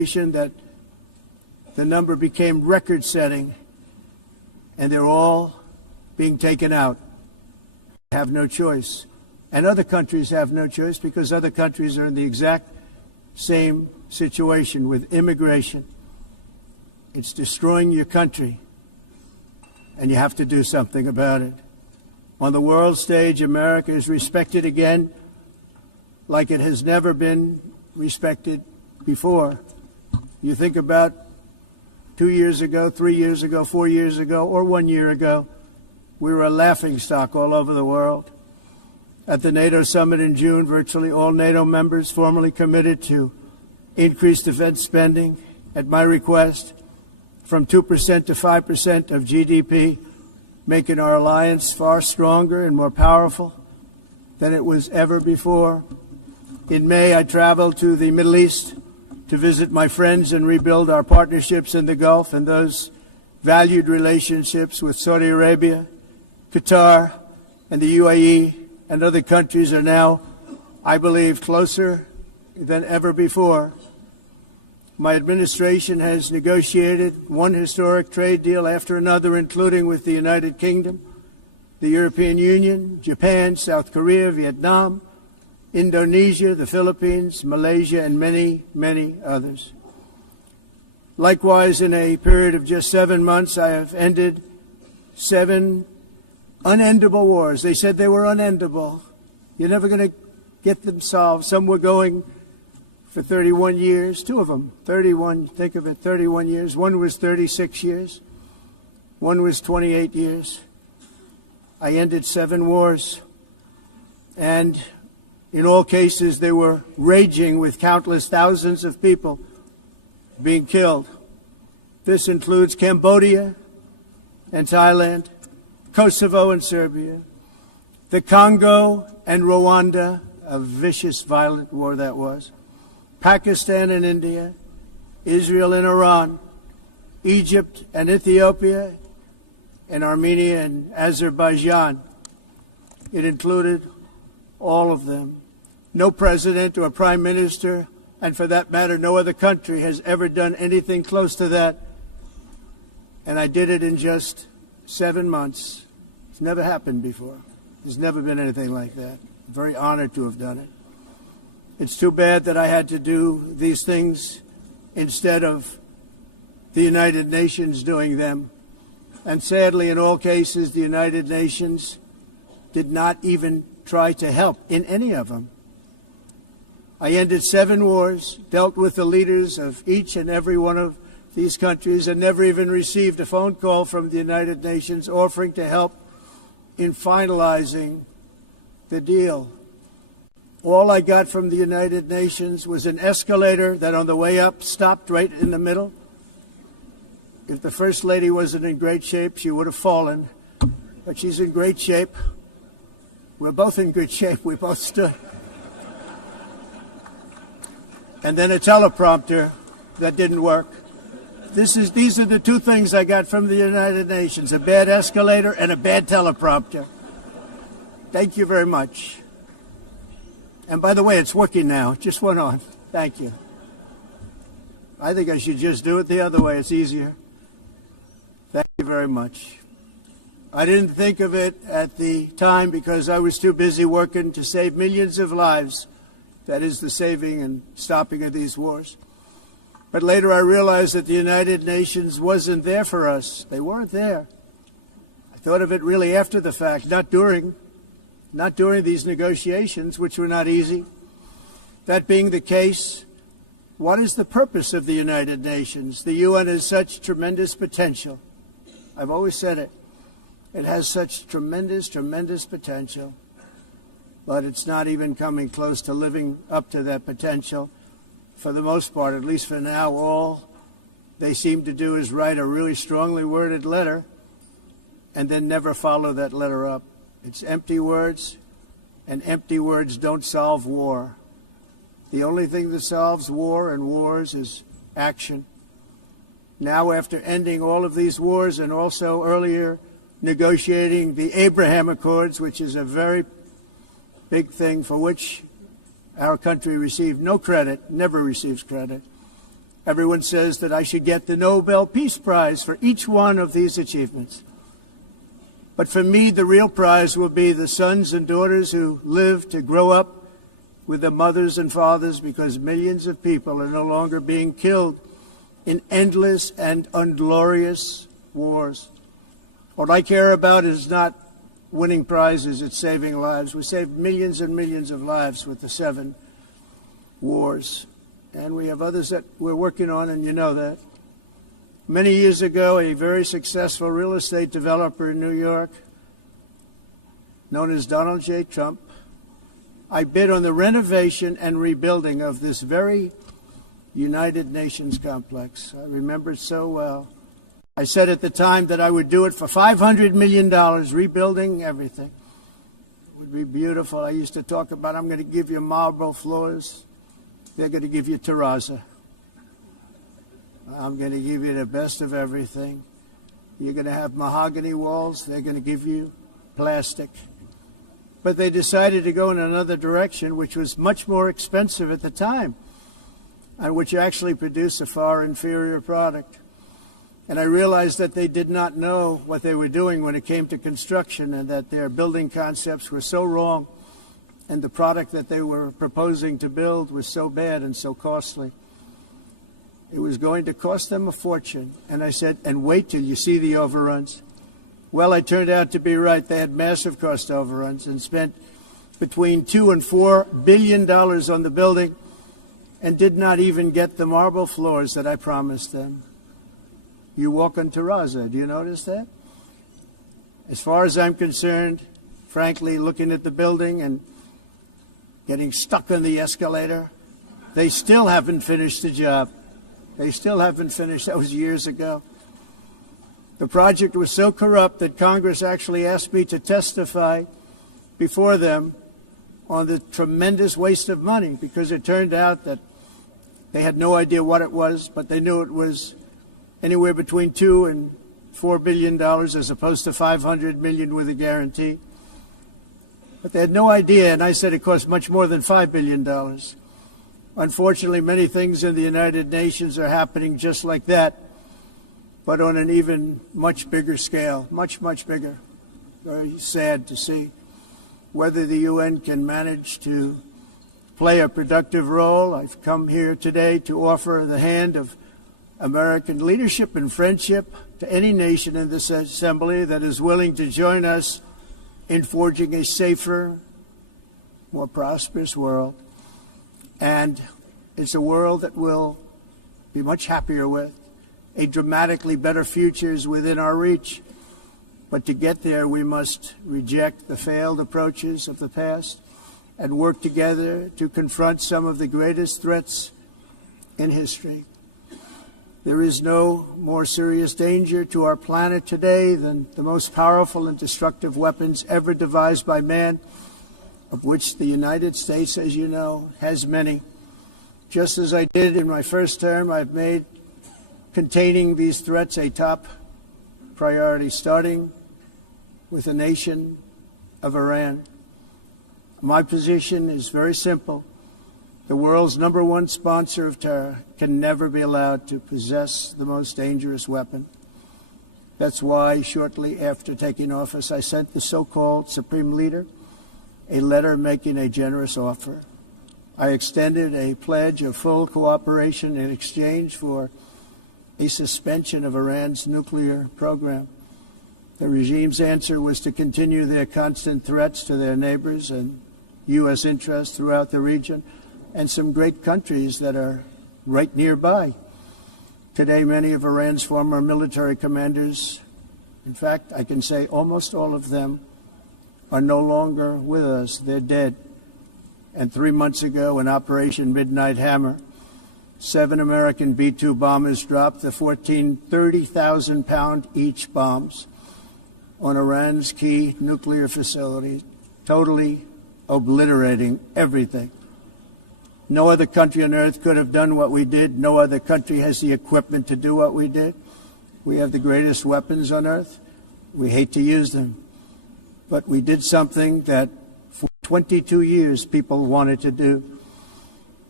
that the number became record-setting, and they're all being taken out. They have no choice. And other countries have no choice because other countries are in the exact same situation with immigration. It's destroying your country, and you have to do something about it. On the world stage, America is respected again like it has never been respected before. You think about 2 years ago, 3 years ago, 4 years ago, or 1 year ago, we were a laughingstock all over the world. At the NATO summit in June, virtually all NATO members formally committed to increase defense spending at my request from 2% to 5% of GDP, making our alliance far stronger and more powerful than it was ever before. In May, I traveled to the Middle East to visit my friends and rebuild our partnerships in the Gulf and those valued relationships with Saudi Arabia, Qatar, and the UAE and other countries are now, I believe, closer than ever before. My administration has negotiated one historic trade deal after another, including with the United Kingdom, the European Union, Japan, South Korea, Vietnam, Indonesia, the Philippines, Malaysia, and many, many others. Likewise, in a period of just 7 months, I have ended 7 unendable wars. They said they were unendable. You're never going to get them solved. Some were going for 31 years, 2 of them, 31, think of it, 31 years. One was 36 years. One was 28 years. I ended 7 wars. And in all cases, they were raging with countless thousands of people being killed. This includes Cambodia and Thailand, Kosovo and Serbia, the Congo and Rwanda, a vicious, violent war that was, Pakistan and India, Israel and Iran, Egypt and Ethiopia, and Armenia and Azerbaijan. It included all of them. No president or prime minister, and for that matter, no other country has ever done anything close to that. And I did it in just 7 months. It's never happened before. There's never been anything like that. I'm very honored to have done it. It's too bad that I had to do these things instead of the United Nations doing them. And sadly, in all cases, the United Nations did not even try to help in any of them. I ended 7 wars, dealt with the leaders of each and every one of these countries, and never even received a phone call from the United Nations offering to help in finalizing the deal. All I got from the United Nations was an escalator that on the way up stopped right in the middle. If the First Lady wasn't in great shape, she would have fallen. But she's in great shape. We're both in good shape. We both stood. And then a teleprompter that didn't work. These are the 2 things I got from the United Nations, a bad escalator and a bad teleprompter. Thank you very much. And by the way, it's working now. It just went on. Thank you. I think I should just do it the other way. It's easier. Thank you very much. I didn't think of it at the time because I was too busy working to save millions of lives. That is the saving and stopping of these wars. But later I realized that the United Nations wasn't there for us. They weren't there. I thought of it really after the fact, not during these negotiations, which were not easy. That being the case, what is the purpose of the United Nations? The UN has such tremendous potential. I've always said it. It has such tremendous, tremendous potential. But it's not even coming close to living up to that potential. For the most part, at least for now, all they seem to do is write a really strongly worded letter and then never follow that letter up. It's empty words, and empty words don't solve war. The only thing that solves war and wars is action. Now, after ending all of these wars and also earlier negotiating the Abraham Accords, which is a very big thing for which our country received no credit, never receives credit, Everyone says that I should get the Nobel Peace Prize for each one of these achievements. But for me, the real prize will be the sons and daughters who live to grow up with their mothers and fathers, because millions of people are no longer being killed in endless and unglorious wars. What I care about is not winning prizes, it's saving lives. We saved millions and millions of lives with the 7 wars. And we have others that we're working on, and you know that. Many years ago, a very successful real estate developer in New York, known as Donald J. Trump, I bid on the renovation and rebuilding of this very United Nations complex. I remember it so well. I said at the time that I would do it for $500 million, rebuilding everything. It would be beautiful. I used to talk about, I'm going to give you marble floors. They're going to give you terrazzo. I'm going to give you the best of everything. You're going to have mahogany walls. They're going to give you plastic. But they decided to go in another direction, which was much more expensive at the time, and which actually produced a far inferior product. And I realized that they did not know what they were doing when it came to construction, and that their building concepts were so wrong, and the product that they were proposing to build was so bad and so costly. It was going to cost them a fortune. And I said, and wait till you see the overruns. Well, I turned out to be right. They had massive cost overruns and spent between $2 and $4 billion on the building and did not even get the marble floors that I promised them. You walk on terrazzo. Do you notice that? As far as I'm concerned, frankly, looking at the building and getting stuck on the escalator, they still haven't finished the job. They still haven't finished. That was years ago. The project was so corrupt that Congress actually asked me to testify before them on the tremendous waste of money, because it turned out that they had no idea what it was, but they knew it was anywhere between $2 and $4 billion as opposed to $500 million with a guarantee. But they had no idea, and I said it cost much more than $5 billion. Unfortunately, many things in the United Nations are happening just like that, but on an even much bigger scale, much, much bigger. Very sad to see. Whether the UN can manage to play a productive role, I've come here today to offer the hand of American leadership and friendship to any nation in this assembly that is willing to join us in forging a safer, more prosperous world. And it's a world that we'll be much happier with. A dramatically better future is within our reach. But to get there, we must reject the failed approaches of the past and work together to confront some of the greatest threats in history. There is no more serious danger to our planet today than the most powerful and destructive weapons ever devised by man, of which the United States, as you know, has many. Just as I did in my first term, I've made containing these threats a top priority, starting with the nation of Iran. My position is very simple. The world's #1 sponsor of terror can never be allowed to possess the most dangerous weapon. That's why, shortly after taking office, I sent the so-called Supreme Leader a letter making a generous offer. I extended a pledge of full cooperation in exchange for a suspension of Iran's nuclear program. The regime's answer was to continue their constant threats to their neighbors and U.S. interests throughout the region, and some great countries that are right nearby. Today, many of Iran's former military commanders, in fact, I can say almost all of them, are no longer with us. They're dead. And 3 months ago, in Operation Midnight Hammer, 7 American B-2 bombers dropped the 30,000-pound each bombs on Iran's key nuclear facilities, totally obliterating everything. No other country on earth could have done what we did. No other country has the equipment to do what we did. We have the greatest weapons on earth. We hate to use them. But we did something that for 22 years people wanted to do.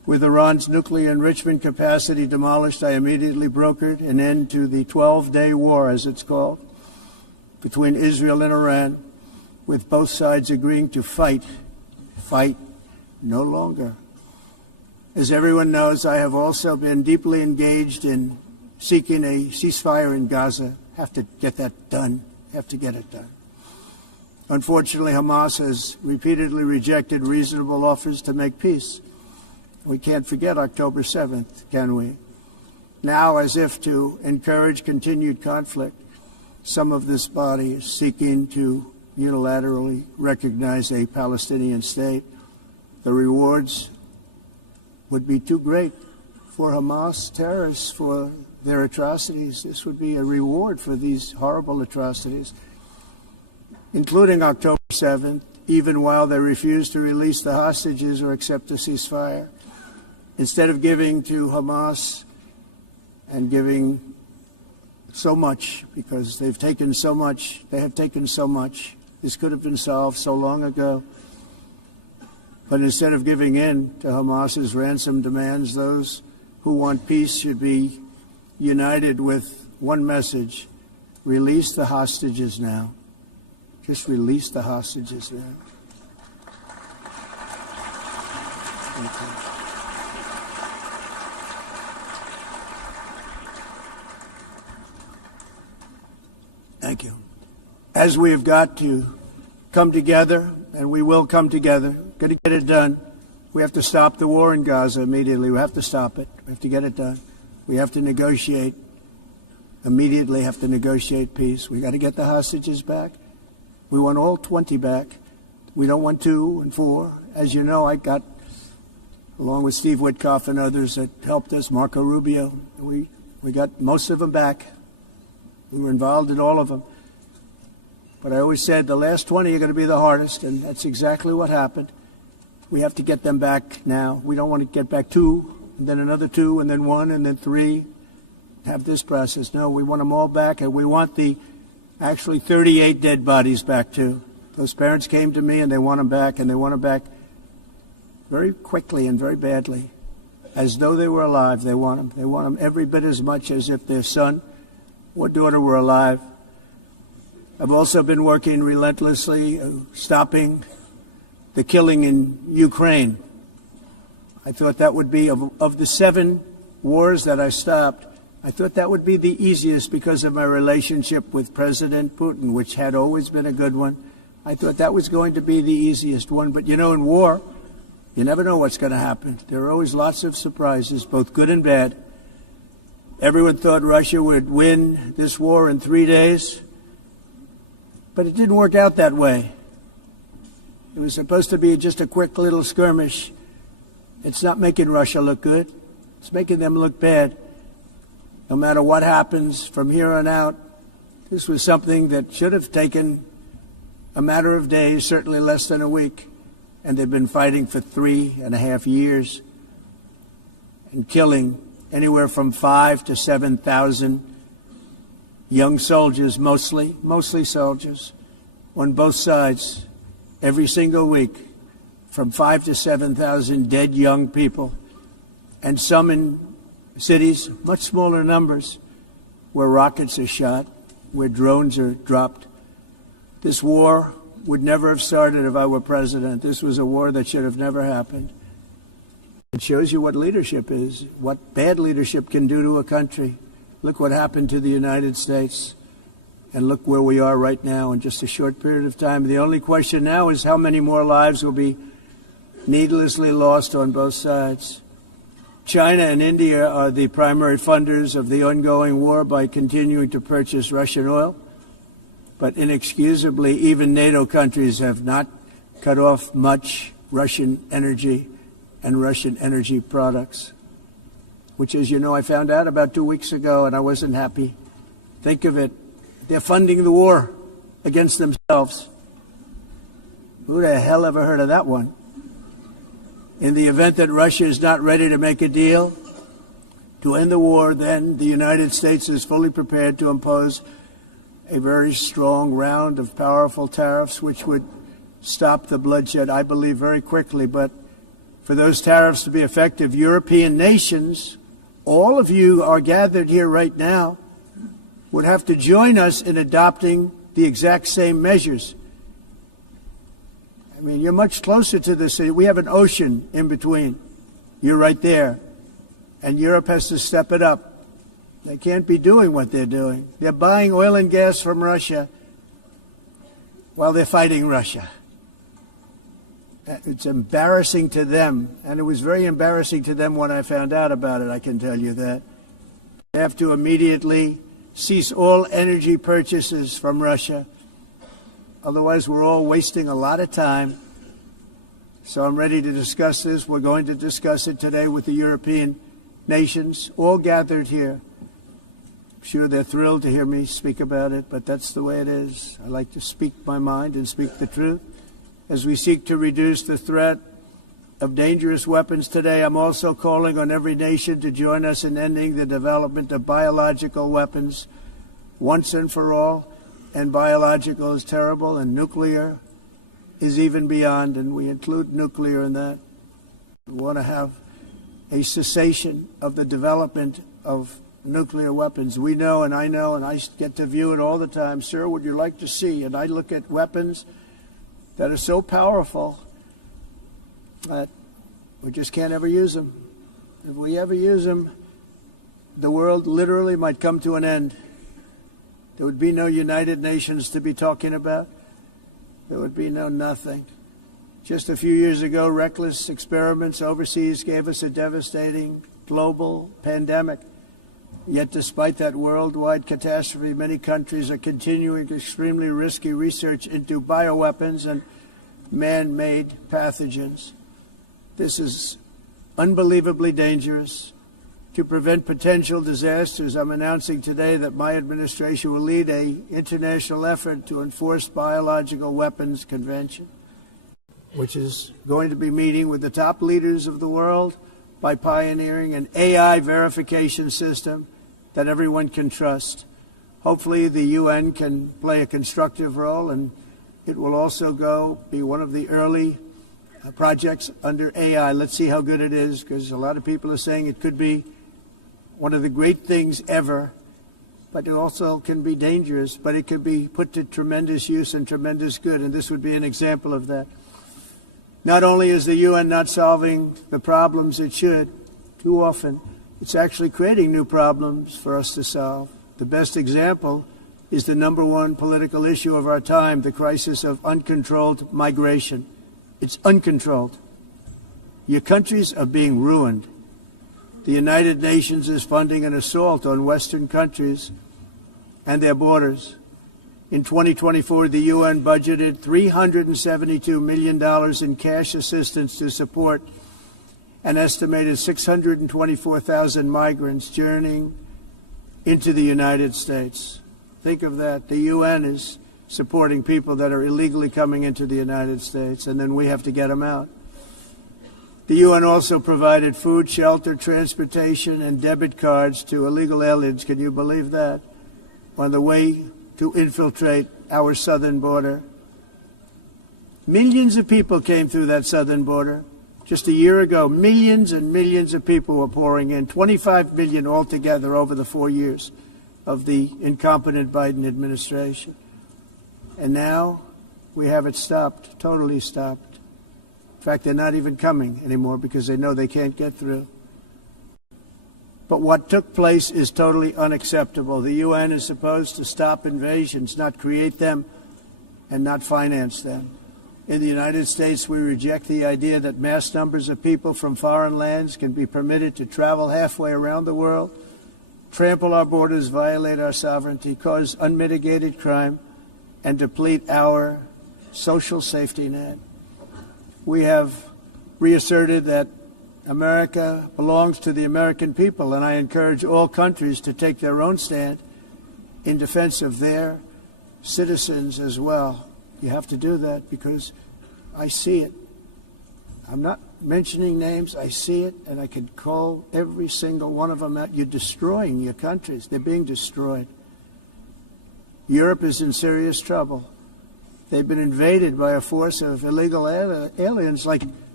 With Iran's nuclear enrichment capacity demolished, I immediately brokered an end to the 12-day war, as it's called, between Israel and Iran, with both sides agreeing to fight no longer. As everyone knows, I have also been deeply engaged in seeking a ceasefire in Gaza. Have to get that done. Have to get it done. Unfortunately, Hamas has repeatedly rejected reasonable offers to make peace. We can't forget October 7th, can we? Now, as if to encourage continued conflict, some of this body is seeking to unilaterally recognize a Palestinian state. The rewards would be too great for Hamas terrorists for their atrocities. This would be a reward for these horrible atrocities, including October 7th, even while they refuse to release the hostages or accept a ceasefire. Instead of giving to Hamas and giving so much, because they've taken so much, they have taken so much. This could have been solved so long ago. But instead of giving in to Hamas's ransom demands, those who want peace should be united with one message: release the hostages now. Just release the hostages now. Thank you. Thank you. As we have got to come together, and we will come together, got to get it done. We have to stop the war in Gaza immediately. We have to stop it. We have to get it done. We have to negotiate, immediately have to negotiate peace. We got to get the hostages back. We want all 20 back. We don't want 2 and 4. As you know, I got, along with Steve Witkoff and others that helped us, Marco Rubio, we got most of them back. We were involved in all of them. But I always said the last 20 are going to be the hardest, and that's exactly what happened. We have to get them back now. We don't want to get back 2, and then another 2, and then 1, and then 3. Have this process. No, we want them all back, and we want the actually 38 dead bodies back too. Those parents came to me, and they want them back, and they want them back very quickly and very badly, as though they were alive. They want them. They want them every bit as much as if their son or daughter were alive. I've also been working relentlessly, stopping the killing in Ukraine. I thought that would be, of the 7 wars that I stopped, I thought that would be the easiest because of my relationship with President Putin, which had always been a good one. I thought that was going to be the easiest one. But, you know, in war, you never know what's going to happen. There are always lots of surprises, both good and bad. Everyone thought Russia would win this war in 3 days, but it didn't work out that way. It was supposed to be just a quick little skirmish. It's not making Russia look good. It's making them look bad. No matter what happens from here on out, this was something that should have taken a matter of days, certainly less than a week. And they've been fighting for 3.5 years and killing anywhere from 5,000 to 7,000 young soldiers, mostly soldiers, on both sides, every single week, from 5,000 to 7,000 dead young people, and some in cities, much smaller numbers, where rockets are shot, where drones are dropped. This war would never have started if I were president. This was a war that should have never happened. It shows you what leadership is, what bad leadership can do to a country. Look what happened to the United States, and look where we are right now in just a short period of time. The only question now is how many more lives will be needlessly lost on both sides. China and India are the primary funders of the ongoing war by continuing to purchase Russian oil. But inexcusably, even NATO countries have not cut off much Russian energy and Russian energy products, which, as you know, I found out about 2 weeks ago, and I wasn't happy. Think of it. They're funding the war against themselves. Who the hell ever heard of that one? In the event that Russia is not ready to make a deal to end the war, then the United States is fully prepared to impose a very strong round of powerful tariffs, which would stop the bloodshed, I believe, very quickly. But for those tariffs to be effective, European nations, all of you are gathered here right now, would have to join us in adopting the exact same measures. I mean, you're much closer to this. We have an ocean in between. You're right there. And Europe has to step it up. They can't be doing what they're doing. They're buying oil and gas from Russia while they're fighting Russia. It's embarrassing to them, and it was very embarrassing to them when I found out about it, I can tell you that. They have to immediately cease all energy purchases from Russia. Otherwise, we're all wasting a lot of time. So I'm ready to discuss this. We're going to discuss it today with the European nations, all gathered here. I'm sure they're thrilled to hear me speak about it, but that's the way it is. I like to speak my mind and speak the truth. As we seek to reduce the threat of dangerous weapons today, I'm also calling on every nation to join us in ending the development of biological weapons once and for all. And biological is terrible, and nuclear is even beyond, and we include nuclear in that. We want to have a cessation of the development of nuclear weapons. We know, and I get to view it all the time. Sir, would you like to see? And I look at weapons that are so powerful that we just can't ever use them. If we ever use them, the world literally might come to an end. There would be no United Nations to be talking about. There would be no nothing. Just a few years ago, reckless experiments overseas gave us a devastating global pandemic. Yet despite that worldwide catastrophe, many countries are continuing extremely risky research into bioweapons and man-made pathogens. This is unbelievably dangerous. To prevent potential disasters, I'm announcing today that my administration will lead an international effort to enforce biological weapons convention, which is going to be meeting with the top leaders of the world by pioneering an AI verification system that everyone can trust. Hopefully the UN can play a constructive role, and it will also be one of the early projects under AI. Let's see how good it is, because a lot of people are saying it could be one of the great things ever, but it also can be dangerous, but it can be put to tremendous use and tremendous good, and this would be an example of that. Not only is the UN not solving the problems it should, too often, it's actually creating new problems for us to solve. The best example is the number one political issue of our time, the crisis of uncontrolled migration. It's uncontrolled. Your countries are being ruined. The United Nations is funding an assault on Western countries and their borders. In 2024, the UN budgeted $372 million in cash assistance to support an estimated 624,000 migrants journeying into the United States. Think of that. The UN is supporting people that are illegally coming into the United States, and then we have to get them out. The UN also provided food, shelter, transportation, and debit cards to illegal aliens. Can you believe that? On the way to infiltrate our southern border. Millions of people came through that southern border. Just a year ago, millions and millions of people were pouring in, 25 million altogether over the 4 years of the incompetent Biden administration. And now we have it stopped, totally stopped. In fact, they're not even coming anymore because they know they can't get through. But what took place is totally unacceptable. The UN is supposed to stop invasions, not create them and not finance them. In the United States, we reject the idea that mass numbers of people from foreign lands can be permitted to travel halfway around the world, trample our borders, violate our sovereignty, cause unmitigated crime, and deplete our social safety net. We have reasserted that America belongs to the American people, and I encourage all countries to take their own stand in defense of their citizens as well. You have to do that because I see it. I'm not mentioning names. I see it, and I could call every single one of them out. You're destroying your countries. They're being destroyed. Europe is in serious trouble. They've been invaded by a force of illegal aliens like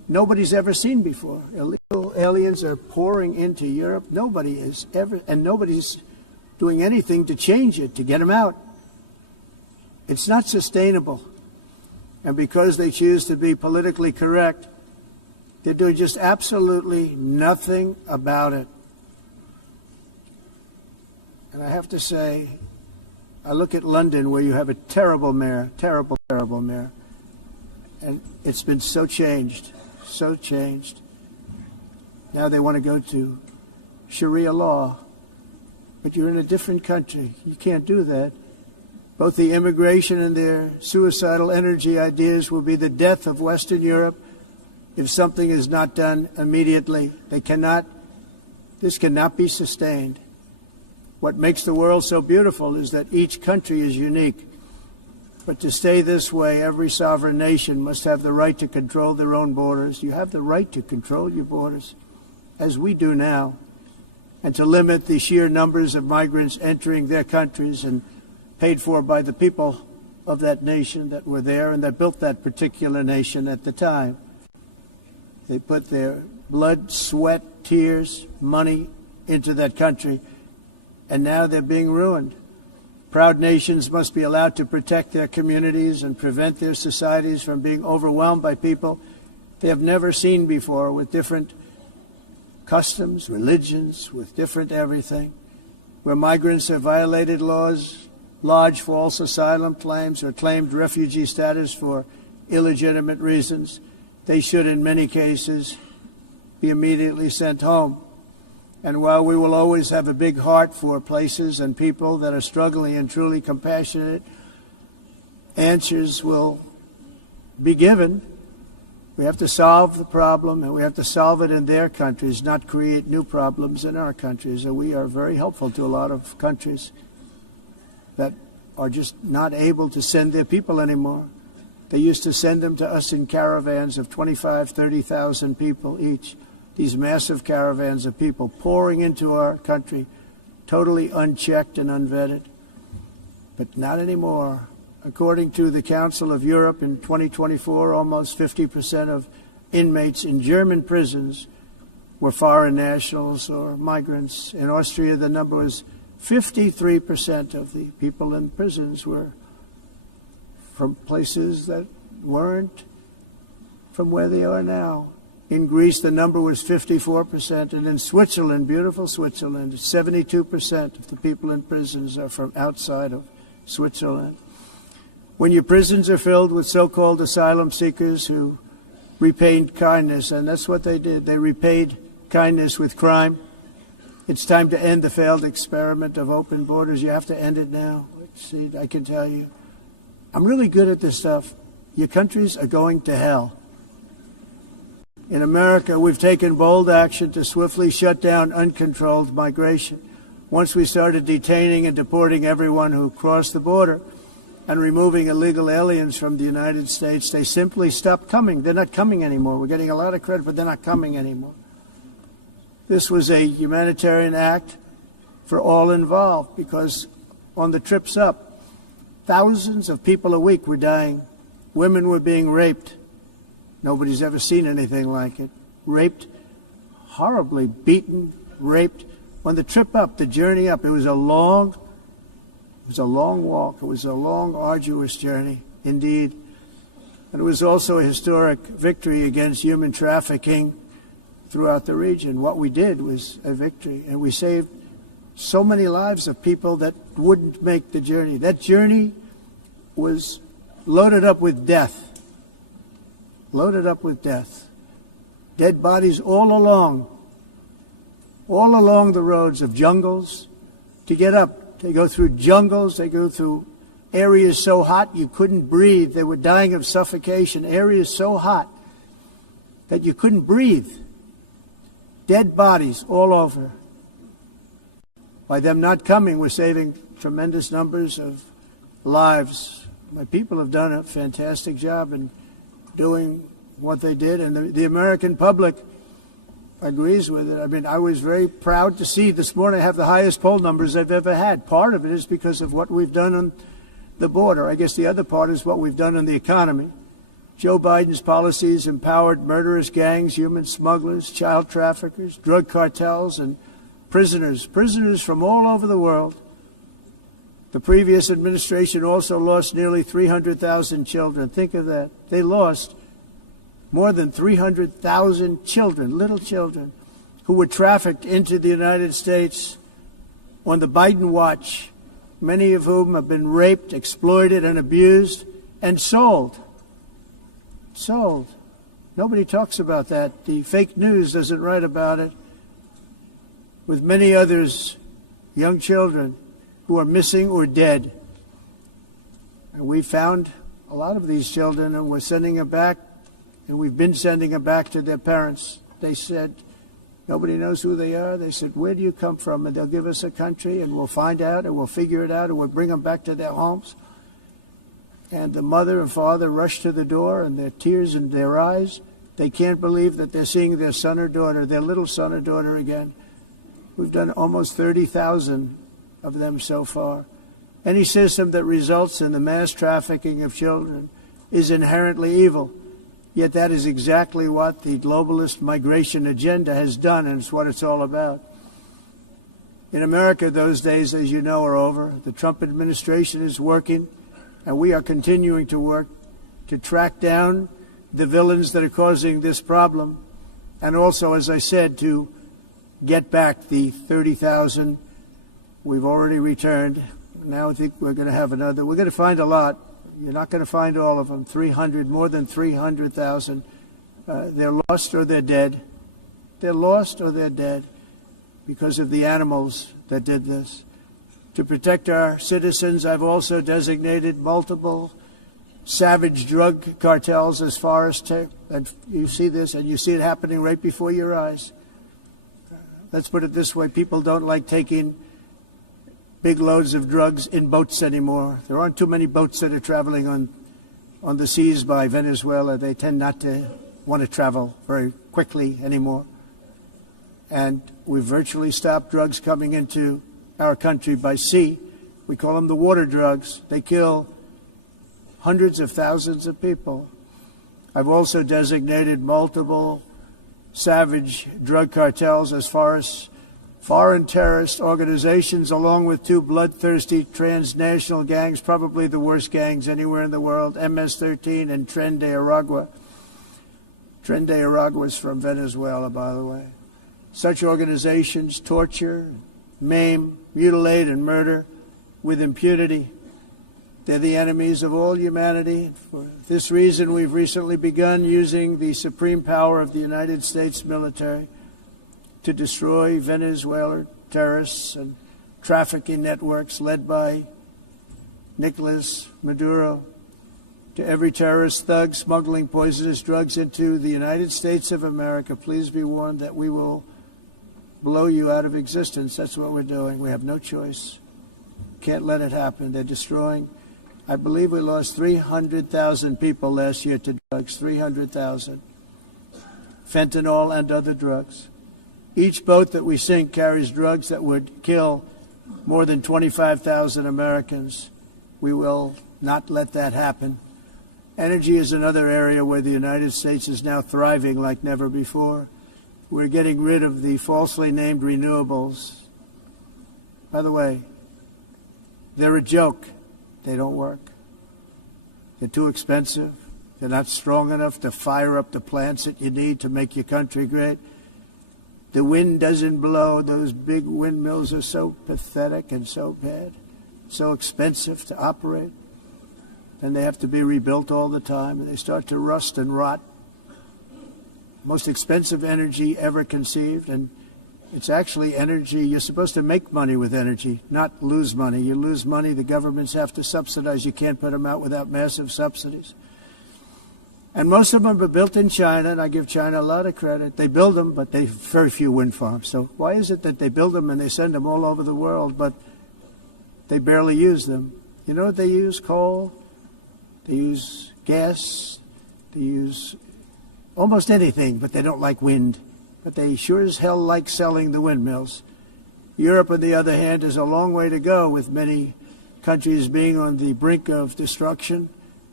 nobody's ever seen before. Illegal aliens are pouring into Europe. Nobody is ever, and nobody's doing anything to change it, to get them out. It's not sustainable. And because they choose to be politically correct, they're doing just absolutely nothing about it. And I have to say, I look at London, where you have a terrible mayor, terrible mayor, and it's been so changed, so changed. Now they want to go to Sharia law, but you're in a different country. You can't do that. Both the immigration and their suicidal energy ideas will be the death of Western Europe if something is not done immediately. This cannot be sustained. What makes the world so beautiful is that each country is unique. But to stay this way, every sovereign nation must have the right to control their own borders. You have the right to control your borders, as we do now, and to limit the sheer numbers of migrants entering their countries and paid for by the people of that nation that were there and that built that particular nation at the time. They put their blood, sweat, tears, money into that country, and now they're being ruined. Proud nations must be allowed to protect their communities and prevent their societies from being overwhelmed by people they have never seen before, with different customs, religions, with different everything. Where migrants have violated laws, lodged false asylum claims, or claimed refugee status for illegitimate reasons, they should, in many cases, be immediately sent home. And while we will always have a big heart for places and people that are struggling and truly compassionate, answers will be given. We have to solve the problem, and we have to solve it in their countries, not create new problems in our countries. And we are very helpful to a lot of countries that are just not able to send their people anymore. They used to send them to us in caravans of 25,000, 30,000 people each. These massive caravans of people pouring into our country, totally unchecked and unvetted. But not anymore. According to the Council of Europe, in 2024, almost 50% of inmates in German prisons were foreign nationals or migrants. In Austria, the number was 53% of the people in prisons were from places that weren't from where they are now. In Greece, the number was 54%, and in Switzerland, beautiful Switzerland, 72% of the people in prisons are from outside of Switzerland. When your prisons are filled with so-called asylum seekers who repaid kindness, and that's what they did, they repaid kindness with crime, it's time to end the failed experiment of open borders. You have to end it now. See, I can tell you, I'm really good at this stuff. Your countries are going to hell. In America, we've taken bold action to swiftly shut down uncontrolled migration. Once we started detaining and deporting everyone who crossed the border and removing illegal aliens from the United States, they simply stopped coming. They're not coming anymore. We're getting a lot of credit, but they're not coming anymore. This was a humanitarian act for all involved, because on the trips up, thousands of people a week were dying. Women were being raped. Nobody's ever seen anything like it. Raped, horribly beaten, raped. On the trip up, the journey up, it was a long walk. It was a long, arduous journey, indeed. And it was also a historic victory against human trafficking throughout the region. What we did was a victory, and we saved so many lives of people that wouldn't make the journey. That journey was loaded up with death. Loaded up with death. Dead bodies all along the roads of jungles to get up. They go through jungles, they go through areas so hot you couldn't breathe. They were dying of suffocation, areas so hot that you couldn't breathe. Dead bodies all over. By them not coming, we're saving tremendous numbers of lives. My people have done a fantastic job in doing what they did, and the American public agrees with it. I mean, I was very proud to see this morning I have the highest poll numbers I've ever had. Part of it is because of what we've done on the border. I guess the other part is what we've done in the economy. Joe Biden's policies empowered murderous gangs, human smugglers, child traffickers, drug cartels, and prisoners from all over the world. The previous administration also lost nearly 300,000 children. Think of that. They lost more than 300,000 children, little children, who were trafficked into the United States on the Biden watch, many of whom have been raped, exploited, and abused, and sold. Sold. Nobody talks about that. The fake news doesn't write about it. With many others, young children who are missing or dead. And we found a lot of these children, and we're sending them back, and we've been sending them back to their parents. They said, nobody knows who they are. They said, where do you come from? And they'll give us a country, and we'll find out, and we'll figure it out, and we'll bring them back to their homes. And the mother and father rush to the door, and their tears in their eyes. They can't believe that they're seeing their son or daughter, their little son or daughter again. We've done almost 30,000 of them so far. Any system that results in the mass trafficking of children is inherently evil. Yet that is exactly what the globalist migration agenda has done, and it's what it's all about. In America, those days, as you know, are over. The Trump administration is working, and we are continuing to work to track down the villains that are causing this problem, and also, as I said, to get back the 30,000 we've already returned. Now I think we're going to have another. We're going to find a lot. You're not going to find all of them. 300, more than 300,000. They're lost or they're dead. They're lost or they're dead because of the animals that did this. To protect our citizens, I've also designated multiple savage drug cartels as far as and you see this, and you see it happening right before your eyes. Let's put it this way. People don't like taking big loads of drugs in boats anymore. There aren't too many boats that are traveling on the seas by Venezuela. They tend not to want to travel very quickly anymore. And we've virtually stopped drugs coming into our country by sea. We call them the water drugs. They kill hundreds of thousands of people. I've also designated multiple savage drug cartels as far as foreign terrorist organizations, along with two bloodthirsty transnational gangs, probably the worst gangs anywhere in the world, MS-13 and Tren de Aragua. Tren de Aragua is from Venezuela, by the way. Such organizations torture, maim, mutilate, and murder with impunity. They're the enemies of all humanity. For this reason, we've recently begun using the supreme power of the United States military to destroy Venezuelan terrorists and trafficking networks led by Nicolas Maduro. To every terrorist thug smuggling poisonous drugs into the United States of America, please be warned that we will blow you out of existence. That's what we're doing. We have no choice. Can't let it happen. They're destroying. I believe we lost 300,000 people last year to drugs, 300,000. Fentanyl and other drugs. Each boat that we sink carries drugs that would kill more than 25,000 Americans. We will not let that happen. Energy is another area where the United States is now thriving like never before. We're getting rid of the falsely named renewables. By the way, they're a joke. They don't work. They're too expensive. They're not strong enough to fire up the plants that you need to make your country great. The wind doesn't blow. Those big windmills are so pathetic and so bad, so expensive to operate. And they have to be rebuilt all the time, and they start to rust and rot. Most expensive energy ever conceived, and it's actually energy. You're supposed to make money with energy, not lose money. You lose money, the governments have to subsidize. You can't put them out without massive subsidies. And most of them are built in China, and I give China a lot of credit. They build them, but they have very few wind farms. So why is it that they build them and they send them all over the world, but they barely use them? You know what they use? Coal. They use gas. They use almost anything, but they don't like wind. But they sure as hell like selling the windmills. Europe, on the other hand, has a long way to go, with many countries being on the brink of destruction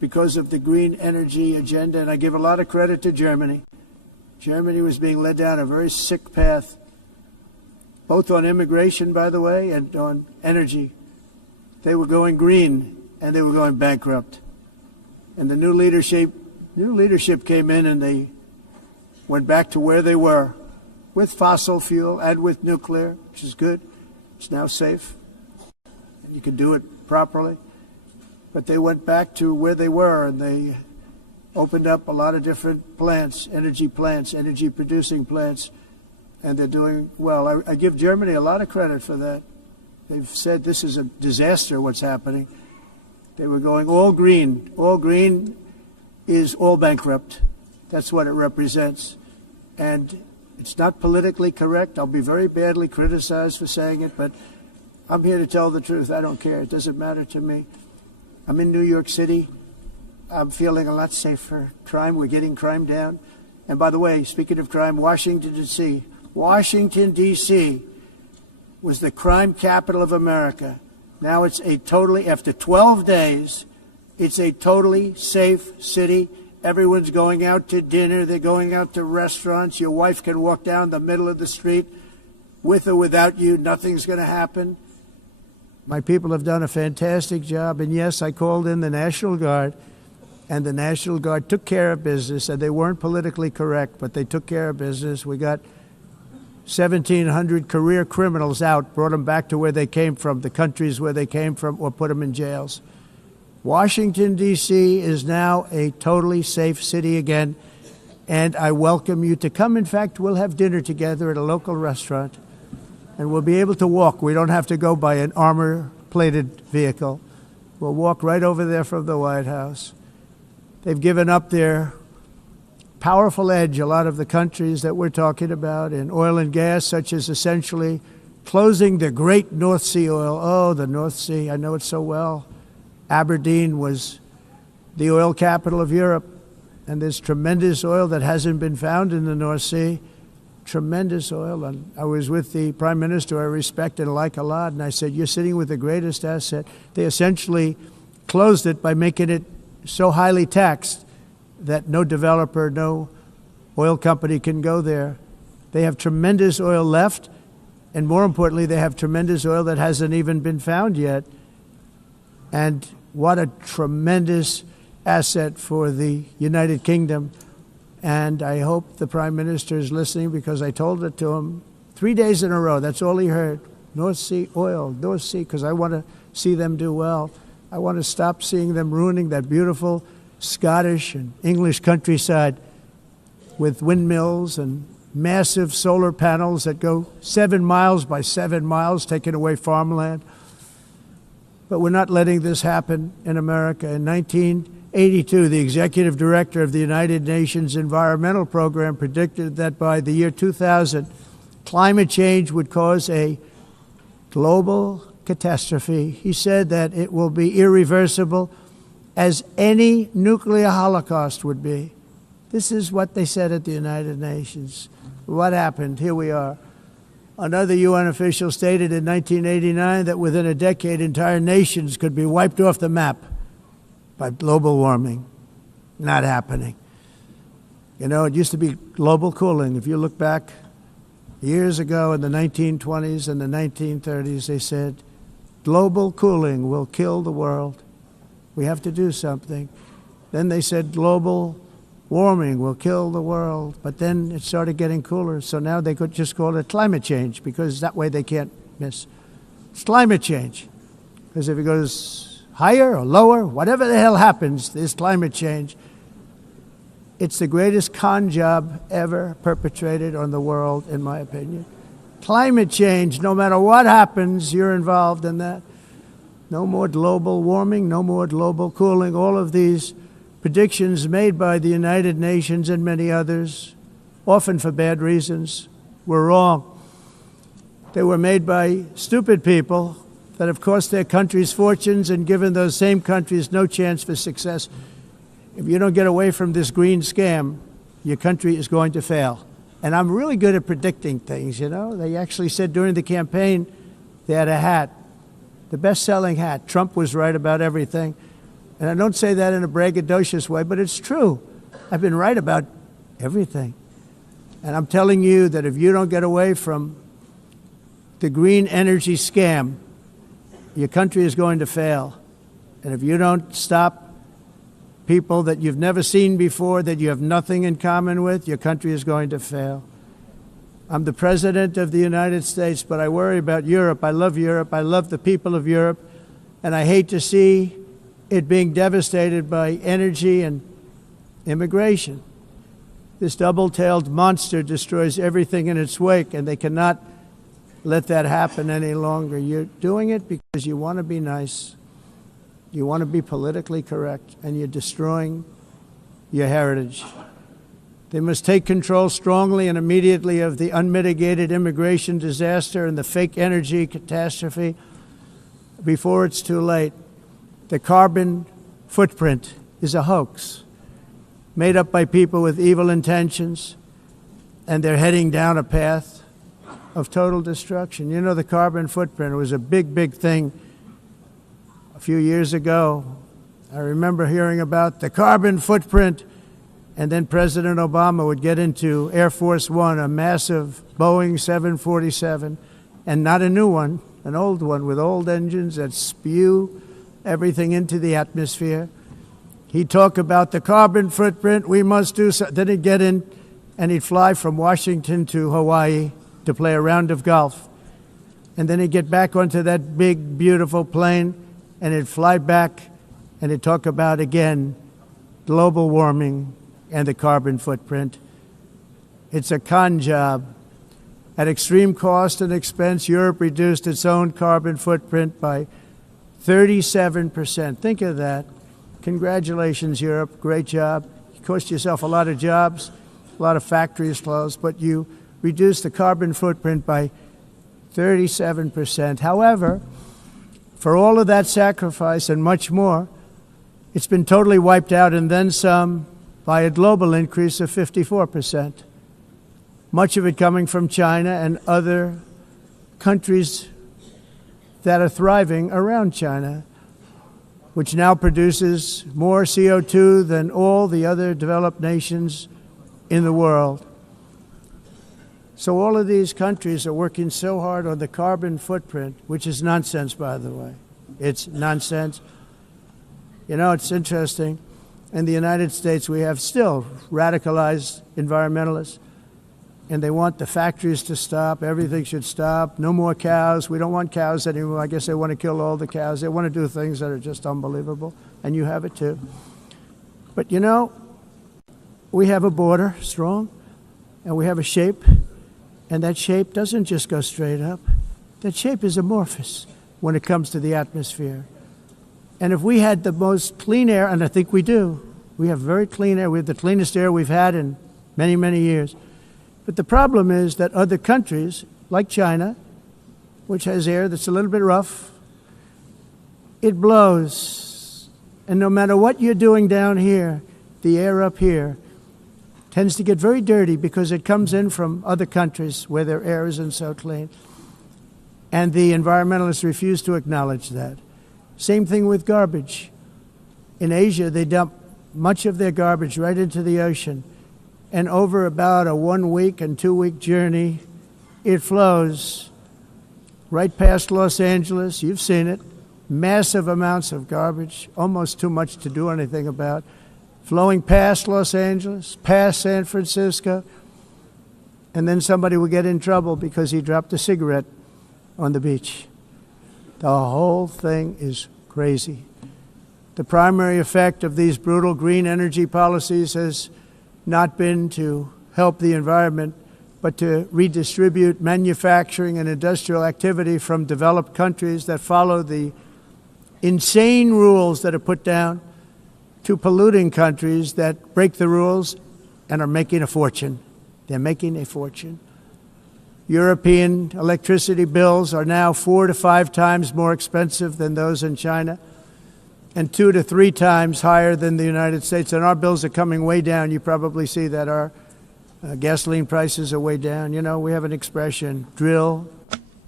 because of the green energy agenda, and I give a lot of credit to Germany. Germany was being led down a very sick path, both on immigration, by the way, and on energy. They were going green, and they were going bankrupt. And the new leadership came in, and they went back to where they were, with fossil fuel and with nuclear, which is good. It's now safe. You can do it properly. But they went back to where they were, and they opened up a lot of different plants, energy-producing plants, and they're doing well. I give Germany a lot of credit for that. They've said this is a disaster, what's happening. They were going all green. All green is all bankrupt. That's what it represents. And it's not politically correct. I'll be very badly criticized for saying it, but I'm here to tell the truth. I don't care. It doesn't matter to me. I'm in New York City. I'm feeling a lot safer. Crime, we're getting crime down. And by the way, speaking of crime, Washington, D.C. Washington, D.C. was the crime capital of America. Now it's after 12 days, it's a totally safe city. Everyone's going out to dinner. They're going out to restaurants. Your wife can walk down the middle of the street with or without you. Nothing's going to happen. My people have done a fantastic job. And yes, I called in the National Guard, and the National Guard took care of business, and they weren't politically correct, but they took care of business. We got 1,700 career criminals out, brought them back to where they came from, the countries where they came from, or put them in jails. Washington, D.C. is now a totally safe city again, and I welcome you to come. In fact, we'll have dinner together at a local restaurant, and we'll be able to walk. We don't have to go by an armor-plated vehicle. We'll walk right over there from the White House. They've given up their powerful edge, a lot of the countries that we're talking about, in oil and gas, such as essentially closing the great North Sea oil. Oh, the North Sea, I know it so well. Aberdeen was the oil capital of Europe, and there's tremendous oil that hasn't been found in the North Sea. Tremendous oil. And I was with the Prime Minister I respect and like a lot, and I said, you're sitting with the greatest asset. They essentially closed it by making it so highly taxed that no developer, no oil company can go there. They have tremendous oil left, and more importantly, they have tremendous oil that hasn't even been found yet. And what a tremendous asset for the United Kingdom. And I hope the Prime Minister is listening, because I told it to him 3 days in a row. That's all he heard. North Sea oil, North Sea, because I want to see them do well. I want to stop seeing them ruining that beautiful Scottish and English countryside with windmills and massive solar panels that go 7 miles by 7 miles, taking away farmland. But we're not letting this happen in America. In 1982, the executive director of the United Nations Environmental Program predicted that by the year 2000, climate change would cause a global catastrophe. He said that it will be irreversible, as any nuclear holocaust would be. This is what they said at the United Nations. What happened? Here we are. Another UN official stated in 1989 that within a decade, entire nations could be wiped off the map by global warming. Not happening. You know, it used to be global cooling. If you look back years ago in the 1920s and the 1930s, they said, global cooling will kill the world. We have to do something. Then they said global warming will kill the world. But then it started getting cooler. So now they could just call it climate change, because that way they can't miss. It's climate change. Because if it goes higher or lower, whatever the hell happens, there's climate change. It's the greatest con job ever perpetrated on the world, in my opinion. Climate change, no matter what happens, you're involved in that. No more global warming, no more global cooling. All of these predictions made by the United Nations and many others, often for bad reasons, were wrong. They were made by stupid people that have cost their countries fortunes and given those same countries no chance for success. If you don't get away from this green scam, your country is going to fail. And I'm really good at predicting things, you know. They actually said during the campaign, they had a hat, the best-selling hat. Trump was right about everything. And I don't say that in a braggadocious way, but it's true. I've been right about everything. And I'm telling you that if you don't get away from the green energy scam, your country is going to fail. And if you don't stop people that you've never seen before, that you have nothing in common with, your country is going to fail. I'm the president of the United States, but I worry about Europe. I love Europe. I love the people of Europe. And I hate to see it being devastated by energy and immigration. This double-tailed monster destroys everything in its wake, and they cannot let that happen any longer. You're doing it because you want to be nice. You want to be politically correct, and you're destroying your heritage. They must take control strongly and immediately of the unmitigated immigration disaster and the fake energy catastrophe before it's too late. The carbon footprint is a hoax made up by people with evil intentions, and they're heading down a path of total destruction. You know, the carbon footprint was a big, big thing a few years ago. I remember hearing about the carbon footprint, and then President Obama would get into Air Force One, a massive Boeing 747, and not a new one, an old one with old engines that spew everything into the atmosphere. He'd talk about the carbon footprint, we must do so. Then he'd get in and he'd fly from Washington to Hawaii to play a round of golf. And then he'd get back onto that big, beautiful plane and he'd fly back and he'd talk about, again, global warming and the carbon footprint. It's a con job. At extreme cost and expense, Europe reduced its own carbon footprint by 37%. Think of that. Congratulations, Europe. Great job. You cost yourself a lot of jobs, a lot of factories closed, but you reduced the carbon footprint by 37%. However, for all of that sacrifice and much more, it's been totally wiped out and then some by a global increase of 54%. Much of it coming from China and other countries that are thriving around China, which now produces more CO2 than all the other developed nations in the world. So all of these countries are working so hard on the carbon footprint, which is nonsense, by the way. It's nonsense. You know, it's interesting. In the United States, we have still radicalized environmentalists, and they want the factories to stop. Everything should stop. No more cows. We don't want cows anymore. I guess they want to kill all the cows. They want to do things that are just unbelievable, and you have it too. But you know, we have a border, strong, and we have a shape, and that shape doesn't just go straight up. That shape is amorphous when it comes to the atmosphere. And if we had the most clean air, and I think we do, we have very clean air. We have the cleanest air we've had in many, many years. But the problem is that other countries, like China, which has air that's a little bit rough, it blows. And no matter what you're doing down here, the air up here tends to get very dirty because it comes in from other countries where their air isn't so clean. And the environmentalists refuse to acknowledge that. Same thing with garbage. In Asia, they dump much of their garbage right into the ocean. And over about a 1 week and 2 week journey, it flows right past Los Angeles. You've seen it. Massive amounts of garbage, almost too much to do anything about, flowing past Los Angeles, past San Francisco, and then somebody will get in trouble because he dropped a cigarette on the beach. The whole thing is crazy. The primary effect of these brutal green energy policies has not been to help the environment, but to redistribute manufacturing and industrial activity from developed countries that follow the insane rules that are put down to polluting countries that break the rules and are making a fortune. They're making a fortune. European electricity bills are now 4 to 5 times more expensive than those in China, and 2 to 3 times higher than the United States. And our bills are coming way down. You probably see that our gasoline prices are way down. You know, we have an expression, drill,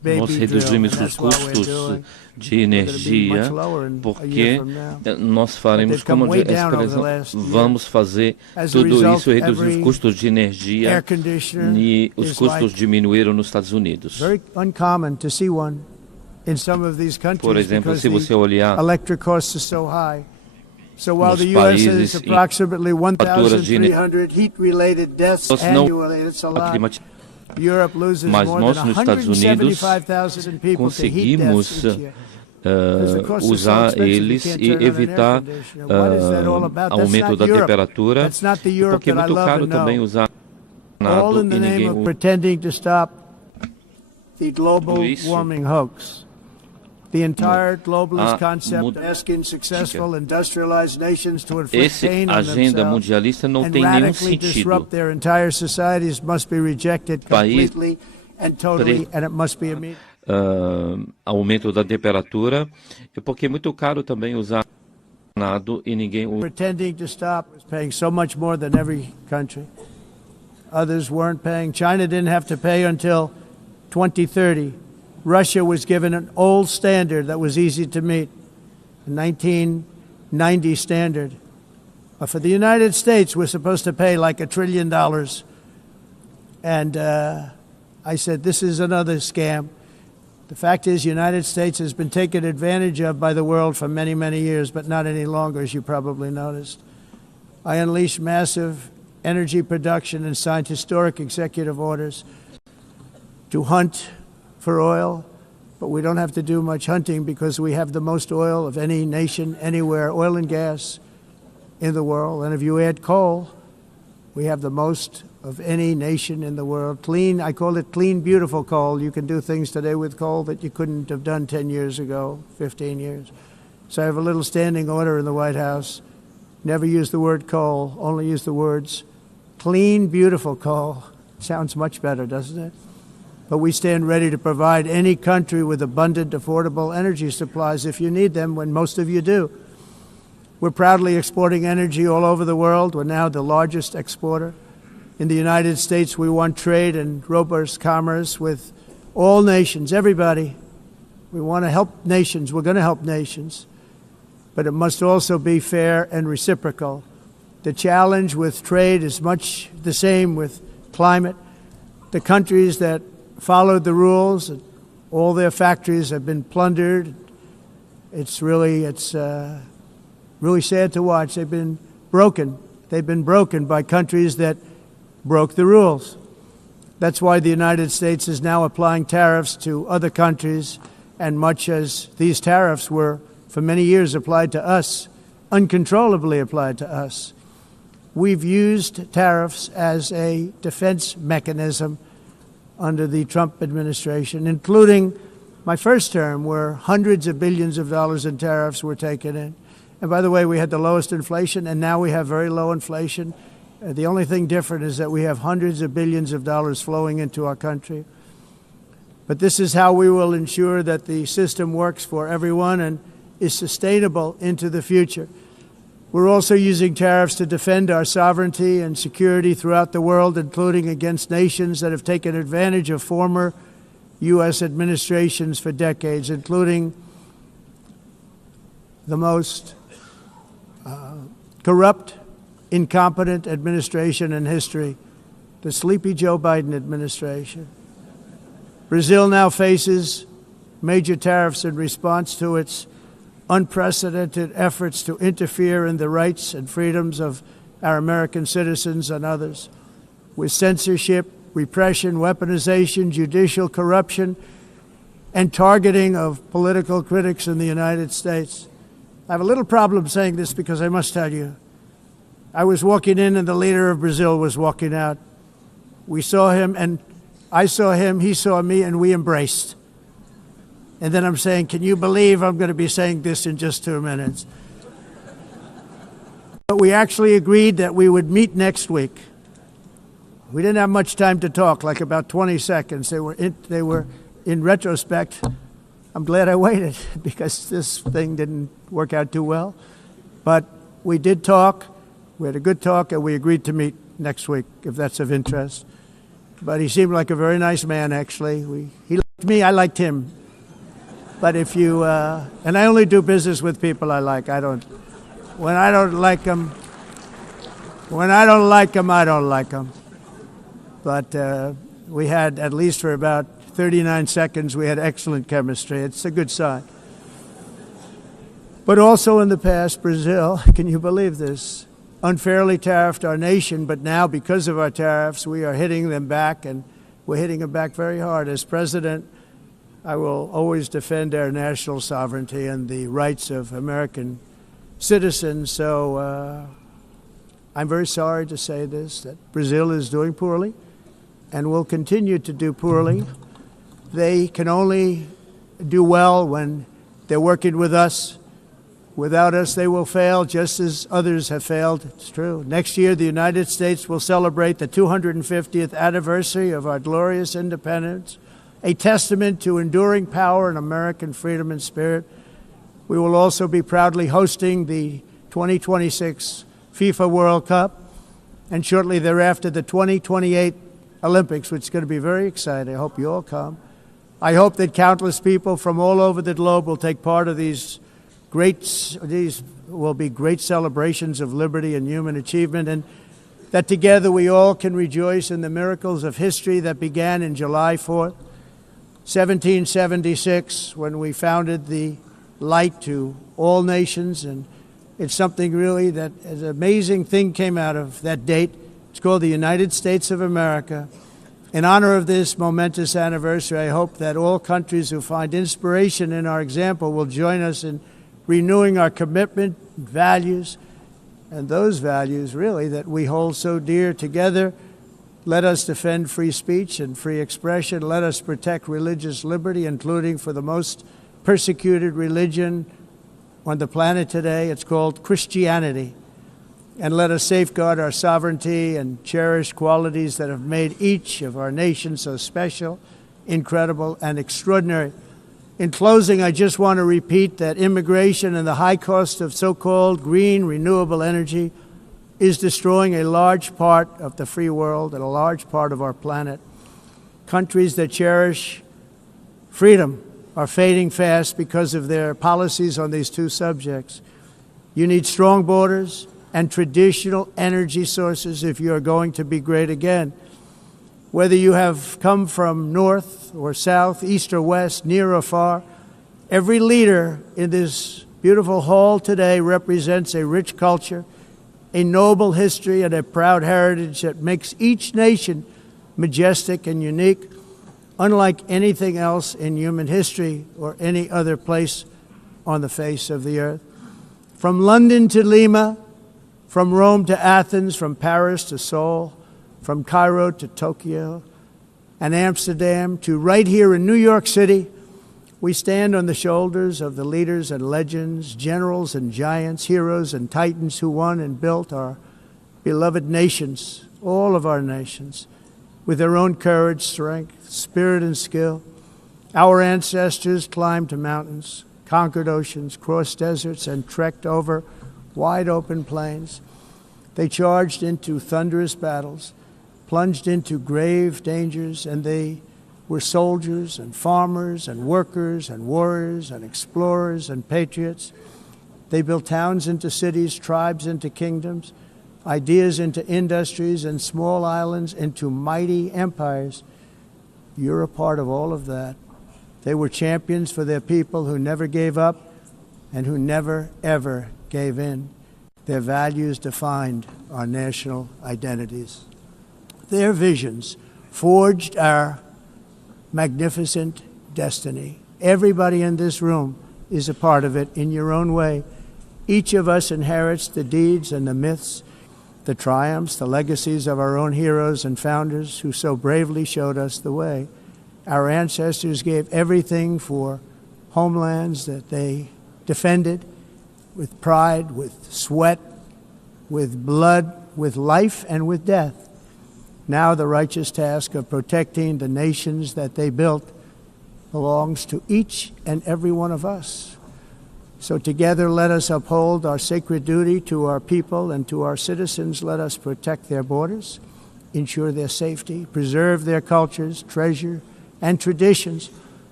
nós reduzimos os custos de energia, porque nós faremos, como a expressão, vamos fazer tudo isso e reduzir os custos de energia, e os custos diminuíram nos Estados Unidos. Por exemplo, se você olhar nos países em faturas de energia não climatizam, mas nós nos Estados Unidos conseguimos usar eles e evitar aumento da temperatura, porque é muito caro também usar nada e ninguém usa isso. The entire globalist concept asking successful industrialized nations to inflict pain on themselves and radically disrupt their entire societies must be rejected completely and totally, and it must be immediate. Aumento da temperatura, porque é muito caro também usar nada e ninguém usa. Pretending to stop was paying so much more than every country. Others weren't paying. China didn't have to pay until 2030. Russia was given an old standard that was easy to meet, a 1990 standard. But for the United States, we're supposed to pay like $1 trillion. And I said, this is another scam. The fact is, the United States has been taken advantage of by the world for many, many years, but not any longer, as you probably noticed. I unleashed massive energy production and signed historic executive orders to hunt for oil, but we don't have to do much hunting because we have the most oil of any nation anywhere, oil and gas in the world. And if you add coal, we have the most of any nation in the world. Clean, I call it clean, beautiful coal. You can do things today with coal that you couldn't have done 10 years ago, 15 years. So I have a little standing order in the White House. Never use the word coal, only use the words clean, beautiful coal. Sounds much better, doesn't it? But we stand ready to provide any country with abundant, affordable energy supplies if you need them, when most of you do. We're proudly exporting energy all over the world. We're now the largest exporter. In the United States, we want trade and robust commerce with all nations, everybody. We want to help nations. We're going to help nations. But it must also be fair and reciprocal. The challenge with trade is much the same with climate. The countries that followed the rules, all their factories have been plundered. It's really sad to watch. They've been broken. They've been broken by countries that broke the rules. That's why the United States is now applying tariffs to other countries, and much as these tariffs were for many years applied to us, uncontrollably applied to us. We've used tariffs as a defense mechanism under the Trump administration, including my first term, where hundreds of billions of dollars in tariffs were taken in. And by the way, we had the lowest inflation, and now we have very low inflation. The only thing different is that we have hundreds of billions of dollars flowing into our country. But this is how we will ensure that the system works for everyone and is sustainable into the future. We're also using tariffs to defend our sovereignty and security throughout the world, including against nations that have taken advantage of former U.S. administrations for decades, including the most corrupt, incompetent administration in history, the sleepy Joe Biden administration. Brazil now faces major tariffs in response to its unprecedented efforts to interfere in the rights and freedoms of our American citizens and others, with censorship, repression, weaponization, judicial corruption, and targeting of political critics in the United States. I have a little problem saying this because I must tell you, I was walking in and the leader of Brazil was walking out. We saw him and I saw him, he saw me, and we embraced. And then I'm saying, can you believe I'm going to be saying this in just 2 minutes? But we actually agreed that we would meet next week. We didn't have much time to talk, like about 20 seconds. They were in retrospect, I'm glad I waited because this thing didn't work out too well. But we did talk. We had a good talk, and we agreed to meet next week, if that's of interest. But he seemed like a very nice man, actually. He liked me, I liked him. But if you, and I only do business with people I like. When I don't like them, I don't like them. But we had, at least for about 39 seconds, we had excellent chemistry. It's a good sign. But also in the past, Brazil, can you believe this, unfairly tariffed our nation, but now because of our tariffs, we are hitting them back, and we're hitting them back very hard. As president, I will always defend our national sovereignty and the rights of American citizens. So I'm very sorry to say this, that Brazil is doing poorly and will continue to do poorly. They can only do well when they're working with us. Without us, they will fail, just as others have failed. It's true. Next year, the United States will celebrate the 250th anniversary of our glorious independence, a testament to enduring power and American freedom and spirit. We will also be proudly hosting the 2026 FIFA World Cup, and shortly thereafter, the 2028 Olympics, which is going to be very exciting. I hope you all come. I hope that countless people from all over the globe will take part of these will be great celebrations of liberty and human achievement, and that together we all can rejoice in the miracles of history that began in July 4th, 1776, when we founded the light to all nations. And it's something really that an amazing thing came out of that date. It's called the United States of America. In honor of this momentous anniversary, I hope that all countries who find inspiration in our example will join us in renewing our commitment, values, and those values really that we hold so dear. Together, let us defend free speech and free expression. Let us protect religious liberty, including for the most persecuted religion on the planet today. It's called Christianity. And let us safeguard our sovereignty and cherish qualities that have made each of our nations so special, incredible, and extraordinary. In closing, I just want to repeat that immigration and the high cost of so-called green renewable energy is destroying a large part of the free world and a large part of our planet. Countries that cherish freedom are fading fast because of their policies on these two subjects. You need strong borders and traditional energy sources if you are going to be great again. Whether you have come from north or south, east or west, near or far, every leader in this beautiful hall today represents a rich culture, a noble history, and a proud heritage that makes each nation majestic and unique, unlike anything else in human history or any other place on the face of the earth. From London to Lima, from Rome to Athens, from Paris to Seoul, from Cairo to Tokyo and Amsterdam to right here in New York City, we stand on the shoulders of the leaders and legends, generals and giants, heroes and titans who won and built our beloved nations, all of our nations, with their own courage, strength, spirit, and skill. Our ancestors climbed mountains, conquered oceans, crossed deserts, and trekked over wide open plains. They charged into thunderous battles, plunged into grave dangers, and they were soldiers and farmers and workers and warriors and explorers and patriots. They built towns into cities, tribes into kingdoms, ideas into industries, and small islands into mighty empires. You're a part of all of that. They were champions for their people who never gave up and who never, ever gave in. Their values defined our national identities. Their visions forged our magnificent destiny. Everybody in this room is a part of it in your own way. Each of us inherits the deeds and the myths, the triumphs, the legacies of our own heroes and founders who so bravely showed us the way. Our ancestors gave everything for homelands that they defended with pride, with sweat, with blood, with life, and with death. Now the righteous task of protecting the nations that they built belongs to each and every one of us. So together let us uphold our sacred duty to our people and to our citizens. Let us protect their borders, ensure their safety, preserve their cultures, treasure, and traditions,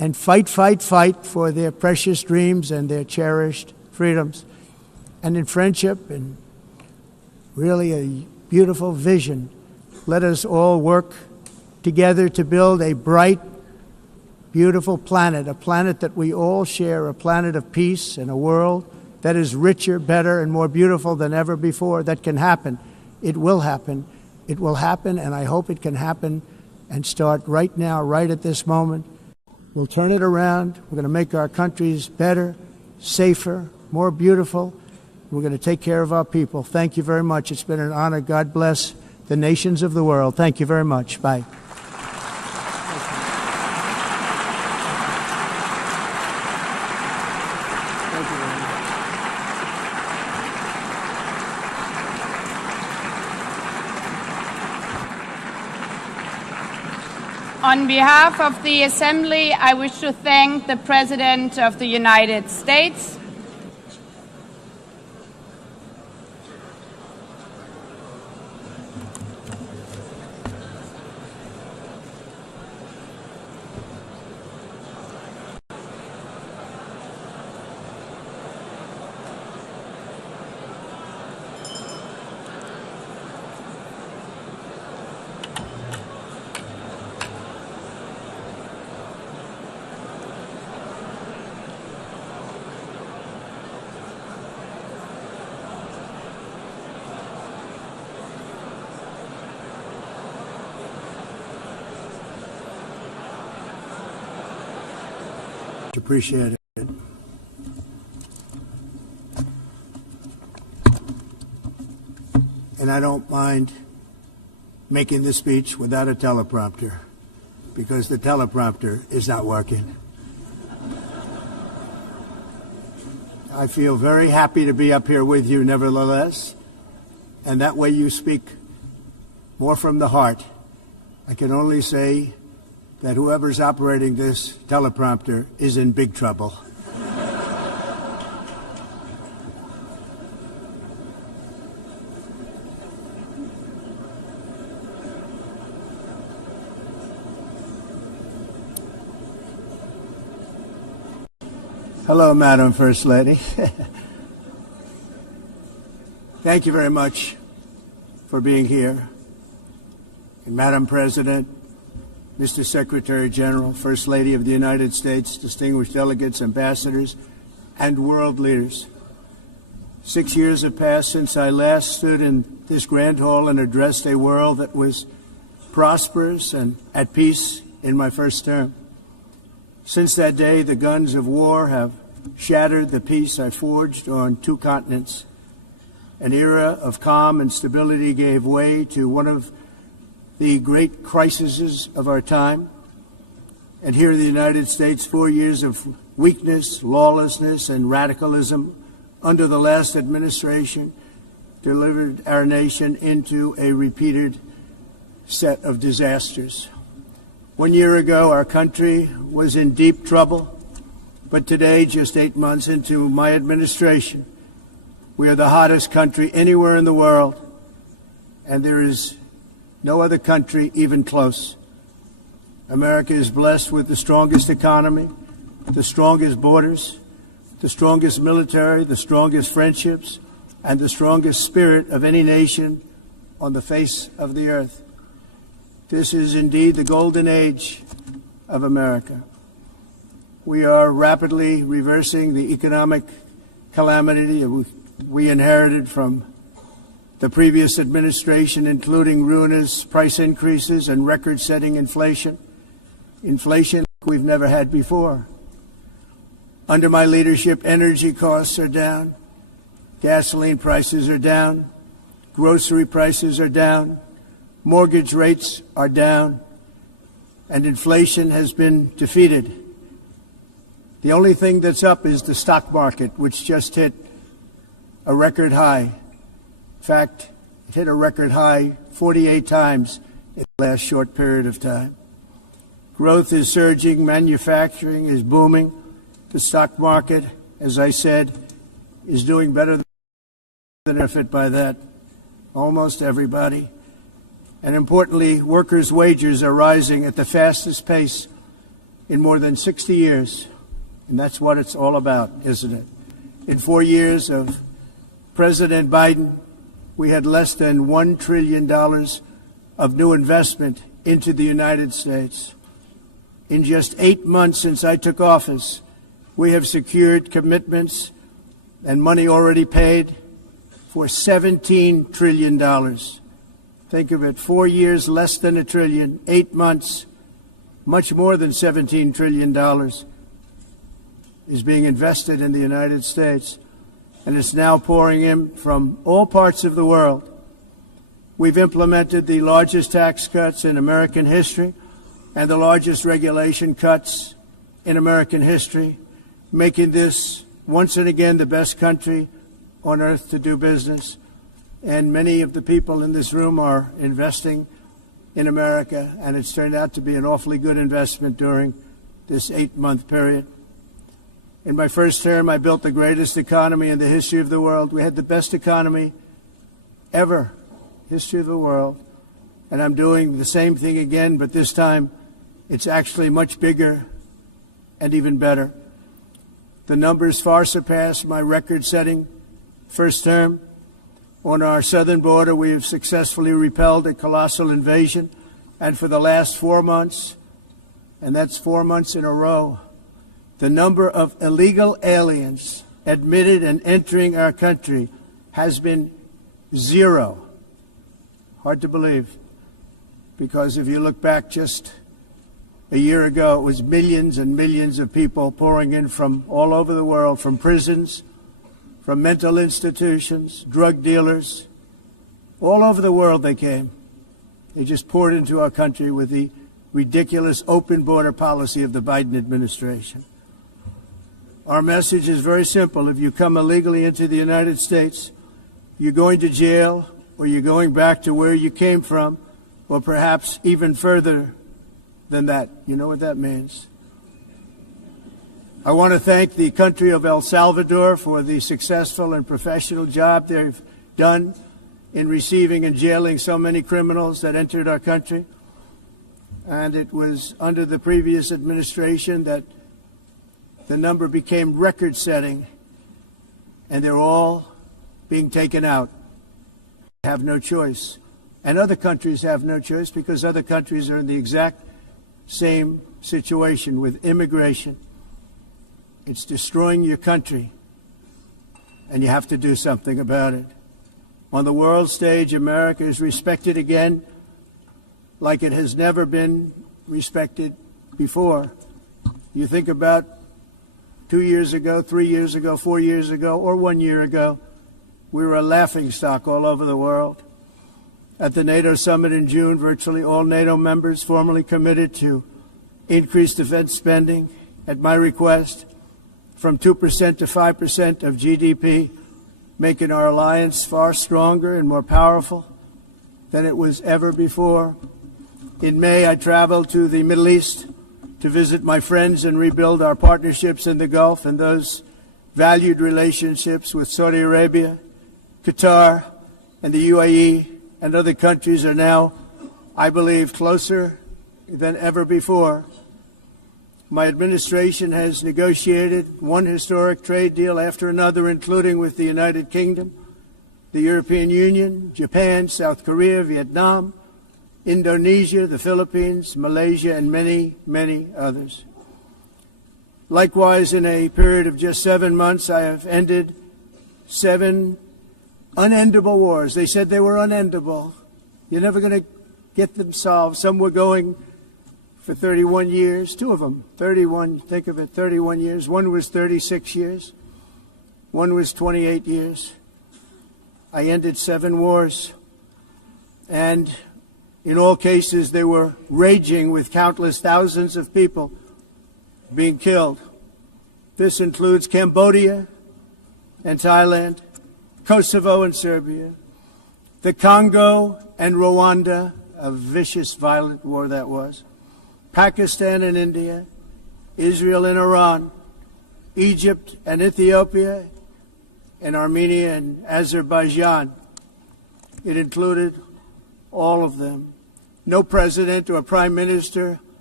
and fight, fight, fight for their precious dreams and their cherished freedoms. And in friendship and really a beautiful vision, let us all work together to build a bright, beautiful planet, a planet that we all share, a planet of peace and a world that is richer, better, and more beautiful than ever before. That can happen. It will happen. It will happen, and I hope it can happen and start right now, right at this moment. We'll turn it around. We're going to make our countries better, safer, more beautiful. We're going to take care of our people. Thank you very much. It's been an honor. God bless the nations of the world. Thank you very much. Bye. On behalf of the Assembly, I wish to thank the President of the United States, Appreciate it. And I don't mind making this speech without a teleprompter, because the teleprompter is not working. I feel very happy to be up here with you nevertheless, and that way you speak more from the heart. I can only say that whoever's operating this teleprompter is in big trouble. Hello, Madam First Lady. Thank you very much for being here. And Madam President, Mr. Secretary General, First Lady of the United States, distinguished delegates, ambassadors, and world leaders. 6 years have passed since I last stood in this grand hall and addressed a world that was prosperous and at peace in my first term. Since that day, the guns of war have shattered the peace I forged on 2 continents. An era of calm and stability gave way to one of the great crises of our time. And here in the United States, 4 years of weakness, lawlessness, and radicalism under the last administration delivered our nation into a repeated set of disasters. 1 year ago, our country was in deep trouble, but today, just 8 months into my administration, we are the hottest country anywhere in the world, and there is no other country even close. America is blessed with the strongest economy, the strongest borders, the strongest military, the strongest friendships, and the strongest spirit of any nation on the face of the earth. This is indeed the golden age of America. We are rapidly reversing the economic calamity we inherited from the previous administration, including ruinous price increases and record-setting inflation we've never had before. Under my leadership, energy costs are down, gasoline prices are down, grocery prices are down, mortgage rates are down, and inflation has been defeated. The only thing that's up is the stock market, which just hit a record high. In fact, it hit a record high 48 times in the last short period of time. Growth is surging, manufacturing is booming. The stock market, as I said, is doing better than benefit by that. Almost everybody. And importantly, workers' wages are rising at the fastest pace in more than 60 years. And that's what it's all about, isn't it? In 4 years of President Biden, we had less than $1 trillion of new investment into the United States. In just 8 months since I took office, we have secured commitments and money already paid for $17 trillion. Think of it, 4 years, less than $1 trillion, 8 months, much more than $17 trillion is being invested in the United States, and it's now pouring in from all parts of the world. We've implemented the largest tax cuts in American history and the largest regulation cuts in American history, making this once and again the best country on earth to do business. And many of the people in this room are investing in America, and it's turned out to be an awfully good investment during this 8-month period. In my first term, I built the greatest economy in the history of the world. We had the best economy ever, history of the world. And I'm doing the same thing again, but this time it's actually much bigger and even better. The numbers far surpass my record-setting first term. On our southern border, we have successfully repelled a colossal invasion. And for the last 4 months, and that's 4 months in a row, the number of illegal aliens admitted and entering our country has been 0. Hard to believe, because if you look back just a year ago, it was millions and millions of people pouring in from all over the world, from prisons, from mental institutions, drug dealers. All over the world they came. They just poured into our country with the ridiculous open border policy of the Biden administration. Our message is very simple. If you come illegally into the United States, you're going to jail, or you're going back to where you came from, or perhaps even further than that. You know what that means. I want to thank the country of El Salvador for the successful and professional job they've done in receiving and jailing so many criminals that entered our country. And it was under the previous administration that the number became record-setting, and they're all being taken out. They have no choice. And other countries have no choice, because other countries are in the exact same situation with immigration. It's destroying your country, and you have to do something about it. On the world stage, America is respected again like it has never been respected before. You think about 2 years ago, 3 years ago, 4 years ago, or 1 year ago, we were a laughingstock all over the world. At the NATO summit in June, virtually all NATO members formally committed to increase defense spending, at my request, from 2% to 5% of GDP, making our alliance far stronger and more powerful than it was ever before. In May, I traveled to the Middle East to visit my friends and rebuild our partnerships in the Gulf and those valued relationships with Saudi Arabia, Qatar, and the UAE, and other countries are now, I believe, closer than ever before. My administration has negotiated one historic trade deal after another, including with the United Kingdom, the European Union, Japan, South Korea, Vietnam, Indonesia, the Philippines, Malaysia, and many, many others. Likewise, in a period of just 7 months, I have ended 7 unendable wars. They said they were unendable. You're never going to get them solved. Some were going for 31 years, 2 of them, 31, think of it, 31 years. One was 36 years. One was 28 years. I ended 7 wars. And in all cases, they were raging with countless thousands of people being killed. This includes Cambodia and Thailand, Kosovo and Serbia, the Congo and Rwanda, a vicious, violent war that was, Pakistan and India, Israel and Iran, Egypt and Ethiopia, and Armenia and Azerbaijan. It included all of them. No president or prime minister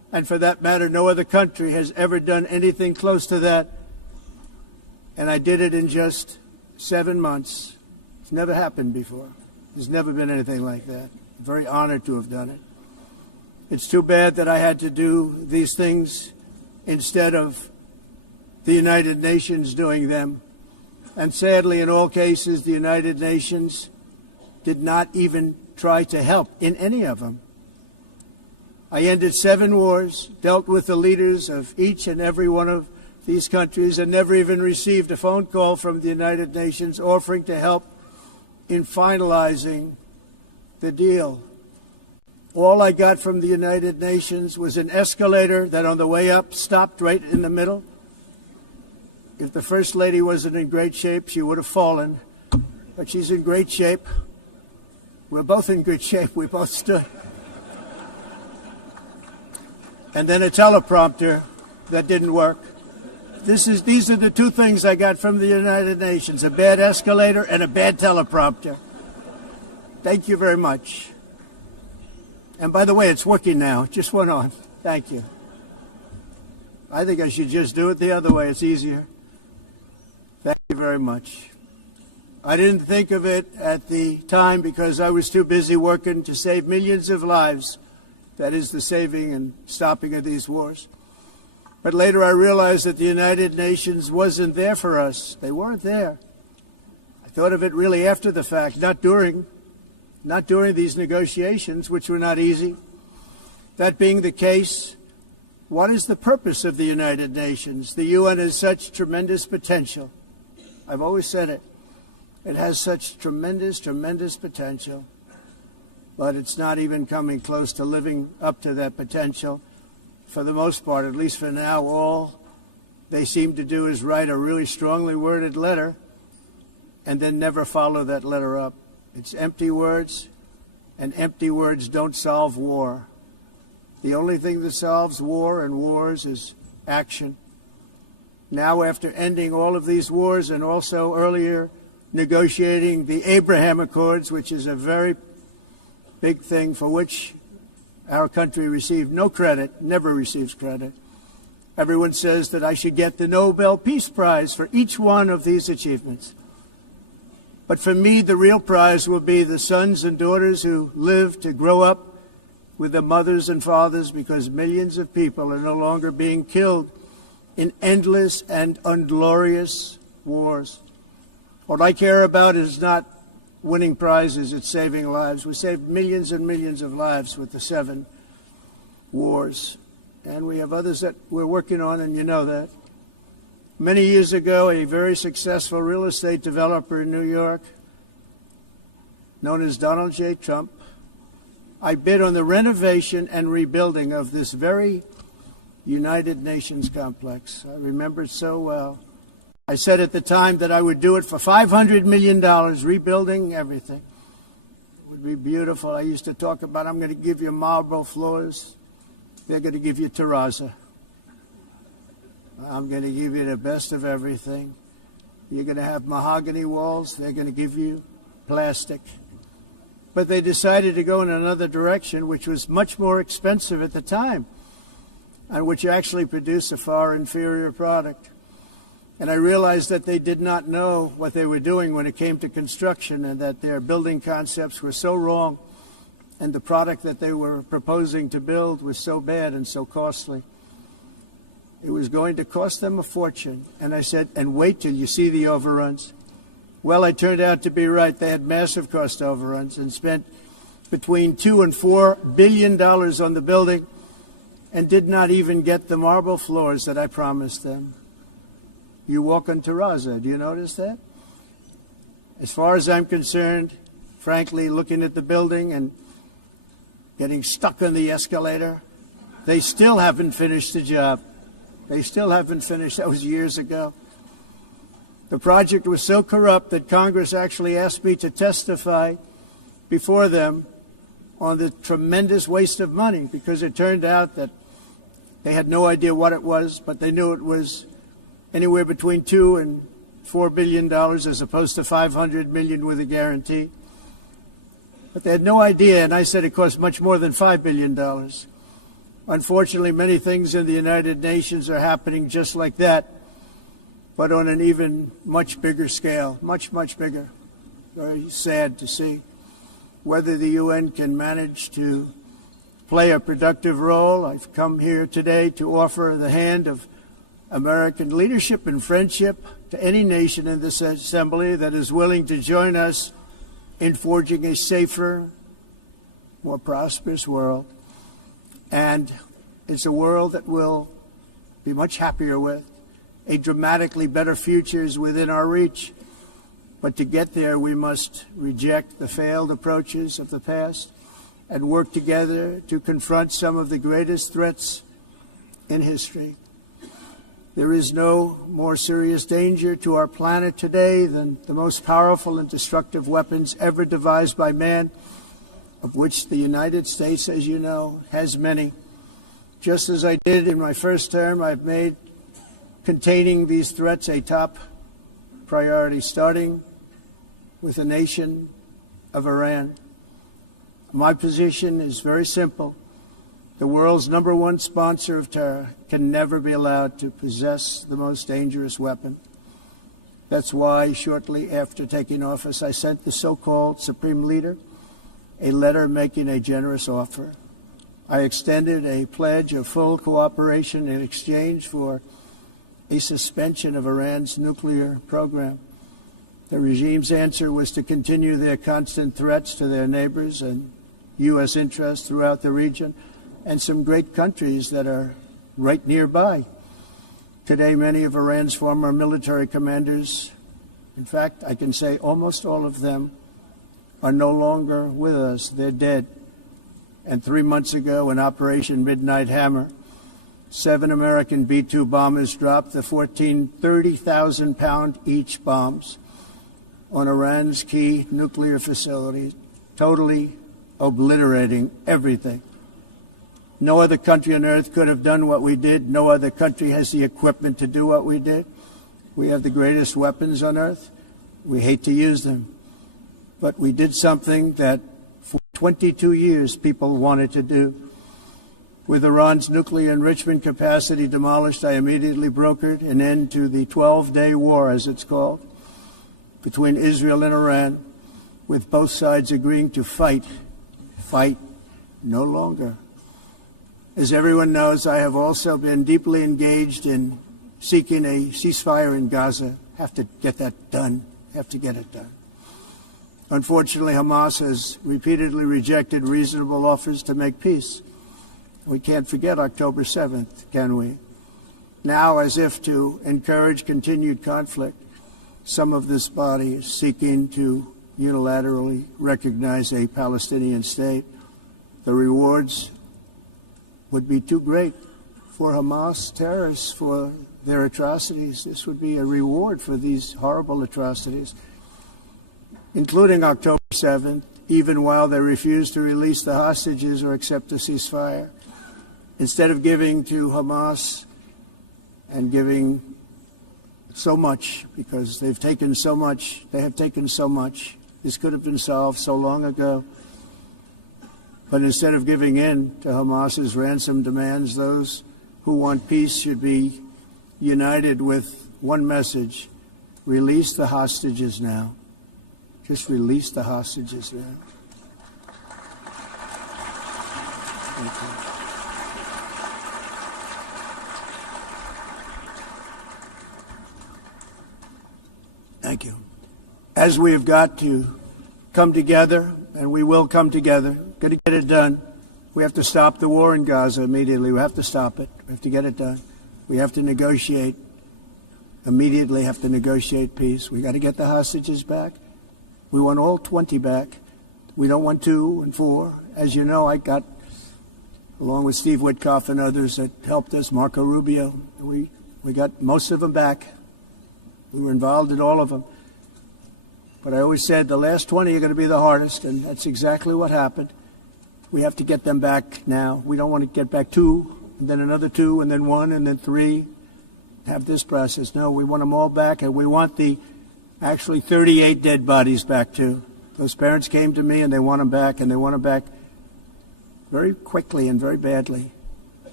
And for that matter, no other country has ever done anything close to that. And I did it in just 7 months. It's never happened before. There's never been anything like that. I'm very honored to have done it. It's too bad that I had to do these things instead of the United Nations doing them. And sadly, in all cases, the United Nations did not even try to help in any of them. I ended 7 wars, dealt with the leaders of each and every one of these countries, and never even received a phone call from the United Nations offering to help in finalizing the deal. All I got from the United Nations was an escalator that on the way up stopped right in the middle. If the First Lady wasn't in great shape, she would have fallen. But she's in great shape. We're both in good shape. We both stood. And then a teleprompter that didn't work. These are the 2 things I got from the United Nations, a bad escalator and a bad teleprompter. Thank you very much. And by the way, it's working now. It just went on. Thank you. I think I should just do it the other way. It's easier. Thank you very much. I didn't think of it at the time because I was too busy working to save millions of lives. That is the saving and stopping of these wars. But later I realized that the United Nations wasn't there for us. They weren't there. I thought of it really after the fact, not during these negotiations, which were not easy. That being the case, what is the purpose of the United Nations? The UN has such tremendous potential. I've always said it. It has such tremendous, tremendous potential. But it's not even coming close to living up to that potential. For the most part, at least for now, all they seem to do is write a really strongly worded letter and then never follow that letter up. It's empty words, and empty words don't solve war. The only thing that solves war and wars is action. Now, after ending all of these wars and also earlier negotiating the Abraham Accords, which is a very big thing for which our country received no credit, never receives credit. Everyone says that I should get the Nobel Peace Prize for each one of these achievements. But for me, the real prize will be the sons and daughters who live to grow up with the mothers and fathers, because millions of people are no longer being killed in endless and unglorious wars. What I care about is not winning prizes, it's saving lives. We saved millions and millions of lives with the 7 wars. And we have others that we're working on, and you know that. Many years ago, a very successful real estate developer in New York, known as Donald J. Trump, I bid on the renovation and rebuilding of this very United Nations complex. I remember it so well. I said at the time that I would do it for $500 million, rebuilding everything. It would be beautiful. I used to talk about, I'm going to give you marble floors. They're going to give you terrazzo. I'm going to give you the best of everything. You're going to have mahogany walls. They're going to give you plastic. But they decided to go in another direction, which was much more expensive at the time, and which actually produced a far inferior product. And I realized that they did not know what they were doing when it came to construction, and that their building concepts were so wrong, and the product that they were proposing to build was so bad and so costly. It was going to cost them a fortune. And I said, and wait till you see the overruns. Well, I turned out to be right. They had massive cost overruns and spent between $2 and $4 billion on the building and did not even get the marble floors that I promised them. You walk on terrazzo. Do you notice that? As far as I'm concerned, frankly, looking at the building and getting stuck on the escalator, they still haven't finished the job. They still haven't finished. That was years ago. The project was so corrupt that Congress actually asked me to testify before them on the tremendous waste of money, because it turned out that they had no idea what it was, but they knew it was anywhere between $2 and $4 billion as opposed to $500 million with a guarantee. But they had no idea, and I said it cost much more than $5 billion. Unfortunately, many things in the United Nations are happening just like that, but on an even much bigger scale, much, much bigger. Very sad to see. Whether the UN can manage to play a productive role, I've come here today to offer the hand of American leadership and friendship to any nation in this assembly that is willing to join us in forging a safer, more prosperous world. And it's a world that we'll be much happier with. A dramatically better future is within our reach. But to get there, we must reject the failed approaches of the past and work together to confront some of the greatest threats in history. There is no more serious danger to our planet today than the most powerful and destructive weapons ever devised by man, of which the United States, as you know, has many. Just as I did in my first term, I've made containing these threats a top priority, starting with the nation of Iran. My position is very simple. The world's #1 sponsor of terror can never be allowed to possess the most dangerous weapon. That's why, shortly after taking office, I sent the so-called Supreme Leader a letter making a generous offer. I extended a pledge of full cooperation in exchange for a suspension of Iran's nuclear program. The regime's answer was to continue their constant threats to their neighbors and U.S. interests throughout the region and some great countries that are right nearby. Today, many of Iran's former military commanders, in fact, I can say almost all of them, are no longer with us. They're dead. And 3 months ago, in Operation Midnight Hammer, 7 American B-2 bombers dropped the 14 30,000-pound each bombs on Iran's key nuclear facilities, totally obliterating everything. No other country on earth could have done what we did. No other country has the equipment to do what we did. We have the greatest weapons on earth. We hate to use them. But we did something that for 22 years people wanted to do. With Iran's nuclear enrichment capacity demolished, I immediately brokered an end to the 12-day war, as it's called, between Israel and Iran, with both sides agreeing to fight no longer. As everyone knows, I have also been deeply engaged in seeking a ceasefire in Gaza. Have to get that done. Have to get it done. Unfortunately, Hamas has repeatedly rejected reasonable offers to make peace. We can't forget October 7th, can we? Now, as if to encourage continued conflict, some of this body is seeking to unilaterally recognize a Palestinian state. The rewards would be too great for Hamas terrorists for their atrocities. This would be a reward for these horrible atrocities, including October 7th, even while they refuse to release the hostages or accept a ceasefire. Instead of giving to Hamas and giving so much, because they've taken so much, they have taken so much. This could have been solved so long ago. But instead of giving in to Hamas's ransom demands, those who want peace should be united with one message: release the hostages now. Just release the hostages now. Thank you. Thank you. As we have got to come together, and we will come together, got to get it done. We have to stop the war in Gaza immediately. We have to stop it. We have to get it done. We have to negotiate, immediately have to negotiate peace. We got to get the hostages back. We want all 20 back. We don't want 2 and 4. As you know, I got, along with Steve Witkoff and others that helped us, Marco Rubio, we got most of them back. We were involved in all of them. But I always said the last 20 are going to be the hardest, and that's exactly what happened. We have to get them back now. We don't want to get back 2, and then another 2, and then 1, and then 3. Have this process. No, we want them all back, and we want the actually 38 dead bodies back too. Those parents came to me, and they want them back, and they want them back very quickly and very badly.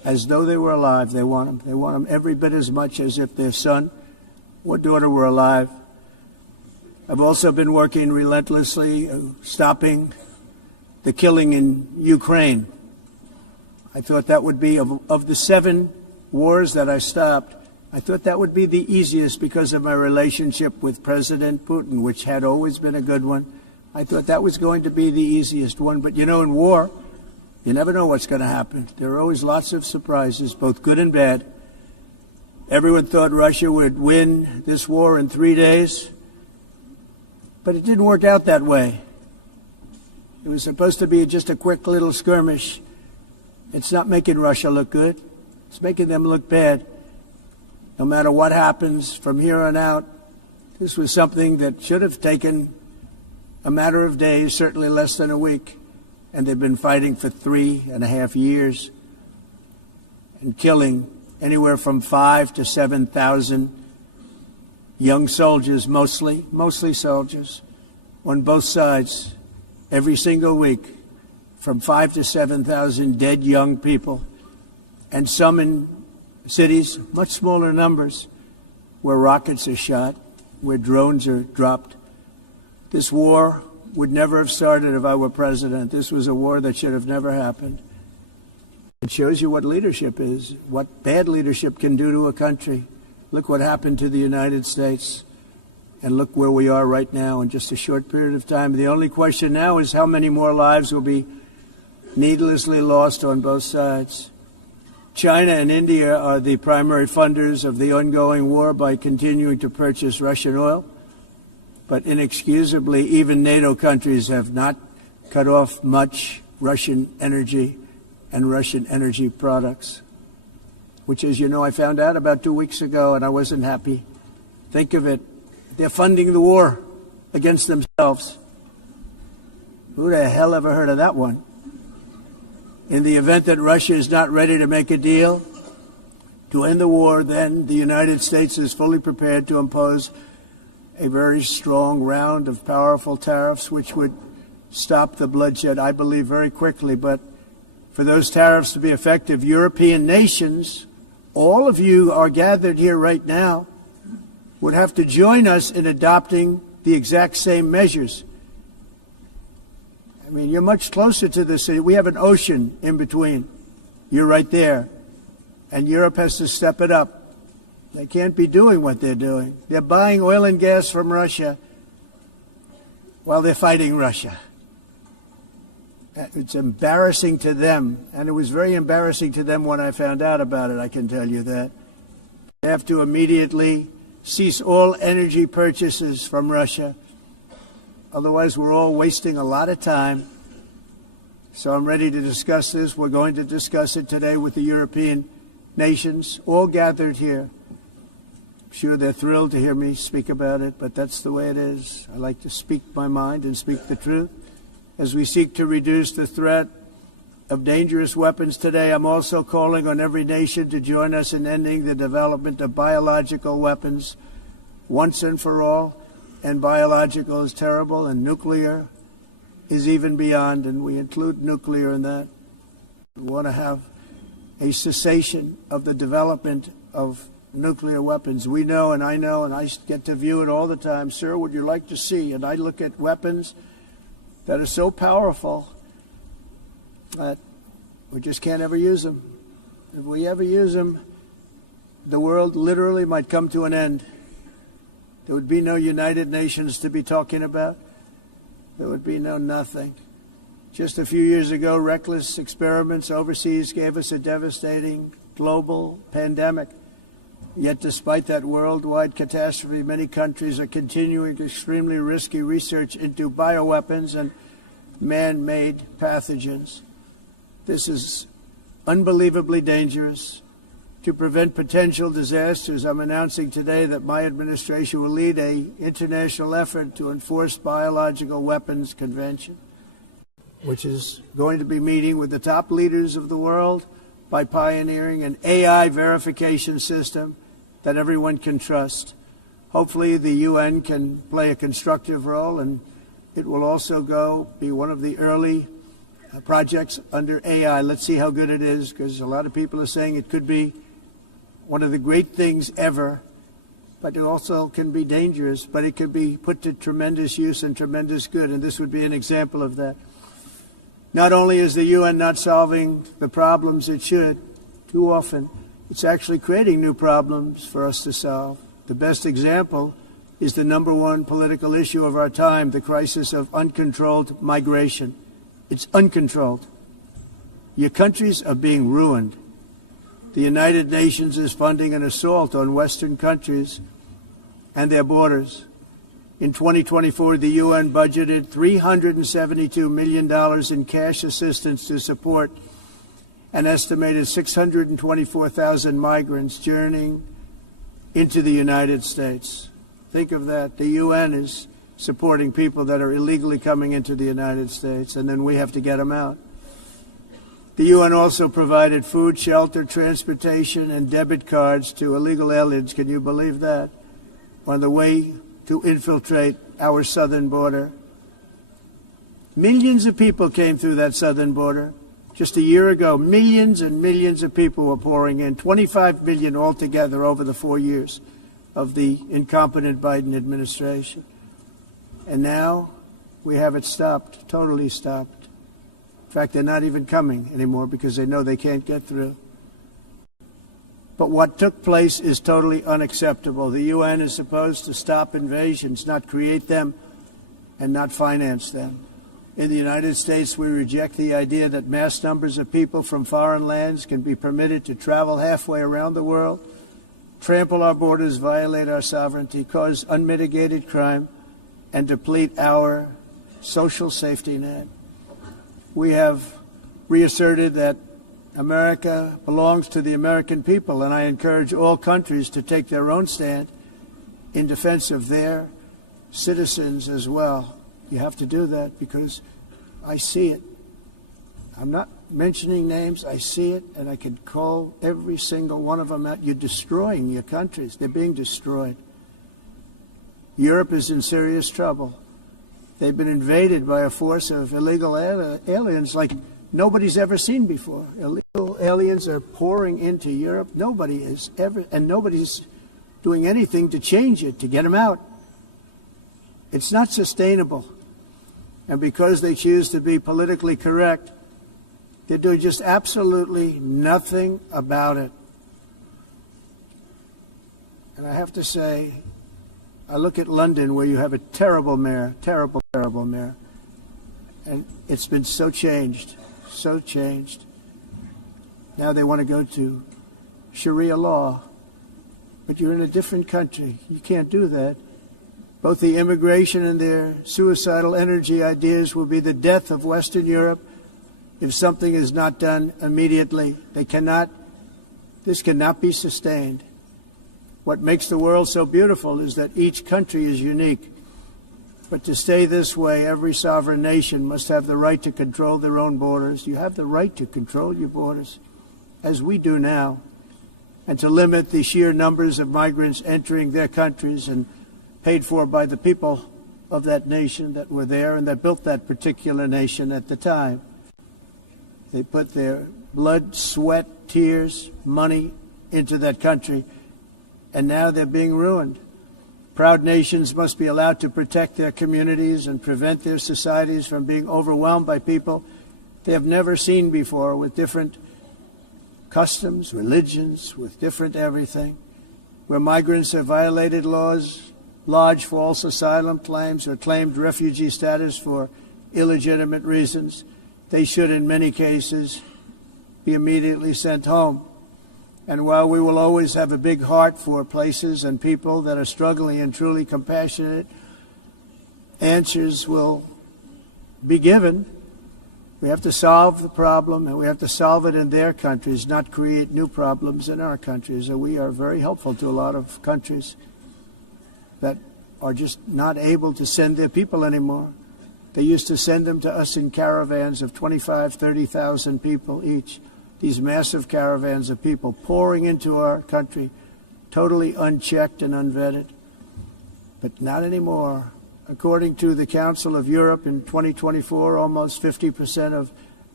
as though they were alive. They want them. They want them every bit as much as if their son or daughter were alive. I've also been working relentlessly, stopping the killing in Ukraine. I thought that would be, of the 7 wars that I stopped, I thought that would be the easiest because of my relationship with President Putin, which had always been a good one. I thought that was going to be the easiest one. But, you know, in war, you never know what's going to happen. There are always lots of surprises, both good and bad. Everyone thought Russia would win this war in 3 days, but it didn't work out that way. It was supposed to be just a quick little skirmish. It's not making Russia look good. It's making them look bad. No matter what happens from here on out, this was something that should have taken a matter of days, certainly less than a week. And they've been fighting for 3.5 years and killing anywhere from 5,000 to 7,000 young soldiers, mostly soldiers, on both sides, every single week, from 5,000 to 7,000 dead young people, and some in cities, much smaller numbers, where rockets are shot, where drones are dropped. This war would never have started if I were president. This was a war that should have never happened. It shows you what leadership is, what bad leadership can do to a country. Look what happened to the United States, and look where we are right now in just a short period of time. The only question now is how many more lives will be needlessly lost on both sides. China and India are the primary funders of the ongoing war by continuing to purchase Russian oil. But inexcusably, even NATO countries have not cut off much Russian energy and Russian energy products, which, as you know, I found out about 2 weeks ago, and I wasn't happy. Think of it. They're funding the war against themselves. Who the hell ever heard of that one? In the event that Russia is not ready to make a deal to end the war, then the United States is fully prepared to impose a very strong round of powerful tariffs, which would stop the bloodshed, I believe, very quickly. But for those tariffs to be effective, European nations, all of you are gathered here right now, would have to join us in adopting the exact same measures. I mean, you're much closer to the city. We have an ocean in between. You're right there. And Europe has to step it up. They can't be doing what they're doing. They're buying oil and gas from Russia while they're fighting Russia. It's embarrassing to them, and it was very embarrassing to them when I found out about it, I can tell you that. They have to immediately cease all energy purchases from Russia. Otherwise, we're all wasting a lot of time. So I'm ready to discuss this. We're going to discuss it today with the European nations, all gathered here. I'm sure they're thrilled to hear me speak about it, but that's the way it is. I like to speak my mind and speak the truth. As we seek to reduce the threat of dangerous weapons today, I'm also calling on every nation to join us in ending the development of biological weapons once and for all. And biological is terrible, and nuclear is even beyond, and we include nuclear in that. We want to have a cessation of the development of nuclear weapons. We know, and I get to view it all the time. Sir, would you like to see? And I look at weapons that are so powerful that we just can't ever use them. If we ever use them, the world literally might come to an end. There would be no United Nations to be talking about. There would be no nothing. Just a few years ago, reckless experiments overseas gave us a devastating global pandemic. Yet despite that worldwide catastrophe, many countries are continuing extremely risky research into bioweapons and man-made pathogens. This is unbelievably dangerous. To prevent potential disasters, I'm announcing today that my administration will lead an international effort to enforce biological weapons convention, which is going to be meeting with the top leaders of the world by pioneering an AI verification system that everyone can trust. Hopefully the UN can play a constructive role, and it will also be one of the early projects under AI. Let's see how good it is, because a lot of people are saying it could be one of the great things ever, but it also can be dangerous, but it could be put to tremendous use and tremendous good, and this would be an example of that. Not only is the UN not solving the problems it should, too often, it's actually creating new problems for us to solve. The best example is the number one political issue of our time, the crisis of uncontrolled migration. It's uncontrolled. Your countries are being ruined. The United Nations is funding an assault on Western countries and their borders. In 2024, the UN budgeted $372 million in cash assistance to support an estimated 624,000 migrants journeying into the United States. Think of that. The UN is supporting people that are illegally coming into the United States, and then we have to get them out. The UN also provided food, shelter, transportation, and debit cards to illegal aliens. Can you believe that? On the way to infiltrate our southern border. Millions of people came through that southern border. Just a year ago, millions and millions of people were pouring in, 25 million altogether over the 4 years of the incompetent Biden administration. And now we have it stopped, totally stopped. In fact, they're not even coming anymore because they know they can't get through. But what took place is totally unacceptable. The UN is supposed to stop invasions, not create them and not finance them. In the United States, we reject the idea that mass numbers of people from foreign lands can be permitted to travel halfway around the world, trample our borders, violate our sovereignty, cause unmitigated crime, and deplete our social safety net. We have reasserted that America belongs to the American people, and I encourage all countries to take their own stand in defense of their citizens as well. You have to do that because I see it. I'm not mentioning names. I see it, and I can call every single one of them out. You're destroying your countries. They're being destroyed. Europe is in serious trouble. They've been invaded by a force of illegal aliens like nobody's ever seen before. Illegal aliens are pouring into Europe. Nobody is ever, and nobody's doing anything to change it, to get them out. It's not sustainable. And because they choose to be politically correct, they're doing just absolutely nothing about it. And I have to say, I look at London, where you have a terrible mayor, terrible mayor, and it's been so changed. Now they want to go to Sharia law, but you're in a different country. You can't do that. Both the immigration and their suicidal energy ideas will be the death of Western Europe if something is not done immediately. This cannot be sustained. What makes the world so beautiful is that each country is unique. But to stay this way, every sovereign nation must have the right to control their own borders. You have the right to control your borders, as we do now, and to limit the sheer numbers of migrants entering their countries and paid for by the people of that nation that were there and that built that particular nation at the time. They put their blood, sweat, tears, money into that country, and now they're being ruined. Proud nations must be allowed to protect their communities and prevent their societies from being overwhelmed by people they have never seen before, with different customs, religions, with different everything. Where migrants have violated laws, lodged false asylum claims, or claimed refugee status for illegitimate reasons, they should, in many cases, be immediately sent home. And while we will always have a big heart for places and people that are struggling and truly compassionate, answers will be given. We have to solve the problem, and we have to solve it in their countries, not create new problems in our countries. And we are very helpful to a lot of countries that are just not able to send their people anymore. They used to send them to us in caravans of 25,000, 30,000 people each. These massive caravans of people pouring into our country, totally unchecked and unvetted. But not anymore. According to the Council of Europe in 2024, almost 50% of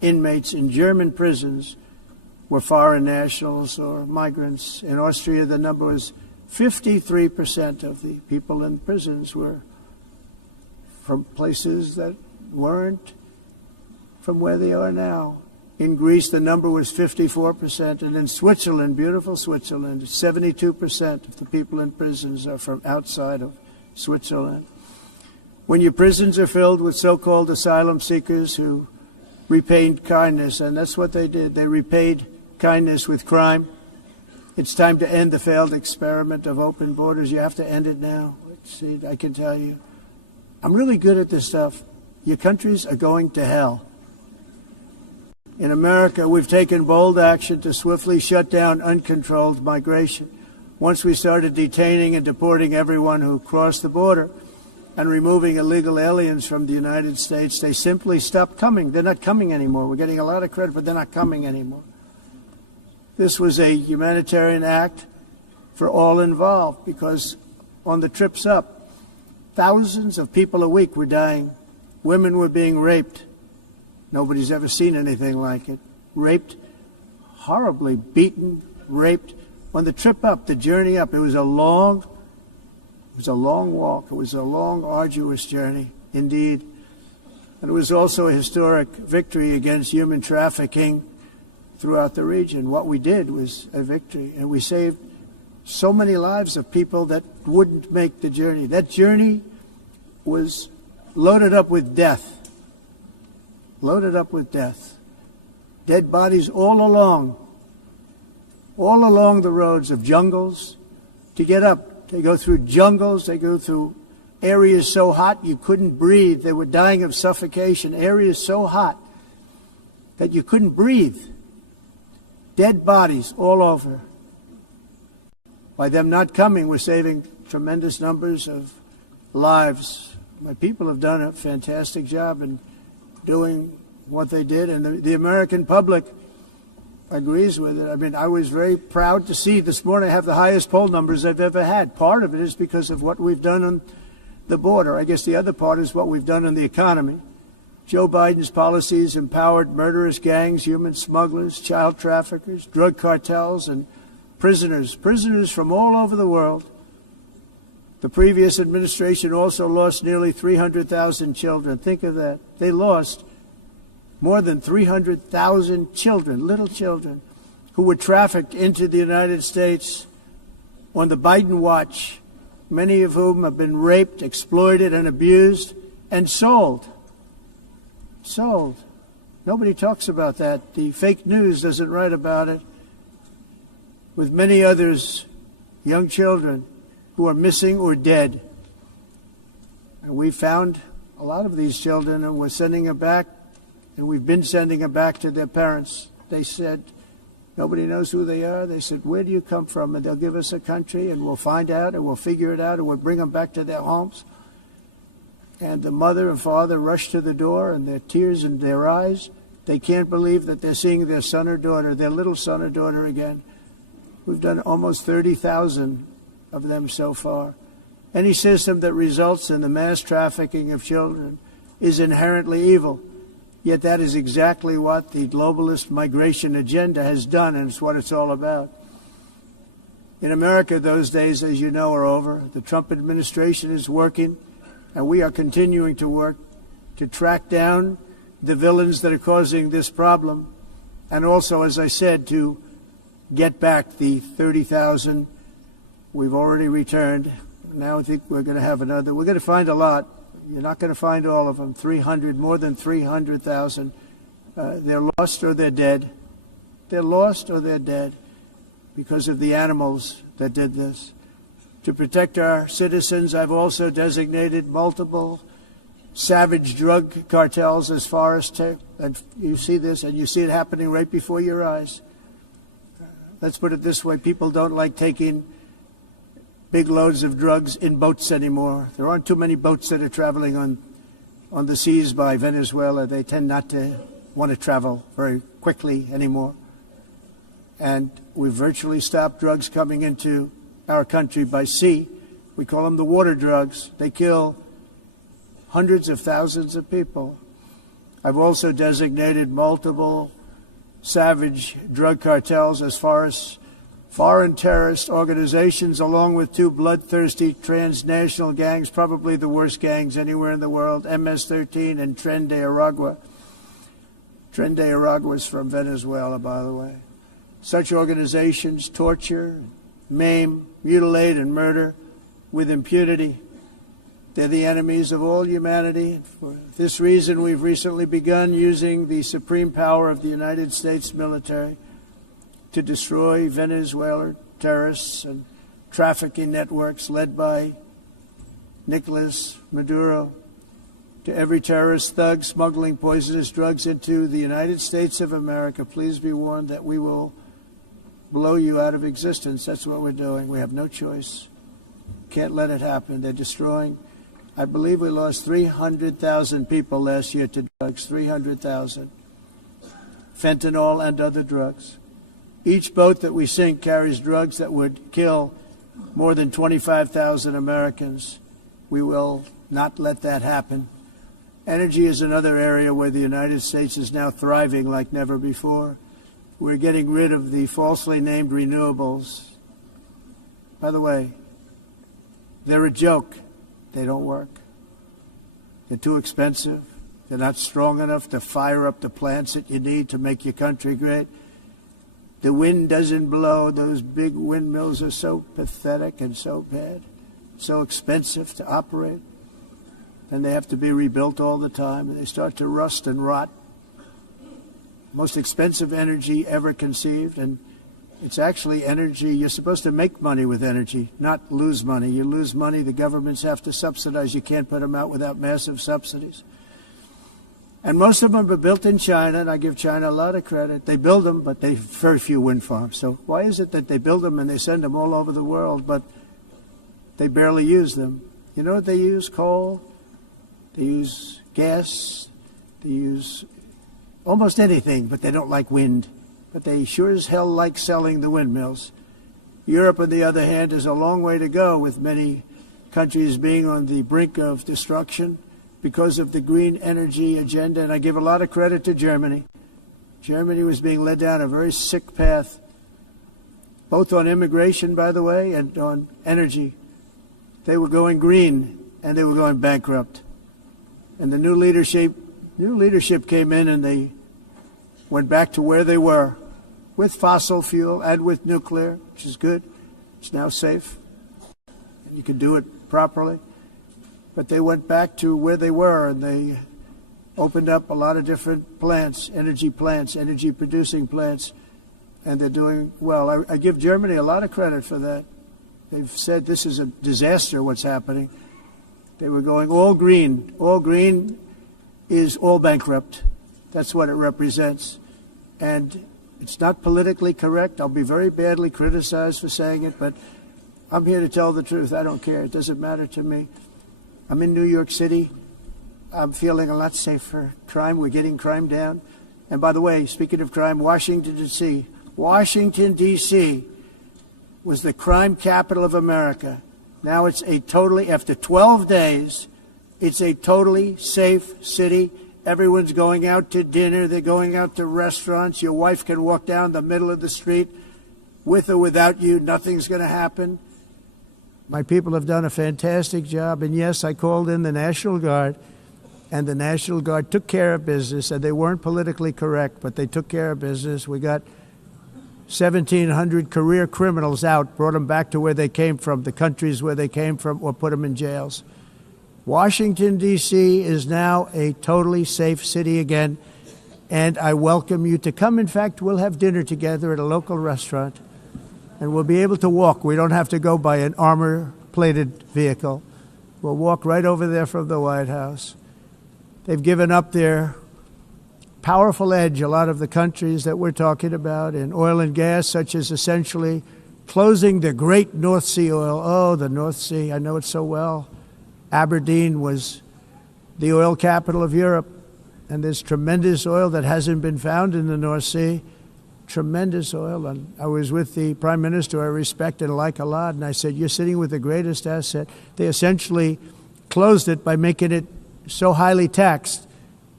inmates in German prisons were foreign nationals or migrants. In Austria, the number was 53% of the people in prisons were from places that weren't from where they are now. In Greece, the number was 54%, and in Switzerland, beautiful Switzerland, 72% of the people in prisons are from outside of Switzerland. When your prisons are filled with so-called asylum seekers who repaid kindness, and that's what they did, they repaid kindness with crime. It's time to end the failed experiment of open borders. You have to end it now. See, I can tell you, I'm really good at this stuff. Your countries are going to hell. In America, we've taken bold action to swiftly shut down uncontrolled migration. Once we started detaining and deporting everyone who crossed the border and removing illegal aliens from the United States, they simply stopped coming. They're not coming anymore. We're getting a lot of credit, but they're not coming anymore. This was a humanitarian act for all involved because on the trips up, thousands of people a week were dying. Women were being raped. Nobody's ever seen anything like it. Raped, horribly beaten, raped. On the trip up, the journey up, it was a long walk. It was a long, arduous journey, indeed. And it was also a historic victory against human trafficking throughout the region. What we did was a victory, and we saved so many lives of people that wouldn't make the journey. That journey was loaded up with death. Loaded up with death. Dead bodies all along the roads of jungles to get up. They go through jungles, they go through areas so hot you couldn't breathe. They were dying of suffocation, areas so hot that you couldn't breathe. Dead bodies all over. By them not coming, we're saving tremendous numbers of lives. My people have done a fantastic job in doing what they did, and the American public agrees with it. I mean, I was very proud to see this morning I have the highest poll numbers I've ever had. Part of it is because of what we've done on the border. I guess the other part is what we've done on the economy. Joe Biden's policies empowered murderous gangs, human smugglers, child traffickers, drug cartels, and prisoners from all over the world. The previous administration also lost nearly 300,000 children. Think of that. They lost more than 300,000 children, little children, who were trafficked into the United States on the Biden watch, many of whom have been raped, exploited, and abused, and sold. Sold. Nobody talks about that. The fake news doesn't write about it. With many others, young children who are missing or dead. And we found a lot of these children and we're sending them back, and we've been sending them back to their parents. They said, nobody knows who they are. They said, where do you come from? And they'll give us a country and we'll find out and we'll figure it out and we'll bring them back to their homes. And the mother and father rush to the door and their tears in their eyes. They can't believe that they're seeing their son or daughter, their little son or daughter again. We've done almost 30,000 of them so far. Any system that results in the mass trafficking of children is inherently evil. Yet that is exactly what the globalist migration agenda has done, and it's what it's all about. In America, those days, as you know, are over. The Trump administration is working, and we are continuing to work to track down the villains that are causing this problem, and also, as I said, to get back the 30,000 we've already returned. Now I think we're going to have another. We're going to find a lot. You're not going to find all of them. 300, more than 300,000. They're lost or they're dead. They're lost or they're dead because of the animals that did this. To protect our citizens, I've also designated multiple savage drug cartels as far as and you see this, and you see it happening right before your eyes. Let's put it this way. People don't like taking big loads of drugs in boats anymore. There aren't too many boats that are traveling on the seas by Venezuela. They tend not to want to travel very quickly anymore. And we've virtually stopped drugs coming into our country by sea. We call them the water drugs. They kill hundreds of thousands of people. I've also designated multiple savage drug cartels as far as foreign terrorist organizations, along with two bloodthirsty transnational gangs, probably the worst gangs anywhere in the world, MS-13 and Tren de Aragua. Tren de Aragua is from Venezuela, by the way. Such organizations torture, maim, mutilate, and murder with impunity. They're the enemies of all humanity. For this reason, we've recently begun using the supreme power of the United States military to destroy Venezuelan terrorists and trafficking networks led by Nicolas Maduro. To every terrorist thug smuggling poisonous drugs into the United States of America, please be warned that we will blow you out of existence. That's what we're doing. We have no choice. Can't let it happen. They're destroying. I believe we lost 300,000 people last year to drugs, 300,000. Fentanyl and other drugs. Each boat that we sink carries drugs that would kill more than 25,000 Americans. We will not let that happen. Energy is another area where the United States is now thriving like never before. We're getting rid of the falsely named renewables. By the way, they're a joke. They don't work. They're too expensive. They're not strong enough to fire up the plants that you need to make your country great. The wind doesn't blow. Those big windmills are so pathetic and so bad, so expensive to operate. And they have to be rebuilt all the time, and they start to rust and rot. Most expensive energy ever conceived, and it's actually energy. You're supposed to make money with energy, not lose money. You lose money, the governments have to subsidize. You can't put them out without massive subsidies. And most of them are built in China, and I give China a lot of credit. They build them, but they have very few wind farms. So why is it that they build them and they send them all over the world, but they barely use them? You know what they use? Coal. They use gas. They use almost anything, but they don't like wind. But they sure as hell like selling the windmills. Europe, on the other hand, is a long way to go, with many countries being on the brink of destruction because of the green energy agenda. And I give a lot of credit to Germany. Germany was being led down a very sick path, both on immigration, by the way, and on energy. They were going green, and they were going bankrupt. And the new leadership came in, and they went back to where they were, with fossil fuel and with nuclear, which is good. It's now safe. You can do it properly. But they went back to where they were, and they opened up a lot of different plants, energy-producing plants, and they're doing well. I give Germany a lot of credit for that. They've said this is a disaster, what's happening. They were going all green. All green is all bankrupt. That's what it represents. And it's not politically correct. I'll be very badly criticized for saying it, but I'm here to tell the truth. I don't care. It doesn't matter to me. I'm in New York City. I'm feeling a lot safer. Crime, we're getting crime down. And by the way, speaking of crime, Washington, D.C. Washington, D.C. was the crime capital of America. Now it's after 12 days, it's a totally safe city. Everyone's going out to dinner. They're going out to restaurants. Your wife can walk down the middle of the street with or without you. Nothing's going to happen. My people have done a fantastic job. And yes, I called in the National Guard, and the National Guard took care of business. And they weren't politically correct, but they took care of business. We got 1,700 career criminals out, brought them back to where they came from, the countries where they came from, or put them in jails. Washington, D.C. is now a totally safe city again, and I welcome you to come. In fact, we'll have dinner together at a local restaurant, and we'll be able to walk. We don't have to go by an armor-plated vehicle. We'll walk right over there from the White House. They've given up their powerful edge, a lot of the countries that we're talking about, in oil and gas, such as essentially closing the great North Sea oil. Oh, the North Sea, I know it so well. Aberdeen was the oil capital of Europe, and there's tremendous oil that hasn't been found in the North Sea. Tremendous oil. And I was with the Prime Minister I respect and like a lot, and I said, you're sitting with the greatest asset. They essentially closed it by making it so highly taxed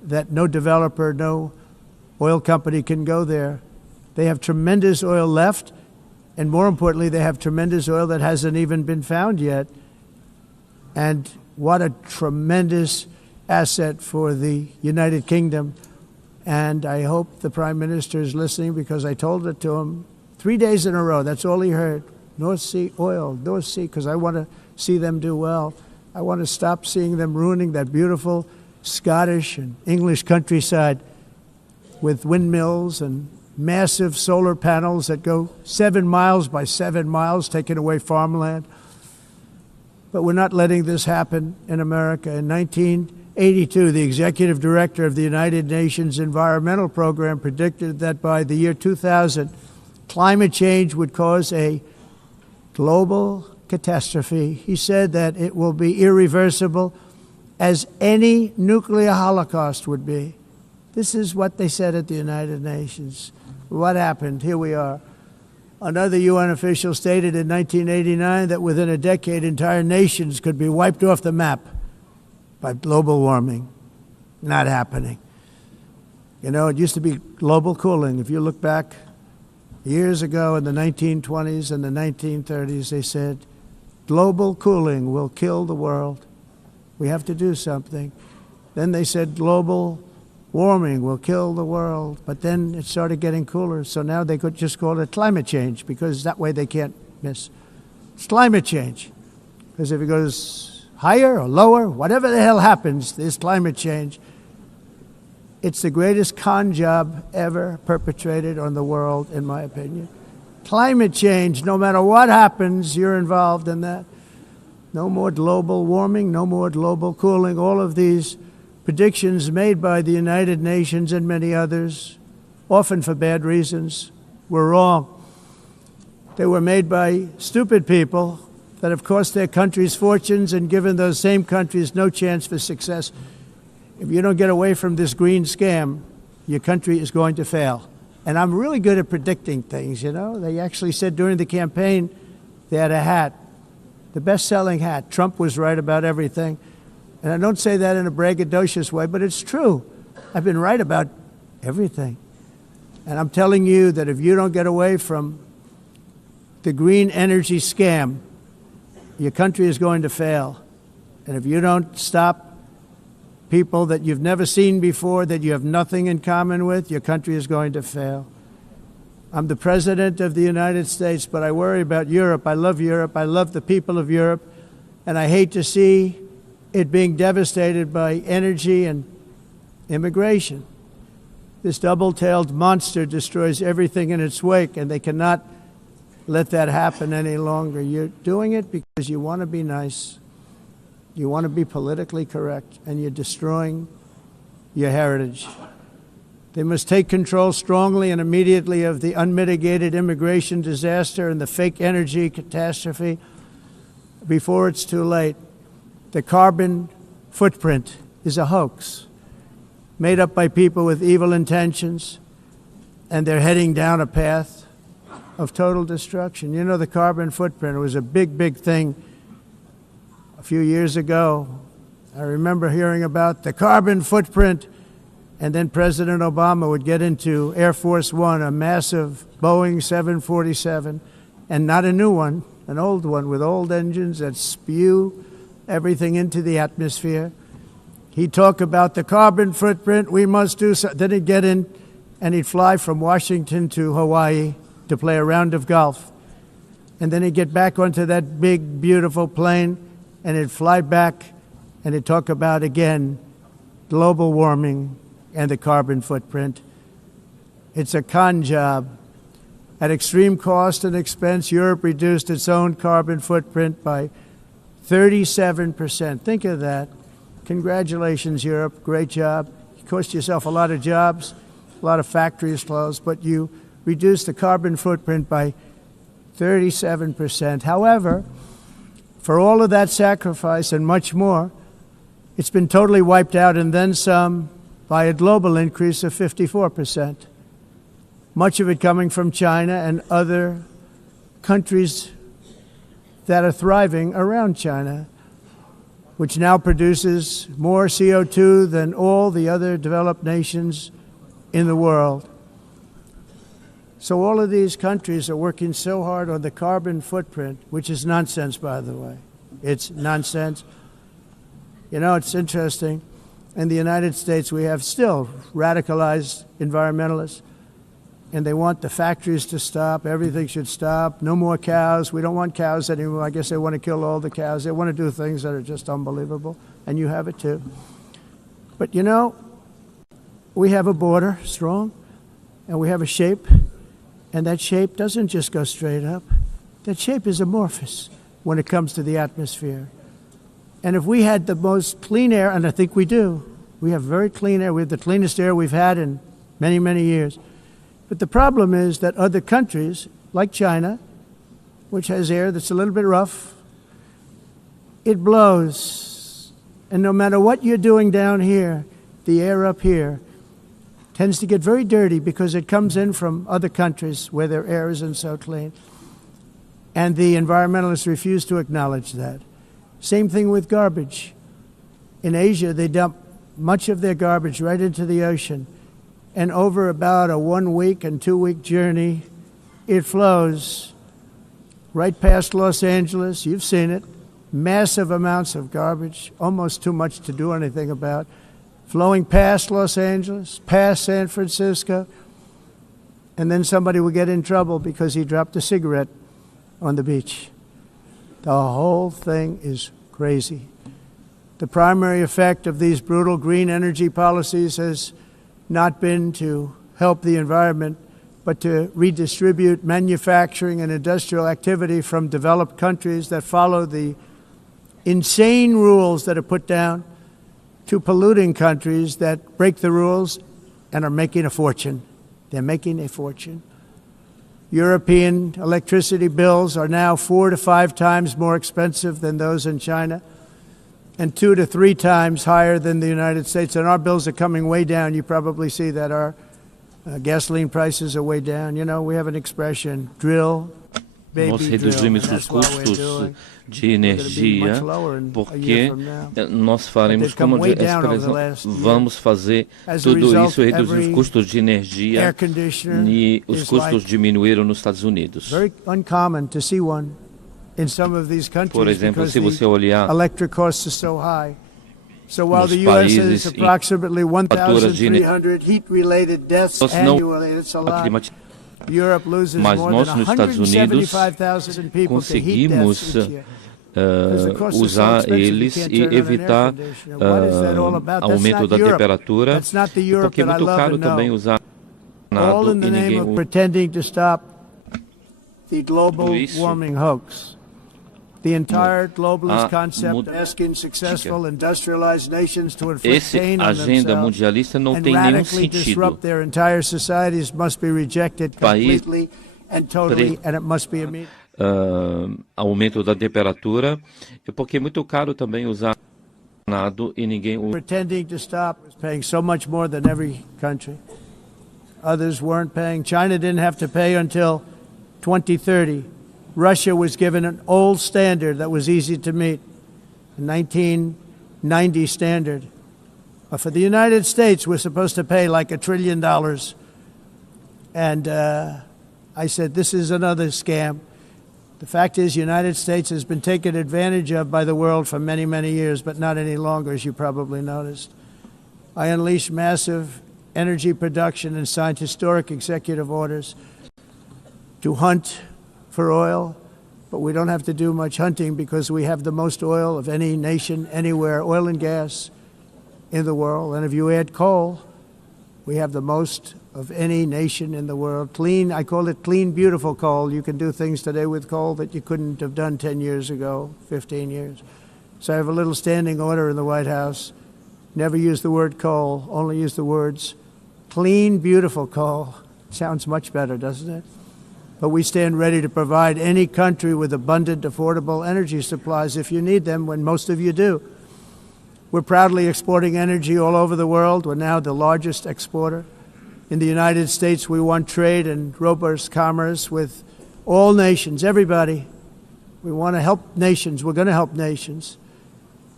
that no developer, no oil company can go there. They have tremendous oil left, and more importantly, they have tremendous oil that hasn't even been found yet. And what a tremendous asset for the United Kingdom. And I hope the Prime Minister is listening, because I told it to him 3 days in a row. That's all he heard. North Sea oil, North Sea, because I want to see them do well. I want to stop seeing them ruining that beautiful Scottish and English countryside with windmills and massive solar panels that go 7 miles by 7 miles, taking away farmland. But we're not letting this happen in America. In 1982, the executive director of the United Nations Environmental Program predicted that by the year 2000, climate change would cause a global catastrophe. He said that it will be irreversible, as any nuclear holocaust would be. This is what they said at the United Nations. What happened? Here we are. Another UN official stated in 1989 that within a decade, entire nations could be wiped off the map by global warming. Not happening. You know, it used to be global cooling. If you look back years ago in the 1920s and the 1930s, they said, global cooling will kill the world. We have to do something. Then they said global warming will kill the world. But then it started getting cooler. So now they could just call it climate change, because that way they can't miss. It's climate change. Because if it goes higher or lower, whatever the hell happens, there's climate change. It's the greatest con job ever perpetrated on the world, in my opinion. Climate change, no matter what happens, you're involved in that. No more global warming, no more global cooling. All of these predictions made by the United Nations and many others, often for bad reasons, were wrong. They were made by stupid people that have cost their countries fortunes and given those same countries no chance for success. If you don't get away from this green scam, your country is going to fail. And I'm really good at predicting things, you know. They actually said during the campaign they had a hat, the best-selling hat. Trump was right about everything. And I don't say that in a braggadocious way, but it's true. I've been right about everything. And I'm telling you that if you don't get away from the green energy scam, your country is going to fail. And if you don't stop people that you've never seen before, that you have nothing in common with, your country is going to fail. I'm the President of the United States, but I worry about Europe. I love Europe. I love the people of Europe. And I hate to see it being devastated by energy and immigration. This double-tailed monster destroys everything in its wake, and they cannot let that happen any longer. You're doing it because you want to be nice. You want to be politically correct, and you're destroying your heritage. They must take control strongly and immediately of the unmitigated immigration disaster and the fake energy catastrophe before it's too late. The carbon footprint is a hoax made up by people with evil intentions, and they're heading down a path of total destruction. You know, the carbon footprint, it was a big, big thing a few years ago. I remember hearing about the carbon footprint, and then President Obama would get into Air Force One, a massive Boeing 747, and not a new one, an old one with old engines that spew everything into the atmosphere. He'd talk about the carbon footprint, we must do so. Then he'd get in and he'd fly from Washington to Hawaii to play a round of golf. And then he'd get back onto that big, beautiful plane and he'd fly back and he'd talk about, again, global warming and the carbon footprint. It's a con job. At extreme cost and expense, Europe reduced its own carbon footprint by 37%. Think of that. Congratulations, Europe. Great job. You cost yourself a lot of jobs, a lot of factories closed, but you reduced the carbon footprint by 37%. However, for all of that sacrifice and much more, it's been totally wiped out and then some by a global increase of 54%. Much of it coming from China and other countries that are thriving around China. which now produces more CO2 than all the other developed nations in the world. So all of these countries are working so hard on the carbon footprint, which is nonsense, by the way. It's nonsense. You know, it's interesting. In the United States, we have still radicalized environmentalists, and they want the factories to stop. Everything should stop. No more cows. We don't want cows anymore. I guess they want to kill all the cows. They want to do things that are just unbelievable, and you have it too. But, you know, we have a border, strong, and we have a shape, and that shape doesn't just go straight up. That shape is amorphous when it comes to the atmosphere. And if we had the most clean air, and I think we do, we have very clean air. We have the cleanest air we've had in many, many years. But the problem is that other countries, like China, which has air that's a little bit rough, it blows. And no matter what you're doing down here, the air up here tends to get very dirty because it comes in from other countries where their air isn't so clean. And the environmentalists refuse to acknowledge that. Same thing with garbage. In Asia, they dump much of their garbage right into the ocean. And over about a 1 week and 2 week journey, it flows right past Los Angeles. You've seen it. Massive amounts of garbage, almost too much to do anything about. Flowing past Los Angeles, past San Francisco, and then somebody will get in trouble because he dropped a cigarette on the beach. The whole thing is crazy. The primary effect of these brutal green energy policies has not been to help the environment, but to redistribute manufacturing and industrial activity from developed countries that follow the insane rules that are put down to polluting countries that break the rules and are making a fortune. They're making a fortune. European electricity bills are now 4 to 5 times more expensive than those in China, and 2 to 3 times higher than the United States. And our bills are coming way down. You probably see that our gasoline prices are way down. You know, we have an expression, drill, Nós reduzimos os custos de energia porque nós faremos, como a expressão, vamos fazer tudo isso e reduzir os custos de energia e os custos diminuíram nos Estados Unidos. Por exemplo, se você olhar So while the U.S. has approximately 1,300 heat-related deaths annually, it's a lot. Mas nós, nos Estados Unidos, conseguimos usar eles e evitar aumento da temperatura, porque é muito caro também usar nada e ninguém usa. The entire globalist concept asking successful industrialized nations to inflict pain on themselves and radically disrupt their entire societies must be rejected completely and totally, and it must be immediate. Aumento da temperatura, porque é muito caro também usar nada e ninguém usa. Pretending to stop is paying so much more than every country. Others weren't paying. China didn't have to pay until 2030. Russia was given an old standard that was easy to meet, a 1990 standard. For the United States, we're supposed to pay like $1 trillion. And I said, this is another scam. The fact is, the United States has been taken advantage of by the world for many, many years, but not any longer, as you probably noticed. I unleashed massive energy production and signed historic executive orders to hunt for oil, but we don't have to do much hunting because we have the most oil of any nation anywhere, oil and gas in the world. And if you add coal, we have the most of any nation in the world. Clean, I call it clean, beautiful coal. You can do things today with coal that you couldn't have done 10 years ago, 15 years. So I have a little standing order in the White House. Never use the word coal, only use the words clean, beautiful coal. Sounds much better, doesn't it? But we stand ready to provide any country with abundant, affordable energy supplies if you need them, when most of you do. We're proudly exporting energy all over the world. We're now the largest exporter. In the United States, we want trade and robust commerce with all nations, everybody. We want to help nations. We're going to help nations.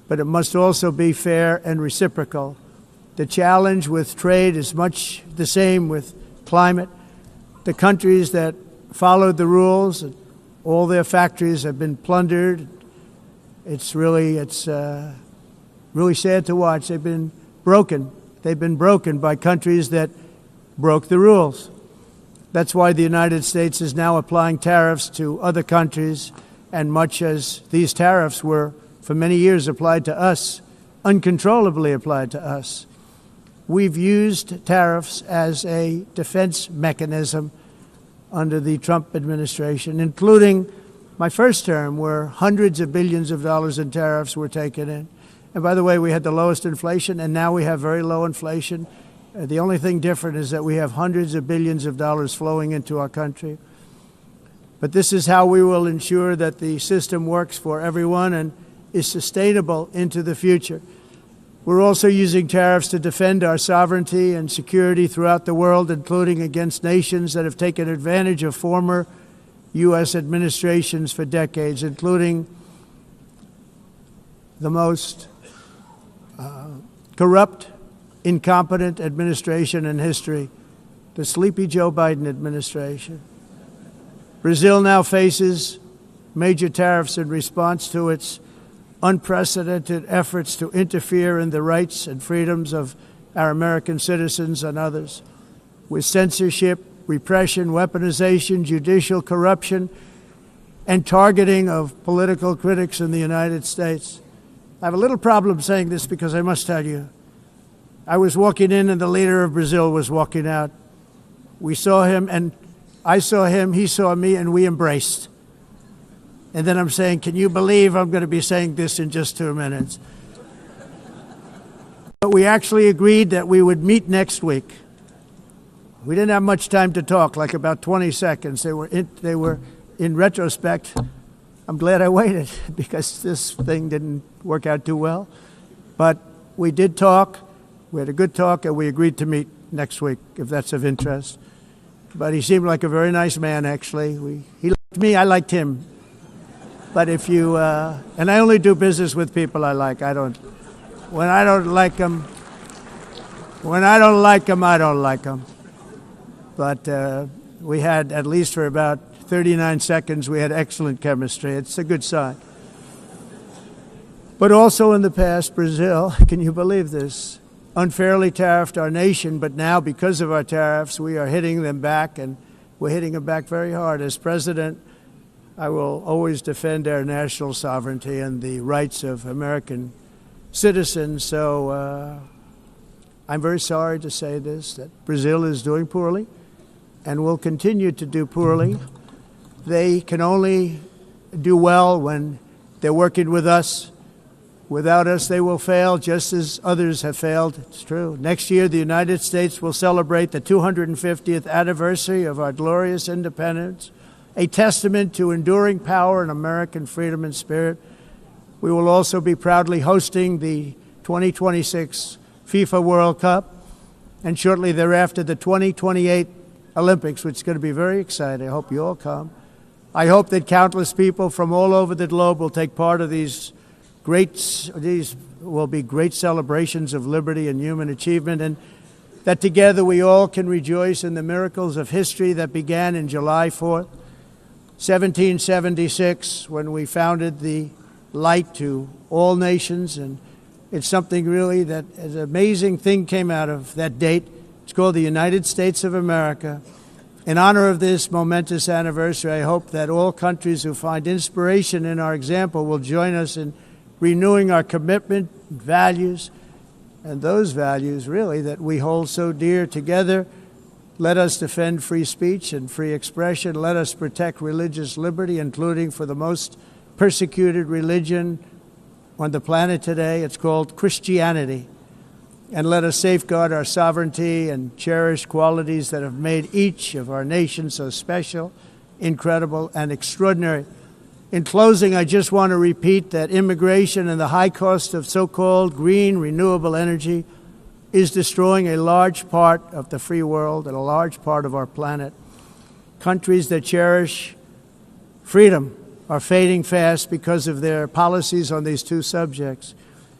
but it must also be fair and reciprocal. The challenge with trade is much the same with climate. The countries that followed the rules, all their factories have been plundered. It's really sad to watch. They've been broken. They've been broken by countries that broke the rules. That's why the United States is now applying tariffs to other countries, and much as these tariffs were for many years applied to us, uncontrollably applied to us. We've used tariffs as a defense mechanism under the Trump administration, including my first term, where hundreds of billions of dollars in tariffs were taken in. And by the way, we had the lowest inflation, and now we have very low inflation. The only thing different is that we have hundreds of billions of dollars flowing into our country. But this is how we will ensure that the system works for everyone and is sustainable into the future. We're also using tariffs to defend our sovereignty and security throughout the world, including against nations that have taken advantage of former U.S. administrations for decades, including the most corrupt, incompetent administration in history, the sleepy Joe Biden administration. Brazil now faces major tariffs in response to its unprecedented efforts to interfere in the rights and freedoms of our American citizens and others, with censorship, repression, weaponization, judicial corruption, and targeting of political critics in the United States. I have a little problem saying this because I must tell you, I was walking in and the leader of Brazil was walking out. We saw him and I saw him, he saw me, and we embraced. And then I'm saying, can you believe I'm going to be saying this in just 2 minutes? But we actually agreed that we would meet next week. We didn't have much time to talk, like about 20 seconds. They were in retrospect, I'm glad I waited because this thing didn't work out too well. But we did talk. We had a good talk, and we agreed to meet next week, if that's of interest. But he seemed like a very nice man, actually. He liked me, I liked him. But if you, and I only do business with people I like. When I don't like them, I don't like them. But we had, at least for about 39 seconds, we had excellent chemistry. It's a good sign. But also in the past, Brazil, can you believe this, unfairly tariffed our nation, but now because of our tariffs, we are hitting them back, and we're hitting them back very hard. As president, I will always defend our national sovereignty and the rights of American citizens. So I'm very sorry to say this, that Brazil is doing poorly and will continue to do poorly. They can only do well when they're working with us. Without us, they will fail, just as others have failed. It's true. Next year, the United States will celebrate the 250th anniversary of our glorious independence, a testament to enduring power and American freedom and spirit. We will also be proudly hosting the 2026 FIFA World Cup, and shortly thereafter, the 2028 Olympics, which is going to be very exciting. I hope you all come. I hope that countless people from all over the globe will take part of these will be great celebrations of liberty and human achievement, and that together we all can rejoice in the miracles of history that began in July 4th, 1776, when we founded the light to all nations. And it's something really that an amazing thing came out of that date. It's called the United States of America. In honor of this momentous anniversary, I hope that all countries who find inspiration in our example will join us in renewing our commitment, values, and those values really that we hold so dear. Together, let us defend free speech and free expression. Let us protect religious liberty, including for the most persecuted religion on the planet today. It's called Christianity. And let us safeguard our sovereignty and cherish qualities that have made each of our nations so special, incredible, and extraordinary. In closing, I just want to repeat that immigration and the high cost of so-called green renewable energy is destroying a large part of the free world and a large part of our planet. Countries that cherish freedom are fading fast because of their policies on these two subjects.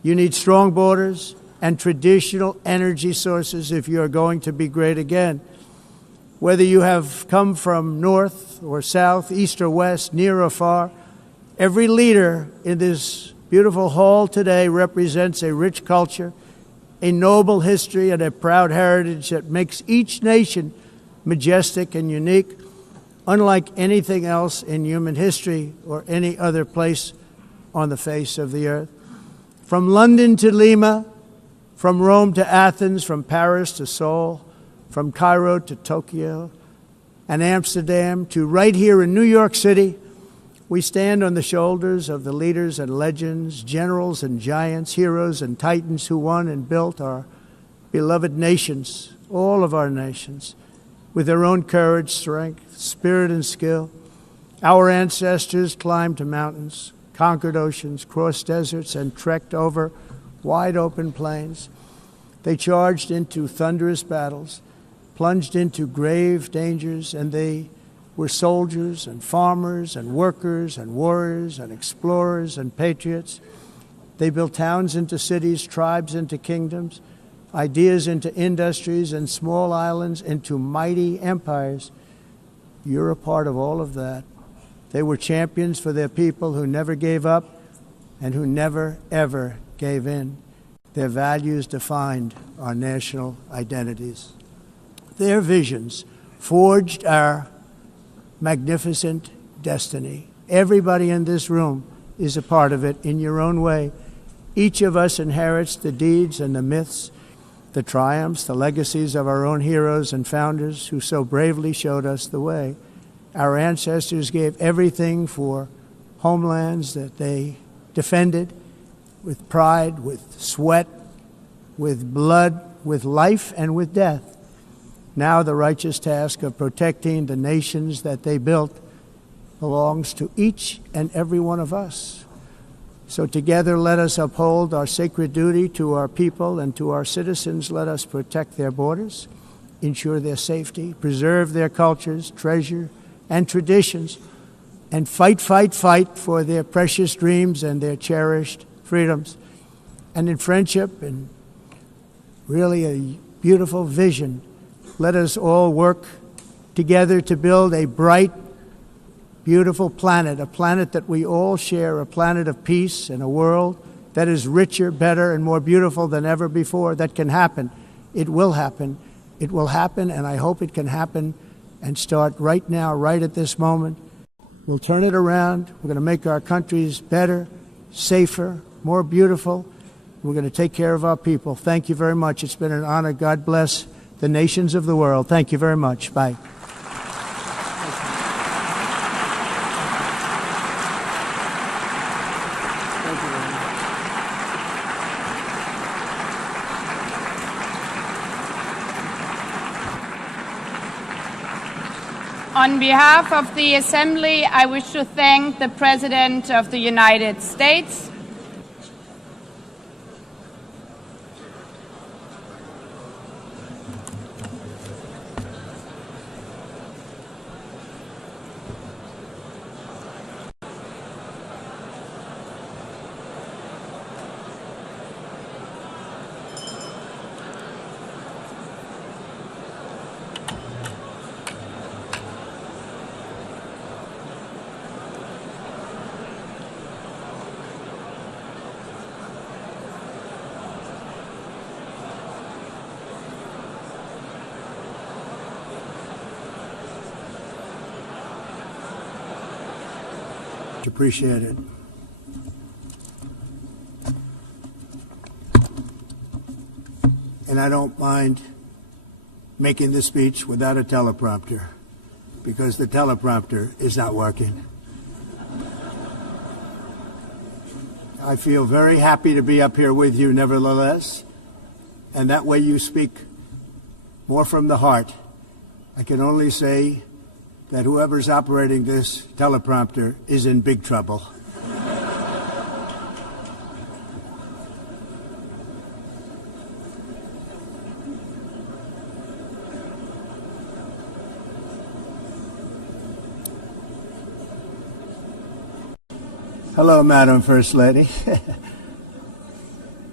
You need strong borders and traditional energy sources if you are going to be great again. Whether you have come from north or south, east or west, near or far, every leader in this beautiful hall today represents a rich culture, a noble history, and a proud heritage that makes each nation majestic and unique, unlike anything else in human history or any other place on the face of the earth. From London to Lima, from Rome to Athens, from Paris to Seoul, from Cairo to Tokyo and Amsterdam to right here in New York City, we stand on the shoulders of the leaders and legends, generals and giants, heroes and titans who won and built our beloved nations, all of our nations, with their own courage, strength, spirit, and skill. Our ancestors climbed mountains, conquered oceans, crossed deserts, and trekked over wide open plains. They charged into thunderous battles, plunged into grave dangers, and they were soldiers and farmers and workers and warriors and explorers and patriots. They built towns into cities, tribes into kingdoms, ideas into industries, and small islands into mighty empires. You're a part of all of that. They were champions for their people who never gave up and who never, ever gave in. Their values defined our national identities. Their visions forged our magnificent destiny. Everybody in this room is a part of it in your own way. Each of us inherits the deeds and the myths, the triumphs, the legacies of our own heroes and founders who so bravely showed us the way. Our ancestors gave everything for homelands that they defended with pride, with sweat, with blood, with life, and with death. Now the righteous task of protecting the nations that they built belongs to each and every one of us. So together let us uphold our sacred duty to our people and to our citizens. Let us protect their borders, ensure their safety, preserve their cultures, treasure, and traditions, and fight for their precious dreams and their cherished freedoms. And in friendship and really a beautiful vision, let us all work together to build a bright, beautiful planet, a planet that we all share, a planet of peace and a world that is richer, better, and more beautiful than ever before. That can happen. It will happen. It will happen, and I hope it can happen and start right now, right at this moment. We'll turn it around. We're going to make our countries better, safer, more beautiful. We're going to take care of our people. Thank you very much. It's been an honor. God bless the nations of the world. Thank you very much. Bye. On behalf of the Assembly, I wish to thank the President of the United States, Appreciate it. And I don't mind making this speech without a teleprompter, because the teleprompter is not working. I feel very happy to be up here with you nevertheless, and that way you speak more from the heart. I can only say that whoever's operating this teleprompter is in big trouble. Hello, Madam First Lady.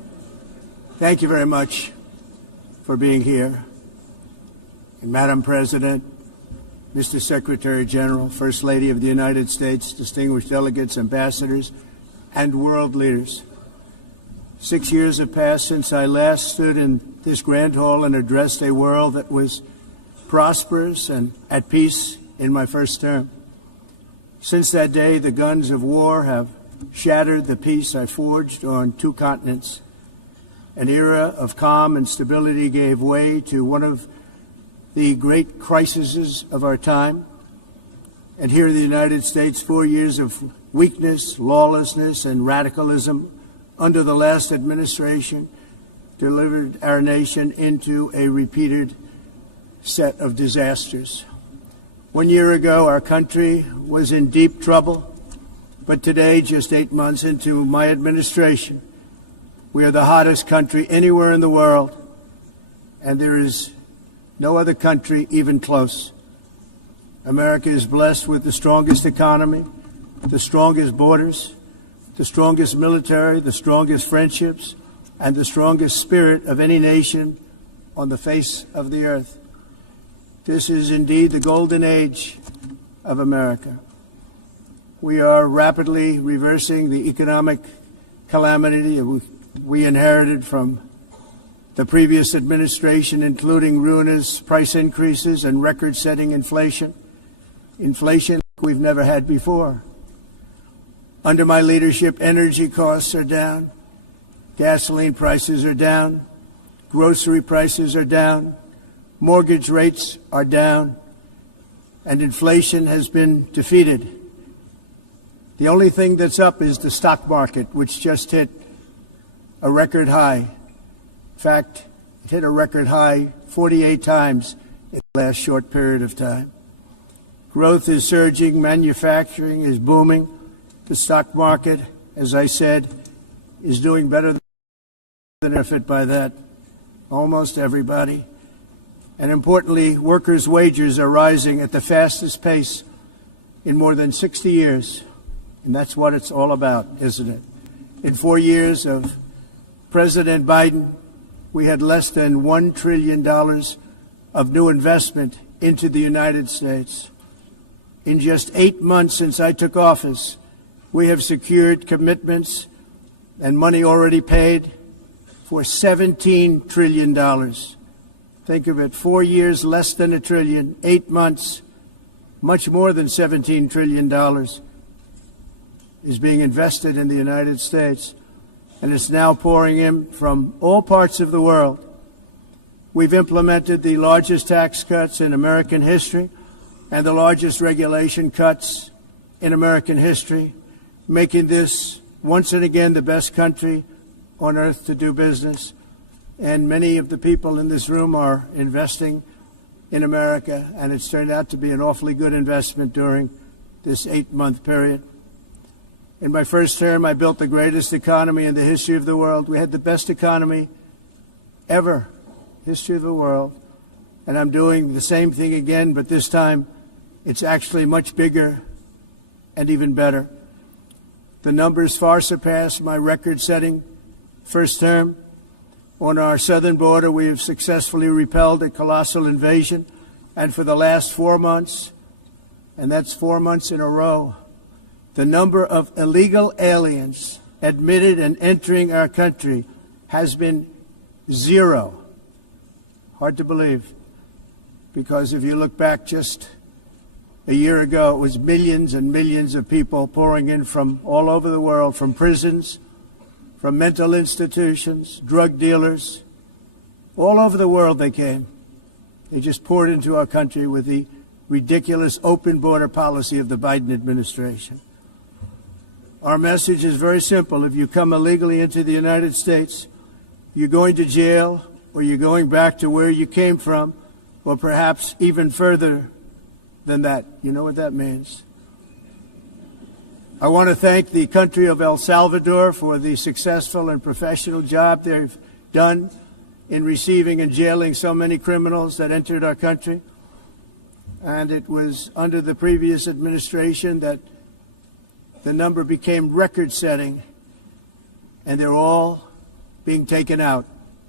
Thank you very much for being here. And Madam President, Mr. Secretary General, First Lady of the United States, distinguished delegates, ambassadors, and world leaders. 6 years have passed since I last stood in this grand hall and addressed a world that was prosperous and at peace in my first term. Since that day, the guns of war have shattered the peace I forged on 2 continents. An era of calm and stability gave way to one of the great crises of our time. And here in the United States, 4 years of weakness, lawlessness, and radicalism under the last administration delivered our nation into a repeated set of disasters. 1 year ago, our country was in deep trouble, but today, just 8 months into my administration, we are the hottest country anywhere in the world, and there is no other country even close. America is blessed with the strongest economy, the strongest borders, the strongest military, the strongest friendships, and the strongest spirit of any nation on the face of the earth. This is indeed the golden age of America. We are rapidly reversing the economic calamity we inherited from the previous administration, including ruinous price increases and record-setting inflation we've never had before. Under my leadership, energy costs are down, gasoline prices are down, grocery prices are down, mortgage rates are down, and inflation has been defeated. The only thing that's up is the stock market, which just hit a record high. In fact, it hit a record high 48 times in the last short period of time. Growth is surging, manufacturing is booming. The stock market, as I said, is doing better than benefit by that. Almost everybody. And importantly, workers' wages are rising at the fastest pace in more than 60 years. And that's what it's all about, isn't it? In 4 years of President Biden, we had less than $1 trillion of new investment into the United States. In just 8 months since I took office, we have secured commitments and money already paid for $17 trillion. Think of it, 4 years, less than $1 trillion, 8 months, much more than $17 trillion is being invested in the United States. And it's now pouring in from all parts of the world. We've implemented the largest tax cuts in American history and the largest regulation cuts in American history, making this once and again the best country on earth to do business. And many of the people in this room are investing in America, and it's turned out to be an awfully good investment during this 8-month period. In my first term, I built the greatest economy in the history of the world. We had the best economy ever, history of the world. And I'm doing the same thing again, but this time it's actually much bigger and even better. The numbers far surpass my record-setting first term. On our southern border, we have successfully repelled a colossal invasion. And for the last 4 months, and that's 4 months in a row, the number of illegal aliens admitted and entering our country has been 0. Hard to believe, because if you look back just a year ago, it was millions and millions of people pouring in from all over the world, from prisons, from mental institutions, drug dealers. All over the world they came. They just poured into our country with the ridiculous open border policy of the Biden administration. Our message is very simple. If you come illegally into the United States, you're going to jail, or you're going back to where you came from, or perhaps even further than that. You know what that means. I want to thank the country of El Salvador for the successful and professional job they've done in receiving and jailing so many criminals that entered our country. And it was under the previous administration that the number became record-setting, and they're all being taken out.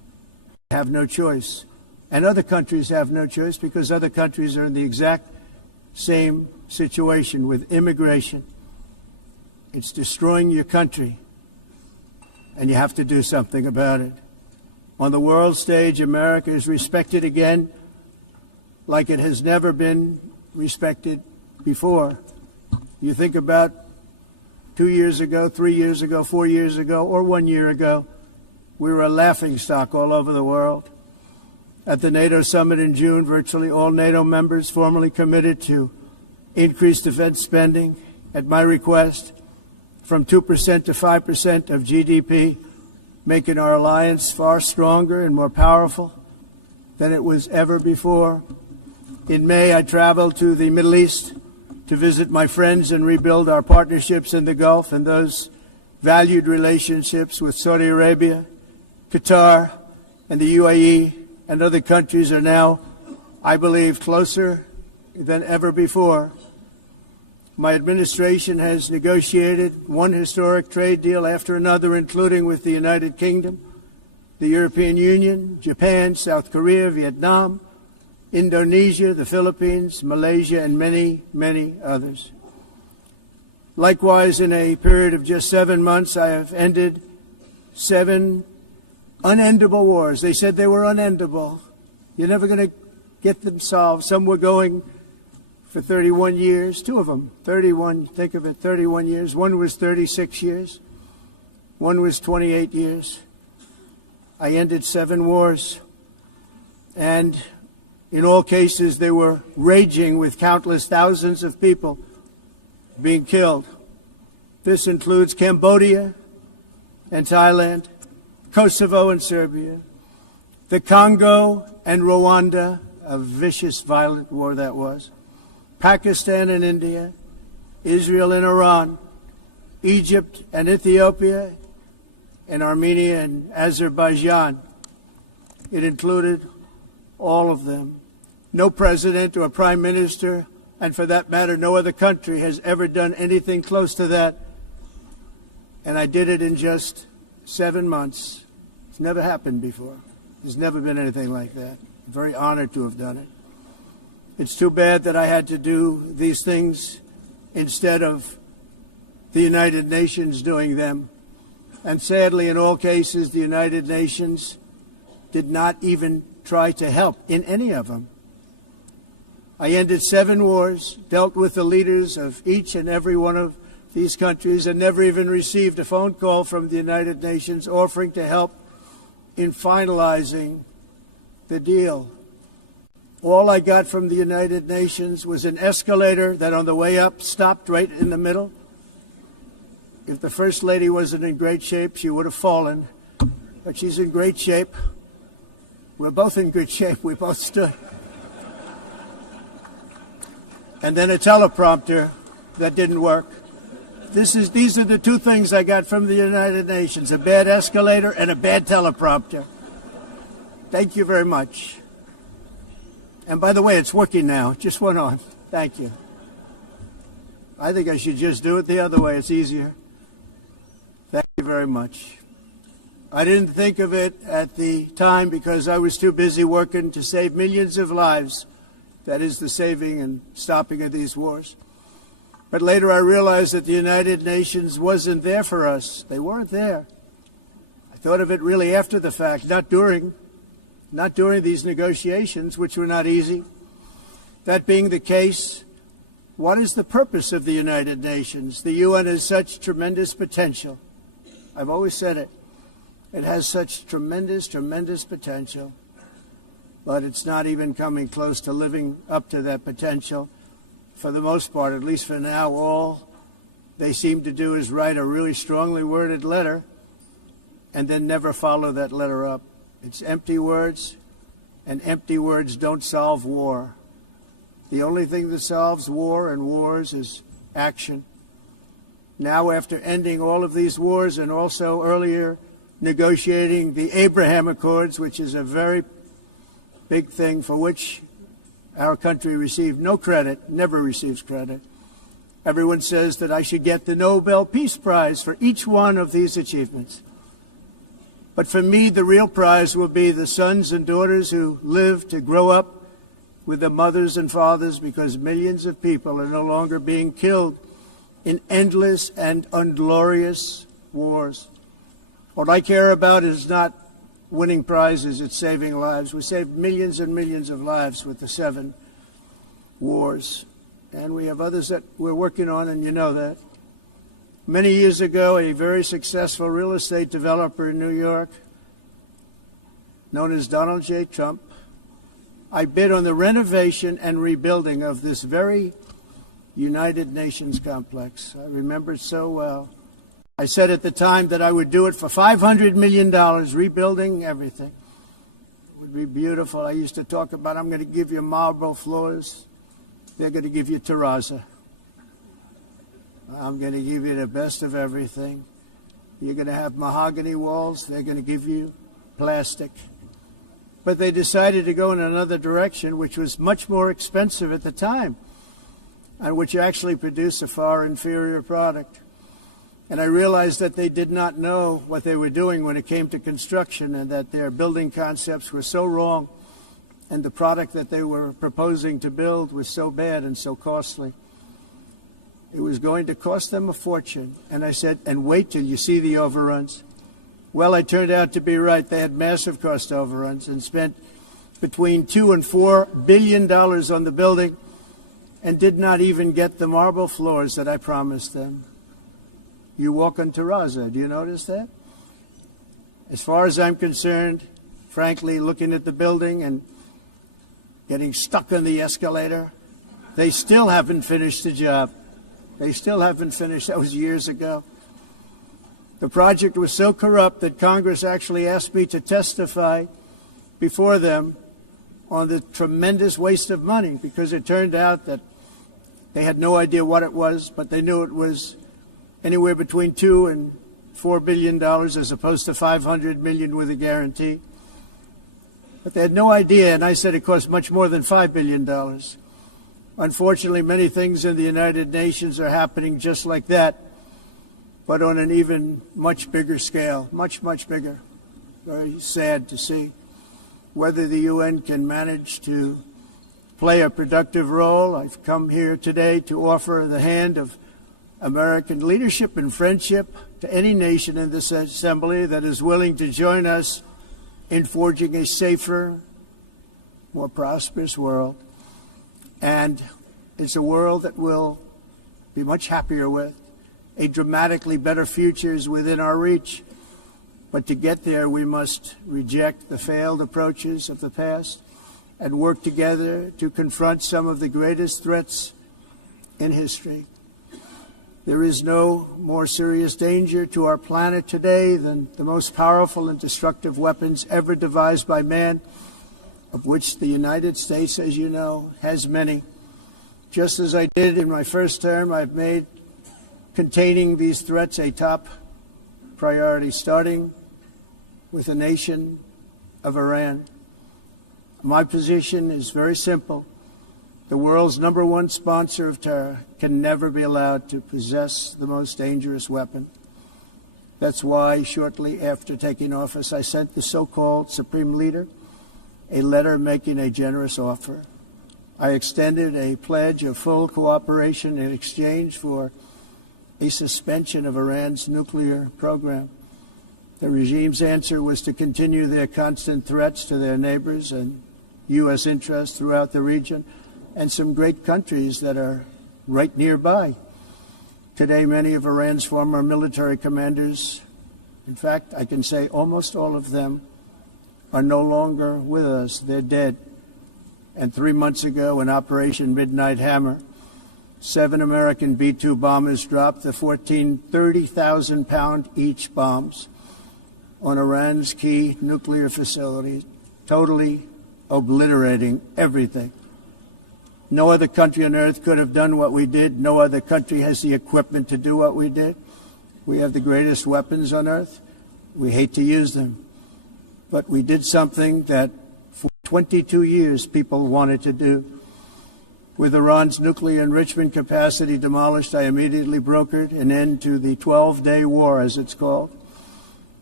have no choice. And other countries have no choice because other countries are in the exact same situation with immigration. It's destroying your country, and you have to do something about it. On the world stage, America is respected again like it has never been respected before. You think about 2 years ago, 3 years ago, 4 years ago, or 1 year ago, we were a laughingstock all over the world. At the NATO summit in June, virtually all NATO members formally committed to increase defense spending at my request from 2% to 5% of GDP, making our alliance far stronger and more powerful than it was ever before. In May, I traveled to the Middle East to visit my friends and rebuild our partnerships in the Gulf and those valued relationships with Saudi Arabia, Qatar, and the UAE and other countries are now, I believe, closer than ever before. My administration has negotiated one historic trade deal after another, including with the United Kingdom, the European Union, Japan, South Korea, Vietnam, Indonesia, the Philippines, Malaysia, and many, many others. Likewise, in a period of just 7 months, I have ended 7 unendable wars. They said they were unendable. You're never going to get them solved. Some were going for 31 years, 2 of them, 31, think of it, 31 years. One was 36 years. One was 28 years. I ended 7 wars. And in all cases, they were raging with countless thousands of people being killed. This includes Cambodia and Thailand, Kosovo and Serbia, the Congo and Rwanda, a vicious, violent war that was, Pakistan and India, Israel and Iran, Egypt and Ethiopia, and Armenia and Azerbaijan. It included all of them. No president or prime minister, and for that matter, no other country has ever done anything close to that. And I did it in just 7 months. It's never happened before. There's never been anything like that. I'm very honored to have done it. It's too bad that I had to do these things instead of the United Nations doing them. And sadly, in all cases, the United Nations did not even try to help in any of them. I ended 7 wars, dealt with the leaders of each and every one of these countries, and never even received a phone call from the United Nations offering to help in finalizing the deal. All I got from the United Nations was an escalator that on the way up stopped right in the middle. If the First Lady wasn't in great shape, she would have fallen. But she's in great shape. We're both in good shape. We both stood. And then a teleprompter that didn't work. These are the 2 things I got from the United Nations, a bad escalator and a bad teleprompter. Thank you very much. And by the way, it's working now. It just went on. Thank you. I think I should just do it the other way. It's easier. Thank you very much. I didn't think of it at the time because I was too busy working to save millions of lives. That is the saving and stopping of these wars. But later I realized that the United Nations wasn't there for us. They weren't there. I thought of it really after the fact, not during these negotiations, which were not easy. That being the case, what is the purpose of the United Nations? The UN has such tremendous potential. I've always said it. It has such tremendous, tremendous potential. But it's not even coming close to living up to that potential. For the most part, at least for now, all they seem to do is write a really strongly worded letter and then never follow that letter up. It's empty words, and empty words don't solve war. The only thing that solves war and wars is action. Now, after ending all of these wars and also earlier negotiating the Abraham Accords, which is a very big thing for which our country received no credit, never receives credit. Everyone says that I should get the Nobel Peace Prize for each one of these achievements. But for me, the real prize will be the sons and daughters who live to grow up with their mothers and fathers, because millions of people are no longer being killed in endless and unglorious wars. What I care about is not winning prizes, it's saving lives. We saved millions and millions of lives with the 7 wars. And we have others that we're working on, and you know that. Many years ago, a very successful real estate developer in New York, known as Donald J. Trump, I bid on the renovation and rebuilding of this very United Nations complex. I remember it so well. I said at the time that I would do it for $500 million, rebuilding everything. It would be beautiful. I used to talk about, I'm going to give you marble floors. They're going to give you terrazzo. I'm going to give you the best of everything. You're going to have mahogany walls. They're going to give you plastic. But they decided to go in another direction, which was much more expensive at the time, and which actually produced a far inferior product. And I realized that they did not know what they were doing when it came to construction, and that their building concepts were so wrong, and the product that they were proposing to build was so bad and so costly. It was going to cost them a fortune. And I said, and wait till you see the overruns. Well, I turned out to be right. They had massive cost overruns and spent between $2 and $4 billion on the building and did not even get the marble floors that I promised them. You walk on terrazzo. Do you notice that? As far as I'm concerned, frankly, looking at the building and getting stuck on the escalator, they still haven't finished the job. They still haven't finished. That was years ago. The project was so corrupt that Congress actually asked me to testify before them on the tremendous waste of money, because it turned out that they had no idea what it was, but they knew it was anywhere between $2 and $4 billion as opposed to $500 million with a guarantee. But they had no idea, and I said it cost much more than $5 billion. Unfortunately, many things in the United Nations are happening just like that, but on an even much bigger scale, much, much bigger. Very sad to see. Whether the UN can manage to play a productive role, I've come here today to offer the hand of American leadership and friendship to any nation in this assembly that is willing to join us in forging a safer, more prosperous world. And it's a world that we'll be much happier with. A dramatically better future is within our reach. But to get there, we must reject the failed approaches of the past and work together to confront some of the greatest threats in history. There is no more serious danger to our planet today than the most powerful and destructive weapons ever devised by man, of which the United States, as you know, has many. Just as I did in my first term, I've made containing these threats a top priority, starting with the nation of Iran. My position is very simple. The world's #1 sponsor of terror can never be allowed to possess the most dangerous weapon. That's why, shortly after taking office, I sent the so-called Supreme Leader a letter making a generous offer. I extended a pledge of full cooperation in exchange for a suspension of Iran's nuclear program. The regime's answer was to continue their constant threats to their neighbors and U.S. interests throughout the region, and some great countries that are right nearby. Today, many of Iran's former military commanders, in fact, I can say almost all of them, are no longer with us. They're dead. And 3 months ago, in Operation Midnight Hammer, 7 American B-2 bombers dropped the 14 30,000-pound each bombs on Iran's key nuclear facilities, totally obliterating everything. No other country on earth could have done what we did. No other country has the equipment to do what we did. We have the greatest weapons on earth. We hate to use them. But we did something that for 22 years people wanted to do. With Iran's nuclear enrichment capacity demolished, I immediately brokered an end to the 12-day war, as it's called.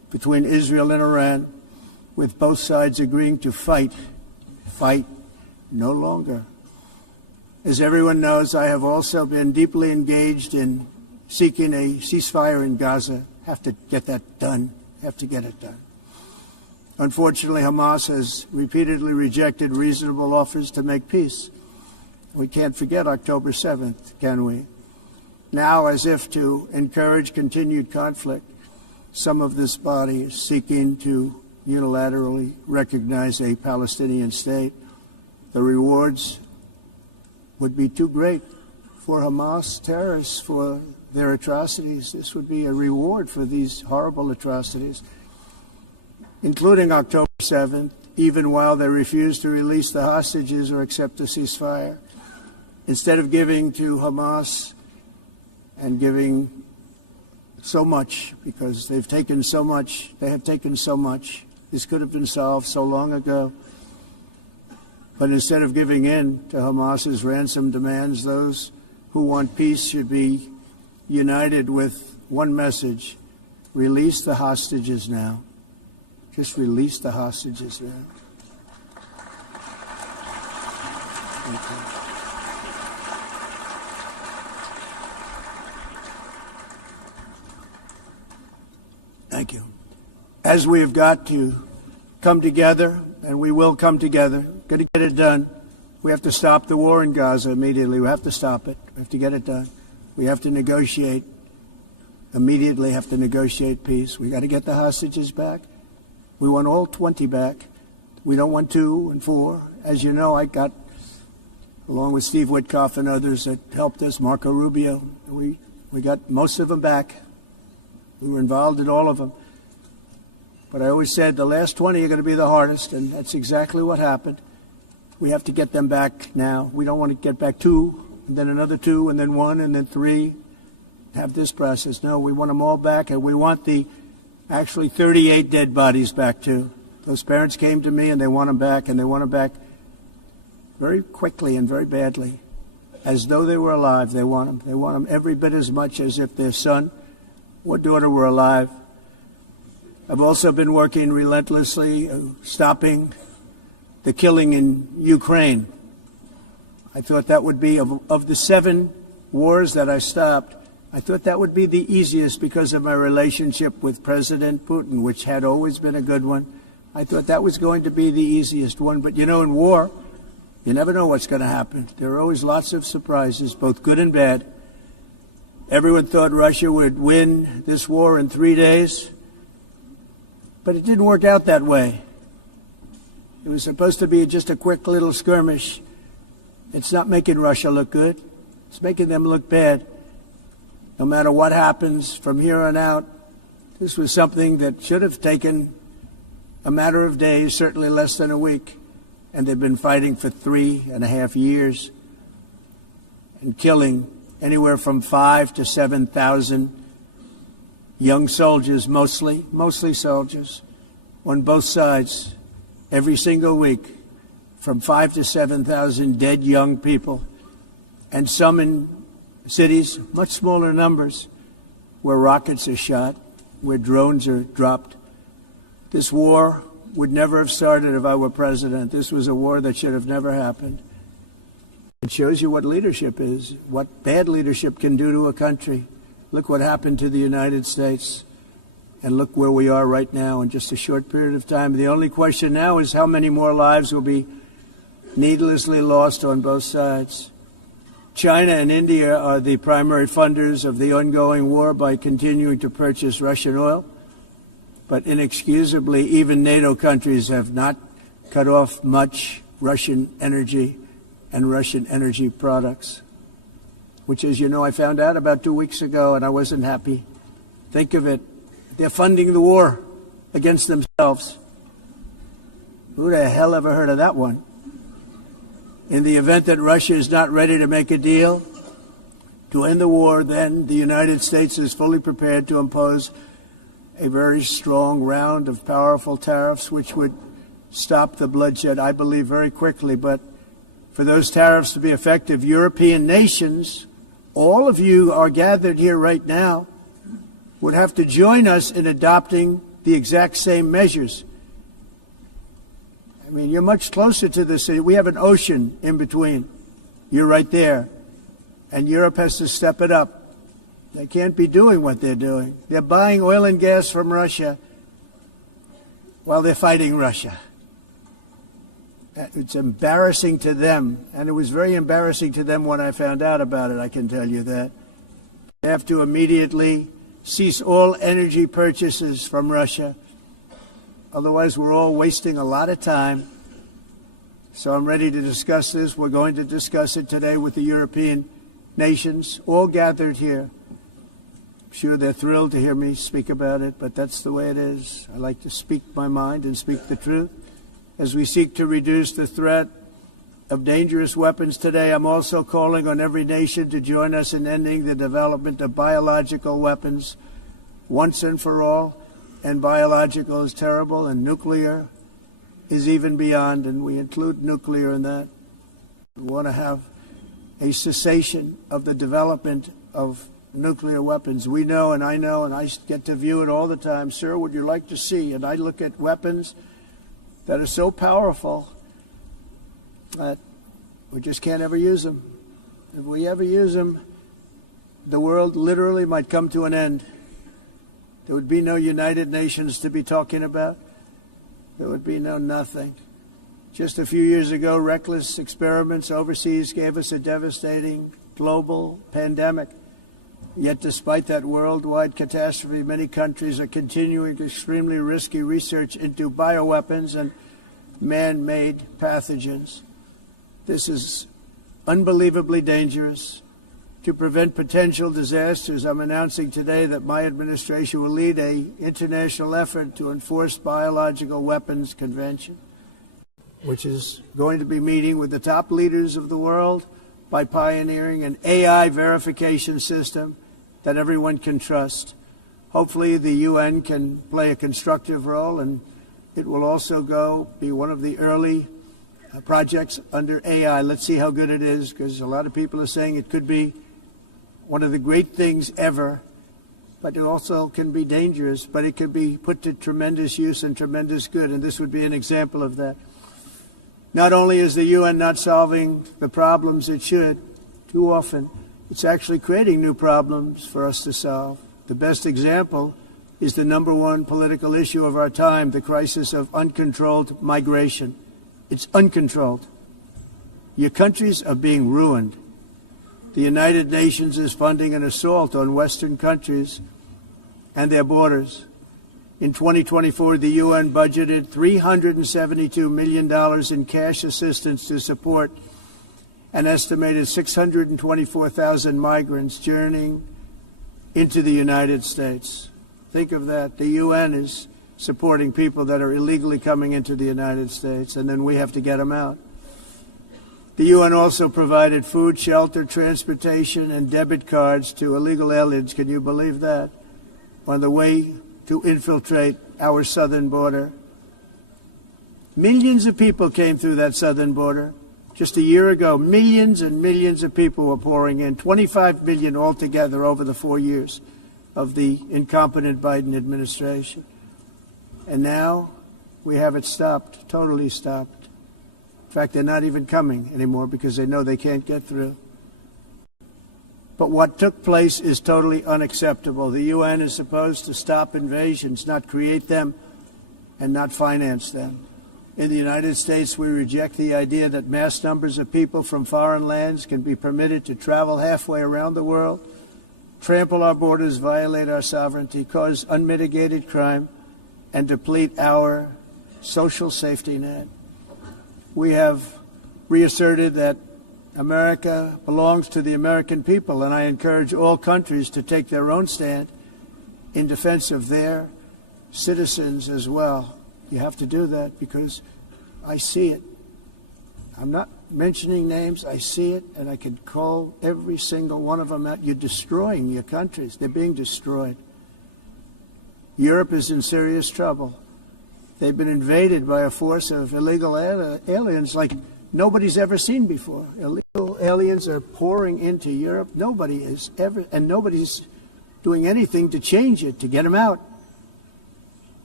between Israel and Iran, with both sides agreeing to fight no longer. As everyone knows, I have also been deeply engaged in seeking a ceasefire in Gaza. Have to get that done. Have to get it done. Unfortunately, Hamas has repeatedly rejected reasonable offers to make peace. We can't forget October 7th, can we? Now, as if to encourage continued conflict, some of this body is seeking to unilaterally recognize a Palestinian state. The rewards would be too great for Hamas terrorists for their atrocities. This would be a reward for these horrible atrocities, including October 7th, even while they refuse to release the hostages or accept a ceasefire. Instead of giving to Hamas and giving so much, because they've taken so much, they have taken so much. This could have been solved so long ago. But instead of giving in to Hamas's ransom demands, those who want peace should be united with one message: release the hostages now. Just release the hostages now. Thank you. Thank you. As we have got to come together, and we will come together, got to get it done. We have to stop the war in Gaza immediately. We have to stop it. We have to get it done. We have to negotiate. Immediately have to negotiate peace. We got to get the hostages back. We want all 20 back. We don't want 2 and 4. As you know, I got, along with Steve Witkoff and others that helped us, Marco Rubio, we got most of them back. We were involved in all of them. But I always said the last 20 are going to be the hardest, and that's exactly what happened. We have to get them back now. We don't want to get back 2, and then another 2, and then 1, and then 3. Have this process. No, we want them all back, and we want the actually 38 dead bodies back too. Those parents came to me, and they want them back, and they want them back very quickly and very badly, as though they were alive. They want them. They want them every bit as much as if their son or daughter were alive. I've also been working relentlessly, stopping the killing in Ukraine. I thought that would be, of the 7 wars that I stopped, I thought that would be the easiest because of my relationship with President Putin, which had always been a good one. I thought that was going to be the easiest one. But, you know, in war, you never know what's going to happen. There are always lots of surprises, both good and bad. Everyone thought Russia would win this war in 3 days, but it didn't work out that way. It was supposed to be just a quick little skirmish. It's not making Russia look good. It's making them look bad. No matter what happens from here on out, this was something that should have taken a matter of days, certainly less than a week. And they've been fighting for 3.5 years and killing anywhere from 5,000 to 7,000 young soldiers, mostly soldiers, on both sides, every single week, from 5,000 to 7,000 dead young people, and some in cities, much smaller numbers, where rockets are shot, where drones are dropped. This war would never have started if I were president. This was a war that should have never happened. It shows you what leadership is, what bad leadership can do to a country. Look what happened to the United States, and look where we are right now in just a short period of time. The only question now is how many more lives will be needlessly lost on both sides. China and India are the primary funders of the ongoing war by continuing to purchase Russian oil. But inexcusably, even NATO countries have not cut off much Russian energy and Russian energy products, which, as you know, I found out about 2 weeks ago, and I wasn't happy. Think of it. They're funding the war against themselves. Who the hell ever heard of that one? In the event that Russia is not ready to make a deal to end the war, then the United States is fully prepared to impose a very strong round of powerful tariffs, which would stop the bloodshed, I believe, very quickly. But for those tariffs to be effective, European nations, all of you are gathered here right now, would have to join us in adopting the exact same measures. I mean, you're much closer to the city. We have an ocean in between. You're right there. And Europe has to step it up. They can't be doing what they're doing. They're buying oil and gas from Russia while they're fighting Russia. It's embarrassing to them, and it was very embarrassing to them when I found out about it, I can tell you that. They have to immediately cease all energy purchases from Russia. Otherwise, we're all wasting a lot of time. So I'm ready to discuss this. We're going to discuss it today with the European nations, all gathered here. I'm sure they're thrilled to hear me speak about it, but that's the way it is. I like to speak my mind and speak the truth. As we seek to reduce the threat of dangerous weapons today, I'm also calling on every nation to join us in ending the development of biological weapons once and for all. And biological is terrible, and nuclear is even beyond, and we include nuclear in that. We want to have a cessation of the development of nuclear weapons. We know, and I get to view it all the time. Sir, would you like to see? And I look at weapons that are so powerful that we just can't ever use them. If we ever use them, the world literally might come to an end. There would be no United Nations to be talking about. There would be no nothing. Just a few years ago, reckless experiments overseas gave us a devastating global pandemic. Yet despite that worldwide catastrophe, many countries are continuing extremely risky research into bioweapons and man-made pathogens. This is unbelievably dangerous. To prevent potential disasters, I'm announcing today that my administration will lead an international effort to enforce biological weapons convention, which is going to be meeting with the top leaders of the world by pioneering an AI verification system that everyone can trust. Hopefully the UN can play a constructive role, and it will also be one of the early projects under AI. Let's see how good it is, because a lot of people are saying it could be one of the great things ever, but it also can be dangerous, but it can be put to tremendous use and tremendous good, and this would be an example of that. Not only is the UN not solving the problems it should, too often, it's actually creating new problems for us to solve. The best example is the number one political issue of our time, the crisis of uncontrolled migration. It's uncontrolled. Your countries are being ruined. The United Nations is funding an assault on Western countries and their borders. In 2024, the UN budgeted $372 million in cash assistance to support an estimated 624,000 migrants journeying into the United States. Think of that. The UN is supporting people that are illegally coming into the United States, and then we have to get them out. The UN also provided food, shelter, transportation, and debit cards to illegal aliens. Can you believe that? On the way to infiltrate our southern border. Millions of people came through that southern border. Just a year ago, millions and millions of people were pouring in, 25 million altogether over the 4 years of the incompetent Biden administration. And now we have it stopped, totally stopped. In fact, they're not even coming anymore because they know they can't get through. But what took place is totally unacceptable. The UN is supposed to stop invasions, not create them and not finance them. In the United States, we reject the idea that mass numbers of people from foreign lands can be permitted to travel halfway around the world, trample our borders, violate our sovereignty, cause unmitigated crime, and deplete our social safety net. We have reasserted that America belongs to the American people, and I encourage all countries to take their own stand in defense of their citizens as well. You have to do that because I see it. I'm not mentioning names. I see it, and I can call every single one of them out. You're destroying your countries. They're being destroyed. Europe is in serious trouble. They've been invaded by a force of illegal aliens like nobody's ever seen before. Illegal aliens are pouring into Europe. Nobody is ever, and nobody's doing anything to change it, to get them out.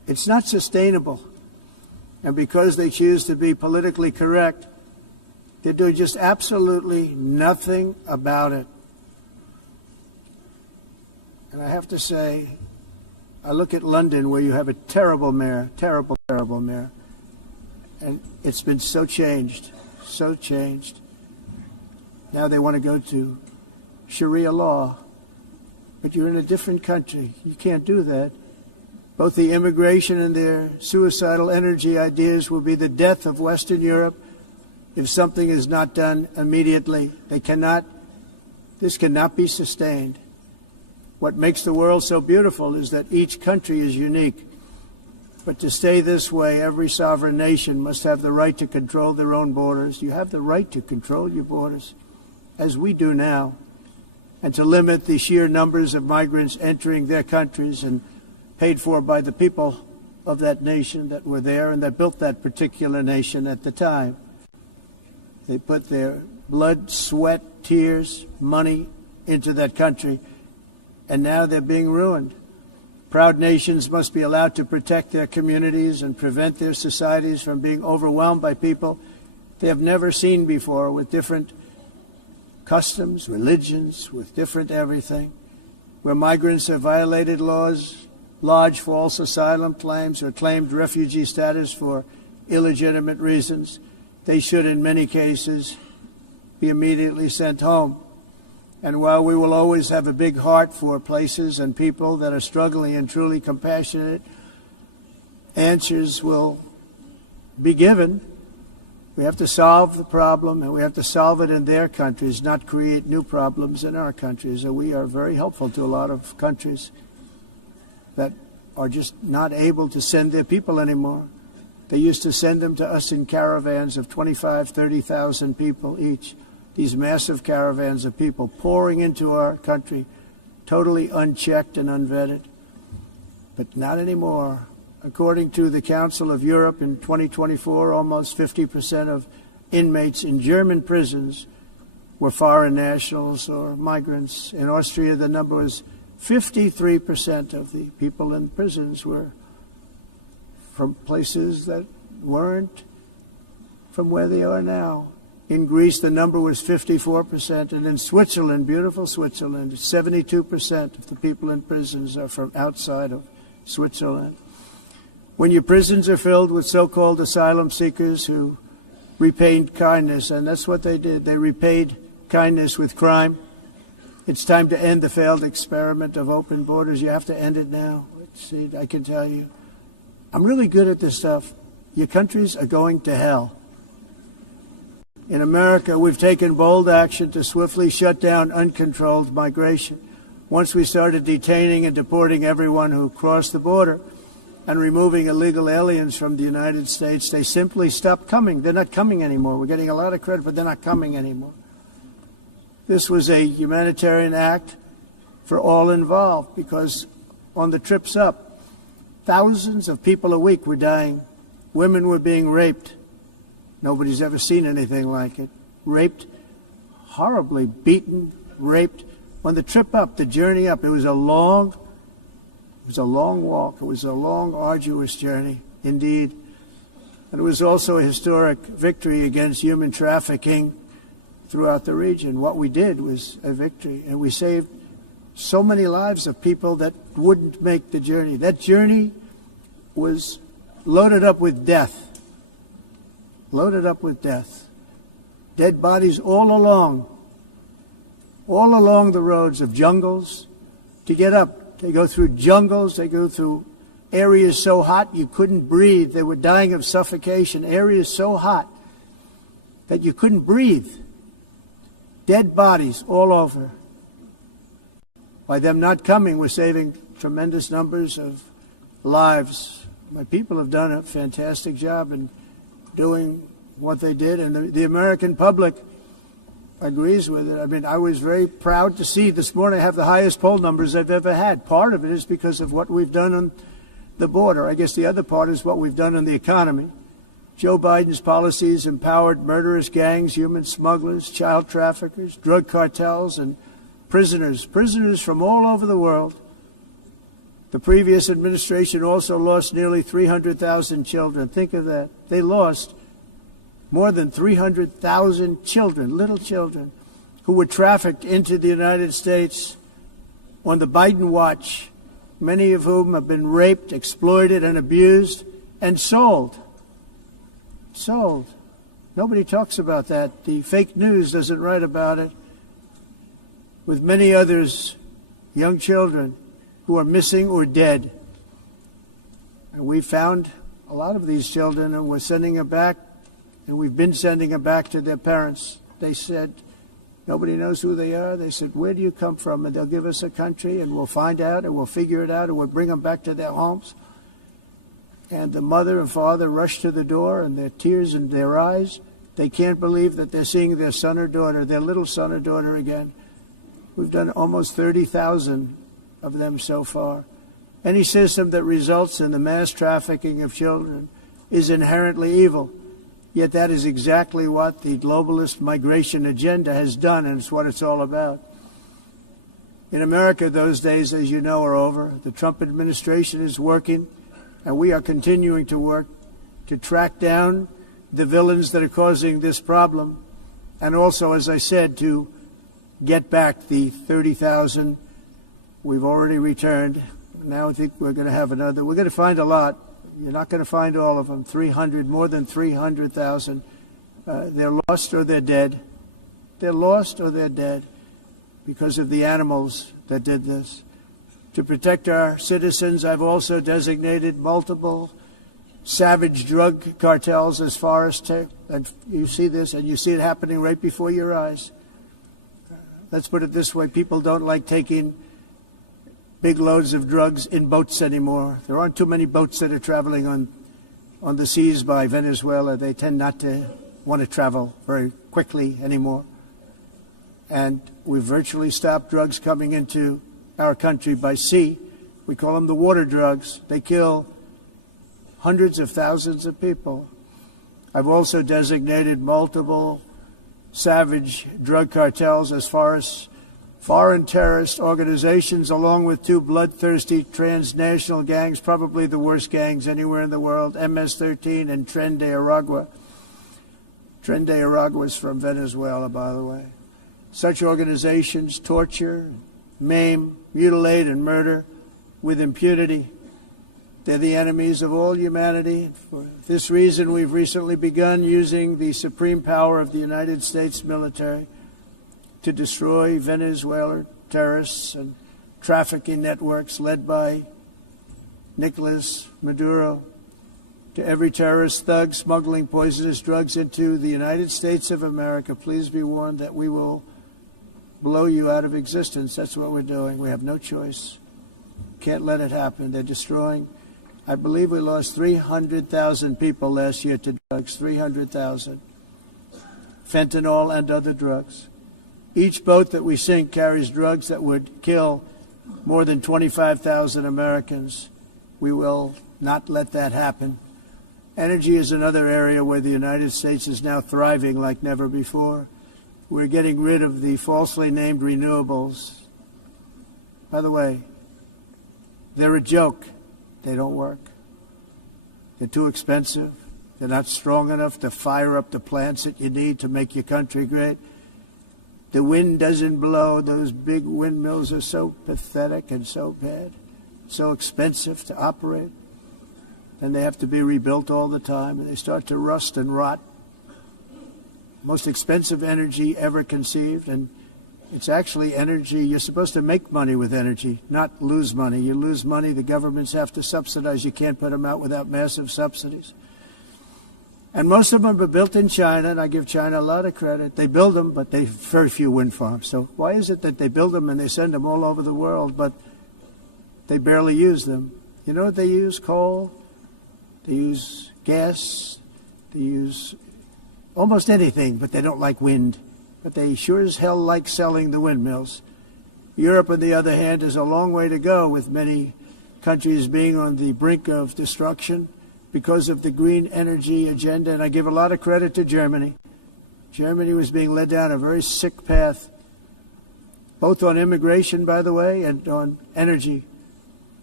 It's not sustainable. And because they choose to be politically correct, they're doing just absolutely nothing about it. And I have to say, I look at London, where you have a terrible mayor, terrible mayor, and it's been so changed. Now they want to go to Sharia law, but you're in a different country. You can't do that. Both the immigration and their suicidal energy ideas will be the death of Western Europe if something is not done immediately. This cannot be sustained. What makes the world so beautiful is that each country is unique. But to stay this way, every sovereign nation must have the right to control their own borders. You have the right to control your borders, as we do now, and to limit the sheer numbers of migrants entering their countries and paid for by the people of that nation that were there and that built that particular nation at the time. They put their blood, sweat, tears, money into that country, and now they're being ruined. Proud nations must be allowed to protect their communities and prevent their societies from being overwhelmed by people they have never seen before, with different customs, religions, with different everything. Where migrants have violated laws, lodged false asylum claims, or claimed refugee status for illegitimate reasons, they should, in many cases, be immediately sent home. And while we will always have a big heart for places and people that are struggling and truly compassionate, answers will be given. We have to solve the problem, and we have to solve it in their countries, not create new problems in our countries. And we are very helpful to a lot of countries that are just not able to send their people anymore. They used to send them to us in caravans of 25,000, 30,000 people each. These massive caravans of people pouring into our country, totally unchecked and unvetted. But not anymore. According to the Council of Europe, in 2024, almost 50% of inmates in German prisons were foreign nationals or migrants. In Austria, the number was 53% of the people in prisons were from places that weren't from where they are now. In Greece, the number was 54%, and in Switzerland, beautiful Switzerland, 72% of the people in prisons are from outside of Switzerland. When your prisons are filled with so-called asylum seekers who repaid kindness, and that's what they did, they repaid kindness with crime, it's time to end the failed experiment of open borders. You have to end it now. See, I can tell you, I'm really good at this stuff. Your countries are going to hell. In America, we've taken bold action to swiftly shut down uncontrolled migration. Once we started detaining and deporting everyone who crossed the border and removing illegal aliens from the United States, they simply stopped coming. They're not coming anymore. We're getting a lot of credit, but they're not coming anymore. This was a humanitarian act for all involved, because on the trips up, thousands of people a week were dying. Women were being raped. Nobody's ever seen anything like it. Raped, horribly beaten, raped. On the trip up, the journey up, it was a long walk. It was a long, arduous journey, indeed. And it was also a historic victory against human trafficking throughout the region. What we did was a victory, and we saved so many lives of people that wouldn't make the journey. That journey was loaded up with death. Loaded up with death. Dead bodies all along the roads of jungles to get up. They go through jungles, they go through areas so hot you couldn't breathe. They were dying of suffocation, areas so hot that you couldn't breathe. Dead bodies all over. By them not coming, we're saving tremendous numbers of lives. My people have done a fantastic job in doing what they did, and the American public agrees with it. I mean, I was very proud to see this morning I have the highest poll numbers I've ever had. Part of it is because of what we've done on the border. I guess the other part is what we've done on the economy. Joe Biden's policies empowered murderous gangs, human smugglers, child traffickers, drug cartels, and prisoners from all over the world The previous administration also lost nearly 300,000 children. Think of that. They lost more than 300,000 children, little children, who were trafficked into the United States on the Biden watch, many of whom have been raped, exploited, and abused, and sold. Sold. Nobody talks about that. The fake news doesn't write about it. With many others, young children who are missing or dead. And we found a lot of these children, and we're sending them back, and we've been sending them back to their parents. They said, nobody knows who they are. They said, where do you come from? And they'll give us a country, and we'll find out, and we'll figure it out, and we'll bring them back to their homes. And the mother and father rush to the door, and their tears in their eyes. They can't believe that they're seeing their son or daughter, their little son or daughter again. We've done almost 30,000 of them so far. Any system that results in the mass trafficking of children is inherently evil. Yet that is exactly what the globalist migration agenda has done, and it's what it's all about. In America, those days, as you know, are over. The Trump administration is working, and we are continuing to work to track down the villains that are causing this problem, and also, as I said, to get back the 30,000 we've already returned. Now I think we're going to have another. We're going to find a lot. You're not going to find all of them. 300, more than 300,000. They're lost or they're dead. They're lost or they're dead because of the animals that did this. To protect our citizens, I've also designated multiple savage drug cartels as far as and you see this, and you see it happening right before your eyes. Let's put it this way. People don't like taking big loads of drugs in boats anymore. There aren't too many boats that are traveling on the seas by Venezuela. They tend not to want to travel very quickly anymore. And we've virtually stopped drugs coming into our country by sea. We call them the water drugs. They kill hundreds of thousands of people. I've also designated multiple savage drug cartels as far as foreign terrorist organizations, along with two bloodthirsty transnational gangs, probably the worst gangs anywhere in the world, MS-13 and Tren de Aragua. Tren de Aragua is from Venezuela, by the way. Such organizations torture, maim, mutilate, and murder with impunity. They're the enemies of all humanity. For this reason, we've recently begun using the supreme power of the United States military to destroy Venezuelan terrorists and trafficking networks led by Nicolas Maduro. To every terrorist thug smuggling poisonous drugs into the United States of America, please be warned that we will blow you out of existence. That's what we're doing. We have no choice. Can't let it happen. They're destroying. I believe we lost 300,000 people last year to drugs, 300,000. Fentanyl and other drugs. Each boat that we sink carries drugs that would kill more than 25,000 Americans. We will not let that happen. Energy is another area where the United States is now thriving like never before. We're getting rid of the falsely named renewables. By the way, they're a joke. They don't work. They're too expensive. They're not strong enough to fire up the plants that you need to make your country great. The wind doesn't blow. Those big windmills are so pathetic and so bad, so expensive to operate. And they have to be rebuilt all the time, and they start to rust and rot. Most expensive energy ever conceived, and it's actually energy. You're supposed to make money with energy, not lose money. You lose money, the governments have to subsidize. You can't put them out without massive subsidies. And most of them are built in China, and I give China a lot of credit. They build them, but they have very few wind farms. So why is it that they build them and they send them all over the world, but they barely use them? You know what they use? Coal. They use gas. They use almost anything, but they don't like wind. But they sure as hell like selling the windmills. Europe, on the other hand, has a long way to go, with many countries being on the brink of destruction because of the green energy agenda. And I give a lot of credit to Germany. Germany was being led down a very sick path, both on immigration, by the way, and on energy.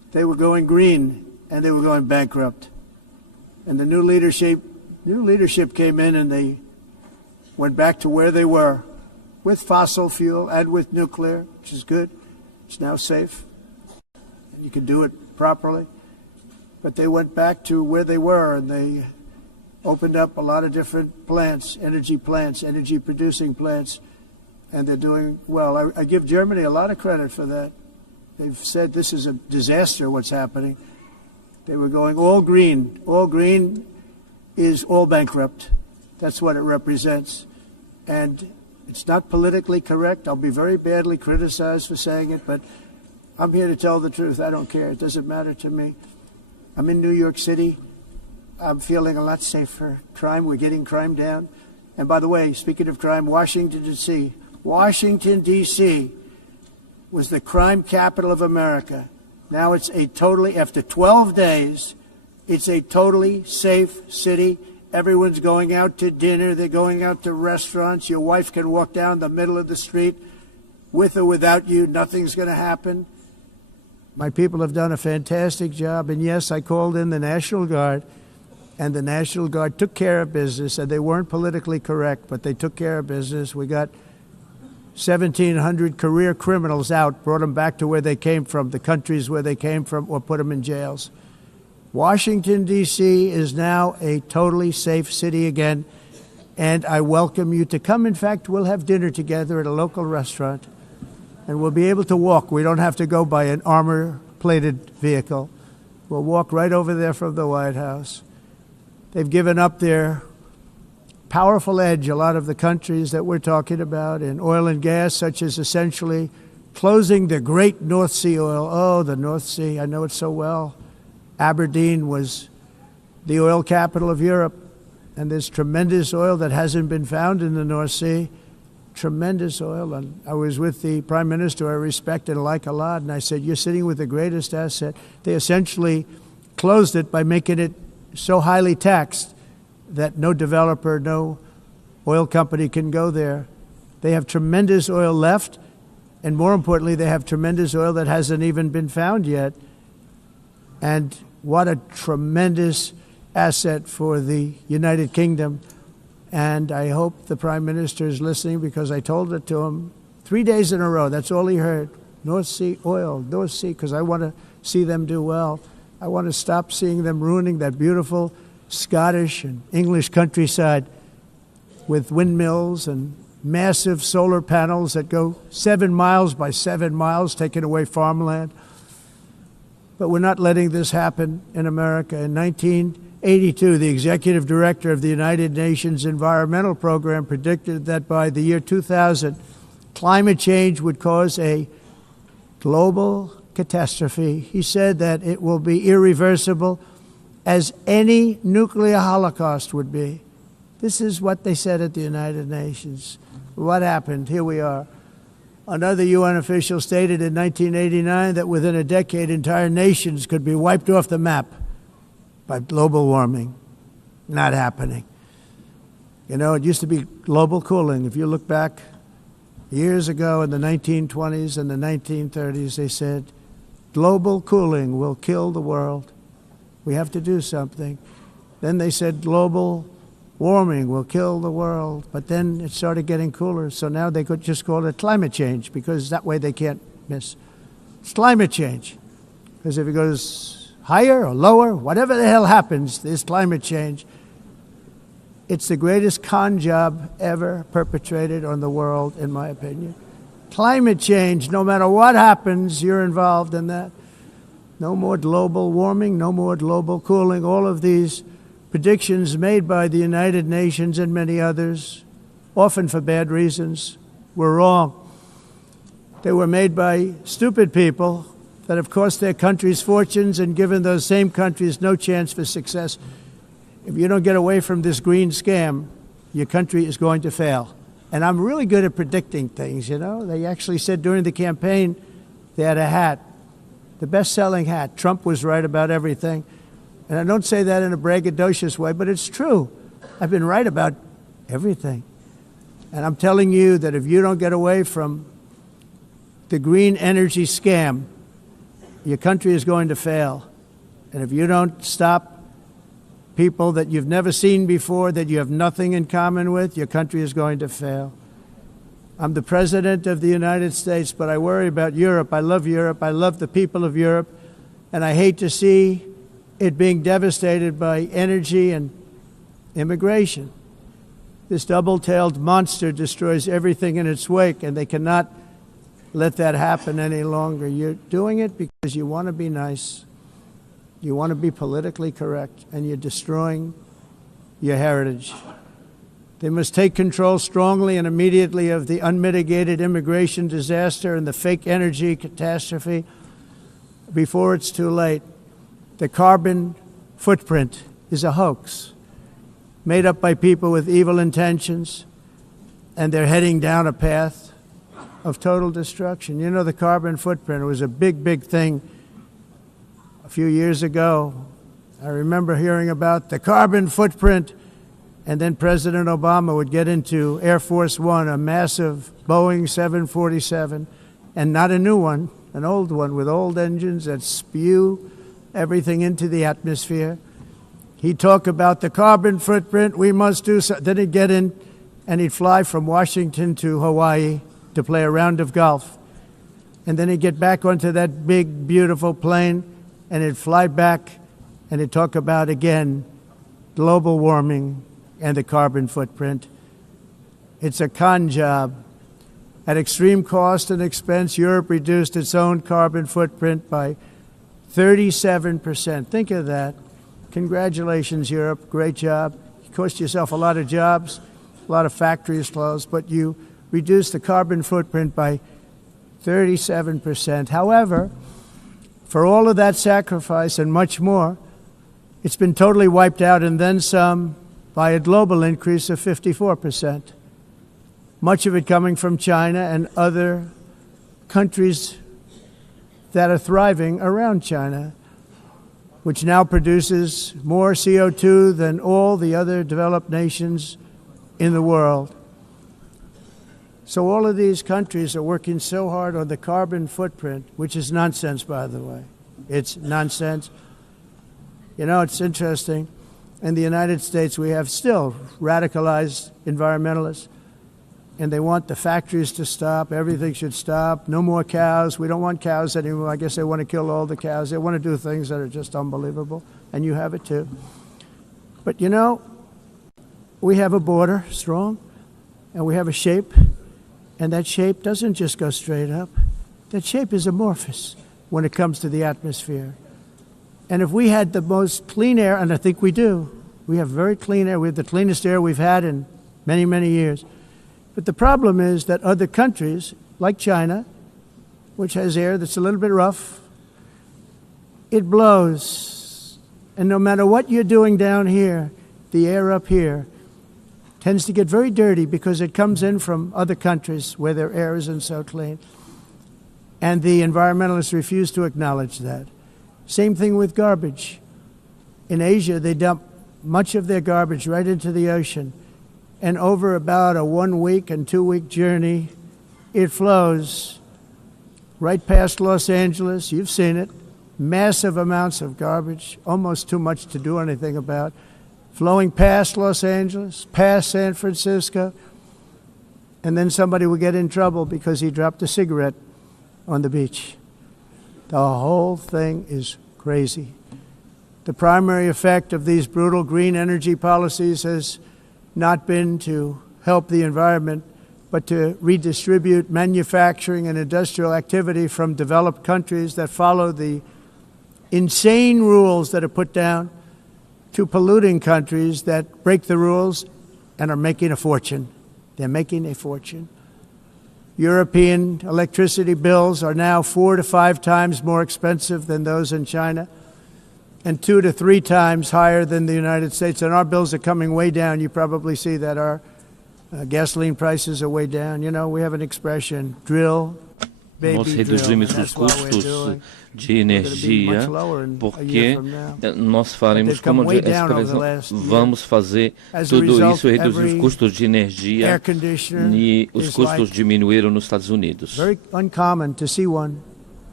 they were going green and they were going bankrupt. And the new leadership came in and they went back to where they were with fossil fuel and with nuclear, which is good. It's now safe. You can do it properly. But they went back to where they were and they opened up a lot of different plants, energy producing plants, and they're doing well. I give Germany a lot of credit for that. They've said this is a disaster, what's happening. They were going all green. All green is all bankrupt. That's what it represents. And it's not politically correct. I'll be very badly criticized for saying it, but I'm here to tell the truth. I don't care. It doesn't matter to me. I'm in New York City. I'm feeling a lot safer. Crime, we're getting crime down. And by the way, speaking of crime, Washington, D.C. Washington, D.C. was the crime capital of America. Now it's after 12 days, it's a totally safe city. Everyone's going out to dinner. They're going out to restaurants. Your wife can walk down the middle of the street with or without you. Nothing's going to happen. My people have done a fantastic job. And yes, I called in the National Guard, and the National Guard took care of business. And they weren't politically correct, but they took care of business. We got 1,700 career criminals out, brought them back to where they came from, the countries where they came from, or put them in jails. Washington, D.C. is now a totally safe city again, and I welcome you to come. In fact, we'll have dinner together at a local restaurant, and we'll be able to walk. We don't have to go by an armor-plated vehicle. We'll walk right over there from the White House. They've given up their powerful edge, a lot of the countries that we're talking about, in oil and gas, such as essentially closing the great North Sea oil. Oh, the North Sea, I know it so well. Aberdeen was the oil capital of Europe, and there's tremendous oil that hasn't been found in the North Sea. Tremendous oil. And I was with the Prime Minister I respect and like a lot, and I said, you're sitting with the greatest asset. They essentially closed it by making it so highly taxed that no developer, no oil company can go there. They have tremendous oil left, and more importantly, they have tremendous oil that hasn't even been found yet. And what a tremendous asset for the United Kingdom. And I hope the Prime Minister is listening, because I told it to him 3 days in a row. That's all he heard. North Sea oil, North Sea, because I want to see them do well. I want to stop seeing them ruining that beautiful Scottish and English countryside with windmills and massive solar panels that go 7 miles by 7 miles, taking away farmland. But we're not letting this happen in America. In 1982, the executive director of the United Nations Environmental Program predicted that by the year 2000, climate change would cause a global catastrophe. He said that it will be irreversible, as any nuclear holocaust would be. This is what they said at the United Nations. What happened? Here we are. Another UN official stated in 1989 that within a decade, entire nations could be wiped off the map by global warming. Not happening. You know, it used to be global cooling. If you look back years ago in the 1920s and the 1930s, they said, global cooling will kill the world. We have to do something. Then they said global warming will kill the world. But then it started getting cooler. So now they could just call it climate change, because that way they can't miss. It's climate change. Because if it goes higher or lower, whatever the hell happens, there's climate change. It's the greatest con job ever perpetrated on the world, in my opinion. Climate change, no matter what happens, you're involved in that. No more global warming, no more global cooling. All of these predictions made by the United Nations and many others, often for bad reasons, were wrong. They were made by stupid people that have cost their countries fortunes and given those same countries no chance for success. If you don't get away from this green scam, your country is going to fail. And I'm really good at predicting things, you know. They actually said during the campaign they had a hat, the best-selling hat. Trump was right about everything. And I don't say that in a braggadocious way, but it's true. I've been right about everything. And I'm telling you that if you don't get away from the green energy scam, your country is going to fail. And if you don't stop people that you've never seen before, that you have nothing in common with, your country is going to fail. I'm the President of the United States, but I worry about Europe. I love Europe. I love the people of Europe. And I hate to see it being devastated by energy and immigration. This double-tailed monster destroys everything in its wake, and they cannot let that happen any longer. You're doing it because you want to be nice. You want to be politically correct, and you're destroying your heritage. They must take control strongly and immediately of the unmitigated immigration disaster and the fake energy catastrophe before it's too late. The carbon footprint is a hoax made up by people with evil intentions, and they're heading down a path of total destruction. You know, the carbon footprint, it was a big, big thing a few years ago. I remember hearing about the carbon footprint, and then President Obama would get into Air Force One, a massive Boeing 747, and not a new one, an old one with old engines that spew everything into the atmosphere. He'd talk about the carbon footprint, we must do so. Then he'd get in and he'd fly from Washington to Hawaii to play a round of golf. And then he'd get back onto that big, beautiful plane and he'd fly back and he'd talk about, again, global warming and the carbon footprint. It's a con job. At extreme cost and expense, Europe reduced its own carbon footprint by 37%. Think of that. Congratulations, Europe. Great job. You cost yourself a lot of jobs, a lot of factories closed, but you reduced the carbon footprint by 37%. However, for all of that sacrifice and much more, it's been totally wiped out and then some by a global increase of 54%. Much of it coming from China and other countries that are thriving around China, which now produces more CO2 than all the other developed nations in the world. So all of these countries are working so hard on the carbon footprint, which is nonsense, by the way. It's nonsense. You know, it's interesting. In the United States, we have still radicalized environmentalists, and they want the factories to stop. Everything should stop. No more cows. We don't want cows anymore. I guess they want to kill all the cows. They want to do things that are just unbelievable, and you have it too. But you know, we have a border, strong, and we have a shape, and that shape doesn't just go straight up. That shape is amorphous when it comes to the atmosphere. And if we had the most clean air, and I think we do, we have very clean air. We have the cleanest air we've had in many, many years. But the problem is that other countries, like China, which has air that's a little bit rough, it blows. And no matter what you're doing down here, the air up here tends to get very dirty because it comes in from other countries where their air isn't so clean. And the environmentalists refuse to acknowledge that. Same thing with garbage. In Asia, they dump much of their garbage right into the ocean. And over about a 1 week and 2 week journey, it flows right past Los Angeles. You've seen it. Massive amounts of garbage, almost too much to do anything about, flowing past Los Angeles, past San Francisco, and then somebody will get in trouble because he dropped a cigarette on the beach. The whole thing is crazy. The primary effect of these brutal green energy policies has not been to help the environment, but to redistribute manufacturing and industrial activity from developed countries that follow the insane rules that are put down to polluting countries that break the rules and are making a fortune. They're making a fortune. European electricity bills are now 4 to 5 times more expensive than those in China, and 2 to 3 times higher than the United States. And our bills are coming way down. You probably see that our gasoline prices are way down. You know, we have an expression, drill, baby, nós reduzimos os custos de energia porque nós faremos, como vamos fazer tudo isso e reduzir os custos de energia, e os custos diminuíram nos Estados Unidos. Very uncommon to see one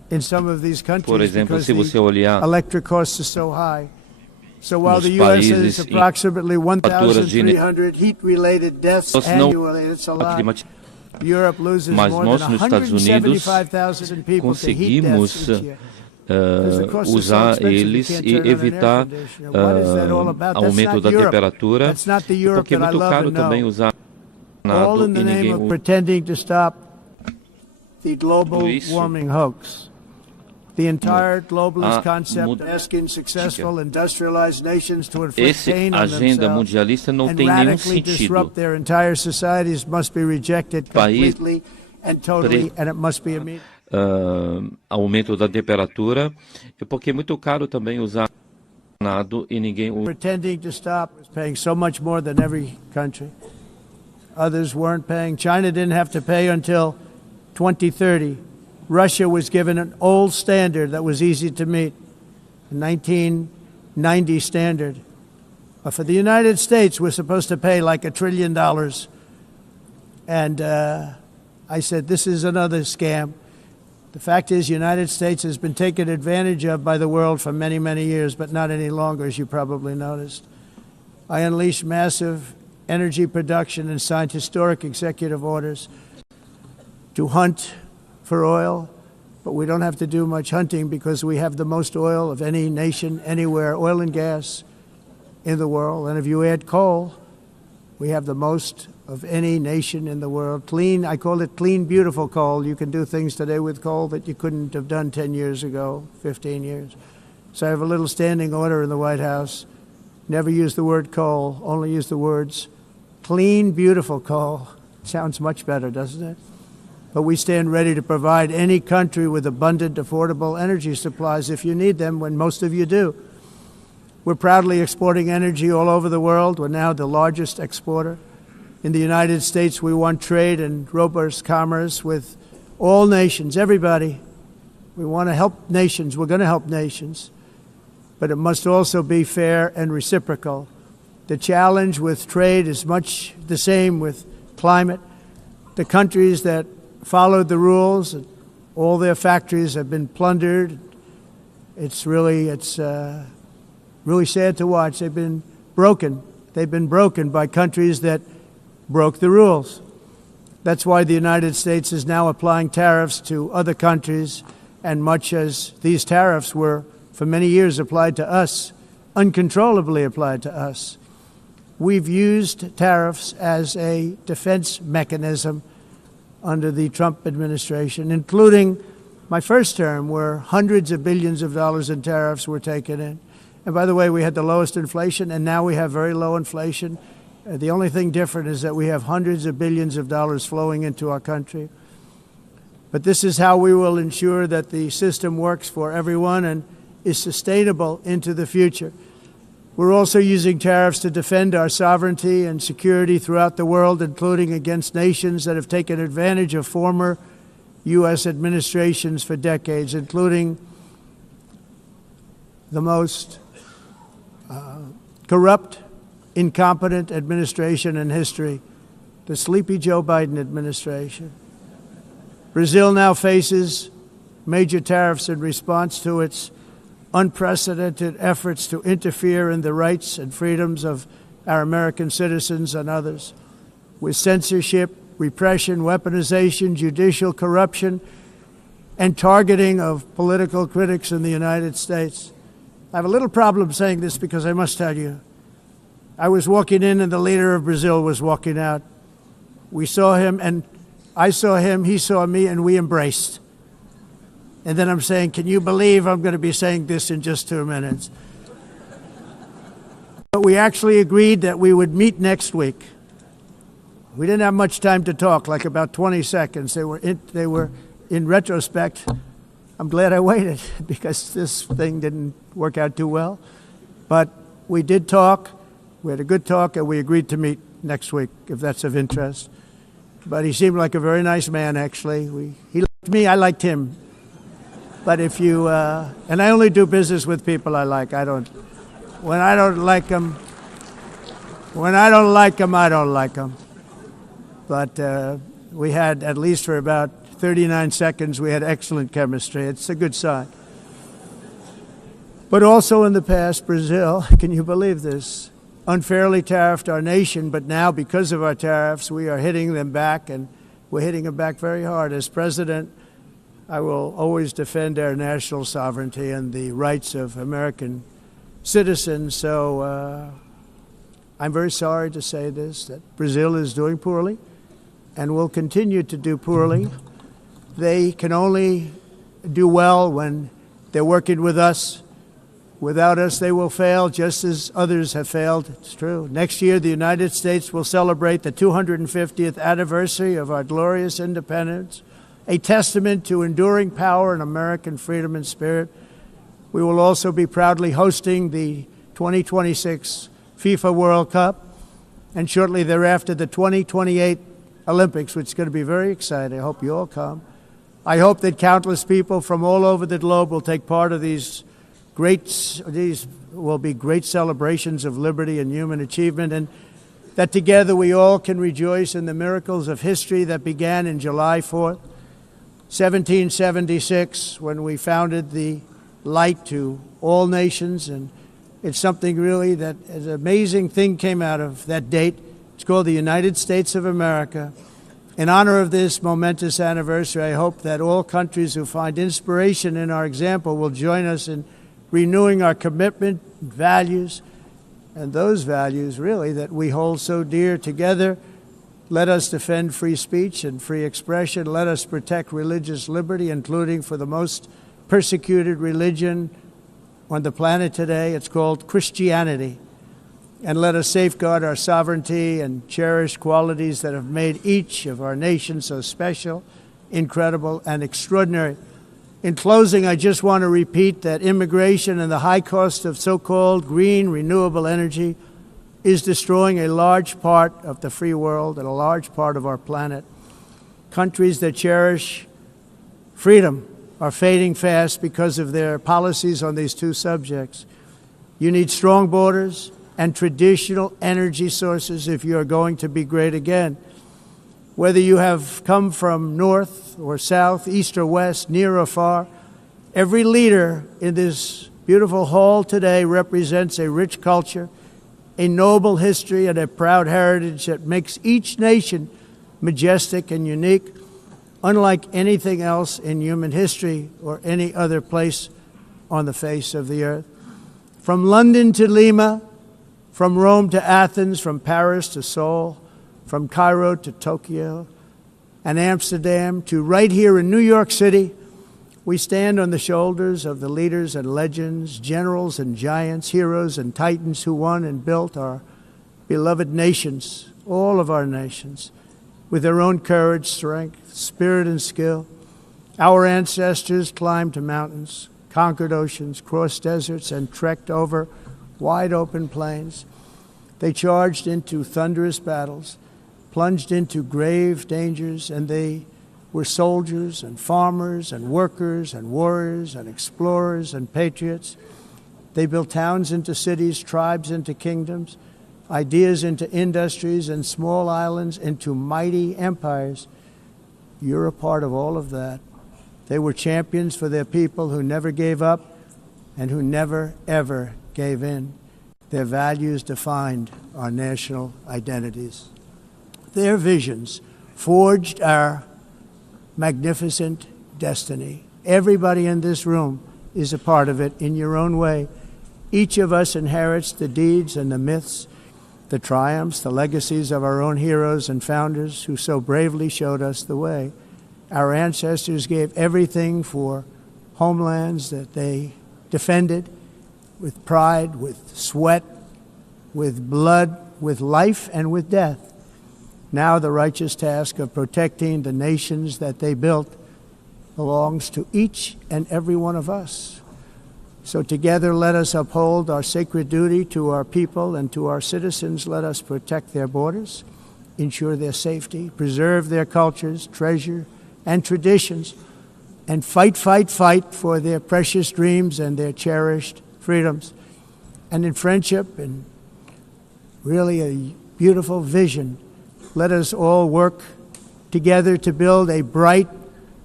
in some of these countries Por exemplo, because se você olhar the electric costs are so high. So while nos the U.S. has países approximately faturas de 1,300 heat-related deaths annually, it's a lot. Europe loses Mas more nós than nos Estados Unidos 175,000 people to heat deaths conseguimos each year. Because the costs are so usar expensive, you eles can't e turn on an air evitar conditioner. What is that all about? That's aumento not da Europe. temperatura, That's not the Europe porque é that I muito love caro and também know. usar All ar-condicionado in the e name ninguém of usa pretending to stop the global isso. warming hoax. The entire globalist a concept asking successful industrialized nations to inflict Esse pain on agenda themselves mundialista não and tem nenhum radically sentido. disrupt their entire societies must be rejected completely and totally, and it must be immediate. Aumento da temperatura, porque é muito caro também usar ar-condicionado e ninguém usa. Pretending to stop is paying so much more than every country. Others weren't paying. China didn't have to pay until 2030. Russia was given an old standard that was easy to meet, a 1990 standard. But for the United States, we're supposed to pay like $1 trillion. And I said, this is another scam. The fact is, the United States has been taken advantage of by the world for many, many years, but not any longer, as you probably noticed. I unleashed massive energy production and signed historic executive orders to hunt for oil, but we don't have to do much hunting because we have the most oil of any nation anywhere, oil and gas in the world. And if you add coal, we have the most of any nation in the world. Clean, I call it clean, beautiful coal. You can do things today with coal that you couldn't have done 10 years ago, 15 years. So I have a little standing order in the White House. Never use the word coal, only use the words clean, beautiful coal. Sounds much better, doesn't it? But we stand ready to provide any country with abundant, affordable energy supplies if you need them, when most of you do. We're proudly exporting energy all over the world. We're now the largest exporter. In the United States, we want trade and robust commerce with all nations, everybody. We want to help nations. We're going to help nations. But it must also be fair and reciprocal. The challenge with trade is much the same with climate. The countries that followed the rules, all their factories have been plundered. It's really sad to watch. They've been broken. They've been broken by countries that broke the rules. That's why the United States is now applying tariffs to other countries, and much as these tariffs were for many years applied to us, uncontrollably applied to us. We've used tariffs as a defense mechanism under the Trump administration, including my first term, where hundreds of billions of dollars in tariffs were taken in. And by the way, we had the lowest inflation, and now we have very low inflation. The only thing different is that we have hundreds of billions of dollars flowing into our country. But this is how we will ensure that the system works for everyone and is sustainable into the future. We're also using tariffs to defend our sovereignty and security throughout the world, including against nations that have taken advantage of former U.S. administrations for decades, including the most corrupt, incompetent administration in history, the sleepy Joe Biden administration. Brazil now faces major tariffs in response to its unprecedented efforts to interfere in the rights and freedoms of our American citizens and others, with censorship, repression, weaponization, judicial corruption, and targeting of political critics in the United States. I have a little problem saying this because I must tell you, I was walking in and the leader of Brazil was walking out. We saw him and I saw him, he saw me, and we embraced. And then I'm saying, can you believe I'm going to be saying this in just 2 minutes? But we actually agreed that we would meet next week. We didn't have much time to talk, like about 20 seconds. They were in retrospect, I'm glad I waited because this thing didn't work out too well. But we did talk. We had a good talk, and we agreed to meet next week, if that's of interest. But he seemed like a very nice man, actually. He liked me, I liked him. But if you, and I only do business with people I like. When I don't like them, I don't like them. But we had, at least for about 39 seconds, we had excellent chemistry. It's a good sign. But also in the past, Brazil, can you believe this, unfairly tariffed our nation, but now because of our tariffs, we are hitting them back, and we're hitting them back very hard. As president, I will always defend our national sovereignty and the rights of American citizens. So I'm very sorry to say this, that Brazil is doing poorly and will continue to do poorly. They can only do well when they're working with us. Without us, they will fail, just as others have failed. It's true. Next year, the United States will celebrate the 250th anniversary of our glorious independence, a testament to enduring power and American freedom and spirit. We will also be proudly hosting the 2026 FIFA World Cup, and shortly thereafter, the 2028 Olympics, which is going to be very exciting. I hope you all come. I hope that countless people from all over the globe will take part of these will be great celebrations of liberty and human achievement, and that together we all can rejoice in the miracles of history that began in July 4th, 1776, when we founded the light to all nations. And it's something really that an amazing thing came out of that date. It's called the United States of America. In honor of this momentous anniversary, I hope that all countries who find inspiration in our example will join us in renewing our commitment, values, and those values really that we hold so dear. Together, let us defend free speech and free expression. Let us protect religious liberty, including for the most persecuted religion on the planet today. It's called Christianity. And let us safeguard our sovereignty and cherish qualities that have made each of our nations so special, incredible, and extraordinary. In closing, I just want to repeat that immigration and the high cost of so-called green renewable energy is destroying a large part of the free world and a large part of our planet. Countries that cherish freedom are fading fast because of their policies on these two subjects. You need strong borders and traditional energy sources if you are going to be great again. Whether you have come from north or south, east or west, near or far, every leader in this beautiful hall today represents a rich culture, a noble history, and a proud heritage that makes each nation majestic and unique, unlike anything else in human history or any other place on the face of the earth. From London to Lima, from Rome to Athens, from Paris to Seoul, from Cairo to Tokyo and Amsterdam to right here in New York City, we stand on the shoulders of the leaders and legends, generals and giants, heroes and titans who won and built our beloved nations, all of our nations, with their own courage, strength, spirit, and skill. Our ancestors climbed mountains, conquered oceans, crossed deserts, and trekked over wide open plains. They charged into thunderous battles, plunged into grave dangers, and they were soldiers and farmers and workers and warriors and explorers and patriots. They built towns into cities, tribes into kingdoms, ideas into industries, and small islands into mighty empires. You're a part of all of that. They were champions for their people who never gave up and who never, ever gave in. Their values defined our national identities. Their visions forged our magnificent destiny. Everybody in this room is a part of it in your own way. Each of us inherits the deeds and the myths, the triumphs, the legacies of our own heroes and founders who so bravely showed us the way. Our ancestors gave everything for homelands that they defended with pride, with sweat, with blood, with life, and with death. Now the righteous task of protecting the nations that they built belongs to each and every one of us. So together let us uphold our sacred duty to our people and to our citizens. Let us protect their borders, ensure their safety, preserve their cultures, treasure, and traditions, and fight, fight, fight for their precious dreams and their cherished freedoms. And in friendship and really a beautiful vision, let us all work together to build a bright,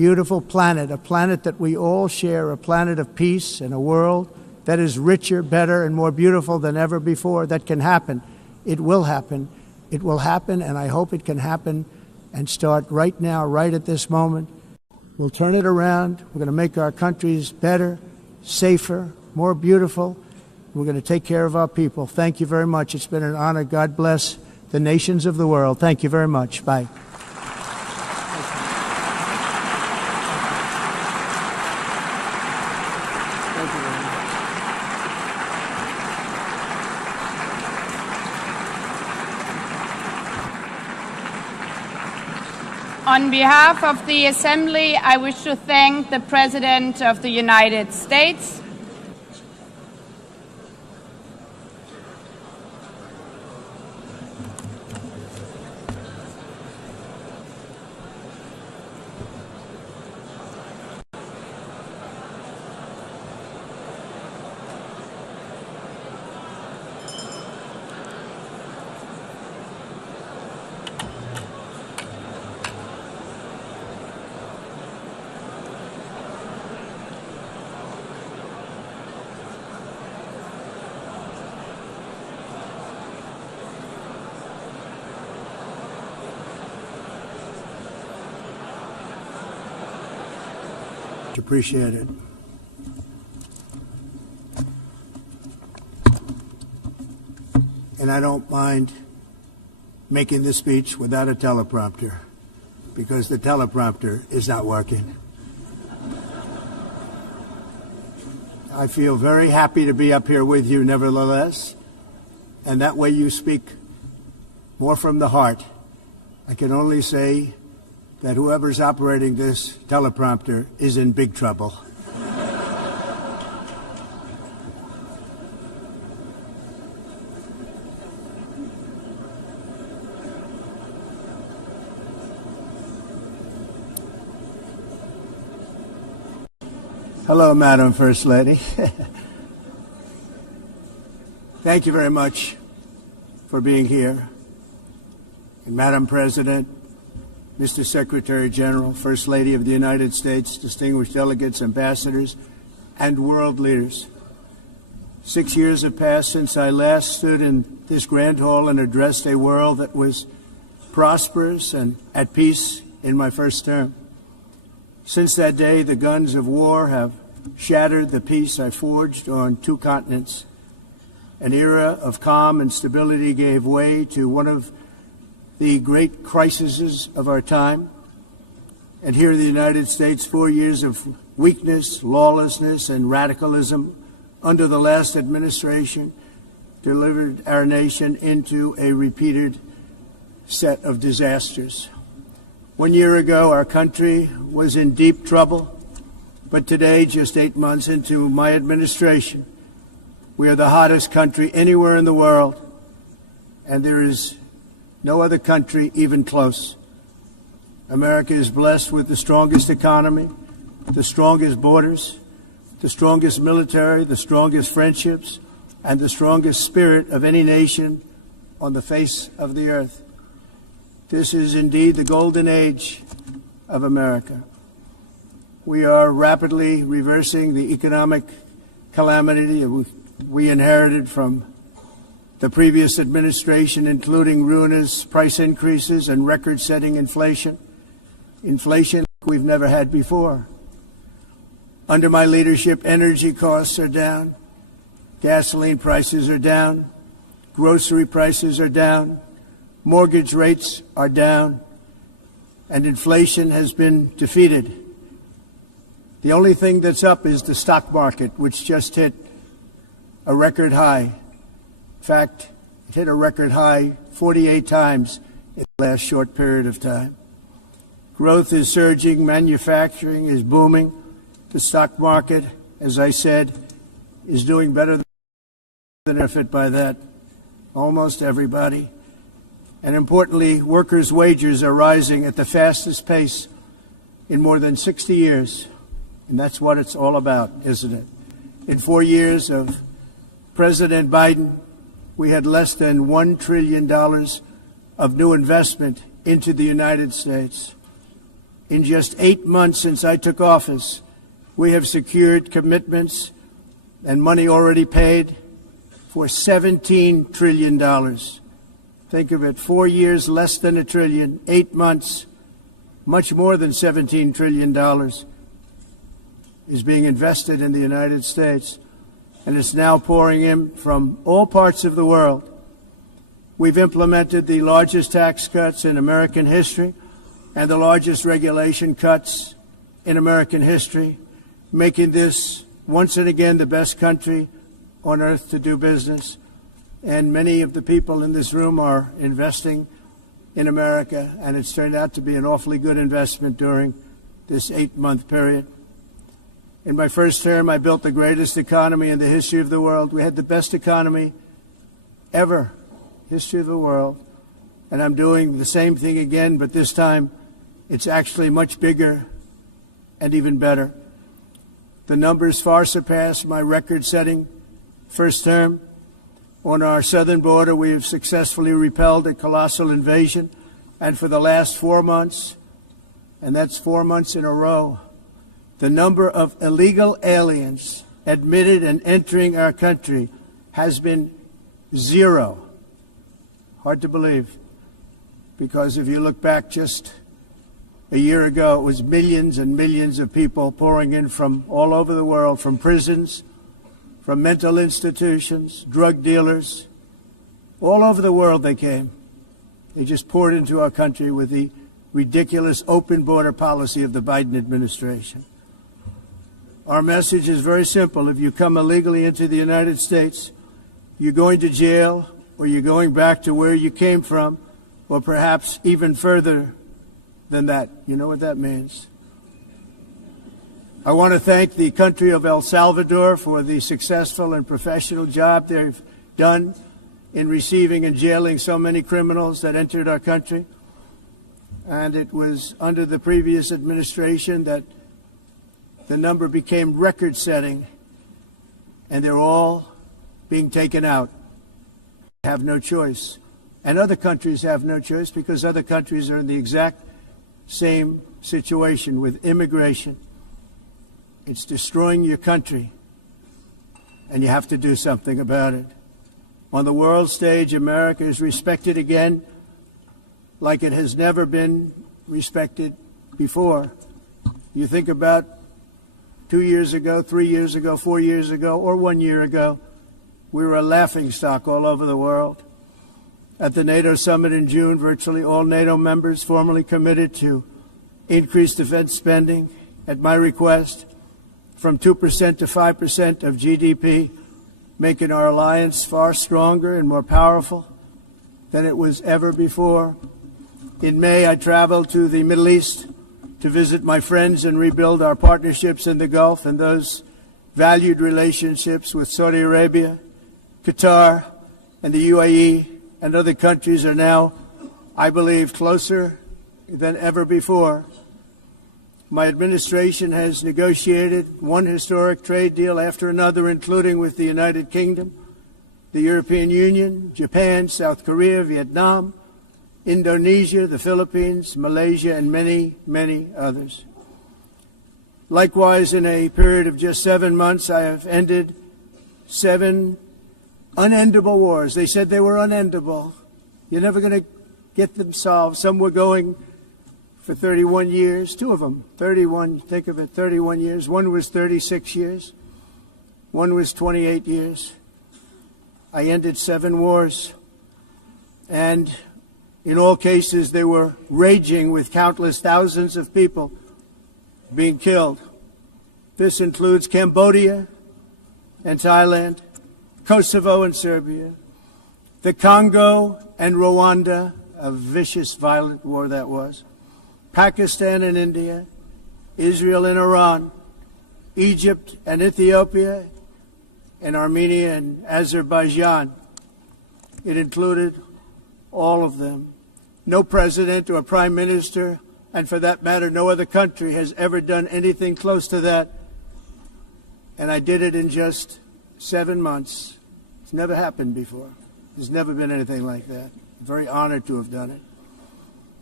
beautiful planet, a planet that we all share, a planet of peace and a world that is richer, better, and more beautiful than ever before. That can happen. It will happen. It will happen, and I hope it can happen and start right now, right at this moment. We'll turn it around. We're going to make our countries better, safer, more beautiful. We're going to take care of our people. Thank you very much. It's been an honor. God bless the nations of the world. Thank you very much. Bye. On behalf of the Assembly, I wish to thank the President of the United States, Appreciate it. And I don't mind making this speech without a teleprompter, because the teleprompter is not working. I feel very happy to be up here with you nevertheless, and that way you speak more from the heart. I can only say that whoever's operating this teleprompter is in big trouble. Hello, Madam First Lady. Thank you very much for being here. And Madam President, Mr. Secretary General, First Lady of the United States, distinguished delegates, ambassadors, and world leaders. 6 years have passed since I last stood in this grand hall and addressed a world that was prosperous and at peace in my first term. Since that day, the guns of war have shattered the peace I forged on 2 continents. An era of calm and stability gave way to one of the great crises of our time. And here in the United States, 4 years of weakness, lawlessness, and radicalism under the last administration delivered our nation into a repeated set of disasters. 1 year ago, our country was in deep trouble, but today, just 8 months into my administration, we are the hottest country anywhere in the world, and there is no other country even close. America is blessed with the strongest economy, the strongest borders, the strongest military, the strongest friendships, and the strongest spirit of any nation on the face of the earth. This is indeed the golden age of America. We are rapidly reversing the economic calamity we inherited from the previous administration, including ruinous price increases and record-setting inflation we've never had before. Under my leadership, energy costs are down, gasoline prices are down, grocery prices are down, mortgage rates are down, and inflation has been defeated. The only thing that's up is the stock market, which just hit a record high. In fact, it hit a record high 48 times in the last short period of time. Growth is surging, manufacturing is booming. The stock market, as I said, is doing better than benefit by that. Almost everybody. And importantly, workers' wages are rising at the fastest pace in more than 60 years. And that's what it's all about, isn't it? In 4 years of President Biden, we had less than $1 trillion of new investment into the United States. In just 8 months since I took office, we have secured commitments and money already paid for $17 trillion. Think of it, 4 years, less than $1 trillion, 8 months, much more than $17 trillion is being invested in the United States, and it's now pouring in from all parts of the world. We've implemented the largest tax cuts in American history and the largest regulation cuts in American history, making this once and again the best country on earth to do business. And many of the people in this room are investing in America, and it's turned out to be an awfully good investment during this 8-month period. In my first term, I built the greatest economy in the history of the world. We had the best economy ever, history of the world. And I'm doing the same thing again, but this time it's actually much bigger and even better. The numbers far surpass my record-setting first term. On our southern border, we have successfully repelled a colossal invasion, and for the last 4 months, and that's 4 months in a row, the number of illegal aliens admitted and entering our country has been 0. Hard to believe, because if you look back just a year ago, it was millions and millions of people pouring in from all over the world, from prisons, from mental institutions, drug dealers. All over the world they came. They just poured into our country with the ridiculous open border policy of the Biden administration. Our message is very simple. If you come illegally into the United States, you're going to jail, or you're going back to where you came from, or perhaps even further than that. You know what that means. I want to thank the country of El Salvador for the successful and professional job they've done in receiving and jailing so many criminals that entered our country. And it was under the previous administration that the number became record-setting, and they're all being taken out. They have no choice. And other countries have no choice, because other countries are in the exact same situation with immigration. It's destroying your country, and you have to do something about it. On the world stage, America is respected again like it has never been respected before. You think about 2 years ago, 3 years ago, 4 years ago, or 1 year ago, we were a laughingstock all over the world. At the NATO summit in June, virtually all NATO members formally committed to increase defense spending at my request from 2% to 5% of GDP, making our alliance far stronger and more powerful than it was ever before. In May, I traveled to the Middle East to visit my friends and rebuild our partnerships in the Gulf and those valued relationships with Saudi Arabia, Qatar, and the UAE, and other countries are now, I believe, closer than ever before. My administration has negotiated one historic trade deal after another, including with the United Kingdom, the European Union, Japan, South Korea, Vietnam, Indonesia, the Philippines, Malaysia, and many, many others. Likewise, in a period of just 7 months, I have ended 7 unendable wars. They said they were unendable. You're never going to get them solved. Some were going for 31 years, 2 of them, 31, think of it, 31 years. One was 36 years. One was 28 years. I ended 7 wars. And in all cases, they were raging with countless thousands of people being killed. This includes Cambodia and Thailand, Kosovo and Serbia, the Congo and Rwanda, a vicious, violent war that was, Pakistan and India, Israel and Iran, Egypt and Ethiopia, and Armenia and Azerbaijan. It included all of them. No president or prime minister, and for that matter, no other country has ever done anything close to that. And I did it in just 7 months. It's never happened before. There's never been anything like that. I'm very honored to have done it.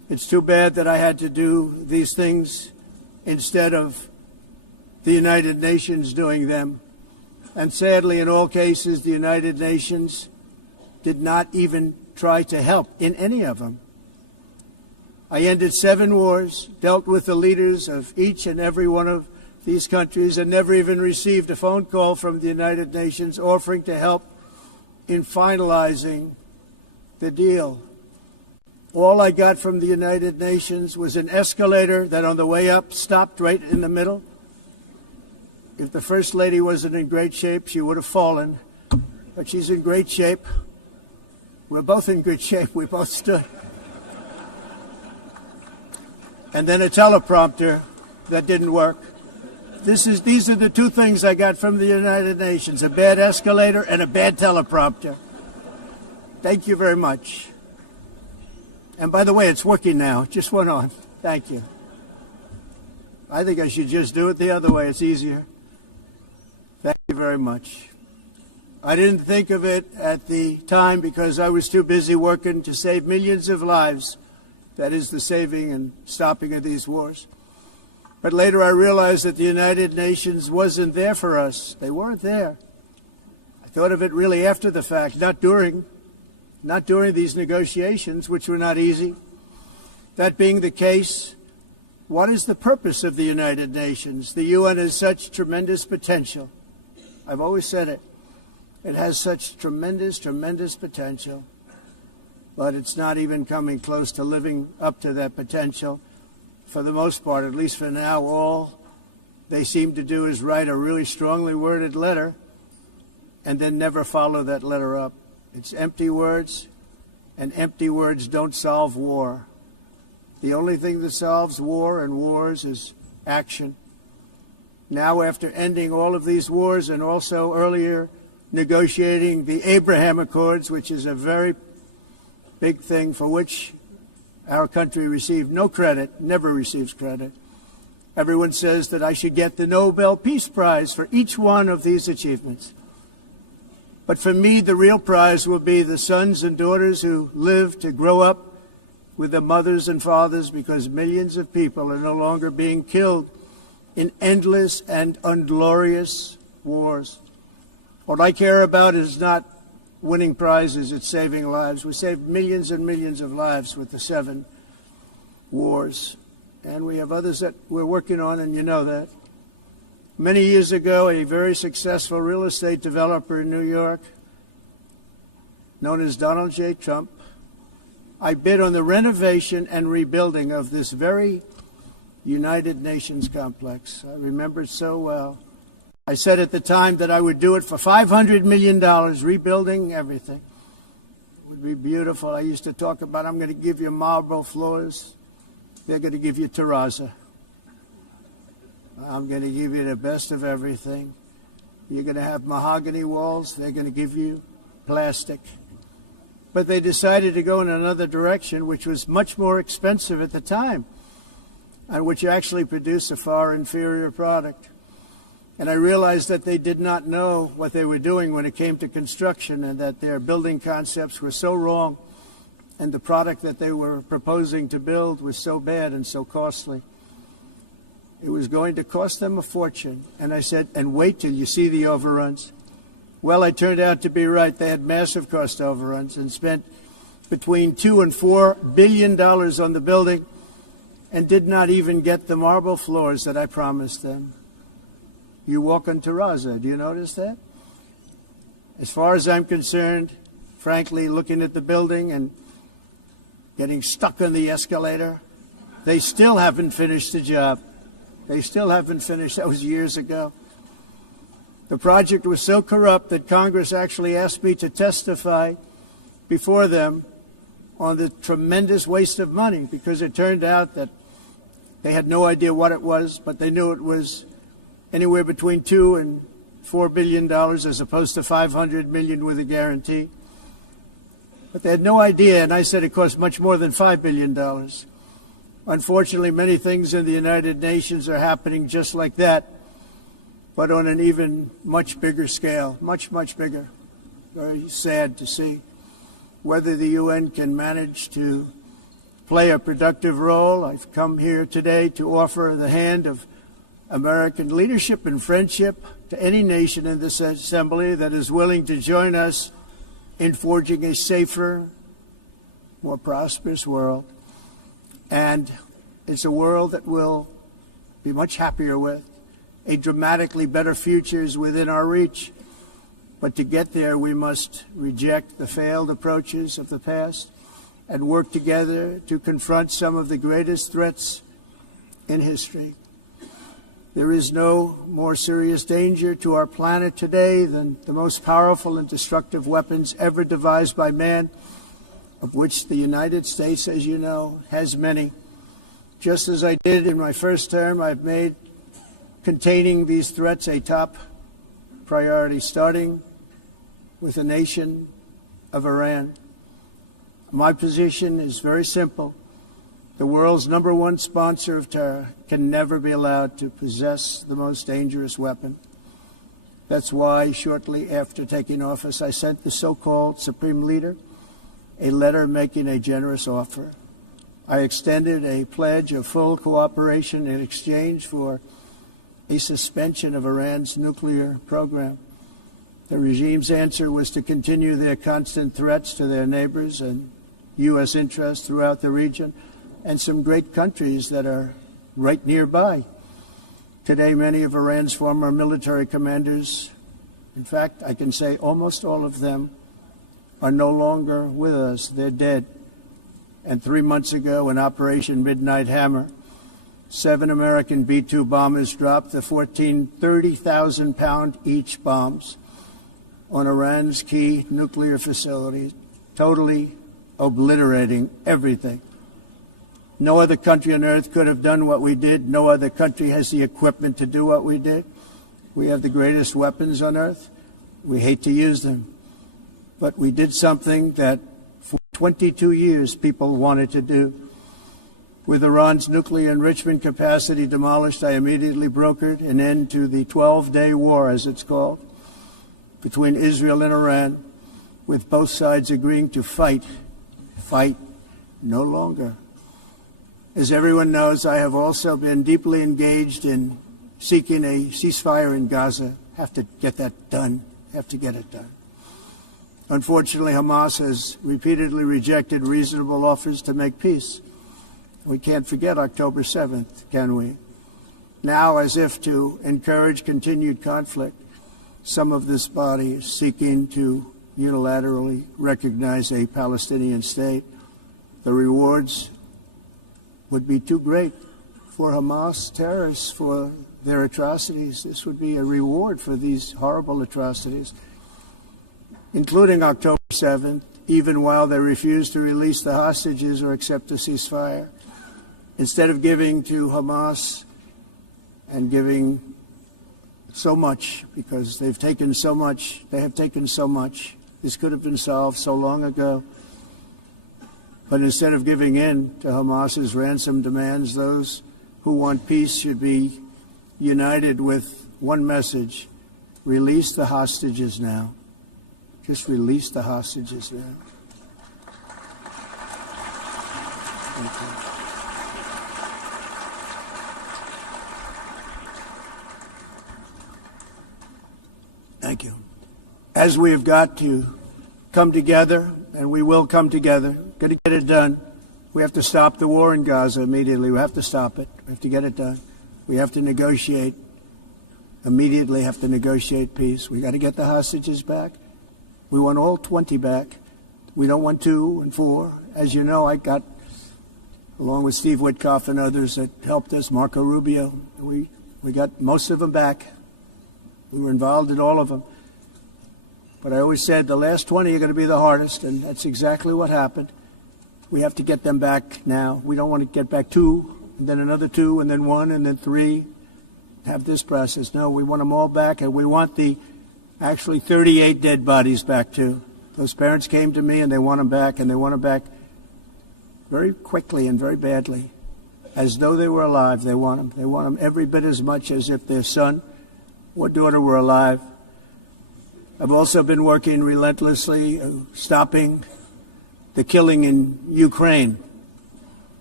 It's too bad that I had to do these things instead of the United Nations doing them. And sadly, in all cases, the United Nations did not even try to help in any of them. I ended 7 wars, dealt with the leaders of each and every one of these countries, and never even received a phone call from the United Nations offering to help in finalizing the deal. All I got from the United Nations was an escalator that on the way up stopped right in the middle. If the First Lady wasn't in great shape, she would have fallen. But she's in great shape. We're both in good shape. We both stood. And then a teleprompter that didn't work. These are the 2 things I got from the United Nations, a bad escalator and a bad teleprompter. Thank you very much. And by the way, it's working now. It just went on. Thank you. I think I should just do it the other way. It's easier. Thank you very much. I didn't think of it at the time because I was too busy working to save millions of lives. That is the saving and stopping of these wars. But later I realized that the United Nations wasn't there for us. They weren't there. I thought of it really after the fact, not during these negotiations, which were not easy. That being the case, what is the purpose of the United Nations? The UN has such tremendous potential. I've always said it. It has such tremendous, tremendous potential. But it's not even coming close to living up to that potential. For the most part, at least for now, all they seem to do is write a really strongly worded letter and then never follow that letter up. It's empty words, and empty words don't solve war. The only thing that solves war and wars is action. Now, after ending all of these wars and also earlier negotiating the Abraham Accords, which is a very big thing for which our country received no credit, never receives credit. Everyone says that I should get the Nobel Peace Prize for each one of these achievements. But for me, the real prize will be the sons and daughters who live to grow up with their mothers and fathers, because millions of people are no longer being killed in endless and unglorious wars. What I care about is not winning prizes, it's saving lives. We saved millions and millions of lives with the 7 wars. And we have others that we're working on, and you know that. Many years ago, a very successful real estate developer in New York, known as Donald J. Trump, I bid on the renovation and rebuilding of this very United Nations complex. I remember it so well. I said at the time that I would do it for $500 million, rebuilding everything. It would be beautiful. I used to talk about, I'm going to give you marble floors. They're going to give you terrazzo. I'm going to give you the best of everything. You're going to have mahogany walls. They're going to give you plastic. But they decided to go in another direction, which was much more expensive at the time, and which actually produced a far inferior product. And I realized that they did not know what they were doing when it came to construction, and that their building concepts were so wrong, and the product that they were proposing to build was so bad and so costly. It was going to cost them a fortune. And I said, and wait till you see the overruns. Well, I turned out to be right. They had massive cost overruns and spent between $2 and $4 billion on the building and did not even get the marble floors that I promised them. You walk on terrazzo. Do you notice that? As far as I'm concerned, frankly, looking at the building and getting stuck on the escalator, they still haven't finished the job. They still haven't finished. That was years ago. The project was so corrupt that Congress actually asked me to testify before them on the tremendous waste of money, because it turned out that they had no idea what it was, but they knew it was anywhere between $2 and $4 billion as opposed to $500 million with a guarantee. But they had no idea, and I said it cost much more than $5 billion. Unfortunately, many things in the United Nations are happening just like that, but on an even much bigger scale, much, much bigger. Very sad to see whether the UN can manage to play a productive role. I've come here today to offer the hand of American leadership and friendship to any nation in this assembly that is willing to join us in forging a safer, more prosperous world. And it's a world that we'll be much happier with. A dramatically better future is within our reach. But to get there, we must reject the failed approaches of the past and work together to confront some of the greatest threats in history. There is no more serious danger to our planet today than the most powerful and destructive weapons ever devised by man, of which the United States, as you know, has many. Just as I did in my first term, I've made containing these threats a top priority, starting with the nation of Iran. My position is very simple. The world's #1 sponsor of terror can never be allowed to possess the most dangerous weapon. That's why, shortly after taking office, I sent the so-called Supreme Leader a letter making a generous offer. I extended a pledge of full cooperation in exchange for a suspension of Iran's nuclear program. The regime's answer was to continue their constant threats to their neighbors and U.S. interests throughout the region and some great countries that are right nearby. Today, many of Iran's former military commanders, in fact, I can say almost all of them, are no longer with us. They're dead. And 3 months ago, in Operation Midnight Hammer, 7 American B-2 bombers dropped the 14 30,000-pound each bombs on Iran's key nuclear facilities, totally obliterating everything. No other country on earth could have done what we did. No other country has the equipment to do what we did. We have the greatest weapons on earth. We hate to use them. But we did something that for 22 years people wanted to do. With Iran's nuclear enrichment capacity demolished, I immediately brokered an end to the 12-day war, as it's called, between Israel and Iran, with both sides agreeing to fight no longer. As everyone knows, I have also been deeply engaged in seeking a ceasefire in Gaza. Have to get that done. Have to get it done. Unfortunately, Hamas has repeatedly rejected reasonable offers to make peace. We can't forget October 7th, can we? Now, as if to encourage continued conflict, some of this body is seeking to unilaterally recognize a Palestinian state. The rewards would be too great for Hamas terrorists for their atrocities. This would be a reward for these horrible atrocities, including October 7th, even while they refuse to release the hostages or accept a ceasefire. Instead of giving to Hamas and giving so much, because they've taken so much, this could have been solved so long ago. But instead of giving in to Hamas's ransom demands, those who want peace should be united with one message: release the hostages now. Just release the hostages now. Thank you. Thank you. As we have got to come together, and we will come together, got to get it done. We have to stop the war in Gaza immediately. We have to stop it. We have to get it done. We have to negotiate, immediately have to negotiate peace. We got to get the hostages back. We want all 20 back. We don't want 2 and 4. As you know, I got, along with Steve Witkoff and others that helped us, Marco Rubio, we got most of them back. We were involved in all of them. But I always said the last 20 are going to be the hardest, and that's exactly what happened. We have to get them back now. We don't want to get back 2, and then another 2, and then 1, and then 3. Have this process. No, we want them all back, and we want the actually 38 dead bodies back too. Those parents came to me, and they want them back, and they want them back very quickly and very badly. As though they were alive, they want them. They want them every bit as much as if their son or daughter were alive. I've also been working relentlessly, stopping the killing in Ukraine.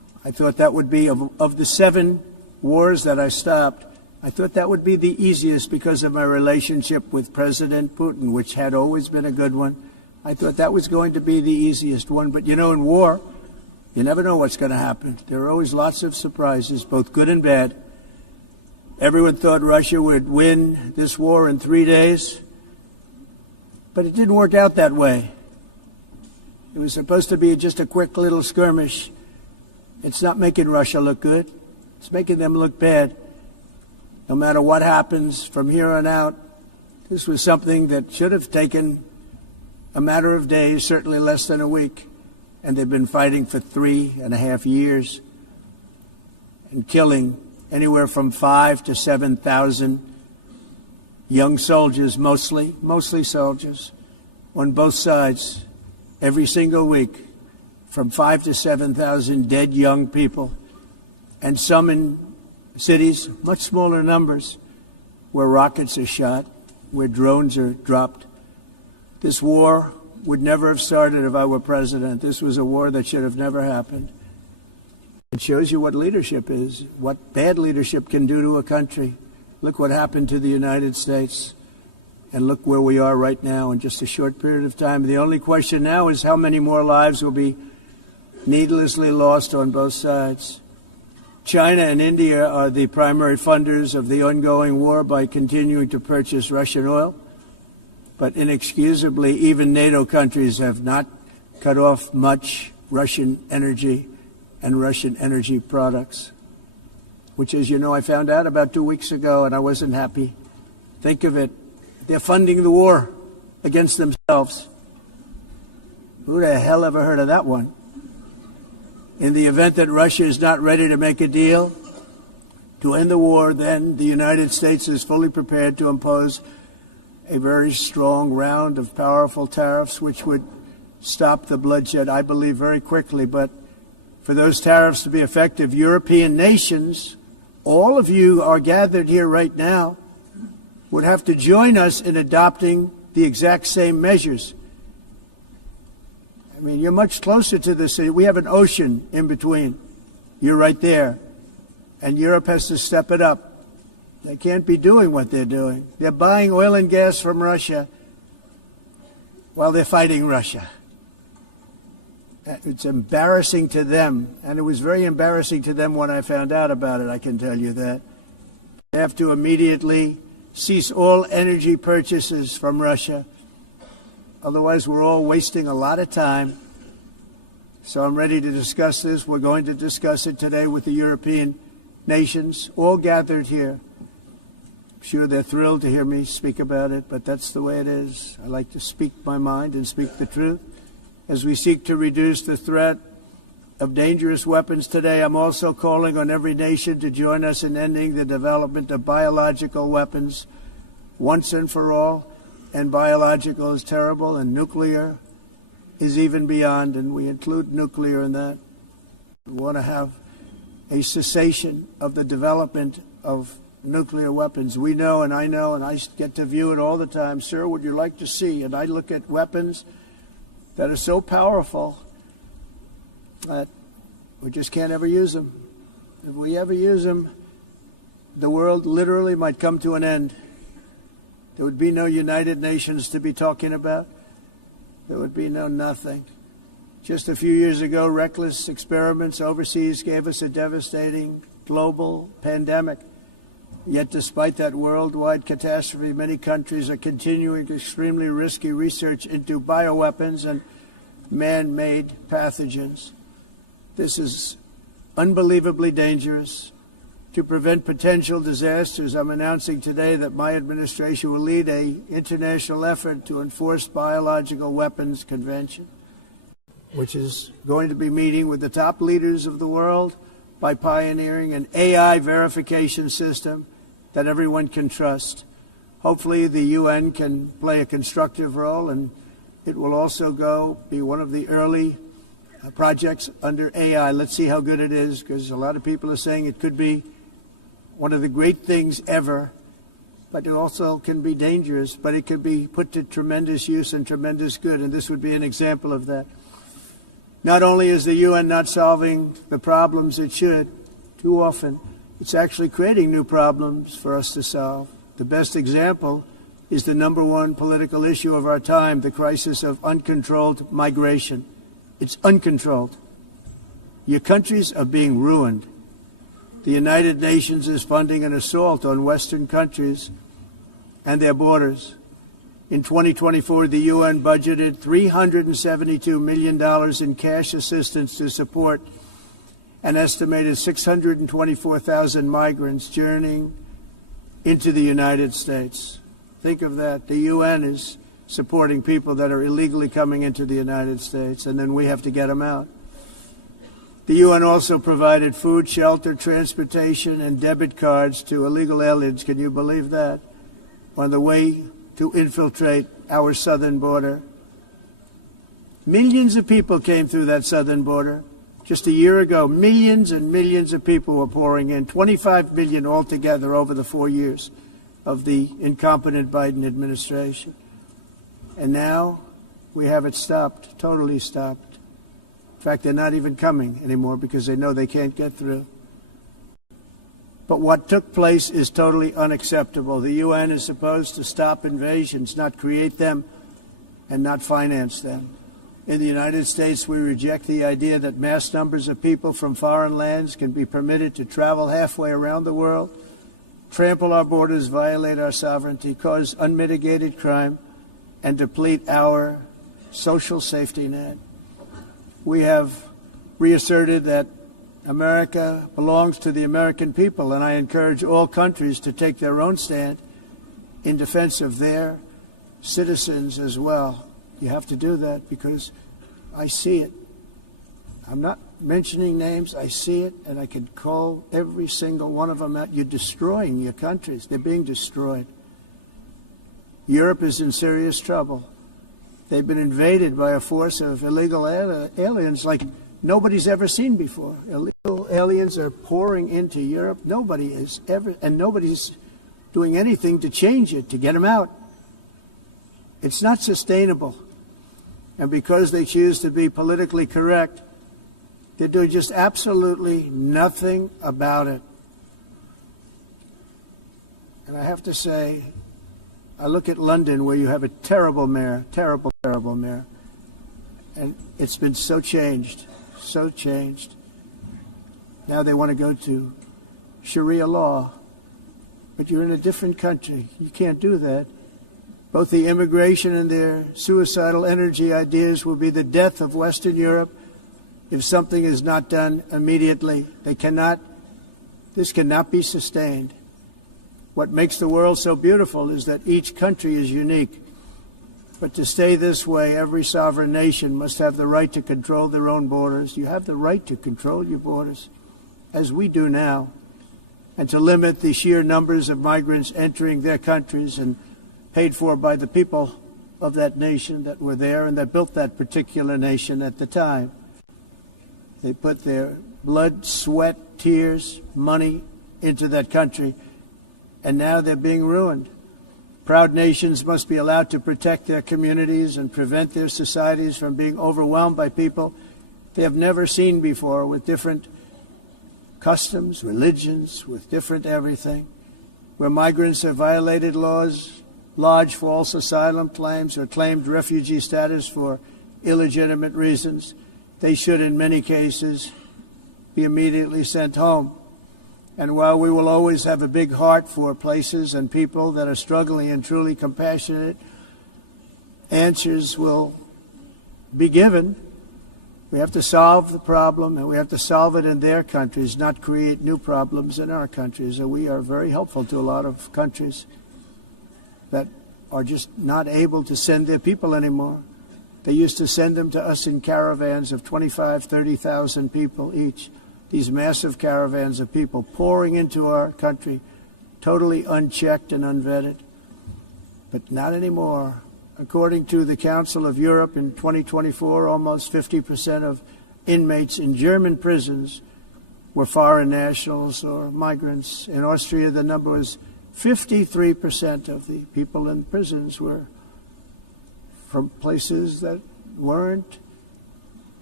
I thought that would be, of the 7 wars that I stopped, I thought that would be the easiest because of my relationship with President Putin, which had always been a good one. I thought that was going to be the easiest one. But, you know, in war, you never know what's going to happen. There are always lots of surprises, both good and bad. Everyone thought Russia would win this war in 3 days, but it didn't work out that way. It was supposed to be just a quick little skirmish. It's not making Russia look good. It's making them look bad. No matter what happens from here on out, this was something that should have taken a matter of days, certainly less than a week. And they've been fighting for 3.5 years and killing anywhere from 5,000 to 7,000 young soldiers, mostly soldiers, on both sides, every single week, from 5,000 to 7,000 dead young people, and some in cities, much smaller numbers, where rockets are shot, where drones are dropped. This war would never have started if I were president. This was a war that should have never happened. It shows you what leadership is, what bad leadership can do to a country. Look what happened to the United States, and look where we are right now in just a short period of time. The only question now is how many more lives will be needlessly lost on both sides. China and India are the primary funders of the ongoing war by continuing to purchase Russian oil. But inexcusably, even NATO countries have not cut off much Russian energy and Russian energy products, which, as you know, I found out about 2 weeks ago, and I wasn't happy. Think of it. They're funding the war against themselves. Who the hell ever heard of that one? In the event that Russia is not ready to make a deal to end the war, then the United States is fully prepared to impose a very strong round of powerful tariffs, which would stop the bloodshed, I believe, very quickly. But for those tariffs to be effective, European nations, all of you are gathered here right now, would have to join us in adopting the exact same measures. I mean, you're much closer to this. We have an ocean in between. You're right there. And Europe has to step it up. They can't be doing what they're doing. They're buying oil and gas from Russia while they're fighting Russia. It's embarrassing to them, and it was very embarrassing to them when I found out about it, I can tell you that. They have to immediately cease all energy purchases from Russia. Otherwise, we're all wasting a lot of time. So I'm ready to discuss this. We're going to discuss it today with the European nations, all gathered here. I'm sure they're thrilled to hear me speak about it, but that's the way it is. I like to speak my mind and speak the truth. As we seek to reduce the threat of dangerous weapons today, I'm also calling on every nation to join us in ending the development of biological weapons once and for all. And biological is terrible, and nuclear is even beyond, and we include nuclear in that. We want to have a cessation of the development of nuclear weapons. We know, and I get to view it all the time. Sir, would you like to see? And I look at weapons that are so powerful that we just can't ever use them. If we ever use them, the world literally might come to an end. There would be no United Nations to be talking about. There would be no nothing. Just a few years ago, reckless experiments overseas gave us a devastating global pandemic. Yet despite that worldwide catastrophe, many countries are continuing extremely risky research into bioweapons and man-made pathogens. This is unbelievably dangerous. To prevent potential disasters, I'm announcing today that my administration will lead an international effort to enforce biological weapons convention, which is going to be meeting with the top leaders of the world by pioneering an AI verification system that everyone can trust. Hopefully the UN can play a constructive role, and it will also be one of the early projects under AI. Let's see how good it is, because a lot of people are saying it could be one of the great things ever, but it also can be dangerous, but it can be put to tremendous use and tremendous good, and this would be an example of that. Not only is the UN not solving the problems it should, too often, it's actually creating new problems for us to solve. The best example is the number one political issue of our time, the crisis of uncontrolled migration. It's uncontrolled. Your countries are being ruined. The United Nations is funding an assault on Western countries and their borders. In 2024, the UN budgeted $372 million in cash assistance to support an estimated 624,000 migrants journeying into the United States. Think of that. The UN is supporting people that are illegally coming into the United States, and then we have to get them out. The UN also provided food, shelter, transportation, and debit cards to illegal aliens. Can you believe that? On the way to infiltrate our southern border. Millions of people came through that southern border. Just a year ago, millions and millions of people were pouring in, 25 million altogether over the 4 years of the incompetent Biden administration. And now we have it stopped, totally stopped. In fact, they're not even coming anymore because they know they can't get through. But what took place is totally unacceptable. The UN is supposed to stop invasions, not create them and not finance them. In the United States, we reject the idea that mass numbers of people from foreign lands can be permitted to travel halfway around the world, trample our borders, violate our sovereignty, cause unmitigated crime, and deplete our social safety net. We have reasserted that America belongs to the American people, and I encourage all countries to take their own stand in defense of their citizens as well. You have to do that because I see it. I'm not mentioning names. I see it, and I can call every single one of them out. You're destroying your countries. They're being destroyed. Europe is in serious trouble. They've been invaded by a force of illegal aliens like nobody's ever seen before. Illegal aliens are pouring into Europe. Nobody is ever, and nobody's doing anything to change it, to get them out. It's not sustainable. And because they choose to be politically correct, they're doing just absolutely nothing about it. And I have to say, I look at London where you have a terrible mayor, terrible mayor. And it's been so changed, so changed. Now they want to go to Sharia law. But you're in a different country. You can't do that. Both the immigration and their suicidal energy ideas will be the death of Western Europe if something is not done immediately. This cannot be sustained. What makes the world so beautiful is that each country is unique. But to stay this way, every sovereign nation must have the right to control their own borders. You have the right to control your borders, as we do now, and to limit the sheer numbers of migrants entering their countries and paid for by the people of that nation that were there and that built that particular nation at the time. They put their blood, sweat, tears, money into that country, and now they're being ruined. Proud nations must be allowed to protect their communities and prevent their societies from being overwhelmed by people they have never seen before, with different customs, religions, with different everything. Where migrants have violated laws, lodged false asylum claims, or claimed refugee status for illegitimate reasons, they should, in many cases, be immediately sent home. And while we will always have a big heart for places and people that are struggling and truly compassionate, answers will be given. We have to solve the problem, and we have to solve it in their countries, not create new problems in our countries. And we are very helpful to a lot of countries that are just not able to send their people anymore. They used to send them to us in caravans of 25,000, 30,000 people each. These massive caravans of people pouring into our country, totally unchecked and unvetted. But not anymore. According to the Council of Europe in 2024, almost 50% of inmates in German prisons were foreign nationals or migrants. In Austria, the number was 53% of the people in prisons were from places that weren't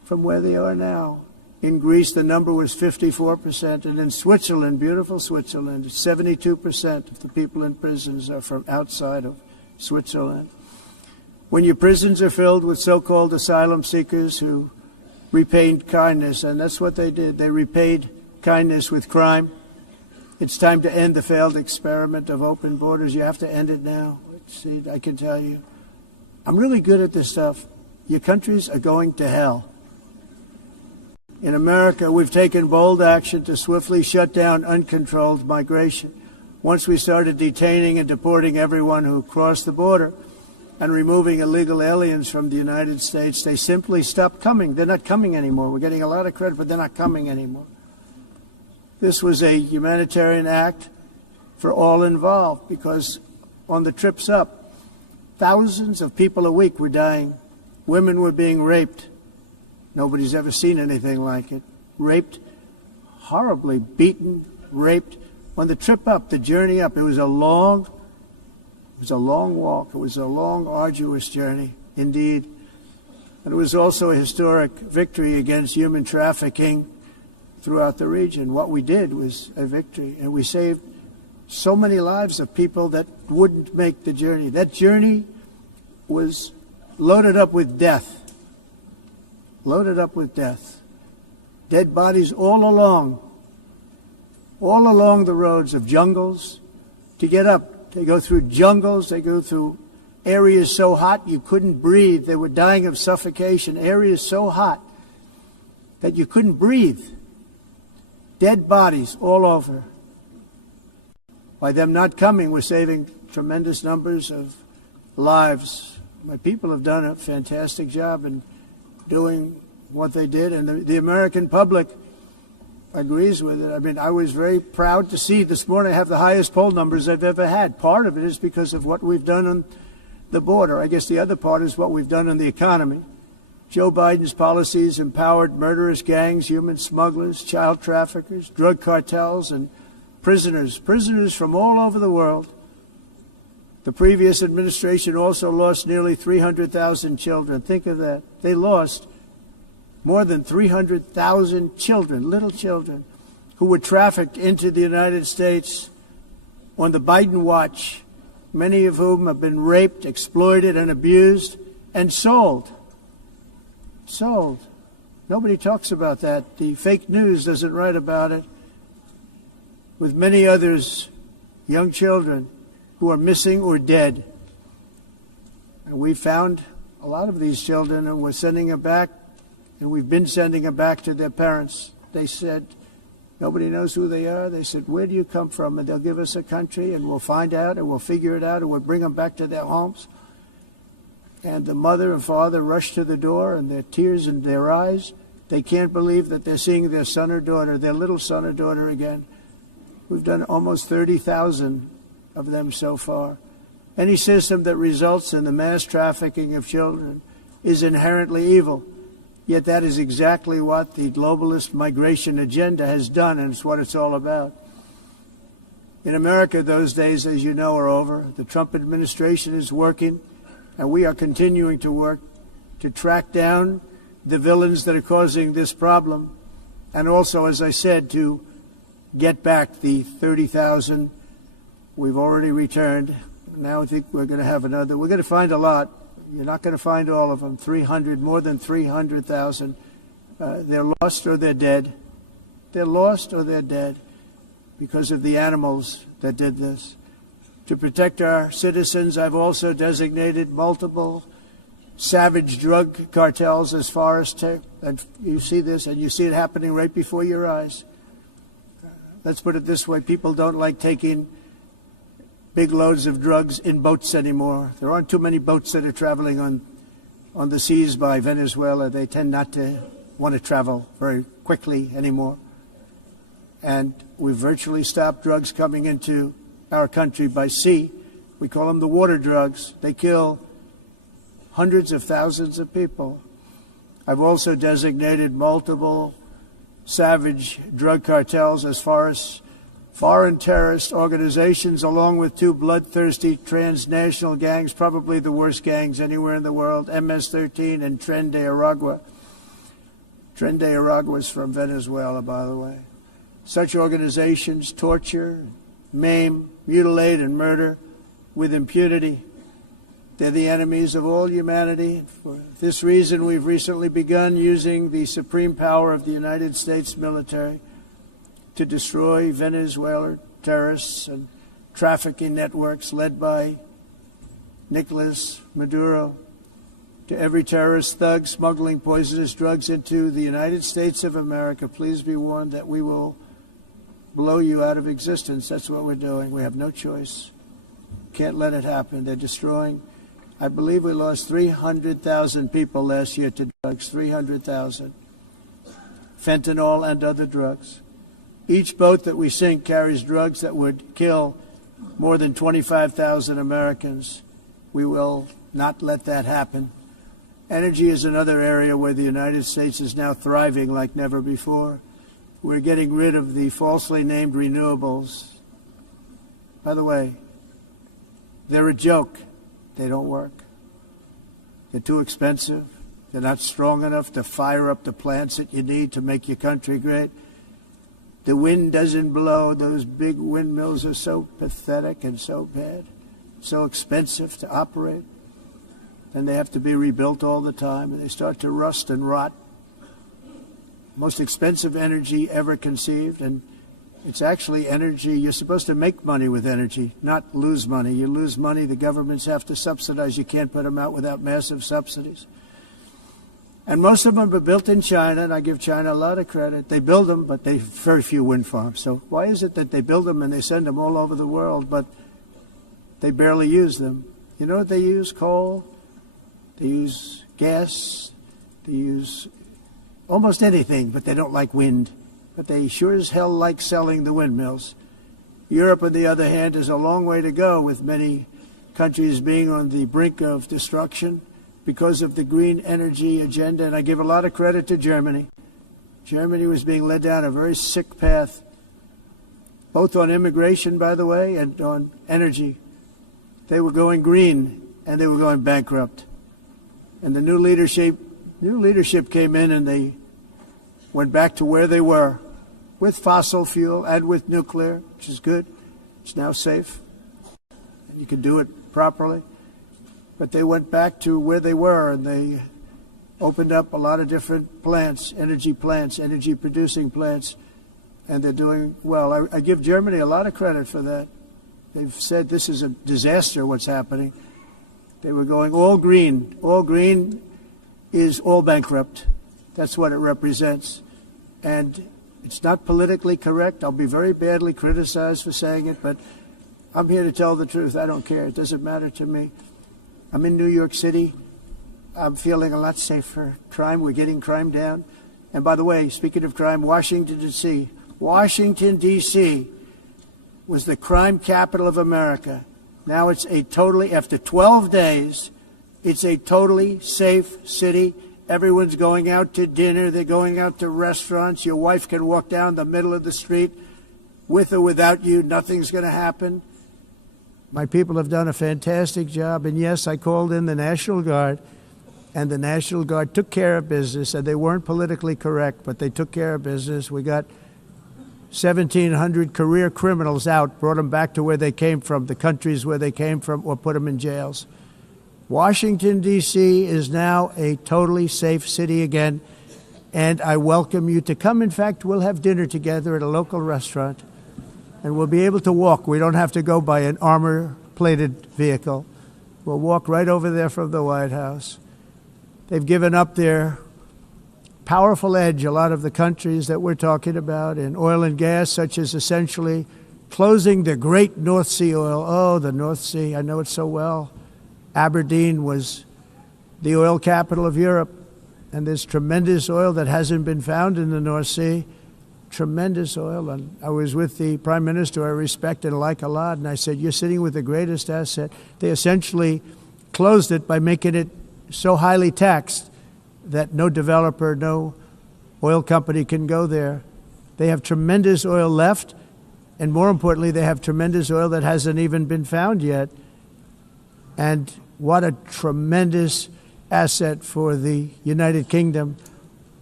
from where they are now. In Greece, the number was 54%, and in Switzerland, beautiful Switzerland, 72% of the people in prisons are from outside of Switzerland. When your prisons are filled with so-called asylum seekers who repaid kindness, and that's what they did, they repaid kindness with crime, it's time to end the failed experiment of open borders. You have to end it now. See, I can tell you, I'm really good at this stuff. Your countries are going to hell. In America, we've taken bold action to swiftly shut down uncontrolled migration. Once we started detaining and deporting everyone who crossed the border and removing illegal aliens from the United States, they simply stopped coming. They're not coming anymore. We're getting a lot of credit, but they're not coming anymore. This was a humanitarian act for all involved, because on the trips up, thousands of people a week were dying. Women were being raped. Nobody's ever seen anything like it. Raped, horribly beaten, raped. On the trip up, the journey up, it was a long walk. It was a long, arduous journey, indeed. And it was also a historic victory against human trafficking throughout the region. What we did was a victory, and we saved so many lives of people that wouldn't make the journey. That journey was loaded up with death. Loaded up with death. Dead bodies all along the roads of jungles. To get up, they go through jungles, they go through areas so hot you couldn't breathe. They were dying of suffocation. Areas so hot that you couldn't breathe. Dead bodies all over. By them not coming, we're saving tremendous numbers of lives. My people have done a fantastic job in doing what they did, and the American public agrees with it. I mean, I was very proud to see this morning I have the highest poll numbers I've ever had. Part of it is because of what we've done on the border. I guess the other part is what we've done on the economy. Joe Biden's policies empowered murderous gangs, human smugglers, child traffickers, drug cartels, and prisoners from all over the world. The previous administration also lost nearly 300,000 children. Think of that. They lost more than 300,000 children, little children, who were trafficked into the United States on the Biden watch, many of whom have been raped, exploited, and abused, and sold. Sold. Nobody talks about that. The fake news doesn't write about it. With many others, young children who are missing or dead. And we found a lot of these children, and we're sending them back, and we've been sending them back to their parents. They said, nobody knows who they are. They said, where do you come from? And they'll give us a country, and we'll find out, and we'll figure it out, and we'll bring them back to their homes. And the mother and father rush to the door, and their tears in their eyes. They can't believe that they're seeing their son or daughter, their little son or daughter again. We've done almost 30,000 of them so far. Any system that results in the mass trafficking of children is inherently evil. Yet that is exactly what the globalist migration agenda has done, and it's what it's all about. In America, those days, as you know, are over. The Trump administration is working, and we are continuing to work to track down the villains that are causing this problem, and also, as I said, to get back the 30,000 we've already returned. Now I think we're going to have another. We're going to find a lot. You're not going to find all of them. 300, more than 300,000. They're lost or they're dead. They're lost or they're dead because of the animals that did this. To protect our citizens, I've also designated multiple savage drug cartels as far as and you see this, and you see it happening right before your eyes. Let's put it this way. People don't like taking big loads of drugs in boats anymore. There aren't too many boats that are traveling on the seas by Venezuela. They tend not to want to travel very quickly anymore. And we've virtually stopped drugs coming into our country by sea. We call them the water drugs. They kill hundreds of thousands of people. I've also designated multiple savage drug cartels as far as foreign terrorist organizations, along with two bloodthirsty transnational gangs, probably the worst gangs anywhere in the world, MS-13 and Tren de Aragua. Tren de Aragua was from Venezuela, by the way. Such organizations torture, maim, mutilate, and murder with impunity. They're the enemies of all humanity. For this reason, we've recently begun using the supreme power of the United States military to destroy Venezuelan terrorists and trafficking networks led by Nicolas Maduro. To every terrorist thug smuggling poisonous drugs into the United States of America, please be warned that we will blow you out of existence. That's what we're doing. We have no choice. Can't let it happen. They're destroying. I believe we lost 300,000 people last year to drugs, 300,000. Fentanyl and other drugs. Each boat that we sink carries drugs that would kill more than 25,000 Americans. We will not let that happen. Energy is another area where the United States is now thriving like never before. We're getting rid of the falsely named renewables. By the way, they're a joke. They don't work. They're too expensive. They're not strong enough to fire up the plants that you need to make your country great. The wind doesn't blow. Those big windmills are so pathetic and so bad, so expensive to operate. And they have to be rebuilt all the time, and they start to rust and rot. Most expensive energy ever conceived, and it's actually energy. You're supposed to make money with energy, not lose money. You lose money, the governments have to subsidize. You can't put them out without massive subsidies. And most of them are built in China, and I give China a lot of credit. They build them, but they have very few wind farms. So why is it that they build them and they send them all over the world, but they barely use them? You know what they use? Coal. They use gas. They use almost anything, but they don't like wind. But they sure as hell like selling the windmills. Europe, on the other hand, is a long way to go, with many countries being on the brink of destruction because of the green energy agenda. And I give a lot of credit to Germany. Germany was being led down a very sick path, both on immigration, by the way, and on energy. They were going green, and they were going bankrupt. And the new leadership came in, and they went back to where they were, with fossil fuel and with nuclear, which is good. It's now safe. And you can do it properly. But they went back to where they were, and they opened up a lot of different plants, energy-producing plants, and they're doing well. I give Germany a lot of credit for that. They've said this is a disaster, what's happening. They were going all green. All green is all bankrupt. That's what it represents. And it's not politically correct. I'll be very badly criticized for saying it, but I'm here to tell the truth. I don't care. It doesn't matter to me. I'm in New York City. I'm feeling a lot safer. Crime, we're getting crime down. And by the way, speaking of crime, Washington, D.C. Washington, D.C. was the crime capital of America. Now it's after 12 days, it's a totally safe city. Everyone's going out to dinner. They're going out to restaurants. Your wife can walk down the middle of the street with or without you. Nothing's going to happen. My people have done a fantastic job. And yes, I called in the National Guard, and the National Guard took care of business. And they weren't politically correct, but they took care of business. We got 1,700 career criminals out, brought them back to where they came from, the countries where they came from, or put them in jails. Washington, D.C. is now a totally safe city again, and I welcome you to come. In fact, we'll have dinner together at a local restaurant, and we'll be able to walk. We don't have to go by an armor-plated vehicle. We'll walk right over there from the White House. They've given up their powerful edge, a lot of the countries that we're talking about, in oil and gas, such as essentially closing the great North Sea oil. Oh, the North Sea, I know it so well. Aberdeen was the oil capital of Europe, and there's tremendous oil that hasn't been found in the North Sea. Tremendous oil. And I was with the Prime Minister I respect and like a lot, and I said, you're sitting with the greatest asset. They essentially closed it by making it so highly taxed that no developer, no oil company can go there. They have tremendous oil left, and more importantly, they have tremendous oil that hasn't even been found yet. And what a tremendous asset for the United Kingdom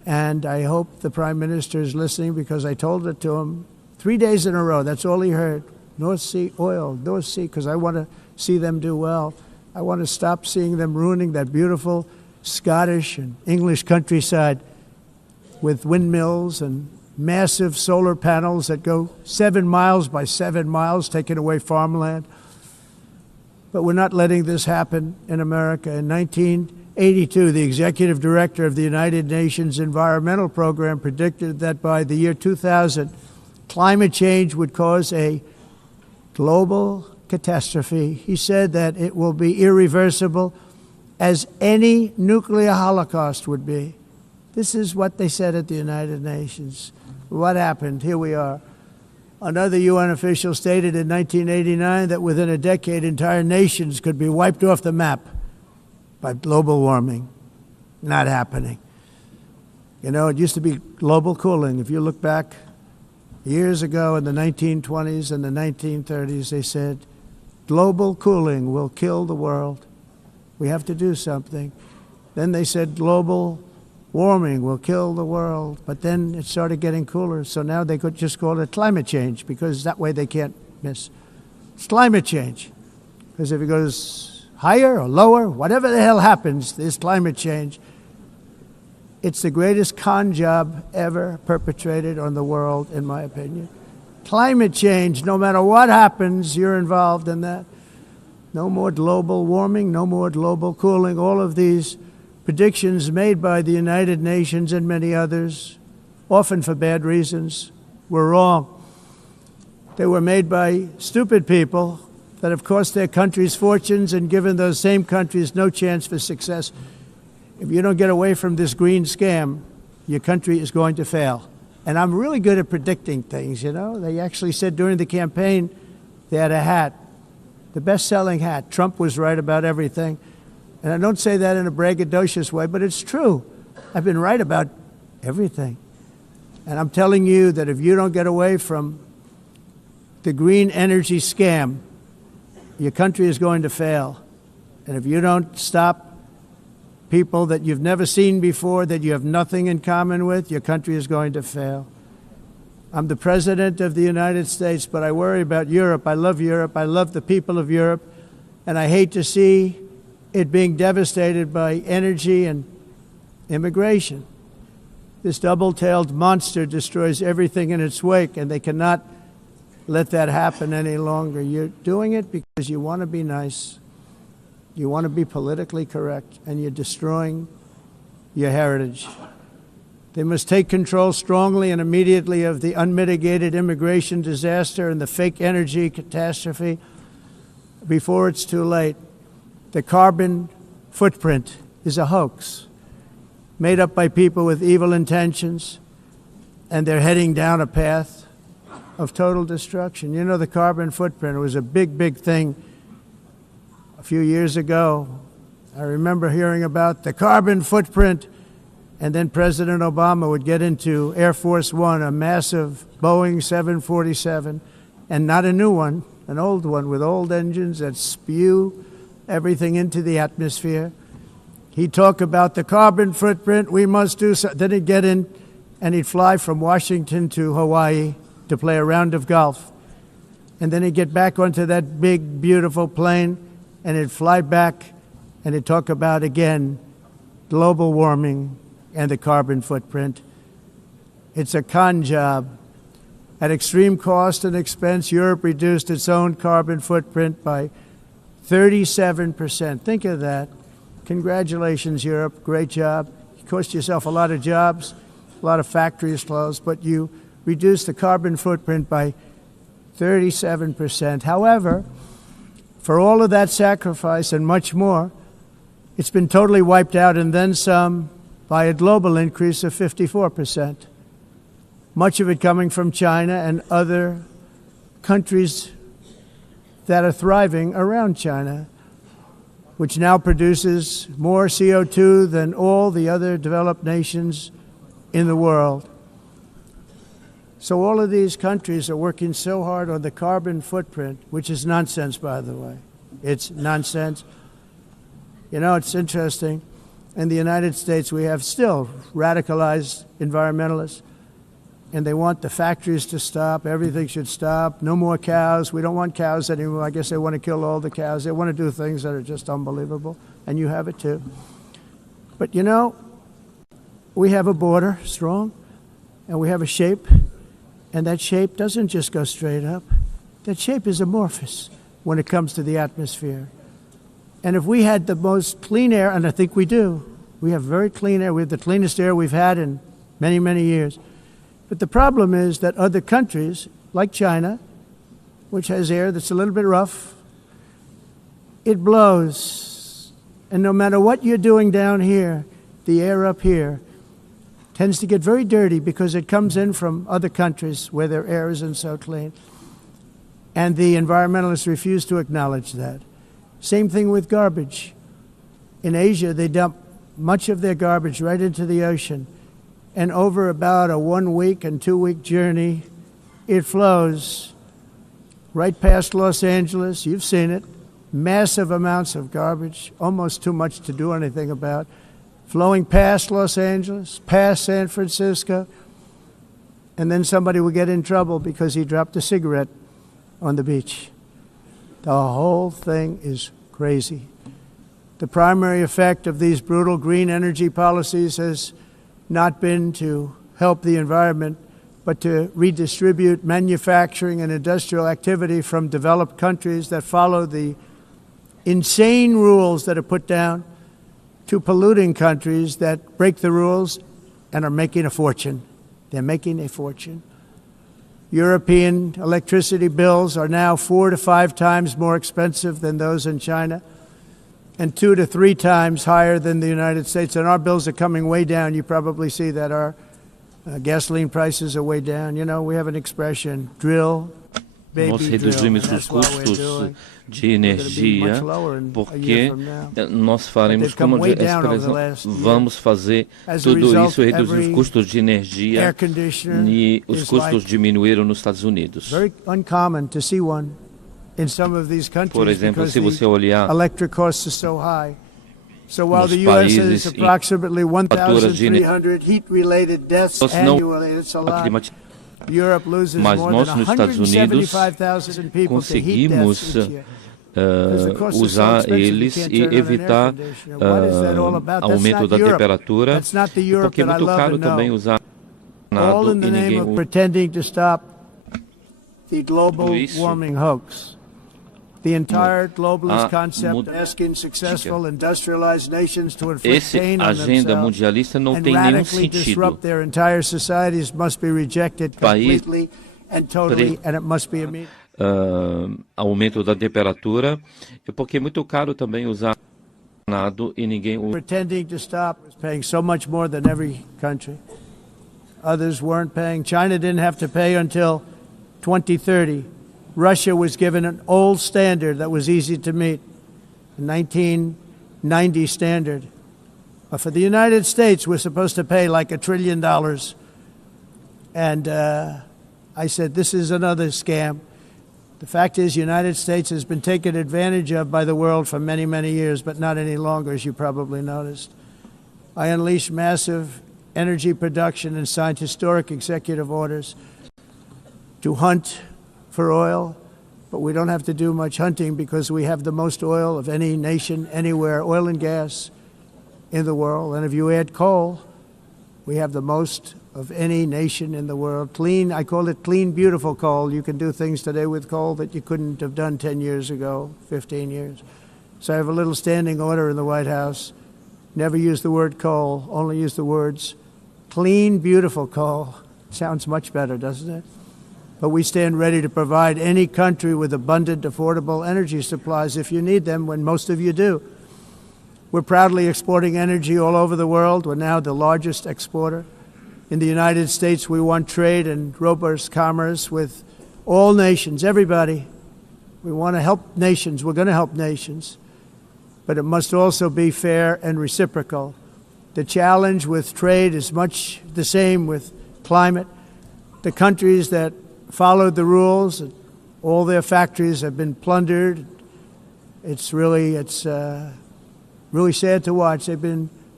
And I hope the Prime Minister is listening, because I told it to him 3 days in a row. That's all he heard. North Sea oil, North Sea, because I want to see them do well. I want to stop seeing them ruining that beautiful Scottish and English countryside with windmills and massive solar panels that go 7 miles by 7 miles, taking away farmland. But we're not letting this happen in America. In 1982, the executive director of the United Nations Environmental Program predicted that by the year 2000, climate change would cause a global catastrophe. He said that it will be irreversible, as any nuclear holocaust would be. This is what they said at the United Nations. What happened? Here we are. Another UN official stated in 1989 that within a decade, entire nations could be wiped off the map by global warming. Not happening. You know, it used to be global cooling. If you look back years ago in the 1920s and the 1930s, they said, global cooling will kill the world. We have to do something. Then they said global warming will kill the world. But then it started getting cooler. So now they could just call it climate change, because that way they can't miss. It's climate change. Because if it goes higher or lower, whatever the hell happens, there's climate change. It's the greatest con job ever perpetrated on the world, in my opinion. Climate change, no matter what happens, you're involved in that. No more global warming, no more global cooling. All of these predictions made by the United Nations and many others, often for bad reasons, were wrong. They were made by stupid people that have cost their countries fortunes and given those same countries no chance for success. If you don't get away from this green scam, your country is going to fail. And I'm really good at predicting things, you know. They actually said during the campaign they had a hat, the best-selling hat. Trump was right about everything. And I don't say that in a braggadocious way, but it's true. I've been right about everything. And I'm telling you that if you don't get away from the green energy scam, your country is going to fail. And if you don't stop people that you've never seen before, that you have nothing in common with, your country is going to fail. I'm the President of the United States, but I worry about Europe. I love Europe. I love the people of Europe. And I hate to see it being devastated by energy and immigration. This double-tailed monster destroys everything in its wake, and they cannot let that happen any longer. You're doing it because you want to be nice. You want to be politically correct, and you're destroying your heritage. They must take control strongly and immediately of the unmitigated immigration disaster and the fake energy catastrophe before it's too late. The carbon footprint is a hoax made up by people with evil intentions, and they're heading down a path of total destruction. You know, the carbon footprint, it was a big, big thing a few years ago. I remember hearing about the carbon footprint, and then President Obama would get into Air Force One, a massive Boeing 747, and not a new one, an old one with old engines that spew everything into the atmosphere. He'd talk about the carbon footprint, we must do so. Then he'd get in and he'd fly from Washington to Hawaii to play a round of golf. And then he'd get back onto that big, beautiful plane and he'd fly back and he'd talk about, again, global warming and the carbon footprint. It's a con job. At extreme cost and expense, Europe reduced its own carbon footprint by 37%. Think of that. Congratulations, Europe. Great job. You cost yourself a lot of jobs, a lot of factories closed, but you reduced the carbon footprint by 37%. However, for all of that sacrifice and much more, it's been totally wiped out and then some by a global increase of 54%. Much of it coming from China and other countries that are thriving around China, which now produces more CO2 than all the other developed nations in the world. So all of these countries are working so hard on the carbon footprint, which is nonsense, by the way. It's nonsense. You know, it's interesting. in the United States, we have still radicalized environmentalists, and they want the factories to stop. Everything should stop. No more cows. We don't want cows anymore. I guess they want to kill all the cows. They want to do things that are just unbelievable, and you have it too. But you know, we have a border, strong, and we have a shape, and that shape doesn't just go straight up. That shape is amorphous when it comes to the atmosphere. And if we had the most clean air, and I think we do, we have very clean air. We have the cleanest air we've had in many, many years. But the problem is that other countries, like China, which has air that's a little bit rough, it blows. And no matter what you're doing down here, the air up here tends to get very dirty because it comes in from other countries where their air isn't so clean. And the environmentalists refuse to acknowledge that. Same thing with garbage. In Asia, they dump much of their garbage right into the ocean. And over about a 1 week and 2 week journey, it flows right past Los Angeles. You've seen it. Massive amounts of garbage, almost too much to do anything about, flowing past Los Angeles, past San Francisco. And then somebody will get in trouble because he dropped a cigarette on the beach. The whole thing is crazy. The primary effect of these brutal green energy policies has not been to help the environment, but to redistribute manufacturing and industrial activity from developed countries that follow the insane rules that are put down to polluting countries that break the rules and are making a fortune. They're making a fortune. European electricity bills are now 4 to 5 times more expensive than those in China, and 2 to 3 times higher than the United States. And our bills are coming way down. You probably see that our gasoline prices are way down. You know, we have an expression, drill, baby, nós drill. reduzimos os custos de energia porque nós faremos, como a expressão, vamos fazer tudo isso e reduzir os custos de energia, e os custos diminuíram nos Estados Unidos. Very uncommon to see one in some of these countries. Por exemplo, se você olhar electric costs are so high. So while the US has approximately 1,300 heat-related deaths annually, it's a lot. Europe loses Mas more nós than nos Estados Unidos 175,000 people to heat conseguimos deaths each year. usar eles e evitar aumento da temperatura, porque é muito caro também usar all in the name of pretending to stop the global warming hoax. The entire globalist concept asking successful industrialized nations to inflict pain on themselves and radically disrupt their entire societies must be rejected completely and totally, and it must be immediate. Aumento da temperatura, porque é muito caro também usar nado e ninguém pretending to stop is paying so much more than every country. Others weren't paying. China didn't have to pay until 2030. Russia was given an old standard that was easy to meet, a 1990 standard. But for the United States, we're supposed to pay like $1 trillion. And I said, this is another scam. The fact is, the United States has been taken advantage of by the world for many, many years, but not any longer, as you probably noticed. I unleashed massive energy production and signed historic executive orders to hunt for oil, but we don't have to do much hunting because we have the most oil of any nation anywhere, oil and gas in the world. And if you add coal, we have the most of any nation in the world. Clean, I call it clean, beautiful coal. You can do things today with coal that you couldn't have done 10 years ago, 15 years. So I have a little standing order in the White House. Never use the word coal, only use the words clean, beautiful coal. Sounds much better, doesn't it? But we stand ready to provide any country with abundant, affordable energy supplies if you need them, when most of you do. We're proudly exporting energy all over the world. We're now the largest exporter. In the United States, we want trade and robust commerce with all nations, everybody. We want to help nations. We're going to help nations. But it must also be fair and reciprocal. The challenge with trade is much the same with climate. The countries that followed the rules, all their factories have been plundered. It's really sad to watch. They've been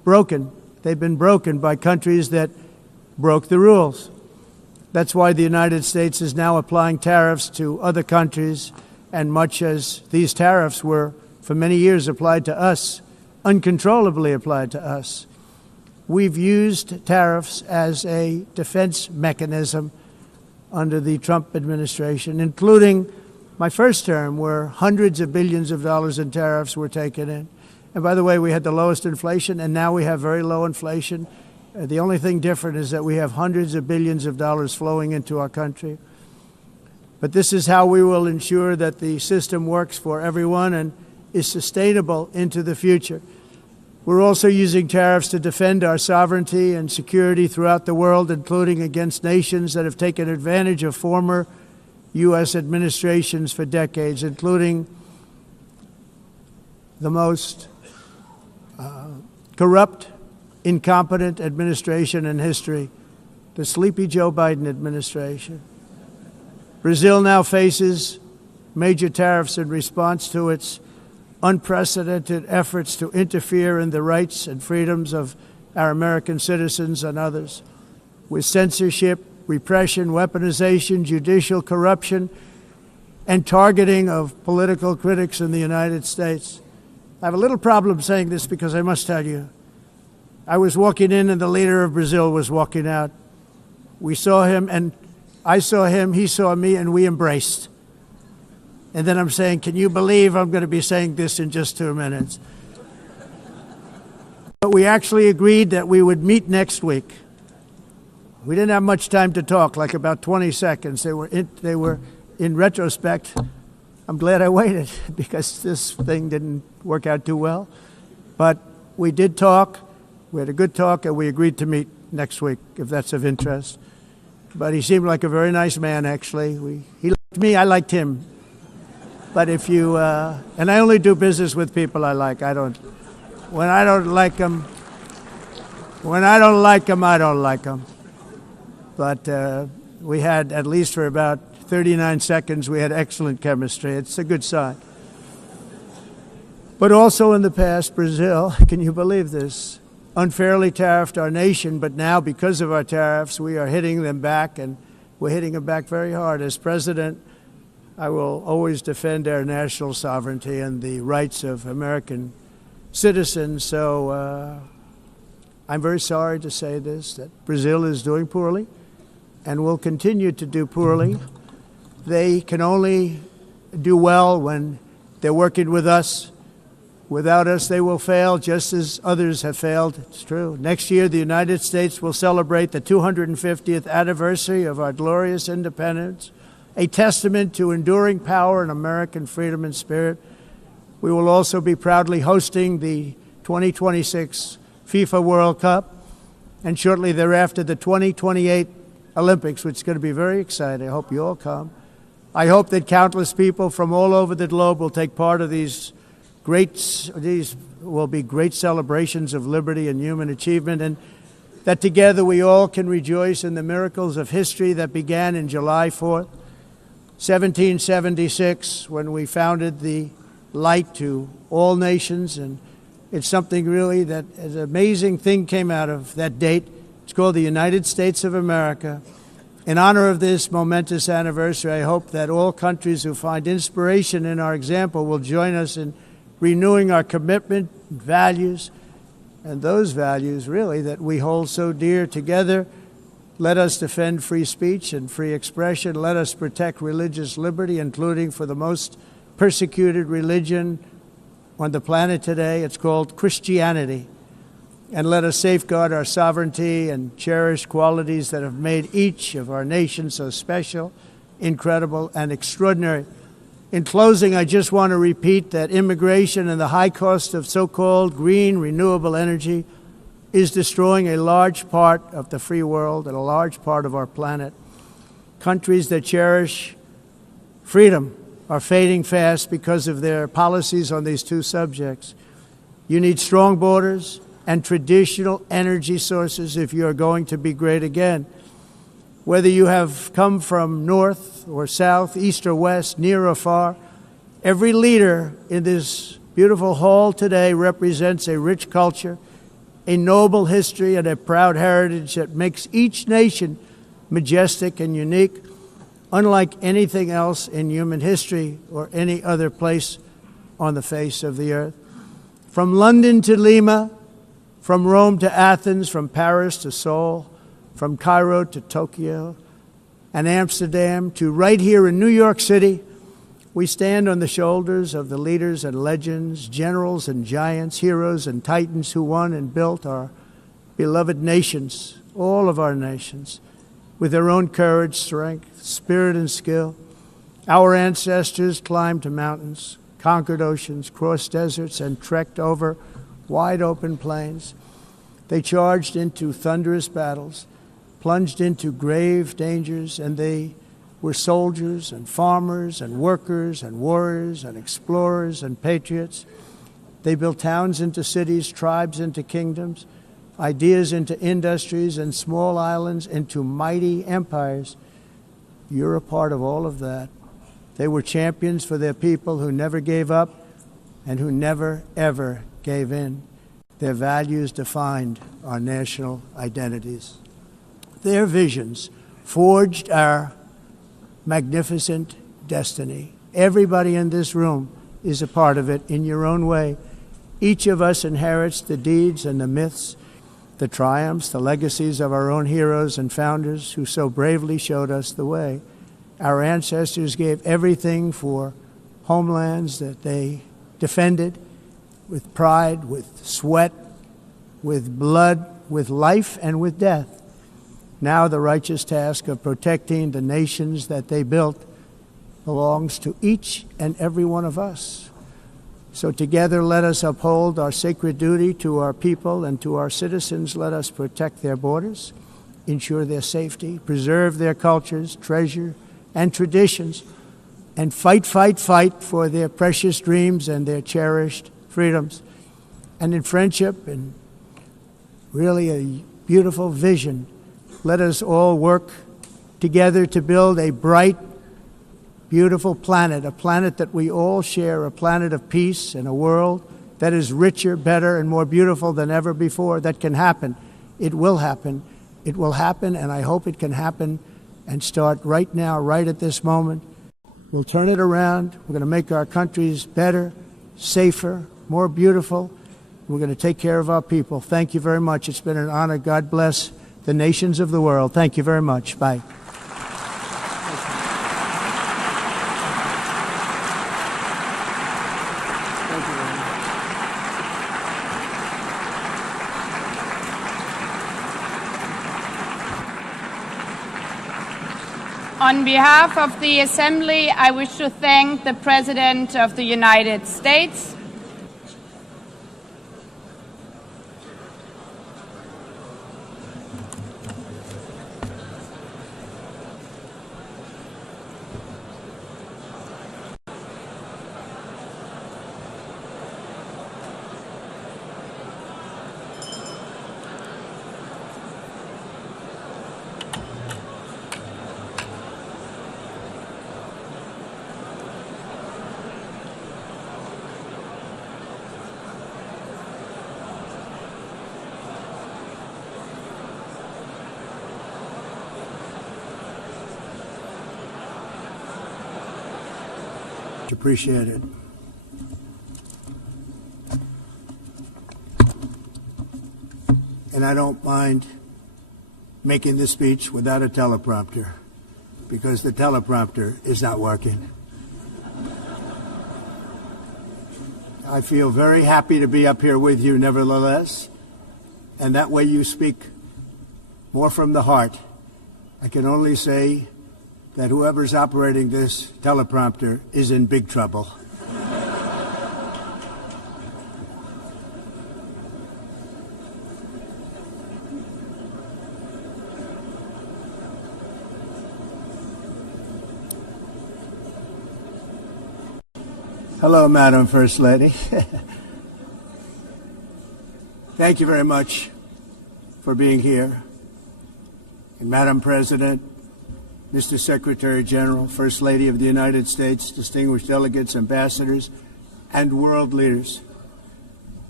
broken. They've been broken by countries that broke the rules. That's why the United States is now applying tariffs to other countries, and much as these tariffs were for many years applied to us, uncontrollably applied to us, we've used tariffs as a defense mechanism under the Trump administration, including my first term, where hundreds of billions of dollars in tariffs were taken in. And by the way, we had the lowest inflation, and now we have very low inflation. The only thing different is that we have hundreds of billions of dollars flowing into our country. But this is how we will ensure that the system works for everyone and is sustainable into the future. We're also using tariffs to defend our sovereignty and security throughout the world, including against nations that have taken advantage of former U.S. administrations for decades, including the most corrupt, incompetent administration in history, the sleepy Joe Biden administration. Brazil now faces major tariffs in response to its unprecedented efforts to interfere in the rights and freedoms of our American citizens and others, with censorship, repression, weaponization, judicial corruption, and targeting of political critics in the United States. I have a little problem saying this because I must tell you, I was walking in and the leader of Brazil was walking out. We saw him and I saw him, he saw me, and we embraced. And then I'm saying, can you believe I'm going to be saying this in just 2 minutes? But we actually agreed that we would meet next week. We didn't have much time to talk, like about 20 seconds. They were in retrospect, I'm glad I waited because this thing didn't work out too well. But we did talk. We had a good talk, and we agreed to meet next week, if that's of interest. But he seemed like a very nice man, actually. He liked me, I liked him. But if you, and I only do business with people I like. When I don't like them, I don't like them. But we had, at least for about 39 seconds, we had excellent chemistry. It's a good sign. But also in the past, Brazil, can you believe this, unfairly tariffed our nation, but now because of our tariffs, we are hitting them back, and we're hitting them back very hard. As president, I will always defend our national sovereignty and the rights of American citizens. So I'm very sorry to say this, that Brazil is doing poorly and will continue to do poorly. They can only do well when they're working with us. Without us, they will fail, just as others have failed. It's true. Next year, the United States will celebrate the 250th anniversary of our glorious independence, a testament to enduring power and American freedom and spirit. We will also be proudly hosting the 2026 FIFA World Cup, and shortly thereafter, the 2028 Olympics, which is going to be very exciting. I hope you all come. I hope that countless people from all over the globe will take part of these will be great celebrations of liberty and human achievement, and that together we all can rejoice in the miracles of history that began in July 4th, 1776, when we founded the light to all nations. And it's something really that an amazing thing came out of that date. It's called the United States of America. In honor of this momentous anniversary, I hope that all countries who find inspiration in our example will join us in renewing our commitment, values, and those values really that we hold so dear. Together, let us defend free speech and free expression. Let us protect religious liberty, including for the most persecuted religion on the planet today. It's called Christianity. And let us safeguard our sovereignty and cherish qualities that have made each of our nations so special, incredible, and extraordinary. In closing, I just want to repeat that immigration and the high cost of so-called green renewable energy is destroying a large part of the free world and a large part of our planet. Countries that cherish freedom are fading fast because of their policies on these two subjects. You need strong borders and traditional energy sources if you are going to be great again. Whether you have come from north or south, east or west, near or far, every leader in this beautiful hall today represents a rich culture a noble history and a proud heritage that makes each nation majestic and unique, unlike anything else in human history or any other place on the face of the earth. From London to Lima, from Rome to Athens, from Paris to Seoul, from Cairo to Tokyo and Amsterdam to right here in New York City, we stand on the shoulders of the leaders and legends, generals and giants, heroes and titans who won and built our beloved nations, all of our nations, with their own courage, strength, spirit, and skill. Our ancestors climbed mountains, conquered oceans, crossed deserts, and trekked over wide open plains. They charged into thunderous battles, plunged into grave dangers, and they were soldiers and farmers and workers and warriors and explorers and patriots. They built towns into cities, tribes into kingdoms, ideas into industries, and small islands into mighty empires. You're a part of all of that. They were champions for their people who never gave up and who never, ever gave in. Their values defined our national identities. Their visions forged our magnificent destiny. Everybody in this room is a part of it in your own way. Each of us inherits the deeds and the myths, the triumphs, the legacies of our own heroes and founders who so bravely showed us the way. Our ancestors gave everything for homelands that they defended with pride, with sweat, with blood, with life, and with death. Now the righteous task of protecting the nations that they built belongs to each and every one of us. So together let us uphold our sacred duty to our people and to our citizens. Let us protect their borders, ensure their safety, preserve their cultures, treasure, and traditions, and fight, fight, fight for their precious dreams and their cherished freedoms. And in friendship and really a beautiful vision, let us all work together to build a bright, beautiful planet, a planet that we all share, a planet of peace and a world that is richer, better, and more beautiful than ever before. That can happen. It will happen. It will happen, and I hope it can happen and start right now, right at this moment. We'll turn it around. We're going to make our countries better, safer, more beautiful. We're going to take care of our people. Thank you very much. It's been an honor. God bless the nations of the world. Thank you very much. Bye. On behalf of the Assembly, I wish to thank the President of the United States, Appreciate it. And I don't mind making this speech without a teleprompter, because the teleprompter is not working. I feel very happy to be up here with you nevertheless, and that way you speak more from the heart. I can only say that whoever's operating this teleprompter is in big trouble. Hello, Madam First Lady. Thank you very much for being here. And Madam President, Mr. Secretary General, First Lady of the United States, distinguished delegates, ambassadors, and world leaders.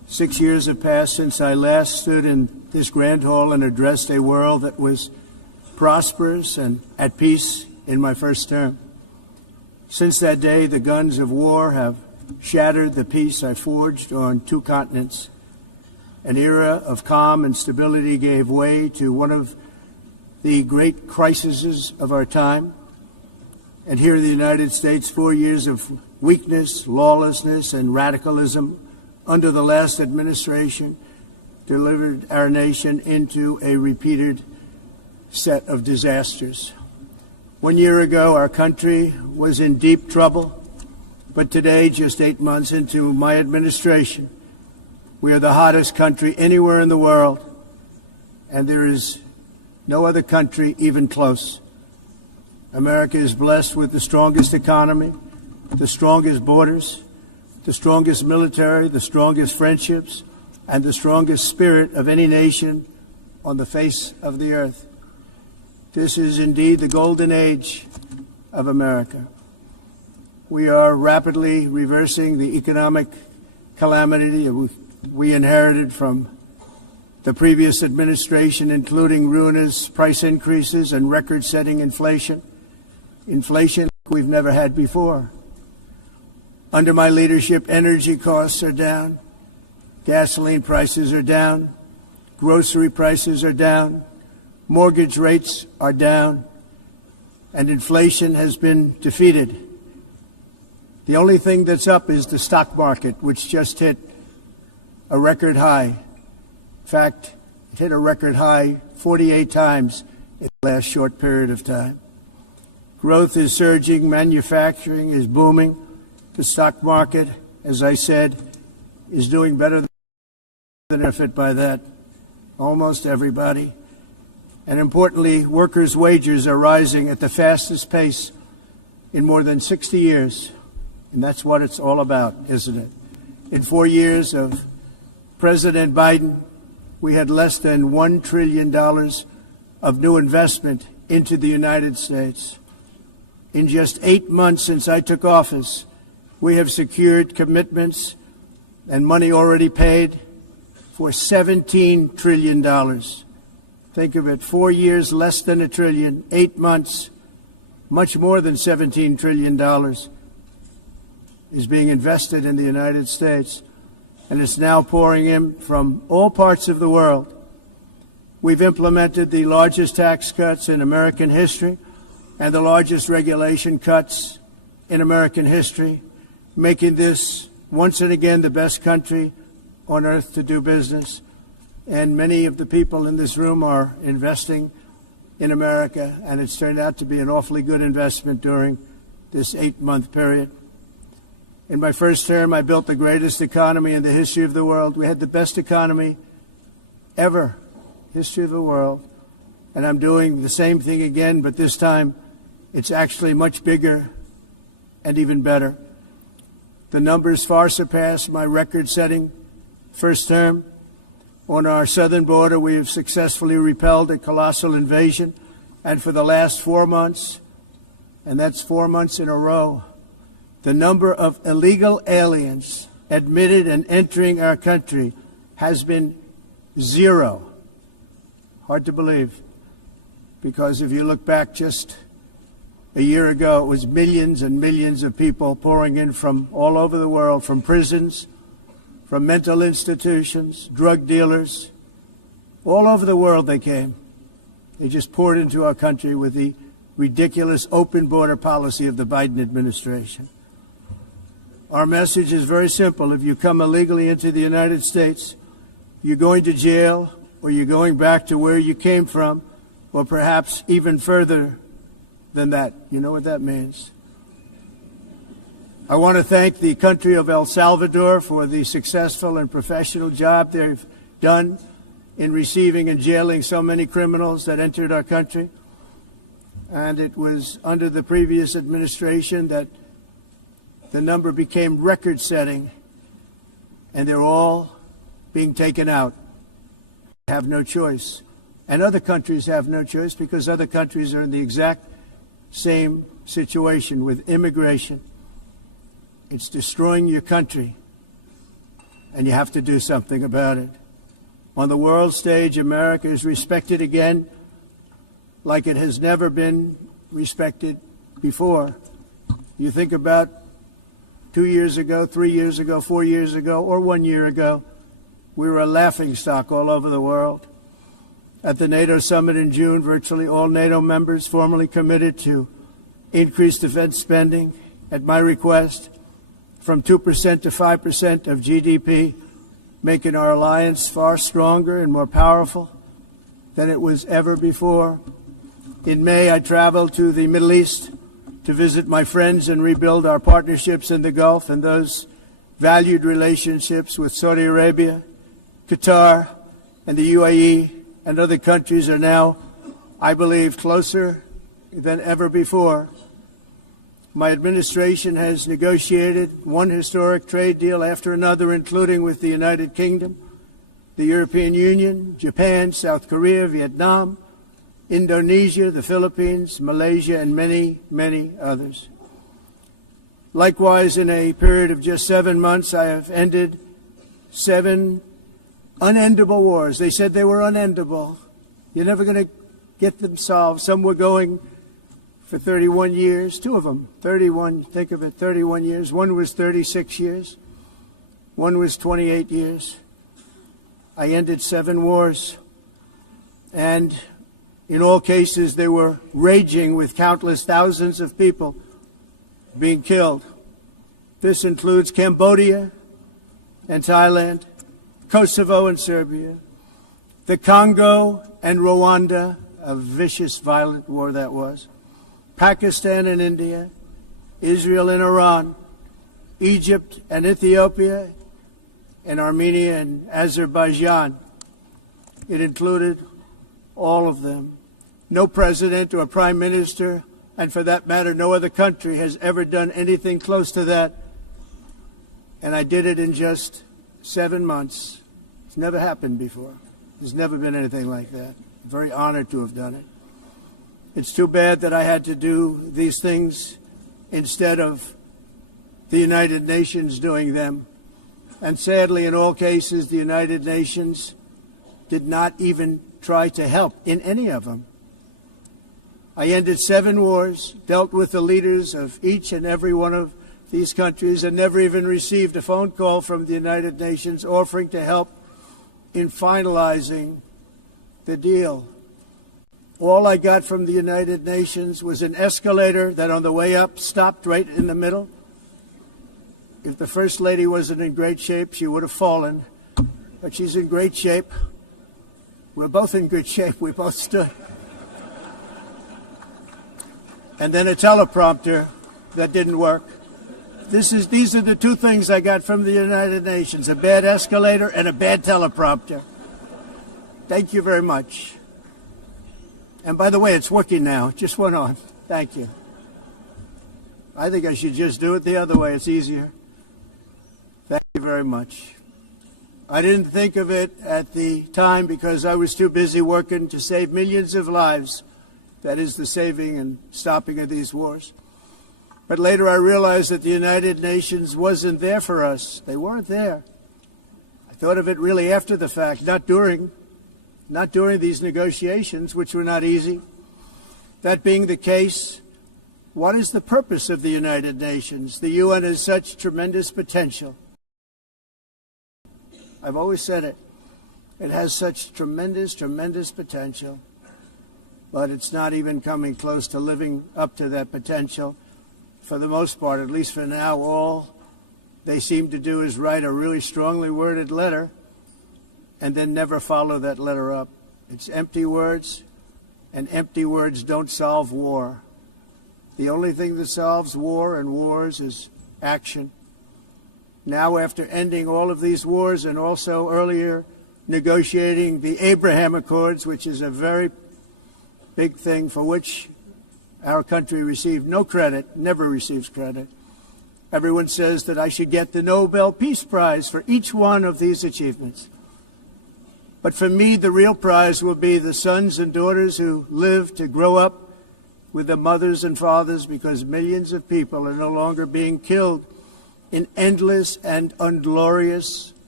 6 years have passed since I last stood in this grand hall and addressed a world that was prosperous and at peace in my first term. Since that day, the guns of war have shattered the peace I forged on 2 continents. An era of calm and stability gave way to one of the great crises of our time. And here in the United States, 4 years of weakness, lawlessness, and radicalism under the last administration delivered our nation into a repeated set of disasters. 1 year ago, our country was in deep trouble, but today, just 8 months into my administration, we are the hottest country anywhere in the world, and there is no other country even close. America is blessed with the strongest economy, the strongest borders, the strongest military, the strongest friendships, and the strongest spirit of any nation on the face of the earth. This is indeed the golden age of America. We are rapidly reversing the economic calamity we inherited from the previous administration, including ruinous price increases and record-setting inflation we've never had before. Under my leadership, energy costs are down, gasoline prices are down, grocery prices are down, mortgage rates are down, and inflation has been defeated. The only thing that's up is the stock market, which just hit a record high. In fact, it hit a record high 48 times in the last short period of time. Growth is surging, manufacturing is booming. The stock market, as I said, is doing better than benefit by that. Almost everybody. And importantly, workers' wages are rising at the fastest pace in more than 60 years. And that's what it's all about, isn't it? In 4 years of President Biden, we had less than $1 trillion of new investment into the United States. In just 8 months since I took office, we have secured commitments and money already paid for $17 trillion. Think of it, 4 years, less than $1 trillion, 8 months, much more than $17 trillion is being invested in the United States, and it's now pouring in from all parts of the world. We've implemented the largest tax cuts in American history and the largest regulation cuts in American history, making this once and again the best country on earth to do business. And many of the people in this room are investing in America, and it's turned out to be an awfully good investment during this 8-month period. In my first term, I built the greatest economy in the history of the world. We had the best economy ever, history of the world. And I'm doing the same thing again, but this time it's actually much bigger and even better. The numbers far surpass my record-setting first term. On our southern border, we have successfully repelled a colossal invasion. And for the last 4 months, and that's 4 months in a row, the number of illegal aliens admitted and entering our country has been 0. Hard to believe, because if you look back just a year ago, it was millions and millions of people pouring in from all over the world, from prisons, from mental institutions, drug dealers. All over the world they came. They just poured into our country with the ridiculous open border policy of the Biden administration. Our message is very simple. If you come illegally into the United States, you're going to jail, or you're going back to where you came from, or perhaps even further than that. You know what that means. I want to thank the country of El Salvador for the successful and professional job they've done in receiving and jailing so many criminals that entered our country. And it was under the previous administration that the number became record-setting, and they're all being taken out. They have no choice. And other countries have no choice, because other countries are in the exact same situation with immigration. It's destroying your country. and you have to do something about it. On the world stage, America is respected again like it has never been respected before. You think about 2 years ago, 3 years ago, 4 years ago, or 1 year ago, we were a laughingstock all over the world. At the NATO summit in June, virtually all NATO members formally committed to increase defense spending at my request from 2% to 5% of GDP, making our alliance far stronger and more powerful than it was ever before. In May, I traveled to the Middle East to visit my friends and rebuild our partnerships in the Gulf and those valued relationships with Saudi Arabia, Qatar, and the UAE and other countries are now, I believe, closer than ever before. My administration has negotiated one historic trade deal after another, including with the United Kingdom, the European Union, Japan, South Korea, Vietnam, Indonesia, the Philippines, Malaysia, and many, many others. Likewise, in a period of just 7 months, I have ended 7 unendable wars. They said they were unendable. You're never going to get them solved. Some were going for 31 years, 2 of them, 31, think of it, 31 years. One was 36 years. One was 28 years. I ended 7 wars. And in all cases, they were raging with countless thousands of people being killed. This includes Cambodia and Thailand, Kosovo and Serbia, the Congo and Rwanda, a vicious, violent war that was, Pakistan and India, Israel and Iran, Egypt and Ethiopia, and Armenia and Azerbaijan. It included all of them. No president or prime minister, and for that matter, no other country has ever done anything close to that. And I did it in just 7 months. It's never happened before. There's never been anything like that. I'm very honored to have done it. It's too bad that I had to do these things instead of the United Nations doing them. And sadly, in all cases, the United Nations did not even try to help in any of them. I ended 7 wars, dealt with the leaders of each and every one of these countries, and never even received a phone call from the United Nations offering to help in finalizing the deal. All I got from the United Nations was an escalator that on the way up stopped right in the middle. If the First Lady wasn't in great shape, she would have fallen. But she's in great shape. We're both in good shape. We both stood. And then a teleprompter that didn't work. These are the 2 things I got from the United Nations, a bad escalator and a bad teleprompter. Thank you very much. And by the way, it's working now. It just went on. Thank you. I think I should just do it the other way. It's easier. Thank you very much. I didn't think of it at the time because I was too busy working to save millions of lives. That is the saving and stopping of these wars. But later I realized that the United Nations wasn't there for us. They weren't there. I thought of it really after the fact, not during these negotiations, which were not easy. That being the case, what is the purpose of the United Nations? The UN has such tremendous potential. I've always said it. It has such tremendous, tremendous potential, but it's not even coming close to living up to that potential. For the most part, at least for now, all they seem to do is write a really strongly worded letter and then never follow that letter up. It's empty words, and empty words don't solve war. The only thing that solves war and wars is action. Now, after ending all of these wars and also earlier negotiating the Abraham Accords, which is a very big thing for which our country received no credit, never receives credit. Everyone says that I should get the Nobel Peace Prize for each one of these achievements. But for me, the real prize will be the sons and daughters who live to grow up with the mothers and fathers, because millions of people are no longer being killed in endless and unglorious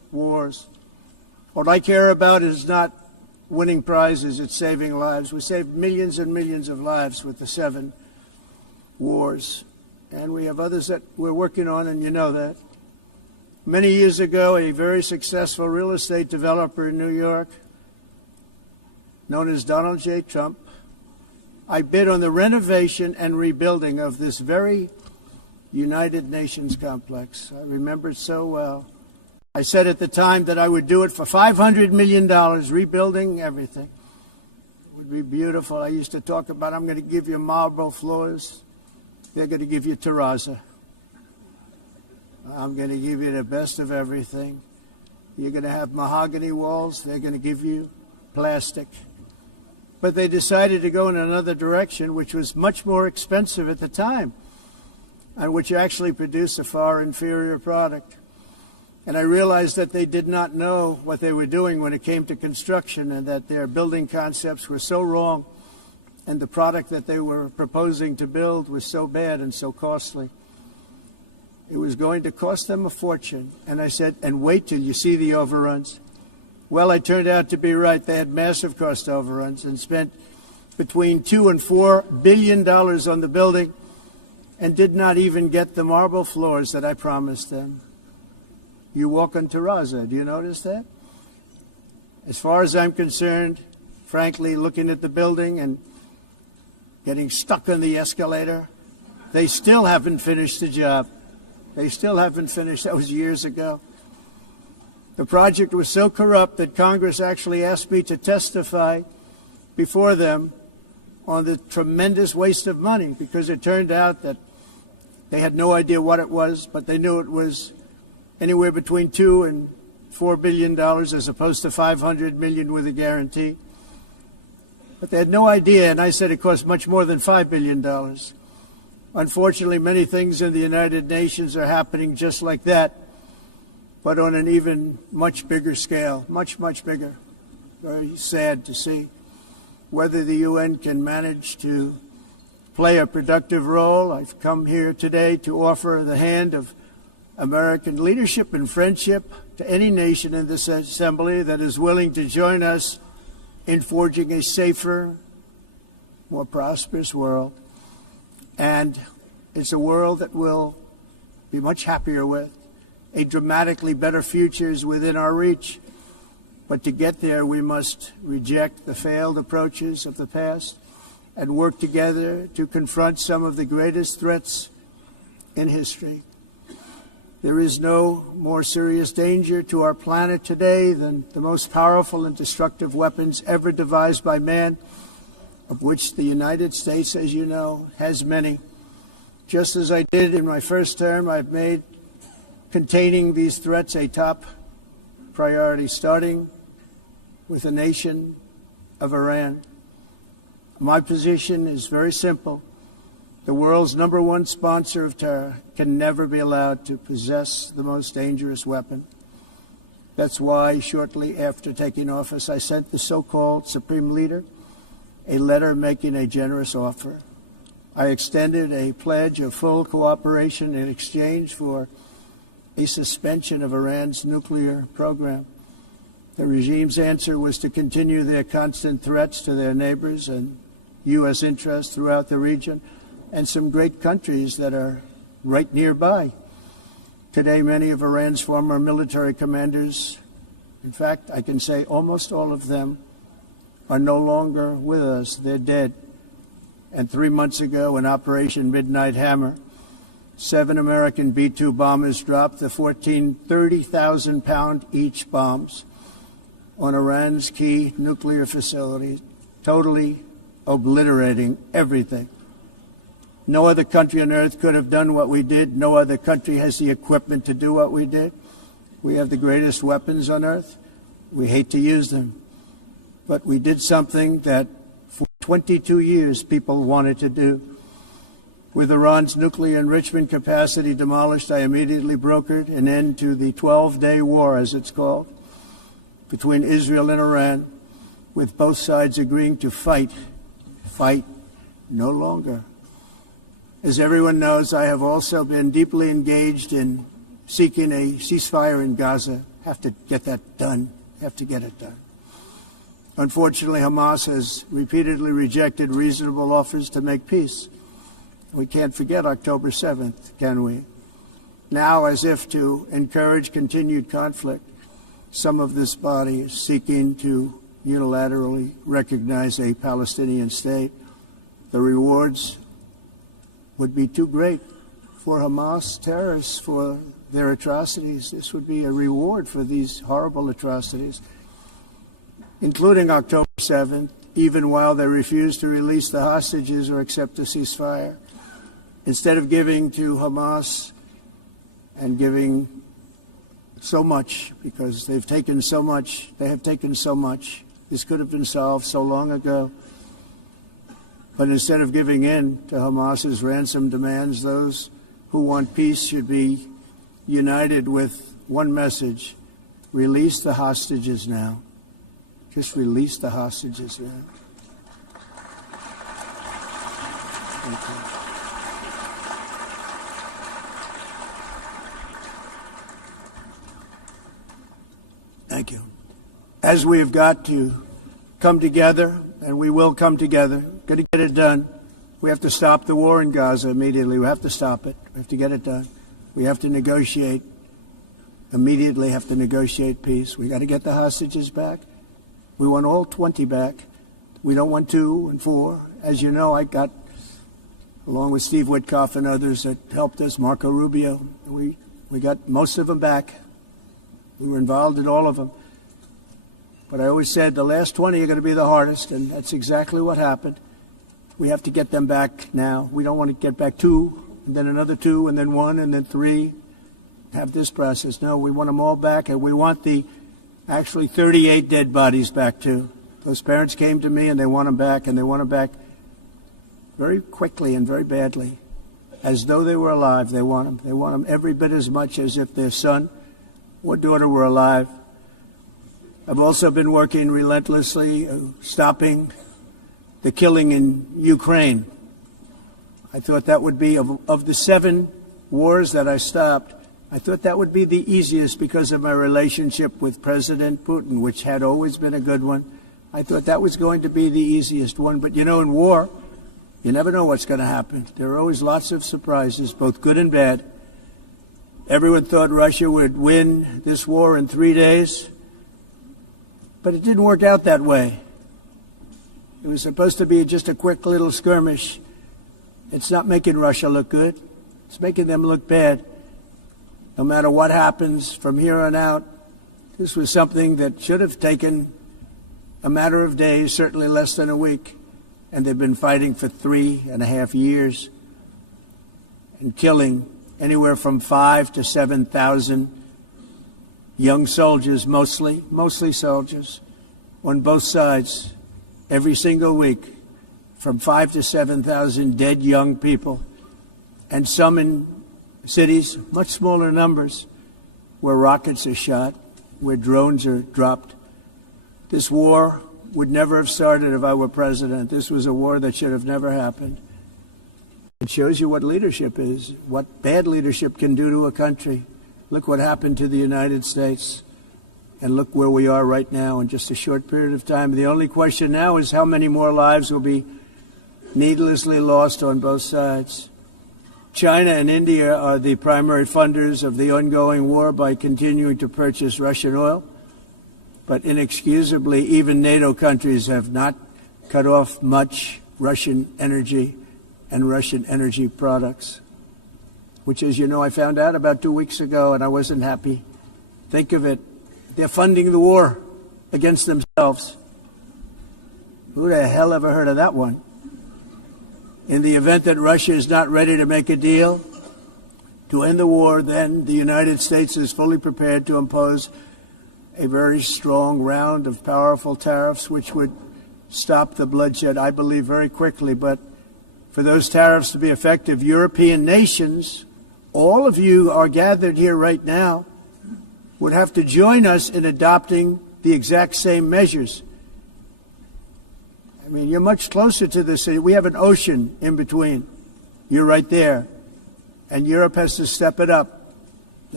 wars. What I care about is not winning prizes, it's saving lives. We saved millions and millions of lives with the 7 wars. And we have others that we're working on, and you know that. Many years ago, a very successful real estate developer in New York, known as Donald J. Trump, I bid on the renovation and rebuilding of this very United Nations complex. I remember it so well. I said at the time that I would do it for $500 million, rebuilding everything. It would be beautiful. I used to talk about, I'm going to give you marble floors. They're going to give you terrazzo. I'm going to give you the best of everything. You're going to have mahogany walls. They're going to give you plastic. But they decided to go in another direction, which was much more expensive at the time, and which actually produced a far inferior product. And I realized that they did not know what they were doing when it came to construction, and that their building concepts were so wrong, and the product that they were proposing to build was so bad and so costly. It was going to cost them a fortune. And I said, and wait till you see the overruns. Well, I turned out to be right. They had massive cost overruns and spent between $2 and $4 billion on the building and did not even get the marble floors that I promised them. You walk on terrazzo. Do you notice that? As far as I'm concerned, frankly, looking at the building and getting stuck on the escalator, they still haven't finished the job. They still haven't finished. That was years ago. The project was so corrupt that Congress actually asked me to testify before them on the tremendous waste of money, because it turned out that they had no idea what it was, but they knew it was anywhere between $2 and $4 billion as opposed to $500 million with a guarantee. But they had no idea, and I said it cost much more than $5 billion. Unfortunately, many things in the United Nations are happening just like that, but on an even much bigger scale, much, much bigger. Very sad to see. Whether the UN can manage to play a productive role, I've come here today to offer the hand of American leadership and friendship to any nation in this assembly that is willing to join us in forging a safer, more prosperous world. And it's a world that we'll be much happier with. A dramatically better future is within our reach. But to get there, we must reject the failed approaches of the past and work together to confront some of the greatest threats in history. There is no more serious danger to our planet today than the most powerful and destructive weapons ever devised by man, of which the United States, as you know, has many. Just as I did in my first term, I've made containing these threats a top priority, starting with the nation of Iran. My position is very simple. The world's #1 sponsor of terror can never be allowed to possess the most dangerous weapon. That's why, shortly after taking office, I sent the so-called Supreme Leader a letter making a generous offer. I extended a pledge of full cooperation in exchange for a suspension of Iran's nuclear program. The regime's answer was to continue their constant threats to their neighbors and U.S. interests throughout the region, and some great countries that are right nearby. Today, many of Iran's former military commanders, in fact, I can say almost all of them, are no longer with us. They're dead. And 3 months ago, in Operation Midnight Hammer, 7 American B-2 bombers dropped the 14 30,000-pound each bombs on Iran's key nuclear facilities, totally obliterating everything. No other country on earth could have done what we did. No other country has the equipment to do what we did. We have the greatest weapons on earth. We hate to use them. But we did something that for 22 years people wanted to do. With Iran's nuclear enrichment capacity demolished, I immediately brokered an end to the 12-day war, as it's called, between Israel and Iran, with both sides agreeing to fight no longer. As everyone knows, I have also been deeply engaged in seeking a ceasefire in Gaza, Have to get that done. Have to get it done. Unfortunately, Hamas has repeatedly rejected reasonable offers to make peace. We can't forget October 7th, can we? Now, as if to encourage continued conflict, some of this body is seeking to unilaterally recognize a Palestinian state. The rewards would be too great for Hamas terrorists for their atrocities. This would be a reward for these horrible atrocities, including October 7th, even while they refuse to release the hostages or accept a ceasefire. Instead of giving to Hamas and giving so much, because they've taken so much, they have taken so much. This could have been solved so long ago. But instead of giving in to Hamas's ransom demands, those who want peace should be united with one message: release the hostages now. Just release the hostages now. Thank you. Thank you. As we have got to come together, and we will come together, got to get it done. We have to stop the war in Gaza immediately. We have to stop it. We have to get it done. We have to negotiate, immediately have to negotiate peace. We got to get the hostages back. We want all 20 back. We don't want 2 and 4. As you know, I got, along with Steve Witkoff and others that helped us, Marco Rubio, we got most of them back. We were involved in all of them. But I always said the last 20 are going to be the hardest, and that's exactly what happened. We have to get them back now. We don't want to get back 2, and then another 2, and then 1, and then 3. Have this process. No, we want them all back, and we want the actually 38 dead bodies back too. Those parents came to me, and they want them back, and they want them back very quickly and very badly, as though they were alive. They want them. They want them every bit as much as if their son or daughter were alive. I've also been working relentlessly, stopping the killing in Ukraine. I thought that would be, of the 7 wars that I stopped, I thought that would be the easiest because of my relationship with President Putin, which had always been a good one. I thought that was going to be the easiest one. But, you know, in war, you never know what's going to happen. There are always lots of surprises, both good and bad. Everyone thought Russia would win this war in 3 days, but it didn't work out that way. It was supposed to be just a quick little skirmish. It's not making Russia look good. It's making them look bad. No matter what happens from here on out, this was something that should have taken a matter of days, certainly less than a week. And they've been fighting for 3.5 years and killing anywhere from 5,000 to 7,000 young soldiers, mostly soldiers, on both sides, every single week, from 5,000 to 7,000 dead young people, and some in cities, much smaller numbers, where rockets are shot, where drones are dropped. This war would never have started if I were president. This was a war that should have never happened. It shows you what leadership is, what bad leadership can do to a country. Look what happened to the United States, and look where we are right now in just a short period of time. The only question now is how many more lives will be needlessly lost on both sides. China and India are the primary funders of the ongoing war by continuing to purchase Russian oil. But inexcusably, even NATO countries have not cut off much Russian energy and Russian energy products, which, as you know, I found out about 2 weeks ago, and I wasn't happy. Think of it. They're funding the war against themselves. Who the hell ever heard of that one? In the event that Russia is not ready to make a deal to end the war, then the United States is fully prepared to impose a very strong round of powerful tariffs, which would stop the bloodshed, I believe, very quickly. But for those tariffs to be effective, European nations, all of you are gathered here right now, would have to join us in adopting the exact same measures. I mean, you're much closer to this. We have an ocean in between. You're right there. And Europe has to step it up.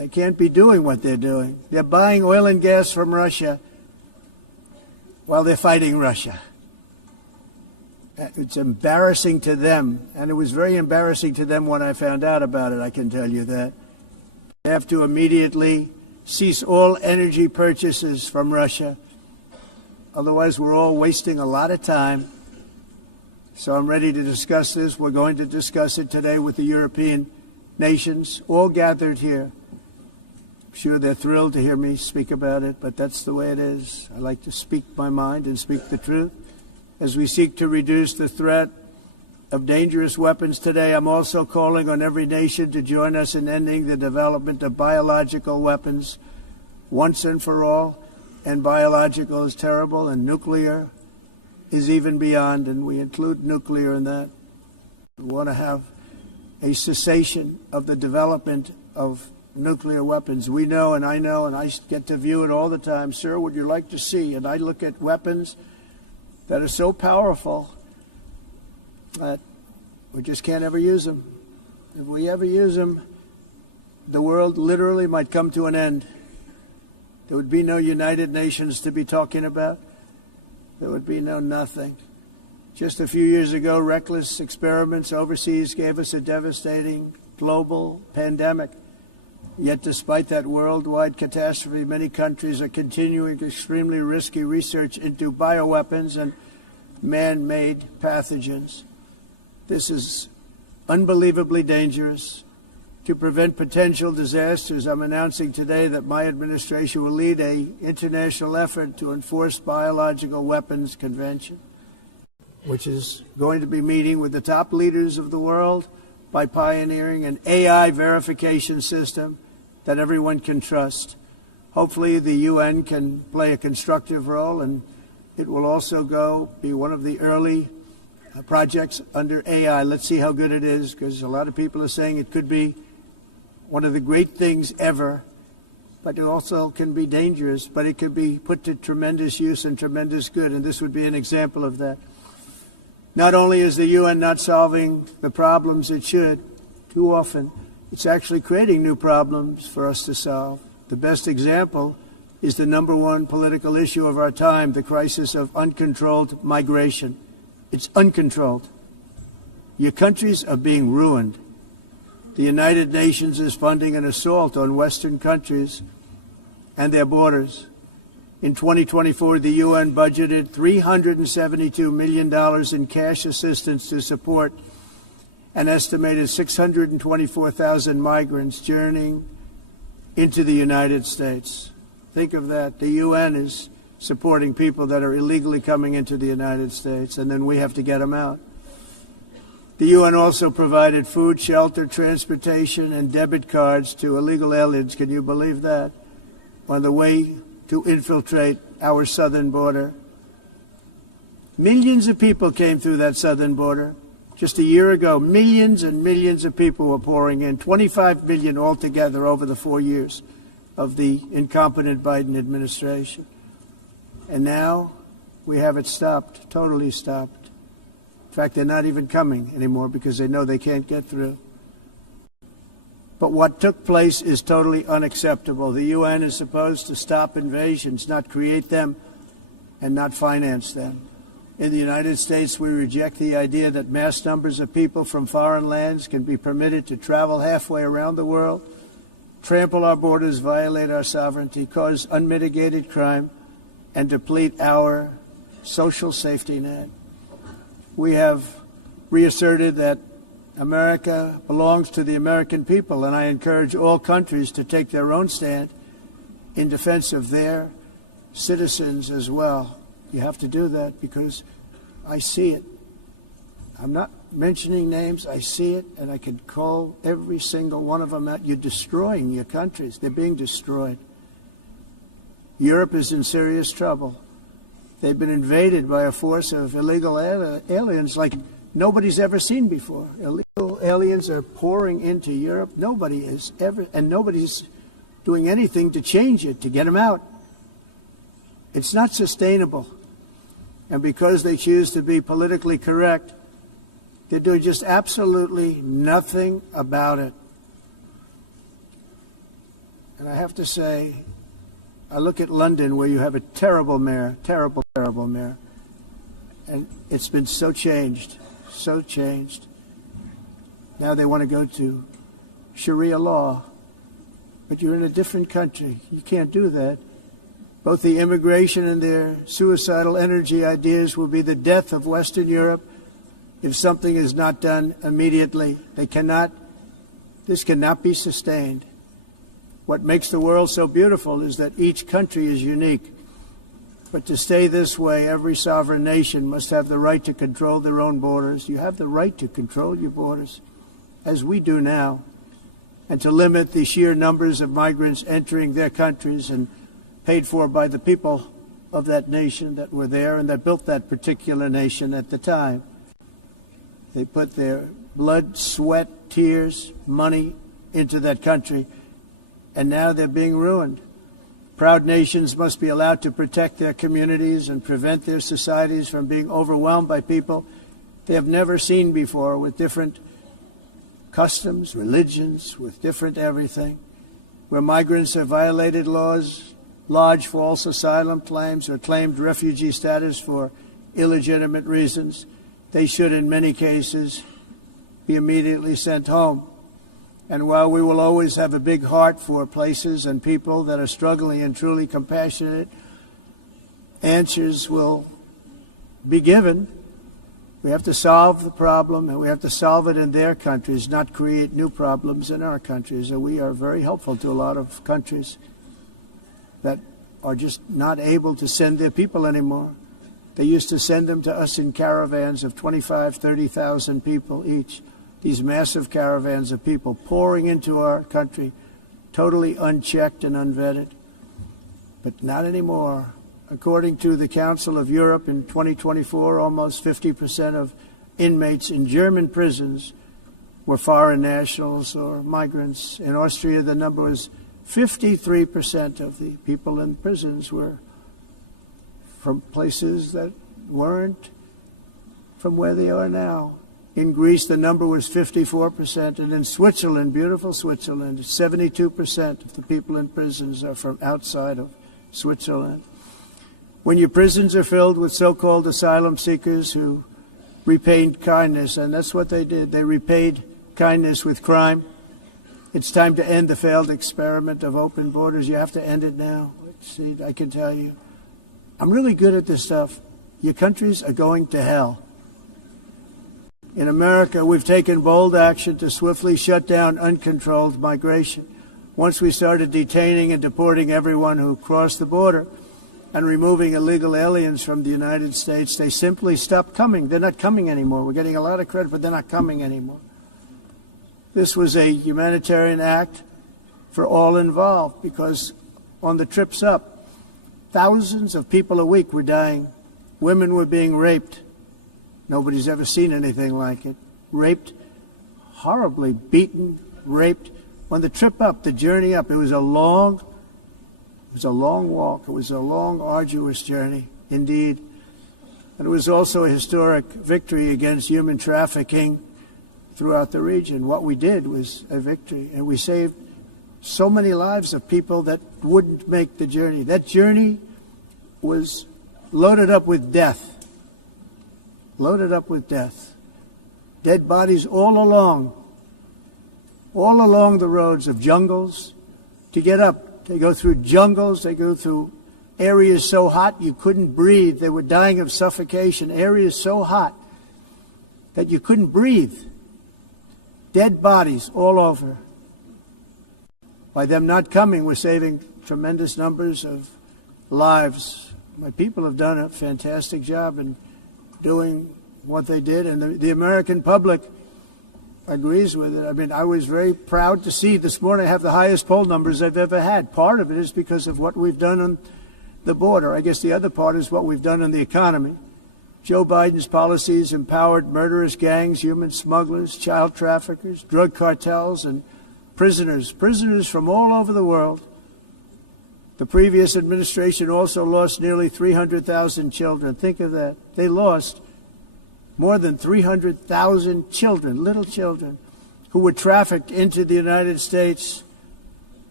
They can't be doing what they're doing. They're buying oil and gas from Russia while they're fighting Russia. It's embarrassing to them, and it was very embarrassing to them when I found out about it, I can tell you that. They have to immediately cease all energy purchases from Russia. Otherwise, we're all wasting a lot of time. So I'm ready to discuss this. We're going to discuss it today with the European nations, all gathered here. I'm sure they're thrilled to hear me speak about it, but that's the way it is. I like to speak my mind and speak the truth. As we seek to reduce the threat of dangerous weapons today, I'm also calling on every nation to join us in ending the development of biological weapons once and for all. And biological is terrible, and nuclear is even beyond, and we include nuclear in that. We want to have a cessation of the development of nuclear weapons. We know, and I get to view it all the time. Sir, would you like to see? And I look at weapons that are so powerful that we just can't ever use them. If we ever use them, the world literally might come to an end. There would be no United Nations to be talking about. There would be no nothing. Just a few years ago, reckless experiments overseas gave us a devastating global pandemic. Yet despite that worldwide catastrophe, many countries are continuing extremely risky research into bioweapons and man-made pathogens. This is unbelievably dangerous. To prevent potential disasters, I'm announcing today that my administration will lead an international effort to enforce Biological Weapons Convention, which is going to be meeting with the top leaders of the world by pioneering an AI verification system that everyone can trust. Hopefully the UN can play a constructive role, and it will also be one of the early projects under AI. Let's see how good it is, because a lot of people are saying it could be one of the great things ever, but it also can be dangerous, but it could be put to tremendous use and tremendous good, and this would be an example of that. Not only is the UN not solving the problems it should, too often, it's actually creating new problems for us to solve. The best example is the #1 political issue of our time, the crisis of uncontrolled migration. It's uncontrolled. Your countries are being ruined. The United Nations is funding an assault on Western countries and their borders. In 2024, the UN budgeted $372 million in cash assistance to support an estimated 624,000 migrants journeying into the United States. Think of that. The UN is supporting people that are illegally coming into the United States, and then we have to get them out. The UN also provided food, shelter, transportation, and debit cards to illegal aliens. Can you believe that? On the way to infiltrate our southern border. Millions of people came through that southern border. Just a year ago, millions and millions of people were pouring in, 25 million altogether over the 4 years of the incompetent Biden administration. And now we have it stopped, totally stopped. In fact, they're not even coming anymore because they know they can't get through. But what took place is totally unacceptable. The UN is supposed to stop invasions, not create them and not finance them. In the United States, we reject the idea that mass numbers of people from foreign lands can be permitted to travel halfway around the world, trample our borders, violate our sovereignty, cause unmitigated crime, and deplete our social safety net. We have reasserted that America belongs to the American people, and I encourage all countries to take their own stand in defense of their citizens as well. You have to do that because I see it. I'm not mentioning names. I see it, and I can call every single one of them out. You're destroying your countries. They're being destroyed. Europe is in serious trouble. They've been invaded by a force of illegal aliens like nobody's ever seen before. Illegal aliens are pouring into Europe. Nobody is ever, and nobody's doing anything to change it, to get them out. It's not sustainable. And because they choose to be politically correct, they're doing just absolutely nothing about it. And I have to say, I look at London, where you have a terrible mayor, terrible mayor, and it's been so changed, so changed. Now they want to go to Sharia law, but you're in a different country. You can't do that. Both the immigration and their suicidal energy ideas will be the death of Western Europe if something is not done immediately. This cannot be sustained. What makes the world so beautiful is that each country is unique. But to stay this way, every sovereign nation must have the right to control their own borders. You have the right to control your borders, as we do now, and to limit the sheer numbers of migrants entering their countries and paid for by the people of that nation that were there and that built that particular nation at the time. They put their blood, sweat, tears, money into that country, and now they're being ruined. Proud nations must be allowed to protect their communities and prevent their societies from being overwhelmed by people they have never seen before, with different customs, religions, with different everything. Where migrants have violated laws, lodged false asylum claims, or claimed refugee status for illegitimate reasons, they should, in many cases, be immediately sent home. And while we will always have a big heart for places and people that are struggling and truly compassionate, answers will be given. We have to solve the problem, and we have to solve it in their countries, not create new problems in our countries. And we are very helpful to a lot of countries that are just not able to send their people anymore. They used to send them to us in caravans of 25,000, 30,000 people each. These massive caravans of people pouring into our country, totally unchecked and unvetted. But not anymore. According to the Council of Europe, in 2024, almost 50% of inmates in German prisons were foreign nationals or migrants. In Austria, the number was 53% of the people in prisons were from places that weren't from where they are now. In Greece, the number was 54%, and in Switzerland, beautiful Switzerland, 72% of the people in prisons are from outside of Switzerland. When your prisons are filled with so-called asylum seekers who repaid kindness, and that's what they did, they repaid kindness with crime, it's time to end the failed experiment of open borders. You have to end it now. See, I can tell you, I'm really good at this stuff. Your countries are going to hell. In America, we've taken bold action to swiftly shut down uncontrolled migration. Once we started detaining and deporting everyone who crossed the border and removing illegal aliens from the United States, they simply stopped coming. They're not coming anymore. We're getting a lot of credit, but they're not coming anymore. This was a humanitarian act for all involved, because on the trips up, thousands of people a week were dying. Women were being raped. Nobody's ever seen anything like it. Raped, horribly beaten, raped. On the trip up, the journey up, it was a long walk. It was a long, arduous journey, indeed. And it was also a historic victory against human trafficking throughout the region. What we did was a victory, and we saved so many lives of people that wouldn't make the journey. That journey was loaded up with death. Loaded up with death. Dead bodies all along the roads of jungles to get up. They go through jungles, they go through areas so hot you couldn't breathe. They were dying of suffocation, areas so hot that you couldn't breathe. Dead bodies all over. By them not coming, we're saving tremendous numbers of lives. My people have done a fantastic job in doing what they did, and the American public agrees with it. I mean, I was very proud to see this morning I have the highest poll numbers I've ever had. Part of it is because of what we've done on the border. I guess the other part is what we've done in the economy. Joe Biden's policies empowered murderous gangs, human smugglers, child traffickers, drug cartels, and prisoners from all over the world. The previous administration also lost nearly 300,000 children. Think of that. They lost more than 300,000 children, little children, who were trafficked into the United States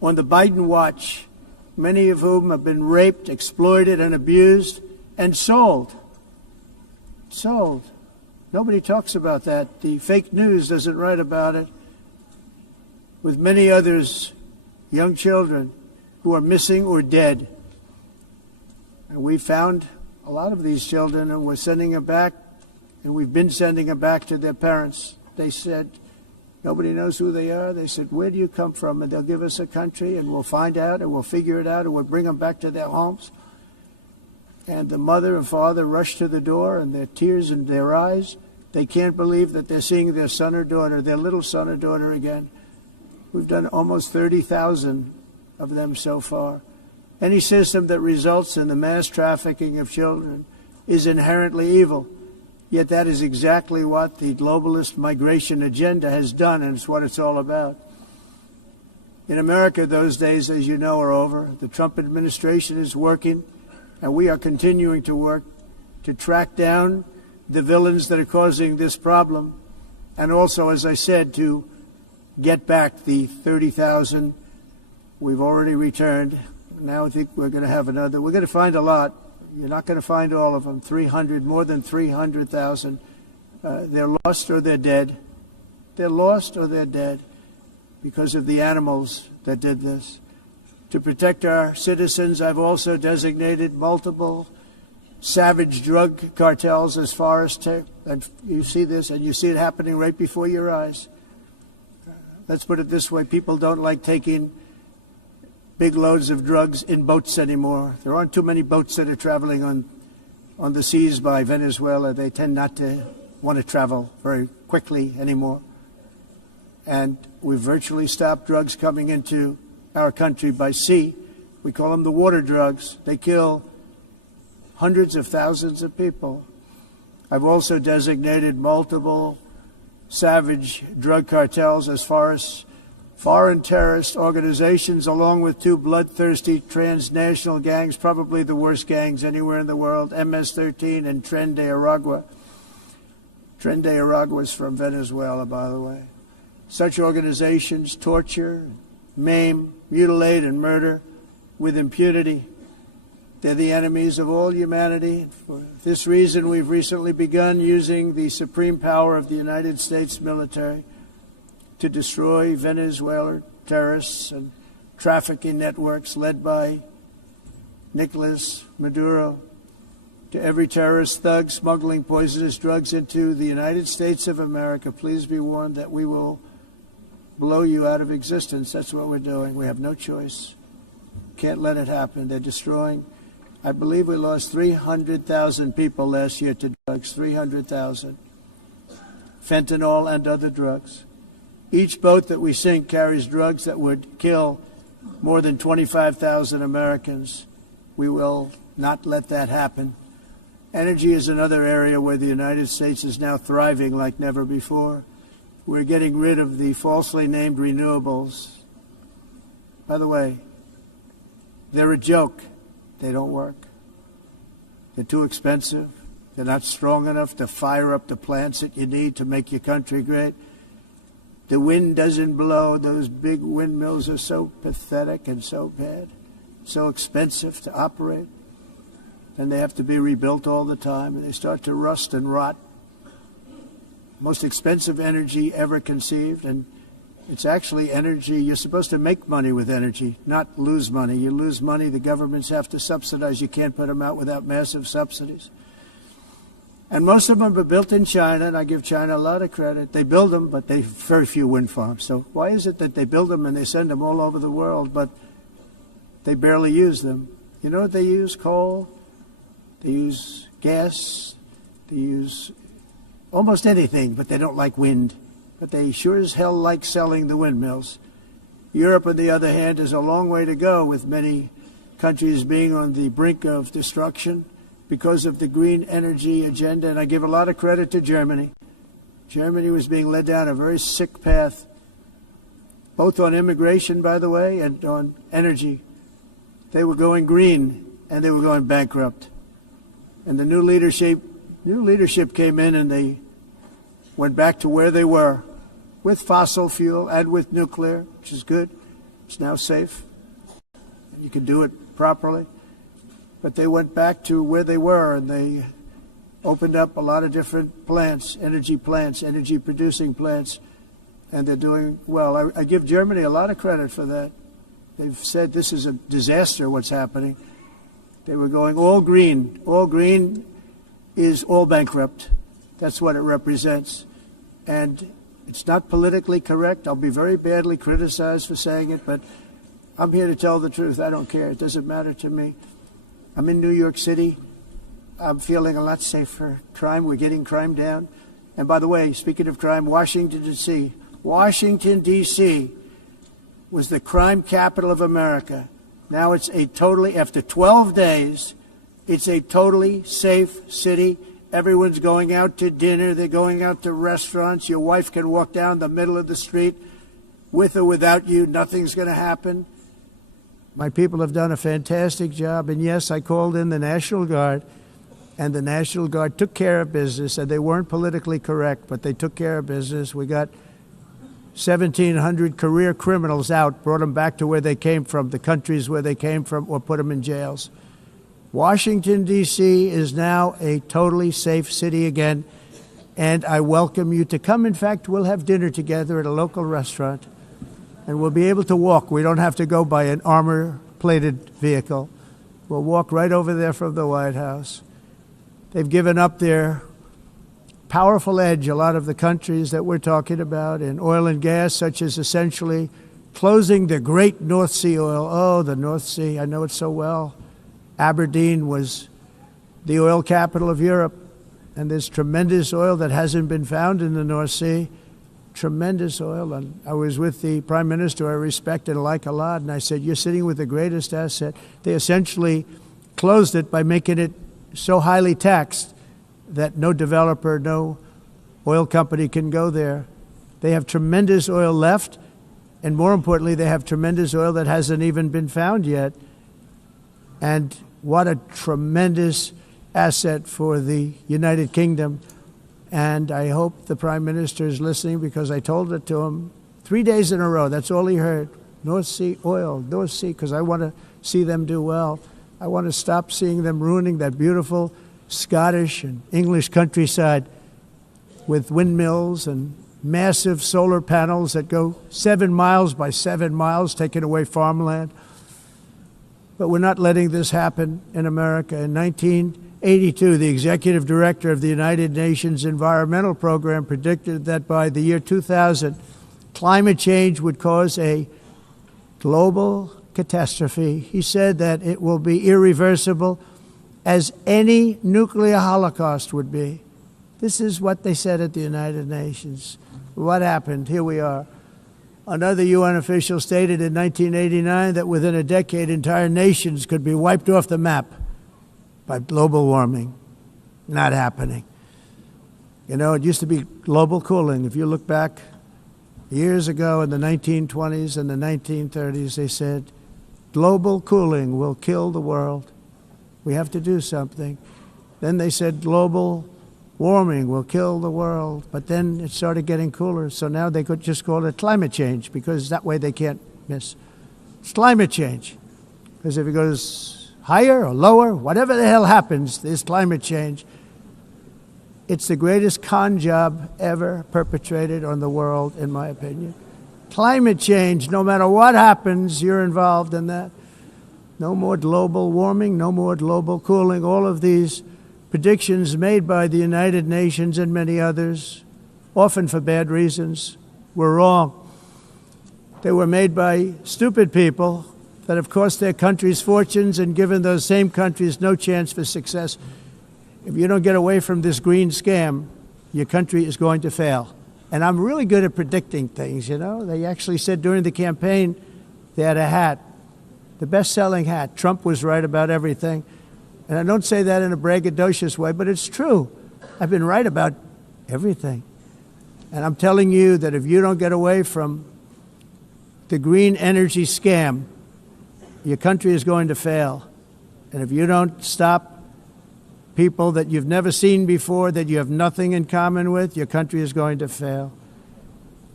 on the Biden watch, many of whom have been raped, exploited, and abused, and sold. Sold. Nobody talks about that. The fake news doesn't write about it. With many others, young children who are missing or dead. And we found a lot of these children, and we're sending them back, and we've been sending them back to their parents. They said, nobody knows who they are. They said, where do you come from? And they'll give us a country, and we'll find out, and we'll figure it out, and we'll bring them back to their homes. And the mother and father rush to the door, and their tears in their eyes. They can't believe that they're seeing their son or daughter, their little son or daughter again. We've done almost 30,000 of them so far. Any system that results in the mass trafficking of children is inherently evil. Yet that is exactly what the globalist migration agenda has done, and it's what it's all about. In America, those days, as you know, are over. The Trump administration is working, and we are continuing to work to track down the villains that are causing this problem, and also, as I said, to get back the 30,000 we've already returned. Now I think we're going to have another. We're going to find a lot. You're not going to find all of them. 300, more than 300,000. They're lost or they're dead. They're lost or they're dead because of the animals that did this. To protect our citizens, I've also designated multiple savage drug cartels as far as and you see this, and you see it happening right before your eyes. Let's put it this way. People don't like taking big loads of drugs in boats anymore. There aren't too many boats that are traveling on the seas by Venezuela. They tend not to want to travel very quickly anymore. And we've virtually stopped drugs coming into our country by sea. We call them the water drugs. They kill hundreds of thousands of people. I've also designated multiple savage drug cartels as far as foreign terrorist organizations, along with two bloodthirsty transnational gangs, probably the worst gangs anywhere in the world, MS-13 and Tren de Aragua. Tren de Aragua is from Venezuela, by the way. Such organizations torture, maim, mutilate, and murder with impunity. They're the enemies of all humanity. For this reason, we've recently begun using the supreme power of the United States military to destroy Venezuelan terrorists and trafficking networks led by Nicolas Maduro. To every terrorist thug smuggling poisonous drugs into the United States of America, please be warned that we will blow you out of existence. That's what we're doing. We have no choice. Can't let it happen. They're destroying. I believe we lost 300,000 people last year to drugs, 300,000. Fentanyl and other drugs. Each boat that we sink carries drugs that would kill more than 25,000 Americans. We will not let that happen. Energy is another area where the United States is now thriving like never before. We're getting rid of the falsely named renewables. By the way, they're a joke. They don't work. They're too expensive. They're not strong enough to fire up the plants that you need to make your country great. The wind doesn't blow. Those big windmills are so pathetic and so bad, so expensive to operate. And they have to be rebuilt all the time, and they start to rust and rot. Most expensive energy ever conceived, and it's actually energy. You're supposed to make money with energy, not lose money. You lose money, the governments have to subsidize. You can't put them out without massive subsidies. And most of them are built in China, and I give China a lot of credit. They build them, but they have very few wind farms. So why is it that they build them and they send them all over the world, but they barely use them? You know what they use? Coal. They use gas. They use almost anything, but they don't like wind. But they sure as hell like selling the windmills. Europe, on the other hand, is a long way to go, with many countries being on the brink of destruction because of the green energy agenda. And I give a lot of credit to Germany. Germany was being led down a very sick path, both on immigration, by the way, and on energy. They were going green, and they were going bankrupt. And the new leadership came in, and they went back to where they were, with fossil fuel and with nuclear, which is good. It's now safe. You can do it properly. But they went back to where they were, and they opened up a lot of different plants, energy producing plants, and they're doing well. I give Germany a lot of credit for that. They've said this is a disaster, what's happening. They were going all green. All green is all bankrupt. That's what it represents. And it's not politically correct. I'll be very badly criticized for saying it, but I'm here to tell the truth. I don't care. It doesn't matter to me. I'm in New York City. I'm feeling a lot safer. Crime, we're getting crime down. And by the way, speaking of crime, Washington, D.C. Washington, D.C. was the crime capital of America. Now it's a totally, after 12 days, it's a totally safe city. Everyone's going out to dinner. They're going out to restaurants. Your wife can walk down the middle of the street with or without you. Nothing's going to happen. My people have done a fantastic job. And yes, I called in the National Guard, and the National Guard took care of business, and they weren't politically correct, but they took care of business. We got 1,700 career criminals out, brought them back to where they came from, the countries where they came from, or put them in jails. Washington, D.C. is now a totally safe city again, and I welcome you to come. In fact, we'll have dinner together at a local restaurant, and we'll be able to walk. We don't have to go by an armor-plated vehicle. We'll walk right over there from the White House. They've given up their powerful edge, a lot of the countries that we're talking about, in oil and gas, such as essentially closing the great North Sea oil. Oh, the North Sea, I know it so well. Aberdeen was the oil capital of Europe, and there's tremendous oil that hasn't been found in the North Sea. Tremendous oil. And I was with the Prime Minister I respect and like a lot, and I said, you're sitting with the greatest asset. They essentially closed it by making it so highly taxed that no developer, no oil company can go there. They have tremendous oil left, and more importantly, they have tremendous oil that hasn't even been found yet. And what a tremendous asset for the United Kingdom. And I hope the Prime Minister is listening, because I told it to him 3 days in a row. That's all he heard. North Sea oil, North Sea, because I want to see them do well. I want to stop seeing them ruining that beautiful Scottish and English countryside with windmills and massive solar panels that go 7 miles by 7 miles, taking away farmland. But we're not letting this happen in America. In 1982, the executive director of the United Nations Environmental Program predicted that by the year 2000, climate change would cause a global catastrophe. He said that it will be irreversible, as any nuclear holocaust would be. This is what they said at the United Nations. What happened? Here we are. Another UN official stated in 1989 that within a decade, entire nations could be wiped off the map by global warming. Not happening. You know, it used to be global cooling. If you look back years ago in the 1920s and the 1930s, they said, global cooling will kill the world. We have to do something. Then they said global warming will kill the world. But then it started getting cooler. So now they could just call it climate change, because that way they can't miss. It's climate change. Because if it goes higher or lower, whatever the hell happens, there's climate change. It's the greatest con job ever perpetrated on the world, in my opinion. Climate change, no matter what happens, you're involved in that. No more global warming, no more global cooling. All of these predictions made by the United Nations and many others, often for bad reasons, were wrong. They were made by stupid people that have cost their countries fortunes and given those same countries no chance for success. If you don't get away from this green scam, your country is going to fail. And I'm really good at predicting things, you know. They actually said during the campaign they had a hat, the best-selling hat. Trump was right about everything. And I don't say that in a braggadocious way, but it's true. I've been right about everything. And I'm telling you that if you don't get away from the green energy scam, your country is going to fail. And if you don't stop people that you've never seen before, that you have nothing in common with, your country is going to fail.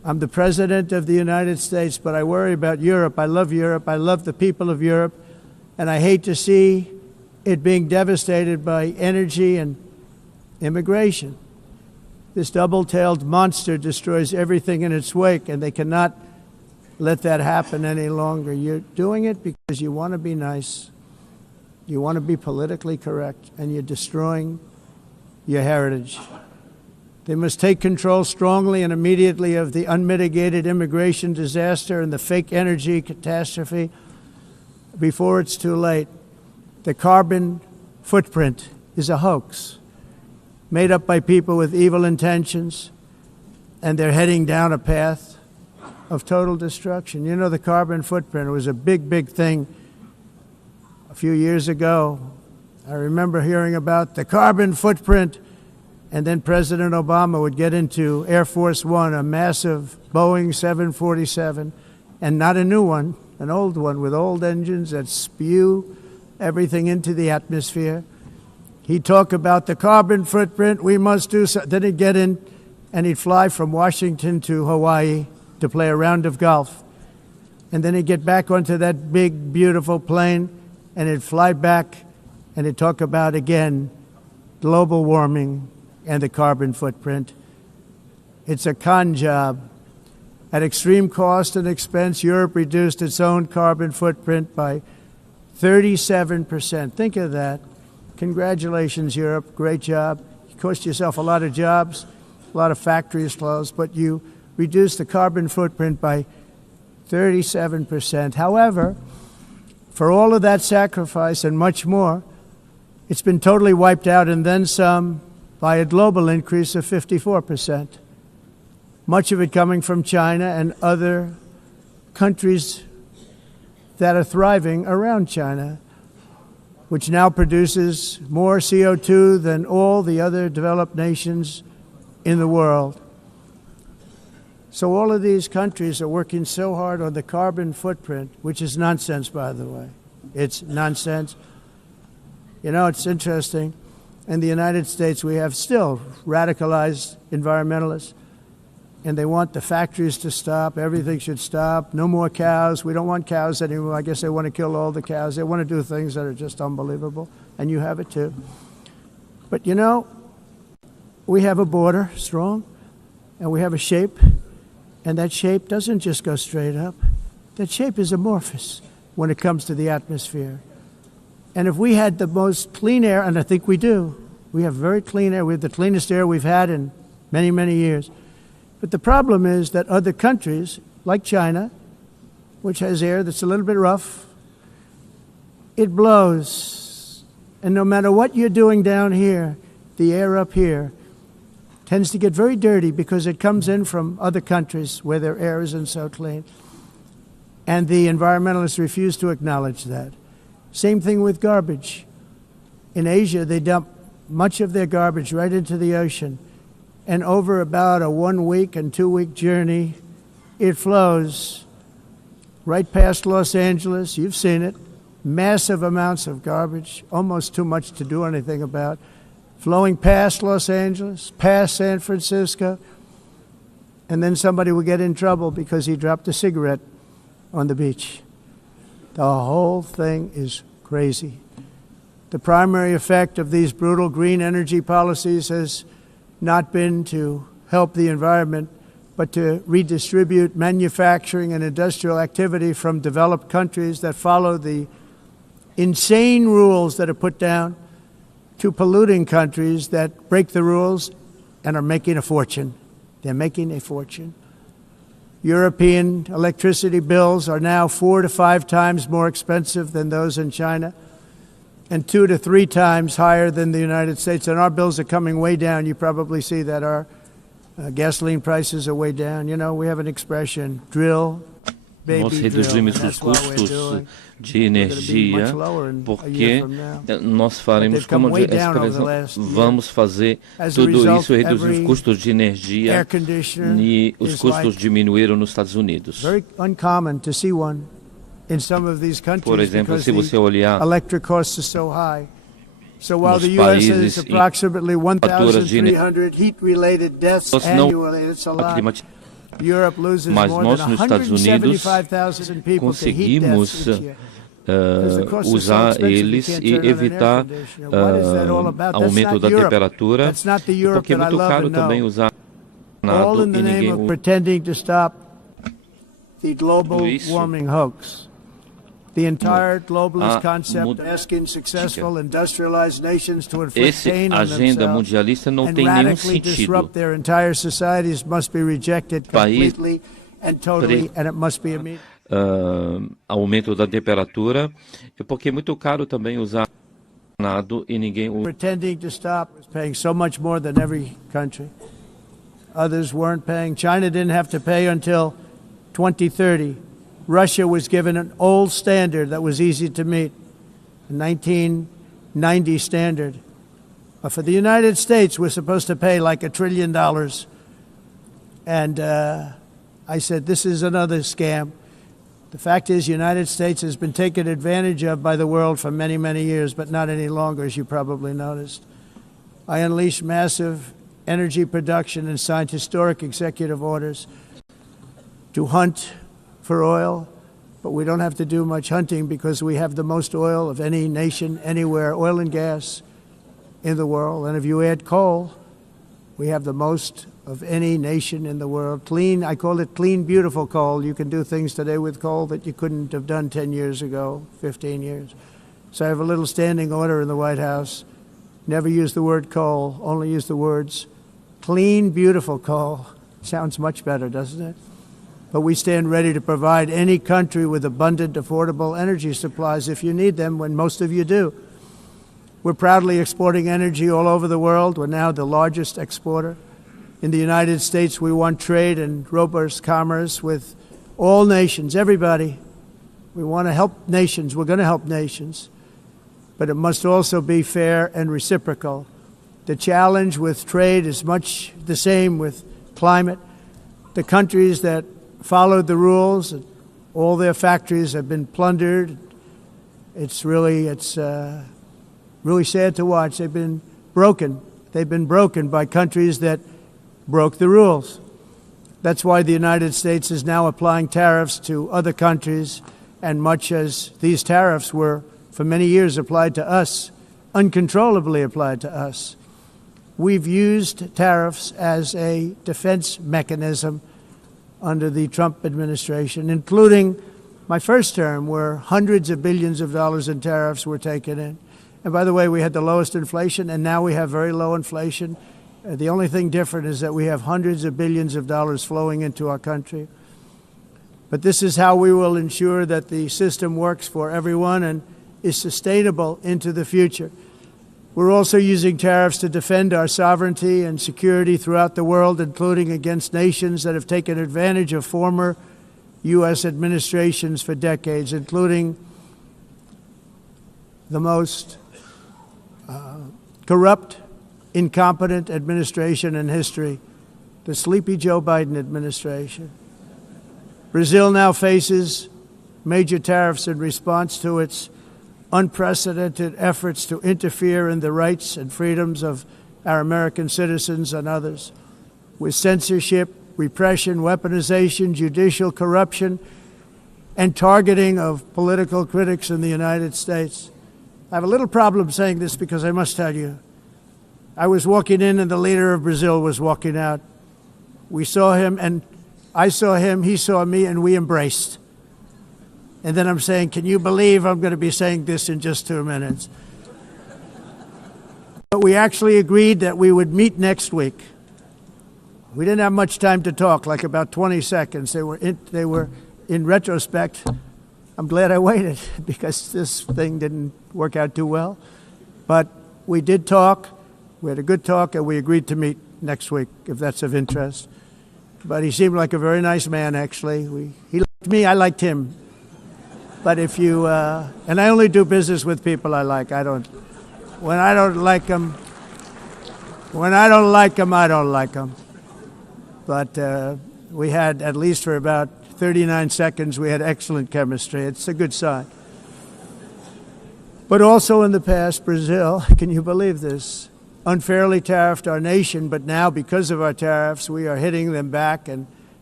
I'm the President of the United States, but I worry about Europe. I love Europe. I love the people of Europe. And I hate to see it being devastated by energy and immigration. This double-tailed monster destroys everything in its wake, and they cannot let that happen any longer. You're doing it because you want to be nice. You want to be politically correct, and you're destroying your heritage. They must take control strongly and immediately of the unmitigated immigration disaster and the fake energy catastrophe before it's too late. The carbon footprint is a hoax made up by people with evil intentions, and they're heading down a path of total destruction. You know, the carbon footprint, it was a big, big thing a few years ago. I remember hearing about the carbon footprint, and then President Obama would get into Air Force One, a massive Boeing 747, and not a new one, an old one with old engines that spew everything into the atmosphere. He'd talk about the carbon footprint, we must do so. Then he'd get in and he'd fly from Washington to Hawaii to play a round of golf. And then he'd get back onto that big, beautiful plane and he'd fly back and he'd talk about, again, global warming and the carbon footprint. It's a con job. At extreme cost and expense, Europe reduced its own carbon footprint by 37%. Think of that. Congratulations, Europe. Great job. You cost yourself a lot of jobs, a lot of factories closed, but you reduced the carbon footprint by 37%. However, for all of that sacrifice and much more, it's been totally wiped out and then some by a global increase of 54%. Much of it coming from China and other countries that are thriving around China, which now produces more CO2 than all the other developed nations in the world. So all of these countries are working so hard on the carbon footprint, which is nonsense, by the way. It's nonsense. You know, it's interesting. In the United States, we have still radicalized environmentalists, and they want the factories to stop. Everything should stop. No more cows. We don't want cows anymore. I guess they want to kill all the cows. They want to do things that are just unbelievable, and you have it too. But you know, we have a border, strong, and we have a shape, and that shape doesn't just go straight up. That shape is amorphous when it comes to the atmosphere. And if we had the most clean air, and I think we do, we have very clean air. We have the cleanest air we've had in many, many years. But the problem is that other countries, like China, which has air that's a little bit rough, it blows. And no matter what you're doing down here, the air up here tends to get very dirty because it comes in from other countries where their air isn't so clean. And the environmentalists refuse to acknowledge that. Same thing with garbage. In Asia, they dump much of their garbage right into the ocean. And over about a 1 week and 2 week journey, it flows right past Los Angeles. You've seen it. Massive amounts of garbage, almost too much to do anything about, flowing past Los Angeles, past San Francisco. And then somebody will get in trouble because he dropped a cigarette on the beach. The whole thing is crazy. The primary effect of these brutal green energy policies has not been to help the environment, but to redistribute manufacturing and industrial activity from developed countries that follow the insane rules that are put down to polluting countries that break the rules and are making a fortune. They're making a fortune. European electricity bills are now 4 to 5 times more expensive than those in China, and 2 to 3 times higher than the United States. And our bills are coming way down. You probably see that our gasoline prices are way down. You know, we have an expression, drill, Nós reduzimos os custos de energia porque nós faremos, como a expressão, vamos fazer tudo isso e reduzir os custos de energia e os custos diminuíram nos Estados Unidos. Por exemplo, se você olhar nos países em faturas de energia, Mas nós, nos Estados Unidos, conseguimos usar eles e evitar aumento da temperatura, porque é muito caro também usar nada e ninguém usa isso. The entire globalist concept asking successful industrialized nations to inflict pain on agenda mundialista não tem nenhum sentido. Disrupt their entire societies must be rejected completely and totally, and it must be immediate. Aumento da temperatura, porque é muito caro também usar nada e ninguém usa. Pretending to stop was paying so much more than every country. Others weren't paying. China didn't have to pay until 2030. Russia was given an old standard that was easy to meet, a 1990 standard. For the United States, we're supposed to pay like $1 trillion. And I said, this is another scam. The fact is, the United States has been taken advantage of by the world for many, many years, but not any longer, as you probably noticed. I unleashed massive energy production and signed historic executive orders to hunt for oil, but we don't have to do much hunting because we have the most oil of any nation anywhere, oil and gas in the world. And if you add coal, we have the most of any nation in the world. Clean, I call it clean, beautiful coal. You can do things today with coal that you couldn't have done 10 years ago, 15 years. So I have a little standing order in the White House. Never use the word coal, only use the words clean, beautiful coal. Sounds much better, doesn't it? But we stand ready to provide any country with abundant, affordable energy supplies if you need them, when most of you do. We're proudly exporting energy all over the world. We're now the largest exporter. In the United States, we want trade and robust commerce with all nations, everybody. We want to help nations. We're going to help nations. But it must also be fair and reciprocal. The challenge with trade is much the same with climate. The countries that followed the rules, all their factories have been plundered. It's really sad to watch. They've been broken. They've been broken by countries that broke the rules. That's why the United States is now applying tariffs to other countries, and much as these tariffs were for many years applied to us, uncontrollably applied to us. We've used tariffs as a defense mechanism under the Trump administration, including my first term, where hundreds of billions of dollars in tariffs were taken in. And by the way, we had the lowest inflation, and now we have very low inflation. The only thing different is that we have hundreds of billions of dollars flowing into our country. But this is how we will ensure that the system works for everyone and is sustainable into the future. We're also using tariffs to defend our sovereignty and security throughout the world, including against nations that have taken advantage of former U.S. administrations for decades, including the most corrupt, incompetent administration in history, the sleepy Joe Biden administration. Brazil now faces major tariffs in response to its unprecedented efforts to interfere in the rights and freedoms of our American citizens and others, with censorship, repression, weaponization, judicial corruption, and targeting of political critics in the United States. I have a little problem saying this because I must tell you, I was walking in and the leader of Brazil was walking out. We saw him and I saw him, he saw me, and we embraced. And then I'm saying, can you believe I'm going to be saying this in just 2 minutes? But we actually agreed that we would meet next week. We didn't have much time to talk, like about 20 seconds. They were in retrospect, I'm glad I waited because this thing didn't work out too well. But we did talk. We had a good talk, and we agreed to meet next week, if that's of interest. But he seemed like a very nice man, actually. He liked me, I liked him. But if you, and I only do business with people I like. When I don't like them, I don't like them. But we had, at least for about 39 seconds, we had excellent chemistry. It's a good sign. But also in the past, Brazil, can you believe this, unfairly tariffed our nation, but now because of our tariffs, we are hitting them back, and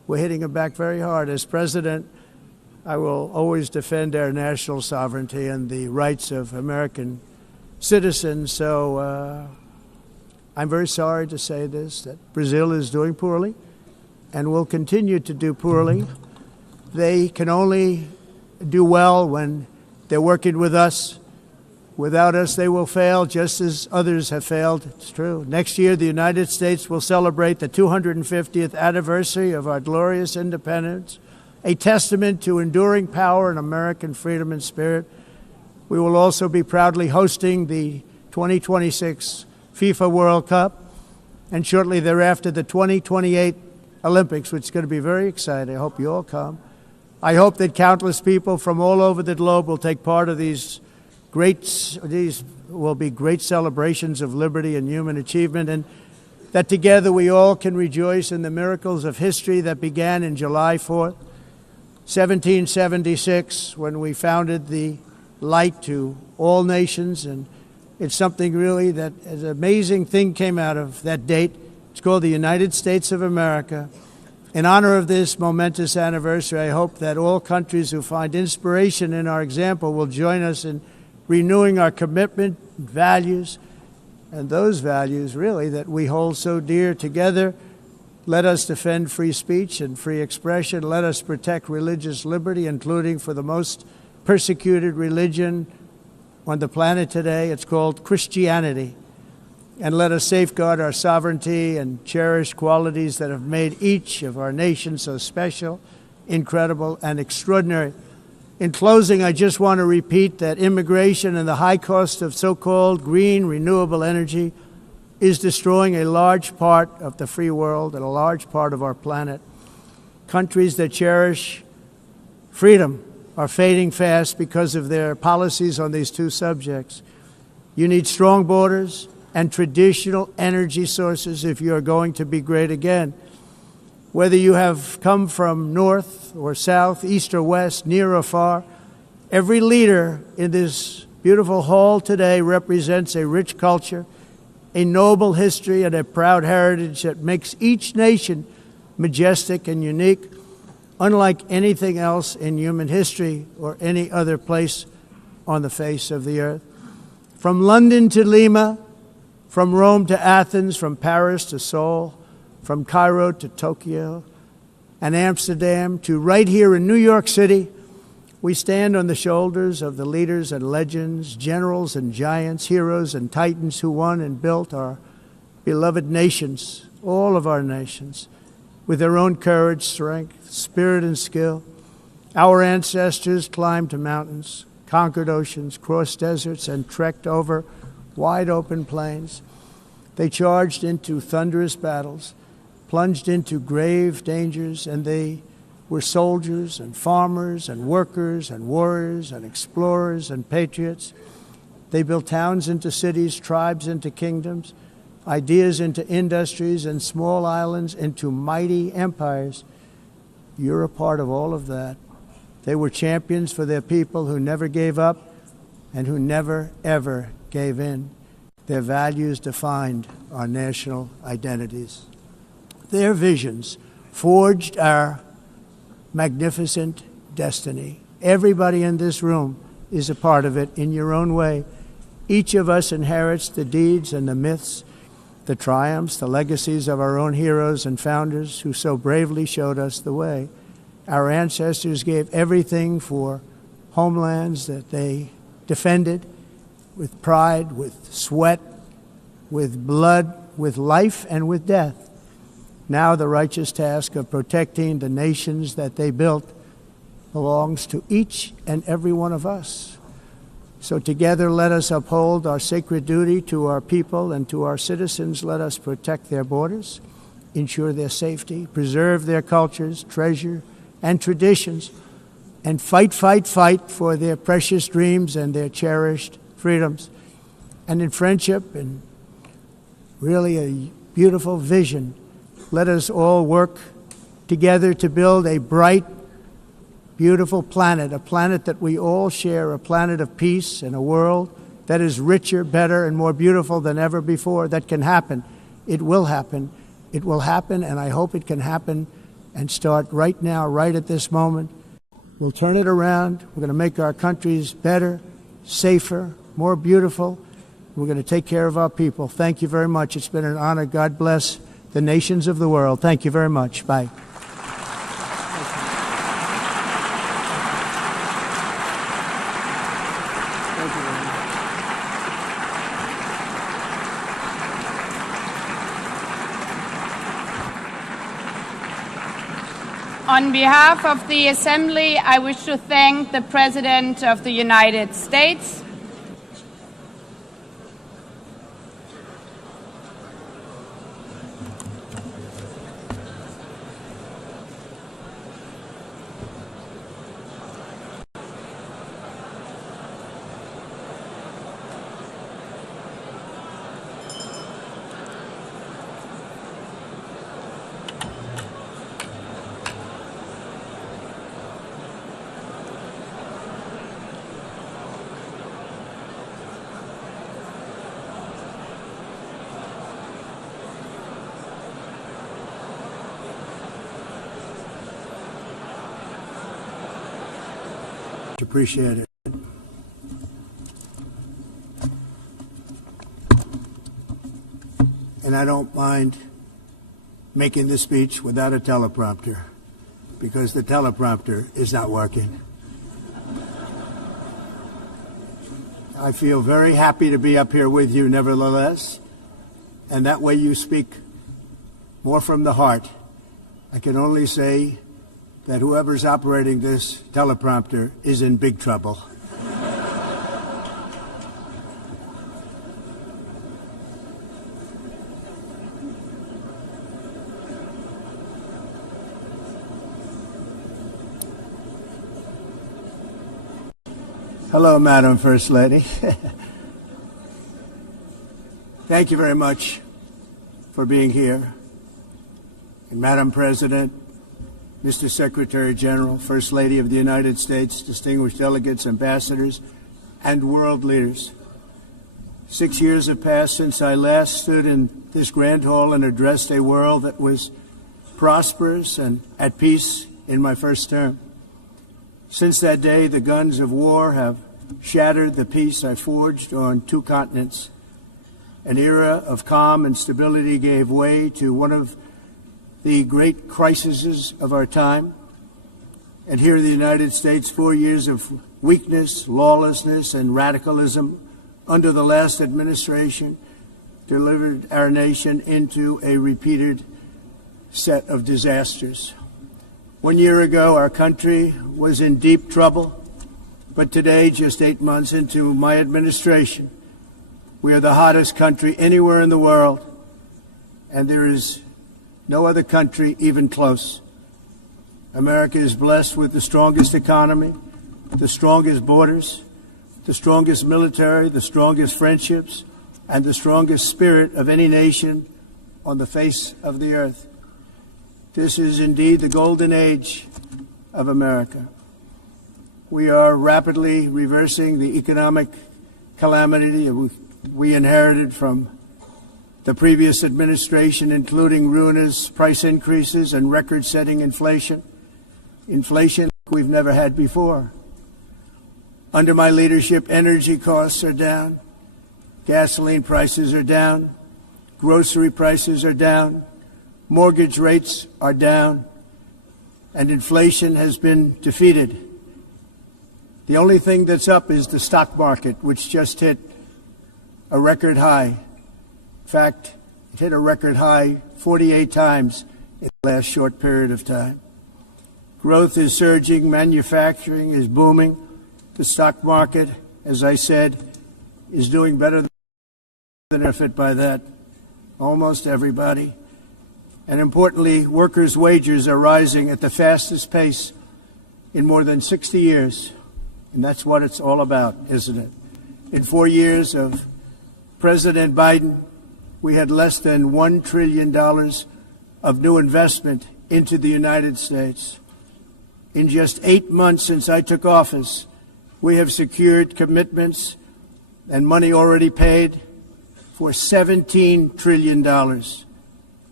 we're hitting them back very hard. As president, I will always defend our national sovereignty and the rights of American citizens. So I'm very sorry to say this, that Brazil is doing poorly and will continue to do poorly. They can only do well when they're working with us. Without us, they will fail, just as others have failed. It's true. Next year, the United States will celebrate the 250th anniversary of our glorious independence, a testament to enduring power and American freedom and spirit. We will also be proudly hosting the 2026 FIFA World Cup, and shortly thereafter, the 2028 Olympics, which is going to be very exciting. I hope you all come. I hope that countless people from all over the globe will take part of these will be great celebrations of liberty and human achievement, and that together we all can rejoice in the miracles of history that began in July 4th, 1776, when we founded the light to all nations. And it's something really that an amazing thing came out of that date. It's called the United States of America. In honor of this momentous anniversary, I hope that all countries who find inspiration in our example will join us in renewing our commitment, values, and those values really that we hold so dear. Together, let us defend free speech and free expression. Let us protect religious liberty, including for the most persecuted religion on the planet today. It's called Christianity. And let us safeguard our sovereignty and cherish qualities that have made each of our nations so special, incredible, and extraordinary. In closing, I just want to repeat that immigration and the high cost of so-called green renewable energy is destroying a large part of the free world and a large part of our planet. Countries that cherish freedom are fading fast because of their policies on these two subjects. You need strong borders and traditional energy sources if you are going to be great again. Whether you have come from north or south, east or west, near or far, every leader in this beautiful hall today represents a rich culture, a noble history, and a proud heritage that makes each nation majestic and unique, unlike anything else in human history or any other place on the face of the earth. From London to Lima, from Rome to Athens, from Paris to Seoul, from Cairo to Tokyo and Amsterdam to right here in New York City, we stand on the shoulders of the leaders and legends, generals and giants, heroes and titans who won and built our beloved nations, all of our nations, with their own courage, strength, spirit, and skill. Our ancestors climbed mountains, conquered oceans, crossed deserts, and trekked over wide open plains. They charged into thunderous battles, plunged into grave dangers, and they were soldiers and farmers and workers and warriors and explorers and patriots. They built towns into cities, tribes into kingdoms, ideas into industries, and small islands into mighty empires. You're a part of all of that. They were champions for their people who never gave up and who never, ever gave in. Their values defined our national identities. Their visions forged our magnificent destiny. Everybody in this room is a part of it in your own way. Each of us inherits the deeds and the myths, the triumphs, the legacies of our own heroes and founders who so bravely showed us the way. Our ancestors gave everything for homelands that they defended with pride, with sweat, with blood, with life, and with death. Now the righteous task of protecting the nations that they built belongs to each and every one of us. So together let us uphold our sacred duty to our people and to our citizens. Let us protect their borders, ensure their safety, preserve their cultures, treasure, and traditions, and fight for their precious dreams and their cherished freedoms. And in friendship and really a beautiful vision, let us all work together to build a bright, beautiful planet, a planet that we all share, a planet of peace and a world that is richer, better, and more beautiful than ever before. That can happen. It will happen. It will happen, and I hope it can happen and start right now, right at this moment. We'll turn it around. We're going to make our countries better, safer, more beautiful. We're going to take care of our people. Thank you very much. It's been an honor. God bless the nations of the world. Thank you very much. Bye. On behalf of the Assembly, I wish to thank the President of the United States. Appreciate it. And I don't mind making this speech without a teleprompter, because the teleprompter is not working. I feel very happy to be up here with you nevertheless, and that way you speak more from the heart. I can only say that whoever's operating this teleprompter is in big trouble. Hello, Madam First Lady. Thank you very much for being here. And Madam President, Mr. Secretary General, First Lady of the United States, distinguished delegates, ambassadors, and world leaders. 6 years have passed since I last stood in this grand hall and addressed a world that was prosperous and at peace in my first term. Since that day, the guns of war have shattered the peace I forged on 2 continents. An era of calm and stability gave way to one of the great crises of our time. And here in the United States, 4 years of weakness, lawlessness, and radicalism under the last administration delivered our nation into a repeated set of disasters. 1 year ago, our country was in deep trouble, but today, just 8 months into my administration, we are the hottest country anywhere in the world, and there is no other country even close. America is blessed with the strongest economy, the strongest borders, the strongest military, the strongest friendships, and the strongest spirit of any nation on the face of the earth. This is indeed the golden age of America. We are rapidly reversing the economic calamity we inherited from the previous administration, including ruinous price increases and record-setting inflation we've never had before. Under my leadership, energy costs are down, gasoline prices are down, grocery prices are down, mortgage rates are down, and inflation has been defeated. The only thing that's up is the stock market, which just hit a record high. In fact, it hit a record high 48 times in the last short period of time. Growth is surging, manufacturing is booming. The stock market, as I said, is doing better than benefit by that. Almost everybody. And importantly, workers' wages are rising at the fastest pace in more than 60 years. And that's what it's all about, isn't it? In 4 years of President Biden, we had less than $1 trillion of new investment into the United States. In just 8 months since I took office, we have secured commitments and money already paid for $17 trillion.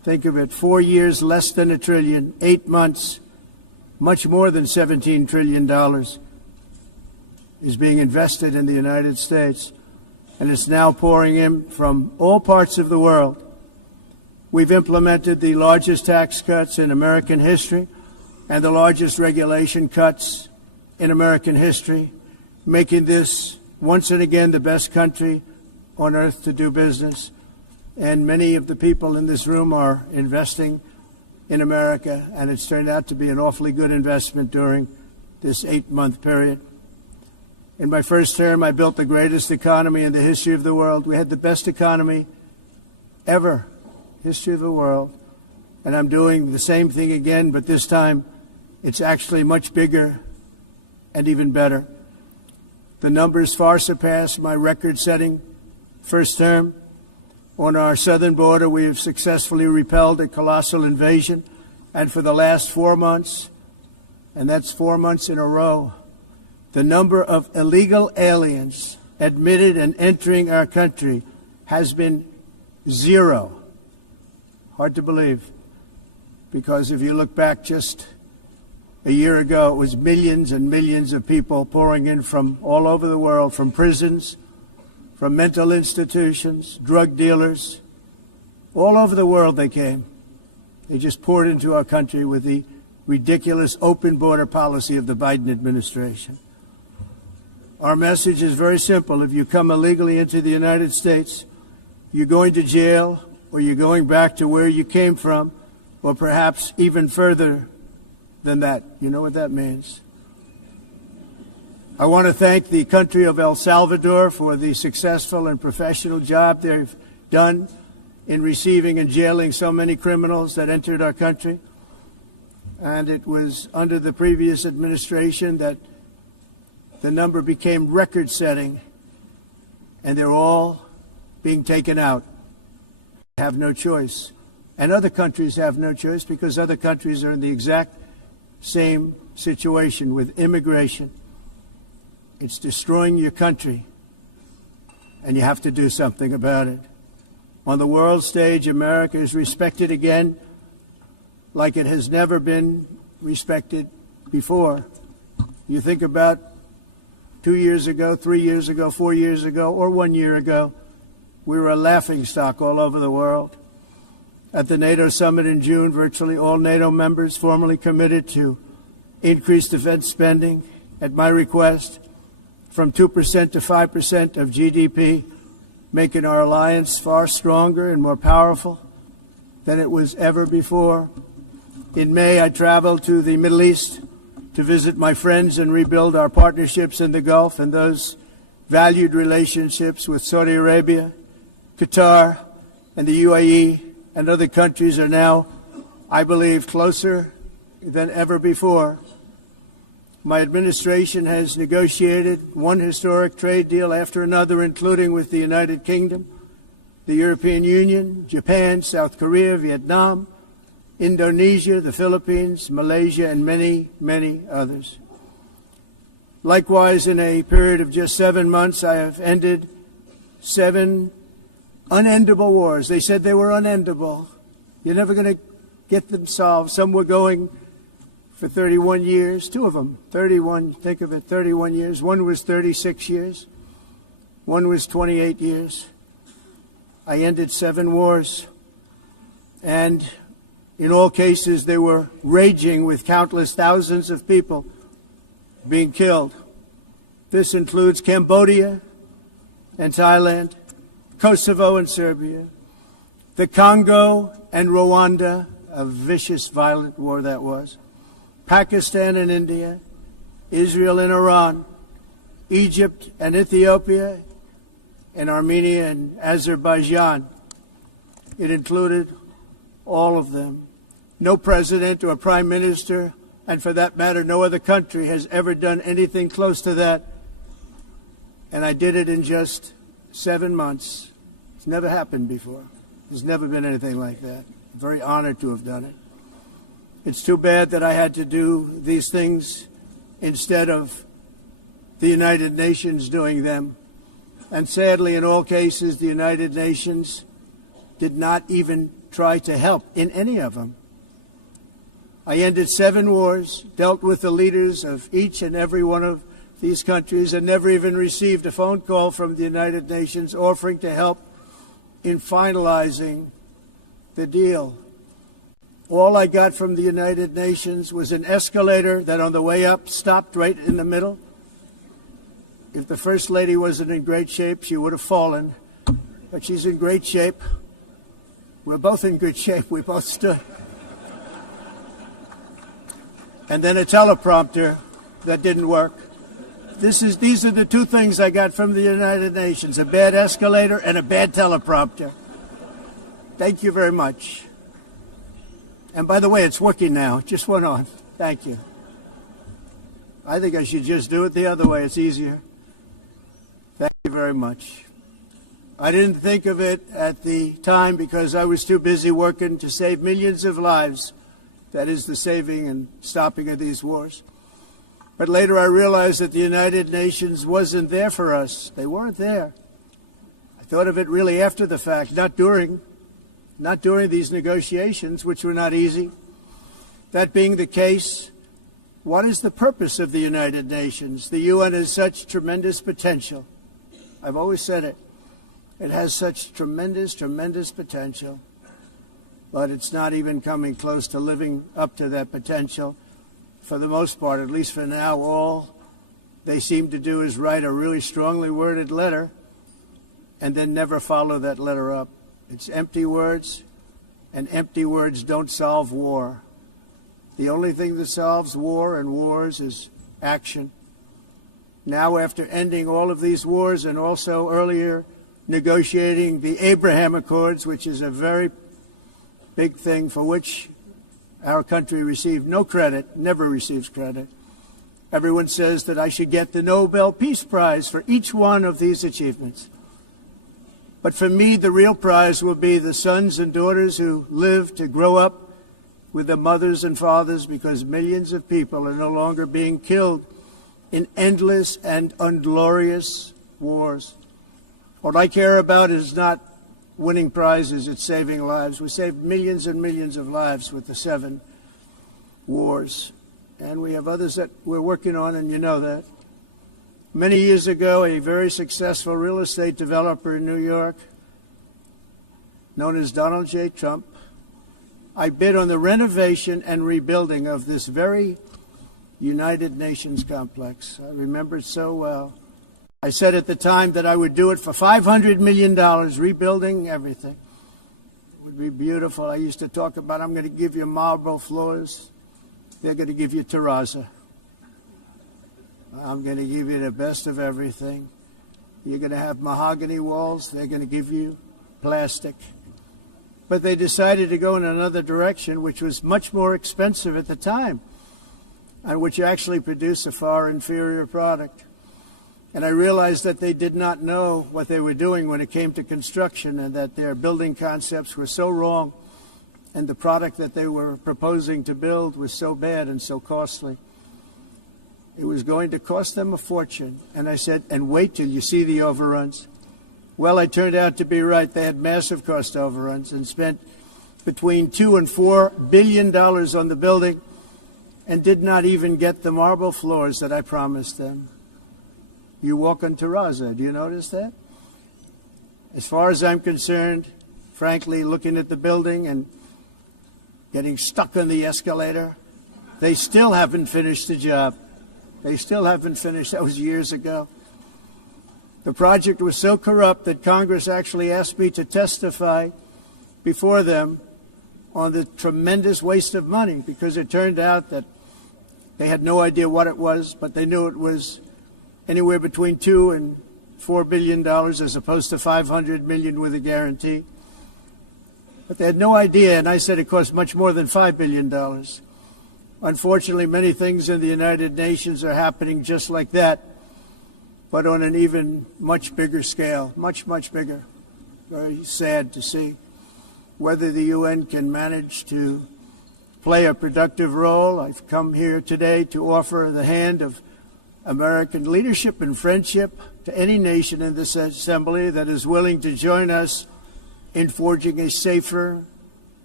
Think of it, 4 years, less than $1 trillion, 8 months, much more than $17 trillion is being invested in the United States, and it's now pouring in from all parts of the world. We've implemented the largest tax cuts in American history and the largest regulation cuts in American history, making this once and again the best country on earth to do business. And many of the people in this room are investing in America, and it's turned out to be an awfully good investment during this 8-month period. In my first term, I built the greatest economy in the history of the world. We had the best economy ever, history of the world. And I'm doing the same thing again, but this time it's actually much bigger and even better. The numbers far surpass my record-setting first term. On our southern border, we have successfully repelled a colossal invasion. And for the last 4 months, and that's 4 months in a row, the number of illegal aliens admitted and entering our country has been 0. Hard to believe, because if you look back just a year ago, it was millions and millions of people pouring in from all over the world, from prisons, from mental institutions, drug dealers. All over the world they came. They just poured into our country with the ridiculous open border policy of the Biden administration. Our message is very simple. If you come illegally into the United States, you're going to jail, or you're going back to where you came from, or perhaps even further than that. You know what that means. I want to thank the country of El Salvador for the successful and professional job they've done in receiving and jailing so many criminals that entered our country. And it was under the previous administration that the number became record-setting, and they're all being taken out. Have no choice. And other countries have no choice, because other countries are in the exact same situation with immigration. It's destroying your country, and you have to do something about it. On the world stage, America is respected again like it has never been respected before. You think about 2 years ago, 3 years ago, 4 years ago, or 1 year ago, we were a laughingstock all over the world. At the NATO summit in June, virtually all NATO members formally committed to increase defense spending, at my request, from 2% to 5% of GDP, making our alliance far stronger and more powerful than it was ever before. In May, I traveled to the Middle East to visit my friends and rebuild our partnerships in the Gulf and those valued relationships with Saudi Arabia, Qatar, and the UAE, and other countries are now, I believe, closer than ever before. My administration has negotiated one historic trade deal after another, including with the United Kingdom, the European Union, Japan, South Korea, Vietnam, Indonesia, the Philippines, Malaysia, and many, many others. Likewise, in a period of just 7 months, I have ended 7 unendable wars. They said they were unendable. You're never going to get them solved. Some were going for 31 years, 2 of them, 31, think of it, 31 years. One was 36 years. One was 28 years. I ended 7 wars. And in all cases, they were raging with countless thousands of people being killed. This includes Cambodia and Thailand, Kosovo and Serbia, the Congo and Rwanda, a vicious, violent war that was, Pakistan and India, Israel and Iran, Egypt and Ethiopia, and Armenia and Azerbaijan. It included all of them. No president or prime minister, and for that matter, no other country has ever done anything close to that. And I did it in just 7 months. It's never happened before. There's never been anything like that. I'm very honored to have done it. It's too bad that I had to do these things instead of the United Nations doing them. And sadly, in all cases, the United Nations did not even try to help in any of them. I ended 7 wars, dealt with the leaders of each and every one of these countries, and never even received a phone call from the United Nations offering to help in finalizing the deal. All I got from the United Nations was an escalator that on the way up stopped right in the middle. If the First Lady wasn't in great shape, she would have fallen. But she's in great shape. We're both in good shape. We both stood. And then a teleprompter that didn't work. These are the 2 things I got from the United Nations, a bad escalator and a bad teleprompter. Thank you very much. And by the way, it's working now. It just went on. Thank you. I think I should just do it the other way. It's easier. Thank you very much. I didn't think of it at the time because I was too busy working to save millions of lives. That is the saving and stopping of these wars. But later I realized that the United Nations wasn't there for us. They weren't there. I thought of it really after the fact, not during these negotiations, which were not easy. That being the case, what is the purpose of the United Nations? The UN has such tremendous potential. I've always said it. It has such tremendous, tremendous potential. But it's not even coming close to living up to that potential. For the most part, at least for now, all they seem to do is write a really strongly worded letter and then never follow that letter up. It's empty words, and empty words don't solve war. The only thing that solves war and wars is action. Now, after ending all of these wars and also earlier negotiating the Abraham Accords, which is a very big thing for which our country received no credit, never receives credit. Everyone says that I should get the Nobel Peace Prize for each one of these achievements. But for me, the real prize will be the sons and daughters who live to grow up with the mothers and fathers, because millions of people are no longer being killed in endless and unglorious wars. What I care about is not winning prizes, it's saving lives. We saved millions and millions of lives with the 7 wars. And we have others that we're working on, and you know that. Many years ago, a very successful real estate developer in New York, known as Donald J. Trump, I bid on the renovation and rebuilding of this very United Nations complex. I remember it so well. I said at the time that I would do it for $500 million, rebuilding everything. It would be beautiful. I used to talk about, I'm going to give you marble floors. They're going to give you terrazzo. I'm going to give you the best of everything. You're going to have mahogany walls. They're going to give you plastic. But they decided to go in another direction, which was much more expensive at the time, and which actually produced a far inferior product. And I realized that they did not know what they were doing when it came to construction, and that their building concepts were so wrong, and the product that they were proposing to build was so bad and so costly. It was going to cost them a fortune. And I said, and wait till you see the overruns. Well, I turned out to be right. They had massive cost overruns and spent between $2 and $4 billion on the building and did not even get the marble floors that I promised them. You walk on terrazzo. Do you notice that? As far as I'm concerned, frankly, looking at the building and getting stuck on the escalator, they still haven't finished the job. They still haven't finished. That was years ago. The project was so corrupt that Congress actually asked me to testify before them on the tremendous waste of money, because it turned out that they had no idea what it was, but they knew it was anywhere between $2 and $4 billion as opposed to $500 million with a guarantee. But they had no idea, and I said it cost much more than $5 billion. Unfortunately, many things in the United Nations are happening just like that, but on an even much bigger scale, much, much bigger. Very sad to see. Whether the UN can manage to play a productive role, I've come here today to offer the hand of American leadership and friendship to any nation in this assembly that is willing to join us in forging a safer,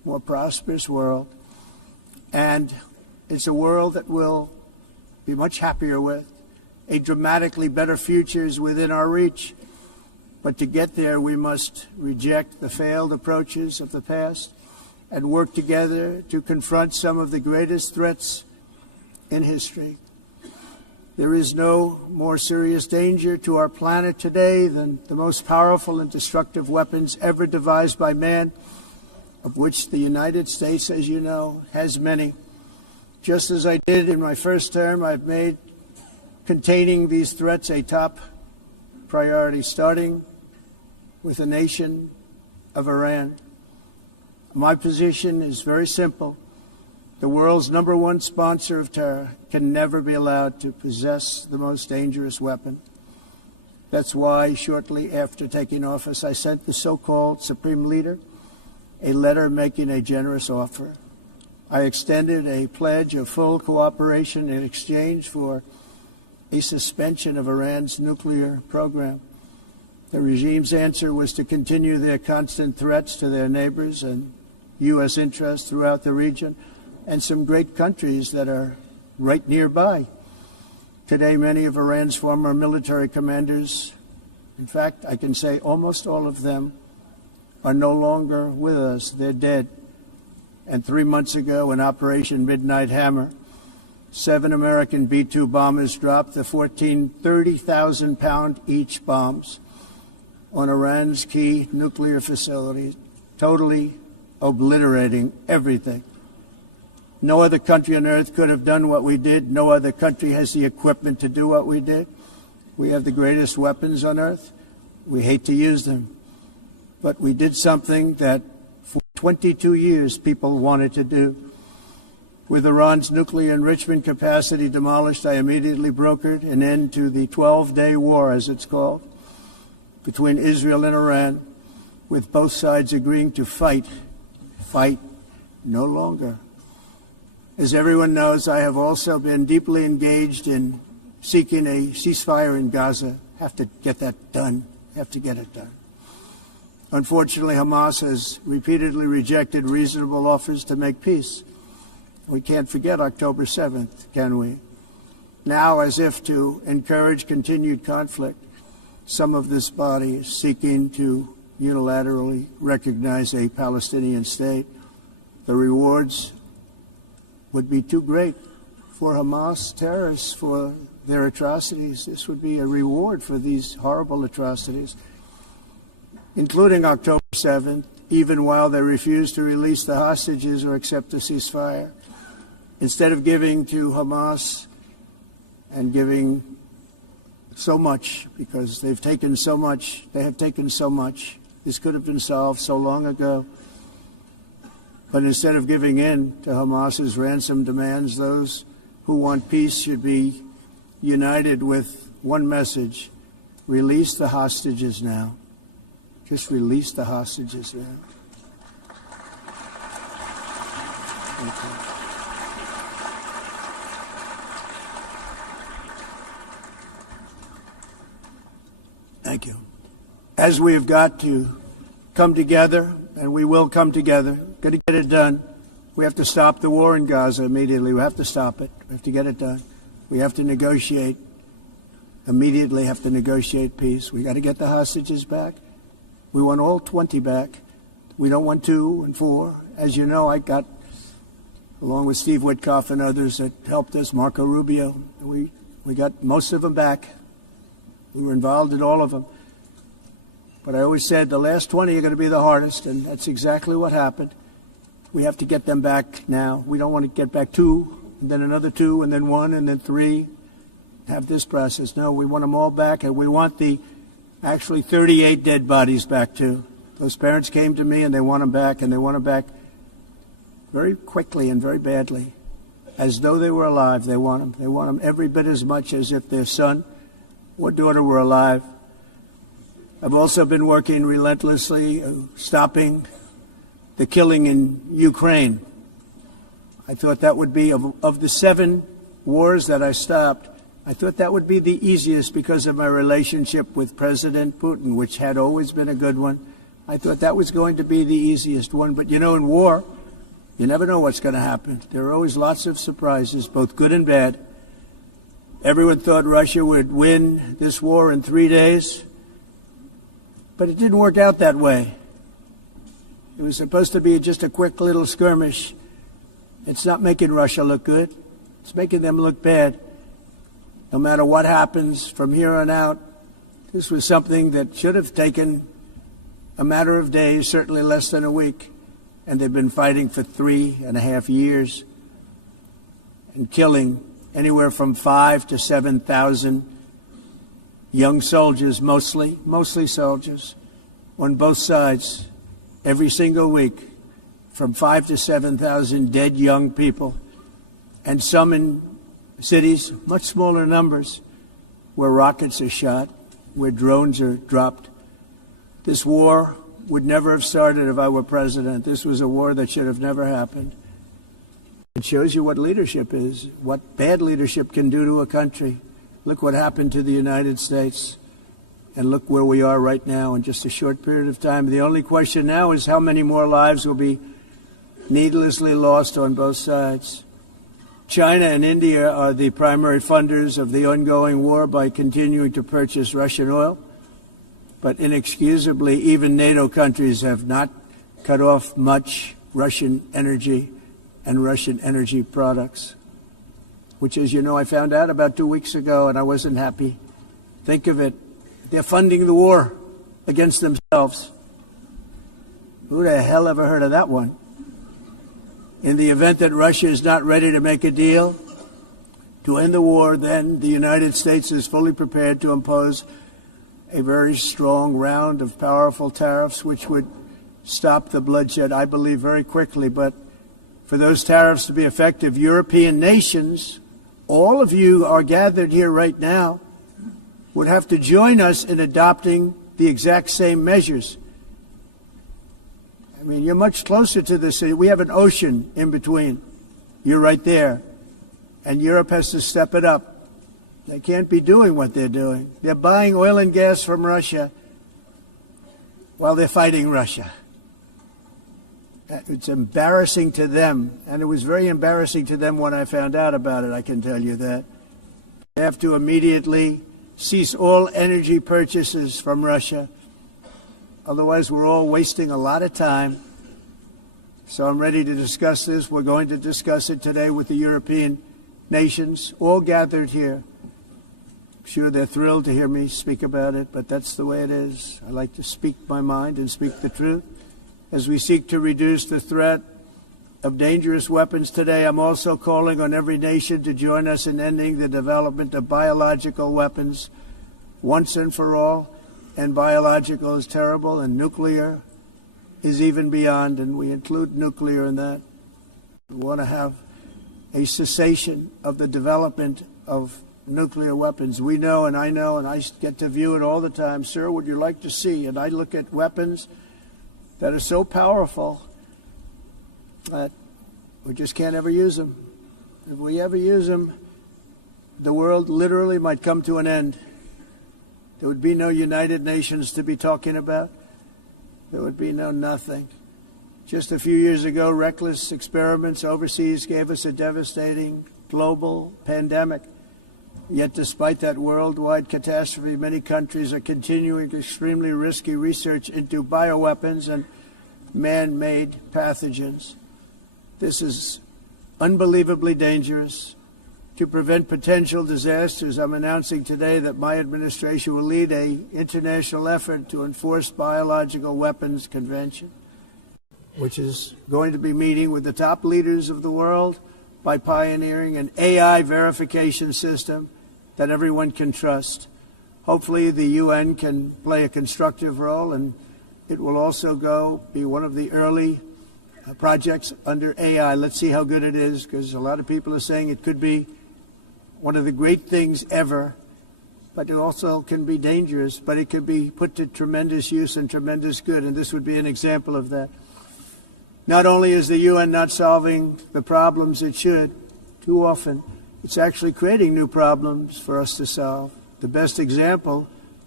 more prosperous world. And it's a world that we'll be much happier with. A dramatically better future is within our reach. But to get there, we must reject the failed approaches of the past and work together to confront some of the greatest threats in history. There is no more serious danger to our planet today than the most powerful and destructive weapons ever devised by man, of which the United States, as you know, has many. Just as I did in my first term, I've made containing these threats a top priority, starting with the nation of Iran. My position is very simple. The world's #1 sponsor of terror can never be allowed to possess the most dangerous weapon. That's why, shortly after taking office, I sent the so-called Supreme Leader a letter making a generous offer. I extended a pledge of full cooperation in exchange for a suspension of Iran's nuclear program. The regime's answer was to continue their constant threats to their neighbors and U.S. interests throughout the region and some great countries that are right nearby. Today, many of Iran's former military commanders, in fact, I can say almost all of them, are no longer with us. They're dead. And 3 months ago, in Operation Midnight Hammer, 7 American B-2 bombers dropped the 14 30,000-pound each bombs on Iran's key nuclear facilities, totally obliterating everything. No other country on earth could have done what we did. No other country has the equipment to do what we did. We have the greatest weapons on earth. We hate to use them. But we did something that for 22 years people wanted to do. With Iran's nuclear enrichment capacity demolished, I immediately brokered an end to the 12-day war, as it's called, between Israel and Iran, with both sides agreeing to fight no longer. As everyone knows, I have also been deeply engaged in seeking a ceasefire in Gaza. Have to get that done. Have to get it done. Unfortunately, Hamas has repeatedly rejected reasonable offers to make peace. We can't forget October 7th, can we? Now, as if to encourage continued conflict, some of this body is seeking to unilaterally recognize a Palestinian state. The rewards would be too great for Hamas terrorists for their atrocities. This would be a reward for these horrible atrocities, including October 7th, even while they refuse to release the hostages or accept a ceasefire. Instead of giving to Hamas and giving so much, because they've taken so much, this could have been solved so long ago. But instead of giving in to Hamas's ransom demands, those who want peace should be united with one message: release the hostages now. Just release the hostages now. Thank you. Thank you. As we have got to come together, and we will come together, got to get it done. We have to stop the war in Gaza immediately. We have to stop it. We have to get it done. We have to negotiate, immediately have to negotiate peace. We got to get the hostages back. We want all 20 back. We don't want 2 and 4. As you know, I got, along with Steve Witkoff and others that helped us, Marco Rubio, we got most of them back. We were involved in all of them. But I always said the last 20 are going to be the hardest, and that's exactly what happened. We have to get them back now. We don't want to get back 2, and then another 2, and then 1, and then 3. Have this process. No, we want them all back, and we want the actually 38 dead bodies back too. Those parents came to me, and they want them back, and they want them back very quickly and very badly, as though they were alive. They want them. They want them every bit as much as if their son or daughter were alive. I've also been working relentlessly, stopping the killing in Ukraine. I thought that would be, of the 7 wars that I stopped, I thought that would be the easiest because of my relationship with President Putin, which had always been a good one. I thought that was going to be the easiest one. But, in war, you never know what's going to happen. There are always lots of surprises, both good and bad. Everyone thought Russia would win this war in 3 days, but it didn't work out that way. It was supposed to be just a quick little skirmish. It's not making Russia look good. It's making them look bad. No matter what happens from here on out, this was something that should have taken a matter of days, certainly less than a week. And they've been fighting for 3.5 years and killing anywhere from 5,000 to 7,000 young soldiers, mostly soldiers, on both sides, every single week, from 5,000 to 7,000 dead young people, and some in cities, much smaller numbers, where rockets are shot, where drones are dropped. This war would never have started if I were president. This was a war that should have never happened. It shows you what leadership is, what bad leadership can do to a country. Look what happened to the United States, and look where we are right now in just a short period of time. The only question now is how many more lives will be needlessly lost on both sides. China and India are the primary funders of the ongoing war by continuing to purchase Russian oil. But inexcusably, even NATO countries have not cut off much Russian energy and Russian energy products, which, as you know, I found out about 2 weeks ago, and I wasn't happy. Think of it. They're funding the war against themselves. Who the hell ever heard of that one? In the event that Russia is not ready to make a deal to end the war, then the United States is fully prepared to impose a very strong round of powerful tariffs, which would stop the bloodshed, I believe, very quickly. But for those tariffs to be effective, European nations, all of you are gathered here right now, would have to join us in adopting the exact same measures. I mean, you're much closer to this. We have an ocean in between. You're right there. And Europe has to step it up. They can't be doing what they're doing. They're buying oil and gas from Russia while they're fighting Russia. It's embarrassing to them, and it was very embarrassing to them when I found out about it, I can tell you that. They have to immediately cease all energy purchases from Russia. Otherwise, we're all wasting a lot of time. So I'm ready to discuss this. We're going to discuss it today with the European nations, all gathered here. I'm sure they're thrilled to hear me speak about it, but that's the way it is. I like to speak my mind and speak the truth. As we seek to reduce the threat of dangerous weapons today, I'm also calling on every nation to join us in ending the development of biological weapons once and for all. And biological is terrible, and nuclear is even beyond, and we include nuclear in that. We want to have a cessation of the development of nuclear weapons. We know, and I get to view it all the time. Sir, would you like to see? And I look at weapons that are so powerful that we just can't ever use them. If we ever use them, the world literally might come to an end. There would be no United Nations to be talking about. There would be no nothing. Just a few years ago, reckless experiments overseas gave us a devastating global pandemic. Yet despite that worldwide catastrophe, many countries are continuing extremely risky research into bioweapons and man-made pathogens. This is unbelievably dangerous. To prevent potential disasters, I'm announcing today that my administration will lead an international effort to enforce biological weapons convention, which is going to be meeting with the top leaders of the world by pioneering an AI verification system that everyone can trust. Hopefully the UN can play a constructive role, and it will also be one of the early projects under AI. Let's see how good it is, because a lot of people are saying it could be one of the great things ever, but it also can be dangerous, but it could be put to tremendous use and tremendous good, and this would be an example of that. Not only is the UN not solving the problems it should, too often, it's actually creating new problems for us to solve. The best example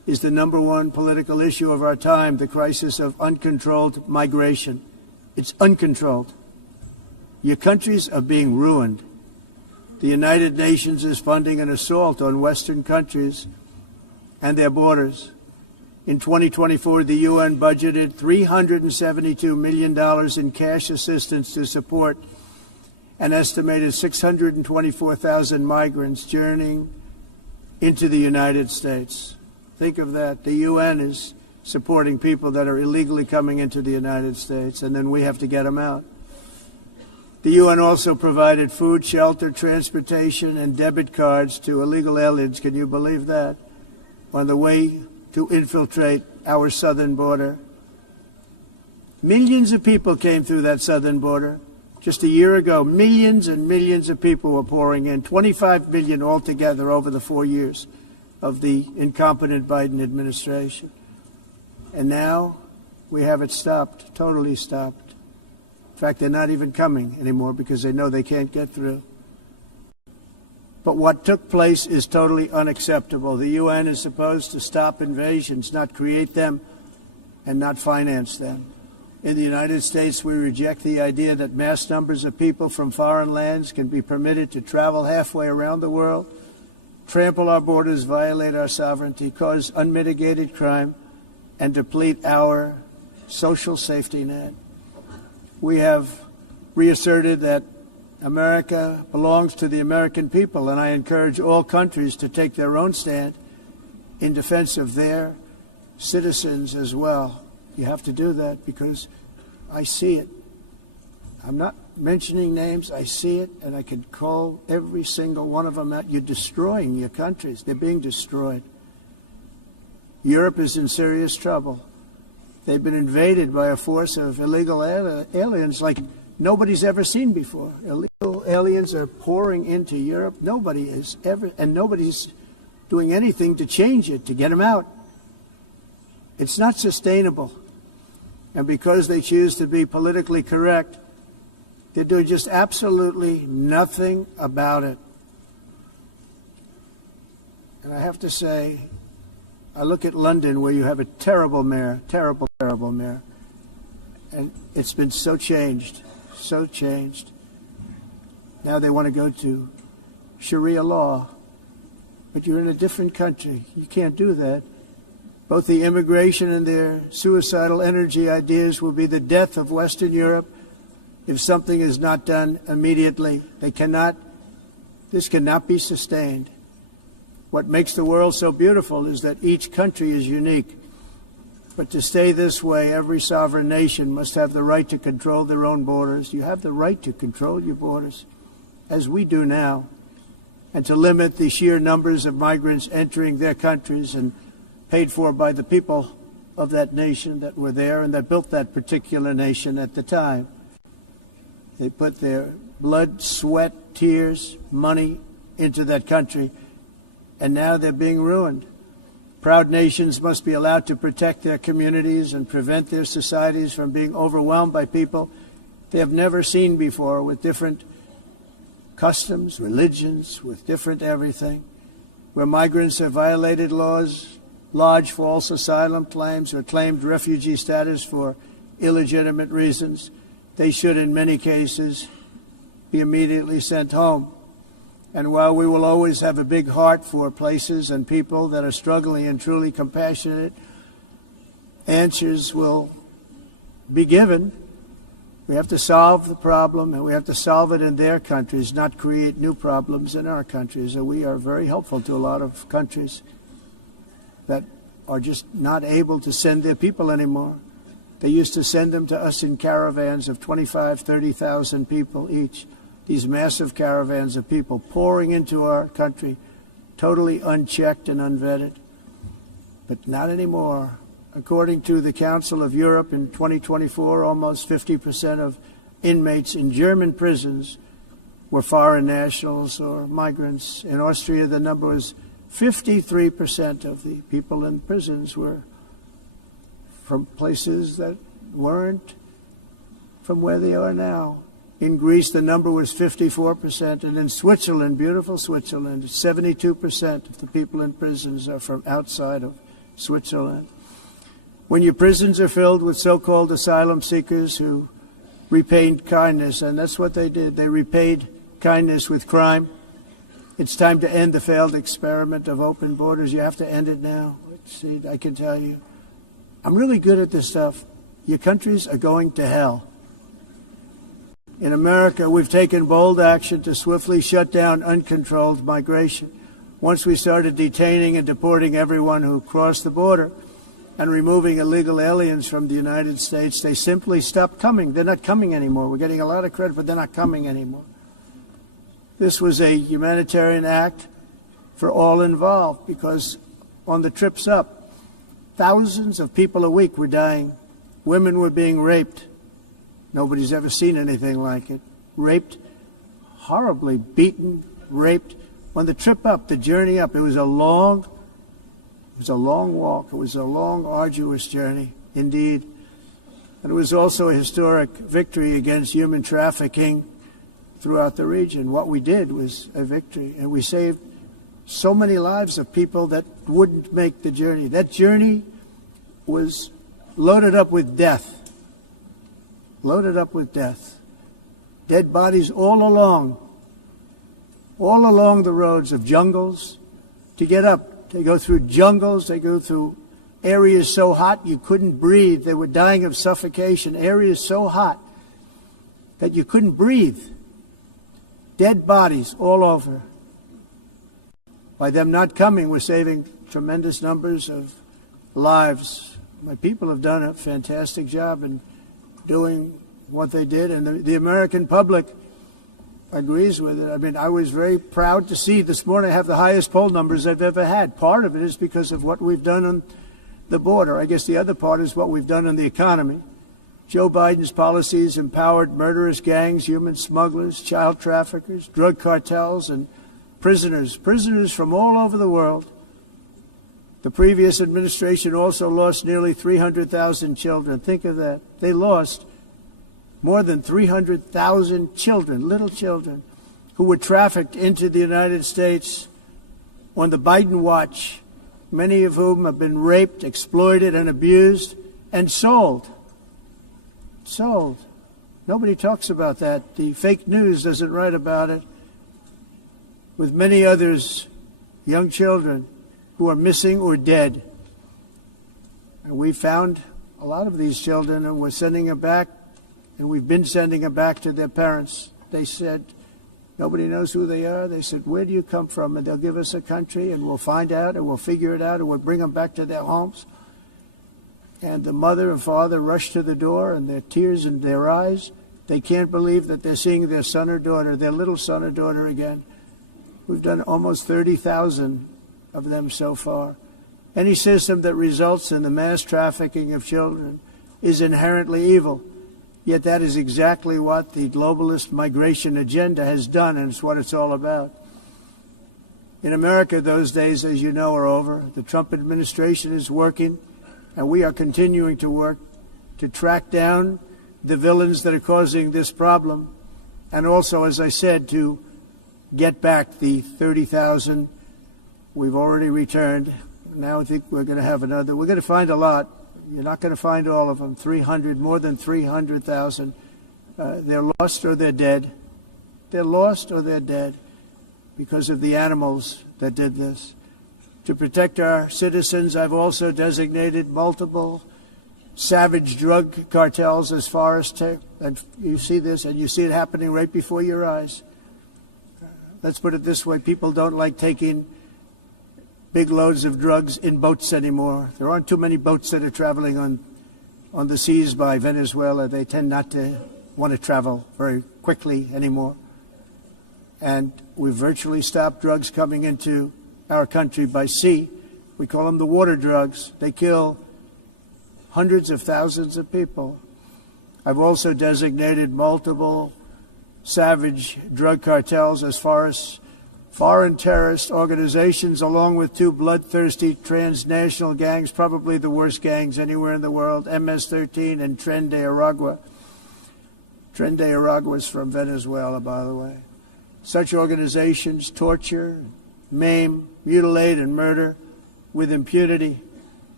is the number one political issue of our time, the crisis of uncontrolled migration. It's uncontrolled. Your countries are being ruined. The United Nations is funding an assault on Western countries and their borders. In 2024, the UN budgeted $372 million in cash assistance to support an estimated 624,000 migrants journeying into the United States. Think of that. The UN is supporting people that are illegally coming into the United States, and then we have to get them out. The UN also provided food, shelter, transportation, and debit cards to illegal aliens. Can you believe that? On the way to infiltrate our southern border. Millions of people came through that southern border. Just a year ago, millions and millions of people were pouring in, 25 million altogether over the 4 years of the incompetent Biden administration. And now we have it stopped, totally stopped. In fact, they're not even coming anymore because they know they can't get through. But what took place is totally unacceptable. The UN is supposed to stop invasions, not create them and not finance them. In the United States, we reject the idea that mass numbers of people from foreign lands can be permitted to travel halfway around the world, trample our borders, violate our sovereignty, cause unmitigated crime, and deplete our social safety net. We have reasserted that America belongs to the American people, and I encourage all countries to take their own stand in defense of their citizens as well. You have to do that because I see it. I'm not mentioning names. I see it, and I could call every single one of them out. You're destroying your countries. They're being destroyed. Europe is in serious trouble. They've been invaded by a force of illegal aliens like nobody's ever seen before. Illegal aliens are pouring into Europe. Nobody is ever, and nobody's doing anything to change it, to get them out. It's not sustainable. And because they choose to be politically correct, they're doing just absolutely nothing about it. And I have to say, I look at London where you have a terrible mayor, terrible mayor. And it's been so changed, so changed. Now they want to go to Sharia law. But you're in a different country. You can't do that. Both the immigration and their suicidal energy ideas will be the death of Western Europe if something is not done immediately. This cannot be sustained. What makes the world so beautiful is that each country is unique. But to stay this way, every sovereign nation must have the right to control their own borders. You have the right to control your borders, as we do now, and to limit the sheer numbers of migrants entering their countries and paid for by the people of that nation that were there and that built that particular nation at the time. They put their blood, sweat, tears, money into that country, and now they're being ruined. Proud nations must be allowed to protect their communities and prevent their societies from being overwhelmed by people they have never seen before, with different customs, religions, with different everything. Where migrants have violated laws, lodged false asylum claims, or claimed refugee status for illegitimate reasons, they should, in many cases, be immediately sent home. And while we will always have a big heart for places and people that are struggling and truly compassionate, answers will be given. We have to solve the problem, and we have to solve it in their countries, not create new problems in our countries. And we are very helpful to a lot of countries that are just not able to send their people anymore. They used to send them to us in caravans of 25,000, 30,000 people each. These massive caravans of people pouring into our country, totally unchecked and unvetted. But not anymore. According to the Council of Europe in 2024, almost 50% of inmates in German prisons were foreign nationals or migrants. In Austria, the number was 53% of the people in prisons were from places that weren't from where they are now. In Greece, the number was 54%, and in Switzerland, beautiful Switzerland, 72% of the people in prisons are from outside of Switzerland. When your prisons are filled with so-called asylum seekers who repaid kindness, and that's what they did. They repaid kindness with crime. It's time to end the failed experiment of open borders. You have to end it now. See, I can tell you, I'm really good at this stuff. Your countries are going to hell. In America, we've taken bold action to swiftly shut down uncontrolled migration. Once we started detaining and deporting everyone who crossed the border and removing illegal aliens from the United States, they simply stopped coming. They're not coming anymore. We're getting a lot of credit, but they're not coming anymore. This was a humanitarian act for all involved, because on the trips up, thousands of people a week were dying. Women were being raped. Nobody's ever seen anything like it. Raped, horribly beaten, raped. On the trip up, the journey up, it was a long walk. It was a long, arduous journey, indeed. And it was also a historic victory against human trafficking throughout the region. What we did was a victory, and we saved so many lives of people that wouldn't make the journey. That journey was loaded up with death. Loaded up with death. Dead bodies all along the roads of jungles to get up. They go through jungles, they go through areas so hot you couldn't breathe. They were dying of suffocation. Areas so hot that you couldn't breathe. Dead bodies all over. By them not coming, we're saving tremendous numbers of lives. My people have done a fantastic job in doing what they did, and the American public agrees with it. I mean, I was very proud to see this morning I have the highest poll numbers I've ever had. Part of it is because of what we've done on the border. I guess the other part is what we've done on the economy. Joe Biden's policies empowered murderous gangs, human smugglers, child traffickers, drug cartels, and prisoners from all over the world. The previous administration also lost nearly 300,000 children. Think of that. They lost more than 300,000 children, little children, who were trafficked into the United States on the Biden watch, many of whom have been raped, exploited, and abused, and sold. Sold. Nobody talks about that. The fake news doesn't write about it. With many others, young children who are missing or dead. And we found a lot of these children, and we're sending them back, and we've been sending them back to their parents. They said, nobody knows who they are. They said, where do you come from? And they'll give us a country, and we'll find out, and we'll figure it out, and we'll bring them back to their homes. And the mother and father rush to the door, and their tears in their eyes. They can't believe that they're seeing their son or daughter, their little son or daughter again. We've done almost 30,000 of them so far. Any system that results in the mass trafficking of children is inherently evil. Yet that is exactly what the globalist migration agenda has done, and it's what it's all about. In America, those days, as you know, are over. The Trump administration is working, and we are continuing to work to track down the villains that are causing this problem, and also, as I said, to get back the 30,000 we've already returned. Now I think we're going to have another. We're going to find a lot. You're not going to find all of them. 300, more than 300,000. They're lost or they're dead. They're lost or they're dead because of the animals that did this. To protect our citizens, I've also designated multiple savage drug cartels as far as and you see this, and you see it happening right before your eyes. Let's put it this way. People don't like taking big loads of drugs in boats anymore. There aren't too many boats that are traveling on the seas by Venezuela. They tend not to want to travel very quickly anymore. And we've virtually stopped drugs coming into our country by sea. We call them the water drugs. They kill hundreds of thousands of people. I've also designated multiple savage drug cartels as far as foreign terrorist organizations, along with two bloodthirsty transnational gangs, probably the worst gangs anywhere in the world, MS-13 and Tren de Aragua. Tren de Aragua is from Venezuela, by the way. Such organizations torture, maim, mutilate, and murder with impunity.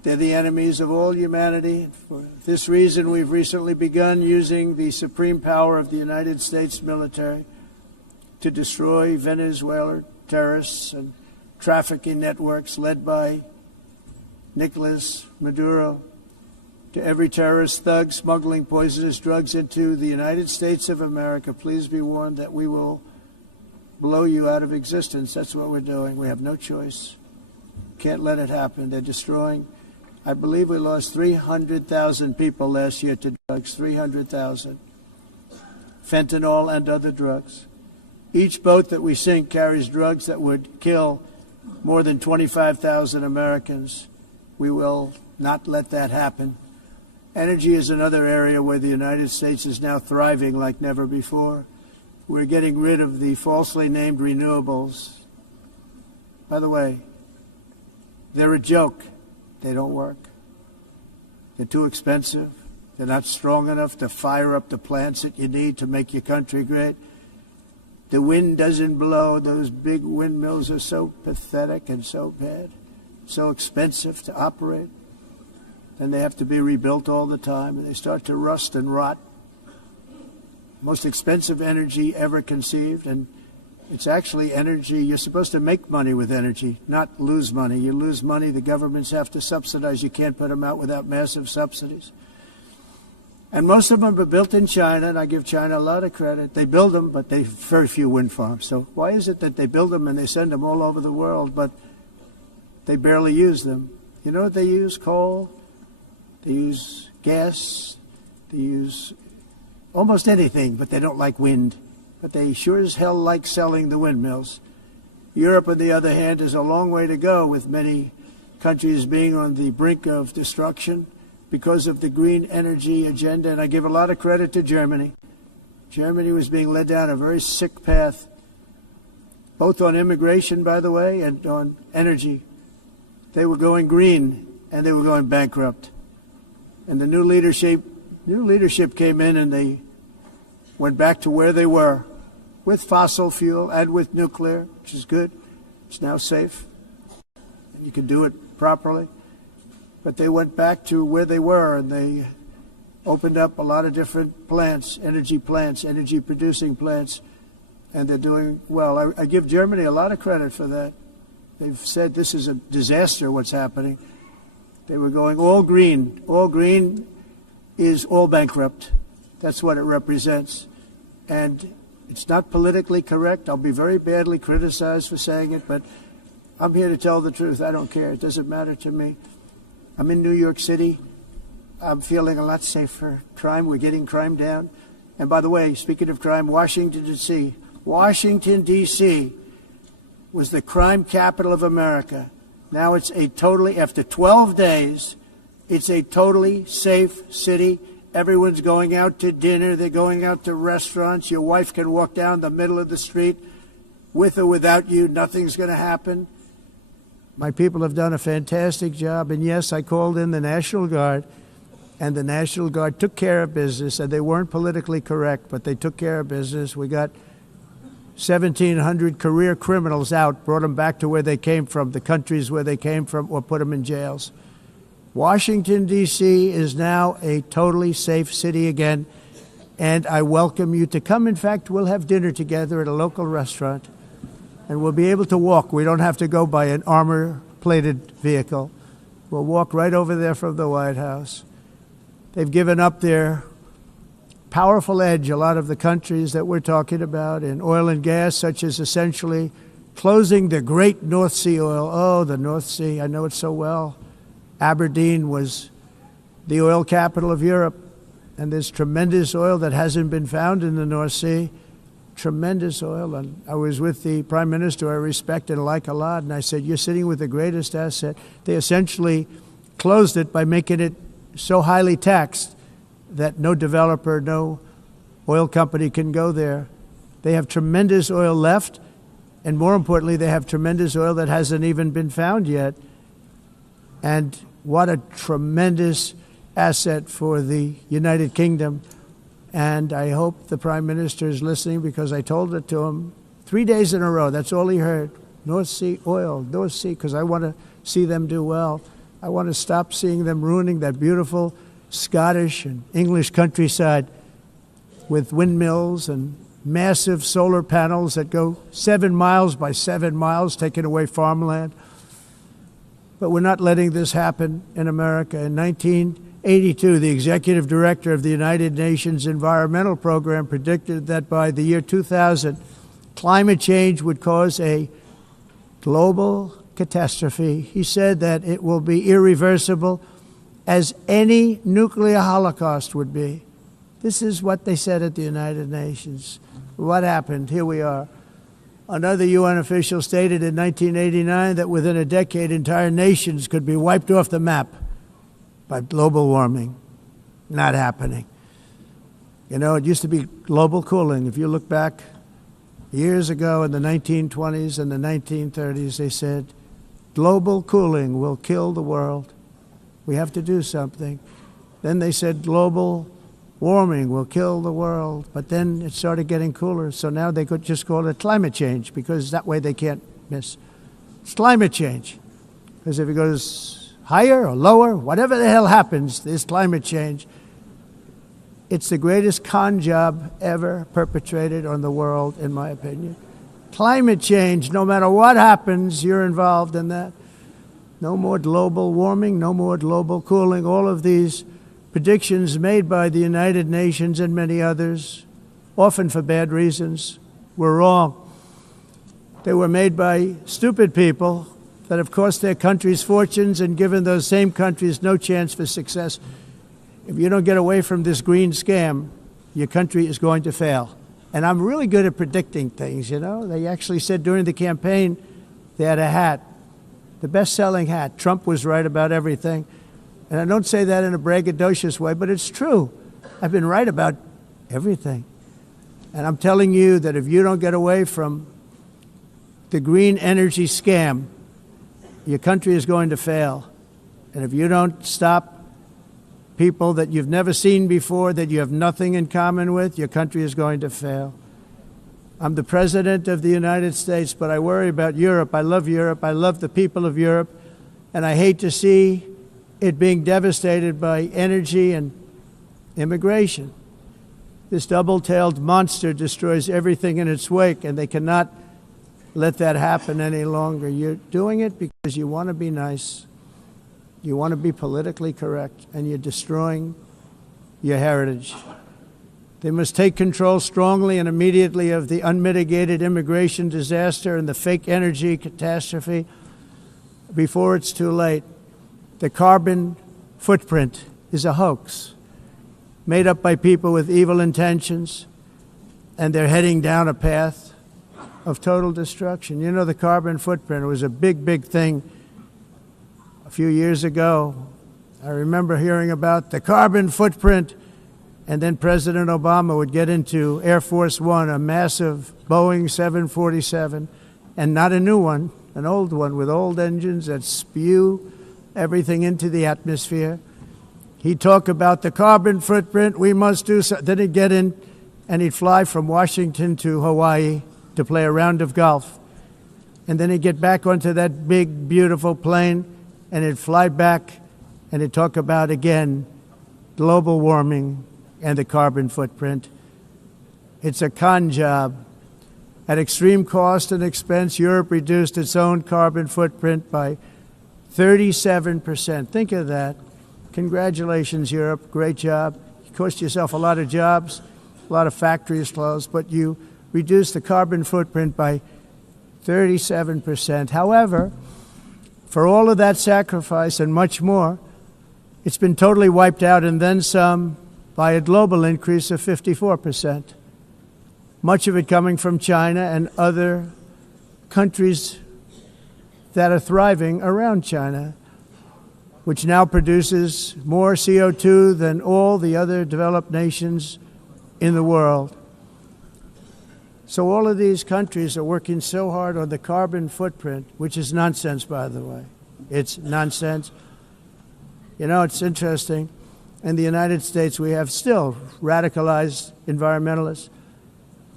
They're the enemies of all humanity. For this reason, we've recently begun using the supreme power of the United States military to destroy Venezuelan terrorists and trafficking networks led by Nicolas Maduro, to every terrorist thug smuggling poisonous drugs into the United States of America. Please be warned that we will blow you out of existence. That's what we're doing. We have no choice. Can't let it happen. They're destroying. I believe we lost 300,000 people last year to drugs, 300,000. Fentanyl and other drugs. Each boat that we sink carries drugs that would kill more than 25,000 Americans. We will not let that happen. Energy is another area where the United States is now thriving like never before. We're getting rid of the falsely named renewables. By the way, they're a joke. They don't work. They're too expensive. They're not strong enough to fire up the plants that you need to make your country great. The wind doesn't blow. Those big windmills are so pathetic and so bad, so expensive to operate. And they have to be rebuilt all the time, and they start to rust and rot. Most expensive energy ever conceived, and it's actually energy. You're supposed to make money with energy, not lose money. You lose money, the governments have to subsidize. You can't put them out without massive subsidies. And most of them are built in China, and I give China a lot of credit. They build them, but they have very few wind farms. So why is it that they build them and they send them all over the world, but they barely use them? You know what they use? Coal. They use gas. They use almost anything, but they don't like wind. But they sure as hell like selling the windmills. Europe, on the other hand, is a long way to go, with many countries being on the brink of destruction because of the green energy agenda. And I give a lot of credit to Germany. Germany was being led down a very sick path, both on immigration, by the way, and on energy. They were going green, and they were going bankrupt. And the new leadership came in, and they went back to where they were, with fossil fuel and with nuclear, which is good. It's now safe. You can do it properly. But they went back to where they were, and they opened up a lot of different plants, energy-producing plants, and they're doing well. I give Germany a lot of credit for that. They've said this is a disaster, what's happening. They were going all green. All green is all bankrupt. That's what it represents. And it's not politically correct. I'll be very badly criticized for saying it, but I'm here to tell the truth. I don't care. It doesn't matter to me. I'm in New York City. I'm feeling a lot safer. Crime, we're getting crime down. And by the way, speaking of crime, Washington, D.C. was the crime capital of America. Now it's after 12 days, it's a totally safe city. Everyone's going out to dinner. They're going out to restaurants. Your wife can walk down the middle of the street with or without you. Nothing's going to happen. My people have done a fantastic job. And yes, I called in the National Guard, and the National Guard took care of business. And they weren't politically correct, but they took care of business. We got 1,700 career criminals out, brought them back to where they came from, the countries where they came from, or put them in jails. Washington, D.C. is now a totally safe city again, and I welcome you to come. In fact, we'll have dinner together at a local restaurant, and we'll be able to walk. We don't have to go by an armor-plated vehicle. We'll walk right over there from the White House. They've given up their powerful edge, a lot of the countries that we're talking about, in oil and gas, such as essentially closing the great North Sea oil. Oh, the North Sea, I know it so well. Aberdeen was the oil capital of Europe, and there's tremendous oil that hasn't been found in the North Sea. Tremendous oil. And I was with the Prime Minister I respect and like a lot, and I said, you're sitting with the greatest asset. They essentially closed it by making it so highly taxed that no developer, no oil company can go there. They have tremendous oil left, and more importantly, they have tremendous oil that hasn't even been found yet. And what a tremendous asset for the United Kingdom. And I hope the Prime Minister is listening, because I told it to him 3 days in a row. That's all he heard. North Sea oil, North Sea, because I want to see them do well. I want to stop seeing them ruining that beautiful Scottish and English countryside with windmills and massive solar panels that go 7 miles by 7 miles, taking away farmland. But we're not letting this happen in America. In 1982, the executive director of the United Nations Environmental Program predicted that by the year 2000, climate change would cause a global catastrophe. He said that it will be irreversible, as any nuclear holocaust would be. This is what they said at the United Nations. What happened? Here we are. Another UN official stated in 1989 that within a decade, entire nations could be wiped off the map by global warming. Not happening. You know, it used to be global cooling. If you look back years ago in the 1920s and the 1930s, they said, global cooling will kill the world. We have to do something. Then they said global warming will kill the world. But then it started getting cooler. So now they could just call it climate change, because that way they can't miss. It's climate change. Because if it goes higher or lower, whatever the hell happens, there's climate change. It's the greatest con job ever perpetrated on the world, in my opinion. Climate change, no matter what happens, you're involved in that. No more global warming, no more global cooling. All of these predictions made by the United Nations and many others, often for bad reasons, were wrong. They were made by stupid people that have cost their countries fortunes and given those same countries no chance for success. If you don't get away from this green scam, your country is going to fail. And I'm really good at predicting things, you know. They actually said during the campaign they had a hat, the best-selling hat. Trump was right about everything. And I don't say that in a braggadocious way, but it's true. I've been right about everything. And I'm telling you that if you don't get away from the green energy scam, your country is going to fail. And if you don't stop people that you've never seen before, that you have nothing in common with, your country is going to fail. I'm the president of the United States, but I worry about Europe. I love Europe. I love the people of Europe. And I hate to see it being devastated by energy and immigration. This double-tailed monster destroys everything in its wake, and they cannot let that happen any longer. You're doing it because you want to be nice. You want to be politically correct, and you're destroying your heritage. They must take control strongly and immediately of the unmitigated immigration disaster and the fake energy catastrophe before it's too late. The carbon footprint is a hoax made up by people with evil intentions, and they're heading down a path of total destruction. You know, the carbon footprint, it was a big, big thing a few years ago. I remember hearing about the carbon footprint, and then President Obama would get into Air Force One, a massive Boeing 747, and not a new one, an old one with old engines that spew everything into the atmosphere. He'd talk about the carbon footprint, we must do so. Then he'd get in and he'd fly from Washington to Hawaii to play a round of golf. And then he'd get back onto that big, beautiful plane and he'd fly back and he'd talk about, again, global warming and the carbon footprint. It's a con job. At extreme cost and expense, Europe reduced its own carbon footprint by 37%. Think of that. Congratulations, Europe. Great job. You cost yourself a lot of jobs, a lot of factories closed, but you reduced the carbon footprint by 37%. However, for all of that sacrifice and much more, it's been totally wiped out and then some by a global increase of 54%. Much of it coming from China and other countries that are thriving around China, which now produces more CO2 than all the other developed nations in the world. So all of these countries are working so hard on the carbon footprint, which is nonsense, by the way. It's nonsense. You know, it's interesting. In the United States, we have still radicalized environmentalists.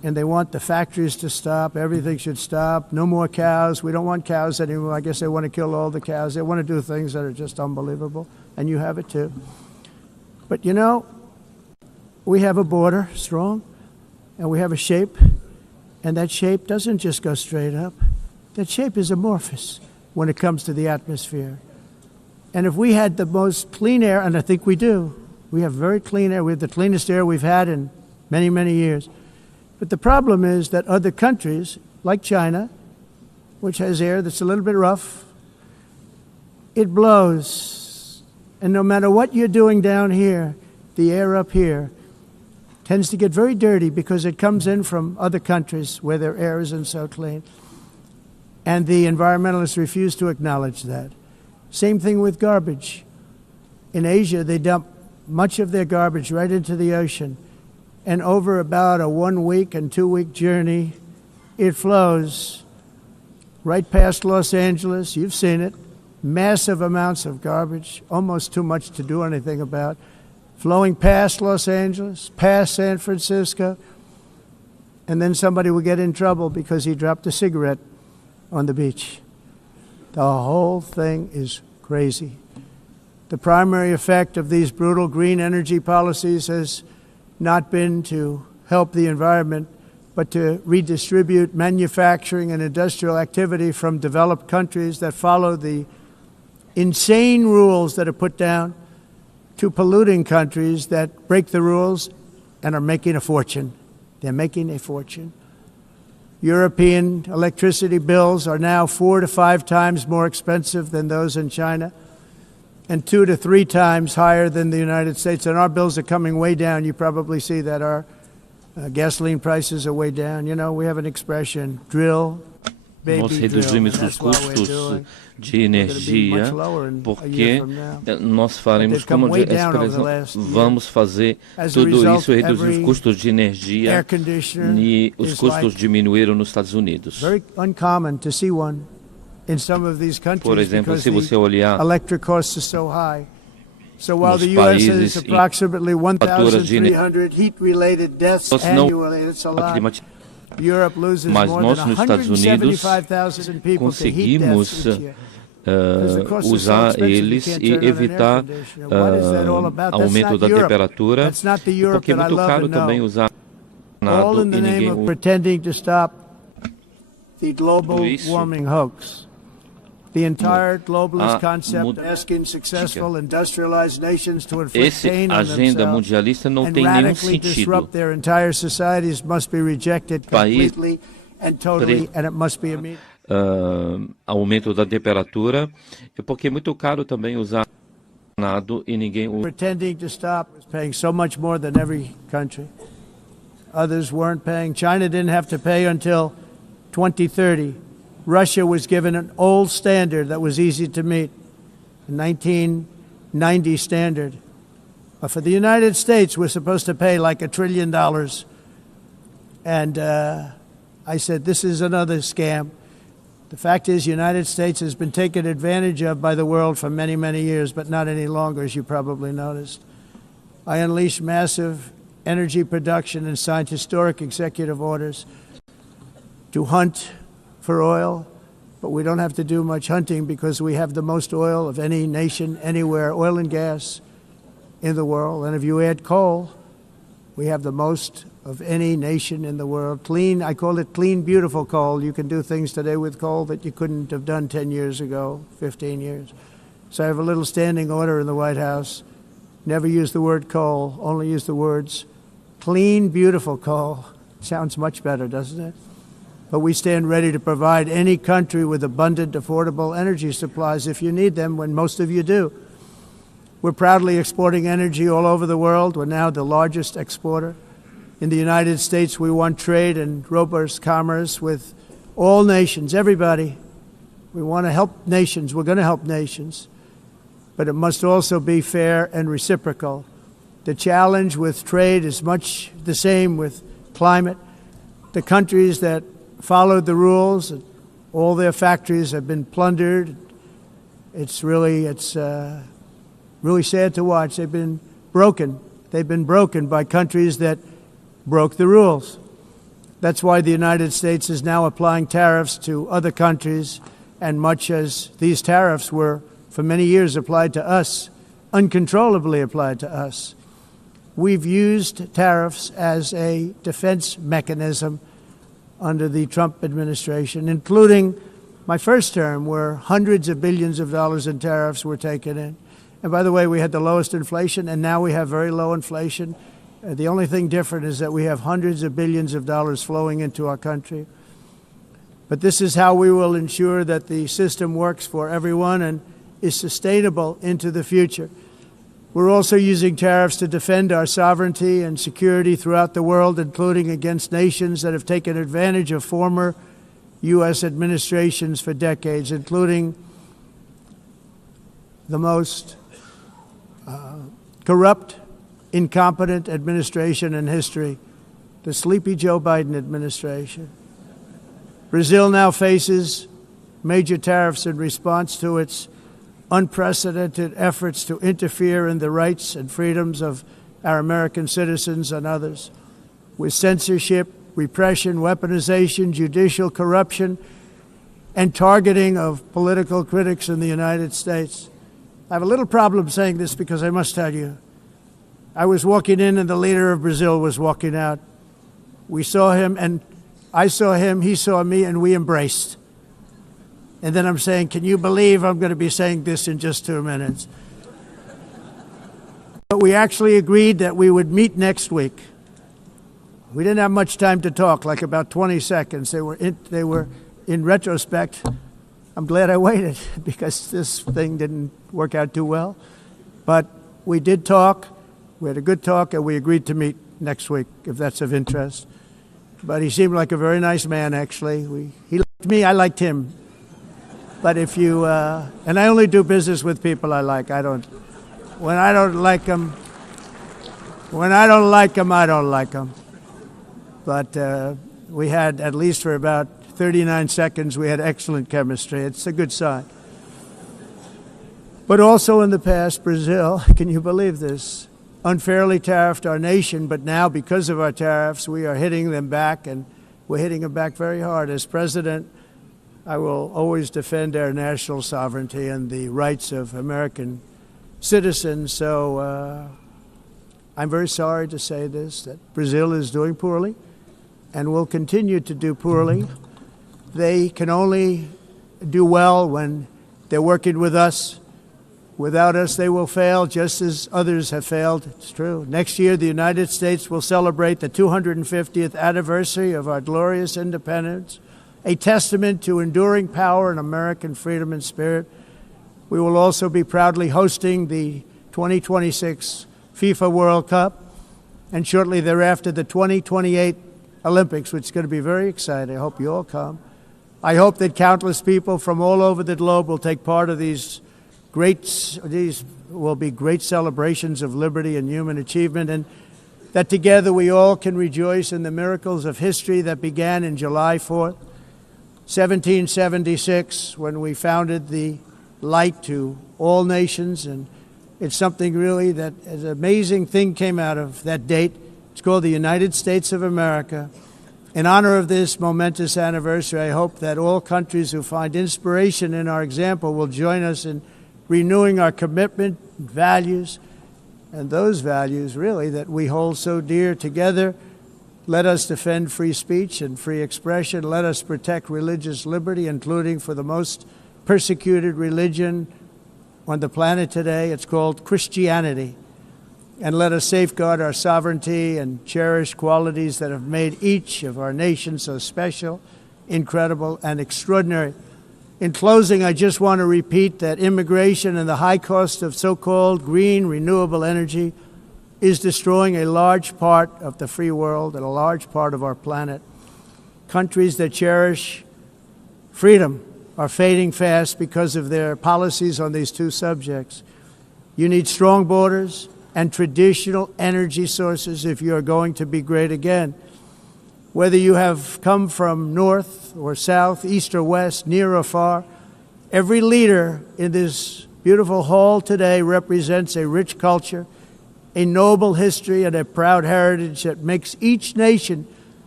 and they want the factories to stop. Everything should stop. No more cows. We don't want cows anymore. I guess they want to kill all the cows. They want to do things that are just unbelievable, and you have it too. But you know, we have a border, strong, and we have a shape, and that shape doesn't just go straight up. That shape is amorphous when it comes to the atmosphere. And if we had the most clean air, and I think we do, we have very clean air. We have the cleanest air we've had in many, many years. But the problem is that other countries, like China, which has air that's a little bit rough, it blows. And no matter what you're doing down here, the air up here tends to get very dirty because it comes in from other countries where their air isn't so clean. And the environmentalists refuse to acknowledge that. Same thing with garbage. In Asia, they dump much of their garbage right into the ocean. And over about a 1 week and 2 week journey, it flows right past Los Angeles. You've seen it. Massive amounts of garbage, almost too much to do anything about, flowing past Los Angeles, past San Francisco, and then somebody will get in trouble because he dropped a cigarette on the beach. The whole thing is crazy. The primary effect of these brutal green energy policies has not been to help the environment, but to redistribute manufacturing and industrial activity from developed countries that follow the insane rules that are put down to polluting countries that break the rules and are making a fortune. They're making a fortune. European electricity bills are now 4 to 5 times more expensive than those in China, and 2 to 3 times higher than the United States. And our bills are coming way down. You probably see that our gasoline prices are way down. You know, we have an expression, drill, baby, nós reduzimos os custos de energia porque nós faremos, como a expressão, vamos fazer tudo isso e reduzir os custos de energia e os custos diminuíram nos Estados Unidos. Por exemplo, se você olhar So while the U.S. has approximately 1,300 heat-related deaths annually, it's a lot. Europe loses Mas more nós than nos Estados Unidos 175,000 people to heat conseguimos deaths each year. usar eles e evitar aumento da temperatura, porque é muito caro também usar nada e ninguém usa. Pretending to stop the global warming hoax. The entire globalist concept asking successful industrialized nations to inflict pain on themselves and radically disrupt their entire societies must be rejected completely and totally, and it must be immediate. Aumento da temperatura, porque é muito caro também usar nada e ninguém usa. Pretending to stop is paying so much more than every country. Others weren't paying. China didn't have to pay until 2030. Russia was given an old standard that was easy to meet, a 1990 standard. But for the United States, we're supposed to pay like $1 trillion. And I said, this is another scam. The fact is, the United States has been taken advantage of by the world for many, many years, but not any longer, as you probably noticed. I unleashed massive energy production and signed historic executive orders to hunt for oil, but we don't have to do much hunting because we have the most oil of any nation anywhere, oil and gas in the world. And if you add coal, we have the most of any nation in the world. Clean, I call it clean, beautiful coal. You can do things today with coal that you couldn't have done 10 years ago, 15 years. So I have a little standing order in the White House. Never use the word coal, only use the words clean, beautiful coal. Sounds much better, doesn't it? But we stand ready to provide any country with abundant, affordable energy supplies if you need them, when most of you do. We're proudly exporting energy all over the world. We're now the largest exporter. In the United States, we want trade and robust commerce with all nations, everybody. We want to help nations. We're going to help nations. But it must also be fair and reciprocal. The challenge with trade is much the same with climate. The countries that followed the rules, all their factories have been plundered. It's really sad to watch. They've been broken. They've been broken by countries that broke the rules. That's why the United States is now applying tariffs to other countries, and much as these tariffs were for many years applied to us, uncontrollably applied to us. We've used tariffs as a defense mechanism under the Trump administration, including my first term, where hundreds of billions of dollars in tariffs were taken in. And by the way, we had the lowest inflation, and now we have very low inflation. The only thing different is that we have hundreds of billions of dollars flowing into our country. But this is how we will ensure that the system works for everyone and is sustainable into the future. We're also using tariffs to defend our sovereignty and security throughout the world, including against nations that have taken advantage of former U.S. administrations for decades, including the most corrupt, incompetent administration in history, the sleepy Joe Biden administration. Brazil now faces major tariffs in response to its unprecedented efforts to interfere in the rights and freedoms of our American citizens and others, with censorship, repression, weaponization, judicial corruption, and targeting of political critics in the United States. I have a little problem saying this because I must tell you, I was walking in and the leader of Brazil was walking out. We saw him and I saw him, he saw me, and we embraced. And then I'm saying, can you believe I'm going to be saying this in just 2 minutes? But we actually agreed that we would meet next week. We didn't have much time to talk, like about 20 seconds. They were in retrospect, I'm glad I waited because this thing didn't work out too well. But we did talk. We had a good talk, and we agreed to meet next week, if that's of interest. But he seemed like a very nice man, actually. He liked me, I liked him. But if you, and I only do business with people I like. When I don't like them, I don't like them. But we had, at least for about 39 seconds, we had excellent chemistry. It's a good sign. But also in the past, Brazil, can you believe this, unfairly tariffed our nation, but now because of our tariffs, we are hitting them back, and we're hitting them back very hard. As president, I will always defend our national sovereignty and the rights of American citizens. So I'm very sorry to say this, that Brazil is doing poorly and will continue to do poorly. They can only do well when they're working with us. Without us, they will fail, just as others have failed. It's true. Next year, the United States will celebrate the 250th anniversary of our glorious independence, a testament to enduring power and American freedom and spirit. We will also be proudly hosting the 2026 FIFA World Cup, and shortly thereafter, the 2028 Olympics, which is going to be very exciting. I hope you all come. I hope that countless people from all over the globe will take part of these will be great celebrations of liberty and human achievement, and that together we all can rejoice in the miracles of history that began in July 4th, 1776, when we founded the light to all nations. And it's something really that an amazing thing came out of that date. It's called the United States of America. In honor of this momentous anniversary, I hope that all countries who find inspiration in our example will join us in renewing our commitment, values, and those values really that we hold so dear. Together, let us defend free speech and free expression. Let us protect religious liberty, including for the most persecuted religion on the planet today. It's called Christianity. And let us safeguard our sovereignty and cherish qualities that have made each of our nations so special, incredible, and extraordinary. In closing, I just want to repeat that immigration and the high cost of so-called green renewable energy is destroying a large part of the free world and a large part of our planet. Countries that cherish freedom are fading fast because of their policies on these two subjects. You need strong borders and traditional energy sources if you are going to be great again. Whether you have come from north or south, east or west, near or far, every leader in this beautiful hall today represents a rich culture, a noble history, and a proud heritage that makes each nation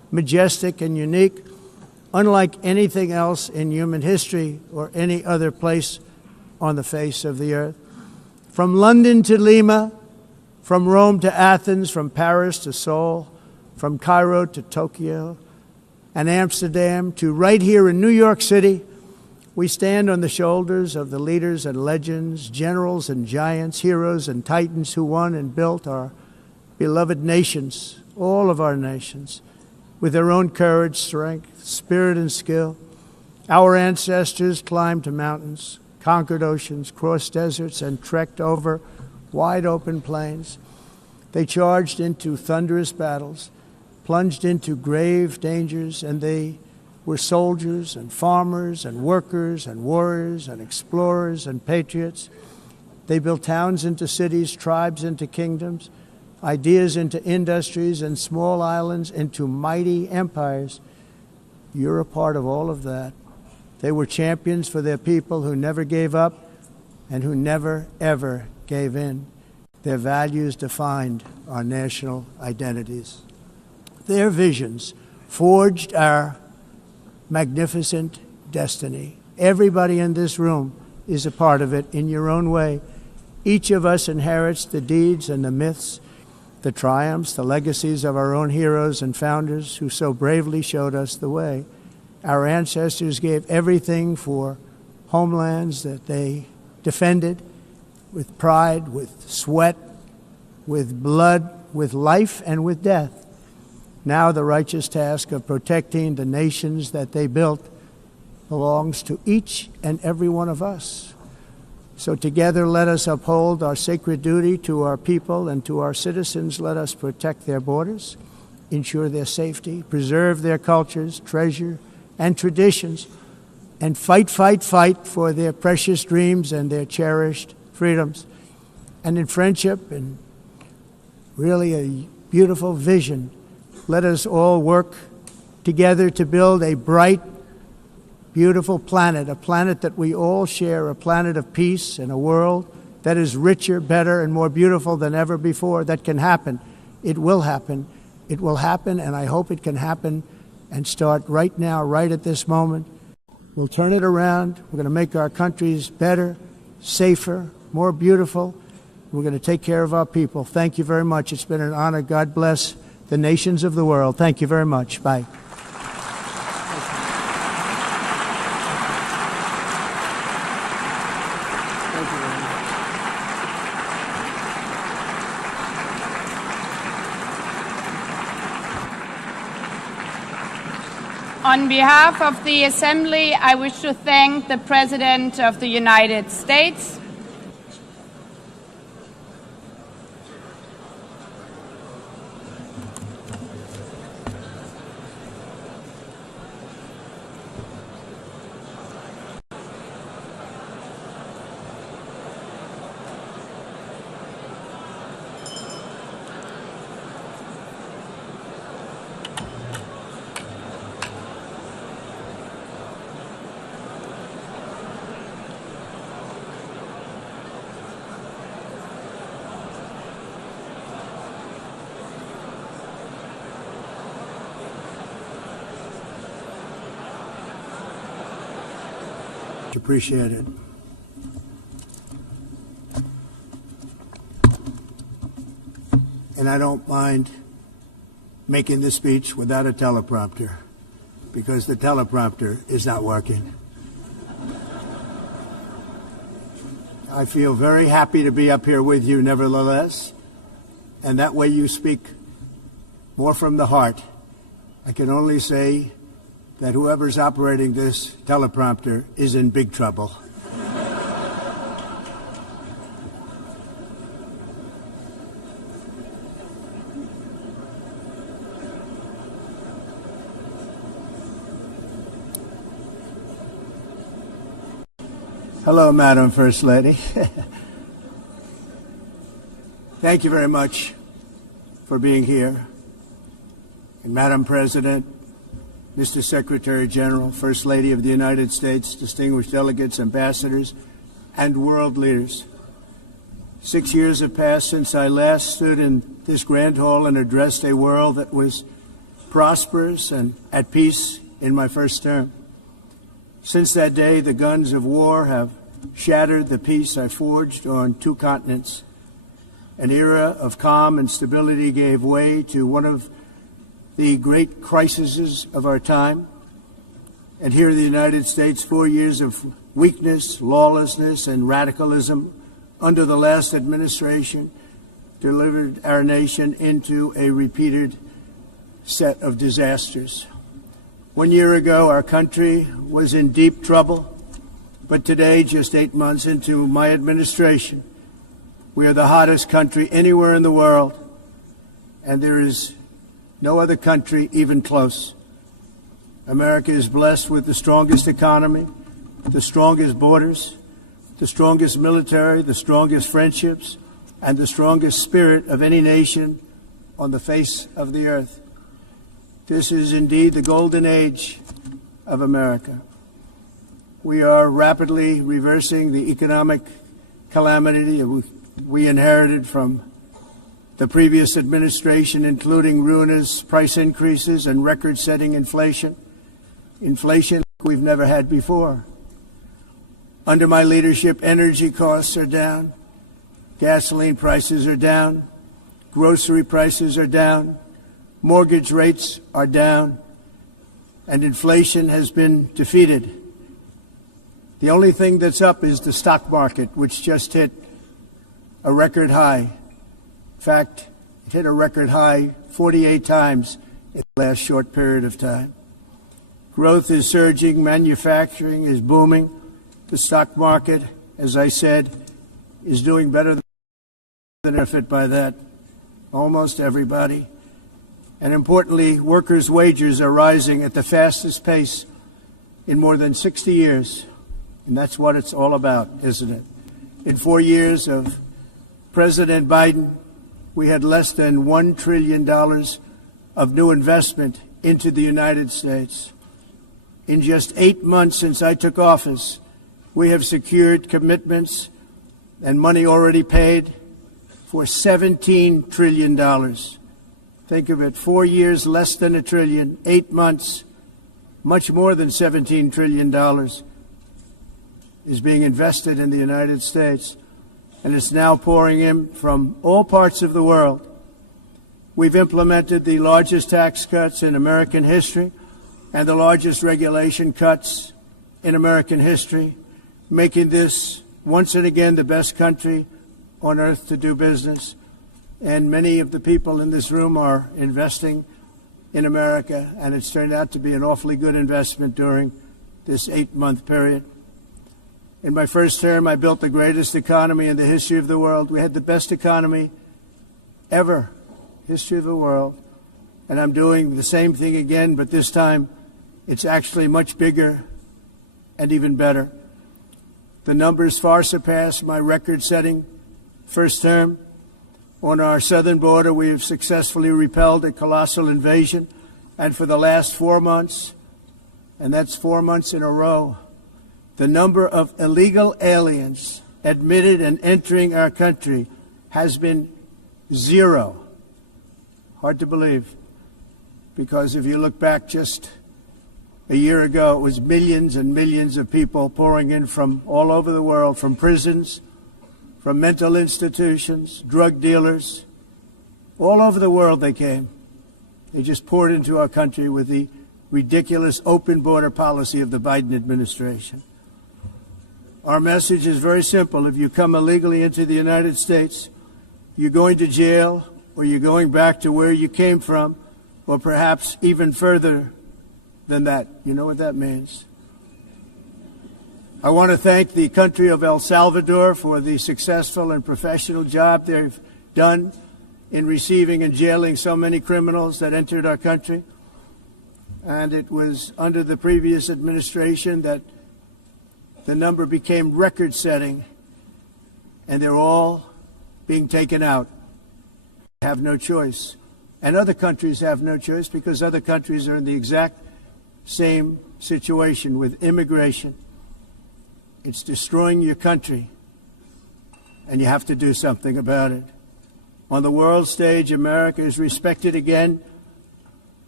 majestic and unique, unlike anything else in human history or any other place on the face of the earth. From London to Lima, from Rome to Athens, from Paris to Seoul, from Cairo to Tokyo and Amsterdam to right here in New York City, we stand on the shoulders of the leaders and legends, generals and giants, heroes and titans who won and built our beloved nations, all of our nations, with their own courage, strength, spirit, and skill. Our ancestors climbed mountains, conquered oceans, crossed deserts, and trekked over wide open plains. They charged into thunderous battles, plunged into grave dangers, and they were soldiers and farmers and workers and warriors and explorers and patriots. They built towns into cities, tribes into kingdoms, ideas into industries, and small islands into mighty empires. You're a part of all of that. They were champions for their people who never gave up and who never, ever gave in. Their values defined our national identities. Their visions forged our magnificent destiny. Everybody in this room is a part of it in your own way. Each of us inherits the deeds and the myths, the triumphs, the legacies of our own heroes and founders who so bravely showed us the way. Our ancestors gave everything for homelands that they defended with pride, with sweat, with blood, with life, and with death. Now the righteous task of protecting the nations that they built belongs to each and every one of us. So together let us uphold our sacred duty to our people and to our citizens. Let us protect their borders, ensure their safety, preserve their cultures, treasure, and traditions, and fight, fight, fight for their precious dreams and their cherished freedoms. And in friendship and really a beautiful vision, let us all work together to build a bright, beautiful planet, a planet that we all share, a planet of peace and a world that is richer, better, and more beautiful than ever before. That can happen. It will happen. It will happen, and I hope it can happen and start right now, right at this moment. We'll turn it around. We're going to make our countries better, safer, more beautiful. We're going to take care of our people. Thank you very much. It's been an honor. God bless the nations of the world. Thank you very much. Bye. On behalf of the Assembly, I wish to thank the President of the United States, Appreciate it. And I don't mind making this speech without a teleprompter, because the teleprompter is not working. I feel very happy to be up here with you nevertheless, and that way you speak more from the heart. I can only say that whoever's operating this teleprompter is in big trouble. Hello, Madam First Lady. Thank you very much for being here. And Madam President, Mr. Secretary General, First Lady of the United States, distinguished delegates, ambassadors, and world leaders. 6 years have passed since I last stood in this grand hall and addressed a world that was prosperous, and at peace in my first term. Since that day, the guns of war have shattered the peace I forged on 2 continents. An era of calm and stability gave way to one of the great crises of our time. And here in the United States, 4 years of weakness, lawlessness, and radicalism under the last administration delivered our nation into a repeated set of disasters. 1 year ago, our country was in deep trouble, but today, just 8 months into my administration, we are the hottest country anywhere in the world, and there is no other country even close. America is blessed with the strongest economy, the strongest borders, the strongest military, the strongest friendships, and the strongest spirit of any nation on the face of the earth. This is indeed the golden age of America. We are rapidly reversing the economic calamity we inherited from the previous administration, including ruinous price increases and record-setting inflation we've never had before. Under my leadership, energy costs are down, gasoline prices are down, grocery prices are down, mortgage rates are down, and inflation has been defeated. The only thing that's up is the stock market, which just hit a record high. In fact, it hit a record high 48 times in the last short period of time. Growth is surging, manufacturing is booming. The stock market, as I said, is doing better than benefit by that. Almost everybody. And importantly, workers' wages are rising at the fastest pace in more than 60 years. And that's what it's all about, isn't it? In 4 years of President Biden, we had less than $1 trillion of new investment into the United States. In just 8 months since I took office, we have secured commitments and money already paid for $17 trillion. Think of it, 4 years, less than $1 trillion, 8 months, much more than $17 trillion is being invested in the United States, and it's now pouring in from all parts of the world. We've implemented the largest tax cuts in American history and the largest regulation cuts in American history, making this once and again the best country on earth to do business. And many of the people in this room are investing in America, and it's turned out to be an awfully good investment during this 8-month period. In my first term, I built the greatest economy in the history of the world. We had the best economy ever, history of the world. And I'm doing the same thing again, but this time it's actually much bigger and even better. The numbers far surpass my record-setting first term. On our southern border, we have successfully repelled a colossal invasion. And for the last 4 months, and that's 4 months in a row, the number of illegal aliens admitted and entering our country has been 0. Hard to believe, because if you look back just a year ago, it was millions and millions of people pouring in from all over the world, from prisons, from mental institutions, drug dealers. All over the world they came. They just poured into our country with the ridiculous open border policy of the Biden administration. Our message is very simple. If you come illegally into the United States, you're going to jail, or you're going back to where you came from, or perhaps even further than that. You know what that means. I want to thank the country of El Salvador for the successful and professional job they've done in receiving and jailing so many criminals that entered our country. And it was under the previous administration that the number became record-setting, and they're all being taken out. They have no choice. And other countries have no choice, because other countries are in the exact same situation with immigration. It's destroying your country, and you have to do something about it. On the world stage, America is respected again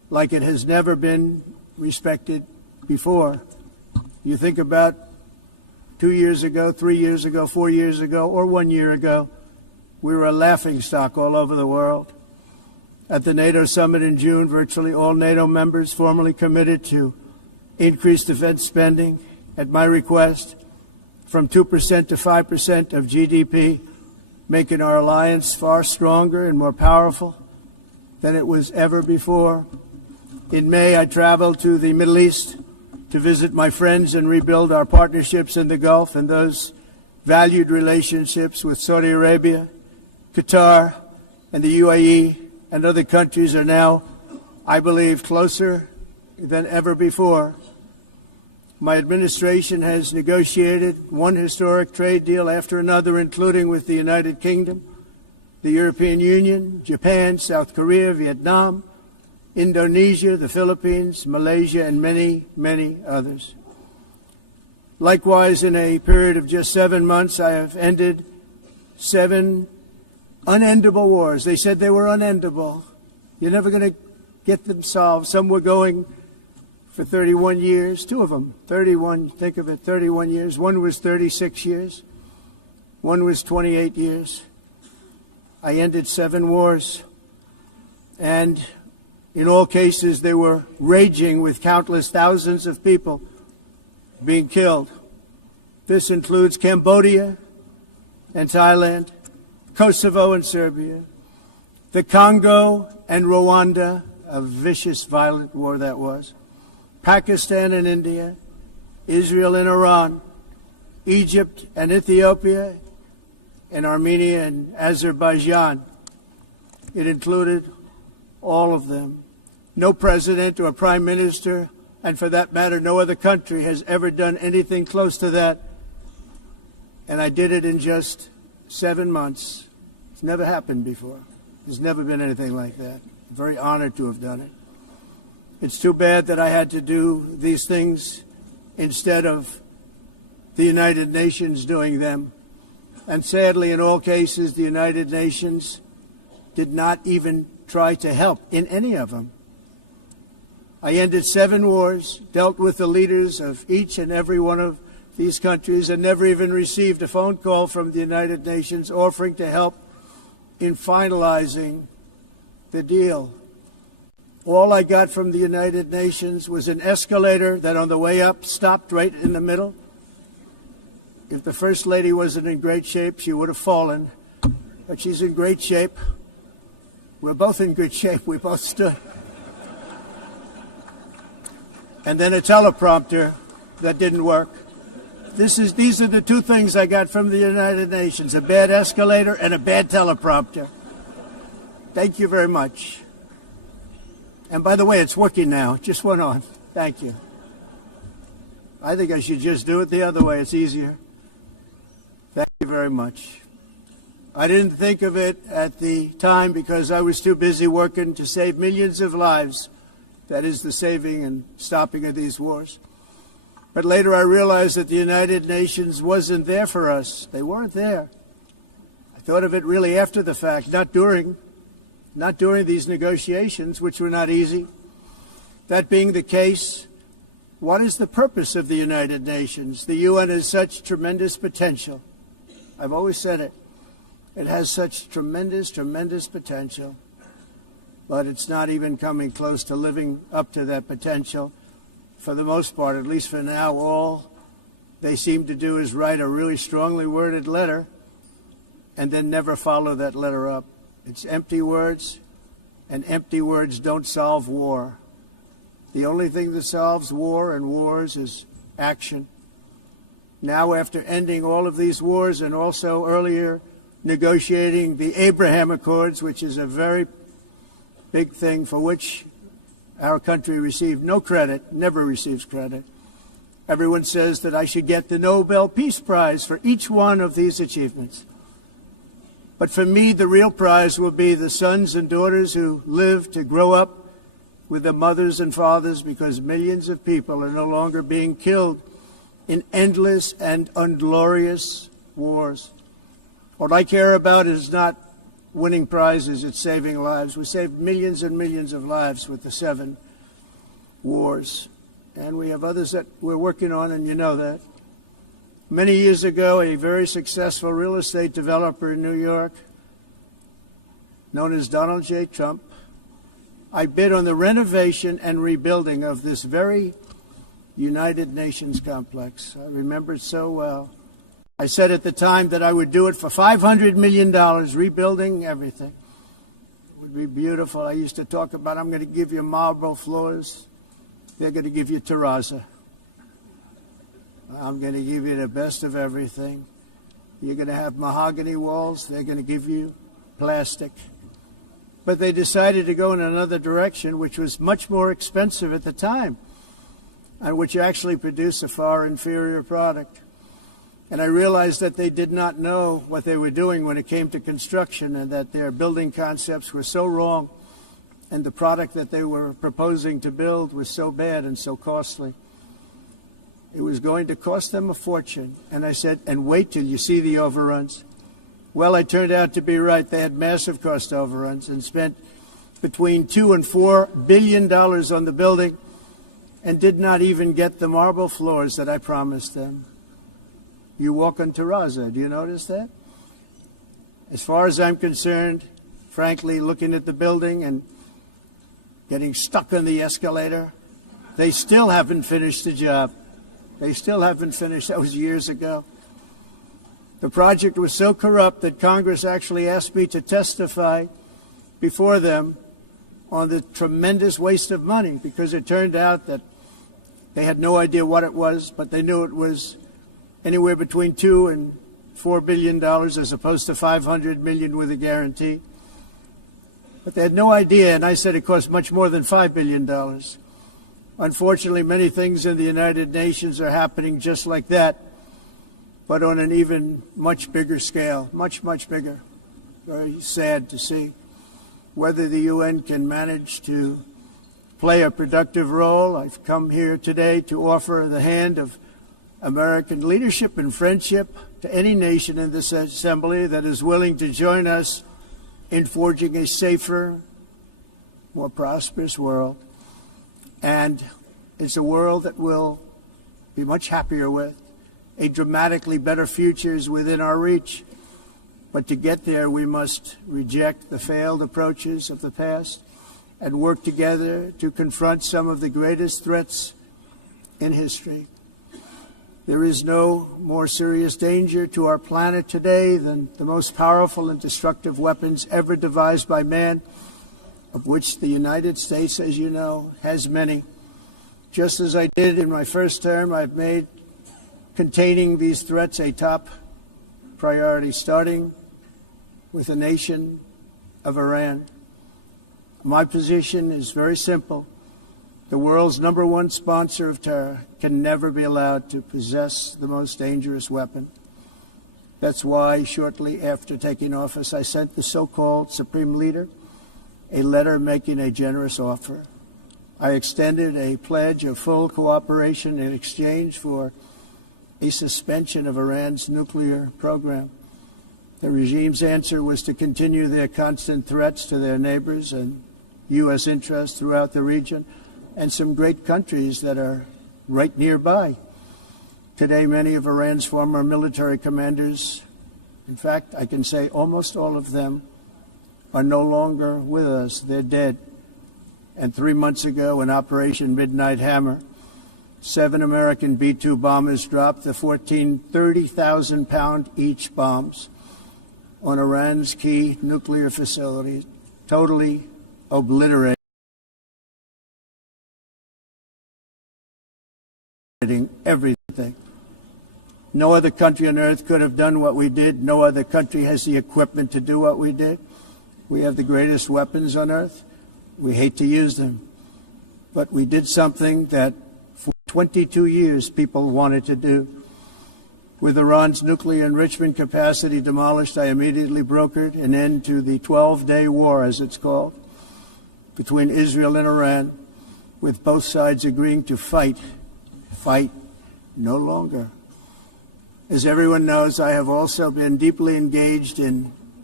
like it has never been respected before. You think about 2 years ago, 3 years ago, 4 years ago, or 1 year ago, we were a laughingstock all over the world. At the NATO summit in June, virtually all NATO members formally committed to increase defense spending at my request from 2% to 5% of GDP, making our alliance far stronger and more powerful than it was ever before. In May, I traveled to the Middle East to visit my friends and rebuild our partnerships in the Gulf and those valued relationships with Saudi Arabia, Qatar, and the UAE and other countries are now, I believe, closer than ever before. My administration has negotiated one historic trade deal after another, including with the United Kingdom, the European Union, Japan, South Korea, Vietnam, Indonesia, the Philippines, Malaysia, and many, many others. Likewise, in a period of just 7 months, I have ended 7 unendable wars. They said they were unendable. You're never going to get them solved. Some were going for 31 years, 2 of them, 31, think of it, 31 years. One was 36 years. One was 28 years. I ended 7 wars. And in all cases, they were raging with countless thousands of people being killed. This includes Cambodia and Thailand, Kosovo and Serbia, the Congo and Rwanda, a vicious, violent war that was, Pakistan and India, Israel and Iran, Egypt and Ethiopia, and Armenia and Azerbaijan. It included all of them. No president or prime minister, and for that matter, no other country has ever done anything close to that. And I did it in just 7 months. It's never happened before. There's never been anything like that. I'm very honored to have done it. It's too bad that I had to do these things instead of the United Nations doing them. And sadly, in all cases, the United Nations did not even try to help in any of them. I ended 7 wars, dealt with the leaders of each and every one of these countries, and never even received a phone call from the United Nations offering to help in finalizing the deal. All I got from the United Nations was an escalator that on the way up stopped right in the middle. If the First Lady wasn't in great shape, she would have fallen, but she's in great shape. We're both in good shape. We both stood. And then a teleprompter that didn't work. These are the 2 things I got from the United Nations, a bad escalator and a bad teleprompter. Thank you very much. And by the way, it's working now. It just went on. Thank you. I think I should just do it the other way. It's easier. Thank you very much. I didn't think of it at the time because I was too busy working to save millions of lives. That is the saving and stopping of these wars. But later I realized that the United Nations wasn't there for us. They weren't there. I thought of it really after the fact, not during these negotiations, which were not easy. That being the case, what is the purpose of the United Nations? The UN has such tremendous potential. I've always said it. It has such tremendous, tremendous potential, but it's not even coming close to living up to that potential. For the most part, at least for now, all they seem to do is write a really strongly worded letter and then never follow that letter up. It's empty words, and empty words don't solve war. The only thing that solves war and wars is action. Now, after ending all of these wars and also earlier negotiating the Abraham Accords, which is a very big thing for which our country received no credit, never receives credit. Everyone says that I should get the Nobel Peace Prize for each one of these achievements. But for me, the real prize will be the sons and daughters who live to grow up with the mothers and fathers, because millions of people are no longer being killed in endless and unglorious wars. What I care about is not winning prizes at saving lives. We saved millions and millions of lives with the 7 wars. And we have others that we're working on, and you know that. Many years ago, a very successful real estate developer in New York, known as Donald J. Trump, I bid on the renovation and rebuilding of this very United Nations complex. I remember it so well. I said at the time that I would do it for $500 million, rebuilding everything. It would be beautiful. I used to talk about, I'm going to give you marble floors. They're going to give you terrazzo. I'm going to give you the best of everything. You're going to have mahogany walls. They're going to give you plastic. But they decided to go in another direction, which was much more expensive at the time, and which actually produced a far inferior product. And I realized that they did not know what they were doing when it came to construction, and that their building concepts were so wrong, and the product that they were proposing to build was so bad and so costly. It was going to cost them a fortune. And I said, and wait till you see the overruns. Well, I turned out to be right. They had massive cost overruns and spent between $2 and $4 billion on the building and did not even get the marble floors that I promised them. You walk on terrazzo. Do you notice that? As far as I'm concerned, frankly, looking at the building and getting stuck on the escalator, they still haven't finished the job. They still haven't finished. That was years ago. The project was so corrupt that Congress actually asked me to testify before them on the tremendous waste of money, because it turned out that they had no idea what it was, but they knew it was anywhere between $2 and $4 billion as opposed to $500 million with a guarantee. But they had no idea, and I said it cost much more than $5 billion. Unfortunately, many things in the United Nations are happening just like that, but on an even much bigger scale, much, much bigger. Very sad to see. Whether the UN can manage to play a productive role, I've come here today to offer the hand of American leadership and friendship to any nation in this assembly that is willing to join us in forging a safer, more prosperous world. And it's a world that we'll be much happier with. A dramatically better future is within our reach. But to get there, we must reject the failed approaches of the past and work together to confront some of the greatest threats in history. There is no more serious danger to our planet today than the most powerful and destructive weapons ever devised by man, of which the United States, as you know, has many. Just as I did in my first term, I've made containing these threats a top priority, starting with the nation of Iran. My position is very simple. The world's #1 sponsor of terror can never be allowed to possess the most dangerous weapon. That's why, shortly after taking office, I sent the so-called Supreme Leader a letter making a generous offer. I extended a pledge of full cooperation in exchange for a suspension of Iran's nuclear program. The regime's answer was to continue their constant threats to their neighbors and U.S. interests throughout the region and some great countries that are right nearby. Today, many of Iran's former military commanders, in fact, I can say almost all of them, are no longer with us. They're dead. And 3 months ago, in Operation Midnight Hammer, 7 American B-2 bombers dropped the 14 30,000-pound each bombs on Iran's key nuclear facilities, totally obliterating everything. No other country on earth could have done what we did. No other country has the equipment to do what we did. We have the greatest weapons on earth. We hate to use them. But we did something that for 22 years people wanted to do. With Iran's nuclear enrichment capacity demolished, I immediately brokered an end to the 12-day war, as it's called, between Israel and Iran, with both sides agreeing to fight no longer. As everyone knows, I have also been deeply engaged in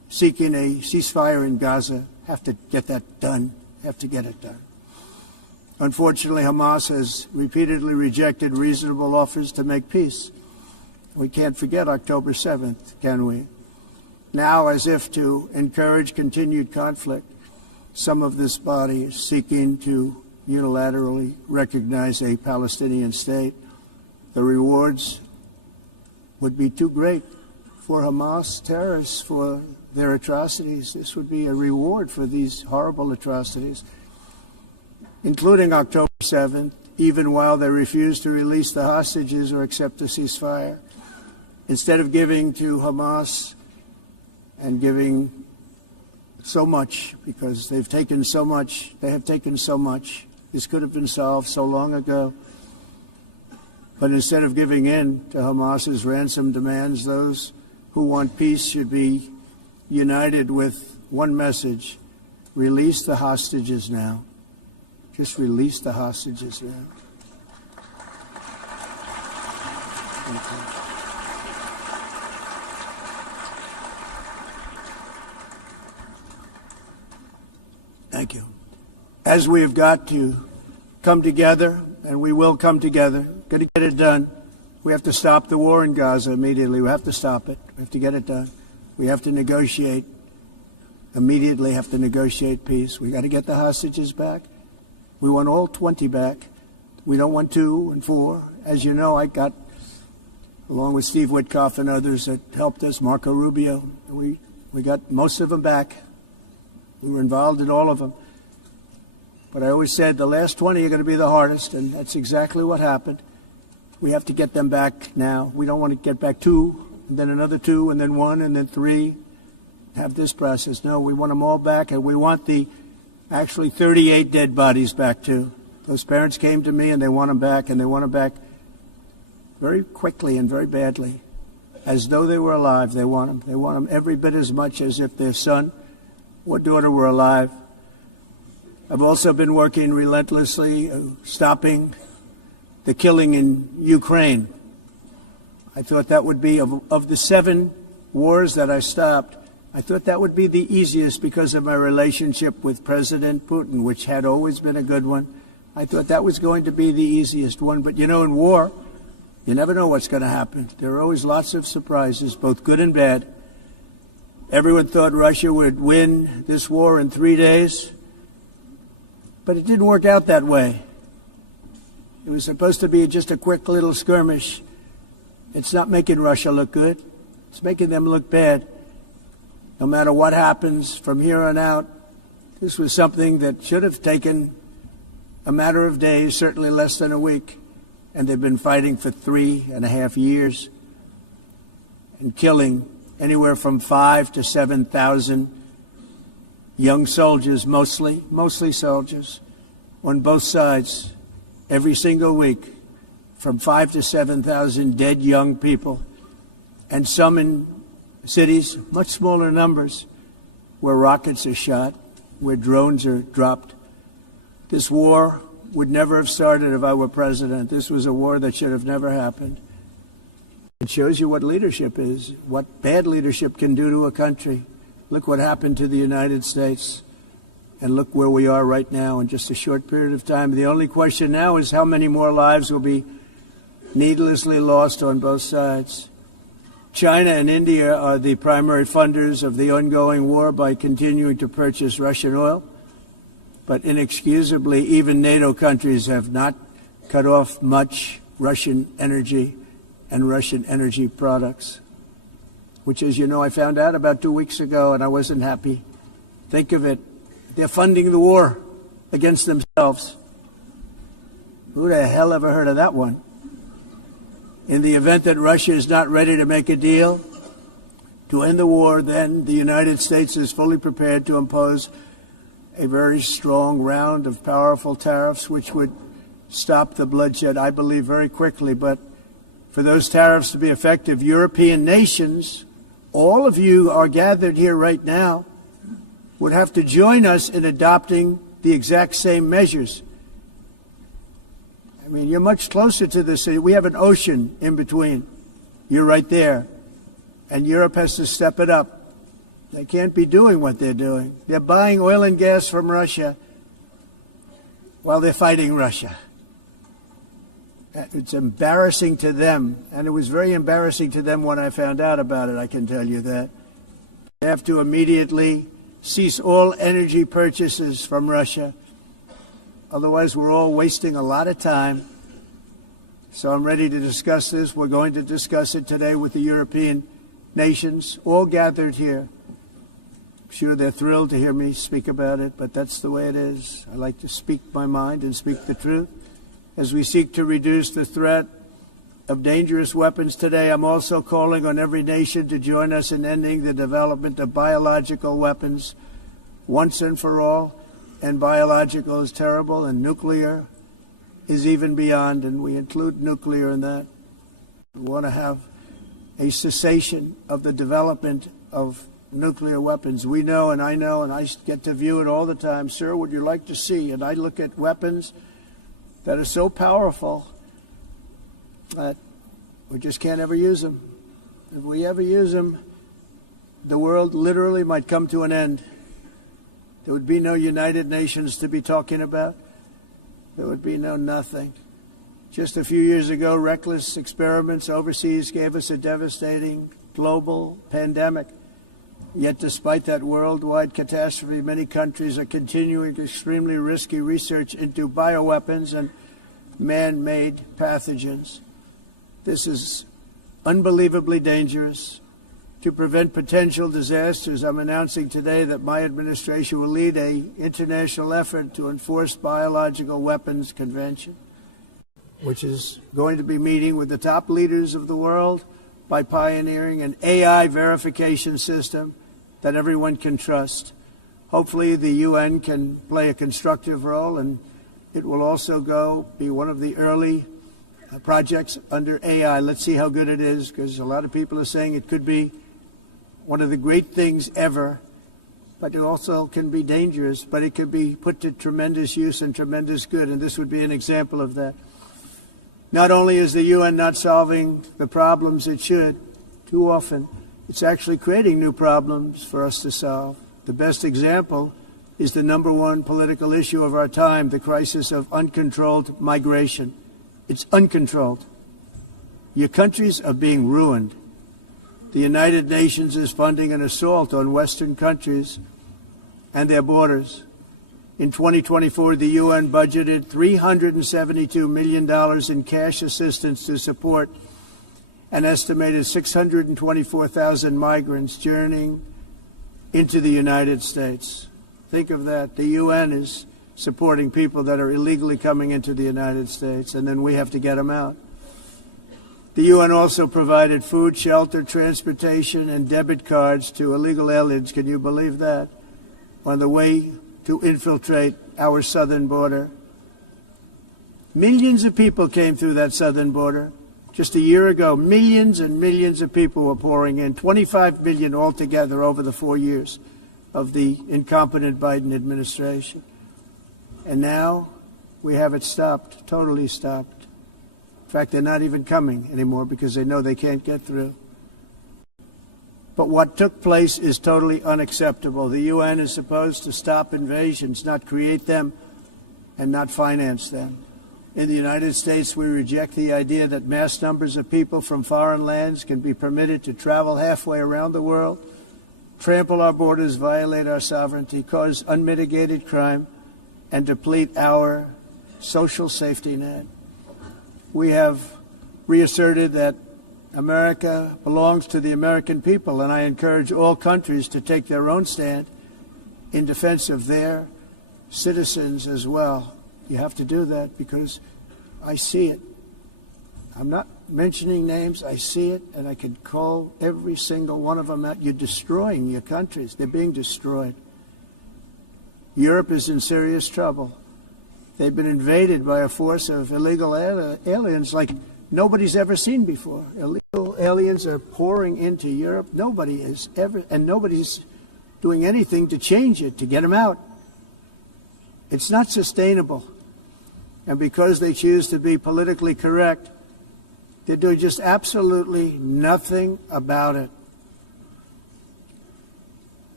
seeking a ceasefire in Gaza have to get that done, have to get it done. Unfortunately, Hamas has repeatedly rejected reasonable offers to make peace. We can't forget October 7th, can we? Now, as if to encourage continued conflict, some of this body is seeking to unilaterally recognize a Palestinian state. The rewards would be too great for Hamas terrorists for their atrocities. This would be a reward for these horrible atrocities, including October 7th, even while they refuse to release the hostages or accept a ceasefire. Instead of giving to Hamas and giving so much, because they've taken so much, they have taken so much. This could have been solved so long ago. But instead of giving in to Hamas's ransom demands, those who want peace should be united with one message: release the hostages now. Just release the hostages now. Thank you. Thank you. As we have got to come together, and we will come together, got to get it done. We have to stop the war in Gaza immediately. We have to stop it. We have to get it done. We have to negotiate, immediately have to negotiate peace. We got to get the hostages back. We want all 20 back. We don't want 2 and 4. As you know, I got, along with Steve Witkoff and others that helped us, Marco Rubio, we got most of them back. We were involved in all of them. But I always said the last 20 are going to be the hardest, and that's exactly what happened. We have to get them back now. We don't want to get back 2, and then another 2, and then 1, and then 3. Have this process. No, we want them all back, and we want the actually 38 dead bodies back too. Those parents came to me, and they want them back, and they want them back very quickly and very badly, as though they were alive. They want them. They want them every bit as much as if their son or daughter were alive. I've also been working relentlessly, stopping the killing in Ukraine. I thought that would be, of the 7 wars that I stopped, I thought that would be the easiest because of my relationship with President Putin, which had always been a good one. I thought that was going to be the easiest one. But, you know, in war, you never know what's going to happen. There are always lots of surprises, both good and bad. Everyone thought Russia would win this war in 3 days, but it didn't work out that way. It was supposed to be just a quick little skirmish. It's not making Russia look good. It's making them look bad. No matter what happens from here on out, this was something that should have taken a matter of days, certainly less than a week. And they've been fighting for 3.5 years and killing anywhere from 5,000 to 7,000 young soldiers, mostly soldiers, on both sides, every single week, from 5,000 to 7,000 dead young people, and some in cities, much smaller numbers, where rockets are shot, where drones are dropped. This war would never have started if I were president. This was a war that should have never happened. It shows you what leadership is, what bad leadership can do to a country. Look what happened to the United States, and look where we are right now in just a short period of time. The only question now is how many more lives will be needlessly lost on both sides. China and India are the primary funders of the ongoing war by continuing to purchase Russian oil. But inexcusably, even NATO countries have not cut off much Russian energy and Russian energy products, which, as you know, I found out about 2 weeks ago, and I wasn't happy. Think of it. They're funding the war against themselves. Who the hell ever heard of that one? In the event that Russia is not ready to make a deal to end the war, then the United States is fully prepared to impose a very strong round of powerful tariffs, which would stop the bloodshed, I believe, very quickly. But for those tariffs to be effective, European nations, all of you are gathered here right now, would have to join us in adopting the exact same measures. I mean, you're much closer to this. We have an ocean in between. You're right there. And Europe has to step it up. They can't be doing what they're doing. They're buying oil and gas from Russia while they're fighting Russia. It's embarrassing to them, and it was very embarrassing to them when I found out about it, I can tell you that. They have to immediately cease all energy purchases from Russia. Otherwise, we're all wasting a lot of time. So I'm ready to discuss this. We're going to discuss it today with the European nations, all gathered here. I'm sure they're thrilled to hear me speak about it, but that's the way it is. I like to speak my mind and speak the truth. As we seek to reduce the threat of dangerous weapons today, I'm also calling on every nation to join us in ending the development of biological weapons once and for all. And biological is terrible, and nuclear is even beyond, and we include nuclear in that. We want to have a cessation of the development of nuclear weapons. We know, and I get to view it all the time. Sir, would you like to see? And I look at weapons that are so powerful that we just can't ever use them. If we ever use them, the world literally might come to an end. There would be no United Nations to be talking about. There would be no nothing. Just a few years ago, reckless experiments overseas gave us a devastating global pandemic. Yet despite that worldwide catastrophe, many countries are continuing extremely risky research into bioweapons and man-made pathogens. This is unbelievably dangerous. To prevent potential disasters, I'm announcing today that my administration will lead an international effort to enforce biological weapons convention, which is going to be meeting with the top leaders of the world by pioneering an AI verification system that everyone can trust. Hopefully the UN can play a constructive role, and it will also be one of the early projects under AI. Let's see how good it is, because a lot of people are saying it could be one of the great things ever, but it also can be dangerous, but it could be put to tremendous use and tremendous good, and this would be an example of that. Not only is the UN not solving the problems it should, too often, it's actually creating new problems for us to solve. The best example is the number one political issue of our time, the crisis of uncontrolled migration. It's uncontrolled. Your countries are being ruined. The United Nations is funding an assault on Western countries and their borders. In 2024, the UN budgeted $372 million in cash assistance to support an estimated 624,000 migrants journeying into the United States. Think of that. The UN is supporting people that are illegally coming into the United States, and then we have to get them out. The UN also provided food, shelter, transportation, and debit cards to illegal aliens. Can you believe that? On the way to infiltrate our southern border. Millions of people came through that southern border. Just a year ago, millions and millions of people were pouring in, 25 million altogether over the 4 years of the incompetent Biden administration. And now we have it stopped, totally stopped. In fact, they're not even coming anymore because they know they can't get through. But what took place is totally unacceptable. The UN is supposed to stop invasions, not create them and not finance them. In the United States, we reject the idea that mass numbers of people from foreign lands can be permitted to travel halfway around the world, trample our borders, violate our sovereignty, cause unmitigated crime, and deplete our social safety net. We have reasserted that America belongs to the American people, and I encourage all countries to take their own stand in defense of their citizens as well. You have to do that because I see it. I'm not mentioning names. I see it, and I can call every single one of them out. You're destroying your countries. They're being destroyed. Europe is in serious trouble. They've been invaded by a force of illegal aliens like nobody's ever seen before. Illegal aliens are pouring into Europe. Nobody is ever, and nobody's doing anything to change it, to get them out. It's not sustainable. And because they choose to be politically correct, they're doing just absolutely nothing about it.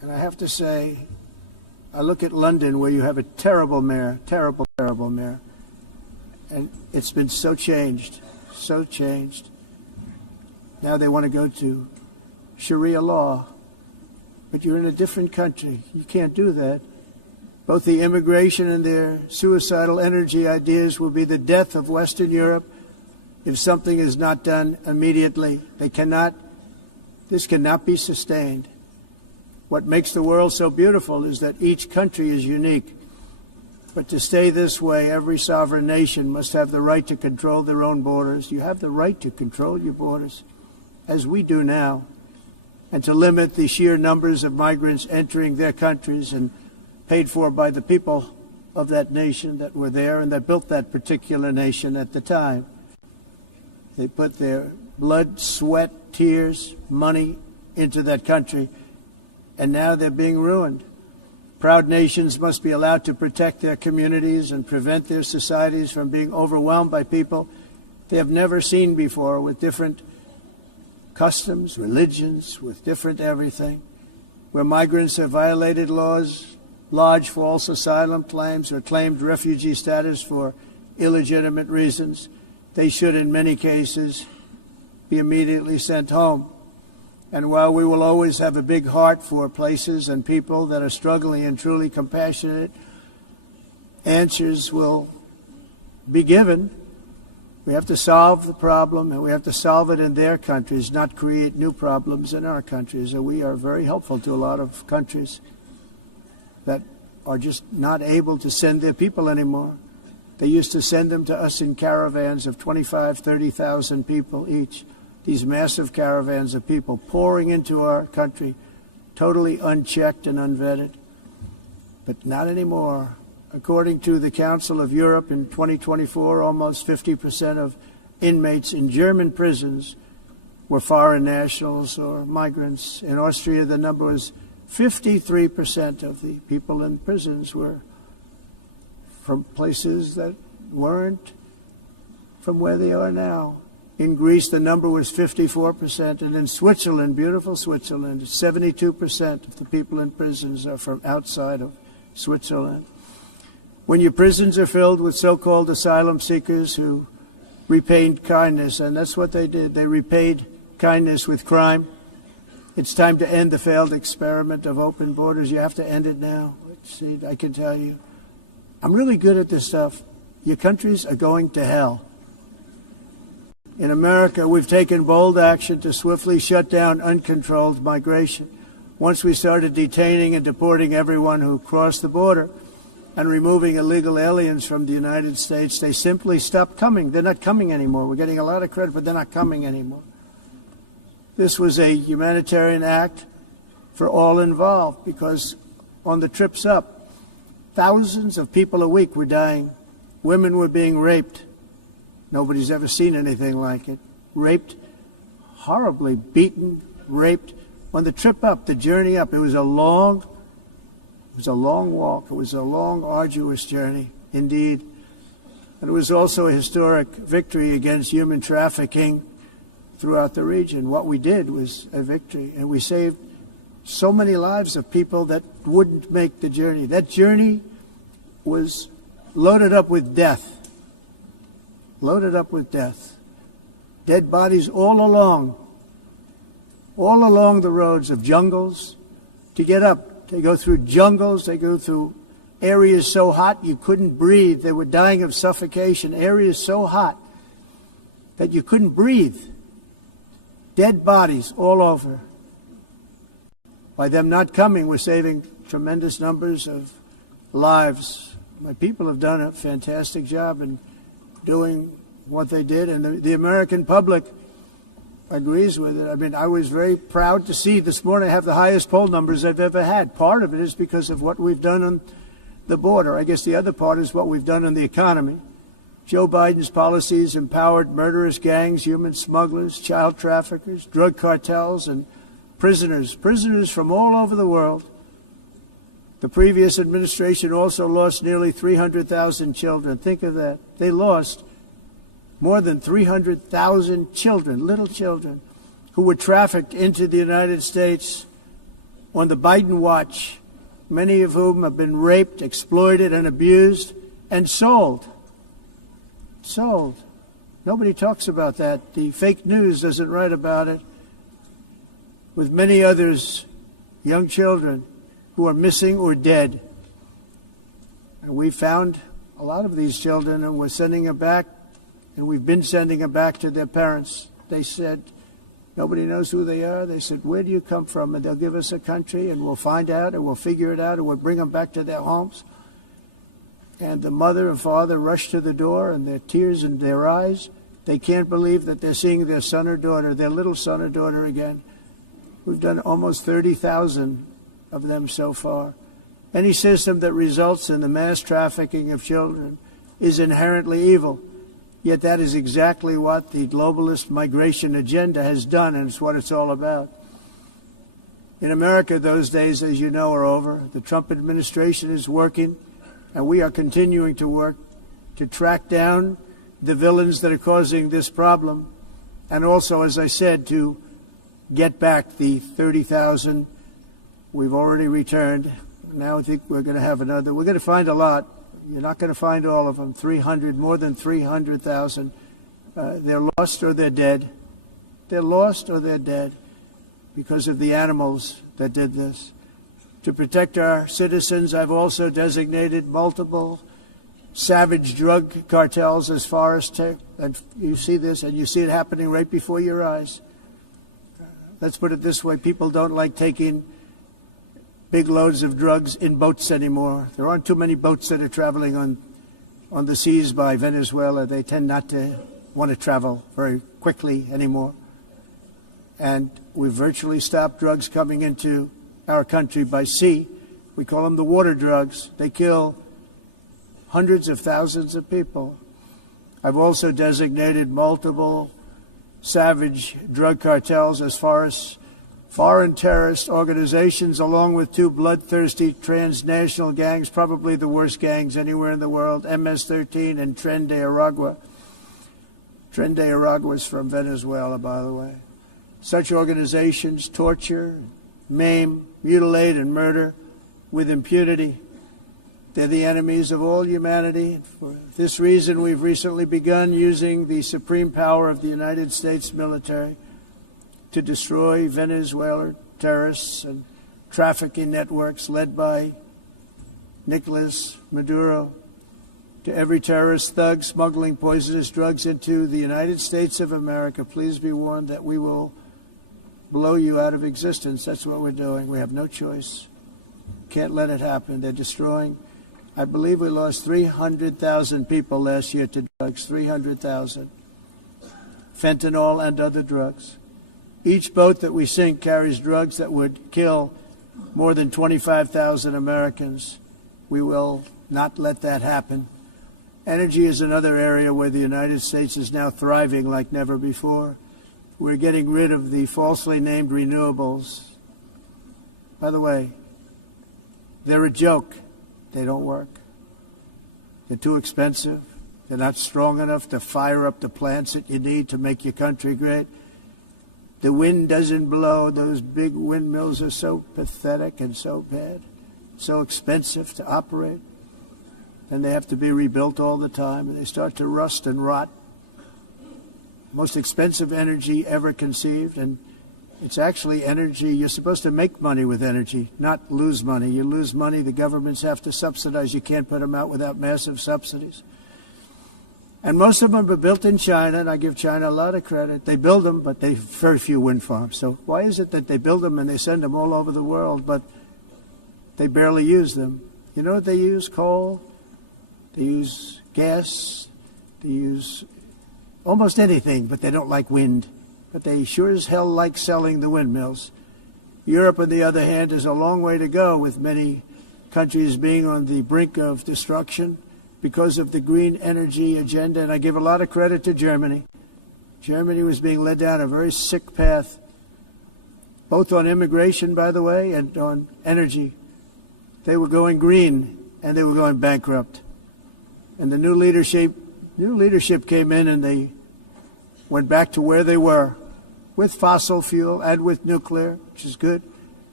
And I have to say, I look at London, where you have a terrible mayor, terrible mayor, and it's been so changed. Now they want to go to Sharia law, but you're in a different country. You can't do that. Both the immigration and their suicidal energy ideas will be the death of Western Europe if something is not done immediately. This cannot be sustained. What makes the world so beautiful is that each country is unique. But to stay this way, every sovereign nation must have the right to control their own borders. You have the right to control your borders, as we do now, and to limit the sheer numbers of migrants entering their countries and paid for by the people of that nation that were there and that built that particular nation at the time. They put their blood, sweat, tears, money into that country, and now they're being ruined. Proud nations must be allowed to protect their communities and prevent their societies from being overwhelmed by people they have never seen before, with different customs, religions, with different everything. Where migrants have violated laws, lodged false asylum claims, or claimed refugee status for illegitimate reasons, they should, in many cases, be immediately sent home. And while we will always have a big heart for places and people that are struggling and truly compassionate, answers will be given. We have to solve the problem, and we have to solve it in their countries, not create new problems in our countries. And we are very helpful to a lot of countries that are just not able to send their people anymore. They used to send them to us in caravans of 25,000, 30,000 people each. These massive caravans of people pouring into our country, totally unchecked and unvetted. But not anymore. According to the Council of Europe, in 2024, almost 50% of inmates in German prisons were foreign nationals or migrants. In Austria, the number was 53% of the people in prisons were from places that weren't from where they are now. In Greece, the number was 54%, and in Switzerland, beautiful Switzerland, 72% of the people in prisons are from outside of Switzerland. When your prisons are filled with so-called asylum seekers who repaid kindness, and that's what they did, they repaid kindness with crime, it's time to end the failed experiment of open borders. You have to end it now. Let's see, I can tell you, I'm really good at this stuff. Your countries are going to hell. In America, we've taken bold action to swiftly shut down uncontrolled migration. Once we started detaining and deporting everyone who crossed the border and removing illegal aliens from the United States, they simply stopped coming. They're not coming anymore. We're getting a lot of credit, but they're not coming anymore. This was a humanitarian act for all involved, because on the trips up, thousands of people a week were dying. Women were being raped. Nobody's ever seen anything like it. Raped, horribly beaten, raped. On the trip up, the journey up, it was a long walk. It was a long, arduous journey, indeed. And it was also a historic victory against human trafficking throughout the region. What we did was a victory, and we saved so many lives of people that wouldn't make the journey. That journey was loaded up with death. Loaded up with death. Dead bodies all along the roads of jungles. To get up, they go through jungles, they go through areas so hot you couldn't breathe. They were dying of suffocation, areas so hot that you couldn't breathe. Dead bodies all over. By them not coming, we're saving tremendous numbers of lives. My people have done a fantastic job in doing what they did, and the American public agrees with it. I mean, I was very proud to see this morning I have the highest poll numbers I've ever had. Part of it is because of what we've done on the border. I guess the other part is what we've done on the economy. Joe Biden's policies empowered murderous gangs, human smugglers, child traffickers, drug cartels, and prisoners from all over the world. The previous administration also lost nearly 300,000 children. Think of that. They lost more than 300,000 children, little children, who were trafficked into the United States on the Biden watch, many of whom have been raped, exploited, and abused, and sold. Sold. Nobody talks about that. The fake news doesn't write about it. With many others, young children who are missing or dead. And we found a lot of these children, and we're sending them back, and we've been sending them back to their parents. They said, nobody knows who they are. They said, where do you come from? And they'll give us a country, and we'll find out, and we'll figure it out, and we'll bring them back to their homes. And the mother and father rush to the door, and their tears in their eyes. They can't believe that they're seeing their son or daughter, their little son or daughter again. We've done almost 30,000 of them so far. Any system that results in the mass trafficking of children is inherently evil. Yet that is exactly what the globalist migration agenda has done, and it's what it's all about. In America, those days, as you know, are over. The Trump administration is working, and we are continuing to work to track down the villains that are causing this problem, and also, as I said, to get back the 30,000 we've already returned. Now I think we're going to have another. We're going to find a lot. You're not going to find all of them. 300, more than 300,000. They're lost or they're dead. They're lost or they're dead because of the animals that did this. To protect our citizens, I've also designated multiple savage drug cartels as far as and you see this, and you see it happening right before your eyes. Let's put it this way. People don't like taking big loads of drugs in boats anymore. There aren't too many boats that are traveling on the seas by Venezuela. They tend not to want to travel very quickly anymore. And we've virtually stopped drugs coming into our country by sea. We call them the water drugs. They kill hundreds of thousands of people. I've also designated multiple savage drug cartels as far as foreign terrorist organizations, along with two bloodthirsty transnational gangs, probably the worst gangs anywhere in the world, MS-13 and Tren de Aragua. Tren de Aragua is from Venezuela, by the way. Such organizations torture, maim, mutilate, and murder with impunity. They're the enemies of all humanity. For this reason, we've recently begun using the supreme power of the United States military to destroy Venezuelan terrorists and trafficking networks led by Nicolas Maduro. To every terrorist thug smuggling poisonous drugs into the United States of America, please be warned that we will blow you out of existence. That's what we're doing. We have no choice. Can't let it happen. They're destroying. I believe we lost 300,000 people last year to drugs, 300,000. Fentanyl and other drugs. Each boat that we sink carries drugs that would kill more than 25,000 Americans. We will not let that happen. Energy is another area where the United States is now thriving like never before. We're getting rid of the falsely named renewables. By the way, they're a joke. They don't work. They're too expensive. They're not strong enough to fire up the plants that you need to make your country great. The wind doesn't blow. Those big windmills are so pathetic and so bad, so expensive to operate. And they have to be rebuilt all the time, and they start to rust and rot. Most expensive energy ever conceived, and it's actually energy. You're supposed to make money with energy, not lose money. You lose money, the governments have to subsidize. You can't put them out without massive subsidies. And most of them are built in China, and I give China a lot of credit. They build them, but they have very few wind farms. So why is it that they build them and they send them all over the world, but they barely use them? You know what they use? Coal. They use gas. They use almost anything, but they don't like wind. But they sure as hell like selling the windmills. Europe, on the other hand, is a long way to go, with many countries being on the brink of destruction because of the green energy agenda. And I give a lot of credit to Germany. Germany was being led down a very sick path, both on immigration, by the way, and on energy. They were going green, and they were going bankrupt. And the new leadership came in, and they went back to where they were, with fossil fuel and with nuclear, which is good.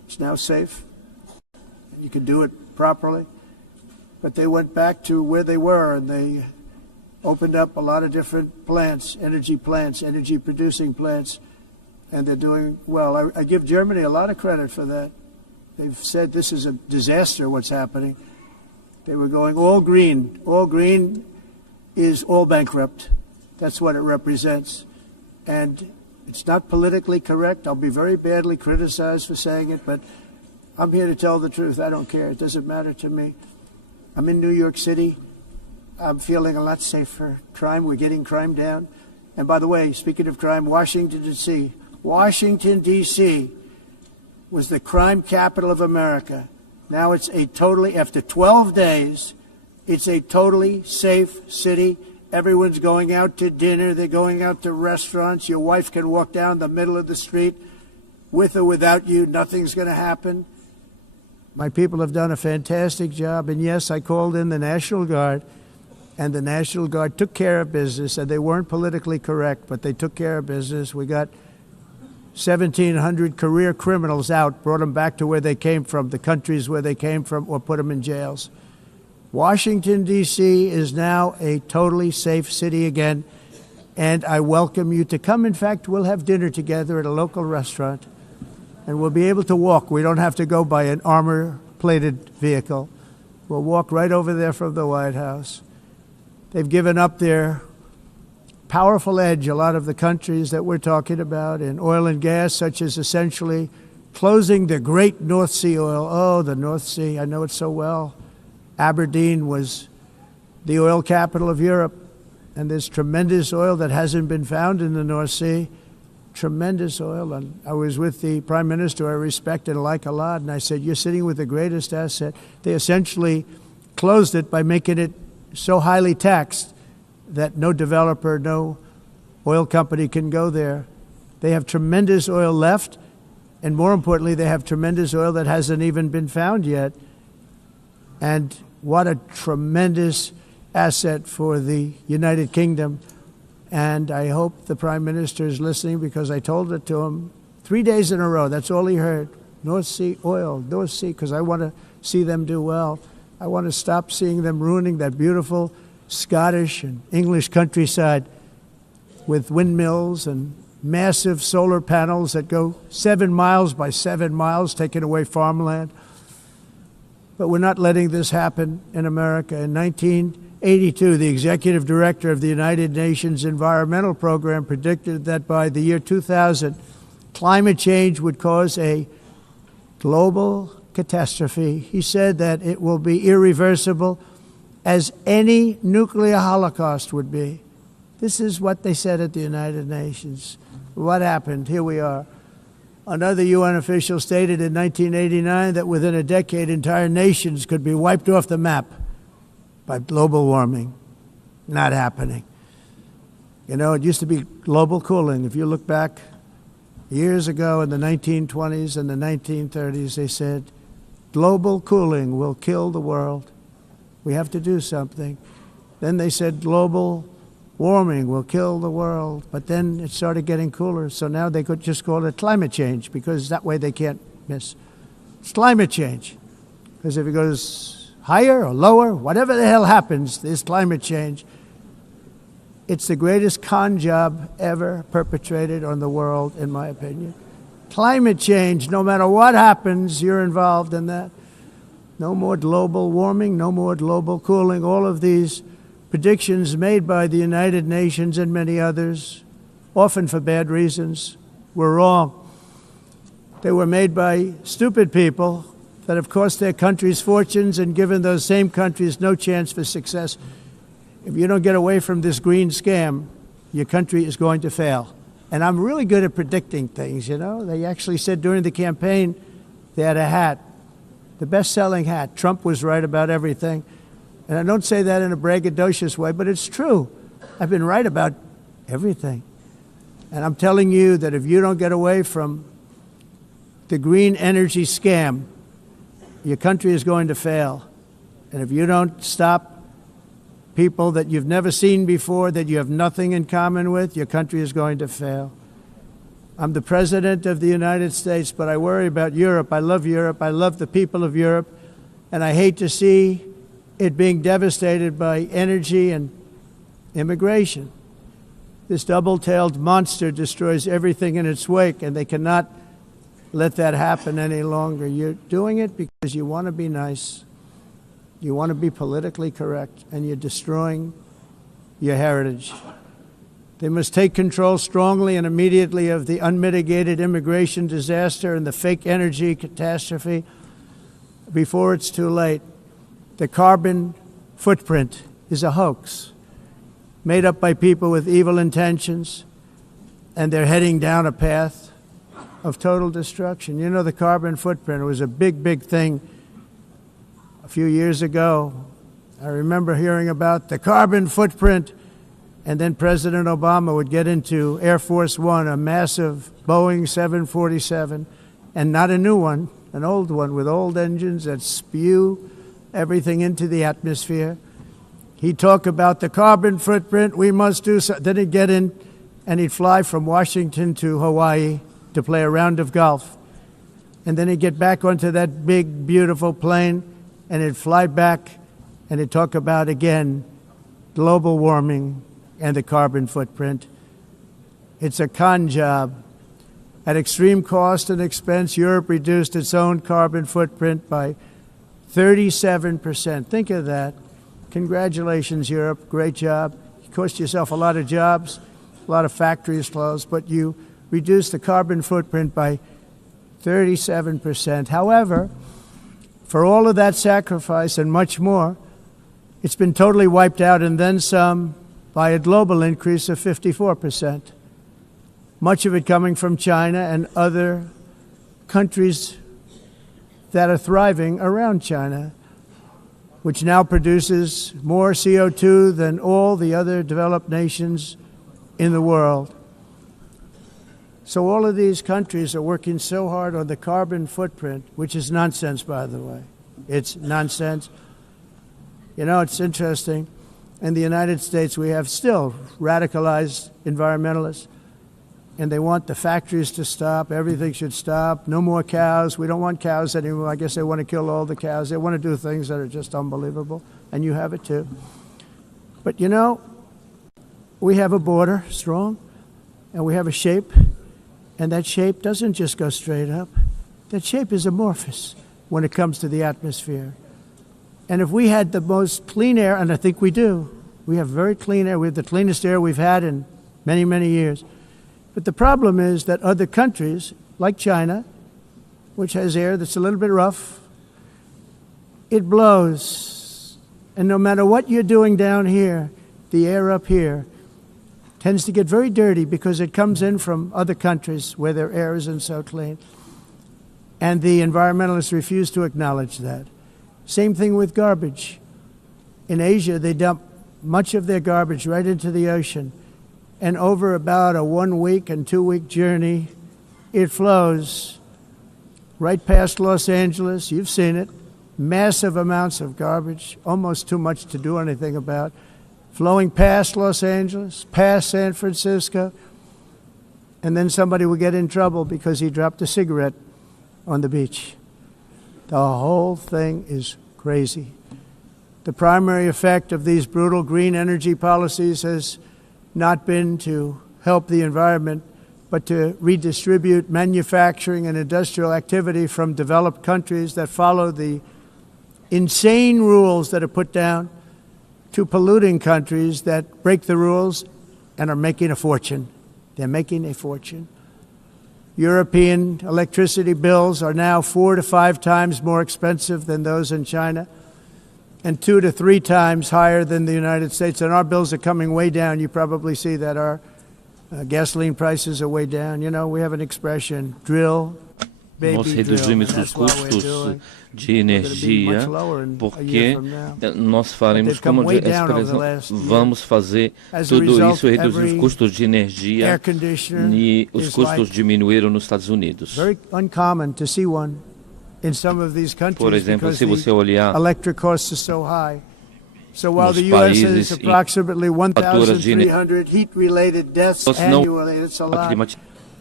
It's now safe. You can do it properly. But they went back to where they were, and they opened up a lot of different plants, energy producing plants, and they're doing well. I give Germany a lot of credit for that. They've said this is a disaster, what's happening. They were going all green. All green is all bankrupt. That's what it represents. And it's not politically correct. I'll be very badly criticized for saying it, but I'm here to tell the truth. I don't care. It doesn't matter to me. I'm in New York City. I'm feeling a lot safer. Crime, we're getting crime down. And by the way, speaking of crime, Washington, D.C. Washington, D.C. was the crime capital of America. Now it's a totally, after 12 days, it's a totally safe city. Everyone's going out to dinner. They're going out to restaurants. Your wife can walk down the middle of the street with or without you. Nothing's going to happen. My people have done a fantastic job. And yes, I called in the National Guard, and the National Guard took care of business. And they weren't politically correct, but they took care of business. We got 1,700 career criminals out, brought them back to where they came from, the countries where they came from, or put them in jails. Washington, D.C. is now a totally safe city again, and I welcome you to come. In fact, we'll have dinner together at a local restaurant, and we'll be able to walk. We don't have to go by an armor-plated vehicle. We'll walk right over there from the White House. They've given up their powerful edge, a lot of the countries that we're talking about, in oil and gas, such as essentially closing the great North Sea oil. Oh, the North Sea, I know it so well. Aberdeen was the oil capital of Europe, and there's tremendous oil that hasn't been found in the North Sea. Tremendous oil. And I was with the Prime Minister I respect and like a lot, and I said, you're sitting with the greatest asset. They essentially closed it by making it so highly taxed that no developer, no oil company can go there. They have tremendous oil left, and more importantly, they have tremendous oil that hasn't even been found yet. And what a tremendous asset for the United Kingdom. And I hope the Prime Minister is listening, because I told it to him 3 days in a row. That's all he heard. North Sea oil, North Sea, because I want to see them do well. I want to stop seeing them ruining that beautiful Scottish and English countryside with windmills and massive solar panels that go 7 miles by 7 miles, taking away farmland. But we're not letting this happen in America. In 1982, the executive director of the United Nations Environmental Program predicted that by the year 2000, climate change would cause a global catastrophe. He said that it will be irreversible, as any nuclear holocaust would be. This is what they said at the United Nations. What happened? Here we are. Another UN official stated in 1989 that within a decade, entire nations could be wiped off the map by global warming. Not happening. You know, it used to be global cooling. If you look back years ago in the 1920s and the 1930s, they said, global cooling will kill the world. We have to do something. Then they said global warming will kill the world. But then it started getting cooler. So now they could just call it climate change, because that way they can't miss. It's climate change. Because if it goes higher or lower, whatever the hell happens, there's climate change. It's the greatest con job ever perpetrated on the world, in my opinion. Climate change, no matter what happens, you're involved in that. No more global warming, no more global cooling. All of these predictions made by the United Nations and many others, often for bad reasons, were wrong. They were made by stupid people that have cost their countries fortunes and given those same countries no chance for success. If you don't get away from this green scam, your country is going to fail. And I'm really good at predicting things, you know. They actually said during the campaign they had a hat, the best-selling hat. Trump was right about everything. And I don't say that in a braggadocious way, but it's true. I've been right about everything. And I'm telling you that if you don't get away from the green energy scam, your country is going to fail. And if you don't stop people that you've never seen before, that you have nothing in common with, your country is going to fail. I'm the President of the United States, but I worry about Europe. I love Europe. I love the people of Europe. And I hate to see it being devastated by energy and immigration. This double-tailed monster destroys everything in its wake, and they cannot let that happen any longer. You're doing it because you want to be nice. You want to be politically correct, and you're destroying your heritage. They must take control strongly and immediately of the unmitigated immigration disaster and the fake energy catastrophe before it's too late. The carbon footprint is a hoax made up by people with evil intentions, and they're heading down a path of total destruction. You know, the carbon footprint was a big, big thing a few years ago. I remember hearing about the carbon footprint. And then President Obama would get into Air Force One, a massive Boeing 747, and not a new one, an old one with old engines that spew everything into the atmosphere. He'd talk about the carbon footprint, we must do so. Then he'd get in and he'd fly from Washington to Hawaii to play a round of golf. And then he'd get back onto that big, beautiful plane and he'd fly back and he'd talk about, again, global warming and the carbon footprint. It's a con job. At extreme cost and expense, Europe reduced its own carbon footprint by 37%. Think of that. Congratulations, Europe. Great job. You cost yourself a lot of jobs, a lot of factories closed, but you reduced the carbon footprint by 37%. However, for all of that sacrifice and much more, it's been totally wiped out and then some by a global increase of 54%. Much of it coming from China and other countries that are thriving around China, which now produces more CO2 than all the other developed nations in the world. So all of these countries are working so hard on the carbon footprint, which is nonsense, by the way. It's nonsense. You know, it's interesting. In the United States, we have still radicalized environmentalists, and they want the factories to stop. Everything should stop. No more cows. We don't want cows anymore. I guess they want to kill all the cows. They want to do things that are just unbelievable, and you have it too. But you know, we have a border, strong, and we have a shape, and that shape doesn't just go straight up. That shape is amorphous when it comes to the atmosphere. And if we had the most clean air, and I think we do, we have very clean air. We have the cleanest air we've had in many, many years. But the problem is that other countries, like China, which has air that's a little bit rough, it blows. And no matter what you're doing down here, the air up here tends to get very dirty because it comes in from other countries where their air isn't so clean. And the environmentalists refuse to acknowledge that. Same thing with garbage. In Asia, they dump much of their garbage right into the ocean. And over about a 1 week and 2 week journey, it flows right past Los Angeles. You've seen it. Massive amounts of garbage, almost too much to do anything about, flowing past Los Angeles, past San Francisco. And then somebody will get in trouble because he dropped a cigarette on the beach. The whole thing is crazy. The primary effect of these brutal green energy policies has not been to help the environment, but to redistribute manufacturing and industrial activity from developed countries that follow the insane rules that are put down to polluting countries that break the rules and are making a fortune. They're making a fortune. European electricity bills are now 4 to 5 times more expensive than those in China, and 2 to 3 times higher than the United States. And our bills are coming way down. You probably see that our gasoline prices are way down. You know, we have an expression, drill, Nós reduzimos os custos de energia porque nós faremos, como vamos fazer tudo isso, reduzir os custos de energia, e os custos diminuíram nos Estados Unidos. Por exemplo, se você olhar nos países em faturas de energia, não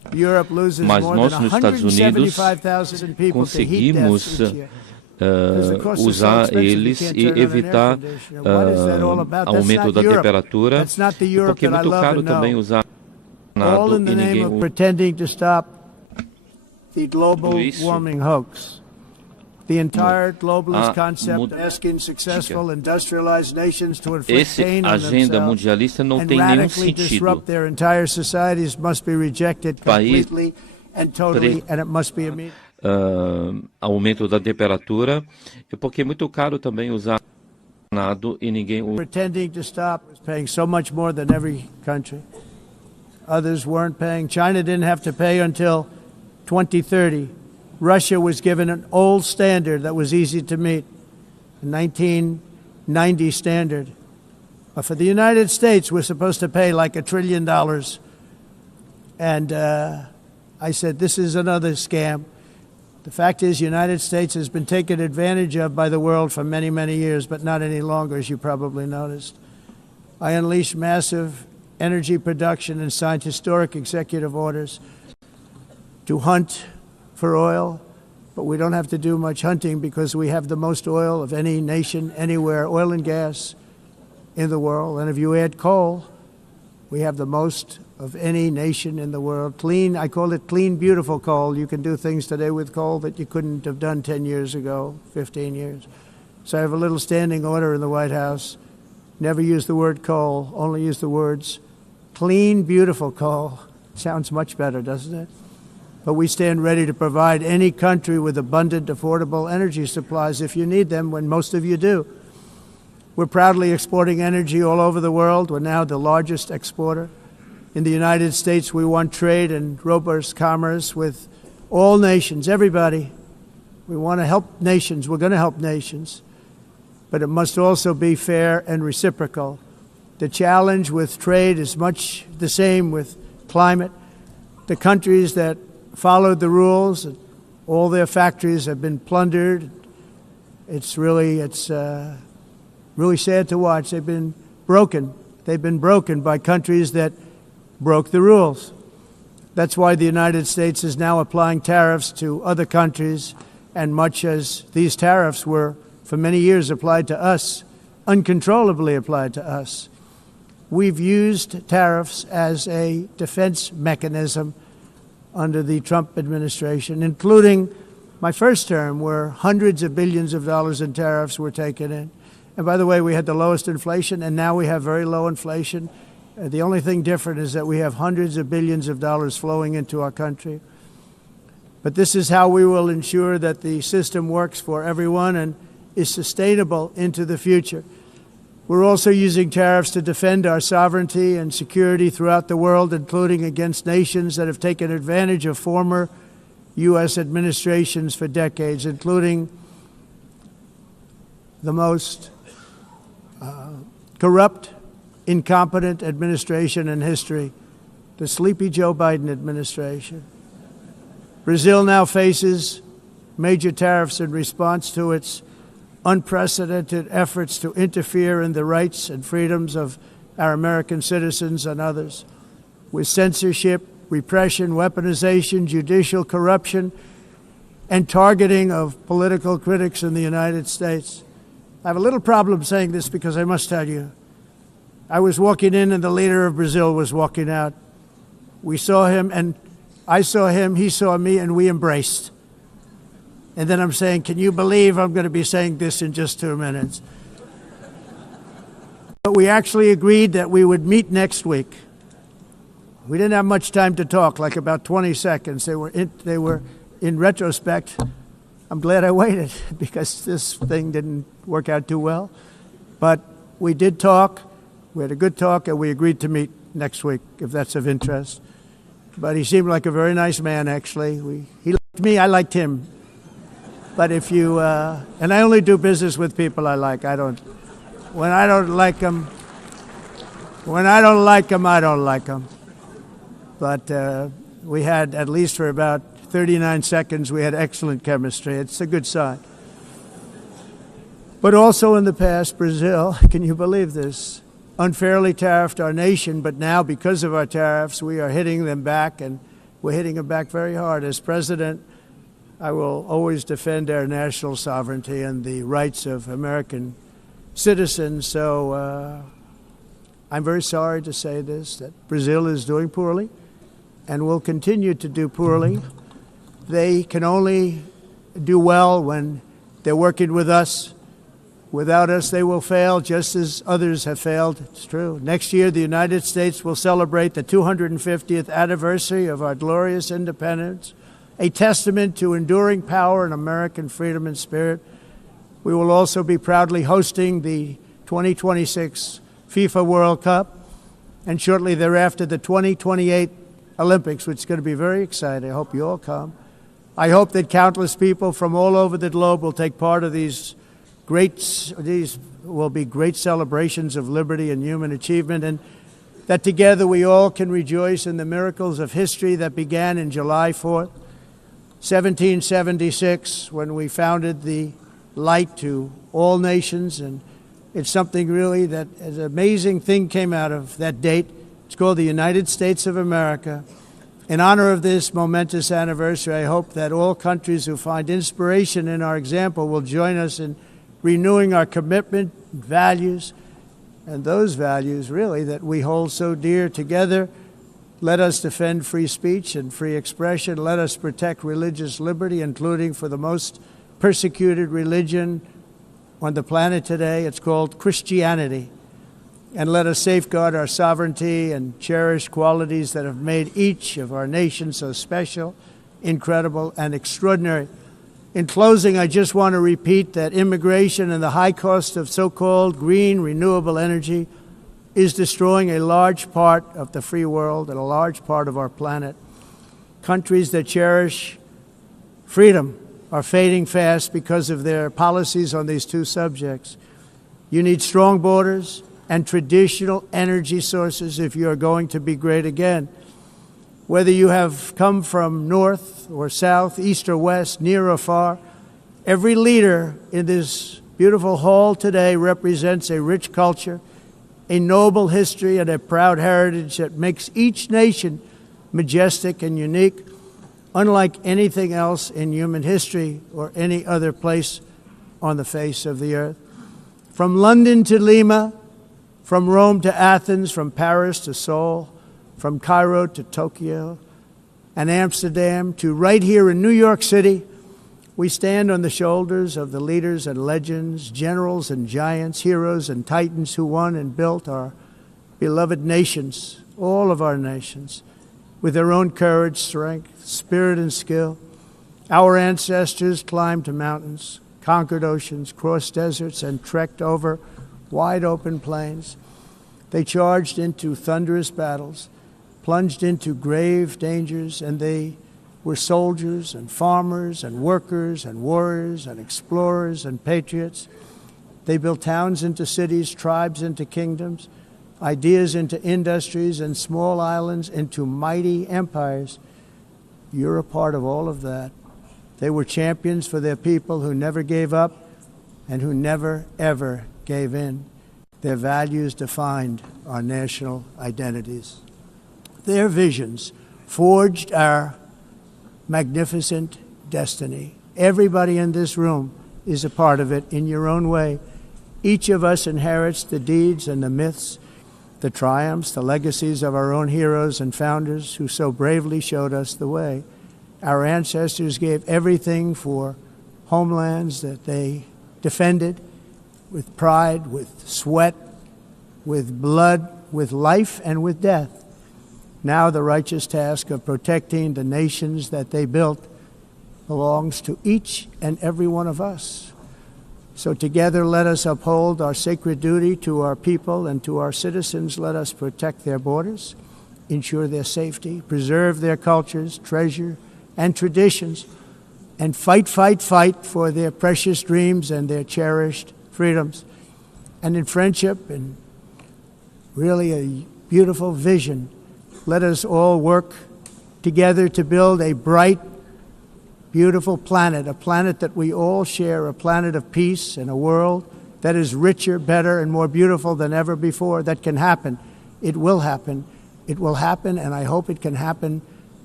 Mas nós, nos Estados Unidos, conseguimos usar eles e evitar aumento da temperatura, porque é muito caro também usar nada e ninguém usa isso. The entire globalist concept asking successful industrialized nations to inflict pain on agenda mundialista não tem nenhum sentido. Disrupt their entire societies must be rejected completely and totally, and it must be immediate. Aumento da temperatura, porque é muito caro também usar nada e ninguém usa. Pretending to stop is paying so much more than every country. Others weren't paying. China didn't have to pay until 2030. Russia was given an old standard that was easy to meet, a 1990 standard. But for the United States, we're supposed to pay like $1 trillion. And I said, this is another scam. The fact is, the United States has been taken advantage of by the world for many, many years, but not any longer, as you probably noticed. I unleashed massive energy production and signed historic executive orders to hunt for oil, but we don't have to do much hunting because we have the most oil of any nation anywhere, oil and gas in the world. And if you add coal, we have the most of any nation in the world. Clean, I call it clean, beautiful coal. You can do things today with coal that you couldn't have done 10 years ago, 15 years. So I have a little standing order in the White House. Never use the word coal, only use the words clean, beautiful coal. Sounds much better, doesn't it? But we stand ready to provide any country with abundant, affordable energy supplies if you need them, when most of you do. We're proudly exporting energy all over the world. We're now the largest exporter. In the United States, we want trade and robust commerce with all nations, everybody. We want to help nations. We're going to help nations. But it must also be fair and reciprocal. The challenge with trade is much the same with climate. The countries that followed the rules, all their factories have been plundered. It's really sad to watch. They've been broken. They've been broken by countries that broke the rules. That's why the United States is now applying tariffs to other countries, and much as these tariffs were for many years applied to us, uncontrollably applied to us. We've used tariffs as a defense mechanism under the Trump administration, including my first term, where hundreds of billions of dollars in tariffs were taken in. And by the way, we had the lowest inflation, and now we have very low inflation. The only thing different is that we have hundreds of billions of dollars flowing into our country. But this is how we will ensure that the system works for everyone and is sustainable into the future. We're also using tariffs to defend our sovereignty and security throughout the world, including against nations that have taken advantage of former U.S. administrations for decades, including the most corrupt, incompetent administration in history, the sleepy Joe Biden administration. Brazil now faces major tariffs in response to its unprecedented efforts to interfere in the rights and freedoms of our American citizens and others, with censorship, repression, weaponization, judicial corruption, and targeting of political critics in the United States. I have a little problem saying this because I must tell you, I was walking in and the leader of Brazil was walking out. We saw him and I saw him, he saw me, and we embraced. And then I'm saying, can you believe I'm going to be saying this in just 2 minutes? But we actually agreed that we would meet next week. We didn't have much time to talk, like about 20 seconds. They were in retrospect, I'm glad I waited because this thing didn't work out too well. But we did talk. We had a good talk, and we agreed to meet next week, if that's of interest. But he seemed like a very nice man, actually. He liked me, I liked him. But if you, and I only do business with people I like. When I don't like them, I don't like them. But we had, at least for about 39 seconds, we had excellent chemistry. It's a good sign. But also in the past, Brazil, can you believe this, unfairly tariffed our nation, but now because of our tariffs, we are hitting them back, and We're hitting them back very hard. As president, I will always defend our national sovereignty and the rights of American citizens. So I'm very sorry to say this, that Brazil is doing poorly and will continue to do poorly. They can only do well when they're working with us. Without us, they will fail, just as others have failed. It's true. Next year, the United States will celebrate the 250th anniversary of our glorious independence, a testament to enduring power and American freedom and spirit. We will also be proudly hosting the 2026 FIFA World Cup, and shortly thereafter, the 2028 Olympics, which is going to be very exciting. I hope you all come. I hope that countless people from all over the globe will take part of these will be great celebrations of liberty and human achievement, and that together we all can rejoice in the miracles of history that began in July 4th, 1776, when we founded the light to all nations. And it's something really that an amazing thing came out of that date. It's called the United States of America. In honor of this momentous anniversary, I hope that all countries who find inspiration in our example will join us in renewing our commitment, values, and those values really that we hold so dear. Together, let us defend free speech and free expression. Let us protect religious liberty, including for the most persecuted religion on the planet today. It's called Christianity. And let us safeguard our sovereignty and cherish qualities that have made each of our nations so special, incredible, and extraordinary. In closing, I just want to repeat that immigration and the high cost of so-called green renewable energy is destroying a large part of the free world and a large part of our planet. Countries that cherish freedom are fading fast because of their policies on these two subjects. You need strong borders and traditional energy sources if you are going to be great again. Whether you have come from north or south, east or west, near or far, every leader in this beautiful hall today represents a rich culture, a noble history, and a proud heritage that makes each nation majestic and unique, unlike anything else in human history or any other place on the face of the earth. From London to Lima, from Rome to Athens, from Paris to Seoul, from Cairo to Tokyo and Amsterdam to right here in New York City, we stand on the shoulders of the leaders and legends, generals and giants, heroes and titans who won and built our beloved nations, all of our nations, with their own courage, strength, spirit, and skill. Our ancestors climbed mountains, conquered oceans, crossed deserts, and trekked over wide open plains. They charged into thunderous battles, plunged into grave dangers, and they were soldiers and farmers and workers and warriors and explorers and patriots. They built towns into cities, tribes into kingdoms, ideas into industries, and small islands into mighty empires. You're a part of all of that. They were champions for their people who never gave up and who never, ever gave in. Their values defined our national identities. Their visions forged our magnificent destiny. Everybody in this room is a part of it in your own way. Each of us inherits the deeds and the myths, the triumphs, the legacies of our own heroes and founders who so bravely showed us the way. Our ancestors gave everything for homelands that they defended with pride, with sweat, with blood, with life, and with death. Now the righteous task of protecting the nations that they built belongs to each and every one of us. So together let us uphold our sacred duty to our people and to our citizens. Let us protect their borders, ensure their safety, preserve their cultures, treasure, and traditions, and fight, fight, fight for their precious dreams and their cherished freedoms. And in friendship and really a beautiful vision, let us all work together to build a bright, beautiful planet, a planet that we all share, a planet of peace and a world that is richer, better, and more beautiful than ever before. That can happen. It will happen. It will happen, and I hope it can happen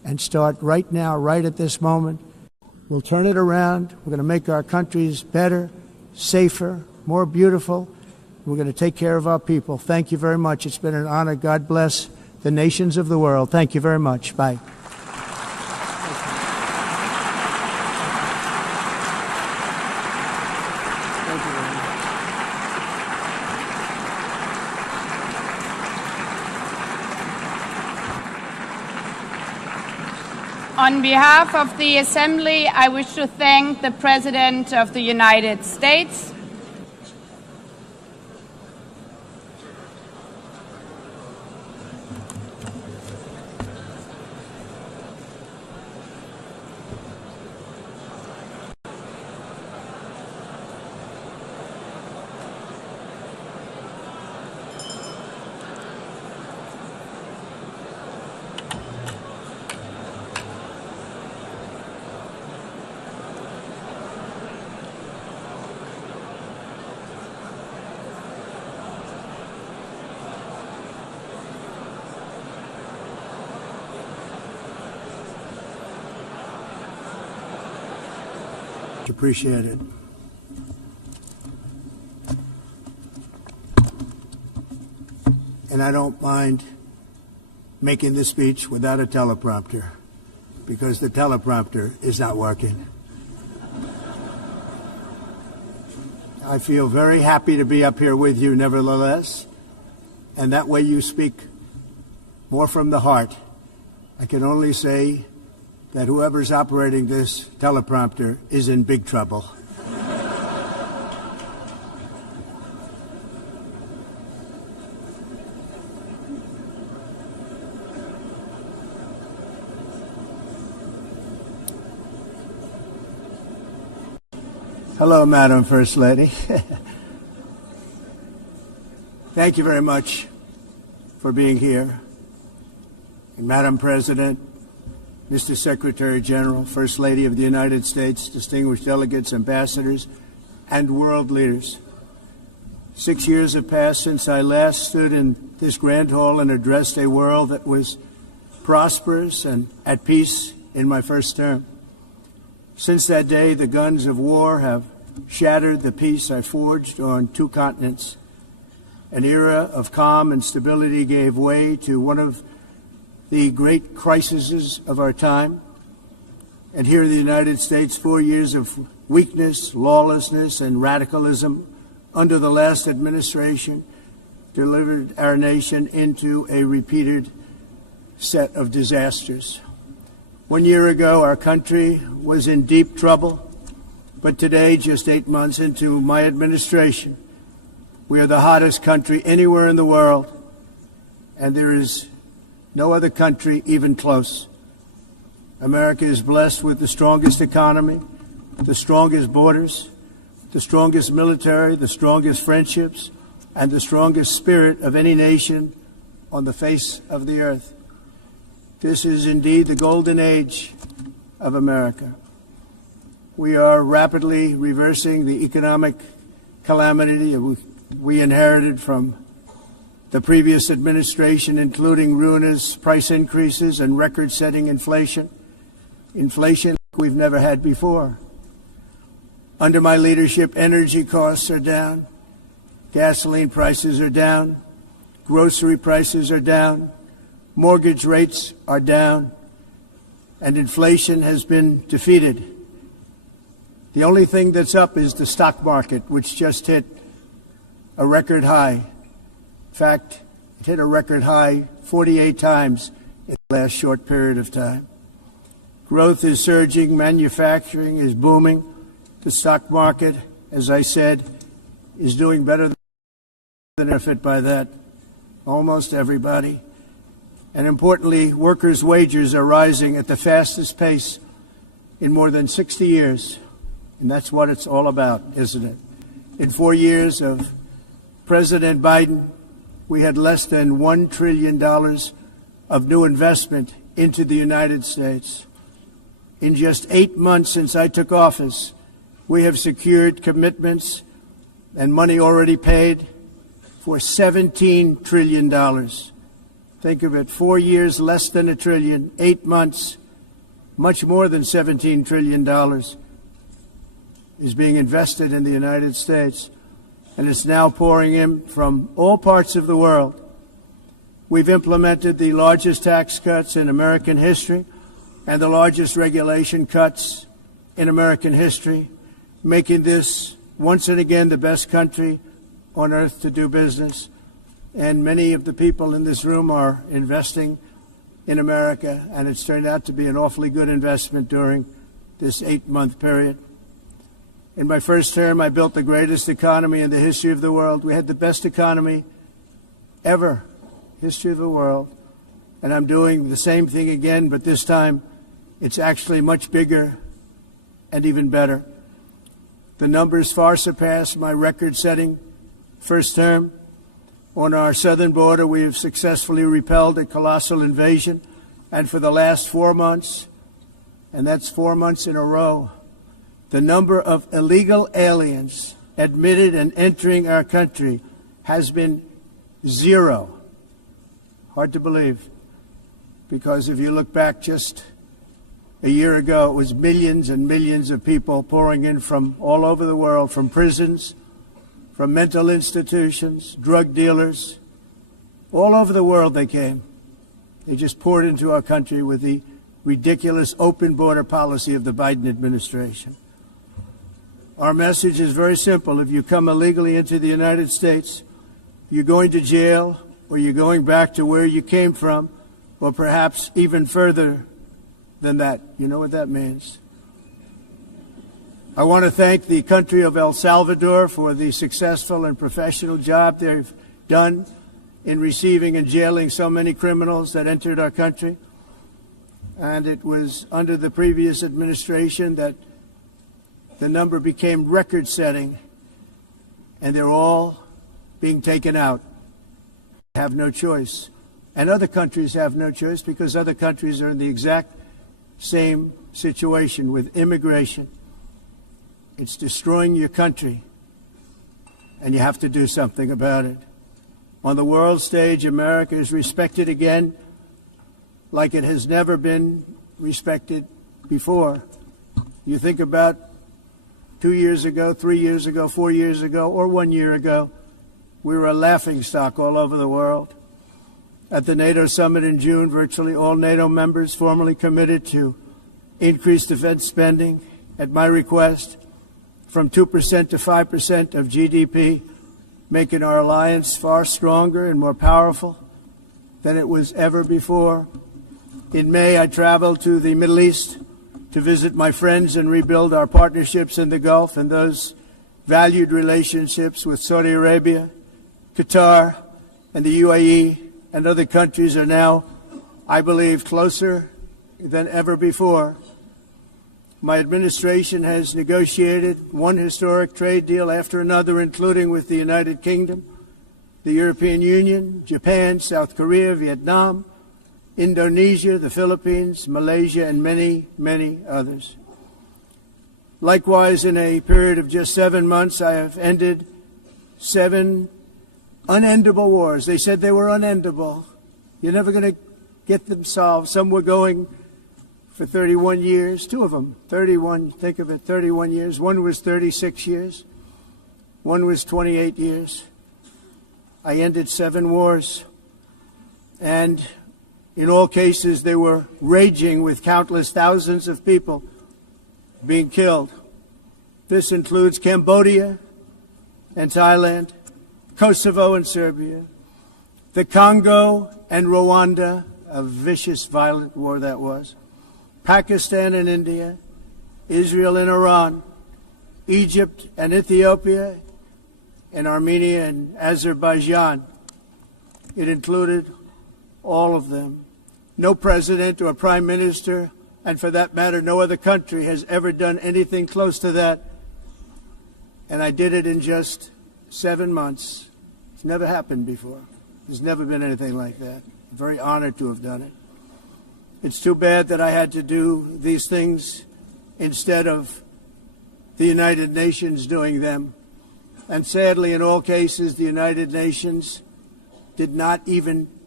and start right now, right at this moment. We'll turn it around. We're going to make our countries better, safer, more beautiful. We're going to take care of our people. Thank you very much. It's been an honor. God bless the nations of the world. Thank you very much. Bye. On behalf of the Assembly, I wish to thank the President of the United States, Appreciate it. And I don't mind making this speech without a teleprompter, because the teleprompter is not working. I feel very happy to be up here with you nevertheless, and that way you speak more from the heart. I can only say that whoever's operating this teleprompter is in big trouble. Hello, Madam First Lady. Thank you very much for being here. And Madam President, Mr. Secretary General, First Lady of the United States, distinguished delegates, ambassadors, and world leaders. 6 years have passed since I last stood in this grand hall and addressed a world that was prosperous and at peace in my first term. Since that day, the guns of war have shattered the peace I forged on 2 continents. An era of calm and stability gave way to one of the great crises of our time. And here in the United States, 4 years of weakness, lawlessness, and radicalism under the last administration delivered our nation into a repeated set of disasters. 1 year ago, our country was in deep trouble, but today, just 8 months into my administration, we are the hottest country anywhere in the world, and there is no other country even close. America is blessed with the strongest economy, the strongest borders, the strongest military, the strongest friendships, and the strongest spirit of any nation on the face of the earth. This is indeed the golden age of America. We are rapidly reversing the economic calamity we inherited from the previous administration, including ruinous price increases and record-setting inflation we've never had before. Under my leadership, energy costs are down, gasoline prices are down, grocery prices are down, mortgage rates are down, and inflation has been defeated. The only thing that's up is the stock market, which just hit a record high. In fact, it hit a record high 48 times in the last short period of time. Growth is surging, manufacturing is booming. The stock market, as I said, is doing better than benefit by that. Almost everybody. And importantly, workers' wages are rising at the fastest pace in more than 60 years. And that's what it's all about, isn't it? In 4 years of President Biden, we had less than $1 trillion of new investment into the United States. In just 8 months since I took office, we have secured commitments and money already paid for $17 trillion Think of it, 4 years, less than $1 trillion, 8 months, much more than $17 trillion is being invested in the United States, and it's now pouring in from all parts of the world. We've implemented the largest tax cuts in American history and the largest regulation cuts in American history, making this once and again the best country on earth to do business. And many of the people in this room are investing in America, and it's turned out to be an awfully good investment during this 8-month period. In my first term, I built the greatest economy in the history of the world. We had the best economy ever, history of the world. And I'm doing the same thing again, but this time it's actually much bigger and even better. The numbers far surpass my record-setting first term. On our southern border, we have successfully repelled a colossal invasion, and for the last 4 months, and that's 4 months in a row, the number of illegal aliens admitted and entering our country has been 0. Hard to believe, because if you look back just a year ago, it was millions and millions of people pouring in from all over the world, from prisons, from mental institutions, drug dealers. All over the world they came. They just poured into our country with the ridiculous open border policy of the Biden administration. Our message is very simple. If you come illegally into the United States, you're going to jail, or you're going back to where you came from, or perhaps even further than that. You know what that means. I want to thank the country of El Salvador for the successful and professional job they've done in receiving and jailing so many criminals that entered our country. And it was under the previous administration that the number became record-setting, and they're all being taken out. They have no choice. And other countries have no choice, because other countries are in the exact same situation with immigration. It's destroying your country, and you have to do something about it. On the world stage, America is respected again like it has never been respected before. You think about 2 years ago, 3 years ago, 4 years ago, or 1 year ago, we were a laughingstock all over the world. At the NATO summit in June, virtually all NATO members formally committed to increase defense spending at my request from 2% to 5% of GDP, making our alliance far stronger and more powerful than it was ever before. In May, I traveled to the Middle East to visit my friends and rebuild our partnerships in the Gulf and those valued relationships with Saudi Arabia, Qatar, and the UAE, and other countries are now, I believe, closer than ever before. My administration has negotiated one historic trade deal after another, including with the United Kingdom, the European Union, Japan, South Korea, Vietnam, Indonesia, the Philippines, Malaysia, and many, many others. Likewise, in a period of just 7 months, I have ended 7 unendable wars. They said they were unendable. You're never going to get them solved. Some were going for 31 years, 2 of them, 31, think of it, 31 years. One was 36 years. One was 28 years. I ended 7 wars. And in all cases, they were raging with countless thousands of people being killed. This includes Cambodia and Thailand, Kosovo and Serbia, the Congo and Rwanda, a vicious, violent war that was, Pakistan and India, Israel and Iran, Egypt and Ethiopia, and Armenia and Azerbaijan. It included all of them. No president or prime minister, and for that matter, no other country has ever done anything close to that. And I did it in just 7 months. It's never happened before. There's never been anything like that. I'm very honored to have done it. It's too bad that I had to do these things instead of the United Nations doing them. And sadly, in all cases, the United Nations did not even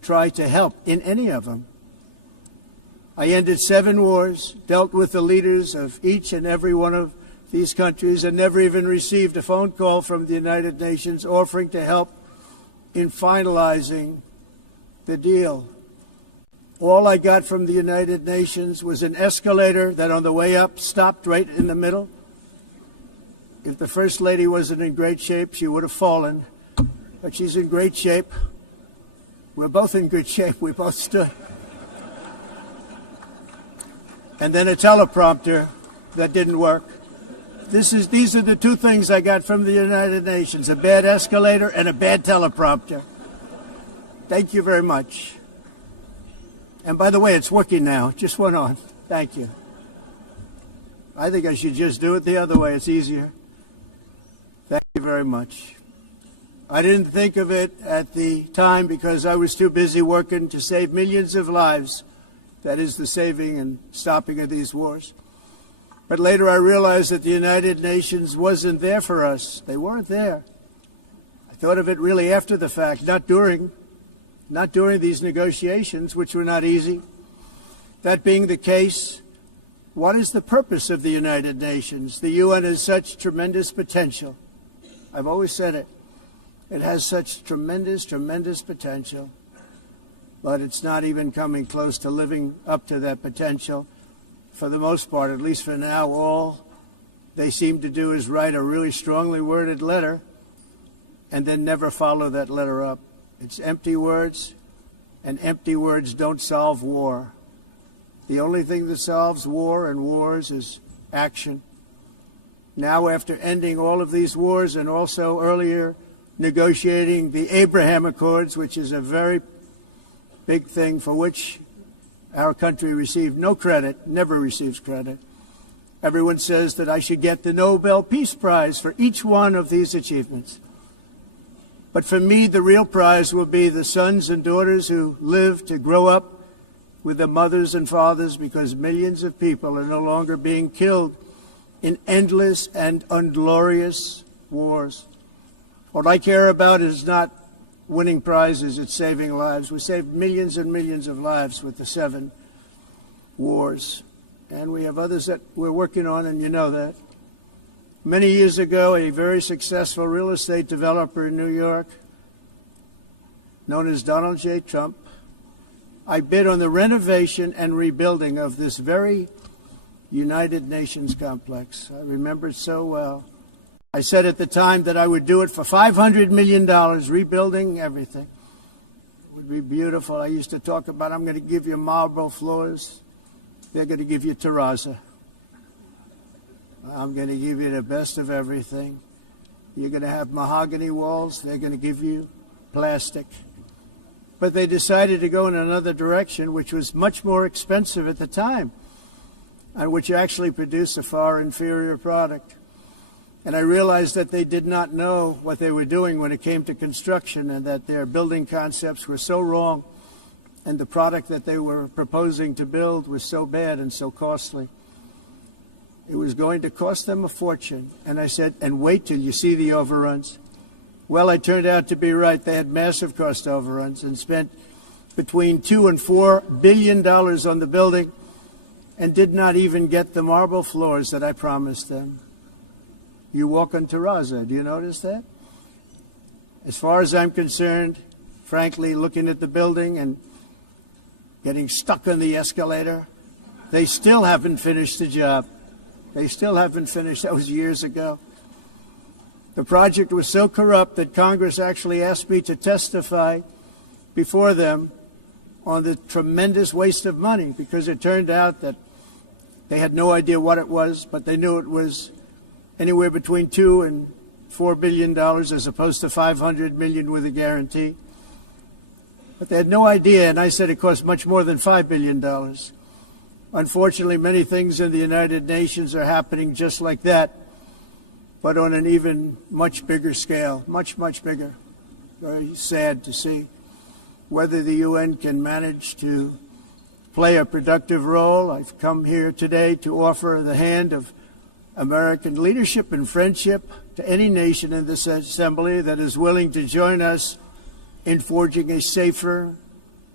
try to help in any of them. I ended 7 wars, dealt with the leaders of each and every one of these countries, and never even received a phone call from the United Nations offering to help in finalizing the deal. All I got from the United Nations was an escalator that on the way up stopped right in the middle. If the First Lady wasn't in great shape, she would have fallen. But she's in great shape. We're both in good shape. We both stood. And then a teleprompter that didn't work. These are the 2 things I got from the United Nations, a bad escalator and a bad teleprompter. Thank you very much. And by the way, it's working now. It just went on. Thank you. I think I should just do it the other way. It's easier. Thank you very much. I didn't think of it at the time because I was too busy working to save millions of lives. That is the saving and stopping of these wars. But later I realized that the United Nations wasn't there for us. They weren't there. I thought of it really after the fact, not during these negotiations, which were not easy. That being the case, what is the purpose of the United Nations? The UN has such tremendous potential. I've always said it. It has such tremendous, tremendous potential, but it's not even coming close to living up to that potential. For the most part, at least for now, all they seem to do is write a really strongly worded letter and then never follow that letter up. It's empty words, and empty words don't solve war. The only thing that solves war and wars is action. Now, after ending all of these wars and also earlier negotiating the Abraham Accords, which is a very big thing for which our country received no credit, never receives credit. Everyone says that I should get the Nobel Peace Prize for each one of these achievements. But for me, the real prize will be the sons and daughters who live to grow up with their mothers and fathers, because millions of people are no longer being killed in endless and unglorious wars. What I care about is not winning prizes, it's saving lives. We saved millions and millions of lives with the 7 wars. And we have others that we're working on, and you know that. Many years ago, a very successful real estate developer in New York, known as Donald J. Trump, I bid on the renovation and rebuilding of this very United Nations complex. I remember it so well. I said at the time that I would do it for $500 million, rebuilding everything. It would be beautiful. I used to talk about, I'm going to give you marble floors. They're going to give you terrazzo. I'm going to give you the best of everything. You're going to have mahogany walls. They're going to give you plastic. But they decided to go in another direction, which was much more expensive at the time, and which actually produced a far inferior product. And I realized that they did not know what they were doing when it came to construction, and that their building concepts were so wrong, and the product that they were proposing to build was so bad and so costly. It was going to cost them a fortune. And I said, and wait till you see the overruns. Well, I turned out to be right. They had massive cost overruns and spent between $2 and $4 billion on the building and did not even get the marble floors that I promised them. You walk on terrazzo. Do you notice that? As far as I'm concerned, frankly, looking at the building and getting stuck on the escalator, they still haven't finished the job. They still haven't finished. That was years ago. The project was so corrupt that Congress actually asked me to testify before them on the tremendous waste of money, because it turned out that they had no idea what it was, but they knew it was anywhere between $2 and $4 billion as opposed to $500 million with a guarantee. But they had no idea, and I said it cost much more than $5 billion. Unfortunately, many things in the United Nations are happening just like that, but on an even much bigger scale, much, much bigger. Very sad to see. Whether the UN can manage to play a productive role, I've come here today to offer the hand of American leadership and friendship to any nation in this assembly that is willing to join us in forging a safer,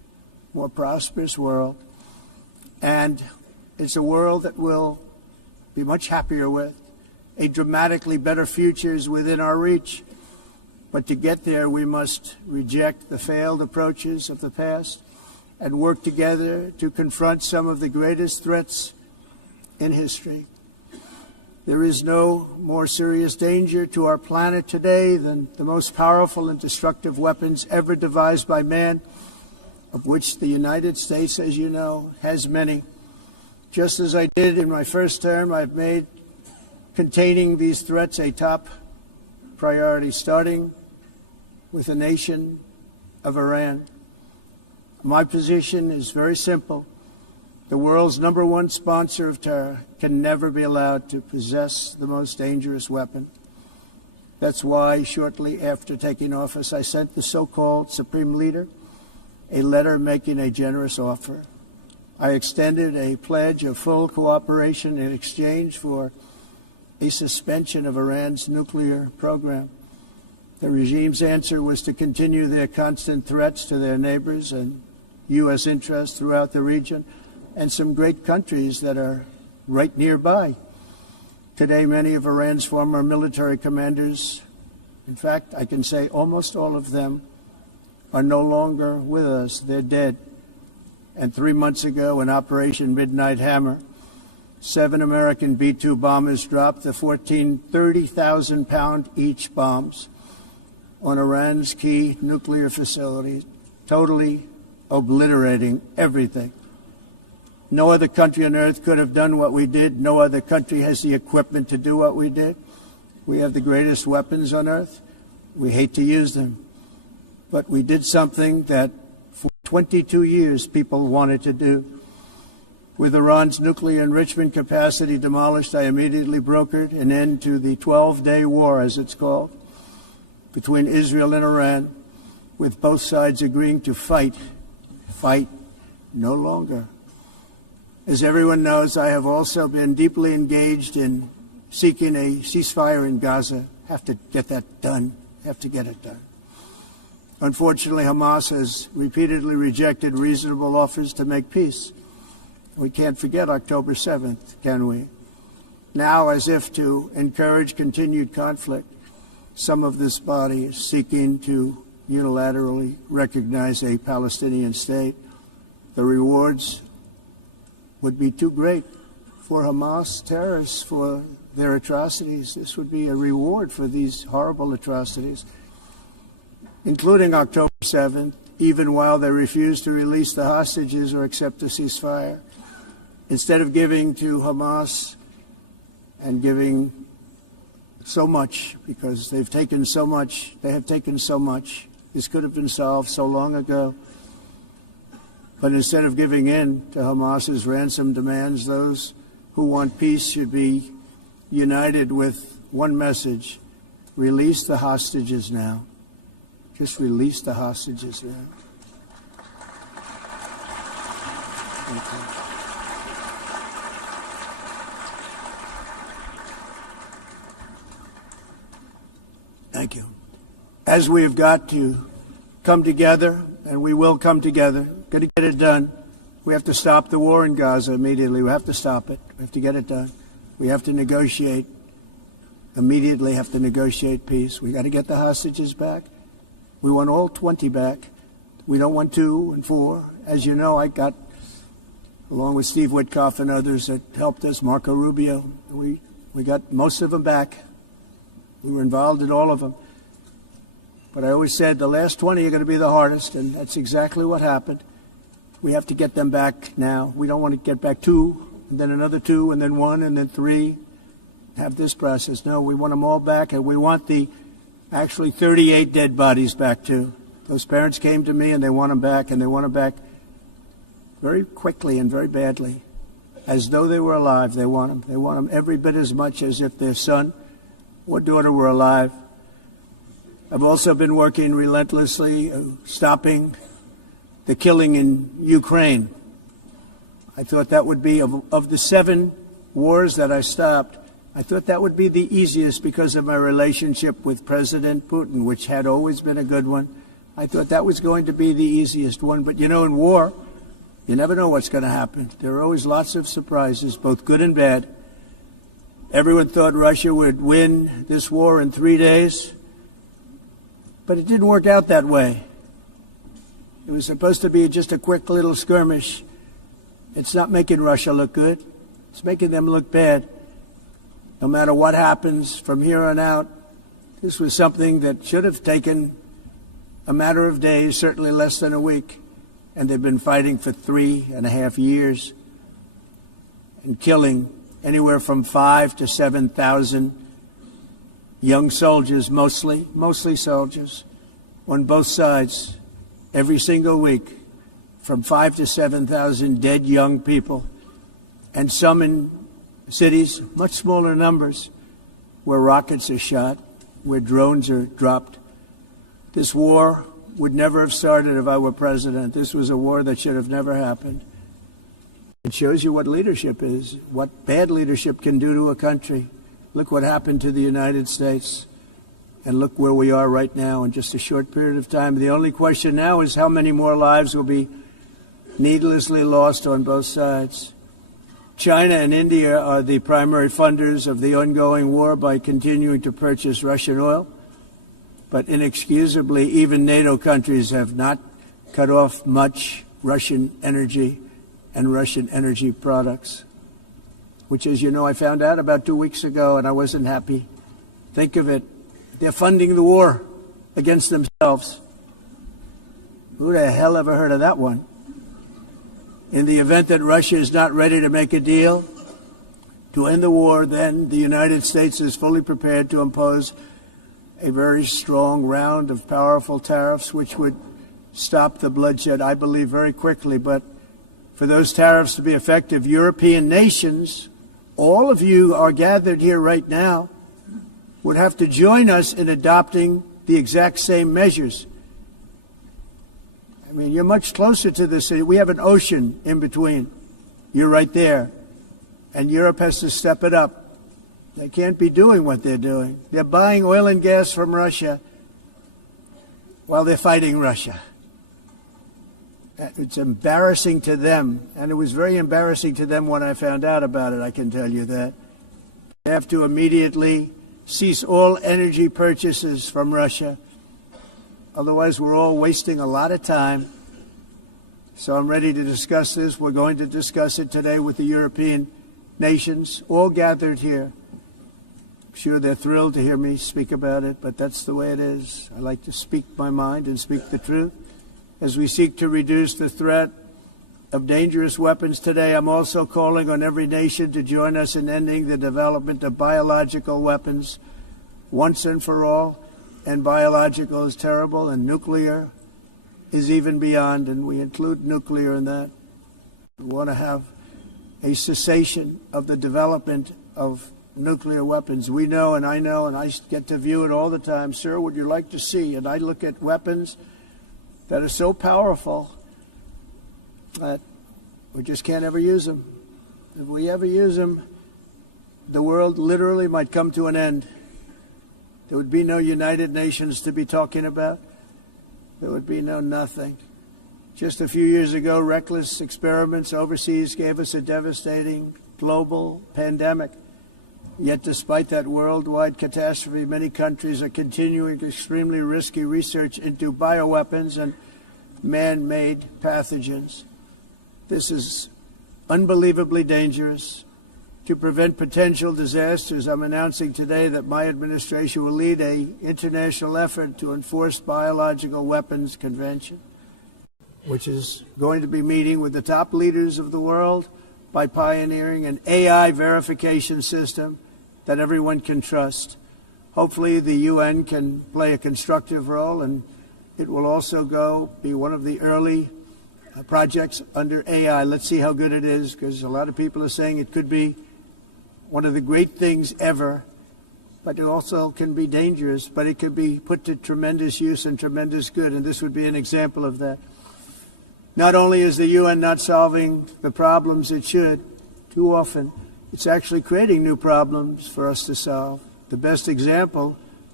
more prosperous world. And it's a world that we'll be much happier with. A dramatically better future is within our reach. But to get there, we must reject the failed approaches of the past and work together to confront some of the greatest threats in history. There is no more serious danger to our planet today than the most powerful and destructive weapons ever devised by man, of which the United States, as you know, has many. Just as I did in my first term, I've made containing these threats a top priority, starting with the nation of Iran. My position is very simple. The world's #1 sponsor of terror can never be allowed to possess the most dangerous weapon. That's why, shortly after taking office, I sent the so-called Supreme Leader a letter making a generous offer. I extended a pledge of full cooperation in exchange for a suspension of Iran's nuclear program. The regime's answer was to continue their constant threats to their neighbors and U.S. interests throughout the region and some great countries that are right nearby. Today, many of Iran's former military commanders, in fact, I can say almost all of them, are no longer with us. They're dead. And 3 months ago, in Operation Midnight Hammer, 7 American B-2 bombers dropped the 14 30,000-pound each bombs on Iran's key nuclear facilities, totally obliterating everything. No other country on earth could have done what we did. No other country has the equipment to do what we did. We have the greatest weapons on earth. We hate to use them. But we did something that for 22 years people wanted to do. With Iran's nuclear enrichment capacity demolished, I immediately brokered an end to the 12-day war, as it's called, between Israel and Iran, with both sides agreeing to fight no longer. As everyone knows, I have also been deeply engaged in seeking a ceasefire in Gaza. Have to get that done. Have to get it done. Unfortunately, Hamas has repeatedly rejected reasonable offers to make peace. We can't forget October 7th, can we? Now, as if to encourage continued conflict, some of this body is seeking to unilaterally recognize a Palestinian state. The rewards would be too great for Hamas terrorists for their atrocities. This would be a reward for these horrible atrocities, including October 7th, even while they refuse to release the hostages or accept a ceasefire. Instead of giving to Hamas and giving so much, because they've taken so much, this could have been solved so long ago. But instead of giving in to Hamas's ransom demands, those who want peace should be united with one message: release the hostages now. Just release the hostages now. Thank you. Thank you. As we have got to come together, and we will come together, got to get it done. We have to stop the war in Gaza immediately. We have to stop it. We have to get it done. We have to negotiate, immediately have to negotiate peace. We got to get the hostages back. We want all 20 back. We don't want 2 and 4. As you know, I got, along with Steve Witkoff and others that helped us, Marco Rubio, we got most of them back. We were involved in all of them. But I always said the last 20 are going to be the hardest, and that's exactly what happened. We have to get them back now. We don't want to get back 2, and then another 2, and then 1, and then 3. Have this process. No, we want them all back, and we want the actually 38 dead bodies back too. Those parents came to me, and they want them back, and they want them back very quickly and very badly, as though they were alive. They want them. They want them every bit as much as if their son or daughter were alive. I've also been working relentlessly, stopping the killing in Ukraine. I thought that would be, of the 7 wars that I stopped, I thought that would be the easiest because of my relationship with President Putin, which had always been a good one. I thought that was going to be the easiest one. But, in war, you never know what's going to happen. There are always lots of surprises, both good and bad. Everyone thought Russia would win this war in 3 days, but it didn't work out that way. It was supposed to be just a quick little skirmish. It's not making Russia look good. It's making them look bad. No matter what happens from here on out, this was something that should have taken a matter of days, certainly less than a week. And they've been fighting for 3.5 years and killing anywhere from 5,000 to 7,000 young soldiers, mostly soldiers, on both sides, every single week, from 5,000 to 7,000 dead young people, and some in cities, much smaller numbers, where rockets are shot, where drones are dropped. This war would never have started if I were president. This was a war that should have never happened. It shows you what leadership is, what bad leadership can do to a country. Look what happened to the United States, and look where we are right now in just a short period of time. The only question now is how many more lives will be needlessly lost on both sides. China and India are the primary funders of the ongoing war by continuing to purchase Russian oil. But inexcusably, even NATO countries have not cut off much Russian energy and Russian energy products, which, as you know, I found out about 2 weeks ago, and I wasn't happy. Think of it. They're funding the war against themselves. Who the hell ever heard of that one? In the event that Russia is not ready to make a deal to end the war, then the United States is fully prepared to impose a very strong round of powerful tariffs, which would stop the bloodshed, I believe, very quickly. But for those tariffs to be effective, European nations, all of you are gathered here right now, would have to join us in adopting the exact same measures. I mean, you're much closer to this. We have an ocean in between. You're right there. And Europe has to step it up. They can't be doing what they're doing. They're buying oil and gas from Russia while they're fighting Russia. It's embarrassing to them, and it was very embarrassing to them when I found out about it, I can tell you that. They have to immediately cease all energy purchases from Russia. Otherwise, we're all wasting a lot of time. So I'm ready to discuss this. We're going to discuss it today with the European nations, all gathered here. I'm sure they're thrilled to hear me speak about it, but that's the way it is. I like to speak my mind and speak the truth. As we seek to reduce the threat of dangerous weapons today, I'm also calling on every nation to join us in ending the development of biological weapons once and for all. And biological is terrible, and nuclear is even beyond, and we include nuclear in that. We want to have a cessation of the development of nuclear weapons. We know, and I get to view it all the time. Sir, would you like to see? And I look at weapons that are so powerful that we just can't ever use them. If we ever use them, the world literally might come to an end. There would be no United Nations to be talking about. There would be no nothing. Just a few years ago, reckless experiments overseas gave us a devastating global pandemic. Yet despite that worldwide catastrophe, many countries are continuing extremely risky research into bioweapons and man-made pathogens. This is unbelievably dangerous. To prevent potential disasters, I'm announcing today that my administration will lead an international effort to enforce biological weapons convention, which is going to be meeting with the top leaders of the world by pioneering an AI verification system that everyone can trust. Hopefully the UN can play a constructive role, and it will also be one of the early projects under AI. Let's see how good it is, because a lot of people are saying it could be one of the great things ever, but it also can be dangerous, but it could be put to tremendous use and tremendous good, and this would be an example of that. Not only is the UN not solving the problems it should, too often, it's actually creating new problems for us to solve. The best example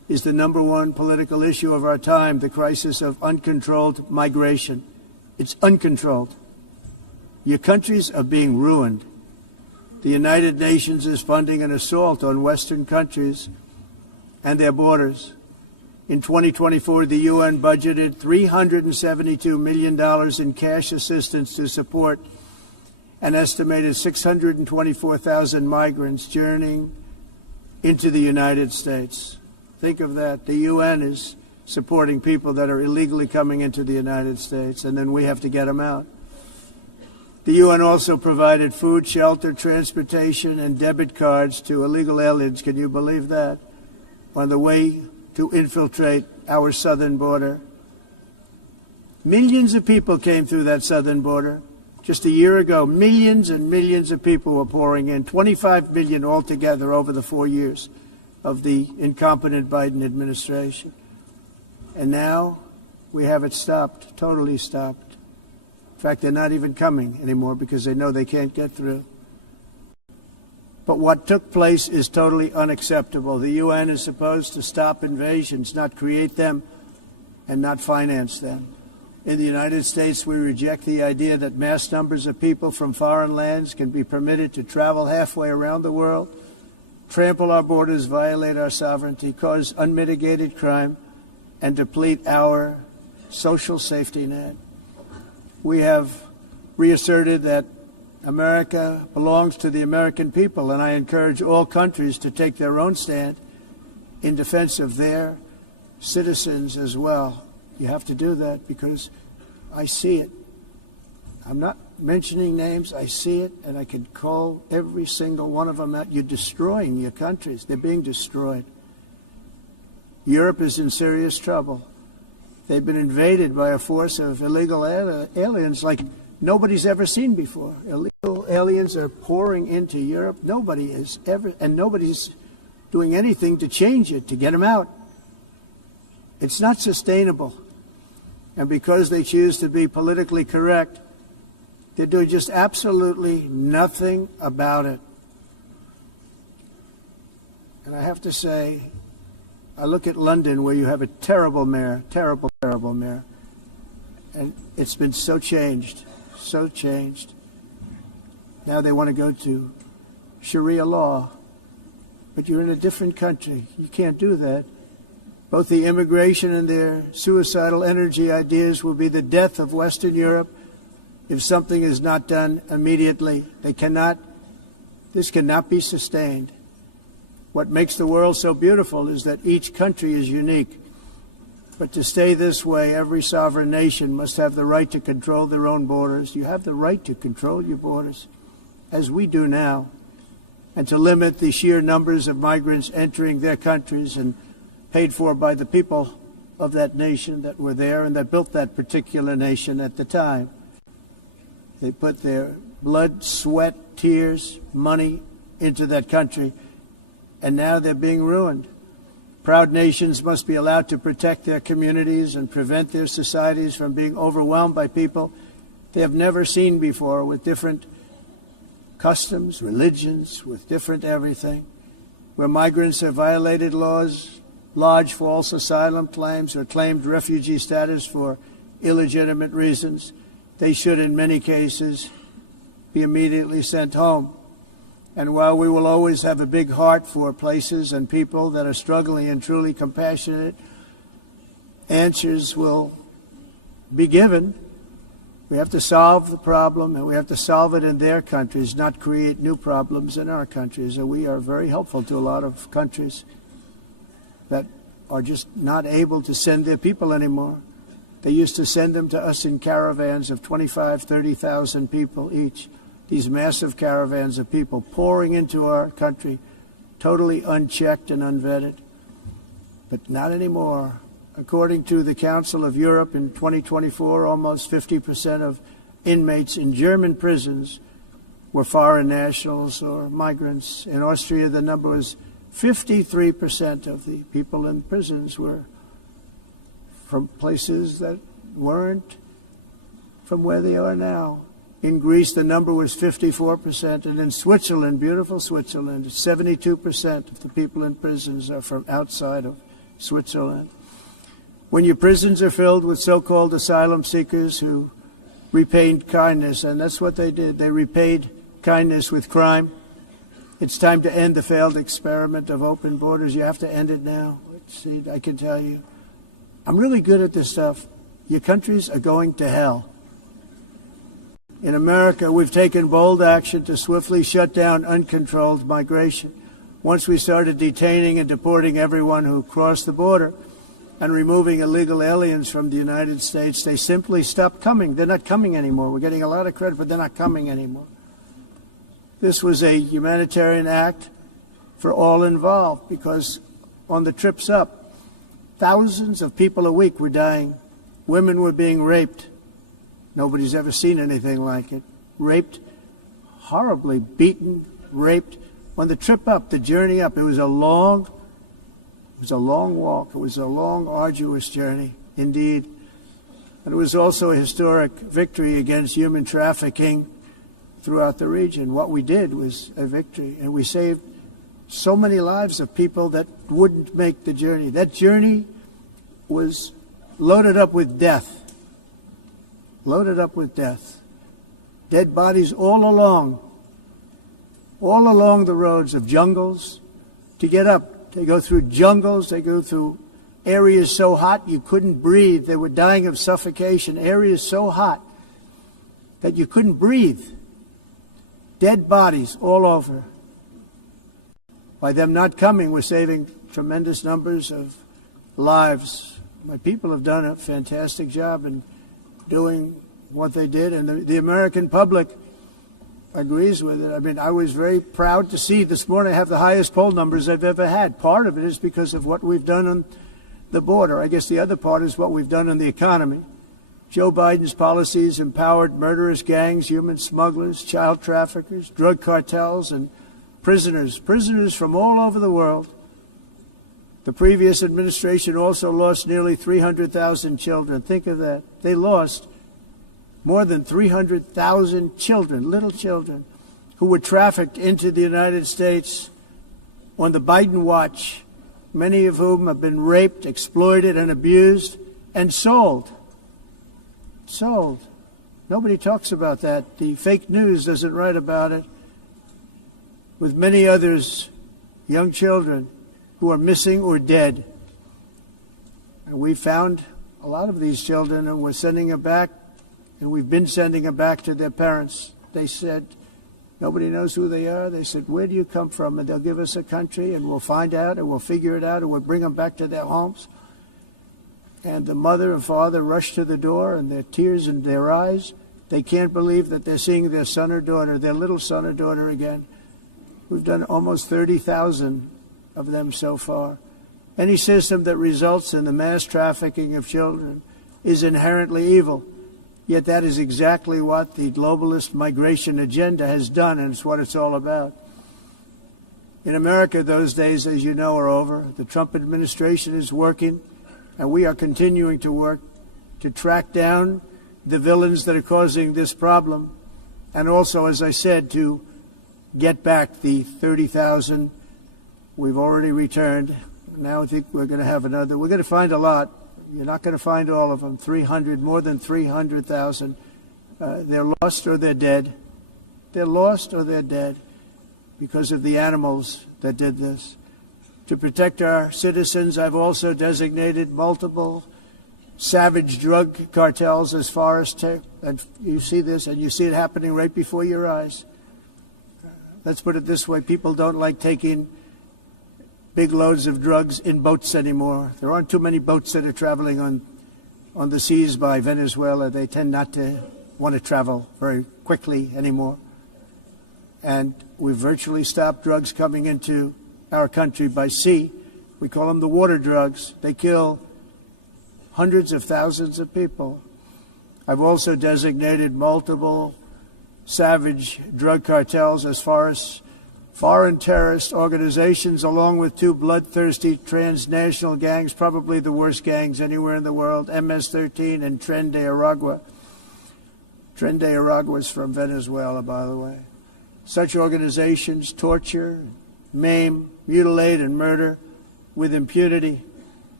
is the number one political issue of our time, the crisis of uncontrolled migration. It's uncontrolled. Your countries are being ruined. The United Nations is funding an assault on Western countries and their borders. In 2024, the UN budgeted $372 million in cash assistance to support an estimated 624,000 migrants journeying into the United States. Think of that. The UN is supporting people that are illegally coming into the United States, and then we have to get them out. The UN also provided food, shelter, transportation, and debit cards to illegal aliens. Can you believe that? On the way to infiltrate our southern border. Millions of people came through that southern border. Just a year ago, millions and millions of people were pouring in, 25 million altogether over the 4 years of the incompetent Biden administration. And now we have it stopped, totally stopped. In fact, they're not even coming anymore because they know they can't get through. But what took place is totally unacceptable. The UN is supposed to stop invasions, not create them and not finance them. In the United States, we reject the idea that mass numbers of people from foreign lands can be permitted to travel halfway around the world, trample our borders, violate our sovereignty, cause unmitigated crime, and deplete our social safety net. We have reasserted that America belongs to the American people, and I encourage all countries to take their own stand in defense of their citizens as well. You have to do that because I see it. I'm not mentioning names. I see it, and I can call every single one of them out. You're destroying your countries. They're being destroyed. Europe is in serious trouble. They've been invaded by a force of illegal aliens like nobody's ever seen before. Illegal aliens are pouring into Europe. Nobody is ever, and nobody's doing anything to change it, to get them out. It's not sustainable. And because they choose to be politically correct, they're doing just absolutely nothing about it. And I have to say, I look at London where you have a terrible mayor, terrible mayor. And it's been so changed, so changed. Now they want to go to Sharia law. But you're in a different country. You can't do that. Both the immigration and their suicidal energy ideas will be the death of Western Europe if something is not done immediately. This cannot be sustained. What makes the world so beautiful is that each country is unique. But to stay this way, every sovereign nation must have the right to control their own borders. You have the right to control your borders, as we do now, and to limit the sheer numbers of migrants entering their countries and paid for by the people of that nation that were there and that built that particular nation at the time. They put their blood, sweat, tears, money into that country, and now they're being ruined. Proud nations must be allowed to protect their communities and prevent their societies from being overwhelmed by people they have never seen before, with different customs, religions, with different everything. Where migrants have violated laws, lodged false asylum claims, or claimed refugee status for illegitimate reasons, they should, in many cases, be immediately sent home. And while we will always have a big heart for places and people that are struggling and truly compassionate, answers will be given. We have to solve the problem, and we have to solve it in their countries, not create new problems in our countries. And we are very helpful to a lot of countries that are just not able to send their people anymore. They used to send them to us in caravans of 25,000, 30,000 people each. These massive caravans of people pouring into our country, totally unchecked and unvetted. But not anymore. According to the Council of Europe in 2024, almost 50% of inmates in German prisons were foreign nationals or migrants. In Austria, the number was 53% of the people in prisons were from places that weren't from where they are now. In Greece, the number was 54%, and in Switzerland, beautiful Switzerland, 72% of the people in prisons are from outside of Switzerland. When your prisons are filled with so-called asylum seekers who repaid kindness, and that's what they did. They repaid kindness with crime. It's time to end the failed experiment of open borders. You have to end it now. See, I can tell you, I'm really good at this stuff. Your countries are going to hell. In America, we've taken bold action to swiftly shut down uncontrolled migration. Once we started detaining and deporting everyone who crossed the border and removing illegal aliens from the United States, they simply stopped coming. They're not coming anymore. We're getting a lot of credit, but they're not coming anymore. This was a humanitarian act for all involved, because on the trips up, thousands of people a week were dying. Women were being raped. Nobody's ever seen anything like it. Raped, horribly beaten, raped. On the trip up, the journey up, it was a long walk. It was a long, arduous journey, indeed. And it was also a historic victory against human trafficking throughout the region. What we did was a victory, and we saved so many lives of people that wouldn't make the journey. That journey was loaded up with death. Loaded up with death. Dead bodies all along the roads of jungles to get up. They go through jungles, they go through areas so hot you couldn't breathe. They were dying of suffocation, areas so hot that you couldn't breathe. Dead bodies all over. By them not coming, we're saving tremendous numbers of lives. My people have done a fantastic job in doing what they did, and the American public agrees with it. I mean, I was very proud to see this morning I have the highest poll numbers I've ever had. Part of it is because of what we've done on the border. I guess the other part is what we've done on the economy. Joe Biden's policies empowered murderous gangs, human smugglers, child traffickers, drug cartels, and prisoners from all over the world. The previous administration also lost nearly 300,000 children. Think of that. They lost more than 300,000 children, little children, who were trafficked into the United States on the Biden watch, many of whom have been raped, exploited, and abused, and sold. Sold. Nobody talks about that. The fake news doesn't write about it. With many others, young children who are missing or dead. And we found a lot of these children, and we're sending them back, and we've been sending them back to their parents. They said, nobody knows who they are. They said, where do you come from? And they'll give us a country, and we'll find out, and we'll figure it out, and we'll bring them back to their homes. And the mother and father rush to the door, and their tears in their eyes. They can't believe that they're seeing their son or daughter, their little son or daughter again. We've done almost 30,000 of them so far. Any system that results in the mass trafficking of children is inherently evil. Yet that is exactly what the globalist migration agenda has done, and it's what it's all about. In America, those days, as you know, are over. The Trump administration is working, and we are continuing to work to track down the villains that are causing this problem, and also, as I said, to get back the 30,000 we've already returned. Now I think we're going to have another. We're going to find a lot. You're not going to find all of them. 300, more than 300,000. They're lost or they're dead. They're lost or they're dead because of the animals that did this. To protect our citizens, I've also designated multiple savage drug cartels as far as and you see this, and you see it happening right before your eyes. Let's put it this way. People don't like taking big loads of drugs in boats anymore. There aren't too many boats that are traveling on the seas by Venezuela. They tend not to want to travel very quickly anymore. And we've virtually stopped drugs coming into our country by sea. We call them the water drugs. They kill hundreds of thousands of people. I've also designated multiple savage drug cartels as far as foreign terrorist organizations, along with two bloodthirsty transnational gangs, probably the worst gangs anywhere in the world, MS-13 and Tren de Aragua. Tren de Aragua is from Venezuela, by the way. Such organizations torture, maim, mutilate, and murder with impunity.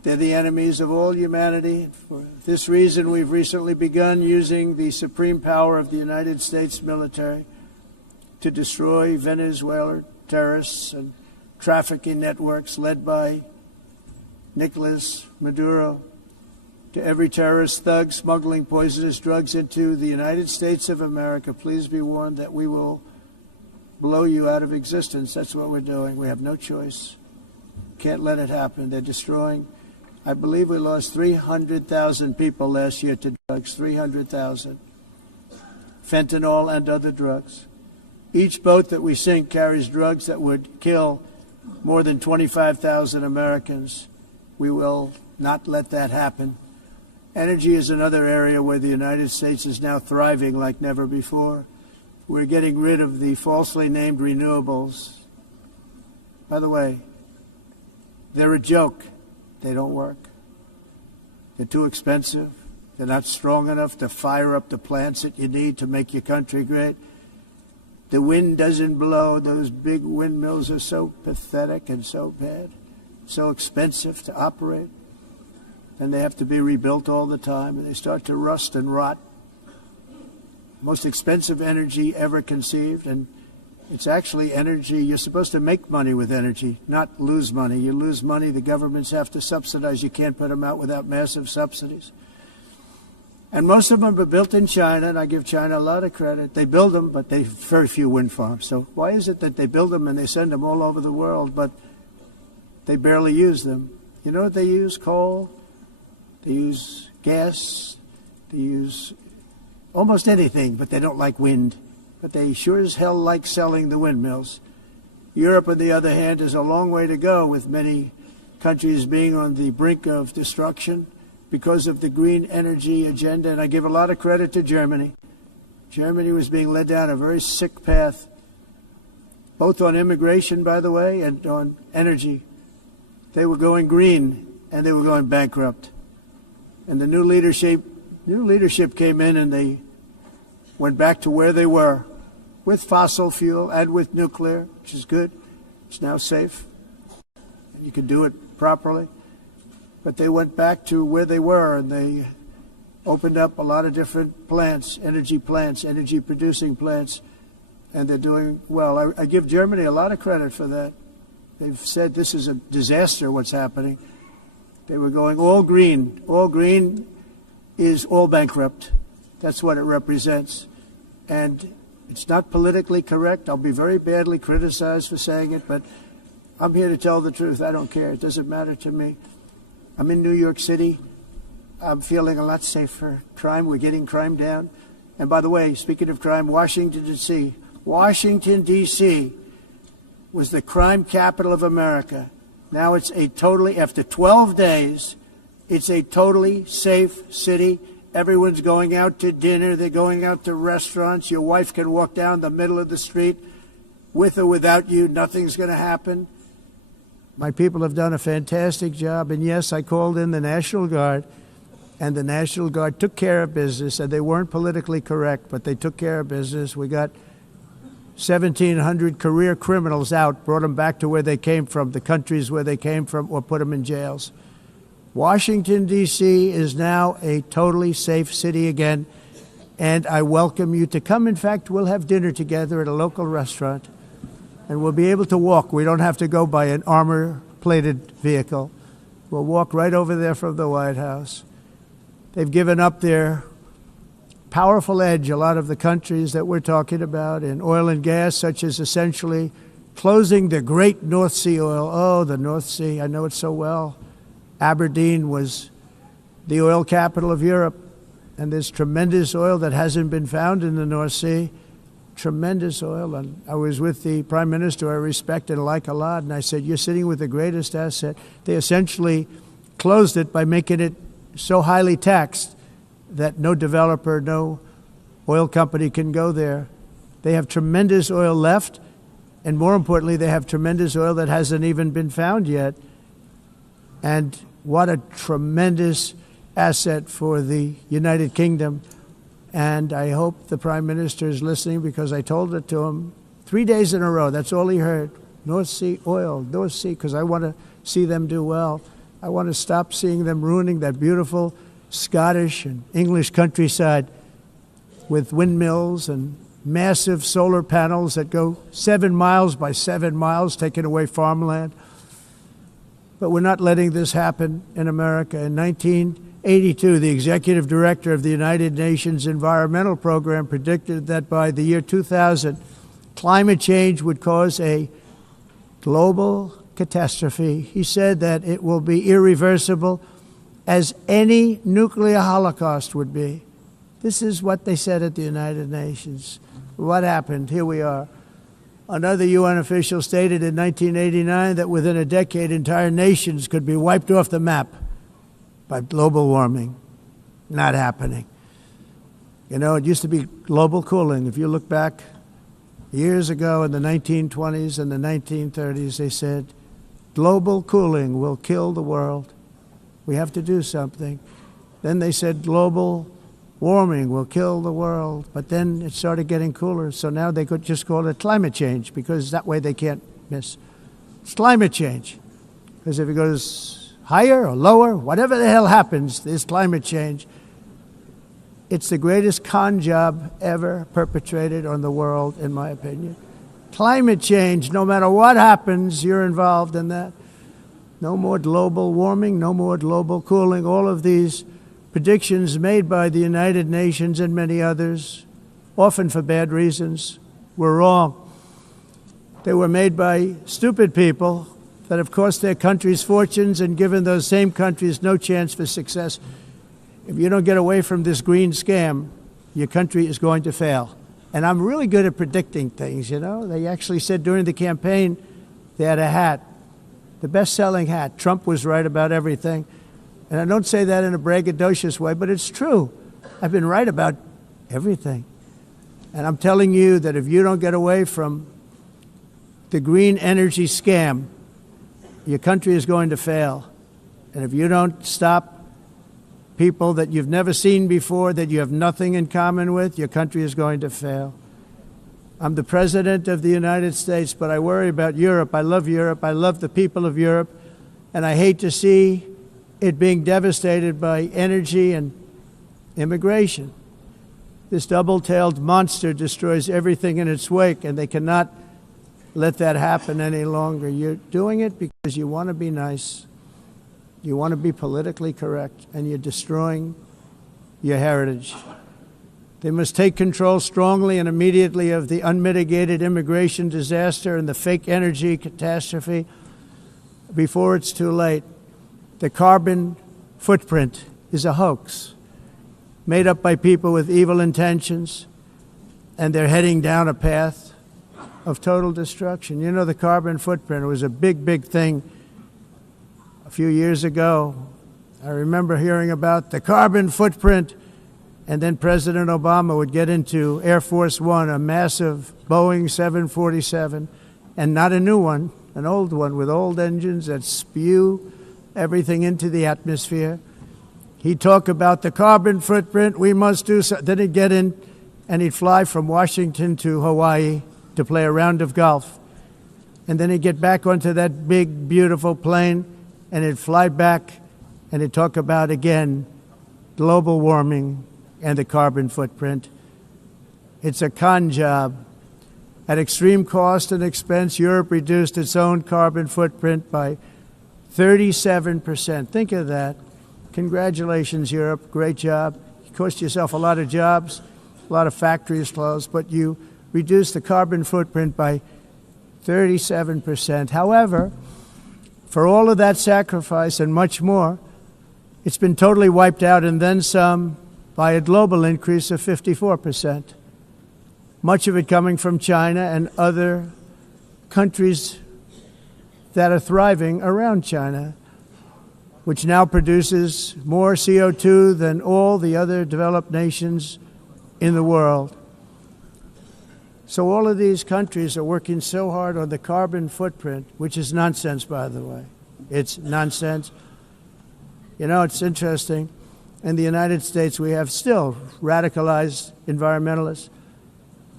They're the enemies of all humanity. For this reason, we've recently begun using the supreme power of the United States military to destroy Venezuelan terrorists and trafficking networks led by Nicolas Maduro. To every terrorist thug smuggling poisonous drugs into the United States of America, please be warned that we will blow you out of existence. That's what we're doing. We have no choice. Can't let it happen. They're destroying. I believe we lost 300,000 people last year to drugs, 300,000. Fentanyl and other drugs. Each boat that we sink carries drugs that would kill more than 25,000 Americans. We will not let that happen. Energy is another area where the United States is now thriving like never before. We're getting rid of the falsely named renewables. By the way, they're a joke. They don't work. They're too expensive. They're not strong enough to fire up the plants that you need to make your country great. The wind doesn't blow. Those big windmills are so pathetic and so bad, so expensive to operate. And they have to be rebuilt all the time, and they start to rust and rot. Most expensive energy ever conceived, and it's actually energy. You're supposed to make money with energy, not lose money. You lose money, the governments have to subsidize. You can't put them out without massive subsidies. And most of them are built in China, and I give China a lot of credit. They build them, but they have very few wind farms. So why is it that they build them and they send them all over the world, but they barely use them? You know what they use? Coal. They use gas. They use almost anything, but they don't like wind. But they sure as hell like selling the windmills. Europe, on the other hand, is a long way to go, with many countries being on the brink of destruction because of the green energy agenda. And I give a lot of credit to Germany. Germany was being led down a very sick path, both on immigration, by the way, and on energy. They were going green, and they were going bankrupt. And the new leadership came in, and they went back to where they were, with fossil fuel and with nuclear, which is good. It's now safe. You can do it properly. But they went back to where they were, and they opened up a lot of different plants, energy-producing plants, and they're doing well. I give Germany a lot of credit for that. They've said this is a disaster, what's happening. They were going all green. All green is all bankrupt. That's what it represents. And it's not politically correct. I'll be very badly criticized for saying it, but I'm here to tell the truth. I don't care. It doesn't matter to me. I'm in New York City. I'm feeling a lot safer. Crime, we're getting crime down. And by the way, speaking of crime, Washington, D.C. Washington, D.C. was the crime capital of America. Now it's after 12 days, it's a totally safe city. Everyone's going out to dinner. They're going out to restaurants. Your wife can walk down the middle of the street with or without you. Nothing's going to happen. My people have done a fantastic job. And yes, I called in the National Guard, and the National Guard took care of business. And they weren't politically correct, but they took care of business. We got 1,700 career criminals out, brought them back to where they came from, the countries where they came from, or put them in jails. Washington, D.C. is now a totally safe city again, and I welcome you to come. In fact, we'll have dinner together at a local restaurant, and we'll be able to walk. We don't have to go by an armor-plated vehicle. We'll walk right over there from the White House. They've given up their powerful edge, a lot of the countries that we're talking about, in oil and gas, such as essentially closing the great North Sea oil. Oh, the North Sea, I know it so well. Aberdeen was the oil capital of Europe, and there's tremendous oil that hasn't been found in the North Sea. Tremendous oil. And I was with the Prime Minister I respect and like a lot, and I said, you're sitting with the greatest asset. They essentially closed it by making it so highly taxed that no developer, no oil company can go there. They have tremendous oil left, and more importantly, they have tremendous oil that hasn't even been found yet. And what a tremendous asset for the United Kingdom. And I hope the Prime Minister is listening, because I told it to him 3 days in a row. That's all he heard. North Sea oil, North Sea, because I want to see them do well. I want to stop seeing them ruining that beautiful Scottish and English countryside with windmills and massive solar panels that go 7 miles by 7 miles, taking away farmland. But we're not letting this happen in America. In 1982, the executive director of the United Nations Environmental Program predicted that by the year 2000, climate change would cause a global catastrophe. He said that it will be irreversible, as any nuclear holocaust would be. This is what they said at the United Nations. What happened? Here we are. Another UN official stated in 1989 that within a decade, entire nations could be wiped off the map by global warming. Not happening. You know, it used to be global cooling. If you look back years ago in the 1920s and the 1930s, they said, global cooling will kill the world. We have to do something. Then they said global warming will kill the world. But then it started getting cooler. So now they could just call it climate change, because that way they can't miss. It's climate change. Because if it goes higher or lower, whatever the hell happens, there's climate change. It's the greatest con job ever perpetrated on the world, in my opinion. Climate change, no matter what happens, you're involved in that. No more global warming, no more global cooling. All of these predictions made by the United Nations and many others, often for bad reasons, were wrong. They were made by stupid people that have cost their countries fortunes and given those same countries no chance for success. If you don't get away from this green scam, your country is going to fail. And I'm really good at predicting things, you know. They actually said during the campaign they had a hat, the best-selling hat. Trump was right about everything. And I don't say that in a braggadocious way, but it's true. I've been right about everything. And I'm telling you that if you don't get away from the green energy scam, your country is going to fail. And if you don't stop people that you've never seen before, that you have nothing in common with, your country is going to fail. I'm the president of the United States, but I worry about Europe. I love Europe. I love the people of Europe. And I hate to see it being devastated by energy and immigration. This double-tailed monster destroys everything in its wake, and they cannot let that happen any longer. You're doing it because you want to be nice. You want to be politically correct, and you're destroying your heritage. They must take control strongly and immediately of the unmitigated immigration disaster and the fake energy catastrophe before it's too late. The carbon footprint is a hoax made up by people with evil intentions, and they're heading down a path of total destruction. You know, the carbon footprint, it was a big, big thing a few years ago. I remember hearing about the carbon footprint, and then President Obama would get into Air Force One, a massive Boeing 747, and not a new one, an old one with old engines that spew everything into the atmosphere. He'd talk about the carbon footprint, we must do so. Then he'd get in and he'd fly from Washington to Hawaii to play a round of golf. And then he'd get back onto that big, beautiful plane and he'd fly back and he'd talk about, again, global warming and the carbon footprint. It's a con job. At extreme cost and expense, Europe reduced its own carbon footprint by 37%. Think of that. Congratulations, Europe. Great job. You cost yourself a lot of jobs, a lot of factories closed, but you reduced the carbon footprint by 37%. However, for all of that sacrifice and much more, it's been totally wiped out and then some by a global increase of 54%. Much of it coming from China and other countries that are thriving around China, which now produces more CO2 than all the other developed nations in the world. So all of these countries are working so hard on the carbon footprint, which is nonsense, by the way. It's nonsense. You know, it's interesting. In the United States, we have still radicalized environmentalists.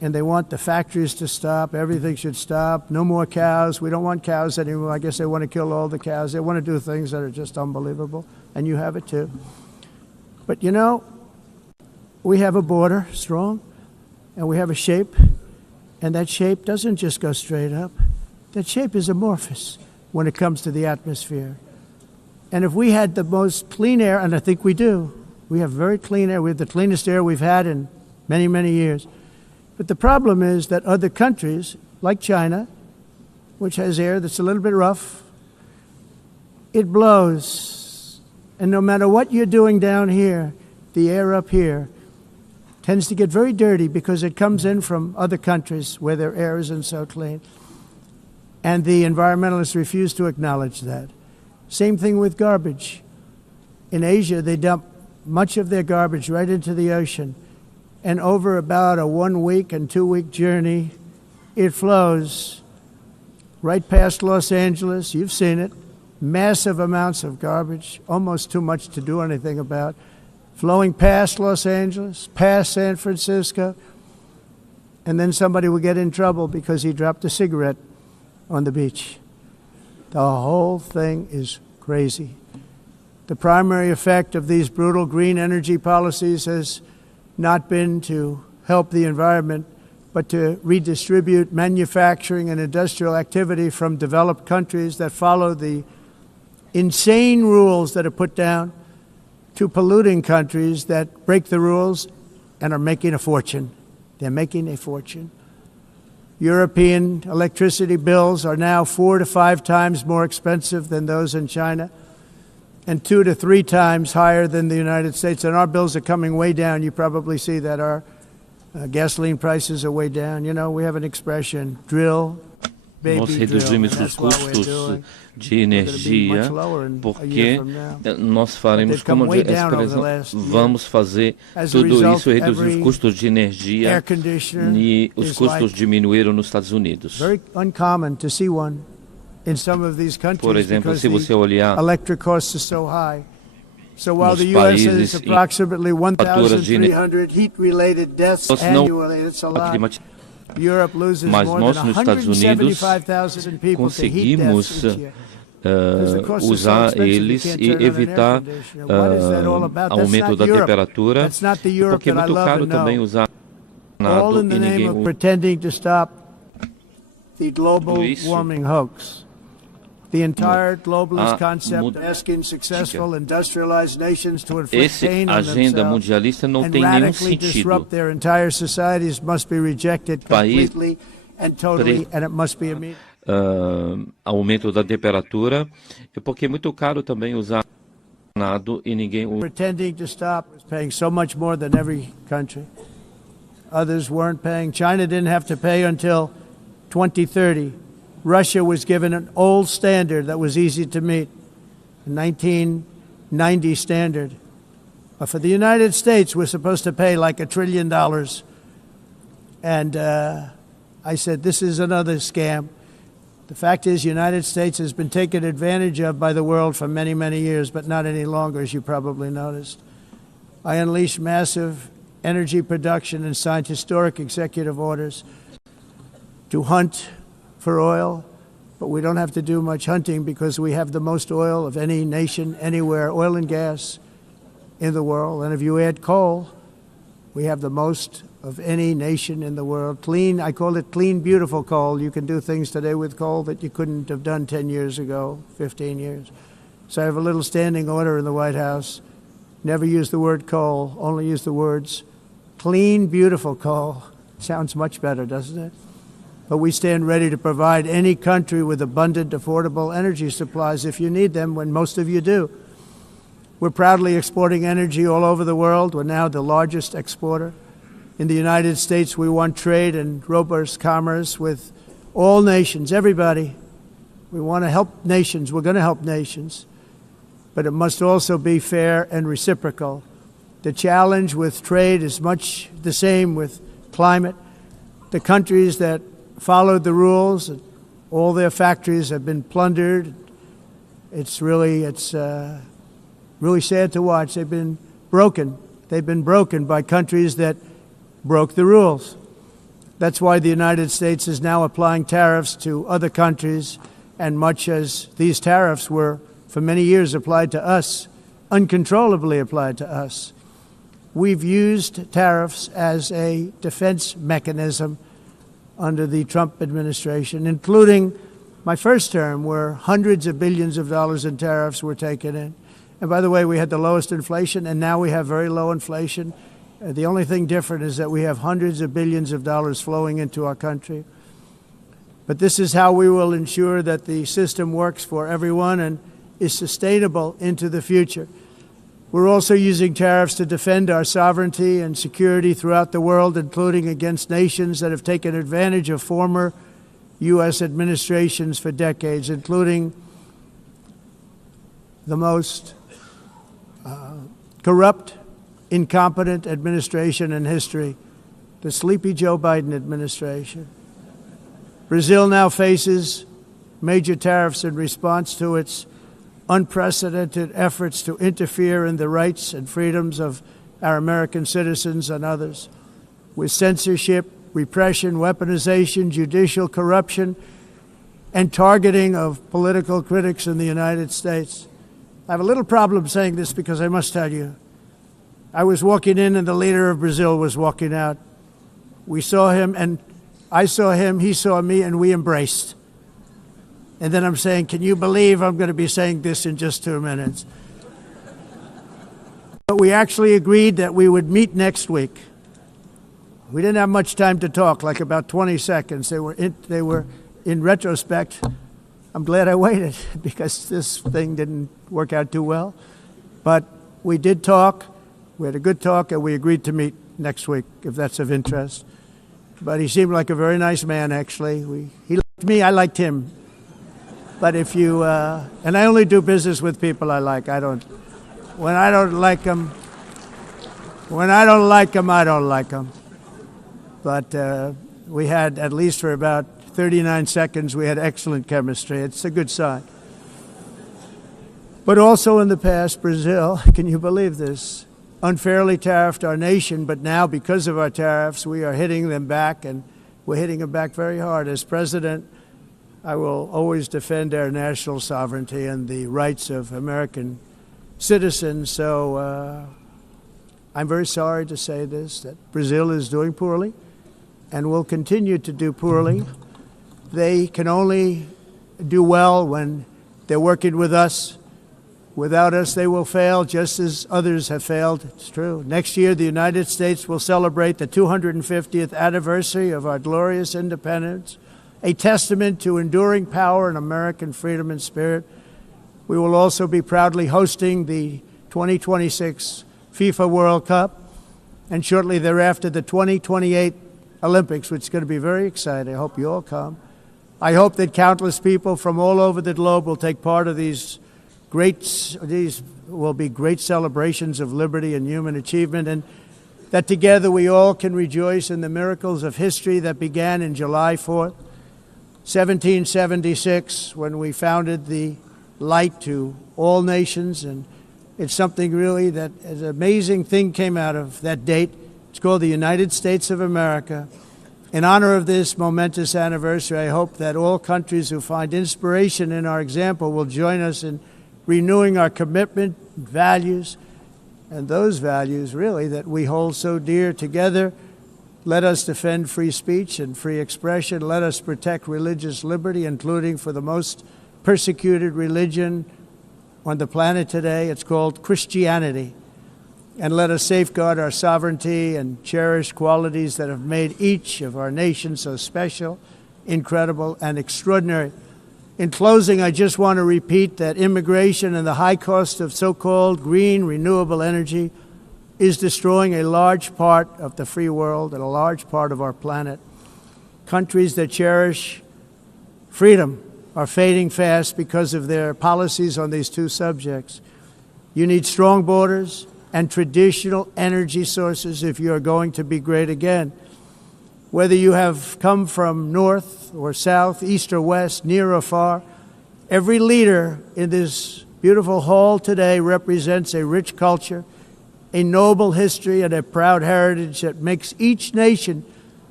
and they want the factories to stop. Everything should stop. No more cows. We don't want cows anymore. I guess they want to kill all the cows. They want to do things that are just unbelievable, and you have it too. But you know, we have a border, strong, and we have a shape, and that shape doesn't just go straight up. That shape is amorphous when it comes to the atmosphere. And if we had the most clean air, and I think we do, we have very clean air. We have the cleanest air we've had in many, many years. But the problem is that other countries, like China, which has air that's a little bit rough, it blows. And no matter what you're doing down here, the air up here tends to get very dirty because it comes in from other countries where their air isn't so clean. And the environmentalists refuse to acknowledge that. Same thing with garbage. In Asia, they dump much of their garbage right into the ocean. And over about a 1 week and 2 week journey, it flows right past Los Angeles. You've seen it. Massive amounts of garbage, almost too much to do anything about, flowing past Los Angeles, past San Francisco. And then somebody will get in trouble because he dropped a cigarette on the beach. The whole thing is crazy. The primary effect of these brutal green energy policies has not been to help the environment, but to redistribute manufacturing and industrial activity from developed countries that follow the insane rules that are put down to polluting countries that break the rules and are making a fortune. They're making a fortune. European electricity bills are now 4 to 5 times more expensive than those in China, and 2 to 3 times higher than the United States. And our bills are coming way down. You probably see that our gasoline prices are way down. You know, we have an expression, drill, baby, nós reduzimos os custos de energia porque nós faremos, como a expressão, vamos fazer tudo isso e reduzir os custos de energia e os custos diminuíram nos Estados Unidos. Por exemplo, se você olhar So while the U.S. has approximately 1,300 heat-related deaths annually, it's a lot. Europe loses more than 175,000 people to heat deaths each year. Usar eles e evitar aumento da temperatura, porque é muito caro também usar nada e ninguém usa. Pretending to stop the global warming hoax. The entire globalist concept of asking successful industrialized nations to inflict pain on themselves and radically disrupt their entire societies must be rejected completely and totally, and it must be immediate. Aumento da temperatura, porque é muito caro também usar nada e ninguém usa. Pretending to stop is paying so much more than every country. Others weren't paying. China didn't have to pay until 2030. Russia was given an old standard that was easy to meet, a 1990 standard. But for the United States, we're supposed to pay like $1 trillion. And I said, this is another scam. The fact is, the United States has been taken advantage of by the world for many, many years, but not any longer, as you probably noticed. I unleashed massive energy production and signed historic executive orders to hunt for oil, but we don't have to do much hunting because we have the most oil of any nation anywhere, oil and gas in the world. And if you add coal, we have the most of any nation in the world. Clean, I call it clean, beautiful coal. You can do things today with coal that you couldn't have done 10 years ago, 15 years. So I have a little standing order in the White House. Never use the word coal, only use the words clean, beautiful coal. Sounds much better, doesn't it? But we stand ready to provide any country with abundant, affordable energy supplies if you need them, when most of you do. We're proudly exporting energy all over the world. We're now the largest exporter. In the United States, we want trade and robust commerce with all nations, everybody. We want to help nations. We're going to help nations. But it must also be fair and reciprocal. The challenge with trade is much the same with climate. The countries that followed the rules, all their factories have been plundered. It's really sad to watch. They've been broken. They've been broken by countries that broke the rules. That's why the United States is now applying tariffs to other countries, and much as these tariffs were for many years applied to us, uncontrollably applied to us. We've used tariffs as a defense mechanism under the Trump administration, including my first term, where hundreds of billions of dollars in tariffs were taken in. And by the way, we had the lowest inflation, and now we have very low inflation. The only thing different is that we have hundreds of billions of dollars flowing into our country. But this is how we will ensure that the system works for everyone and is sustainable into the future. We're also using tariffs to defend our sovereignty and security throughout the world, including against nations that have taken advantage of former U.S. administrations for decades, including the most corrupt, incompetent administration in history, the sleepy Joe Biden administration. Brazil now faces major tariffs in response to its unprecedented efforts to interfere in the rights and freedoms of our American citizens and others, with censorship, repression, weaponization, judicial corruption, and targeting of political critics in the United States. I have a little problem saying this because I must tell you, I was walking in and the leader of Brazil was walking out. We saw him and I saw him, he saw me, and we embraced. And then I'm saying, can you believe I'm going to be saying this in just 2 minutes? But we actually agreed that we would meet next week. We didn't have much time to talk, like about 20 seconds. They were in retrospect, I'm glad I waited because this thing didn't work out too well. But we did talk. We had a good talk, and we agreed to meet next week, if that's of interest. But he seemed like a very nice man, actually. He liked me, I liked him. But if you, and I only do business with people I like. When I don't like them, I don't like them. But we had, at least for about 39 seconds, we had excellent chemistry. It's a good sign. But also in the past, Brazil, can you believe this, unfairly tariffed our nation, but now because of our tariffs, we are hitting them back, and we're hitting them back very hard. As president, I will always defend our national sovereignty and the rights of American citizens. So I'm very sorry to say this, that Brazil is doing poorly and will continue to do poorly. They can only do well when they're working with us. Without us, they will fail, just as others have failed. It's true. Next year, the United States will celebrate the 250th anniversary of our glorious independence, a testament to enduring power and American freedom and spirit. We will also be proudly hosting the 2026 FIFA World Cup, and shortly thereafter, the 2028 Olympics, which is going to be very exciting. I hope you all come. I hope that countless people from all over the globe will take part of these will be great celebrations of liberty and human achievement, and that together we all can rejoice in the miracles of history that began in July 4th, 1776, when we founded the light to all nations. And it's something really that an amazing thing came out of that date. It's called the United States of America. In honor of this momentous anniversary, I hope that all countries who find inspiration in our example will join us in renewing our commitment, values, and those values really that we hold so dear. Together, let us defend free speech and free expression. Let us protect religious liberty, including for the most persecuted religion on the planet today. It's called Christianity. And let us safeguard our sovereignty and cherish qualities that have made each of our nations so special, incredible, and extraordinary. In closing, I just want to repeat that immigration and the high cost of so-called green renewable energy is destroying a large part of the free world and a large part of our planet. Countries that cherish freedom are fading fast because of their policies on these two subjects. You need strong borders and traditional energy sources if you are going to be great again. Whether you have come from north or south, east or west, near or far, every leader in this beautiful hall today represents a rich culture, a noble history, and a proud heritage that makes each nation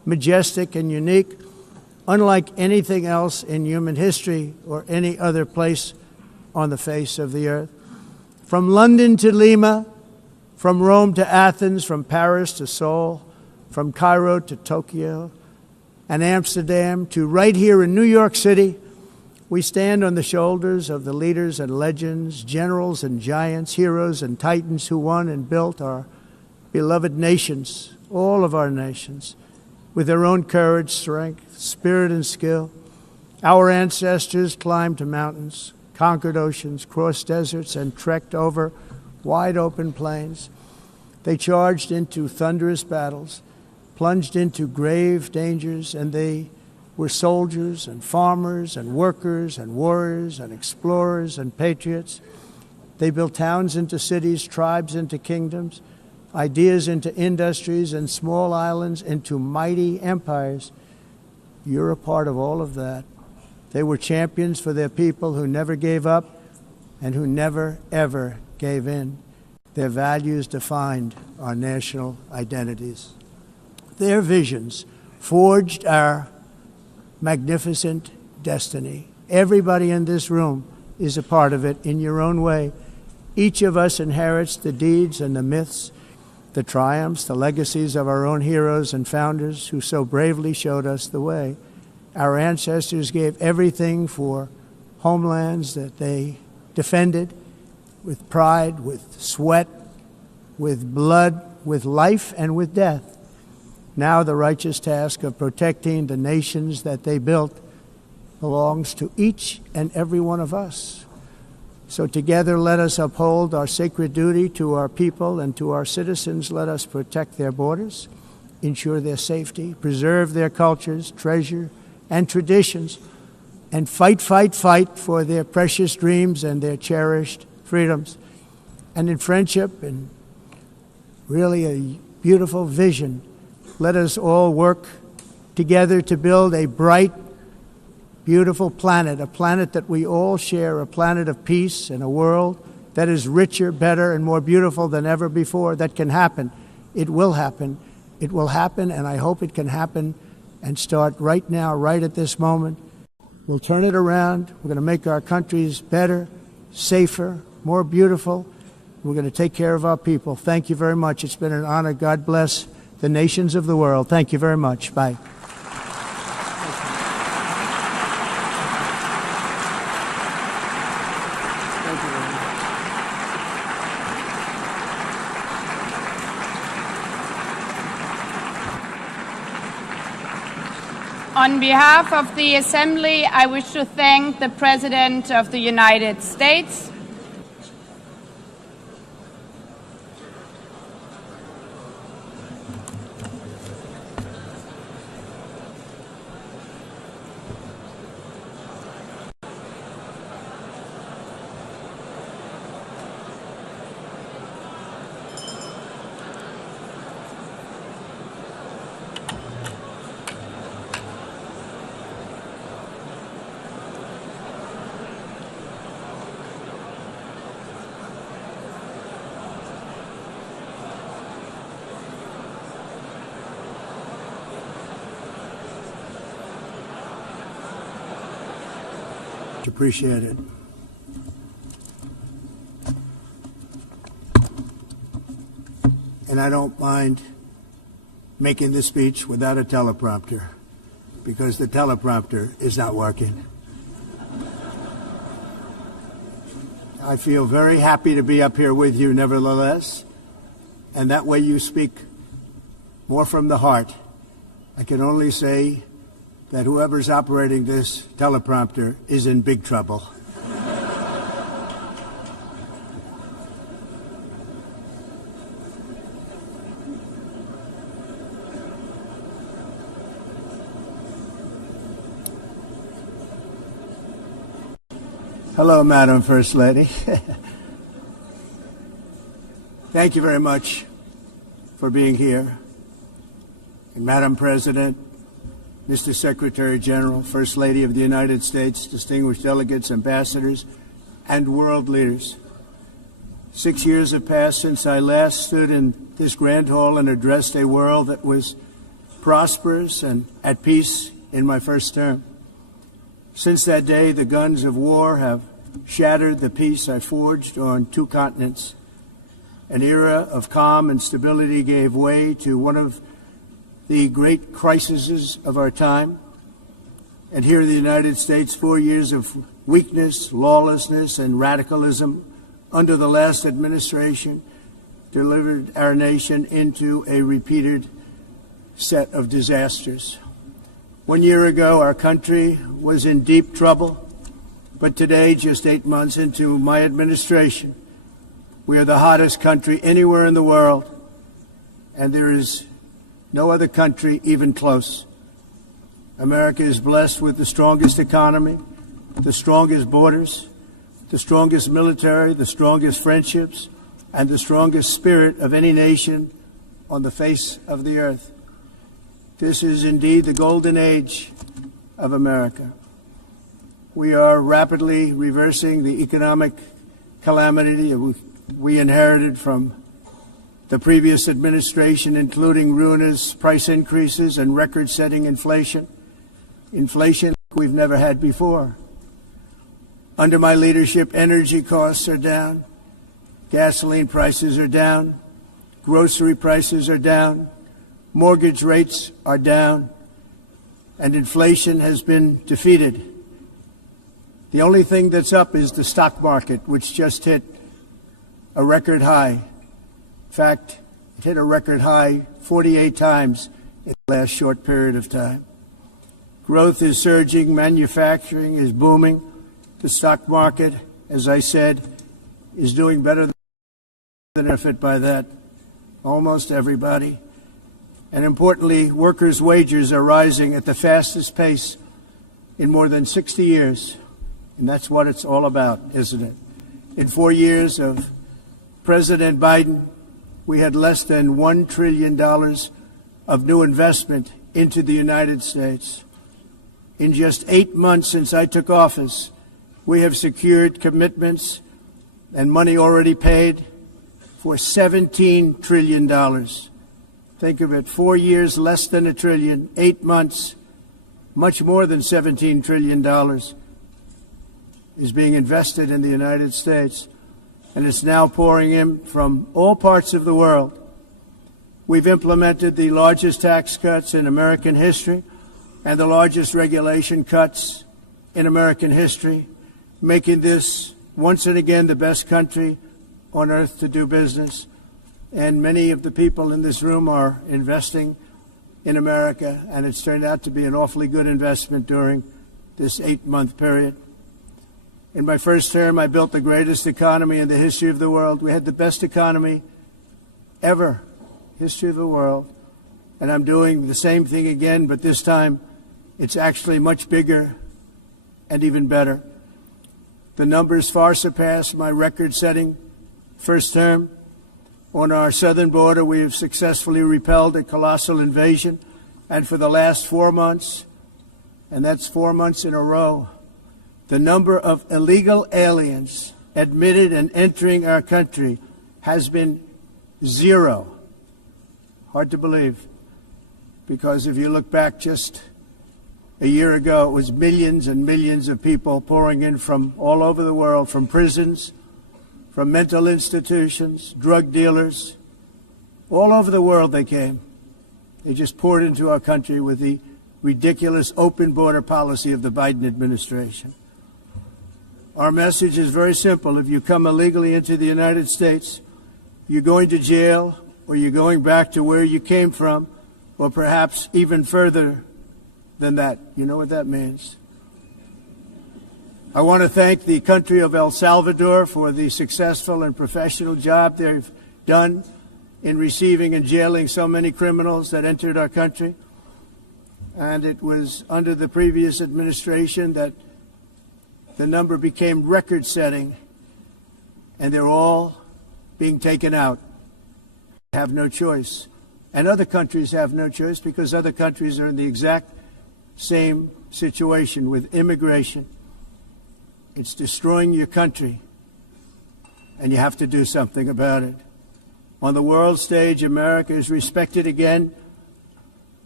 majestic and unique, unlike anything else in human history or any other place on the face of the earth. From London to Lima, from Rome to Athens, from Paris to Seoul, from Cairo to Tokyo and Amsterdam to right here in New York City, we stand on the shoulders of the leaders and legends, generals and giants, heroes and titans who won and built our beloved nations, all of our nations, with their own courage, strength, spirit, and skill. Our ancestors climbed mountains, conquered oceans, crossed deserts, and trekked over wide open plains. They charged into thunderous battles, plunged into grave dangers, and they were soldiers and farmers and workers and warriors and explorers and patriots. They built towns into cities, tribes into kingdoms, ideas into industries, and small islands into mighty empires. You're a part of all of that. They were champions for their people who never gave up and who never, ever gave in. Their values defined our national identities. Their visions forged our magnificent destiny. Everybody in this room is a part of it in your own way. Each of us inherits the deeds and the myths, the triumphs, the legacies of our own heroes and founders who so bravely showed us the way. Our ancestors gave everything for homelands that they defended with pride, with sweat, with blood, with life, and with death. Now the righteous task of protecting the nations that they built belongs to each and every one of us. So together let us uphold our sacred duty to our people and to our citizens. Let us protect their borders, ensure their safety, preserve their cultures, treasure, and traditions, and fight, fight, fight for their precious dreams and their cherished freedoms. And in friendship and really a beautiful vision, let us all work together to build a bright, beautiful planet, a planet that we all share, a planet of peace and a world that is richer, better, and more beautiful than ever before. That can happen. It will happen. It will happen, and I hope it can happen and start right now, right at this moment. We'll turn it around. We're going to make our countries better, safer, more beautiful. We're going to take care of our people. Thank you very much. It's been an honor. God bless the nations of the world. Thank you very much. Bye. On behalf of the Assembly, I wish to thank the President of the United States, Appreciate it. And I don't mind making this speech without a teleprompter, because the teleprompter is not working. I feel very happy to be up here with you nevertheless, and that way you speak more from the heart. I can only say that whoever's operating this teleprompter is in big trouble. Hello, Madam First Lady. Thank you very much for being here. And Madam President, Mr. Secretary General, First Lady of the United States, distinguished delegates, ambassadors, and world leaders. 6 years have passed since I last stood in this grand hall and addressed a world that was prosperous, and at peace in my first term. Since that day, the guns of war have shattered the peace I forged on 2 continents. An era of calm and stability gave way to one of the great crises of our time. And here in the United States, 4 years of weakness, lawlessness, and radicalism under the last administration delivered our nation into a repeated set of disasters. 1 year ago, our country was in deep trouble, but today, just 8 months into my administration, we are the hottest country anywhere in the world, and there is no other country even close. America is blessed with the strongest economy, the strongest borders, the strongest military, the strongest friendships, and the strongest spirit of any nation on the face of the earth. This is indeed the golden age of America. We are rapidly reversing the economic calamity we inherited from the previous administration, including ruinous price increases and record-setting inflation we've never had before. Under my leadership, energy costs are down, gasoline prices are down, grocery prices are down, mortgage rates are down, and inflation has been defeated. The only thing that's up is the stock market, which just hit a record high. In fact, it hit a record high 48 times in the last short period of time. Growth is surging, manufacturing is booming. The stock market, as I said, is doing better than benefit by that. Almost everybody. And importantly, workers' wages are rising at the fastest pace in more than 60 years. And that's what it's all about, isn't it? In 4 years of President Biden, we had less than $1 trillion of new investment into the United States. In just 8 months since I took office, we have secured commitments and money already paid for $17 trillion. Think of it, 4 years, less than $1 trillion, 8 months, much more than $17 trillion is being invested in the United States, and it's now pouring in from all parts of the world. We've implemented the largest tax cuts in American history and the largest regulation cuts in American history, making this once and again the best country on earth to do business. And many of the people in this room are investing in America, and it's turned out to be an awfully good investment during this 8-month period. In my first term, I built the greatest economy in the history of the world. We had the best economy ever, history of the world. And I'm doing the same thing again, but this time it's actually much bigger and even better. The numbers far surpass my record-setting first term. On our southern border, we have successfully repelled a colossal invasion. And for the last 4 months, and that's 4 months in a row, the number of illegal aliens admitted and entering our country has been 0. Hard to believe, because if you look back just a year ago, it was millions and millions of people pouring in from all over the world, from prisons, from mental institutions, drug dealers. All over the world they came. They just poured into our country with the ridiculous open border policy of the Biden administration. Our message is very simple. If you come illegally into the United States, you're going to jail, or you're going back to where you came from, or perhaps even further than that. You know what that means. I want to thank the country of El Salvador for the successful and professional job they've done in receiving and jailing so many criminals that entered our country. And it was under the previous administration that the number became record-setting, and they're all being taken out. They have no choice. And other countries have no choice, because other countries are in the exact same situation with immigration. It's destroying your country, and you have to do something about it. On the world stage, America is respected again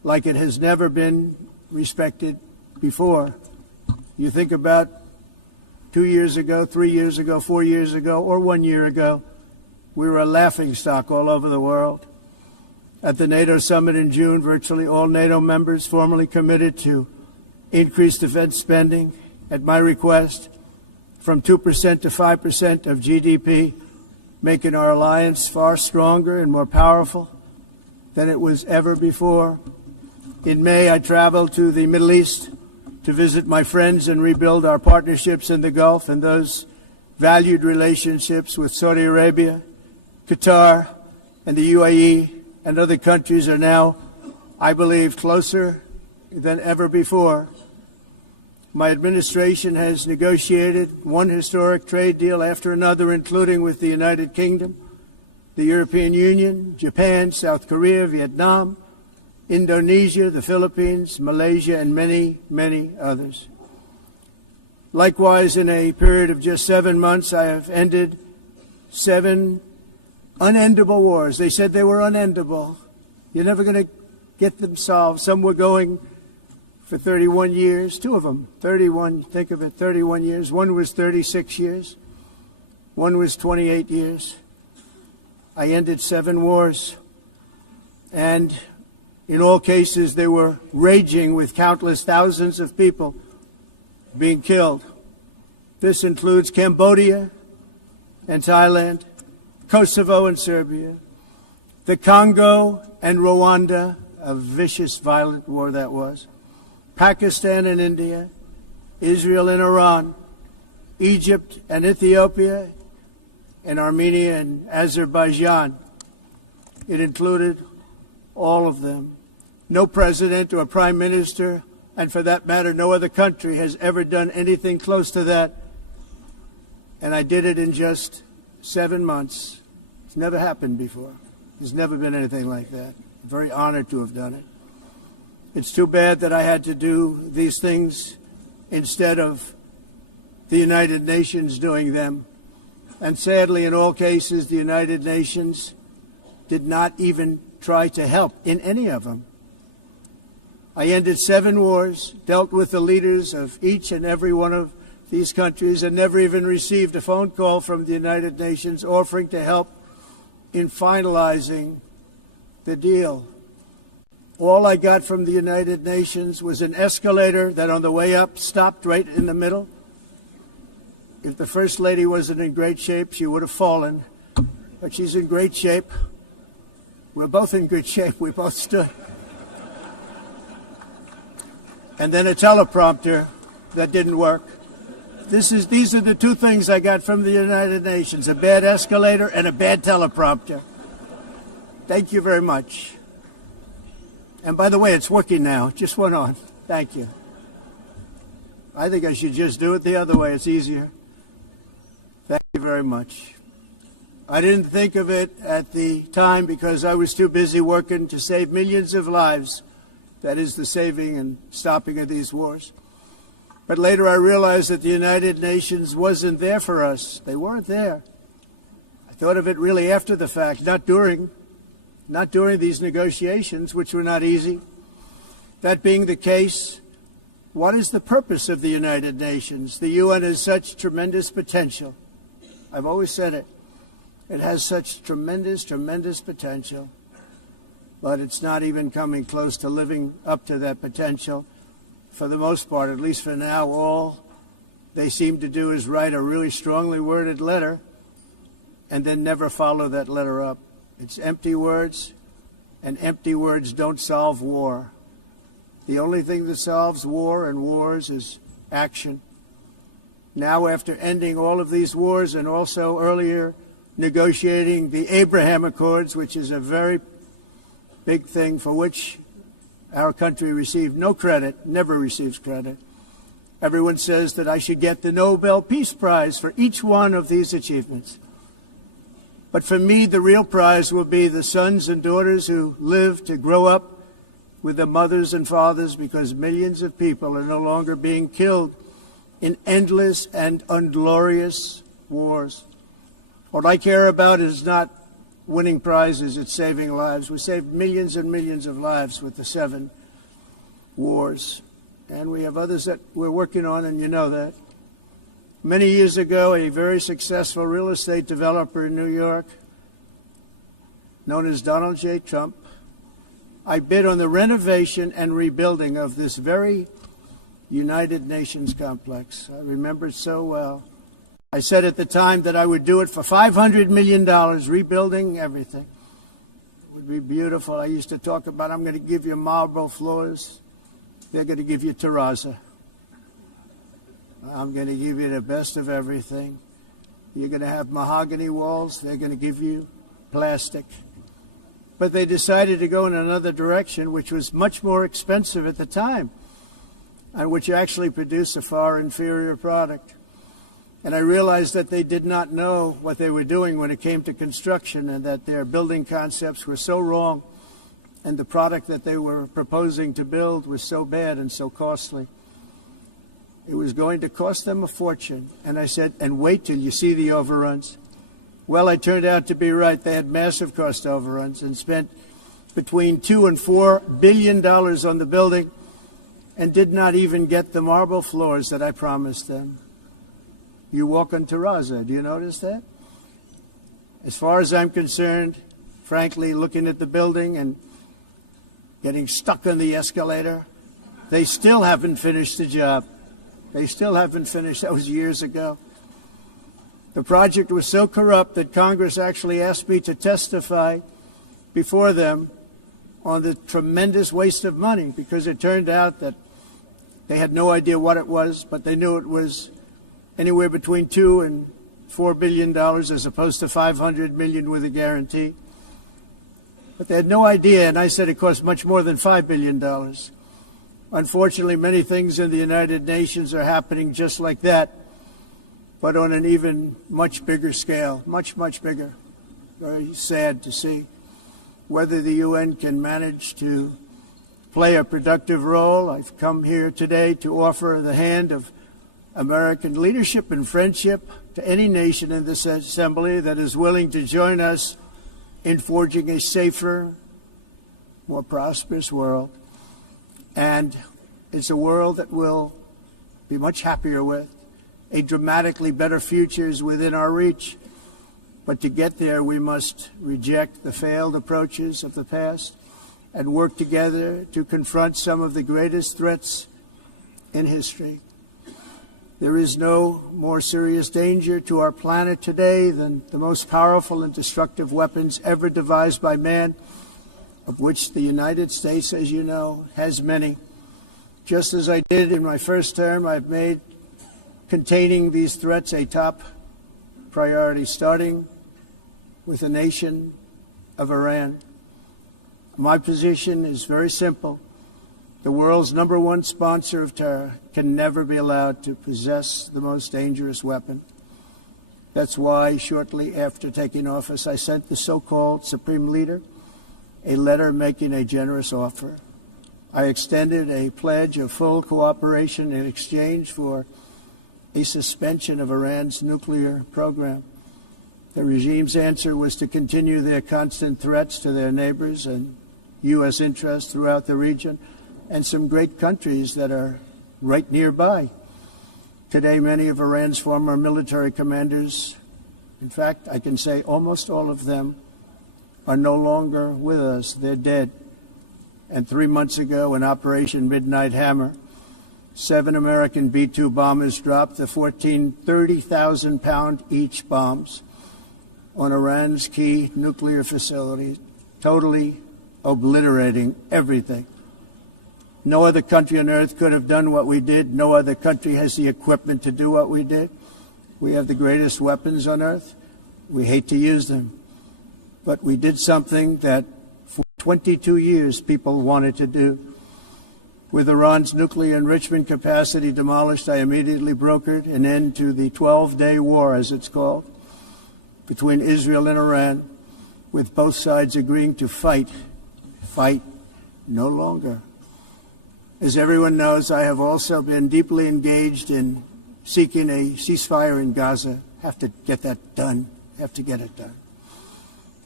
like it has never been respected before. You think about 2 years ago, 3 years ago, 4 years ago, or 1 year ago, we were a laughingstock all over the world. At the NATO summit in June, virtually all NATO members formally committed to increase defense spending at my request from 2% to 5% of GDP, making our alliance far stronger and more powerful than it was ever before. In May, I traveled to the Middle East to visit my friends and rebuild our partnerships in the Gulf and those valued relationships with Saudi Arabia, Qatar, and the UAE and other countries are now, I believe, closer than ever before. My administration has negotiated one historic trade deal after another, including with the United Kingdom, the European Union, Japan, South Korea, Vietnam, Indonesia, the Philippines, Malaysia, and many, many others. Likewise, in a period of just 7 months, I have ended 7 unendable wars. They said they were unendable. You're never going to get them solved. Some were going for 31 years, 2 of them, 31, think of it, 31 years. One was 36 years. One was 28 years. I ended 7 wars. And in all cases, they were raging with countless thousands of people being killed. This includes Cambodia and Thailand, Kosovo and Serbia, the Congo and Rwanda, a vicious, violent war that was, Pakistan and India, Israel and Iran, Egypt and Ethiopia, and Armenia and Azerbaijan. It included all of them. No president or prime minister, and for that matter, no other country has ever done anything close to that. And I did it in just 7 months. It's never happened before. There's never been anything like that. I'm very honored to have done it. It's too bad that I had to do these things instead of the United Nations doing them. And sadly, in all cases, the United Nations did not even try to help in any of them. I ended 7 wars, dealt with the leaders of each and every one of these countries, and never even received a phone call from the United Nations offering to help in finalizing the deal. All I got from the United Nations was an escalator that on the way up stopped right in the middle. If the First Lady wasn't in great shape, she would have fallen. But she's in great shape. We're both in good shape. We both stood. And then a teleprompter that didn't work. These are the 2 things I got from the United Nations, a bad escalator and a bad teleprompter. Thank you very much. And by the way, it's working now. It just went on. Thank you. I think I should just do it the other way. It's easier. Thank you very much. I didn't think of it at the time because I was too busy working to save millions of lives. That is the saving and stopping of these wars. But later I realized that the United Nations wasn't there for us. They weren't there. I thought of it really after the fact, not during these negotiations, which were not easy. That being the case, what is the purpose of the United Nations? The UN has such tremendous potential. I've always said it. It has such tremendous, tremendous potential. But it's not even coming close to living up to that potential. For the most part, at least for now, all they seem to do is write a really strongly worded letter and then never follow that letter up. It's empty words, and empty words don't solve war. The only thing that solves war and wars is action. Now, after ending all of these wars and also earlier negotiating the Abraham Accords, which is a very big thing for which our country received no credit, never receives credit. Everyone says that I should get the Nobel Peace Prize for each one of these achievements. But for me, the real prize will be the sons and daughters who live to grow up with their mothers and fathers, because millions of people are no longer being killed in endless and unglorious wars. What I care about is not winning prizes at saving lives. We saved millions and millions of lives with the 7 wars. And we have others that we're working on, and you know that. Many years ago, a very successful real estate developer in New York, known as Donald J. Trump, I bid on the renovation and rebuilding of this very United Nations complex. I remember it so well. I said at the time that I would do it for $500 million, rebuilding everything. It would be beautiful. I used to talk about, I'm going to give you marble floors. They're going to give you terrazzo. I'm going to give you the best of everything. You're going to have mahogany walls. They're going to give you plastic. But they decided to go in another direction, which was much more expensive at the time, and which actually produced a far inferior product. And I realized that they did not know what they were doing when it came to construction, and that their building concepts were so wrong, and the product that they were proposing to build was so bad and so costly. It was going to cost them a fortune. And I said, and wait till you see the overruns. Well, I turned out to be right. They had massive cost overruns and spent between $2 and $4 billion on the building and did not even get the marble floors that I promised them. You walk on terrazzo. Do you notice that? As far as I'm concerned, frankly, looking at the building and getting stuck on the escalator, they still haven't finished the job. They still haven't finished. That was years ago. The project was so corrupt that Congress actually asked me to testify before them on the tremendous waste of money, because it turned out that they had no idea what it was, but they knew it was anywhere between $2 and $4 billion as opposed to $500 million with a guarantee. But they had no idea, and I said it cost much more than $5 billion. Unfortunately, many things in the United Nations are happening just like that, but on an even much bigger scale, much, much bigger. Very sad to see. Whether the UN can manage to play a productive role, I've come here today to offer the hand of American leadership and friendship to any nation in this assembly that is willing to join us in forging a safer, more prosperous world. And it's a world that we'll be much happier with. A dramatically better future is within our reach. But to get there, we must reject the failed approaches of the past and work together to confront some of the greatest threats in history. There is no more serious danger to our planet today than the most powerful and destructive weapons ever devised by man, of which the United States, as you know, has many. Just as I did in my first term, I've made containing these threats a top priority, starting with the nation of Iran. My position is very simple. The world's #1 sponsor of terror can never be allowed to possess the most dangerous weapon. That's why, shortly after taking office, I sent the so-called Supreme Leader a letter making a generous offer. I extended a pledge of full cooperation in exchange for a suspension of Iran's nuclear program. The regime's answer was to continue their constant threats to their neighbors and U.S. interests throughout the region, and some great countries that are right nearby. Today, many of Iran's former military commanders, in fact, I can say almost all of them, are no longer with us. They're dead. And 3 months ago, in Operation Midnight Hammer, 7 American B-2 bombers dropped the 14 30,000-pound each bombs on Iran's key nuclear facilities, totally obliterating everything. No other country on earth could have done what we did. No other country has the equipment to do what we did. We have the greatest weapons on earth. We hate to use them. But we did something that for 22 years people wanted to do. With Iran's nuclear enrichment capacity demolished, I immediately brokered an end to the 12-day war, as it's called, between Israel and Iran, with both sides agreeing to fight no longer. As everyone knows, I have also been deeply engaged in seeking a ceasefire in Gaza. Have to get that done. Have to get it done.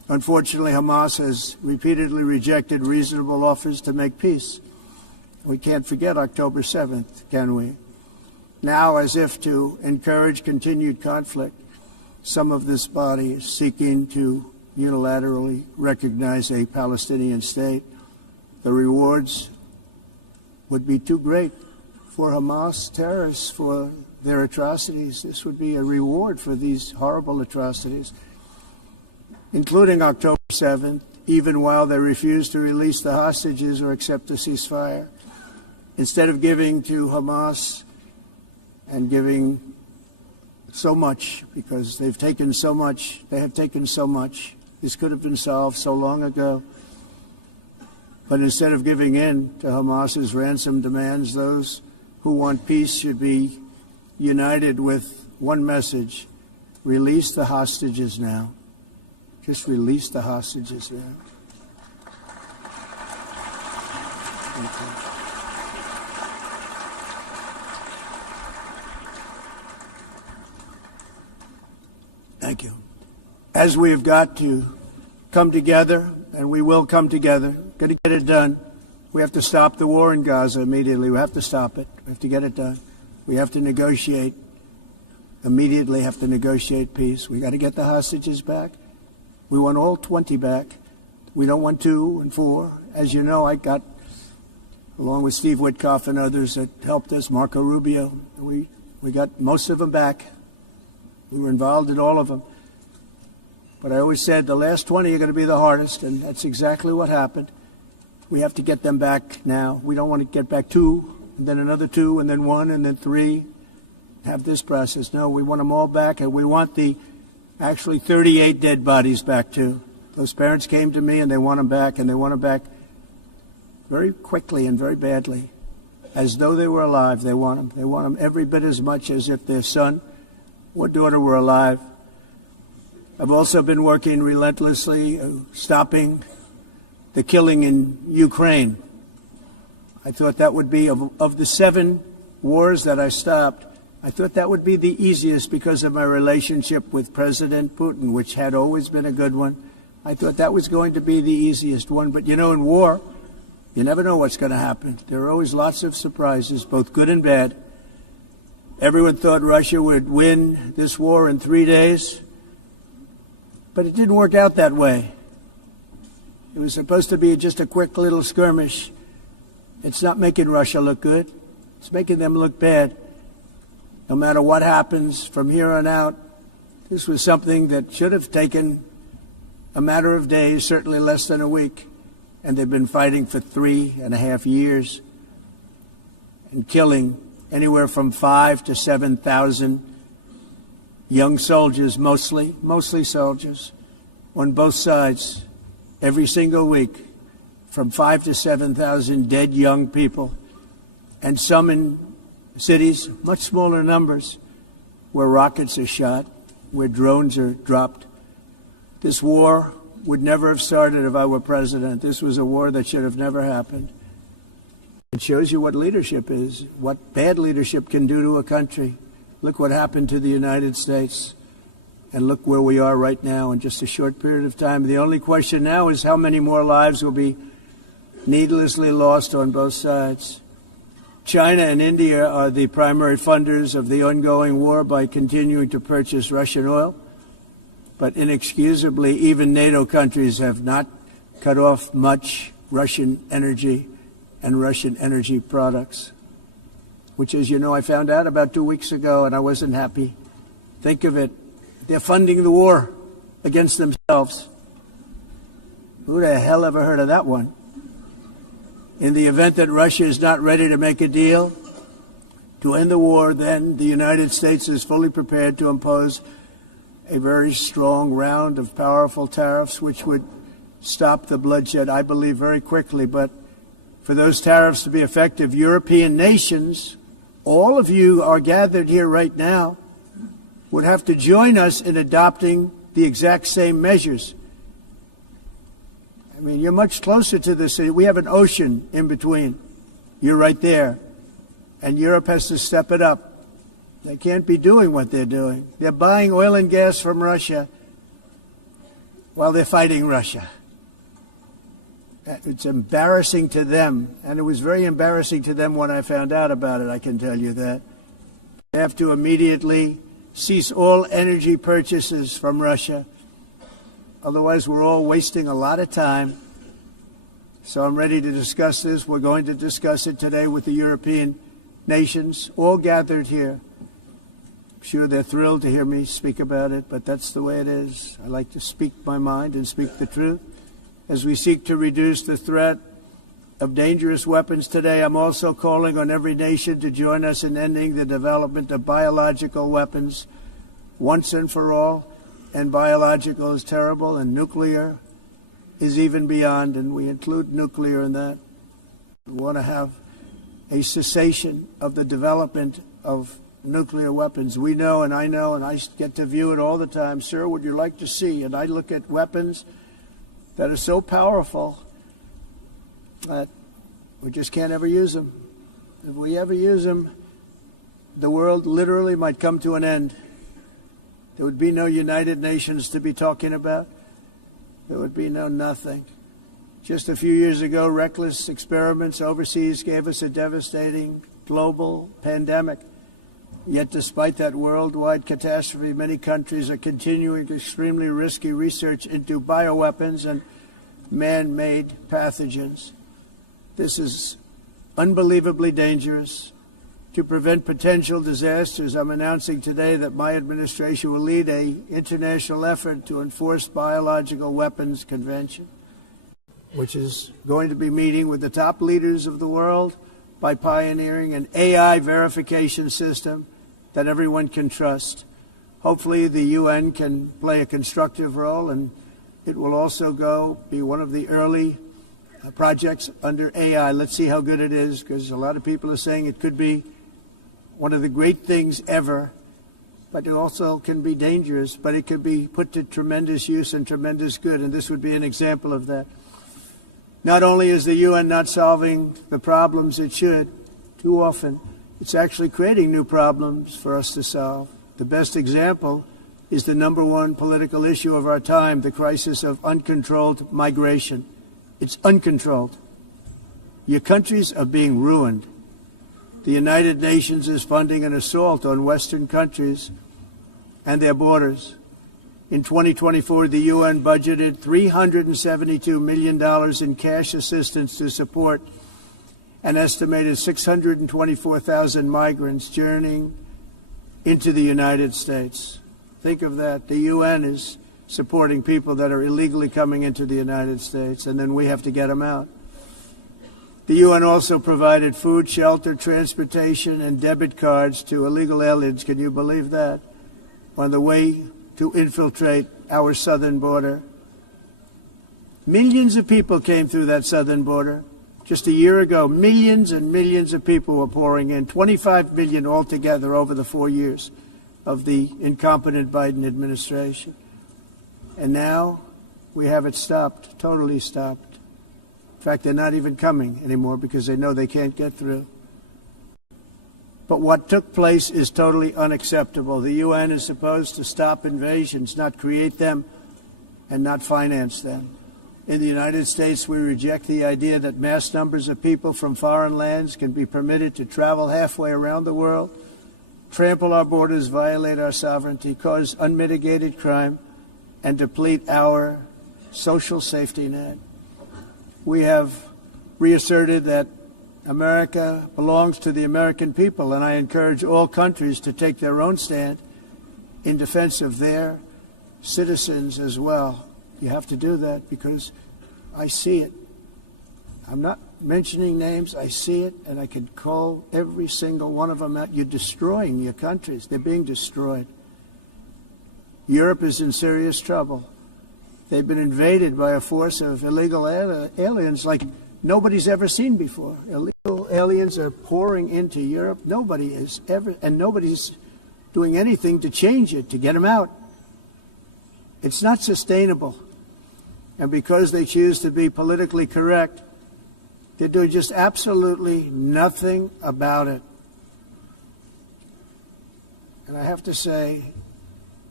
Unfortunately, Hamas has repeatedly rejected reasonable offers to make peace. We can't forget October 7th, can we? Now, as if to encourage continued conflict, some of this body is seeking to unilaterally recognize a Palestinian state. The rewards would be too great for Hamas terrorists for their atrocities. This would be a reward for these horrible atrocities, including October 7th, even while they refuse to release the hostages or accept a ceasefire. Instead of giving to Hamas and giving so much, because they've taken so much, they have taken so much. This could have been solved so long ago. But instead of giving in to Hamas's ransom demands, those who want peace should be united with one message: release the hostages now. Just release the hostages now. Thank you. Thank you. As we have got to come together, and we will come together, got to get it done. We have to stop the war in Gaza immediately. We have to stop it. We have to get it done. We have to negotiate, immediately have to negotiate peace. We got to get the hostages back. We want all 20 back. We don't want 2 and 4. As you know, I got, along with Steve Witkoff and others that helped us, Marco Rubio, we got most of them back. We were involved in all of them. But I always said the last 20 are going to be the hardest, and that's exactly what happened. We have to get them back now. We don't want to get back 2, and then another 2, and then 1, and then 3. Have this process. No, we want them all back, and we want the actually 38 dead bodies back too. Those parents came to me, and they want them back, and they want them back very quickly and very badly, as though they were alive. They want them. They want them every bit as much as if their son or daughter were alive. I've also been working relentlessly, stopping the killing in Ukraine. I thought that would be, of the 7 wars that I stopped, I thought that would be the easiest because of my relationship with President Putin, which had always been a good one. I thought that was going to be the easiest one. But, you know, in war, you never know what's going to happen. There are always lots of surprises, both good and bad. Everyone thought Russia would win this war in 3 days, but it didn't work out that way. It was supposed to be just a quick little skirmish. It's not making Russia look good. It's making them look bad. No matter what happens from here on out, this was something that should have taken a matter of days, certainly less than a week. And they've been fighting for 3.5 years and killing anywhere from 5,000 to 7,000 young soldiers, mostly soldiers, on both sides, every single week, from 5,000 to 7,000 dead young people, and some in cities, much smaller numbers, where rockets are shot, where drones are dropped. This war would never have started if I were president. This was a war that should have never happened. It shows you what leadership is, what bad leadership can do to a country. Look what happened to the United States, and look where we are right now in just a short period of time. The only question now is how many more lives will be needlessly lost on both sides. China and India are the primary funders of the ongoing war by continuing to purchase Russian oil. But inexcusably, even NATO countries have not cut off much Russian energy and Russian energy products, which, as you know, I found out about 2 weeks ago, and I wasn't happy. Think of it. They're funding the war against themselves. Who the hell ever heard of that one? In the event that Russia is not ready to make a deal to end the war, then the United States is fully prepared to impose a very strong round of powerful tariffs, which would stop the bloodshed, I believe, very quickly. But for those tariffs to be effective, European nations, all of you are gathered here right now, would have to join us in adopting the exact same measures. I mean, you're much closer to this. We have an ocean in between. You're right there. And Europe has to step it up. They can't be doing what they're doing. They're buying oil and gas from Russia while they're fighting Russia. It's embarrassing to them, and it was very embarrassing to them when I found out about it, I can tell you that. They have to immediately cease all energy purchases from Russia. Otherwise, we're all wasting a lot of time. So I'm ready to discuss this. We're going to discuss it today with the European nations, all gathered here. I'm sure they're thrilled to hear me speak about it, but that's the way it is. I like to speak my mind and speak the truth. As we seek to reduce the threat of dangerous weapons today, I'm also calling on every nation to join us in ending the development of biological weapons once and for all. And biological is terrible, and nuclear is even beyond, and we include nuclear in that. We want to have a cessation of the development of nuclear weapons. We know, and I get to view it all the time. Sir, would you like to see? And I look at weapons that are so powerful that we just can't ever use them. If we ever use them, the world literally might come to an end. There would be no United Nations to be talking about. There would be no nothing. Just a few years ago, reckless experiments overseas gave us a devastating global pandemic. Yet despite that worldwide catastrophe, many countries are continuing extremely risky research into bioweapons and man-made pathogens. This is unbelievably dangerous. To prevent potential disasters, I'm announcing today that my administration will lead an international effort to enforce Biological Weapons Convention, which is going to be meeting with the top leaders of the world by pioneering an AI verification system that everyone can trust. Hopefully the UN can play a constructive role, and it will also be one of the early projects under AI. Let's see how good it is, because a lot of people are saying it could be one of the great things ever, but it also can be dangerous, but it could be put to tremendous use and tremendous good, and this would be an example of that. Not only is the UN not solving the problems it should, too often, it's actually creating new problems for us to solve. The best example is the #1 political issue of our time, the crisis of uncontrolled migration. It's uncontrolled. Your countries are being ruined. The United Nations is funding an assault on Western countries and their borders. In 2024, the UN budgeted $372 million in cash assistance to support an estimated 624,000 migrants journeying into the United States. Think of that. The UN is supporting people that are illegally coming into the United States, and then we have to get them out. The UN also provided food, shelter, transportation, and debit cards to illegal aliens. Can you believe that? On the way to infiltrate our southern border. Millions of people came through that southern border. Just a year ago, millions and millions of people were pouring in, 25 million altogether over the 4 years of the incompetent Biden administration. And now we have it stopped, totally stopped. In fact, they're not even coming anymore because they know they can't get through. But what took place is totally unacceptable. The UN is supposed to stop invasions, not create them and not finance them. In the United States, we reject the idea that mass numbers of people from foreign lands can be permitted to travel halfway around the world, trample our borders, violate our sovereignty, cause unmitigated crime, and deplete our social safety net. We have reasserted that America belongs to the American people, and I encourage all countries to take their own stand in defense of their citizens as well. You have to do that because I see it. I'm not mentioning names. I see it, and I could call every single one of them out. You're destroying your countries. They're being destroyed. Europe is in serious trouble. They've been invaded by a force of illegal aliens like nobody's ever seen before. Illegal aliens are pouring into Europe. Nobody's doing anything to change it, to get them out. It's not sustainable. And because they choose to be politically correct, they're doing just absolutely nothing about it. And I have to say,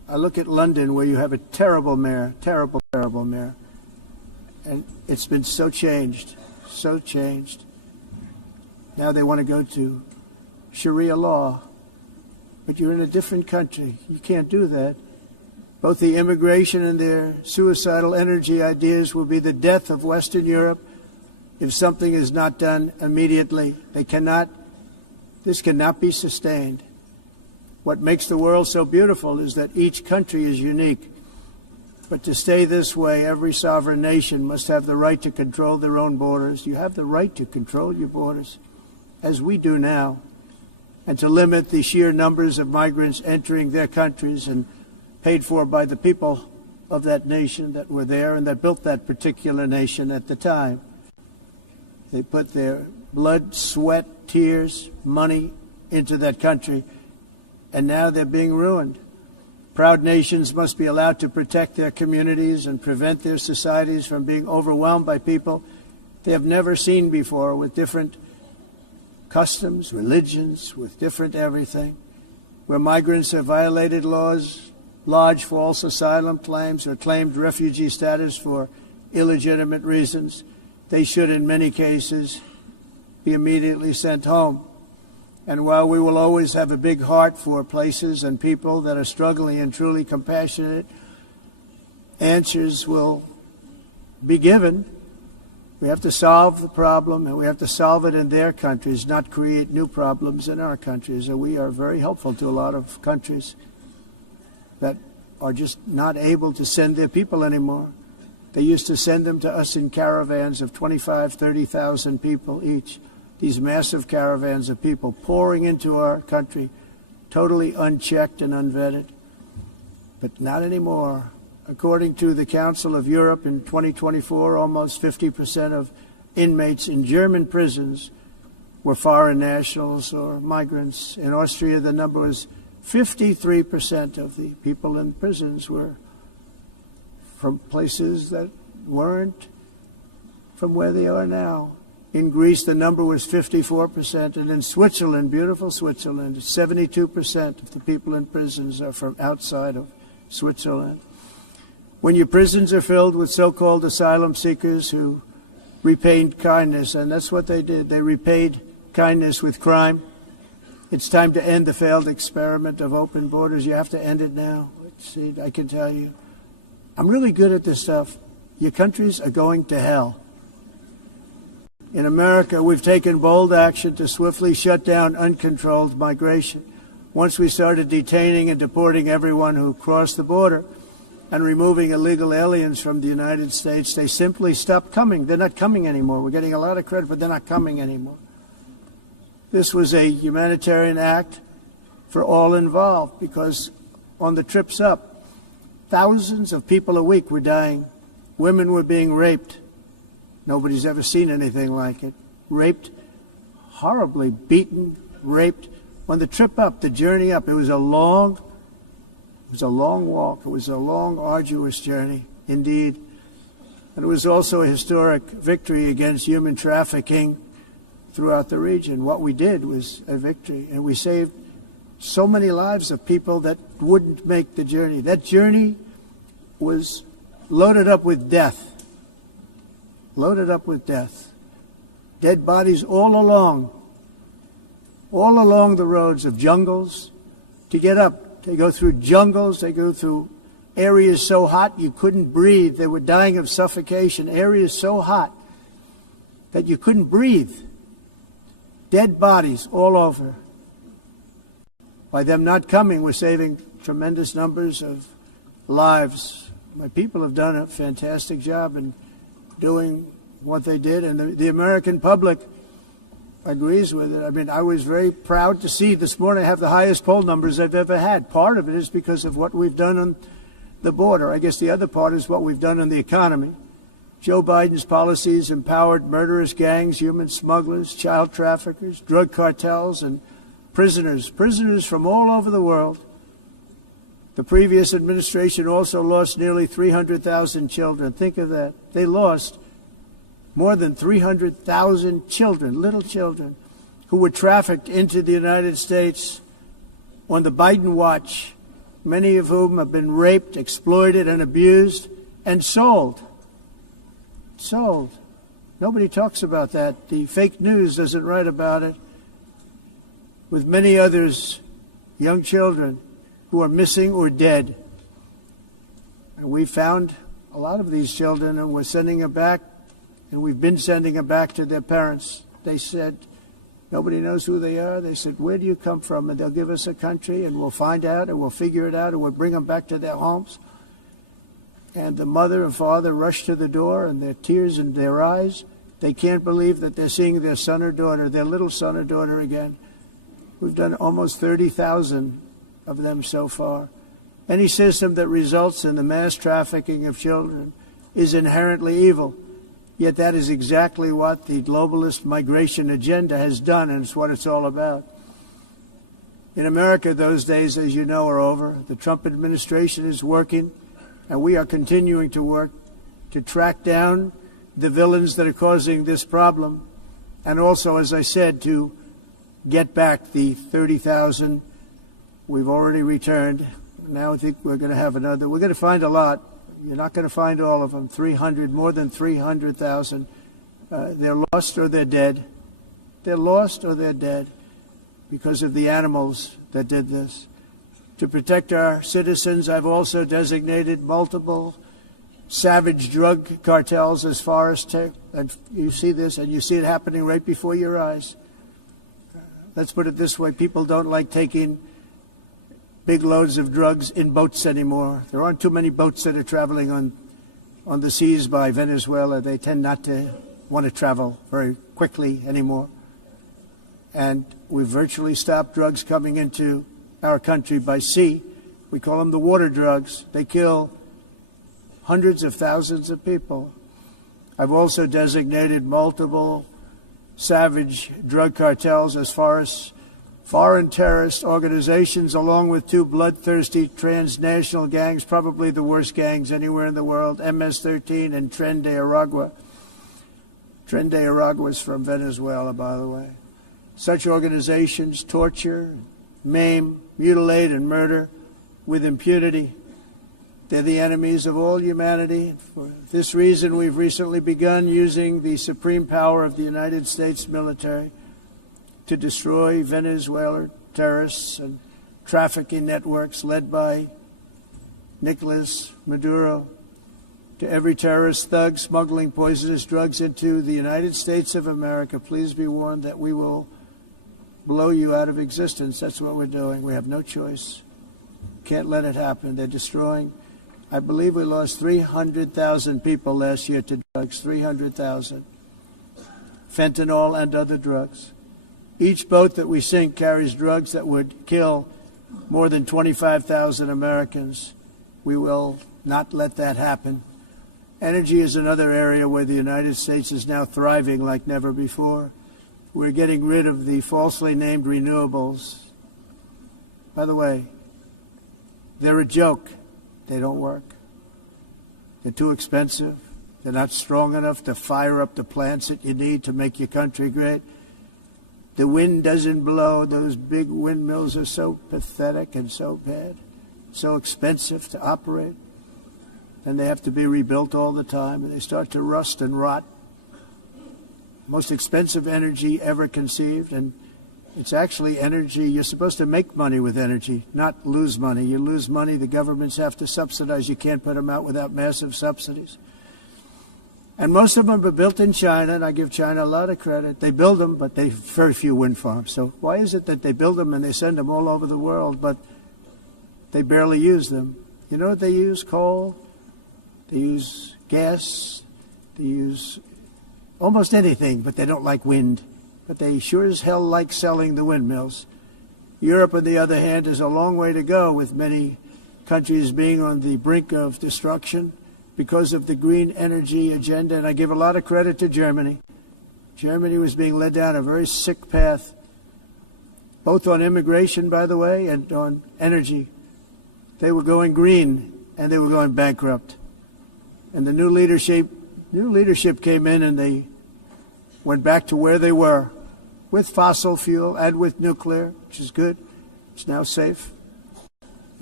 I look at London, where you have a terrible mayor, terrible mayor, and it's been so changed. Now they want to go to Sharia law, but you're in a different country. You can't do that. Both the immigration and their suicidal energy ideas will be the death of Western Europe if something is not done immediately. This cannot be sustained. What makes the world so beautiful is that each country is unique. But to stay this way, every sovereign nation must have the right to control their own borders. You have the right to control your borders, as we do now, and to limit the sheer numbers of migrants entering their countries and paid for by the people of that nation that were there and that built that particular nation at the time. They put their blood, sweat, tears, money into that country, and now they're being ruined. Proud nations must be allowed to protect their communities and prevent their societies from being overwhelmed by people they have never seen before, with different customs, religions, with different everything. Where migrants have violated laws, lodged false asylum claims, or claimed refugee status for illegitimate reasons, they should, in many cases, be immediately sent home. And while we will always have a big heart for places and people that are struggling and truly compassionate, answers will be given. We have to solve the problem, and we have to solve it in their countries, not create new problems in our countries. And we are very helpful to a lot of countries that are just not able to send their people anymore. They used to send them to us in caravans of 25,000, 30,000 people each. These massive caravans of people pouring into our country, totally unchecked and unvetted. But not anymore. According to the Council of Europe, in 2024, almost 50% of inmates in German prisons were foreign nationals or migrants. In Austria, the number was 53% of the people in prisons were from places that weren't from where they are now. In Greece, the number was 54%, and in Switzerland, beautiful Switzerland, 72% of the people in prisons are from outside of Switzerland. When your prisons are filled with so-called asylum seekers who repaid kindness, and that's what they did, they repaid kindness with crime, it's time to end the failed experiment of open borders. You have to end it now. Let's see, I can tell you. I'm really good at this stuff. Your countries are going to hell. In America, we've taken bold action to swiftly shut down uncontrolled migration. Once we started detaining and deporting everyone who crossed the border and removing illegal aliens from the United States, they simply stopped coming. They're not coming anymore. We're getting a lot of credit, but they're not coming anymore. This was a humanitarian act for all involved, because on the trips up, thousands of people a week were dying. Women were being raped. Nobody's ever seen anything like it. Raped, horribly beaten, raped. On the trip up, the journey up, it was a long walk. It was a long, arduous journey, indeed. And it was also a historic victory against human trafficking throughout the region. What we did was a victory, and we saved so many lives of people that wouldn't make the journey. That journey was loaded up with death. Loaded up with death. Dead bodies all along the roads of jungles. To get up, they go through jungles, they go through areas so hot you couldn't breathe. They were dying of suffocation. Areas so hot that you couldn't breathe. Dead bodies all over. By them not coming, we're saving tremendous numbers of lives. My people have done a fantastic job in doing what they did, and the American public agrees with it. I mean, I was very proud to see this morning I have the highest poll numbers I've ever had. Part of it is because of what we've done on the border. I guess the other part is what we've done on the economy. Joe Biden's policies empowered murderous gangs, human smugglers, child traffickers, drug cartels, and prisoners from all over the world. The previous administration also lost nearly 300,000 children. Think of that. They lost more than 300,000 children, little children, who were trafficked into the United States on the Biden watch. many of whom have been raped, exploited, and abused, and sold. Sold. Nobody talks about that. The fake news doesn't write about it. With many others, young children who are missing or dead. And we found a lot of these children, and we're sending them back, and we've been sending them back to their parents. They said, nobody knows who they are. They said, where do you come from? And they'll give us a country, and we'll find out, and we'll figure it out, and we'll bring them back to their homes. And the mother and father rush to the door, and their tears in their eyes. They can't believe that they're seeing their son or daughter, their little son or daughter again. We've done almost 30,000 of them so far. Any system that results in the mass trafficking of children is inherently evil. Yet that is exactly what the globalist migration agenda has done, and it's what it's all about. In America, those days, as you know, are over. The Trump administration is working, and we are continuing to work to track down the villains that are causing this problem, and also, as I said, to get back the 30,000 we've already returned. Now I think we're going to have another. We're going to find a lot. You're not going to find all of them. 300, more than 300,000. They're lost or they're dead. They're lost or they're dead because of the animals that did this. To protect our citizens, I've also designated multiple savage drug cartels as far as and you see this, and you see it happening right before your eyes. Let's put it this way. People don't like taking big loads of drugs in boats anymore. There aren't too many boats that are traveling on the seas by Venezuela. They tend not to want to travel very quickly anymore. And we've virtually stopped drugs coming into our country by sea. We call them the water drugs. They kill hundreds of thousands of people. I've also designated multiple savage drug cartels as far as foreign terrorist organizations, along with two bloodthirsty transnational gangs, probably the worst gangs anywhere in the world, MS-13 and Tren de Aragua. Tren de Aragua is from Venezuela, by the way. Such organizations torture, maim, mutilate, and murder with impunity. They're the enemies of all humanity. For this reason, we've recently begun using the supreme power of the United States military to destroy Venezuelan terrorists and trafficking networks led by Nicolas Maduro. To every terrorist thug smuggling poisonous drugs into the United States of America, please be warned that we will blow you out of existence. That's what we're doing. We have no choice. Can't let it happen. They're destroying. I believe we lost 300,000 people last year to drugs, 300,000. Fentanyl and other drugs. Each boat that we sink carries drugs that would kill more than 25,000 Americans. We will not let that happen. Energy is another area where the United States is now thriving like never before. We're getting rid of the falsely named renewables. By the way, they're a joke. They don't work. They're too expensive. They're not strong enough to fire up the plants that you need to make your country great. The wind doesn't blow. Those big windmills are so pathetic and so bad, so expensive to operate. And they have to be rebuilt all the time, and they start to rust and rot. Most expensive energy ever conceived, and it's actually energy. You're supposed to make money with energy, not lose money. You lose money, the governments have to subsidize. You can't put them out without massive subsidies. And most of them are built in China, and I give China a lot of credit. They build them, but they very few wind farms. So why is it that they build them and they send them all over the world, but they barely use them? You know what they use? Coal. They use gas. They use almost anything, but they don't like wind. But they sure as hell like selling the windmills. Europe, on the other hand, is a long way to go, with many countries being on the brink of destruction because of the green energy agenda. And I give a lot of credit to Germany. Germany was being led down a very sick path, both on immigration, by the way, and on energy. They were going green, and they were going bankrupt. And the new leadership came in, and they went back to where they were, with fossil fuel and with nuclear, which is good. It's now safe.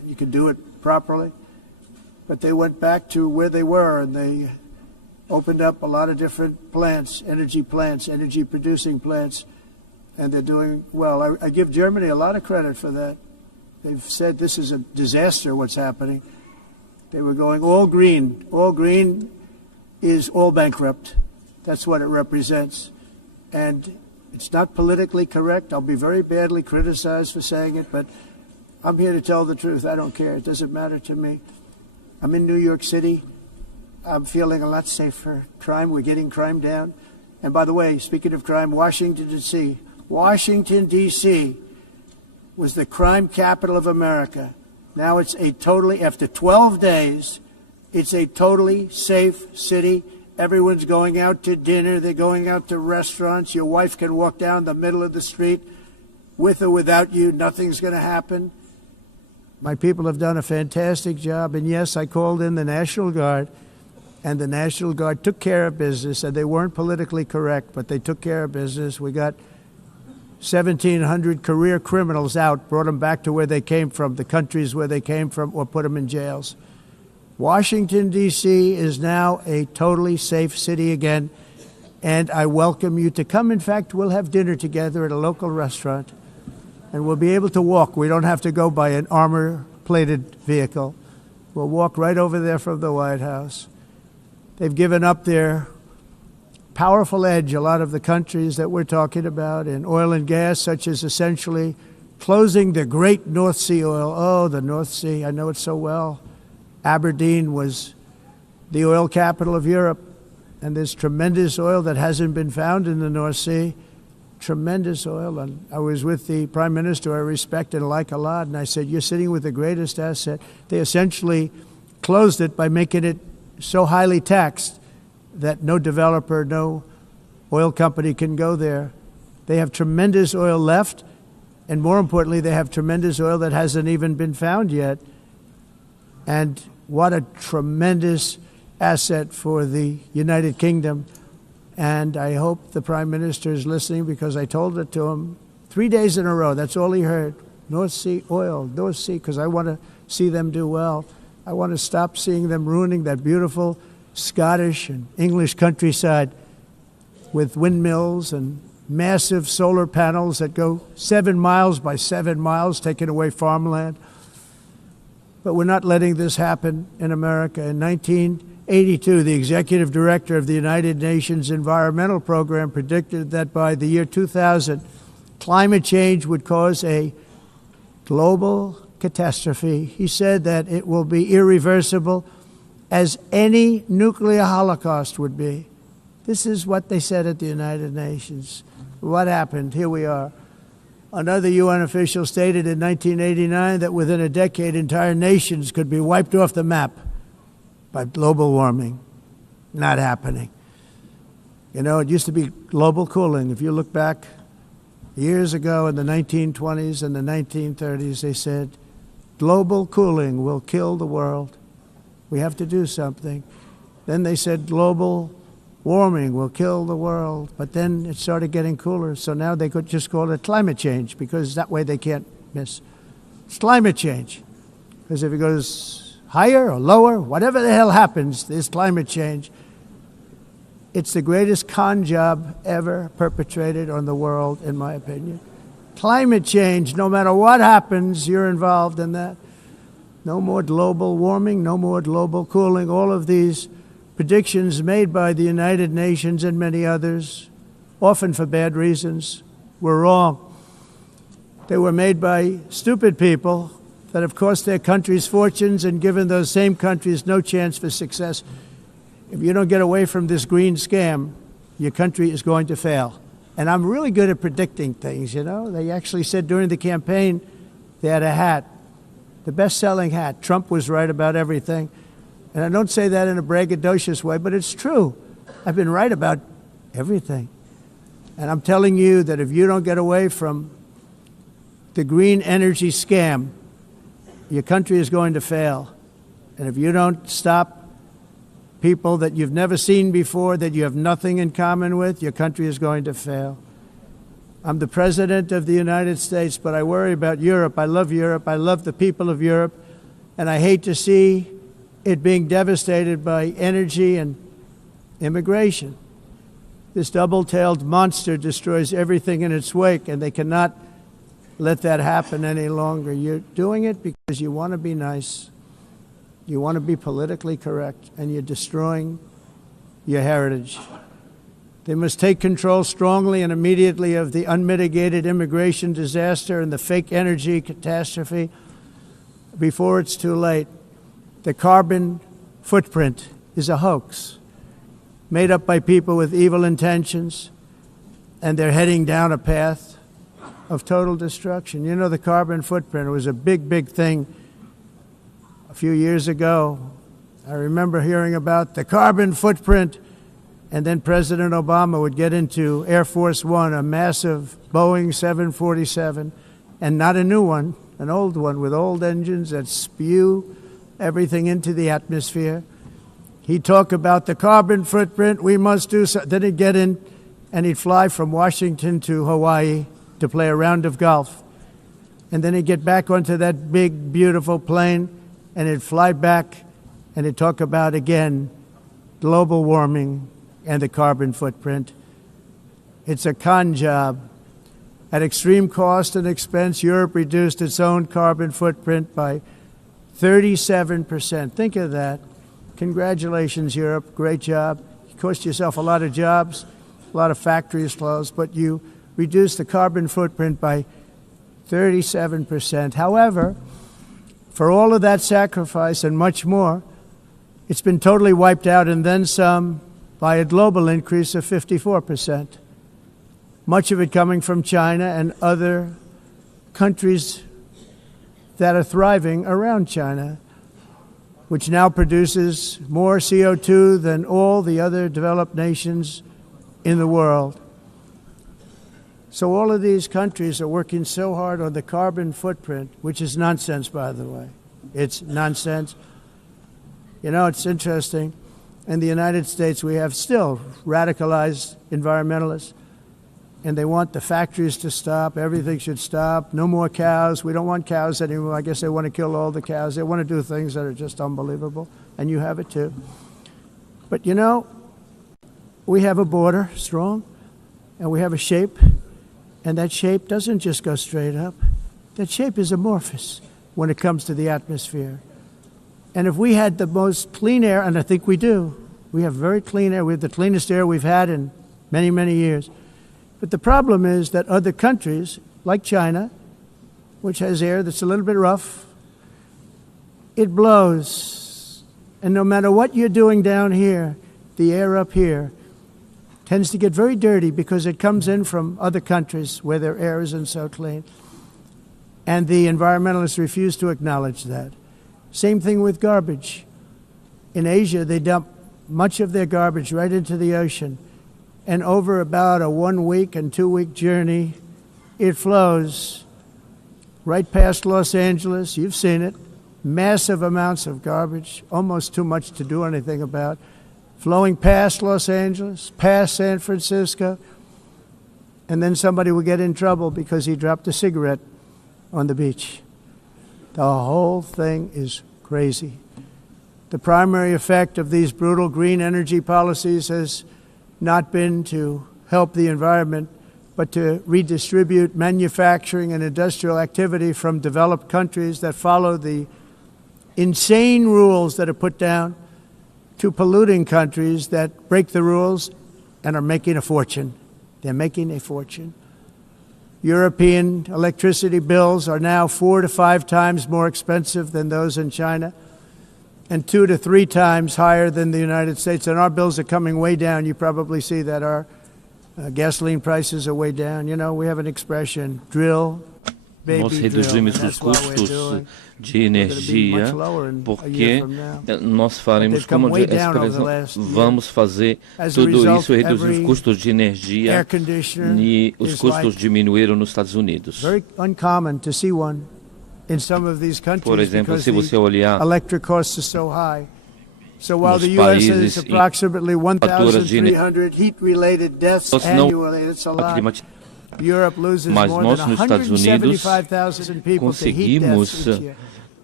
you could do it properly. But they went back to where they were, and they opened up a lot of different plants, energy producing plants, and they're doing well. I give Germany a lot of credit for that. They've said this is a disaster, what's happening. They were going all green. All green is all bankrupt. That's what it represents. And it's not politically correct. I'll be very badly criticized for saying it, but I'm here to tell the truth. I don't care. It doesn't matter to me. I'm in New York City. I'm feeling a lot safer. Crime, we're getting crime down. And by the way, speaking of crime, Washington, D.C. was the crime capital of America. Now it's after 12 days, it's a totally safe city. Everyone's going out to dinner. They're going out to restaurants. Your wife can walk down the middle of the street with or without you. Nothing's going to happen. My people have done a fantastic job. And yes, I called in the National Guard, and the National Guard took care of business. And they weren't politically correct, but they took care of business. We got 1,700 career criminals out, brought them back to where they came from, the countries where they came from, or put them in jails. Washington, D.C. is now a totally safe city again, and I welcome you to come. In fact, we'll have dinner together at a local restaurant, and we'll be able to walk. We don't have to go by an armor-plated vehicle. We'll walk right over there from the White House. They've given up their powerful edge, a lot of the countries that we're talking about, in oil and gas, such as essentially closing the great North Sea oil. Oh, the North Sea, I know it so well. Aberdeen was the oil capital of Europe, and there's tremendous oil that hasn't been found in the North Sea, tremendous oil. And I was with the Prime Minister I respect and like a lot, and I said, you're sitting with the greatest asset. They essentially closed it by making it so highly taxed that no developer, no oil company can go there. They have tremendous oil left, and more importantly, they have tremendous oil that hasn't even been found yet. And what a tremendous asset for the United Kingdom. And I hope the Prime Minister is listening, because I told it to him 3 days in a row. That's all he heard. North Sea oil, North Sea, because I want to see them do well. I want to stop seeing them ruining that beautiful Scottish and English countryside with windmills and massive solar panels that go 7 miles by 7 miles, taking away farmland. But we're not letting this happen in America. In 1982, the executive director of the United Nations Environmental Program predicted that by the year 2000, climate change would cause a global catastrophe. He said that it will be irreversible, as any nuclear holocaust would be. This is what they said at the United Nations. What happened? Here we are. Another UN official stated in 1989 that within a decade, entire nations could be wiped off the map by global warming. Not happening. You know, it used to be global cooling. If you look back years ago in the 1920s and the 1930s, they said, global cooling will kill the world. We have to do something. Then they said global warming will kill the world, but then it started getting cooler, so now they could just call it climate change, because that way they can't miss. It's climate change, because if it goes higher or lower, whatever the hell happens, there's climate change. It's the greatest con job ever perpetrated on the world, in my opinion. Climate change, no matter what happens, you're involved in that. No more global warming, no more global cooling, all of these predictions made by the United Nations and many others, often for bad reasons, were wrong. They were made by stupid people that have cost their countries fortunes and given those same countries no chance for success. If you don't get away from this green scam, your country is going to fail. And I'm really good at predicting things, you know. They actually said during the campaign they had a hat, the best-selling hat. Trump was right about everything. And I don't say that in a braggadocious way, but it's true. I've been right about everything. And I'm telling you that if you don't get away from the green energy scam, your country is going to fail. And if you don't stop people that you've never seen before, that you have nothing in common with, your country is going to fail. I'm the President of the United States, but I worry about Europe. I love Europe. I love the people of Europe. And I hate to see it being devastated by energy and immigration. This double-tailed monster destroys everything in its wake, and they cannot let that happen any longer. You're doing it because you want to be nice, you want to be politically correct, and you're destroying your heritage. They must take control strongly and immediately of the unmitigated immigration disaster and the fake energy catastrophe before it's too late. The carbon footprint is a hoax made up by people with evil intentions, and they're heading down a path of total destruction. You know, the carbon footprint, it was a big, big thing a few years ago. I remember hearing about the carbon footprint, and then President Obama would get into Air Force One, a massive Boeing 747, and not a new one, an old one with old engines that spew everything into the atmosphere. He'd talk about the carbon footprint, we must do so. Then he'd get in and he'd fly from Washington to Hawaii to play a round of golf. And then he'd get back onto that big, beautiful plane and he'd fly back and he'd talk about, again, global warming and the carbon footprint. It's a con job. At extreme cost and expense, Europe reduced its own carbon footprint by 37%. Think of that. Congratulations, Europe. Great job. You cost yourself a lot of jobs, a lot of factories closed, but you reduced the carbon footprint by 37%. However, for all of that sacrifice and much more, it's been totally wiped out and then some by a global increase of 54%. Much of it coming from China and other countries that are thriving around China, which now produces more CO2 than all the other developed nations in the world. So all of these countries are working so hard on the carbon footprint, which is nonsense, by the way. It's nonsense. You know, it's interesting. In the United States, we have still radicalized environmentalists, and they want the factories to stop. Everything should stop. No more cows. We don't want cows anymore. I guess they want to kill all the cows. They want to do things that are just unbelievable, and you have it too. But you know, we have a border, strong, and we have a shape, and that shape doesn't just go straight up. That shape is amorphous when it comes to the atmosphere. And if we had the most clean air, and I think we do, we have very clean air. We have the cleanest air we've had in many, many years. But the problem is that other countries, like China, which has air that's a little bit rough, it blows. And no matter what you're doing down here, the air up here tends to get very dirty because it comes in from other countries where their air isn't so clean. And the environmentalists refuse to acknowledge that. Same thing with garbage. In Asia, they dump much of their garbage right into the ocean. And over about a 1 week and 2 week journey, it flows right past Los Angeles. You've seen it. Massive amounts of garbage, almost too much to do anything about, flowing past Los Angeles, past San Francisco, and then somebody will get in trouble because he dropped a cigarette on the beach. The whole thing is crazy. The primary effect of these brutal green energy policies has not been to help the environment, but to redistribute manufacturing and industrial activity from developed countries that follow the insane rules that are put down to polluting countries that break the rules and are making a fortune. They're making a fortune. European electricity bills are now 4 to 5 times more expensive than those in China, and 2 to 3 times higher than the United States. And our bills are coming way down. You probably see that our gasoline prices are way down. You know, we have an expression, drill, baby, nós reduzimos os custos de energia porque nós faremos, como a expressão, vamos fazer tudo isso e reduzir os custos de energia, e os custos diminuíram nos Estados Unidos. Por exemplo, se você olhar nos países mas nós nos Estados Unidos conseguimos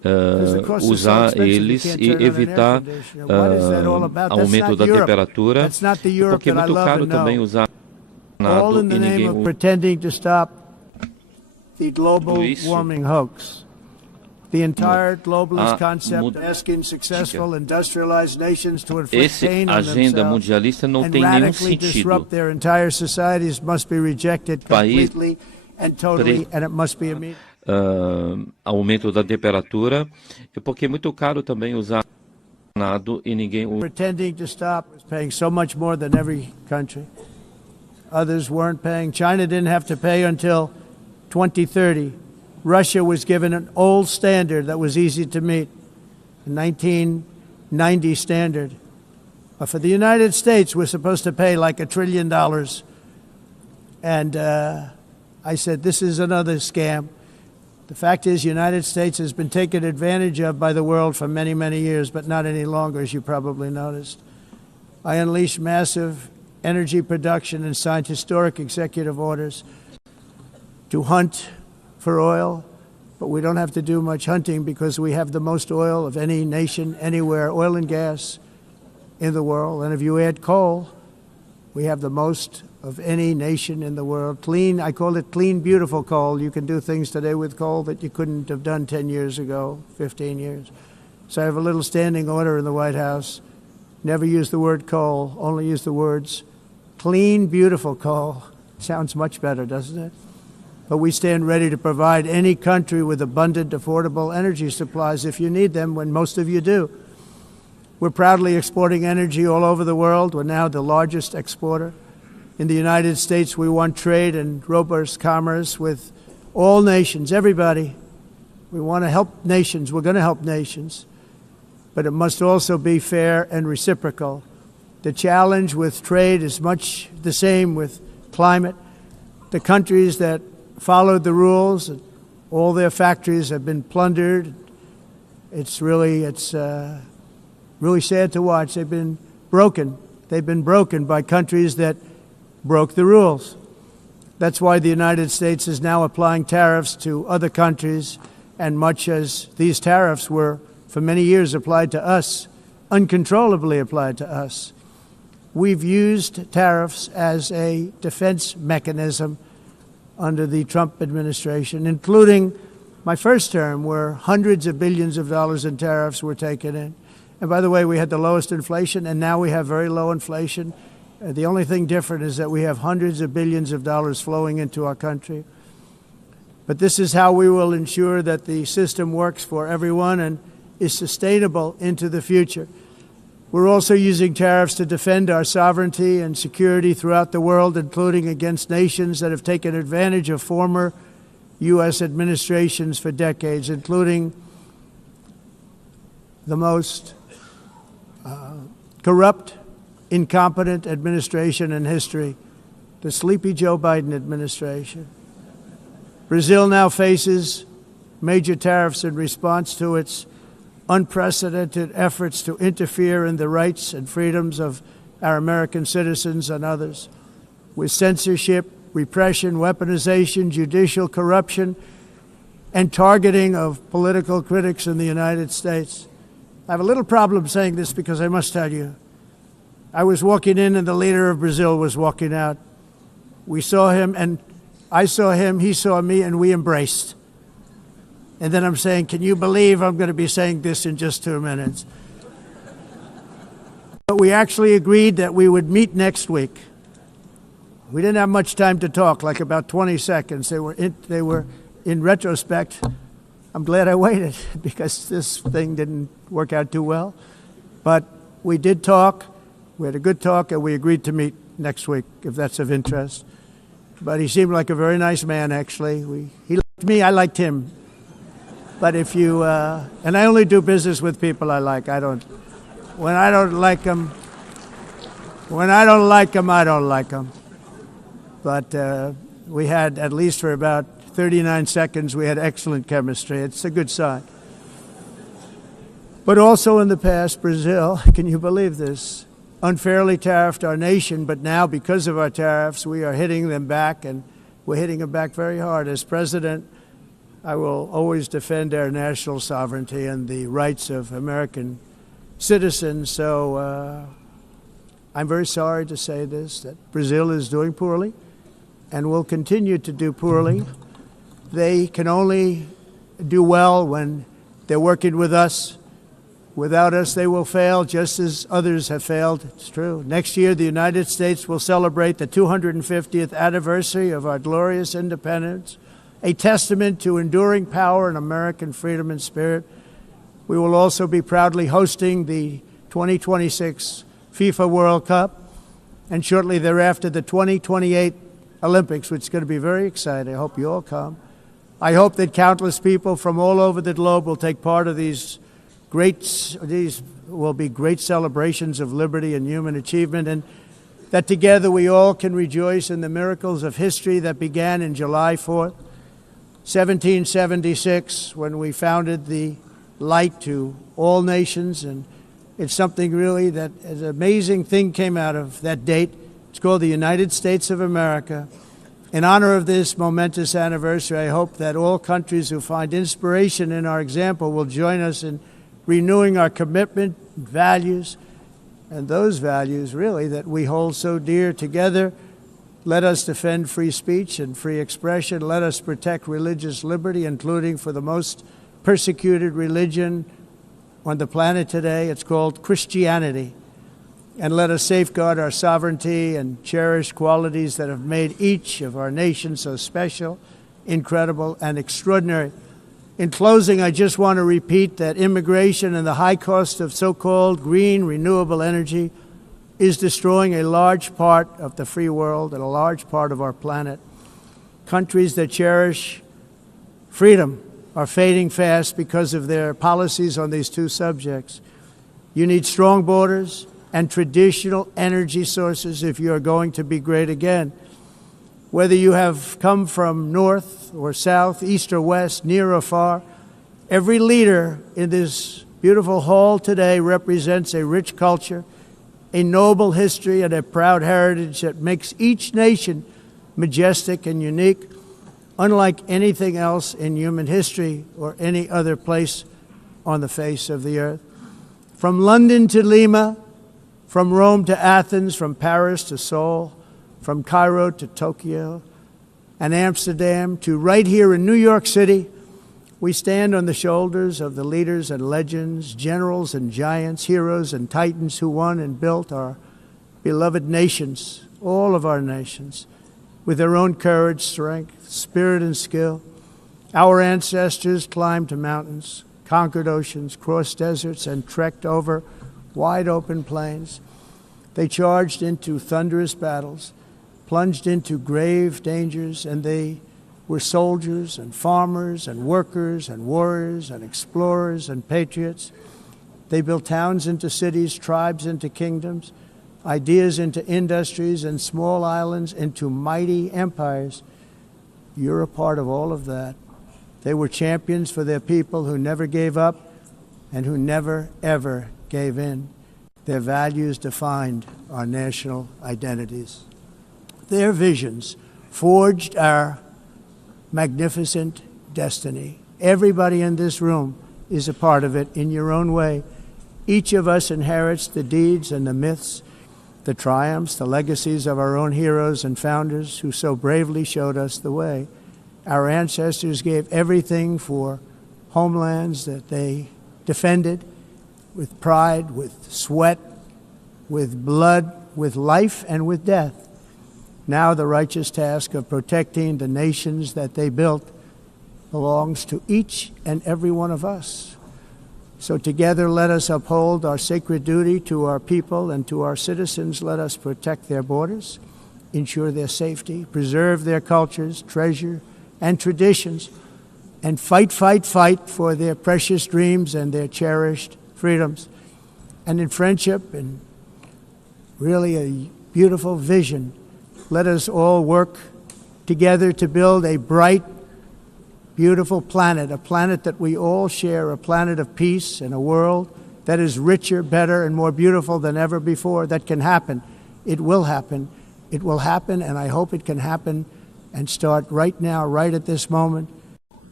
usar eles e evitar aumento da temperatura, porque é muito caro também usar all in the name of pretending to stop the global warming hoax. The entire globalist concept asking successful industrialized nations to inflict pain on themselves and radically disrupt their entire societies must be rejected completely and totally, and it must be immediate. Aumento da temperatura, porque é muito caro também usar nada e ninguém pretending to stop is paying so much more than every country. Others weren't paying. China didn't have to pay until 2030. Russia was given an old standard that was easy to meet, a 1990 standard. But for the United States, we're supposed to pay like $1 trillion. And I said, this is another scam. The fact is, the United States has been taken advantage of by the world for many, many years, but not any longer, as you probably noticed. I unleashed massive energy production and signed historic executive orders to hunt for oil, but we don't have to do much hunting because we have the most oil of any nation anywhere, oil and gas in the world. And if you add coal, we have the most of any nation in the world. Clean, I call it clean, beautiful coal. You can do things today with coal that you couldn't have done 10 years ago, 15 years. So I have a little standing order in the White House. Never use the word coal, only use the words clean, beautiful coal. Sounds much better, doesn't it? But we stand ready to provide any country with abundant, affordable energy supplies if you need them, when most of you do. We're proudly exporting energy all over the world. We're now the largest exporter. In the United States, we want trade and robust commerce with all nations, everybody. We want to help nations. We're going to help nations. But it must also be fair and reciprocal. The challenge with trade is much the same with climate. The countries that followed the rules, all their factories have been plundered. It's really sad to watch. They've been broken. They've been broken by countries that broke the rules. That's why the United States is now applying tariffs to other countries, and much as these tariffs were for many years applied to us, uncontrollably applied to us. We've used tariffs as a defense mechanism under the Trump administration, including my first term, where hundreds of billions of dollars in tariffs were taken in. And by the way, we had the lowest inflation, and now we have very low inflation. The only thing different is that we have hundreds of billions of dollars flowing into our country. But this is how we will ensure that the system works for everyone and is sustainable into the future. We're also using tariffs to defend our sovereignty and security throughout the world, including against nations that have taken advantage of former U.S. administrations for decades, including the most corrupt, incompetent administration in history, the sleepy Joe Biden administration. Brazil now faces major tariffs in response to its unprecedented efforts to interfere in the rights and freedoms of our American citizens and others, with censorship, repression, weaponization, judicial corruption, and targeting of political critics in the United States. I have a little problem saying this because I must tell you, I was walking in and the leader of Brazil was walking out. We saw him and I saw him, he saw me, and we embraced. And then I'm saying, can you believe I'm going to be saying this in just 2 minutes? But we actually agreed that we would meet next week. We didn't have much time to talk, like about 20 seconds. They were in retrospect, I'm glad I waited because this thing didn't work out too well. But we did talk. We had a good talk, and we agreed to meet next week, if that's of interest. But he seemed like a very nice man, actually. He liked me, I liked him. But if you, and I only do business with people I like. When I don't like them, I don't like them. But we had, at least for about 39 seconds, we had excellent chemistry. It's a good sign. But also in the past, Brazil, can you believe this, unfairly tariffed our nation, but now because of our tariffs, we are hitting them back, and we're hitting them back very hard. As President I will always defend our national sovereignty and the rights of American citizens. So I'm very sorry to say this, that Brazil is doing poorly and will continue to do poorly. They can only do well when they're working with us. Without us, they will fail, just as others have failed. It's true. Next year, the United States will celebrate the 250th anniversary of our glorious independence, a testament to enduring power and American freedom and spirit. We will also be proudly hosting the 2026 FIFA World Cup, and shortly thereafter, the 2028 Olympics, which is going to be very exciting. I hope you all come. I hope that countless people from all over the globe will take part of these will be great celebrations of liberty and human achievement, and that together we all can rejoice in the miracles of history that began in July 4th, 1776, when we founded the light to all nations. And it's something really that an amazing thing came out of that date. It's called the United States of America. In honor of this momentous anniversary, I hope that all countries who find inspiration in our example will join us in renewing our commitment, values, and those values really that we hold so dear. Together, let us defend free speech and free expression. Let us protect religious liberty, including for the most persecuted religion on the planet today. It's called Christianity. And let us safeguard our sovereignty and cherish qualities that have made each of our nations so special, incredible, and extraordinary. In closing, I just want to repeat that immigration and the high cost of so-called green renewable energy is destroying a large part of the free world and a large part of our planet. Countries that cherish freedom are fading fast because of their policies on these two subjects. You need strong borders and traditional energy sources if you are going to be great again. Whether you have come from north or south, east or west, near or far, every leader in this beautiful hall today represents a rich culture, a noble history, and a proud heritage that makes each nation majestic and unique, unlike anything else in human history or any other place on the face of the earth. From London to Lima, from Rome to Athens, from Paris to Seoul, from Cairo to Tokyo and Amsterdam to right here in New York City, we stand on the shoulders of the leaders and legends, generals and giants, heroes and titans who won and built our beloved nations, all of our nations, with their own courage, strength, spirit, and skill. Our ancestors climbed mountains, conquered oceans, crossed deserts, and trekked over wide open plains. They charged into thunderous battles, plunged into grave dangers, and they were soldiers and farmers and workers and warriors and explorers and patriots. They built towns into cities, tribes into kingdoms, ideas into industries, and small islands into mighty empires. You're a part of all of that. They were champions for their people who never gave up and who never, ever gave in. Their values defined our national identities. Their visions forged our magnificent destiny. Everybody in this room is a part of it in your own way. Each of us inherits the deeds and the myths, the triumphs, the legacies of our own heroes and founders who so bravely showed us the way. Our ancestors gave everything for homelands that they defended with pride, with sweat, with blood, with life, and with death. Now the righteous task of protecting the nations that they built belongs to each and every one of us. So together let us uphold our sacred duty to our people and to our citizens. Let us protect their borders, ensure their safety, preserve their cultures, treasure, and traditions, and fight for their precious dreams and their cherished freedoms. And in friendship and really a beautiful vision, let us all work together to build a bright, beautiful planet, a planet that we all share, a planet of peace and a world that is richer, better, and more beautiful than ever before. That can happen. It will happen. It will happen, and I hope it can happen and start right now, right at this moment.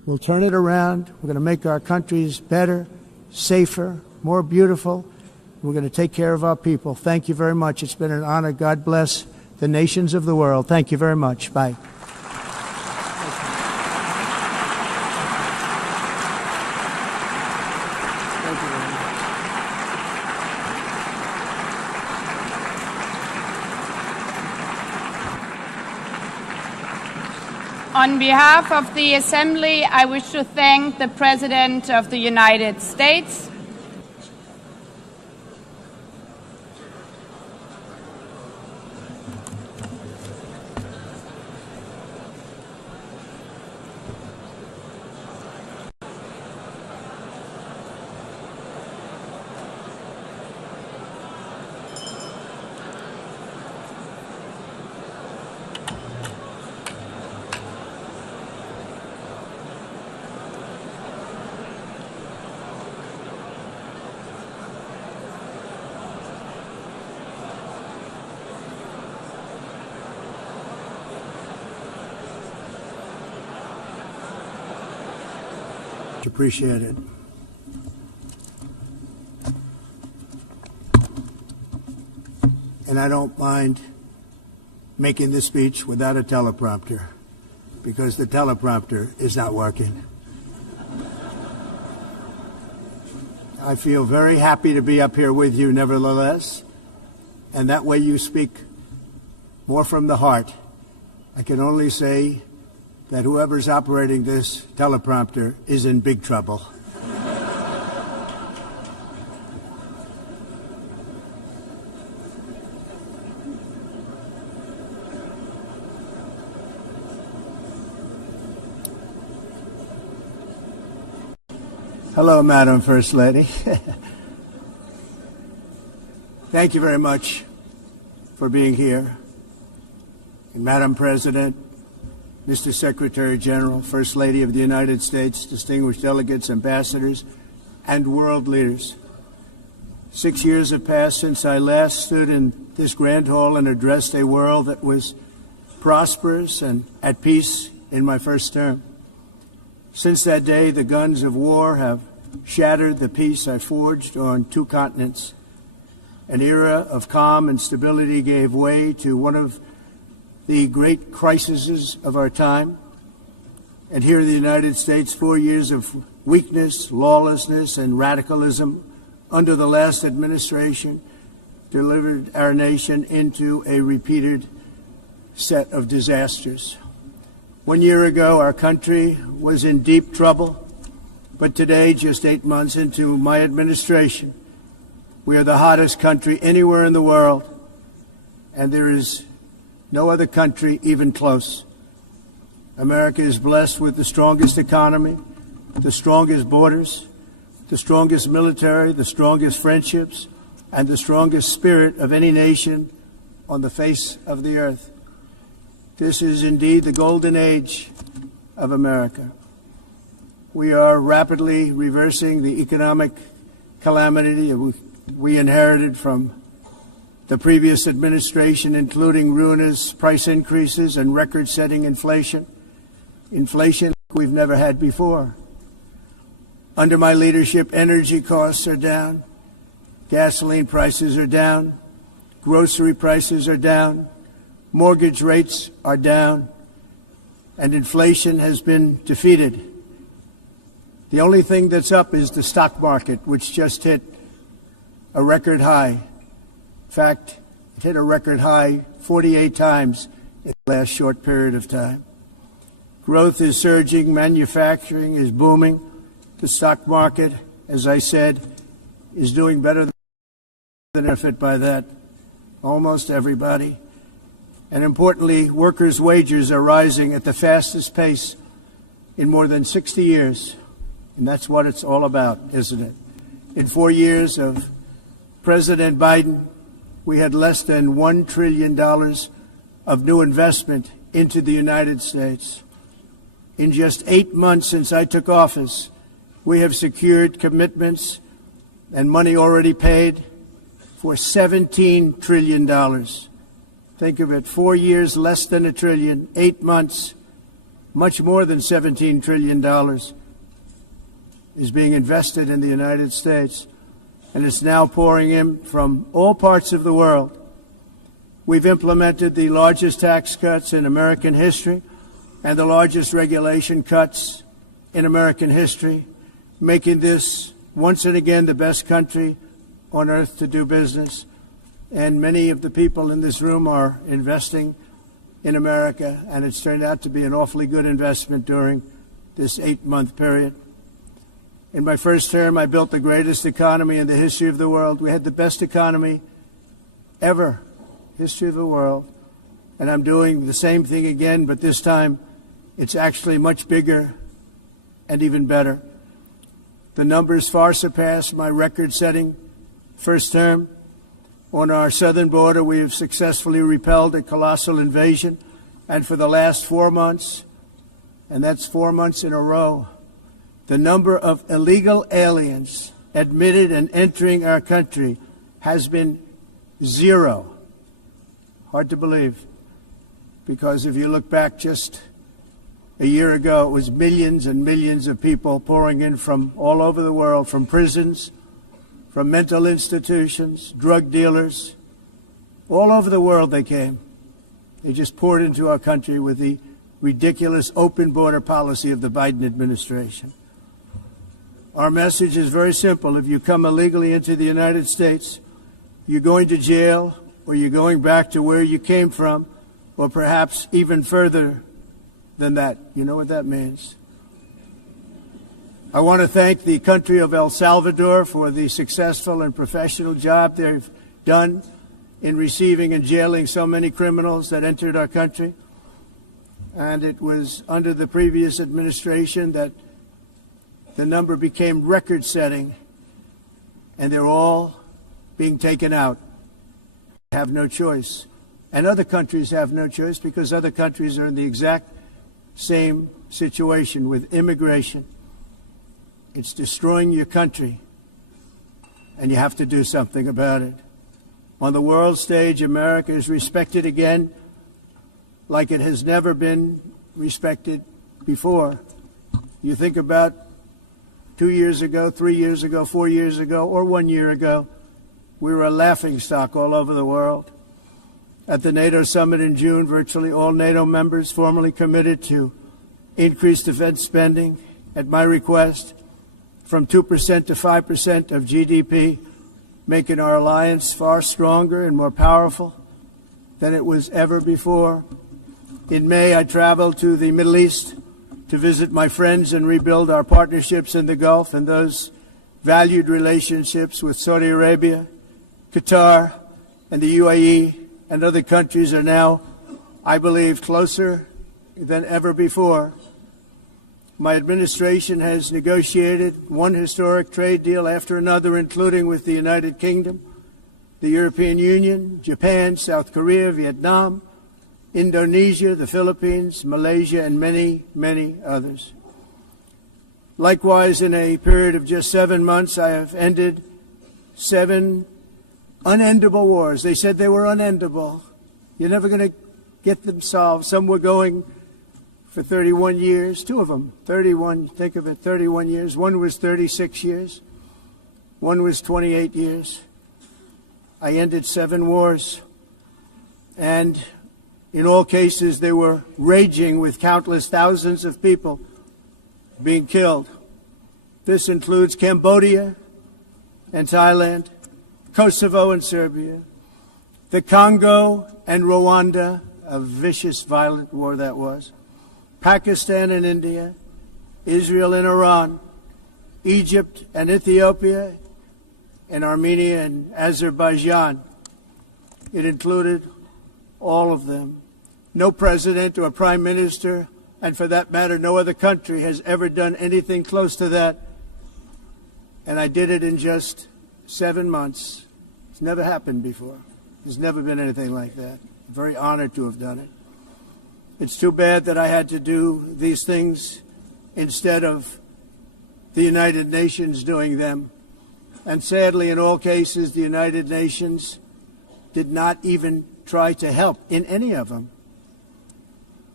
We'll turn it around. We're going to make our countries better, safer, more beautiful. We're going to take care of our people. Thank you very much. It's been an honor. God bless the nations of the world. Thank you very much. Bye. On behalf of the Assembly, I wish to thank the President of the United States. Appreciate it. And I don't mind making this speech without a teleprompter, because the teleprompter is not working. I feel very happy to be up here with you nevertheless, and that way you speak more from the heart. I can only say that whoever's operating this teleprompter is in big trouble. Hello, Madam First Lady. Thank you very much for being here. And Madam President, Mr. Secretary General, First Lady of the United States, distinguished delegates, ambassadors, and world leaders. 6 years have passed since I last stood in this grand hall and addressed a world that was prosperous and at peace in my first term. Since that day, the guns of war have shattered the peace I forged on 2 continents. An era of calm and stability gave way to one of the great crises of our time. And here in the United States, 4 years of weakness, lawlessness, and radicalism under the last administration delivered our nation into a repeated set of disasters. 1 year ago, our country was in deep trouble, but today, just 8 months into my administration, we are the hottest country anywhere in the world, and there is no other country even close. America is blessed with the strongest economy, the strongest borders, the strongest military, the strongest friendships, and the strongest spirit of any nation on the face of the earth. This is indeed the golden age of America. We are rapidly reversing the economic calamity we inherited from the previous administration, including ruinous price increases and record-setting inflation we've never had before. Under my leadership, energy costs are down, gasoline prices are down, grocery prices are down, mortgage rates are down, and inflation has been defeated. The only thing that's up is the stock market, which just hit a record high. In fact, it hit a record high 48 times in the last short period of time. Growth is surging, manufacturing is booming. The stock market, as I said, is doing better than benefit by that. Almost everybody. And importantly, workers' wages are rising at the fastest pace in more than 60 years. And that's what it's all about, isn't it? In 4 years of President Biden, we had less than $1 trillion of new investment into the United States. In just 8 months since I took office, we have secured commitments and money already paid for $17 trillion. Think of it, 4 years, less than $1 trillion, 8 months, much more than $17 trillion is being invested in the United States, and it's now pouring in from all parts of the world. We've implemented the largest tax cuts in American history and the largest regulation cuts in American history, making this once and again the best country on earth to do business. And many of the people in this room are investing in America, and it's turned out to be an awfully good investment during this 8-month period. In my first term, I built the greatest economy in the history of the world. We had the best economy ever, history of the world. And I'm doing the same thing again, but this time it's actually much bigger and even better. The numbers far surpass my record-setting first term. On our southern border, we have successfully repelled a colossal invasion, and for the last 4 months, and that's 4 months in a row, the number of illegal aliens admitted and entering our country has been 0. Hard to believe, because if you look back just a year ago, it was millions and millions of people pouring in from all over the world, from prisons, from mental institutions, drug dealers. All over the world they came. They just poured into our country with the ridiculous open border policy of the Biden administration. Our message is very simple. If you come illegally into the United States, you're going to jail, or you're going back to where you came from, or perhaps even further than that. You know what that means. I want to thank the country of El Salvador for the successful and professional job they've done in receiving and jailing so many criminals that entered our country. And it was under the previous administration that the number became record-setting, and they're all being taken out. They have no choice. And other countries have no choice, because other countries are in the exact same situation with immigration. It's destroying your country, and you have to do something about it. On the world stage, America is respected again like it has never been respected before. You think about 2 years ago, 3 years ago, 4 years ago, or 1 year ago, we were a laughingstock all over the world. At the NATO summit in June, virtually all NATO members formally committed to increase defense spending at my request from 2% to 5% of GDP, making our alliance far stronger and more powerful than it was ever before. In May, I traveled to the Middle East to visit my friends and rebuild our partnerships in the Gulf and those valued relationships with Saudi Arabia, Qatar, and the UAE, and other countries are now, I believe, closer than ever before. My administration has negotiated one historic trade deal after another, including with the United Kingdom, the European Union, Japan, South Korea, Vietnam, Indonesia, the Philippines, Malaysia, and many, many others. Likewise, in a period of just 7 months, I have ended 7 unendable wars. They said they were unendable. You're never going to get them solved. Some were going for 31 years, 2 of them, 31, think of it, 31 years. One was 36 years. One was 28 years. I ended 7 wars. And in all cases, they were raging with countless thousands of people being killed. This includes Cambodia and Thailand, Kosovo and Serbia, the Congo and Rwanda, a vicious, violent war that was, Pakistan and India, Israel and Iran, Egypt and Ethiopia, and Armenia and Azerbaijan. It included all of them. No president or prime minister, and for that matter, no other country has ever done anything close to that. And I did it in just 7 months. It's never happened before. There's never been anything like that. I'm very honored to have done it. It's too bad that I had to do these things instead of the United Nations doing them. And sadly, in all cases, the United Nations did not even try to help in any of them.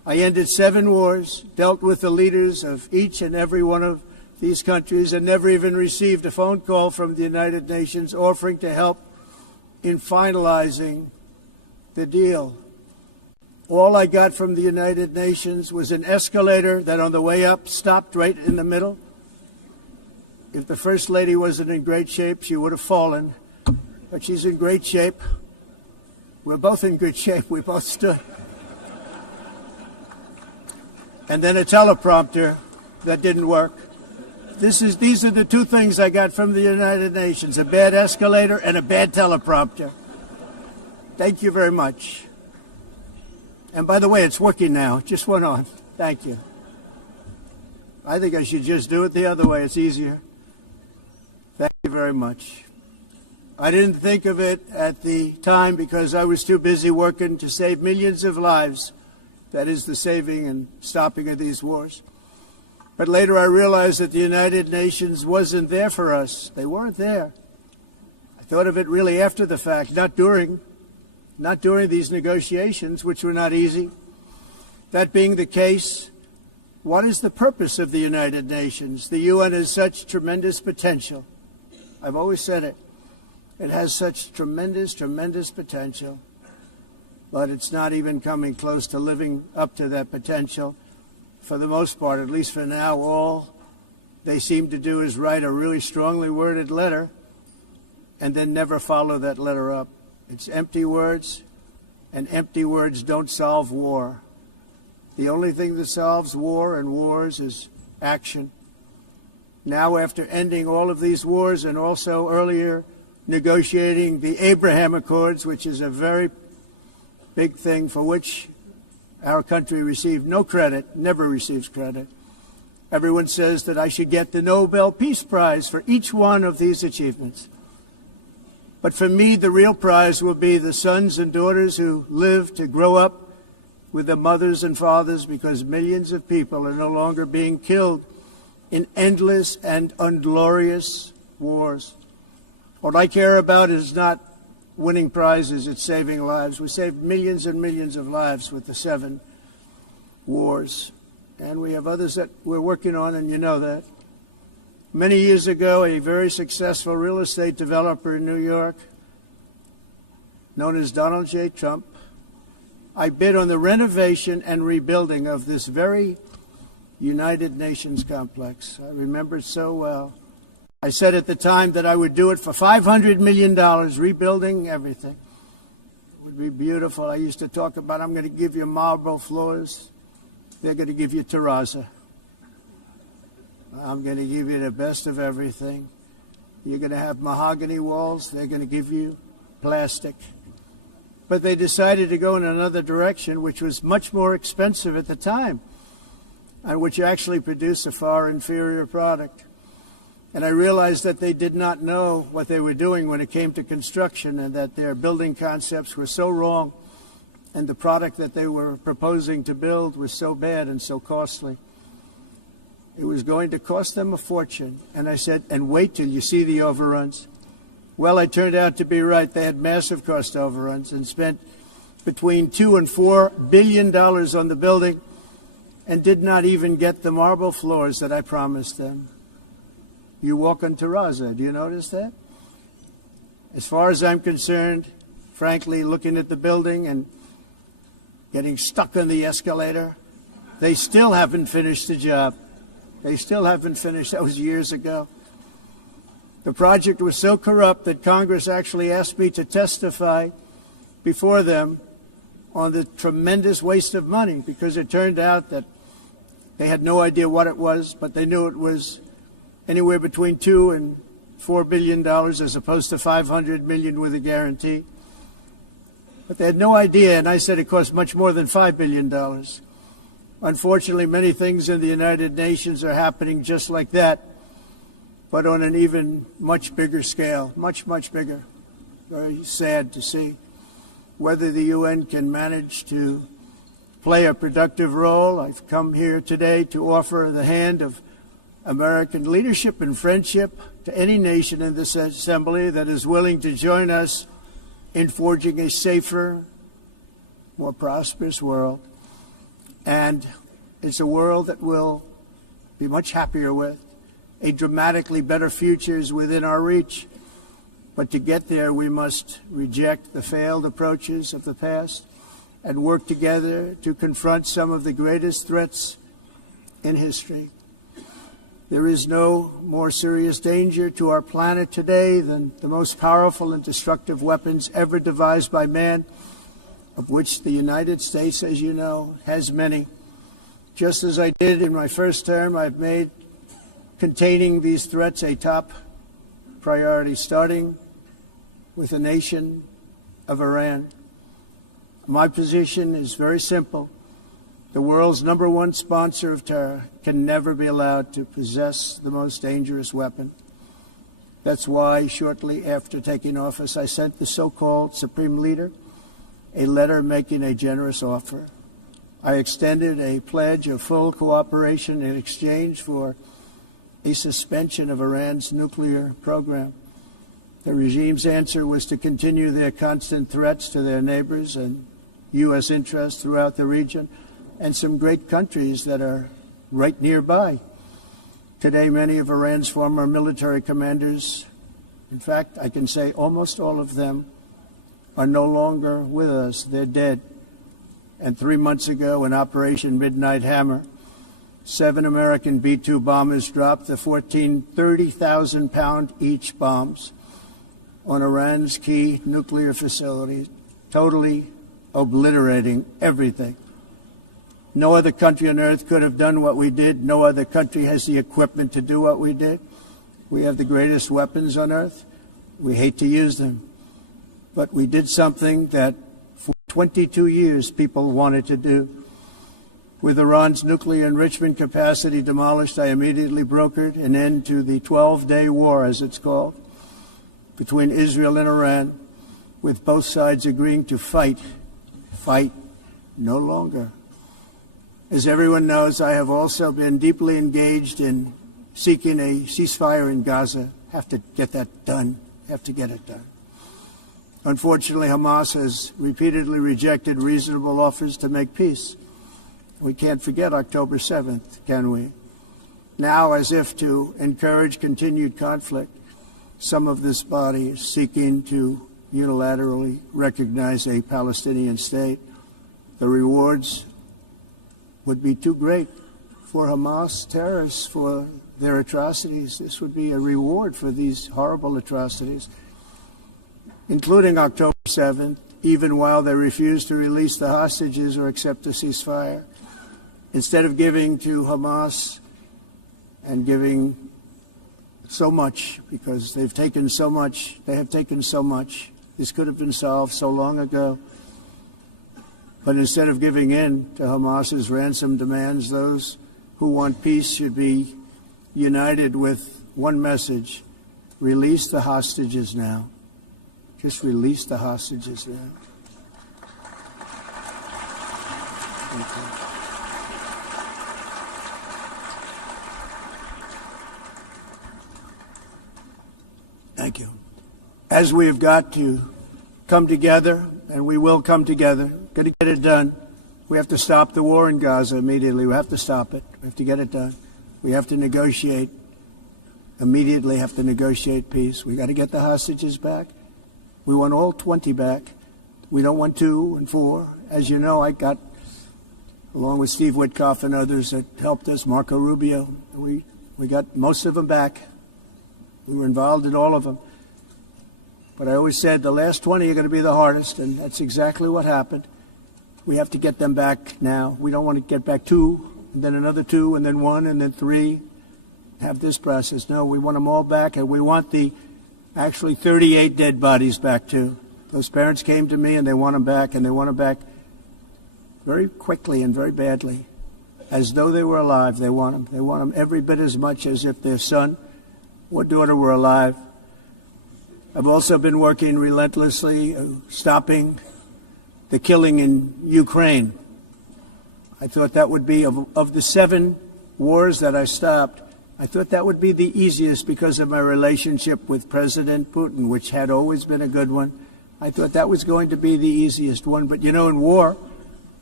I ended 7 wars, dealt with the leaders of each and every one of these countries, and never even received a phone call from the United Nations offering to help in finalizing the deal. All I got from the United Nations was an escalator that on the way up stopped right in the middle. If the First Lady wasn't in great shape, she would have fallen. But she's in great shape. We're both in good shape. We both stood. And then a teleprompter that didn't work. These are the 2 things I got from the United Nations, a bad escalator and a bad teleprompter. Thank you very much. And by the way, it's working now. It just went on. Thank you. I think I should just do it the other way. It's easier. Thank you very much. I didn't think of it at the time because I was too busy working to save millions of lives. That is the saving and stopping of these wars. But later I realized that the United Nations wasn't there for us. They weren't there. I thought of it really after the fact, not during these negotiations, which were not easy. That being the case, what is the purpose of the United Nations? The UN has such tremendous potential. I've always said it. It has such tremendous, tremendous potential, but it's not even coming close to living up to that potential. For the most part, at least for now, all they seem to do is write a really strongly worded letter and then never follow that letter up. It's empty words, and empty words don't solve war. The only thing that solves war and wars is action. Now, after ending all of these wars and also earlier negotiating the Abraham Accords, which is a very big thing for which our country received no credit, never receives credit. Everyone says that I should get the Nobel Peace Prize for each one of these achievements. But for me, the real prize will be the sons and daughters who live to grow up with the mothers and fathers, because millions of people are no longer being killed in endless and unglorious wars. What I care about is not winning prizes, it's saving lives. We saved millions and millions of lives with the 7 wars. And we have others that we're working on, and you know that. Many years ago, a very successful real estate developer in New York, known as Donald J. Trump, I bid on the renovation and rebuilding of this very United Nations complex. I remember it so well. I said at the time that I would do it for $500 million, rebuilding everything. It would be beautiful. I used to talk about, I'm going to give you marble floors. They're going to give you terrazzo. I'm going to give you the best of everything. You're going to have mahogany walls. They're going to give you plastic. But they decided to go in another direction, which was much more expensive at the time, and which actually produced a far inferior product. And I realized that they did not know what they were doing when it came to construction, and that their building concepts were so wrong, and the product that they were proposing to build was so bad and so costly. It was going to cost them a fortune. And I said, and wait till you see the overruns. Well, I turned out to be right. They had massive cost overruns and spent between $2 and $4 billion on the building and did not even get the marble floors that I promised them. You walk on terrazzo. Do you notice that? As far as I'm concerned, frankly, looking at the building and getting stuck on the escalator, they still haven't finished the job. They still haven't finished. That was years ago. The project was so corrupt that Congress actually asked me to testify before them on the tremendous waste of money, because it turned out that they had no idea what it was, but they knew it was anywhere between $2 and $4 billion as opposed to $500 million with a guarantee. But they had no idea, and I said it cost much more than $5 billion. Unfortunately, many things in the United Nations are happening just like that, but on an even much bigger scale, much, much bigger. Very sad to see. Whether the UN can manage to play a productive role, I've come here today to offer the hand of American leadership and friendship to any nation in this assembly that is willing to join us in forging a safer, more prosperous world. And it's a world that we'll be much happier with. A dramatically better future is within our reach. But to get there, we must reject the failed approaches of the past and work together to confront some of the greatest threats in history. There is no more serious danger to our planet today than the most powerful and destructive weapons ever devised by man, of which the United States, as you know, has many. Just as I did in my first term, I've made containing these threats a top priority, starting with the nation of Iran. My position is very simple. The world's #1 sponsor of terror can never be allowed to possess the most dangerous weapon. That's why, shortly after taking office, I sent the so-called Supreme Leader a letter making a generous offer. I extended a pledge of full cooperation in exchange for a suspension of Iran's nuclear program. The regime's answer was to continue their constant threats to their neighbors and U.S. interests throughout the region and some great countries that are right nearby. Today, many of Iran's former military commanders, in fact, I can say almost all of them, are no longer with us. They're dead. And 3 months ago, in Operation Midnight Hammer, 7 American B-2 bombers dropped the 14 30,000-pound each bombs on Iran's key nuclear facilities, totally obliterating everything. No other country on earth could have done what we did. No other country has the equipment to do what we did. We have the greatest weapons on earth. We hate to use them. But we did something that for 22 years people wanted to do. With Iran's nuclear enrichment capacity demolished, I immediately brokered an end to the 12-day war, as it's called, between Israel and Iran, with both sides agreeing to fight no longer. As everyone knows, I have also been deeply engaged in seeking a ceasefire in Gaza. Have to get that done. Have to get it done. Unfortunately, Hamas has repeatedly rejected reasonable offers to make peace. We can't forget October 7th, can we? Now, as if to encourage continued conflict, some of this body is seeking to unilaterally recognize a Palestinian state. The rewards would be too great for Hamas terrorists for their atrocities. This would be a reward for these horrible atrocities, including October 7th, even while they refuse to release the hostages or accept a ceasefire. Instead of giving to Hamas and giving so much, because they've taken so much, they have taken so much. This could have been solved so long ago. But instead of giving in to Hamas's ransom demands, those who want peace should be united with one message: release the hostages now. Just release the hostages now. Thank you. Thank you. As we have got to come together, and we will come together, got to get it done. We have to stop the war in Gaza immediately. We have to stop it. We have to get it done. We have to negotiate, immediately have to negotiate peace. We got to get the hostages back. We want all 20 back. We don't want 2 and 4. As you know, I got, along with Steve Witkoff and others that helped us, Marco Rubio, we got most of them back. We were involved in all of them. But I always said the last 20 are going to be the hardest, and that's exactly what happened. We have to get them back now. We don't want to get back 2, and then another 2, and then 1, and then 3. Have this process. No, we want them all back, and we want the actually 38 dead bodies back too. Those parents came to me, and they want them back, and they want them back very quickly and very badly. As though they were alive, they want them. They want them every bit as much as if their son or daughter were alive. I've also been working relentlessly, stopping the killing in Ukraine. I thought that would be, of the 7 wars that I stopped, I thought that would be the easiest because of my relationship with President Putin, which had always been a good one. I thought that was going to be the easiest one. But, you know, in war,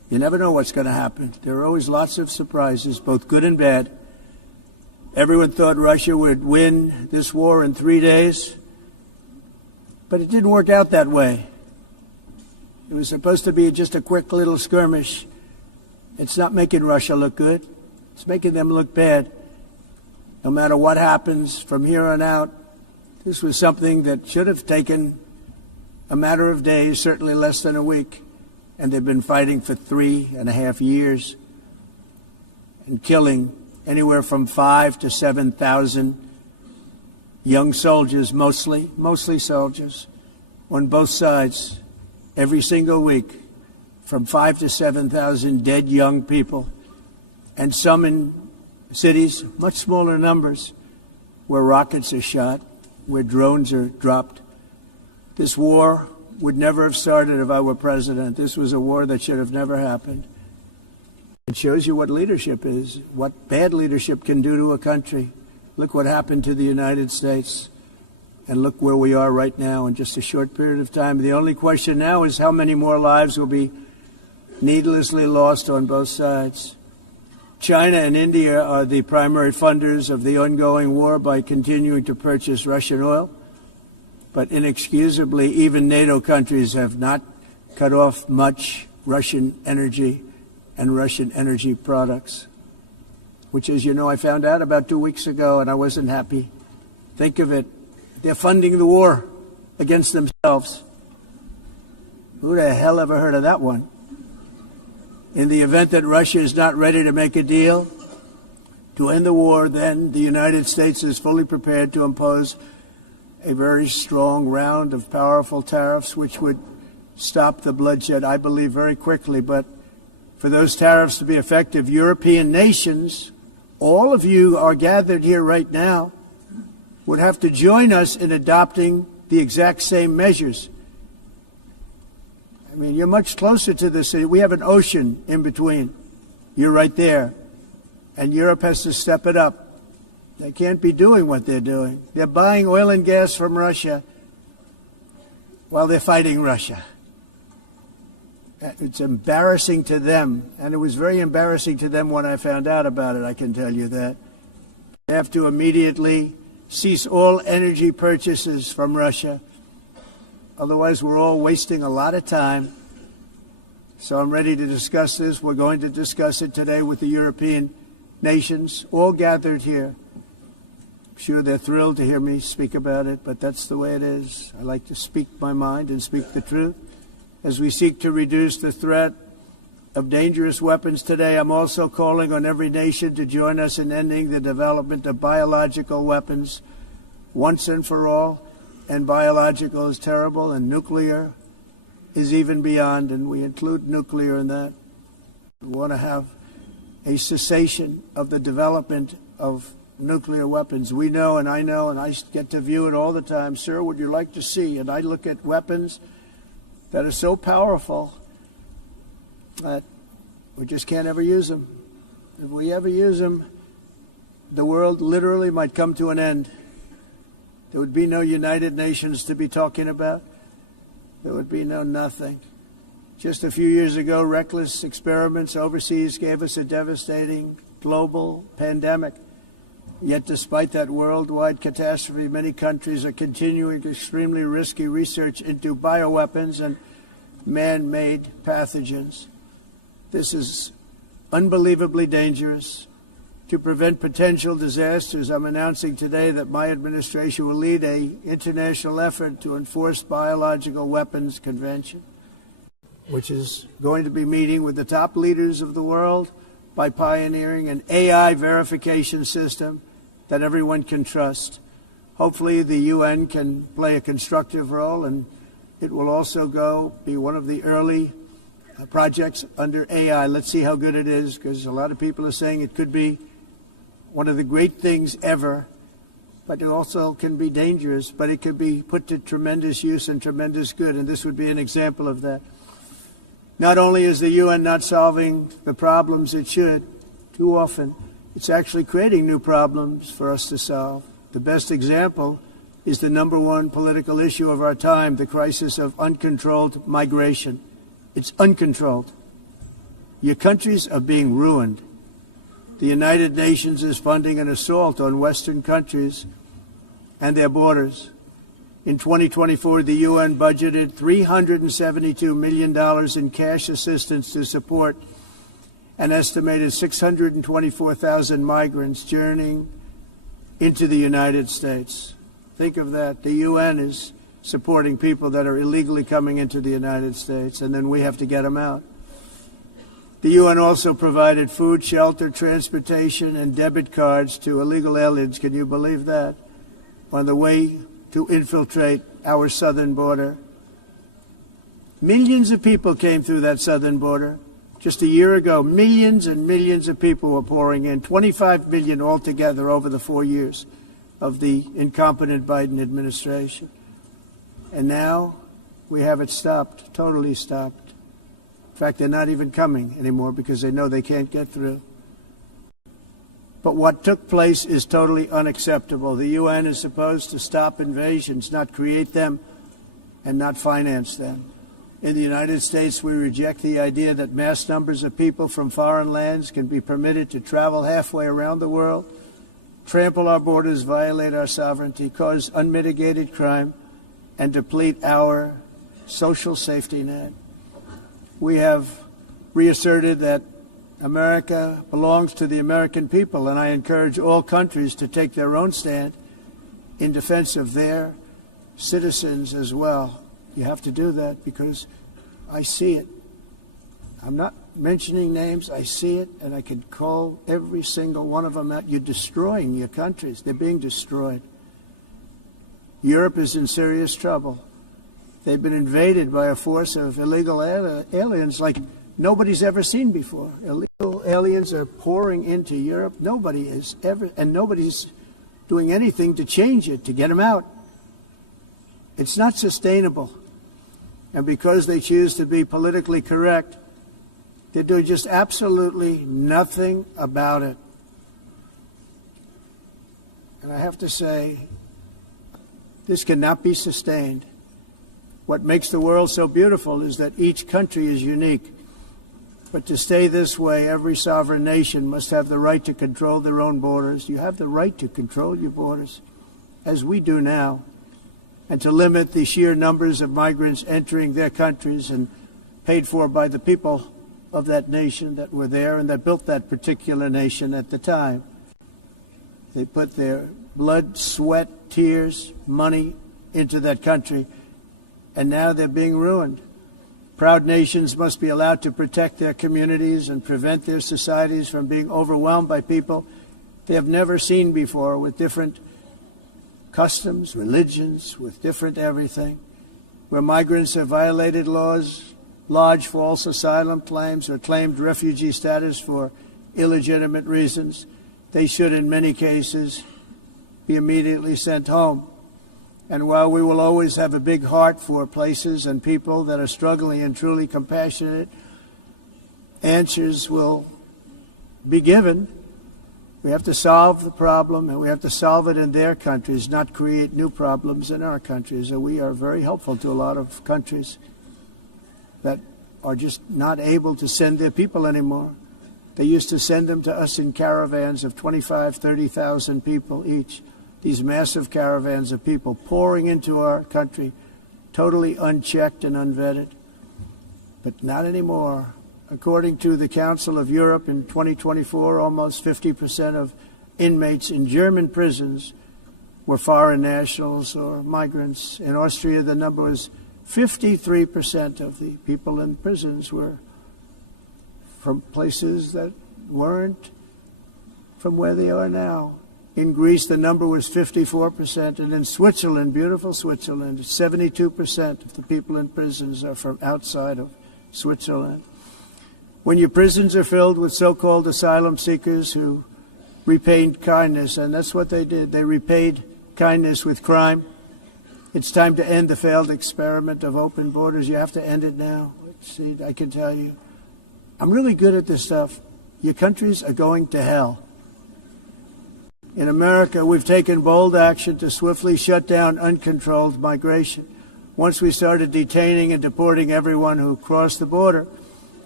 You never know what's going to happen. There are always lots of surprises, both good and bad. Everyone thought Russia would win this war in 3 days, but it didn't work out that way. It was supposed to be just a quick little skirmish. It's not making Russia look good. It's making them look bad. No matter what happens from here on out, this was something that should have taken a matter of days, certainly less than a week. And they've been fighting for 3.5 years and killing anywhere from 5,000 to 7,000 young soldiers, mostly soldiers, on both sides, every single week, from 5,000 to 7,000 dead young people, and some in cities, much smaller numbers, where rockets are shot, where drones are dropped. This war would never have started if I were president. This was a war that should have never happened. It shows you what leadership is, what bad leadership can do to a country. Look what happened to the United States, and look where we are right now in just a short period of time. The only question now is how many more lives will be needlessly lost on both sides. China and India are the primary funders of the ongoing war by continuing to purchase Russian oil. But inexcusably, even NATO countries have not cut off much Russian energy and Russian energy products, which, as you know, I found out about 2 weeks ago, and I wasn't happy. Think of it. They're funding the war against themselves. Who the hell ever heard of that one? In the event that Russia is not ready to make a deal to end the war, then the United States is fully prepared to impose a very strong round of powerful tariffs, which would stop the bloodshed, I believe, very quickly. But for those tariffs to be effective, European nations, all of you are gathered here right now, would have to join us in adopting the exact same measures. I mean, you're much closer to this. We have an ocean in between. You're right there. And Europe has to step it up. They can't be doing what they're doing. They're buying oil and gas from Russia while they're fighting Russia. It's embarrassing to them, and it was very embarrassing to them when I found out about it, I can tell you that. They have to immediately cease all energy purchases from Russia. Otherwise, we're all wasting a lot of time. So I'm ready to discuss this. We're going to discuss it today with the European nations, all gathered here. I'm sure they're thrilled to hear me speak about it, but that's the way it is. I like to speak my mind and speak the truth. As we seek to reduce the threat of dangerous weapons today, I'm also calling on every nation to join us in ending the development of biological weapons once and for all. And biological is terrible, and nuclear is even beyond, and we include nuclear in that. We want to have a cessation of the development of nuclear weapons. We know, and I get to view it all the time. Sir, would you like to see? And I look at weapons that are so powerful that we just can't ever use them. If we ever use them, the world literally might come to an end. There would be no United Nations to be talking about. There would be no nothing. Just a few years ago, reckless experiments overseas gave us a devastating global pandemic. Yet despite that worldwide catastrophe, many countries are continuing extremely risky research into bioweapons and man-made pathogens. This is unbelievably dangerous. To prevent potential disasters, I'm announcing today that my administration will lead an international effort to enforce biological weapons convention, which is going to be meeting with the top leaders of the world by pioneering an AI verification system that everyone can trust. Hopefully the UN can play a constructive role, and it will also be one of the early projects under AI. Let's see how good it is, because a lot of people are saying it could be one of the great things ever, but it also can be dangerous, but it could be put to tremendous use and tremendous good, and this would be an example of that. Not only is the UN not solving the problems it should, too often, it's actually creating new problems for us to solve. The best example is the #1 political issue of our time, the crisis of uncontrolled migration. It's uncontrolled. Your countries are being ruined. The United Nations is funding an assault on Western countries and their borders. In 2024, the UN budgeted $372 million in cash assistance to support an estimated 624,000 migrants journeying into the United States. Think of that. The UN is supporting people that are illegally coming into the United States, and then we have to get them out. The UN also provided food, shelter, transportation, and debit cards to illegal aliens. Can you believe that? On the way to infiltrate our southern border. Millions of people came through that southern border. Just a year ago, millions and millions of people were pouring in, 25 million altogether over the 4 years of the incompetent Biden administration. And now we have it stopped, totally stopped. In fact, they're not even coming anymore because they know they can't get through. But what took place is totally unacceptable. The UN is supposed to stop invasions, not create them and not finance them. In the United States, we reject the idea that mass numbers of people from foreign lands can be permitted to travel halfway around the world, trample our borders, violate our sovereignty, cause unmitigated crime, and deplete our social safety net. We have reasserted that America belongs to the American people, and I encourage all countries to take their own stand in defense of their citizens as well. You have to do that because I see it. I'm not mentioning names. I see it, and I can call every single one of them out. You're destroying your countries. They're being destroyed. Europe is in serious trouble. They've been invaded by a force of illegal aliens like nobody's ever seen before. Illegal aliens are pouring into Europe. Nobody is ever, and nobody's doing anything to change it, to get them out. It's not sustainable. And because they choose to be politically correct, they're doing just absolutely nothing about it. And I have to say, this cannot be sustained. What makes the world so beautiful is that each country is unique. But to stay this way, every sovereign nation must have the right to control their own borders. You have the right to control your borders, as we do now, and to limit the sheer numbers of migrants entering their countries and paid for by the people of that nation that were there and that built that particular nation at the time. They put their blood, sweat, tears, money into that country, and now they're being ruined. Proud nations must be allowed to protect their communities and prevent their societies from being overwhelmed by people they have never seen before, with different customs, religions, with different everything. Where migrants have violated laws, lodged false asylum claims, or claimed refugee status for illegitimate reasons, they should, in many cases, be immediately sent home. And while we will always have a big heart for places and people that are struggling and truly compassionate, answers will be given. We have to solve the problem, and we have to solve it in their countries, not create new problems in our countries. And we are very helpful to a lot of countries that are just not able to send their people anymore. They used to send them to us in caravans of 25,000, 30,000 people each. These massive caravans of people pouring into our country, totally unchecked and unvetted. But not anymore. According to the Council of Europe in 2024, almost 50% of inmates in German prisons were foreign nationals or migrants. In Austria, the number was 53% of the people in prisons were from places that weren't from where they are now. In Greece, the number was 54%, and in Switzerland, beautiful Switzerland, 72% of the people in prisons are from outside of Switzerland. When your prisons are filled with so-called asylum seekers who repaid kindness, and that's what they did, they repaid kindness with crime, it's time to end the failed experiment of open borders. You have to end it now. See, I can tell you, I'm really good at this stuff. Your countries are going to hell. In America, we've taken bold action to swiftly shut down uncontrolled migration. Once we started detaining and deporting everyone who crossed the border,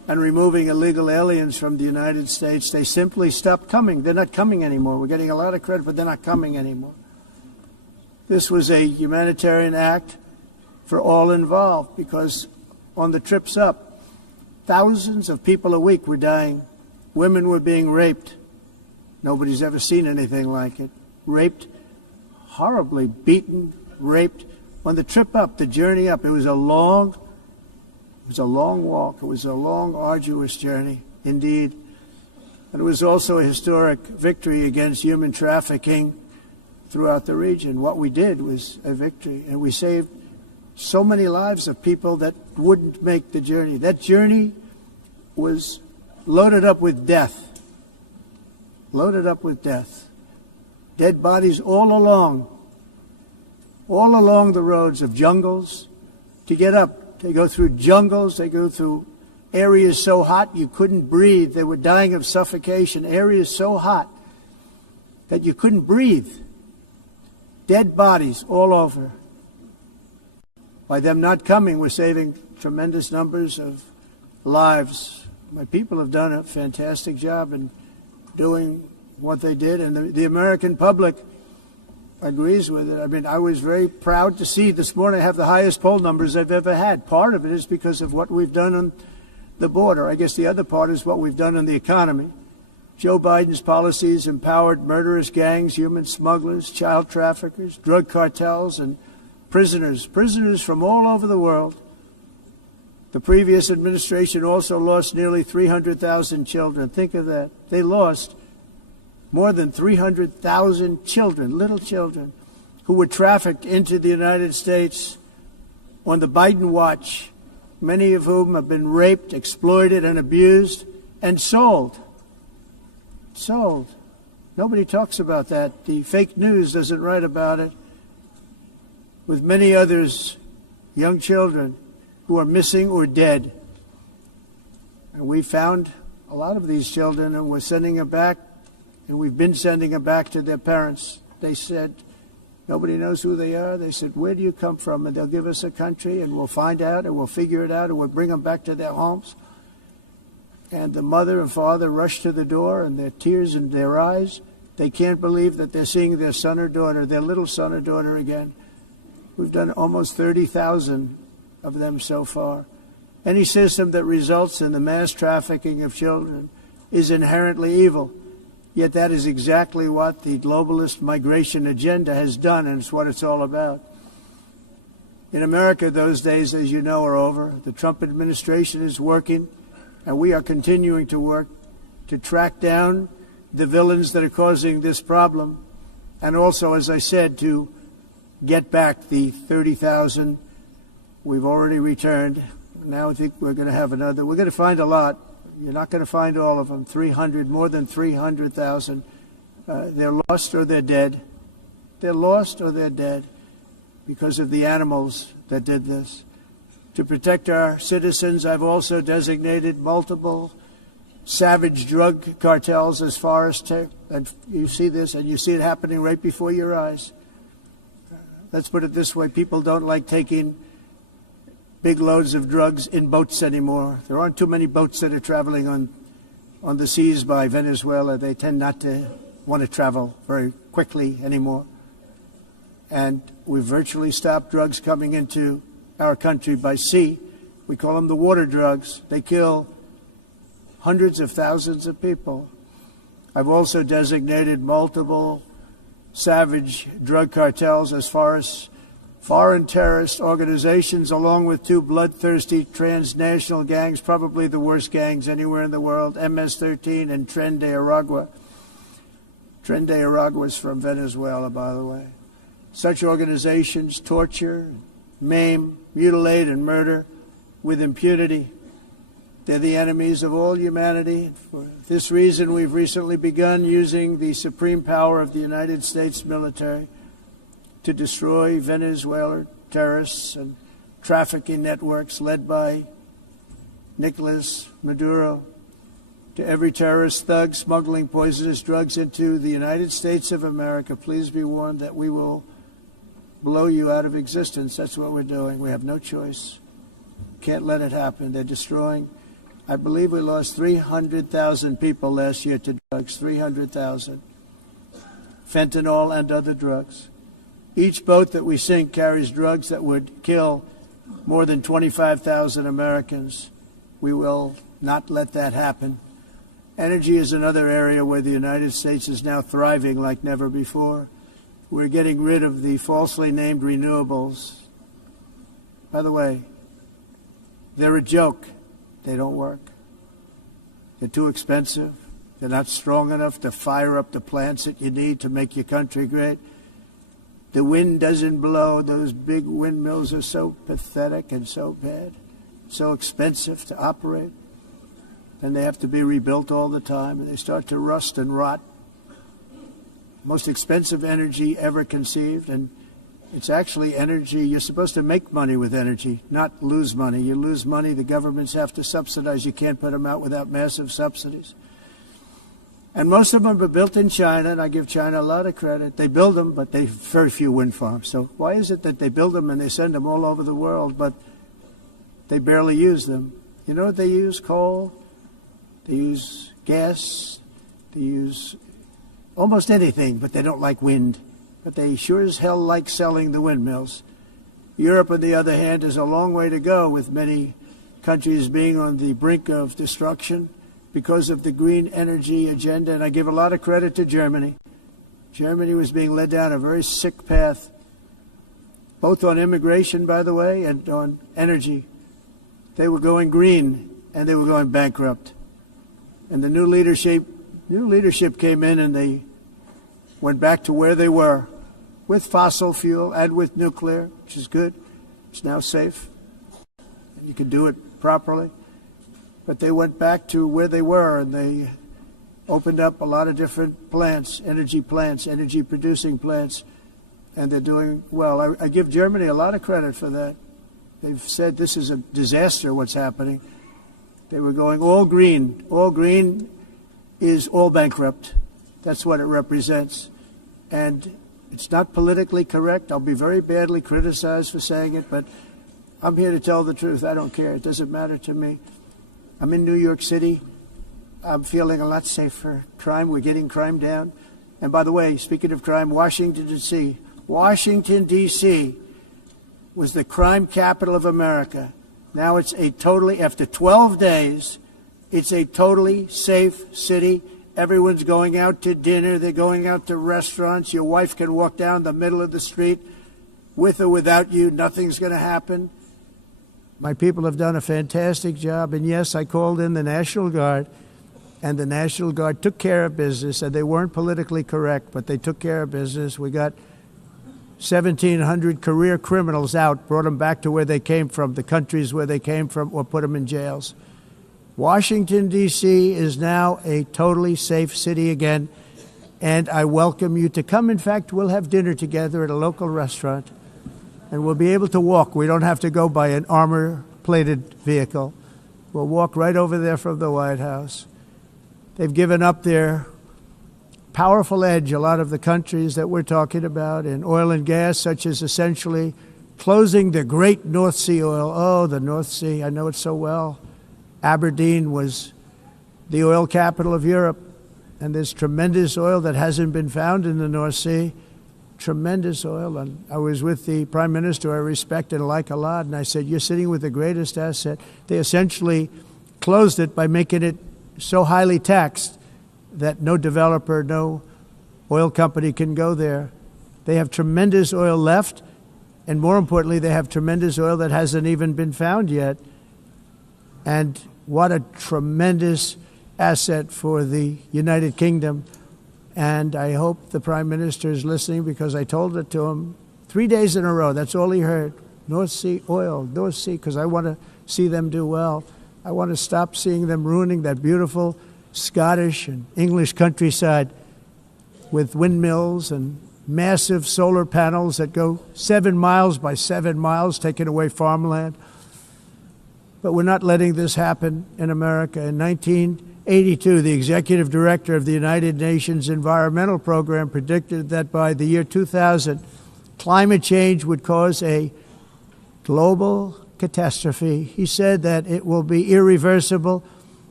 and removing illegal aliens from the United States, they simply stopped coming. They're not coming anymore. We're getting a lot of credit, but they're not coming anymore. This was a humanitarian act for all involved, because on the trips up, thousands of people a week were dying. Women were being raped. Nobody's ever seen anything like it. Raped, horribly beaten, raped. On the trip up, the journey up, it was a long walk. It was a long, arduous journey, indeed. And it was also a historic victory against human trafficking throughout the region. What we did was a victory, and we saved so many lives of people that wouldn't make the journey. That journey was loaded up with death. Loaded up with death. Dead bodies all along the roads of jungles to get up. They go through jungles, they go through areas so hot you couldn't breathe. They were dying of suffocation, areas so hot that you couldn't breathe. Dead bodies all over. By them not coming, we're saving tremendous numbers of lives. My people have done a fantastic job in doing what they did, and the American public agrees with it. I mean, I was very proud to see this morning I have the highest poll numbers I've ever had. Part of it is because of what we've done on the border. I guess the other part is what we've done on the economy. Joe Biden's policies empowered murderous gangs, human smugglers, child traffickers, drug cartels, and prisoners from all over the world. The previous administration also lost nearly 300,000 children. Think of that. They lost more than 300,000 children, little children, who were trafficked into the United States on the Biden watch, many of whom have been raped, exploited, and abused, and sold. Sold. Nobody talks about that. The fake news doesn't write about it. With many others, young children who are missing or dead. And we found a lot of these children, and we're sending them back, and we've been sending them back to their parents. They said, nobody knows who they are. They said, where do you come from? And they'll give us a country, and we'll find out, and we'll figure it out, and we'll bring them back to their homes. And the mother and father rush to the door, and their tears in their eyes. They can't believe that they're seeing their son or daughter, their little son or daughter again. We've done almost 30,000 of them so far. Any system that results in the mass trafficking of children is inherently evil. Yet that is exactly what the globalist migration agenda has done, and it's what it's all about. In America, those days, as you know, are over. The Trump administration is working, and we are continuing to work to track down the villains that are causing this problem, and also, as I said, to get back the 30,000 we've already returned. Now I think we're going to have another. We're going to find a lot. You're not going to find all of them. 300, more than 300,000. They're lost or they're dead. They're lost or they're dead because of the animals that did this. To protect our citizens, I've also designated multiple savage drug cartels as far as and you see this, and you see it happening right before your eyes. Let's put it this way. People don't like taking big loads of drugs in boats anymore. There aren't too many boats that are traveling on the seas by Venezuela. They tend not to want to travel very quickly anymore. And we've virtually stopped drugs coming into our country by sea. We call them the water drugs. They kill hundreds of thousands of people. I've also designated multiple savage drug cartels as far as foreign terrorist organizations, along with two bloodthirsty transnational gangs, probably the worst gangs anywhere in the world, MS-13 and Tren de Aragua. Tren de Aragua is from Venezuela, by the way. Such organizations torture, maim, mutilate, and murder with impunity. They're the enemies of all humanity. For this reason, we've recently begun using the supreme power of the United States military to destroy Venezuelan terrorists and trafficking networks led by Nicolas Maduro. To every terrorist thug smuggling poisonous drugs into the United States of America, please be warned that we will blow you out of existence. That's what we're doing. We have no choice. Can't let it happen. They're destroying I believe we lost 300,000 people last year to drugs, 300,000. Fentanyl and other drugs. Each boat that we sink carries drugs that would kill more than 25,000 Americans. We will not let that happen. Energy is another area where the United States is now thriving like never before. We're getting rid of the falsely named renewables. By the way, they're a joke. They don't work. They're too expensive. They're not strong enough to fire up the plants that you need to make your country great. The wind doesn't blow. Those big windmills are so pathetic and so bad, so expensive to operate. And they have to be rebuilt all the time, and they start to rust and rot. Most expensive energy ever conceived, and it's actually energy. You're supposed to make money with energy, not lose money. You lose money, the governments have to subsidize. You can't put them out without massive subsidies. And most of them are built in China, and I give China a lot of credit. They build them, but they have very few wind farms. So why is it that they build them and they send them all over the world, but they barely use them? You know what they use? Coal. They use gas. They use almost anything, but they don't like wind. But they sure as hell like selling the windmills. Europe, on the other hand, has a long way to go, with many countries being on the brink of destruction because of the green energy agenda. And I give a lot of credit to Germany. Germany was being led down a very sick path, both on immigration, by the way, and on energy. They were going green, and they were going bankrupt. And the new leadership came in, and they went back to where they were, with fossil fuel and with nuclear, which is good. It's now safe. You can do it properly. But they went back to where they were, and they opened up a lot of different plants, energy-producing plants, and they're doing well. I give Germany a lot of credit for that. They've said this is a disaster, what's happening. They were going all green. All green is all bankrupt. That's what it represents. And it's not politically correct. I'll be very badly criticized for saying it, but I'm here to tell the truth. I don't care. It doesn't matter to me. I'm in New York City. I'm feeling a lot safer. Crime, we're getting crime down. And by the way, speaking of crime, Washington, D.C. was the crime capital of America. Now it's after 12 days, it's a totally safe city. Everyone's going out to dinner. They're going out to restaurants. Your wife can walk down the middle of the street with or without you. Nothing's going to happen. My people have done a fantastic job. And yes, I called in the National Guard, and the National Guard took care of business, and they weren't politically correct, but they took care of business. We got 1,700 career criminals out, brought them back to where they came from, the countries where they came from, or put them in jails. Washington, D.C. is now a totally safe city again, and I welcome you to come. In fact, we'll have dinner together at a local restaurant, and we'll be able to walk. We don't have to go by an armor-plated vehicle. We'll walk right over there from the White House. They've given up their powerful edge, a lot of the countries that we're talking about, in oil and gas, such as essentially closing the great North Sea oil. Oh, the North Sea, I know it so well. Aberdeen was the oil capital of Europe, and there's tremendous oil that hasn't been found in the North Sea. Tremendous oil. And I was with the Prime Minister I respect and like a lot, and I said, you're sitting with the greatest asset. They essentially closed it by making it so highly taxed that no developer, no oil company can go there. They have tremendous oil left, and more importantly, they have tremendous oil that hasn't even been found yet. And what a tremendous asset for the United Kingdom. And I hope the Prime Minister is listening, because I told it to him 3 days in a row. That's all he heard. North Sea oil, North Sea, because I want to see them do well. I want to stop seeing them ruining that beautiful Scottish and English countryside with windmills and massive solar panels that go 7 miles by 7 miles, taking away farmland. But we're not letting this happen in America. In 1982, the executive director of the United Nations Environmental Program predicted that by the year 2000, climate change would cause a global catastrophe. He said that it will be irreversible,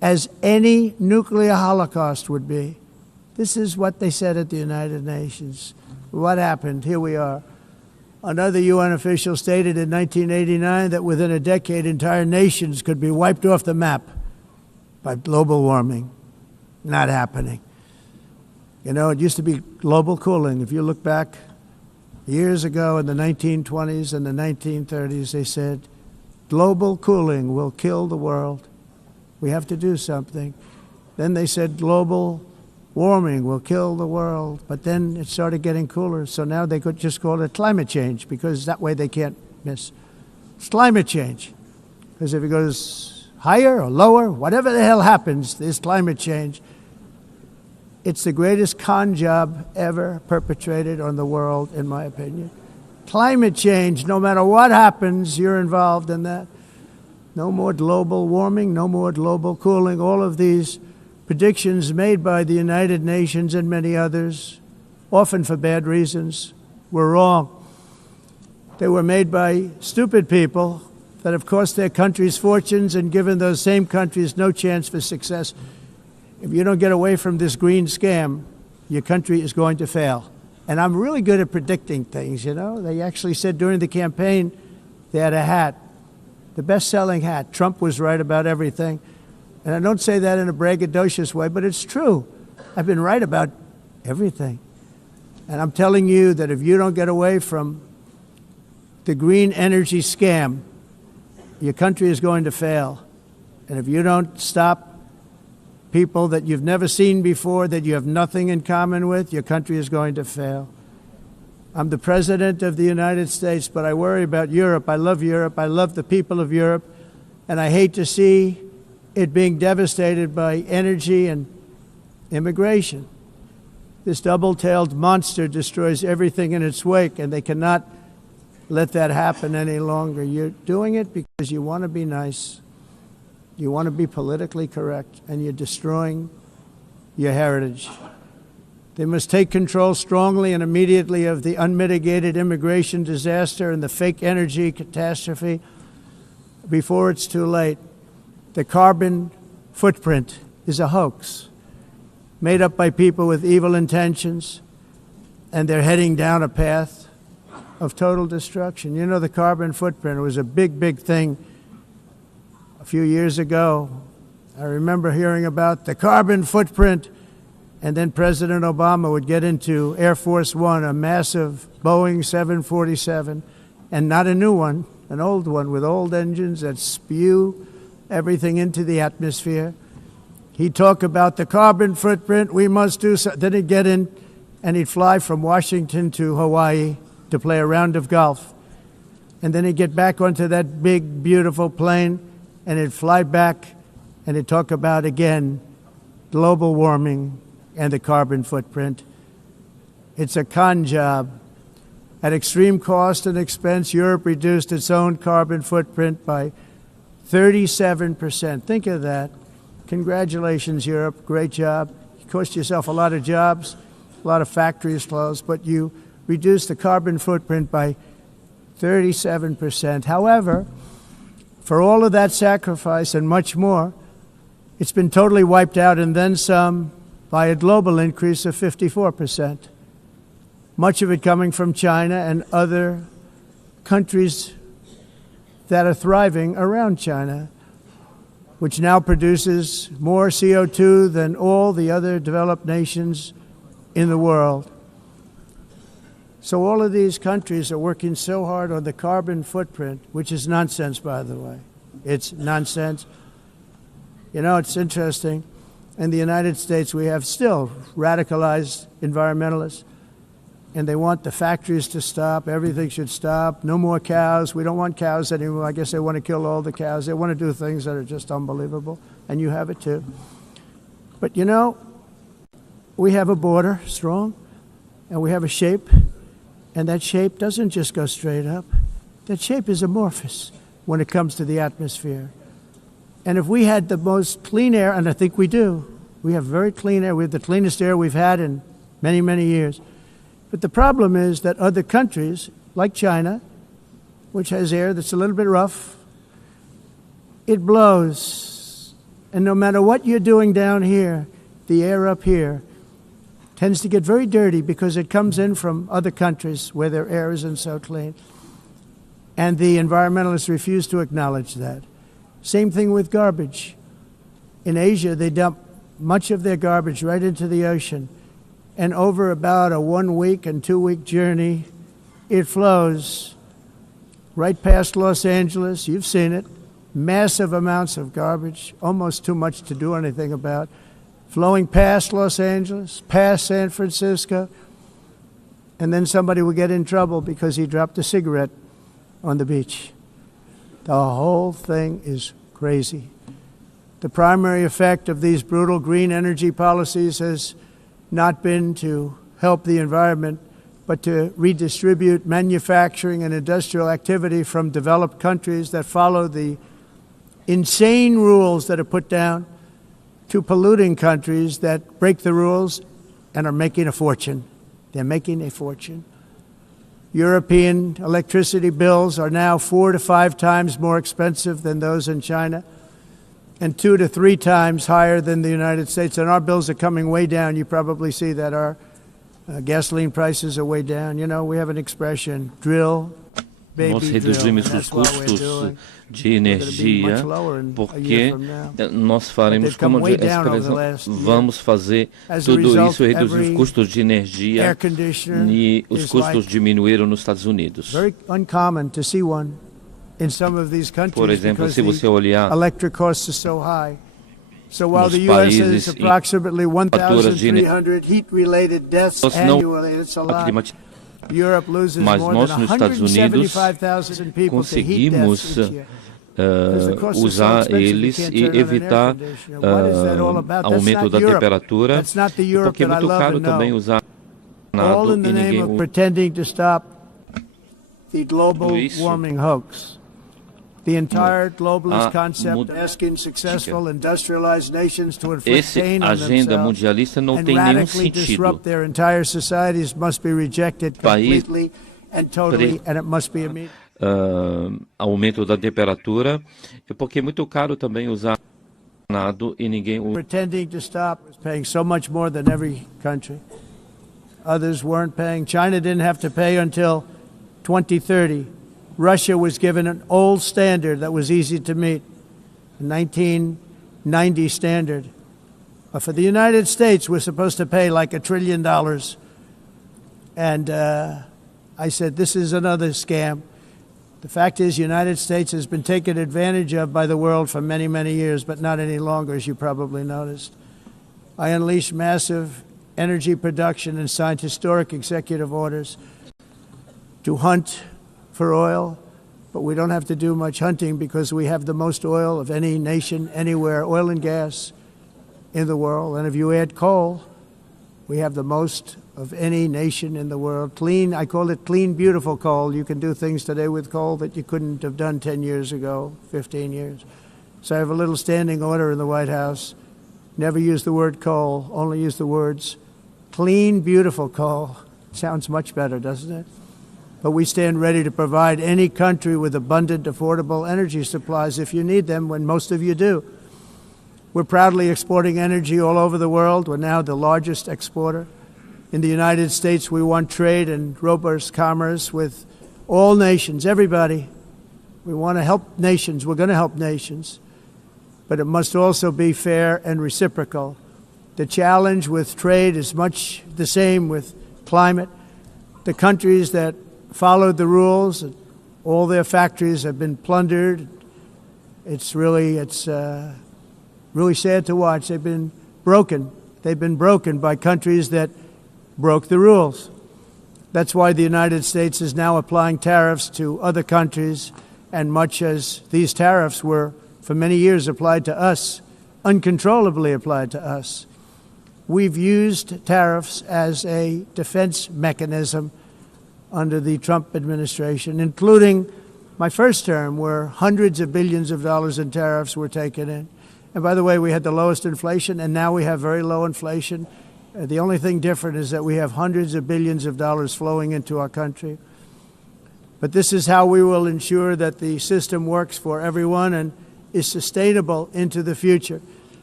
as any nuclear holocaust would be. This is what they said at the United Nations. What happened? Here we are. Another UN official stated in 1989 that within a decade, entire nations could be wiped off the map by global warming. Not happening. You know, it used to be global cooling. If you look back years ago in the 1920s and the 1930s, they said, global cooling will kill the world. We have to do something. Then they said global warming will kill the world. But then it started getting cooler, so now they could just call it climate change, because that way they can't miss. It's climate change. Because if it goes higher or lower, whatever the hell happens, there's climate change. It's the greatest con job ever perpetrated on the world, in my opinion. Climate change, no matter what happens, you're involved in that. No more global warming, no more global cooling. All of these predictions made by the United Nations and many others, often for bad reasons, were wrong. They were made by stupid people that have cost their countries fortunes and given those same countries no chance for success. If you don't get away from this green scam, your country is going to fail. And I'm really good at predicting things, you know. They actually said during the campaign they had a hat, the best-selling hat. Trump was right about everything. And I don't say that in a braggadocious way, but it's true. I've been right about everything. And I'm telling you that if you don't get away from the green energy scam, your country is going to fail. And if you don't stop people that you've never seen before, that you have nothing in common with, your country is going to fail. I'm the president of the United States, but I worry about Europe. I love Europe. I love the people of Europe. And I hate to see it being devastated by energy and immigration. This double-tailed monster destroys everything in its wake, and they cannot let that happen any longer. You're doing it because you want to be nice. You want to be politically correct, and you're destroying your heritage. They must take control strongly and immediately of the unmitigated immigration disaster and the fake energy catastrophe before it's too late. The carbon footprint is a hoax made up by people with evil intentions, and they're heading down a path of total destruction. You know, the carbon footprint was a big, big thing a few years ago. I remember hearing about the carbon footprint, and then President Obama would get into Air Force One, a massive Boeing 747, and not a new one, an old one with old engines that spew everything into the atmosphere. He'd talk about the carbon footprint, we must do so. Then he'd get in and he'd fly from Washington to Hawaii to play a round of golf. And then he'd get back onto that big, beautiful plane and he'd fly back and he'd talk about, again, global warming and the carbon footprint. It's a con job. At extreme cost and expense, Europe reduced its own carbon footprint by 37%. Think of that. Congratulations, Europe. Great job. You cost yourself a lot of jobs, a lot of factories closed, but you reduced the carbon footprint by 37%. However, for all of that sacrifice and much more, it's been totally wiped out and then some by a global increase of 54%. Much of it coming from China and other countries that are thriving around China, which now produces more CO2 than all the other developed nations in the world. So all of these countries are working so hard on the carbon footprint, which is nonsense, by the way. It's nonsense. You know, it's interesting. In the United States, we have still radicalized environmentalists, and they want the factories to stop. Everything should stop. No more cows. We don't want cows anymore. I guess they want to kill all the cows. They want to do things that are just unbelievable, and you have it too. But, you know, we have a border, strong, and we have a shape, and that shape doesn't just go straight up. That shape is amorphous when it comes to the atmosphere. And if we had the most clean air, and I think we do, we have very clean air. We have the cleanest air we've had in many, many years. But the problem is that other countries, like China, which has air that's a little bit rough, it blows And no matter what you're doing down here, the air up here tends to get very dirty because it comes in from other countries where their air isn't so clean. And the environmentalists refuse to acknowledge that. Same thing with garbage. In Asia, they dump much of their garbage right into the ocean. And over about a 1 week and 2 week journey, it flows right past Los Angeles. You've seen it. Massive amounts of garbage, almost too much to do anything about, flowing past Los Angeles, past San Francisco, and then somebody will get in trouble because he dropped a cigarette on the beach. The whole thing is crazy. The primary effect of these brutal green energy policies has not been to help the environment, but to redistribute manufacturing and industrial activity from developed countries that follow the insane rules that are put down to polluting countries that break the rules and are making a fortune. They're making a fortune. European electricity bills are now 4 to 5 times more expensive than those in China and 2 to 3 times higher than the United States. And our bills are coming way down. You probably see that our gasoline prices are way down. You know, we have an expression, drill, Nós reduzimos os custos de energia porque nós faremos, como vamos fazer tudo isso, reduzir os custos de energia e os custos diminuíram nos Estados Unidos. Por exemplo, se você olhar So while the U.S. has approximately 1,300 heat-related deaths annually, it's a lot. Europe loses more than 175,000 people to heat deaths each year. Usar eles e evitar aumento da temperatura, porque é muito caro também usar nada e ninguém pretending to stop the global warming hoax. The entire globalist concept asking successful industrialized nations to inflict pain on themselves and radically disrupt their entire societies must be rejected completely and totally, and it must be immediate. Aumento da temperatura, porque é muito caro também usar nada e ninguém pretending to stop paying so much more than every country. Others weren't paying. China didn't have to pay until 2030. Russia was given an old standard that was easy to meet, a 1990 standard. But for the United States, we're supposed to pay like $1 trillion. And I said, this is another scam. The fact is, the United States has been taken advantage of by the world for many, many years, but not any longer, as you probably noticed. I unleashed massive energy production and signed historic executive orders to hunt for oil, but we don't have to do much hunting because we have the most oil of any nation anywhere, oil and gas in the world. And if you add coal, we have the most of any nation in the world. Clean, I call it clean, beautiful coal. You can do things today with coal that you couldn't have done 10 years ago, 15 years. So I have a little standing order in the White House. Never use the word coal, only use the words clean, beautiful coal. Sounds much better, doesn't it? But we stand ready to provide any country with abundant, affordable energy supplies if you need them, when most of you do. We're proudly exporting energy all over the world. We're now the largest exporter. In the United States, we want trade and robust commerce with all nations, everybody. We want to help nations. We're going to help nations. But it must also be fair and reciprocal. The challenge with trade is much the same with climate. The countries that followed the rules, all their factories have been plundered. It's really sad to watch. They've been broken. They've been broken by countries that broke the rules. That's why the United States is now applying tariffs to other countries, and much as these tariffs were for many years applied to us, uncontrollably applied to us. We've used tariffs as a defense mechanism under the Trump administration, including my first term, where hundreds of billions of dollars in tariffs were taken in. And by the way, we had the lowest inflation, and now we have very low inflation. The only thing different is that we have hundreds of billions of dollars flowing into our country. But this is how we will ensure that the system works for everyone and is sustainable into the future.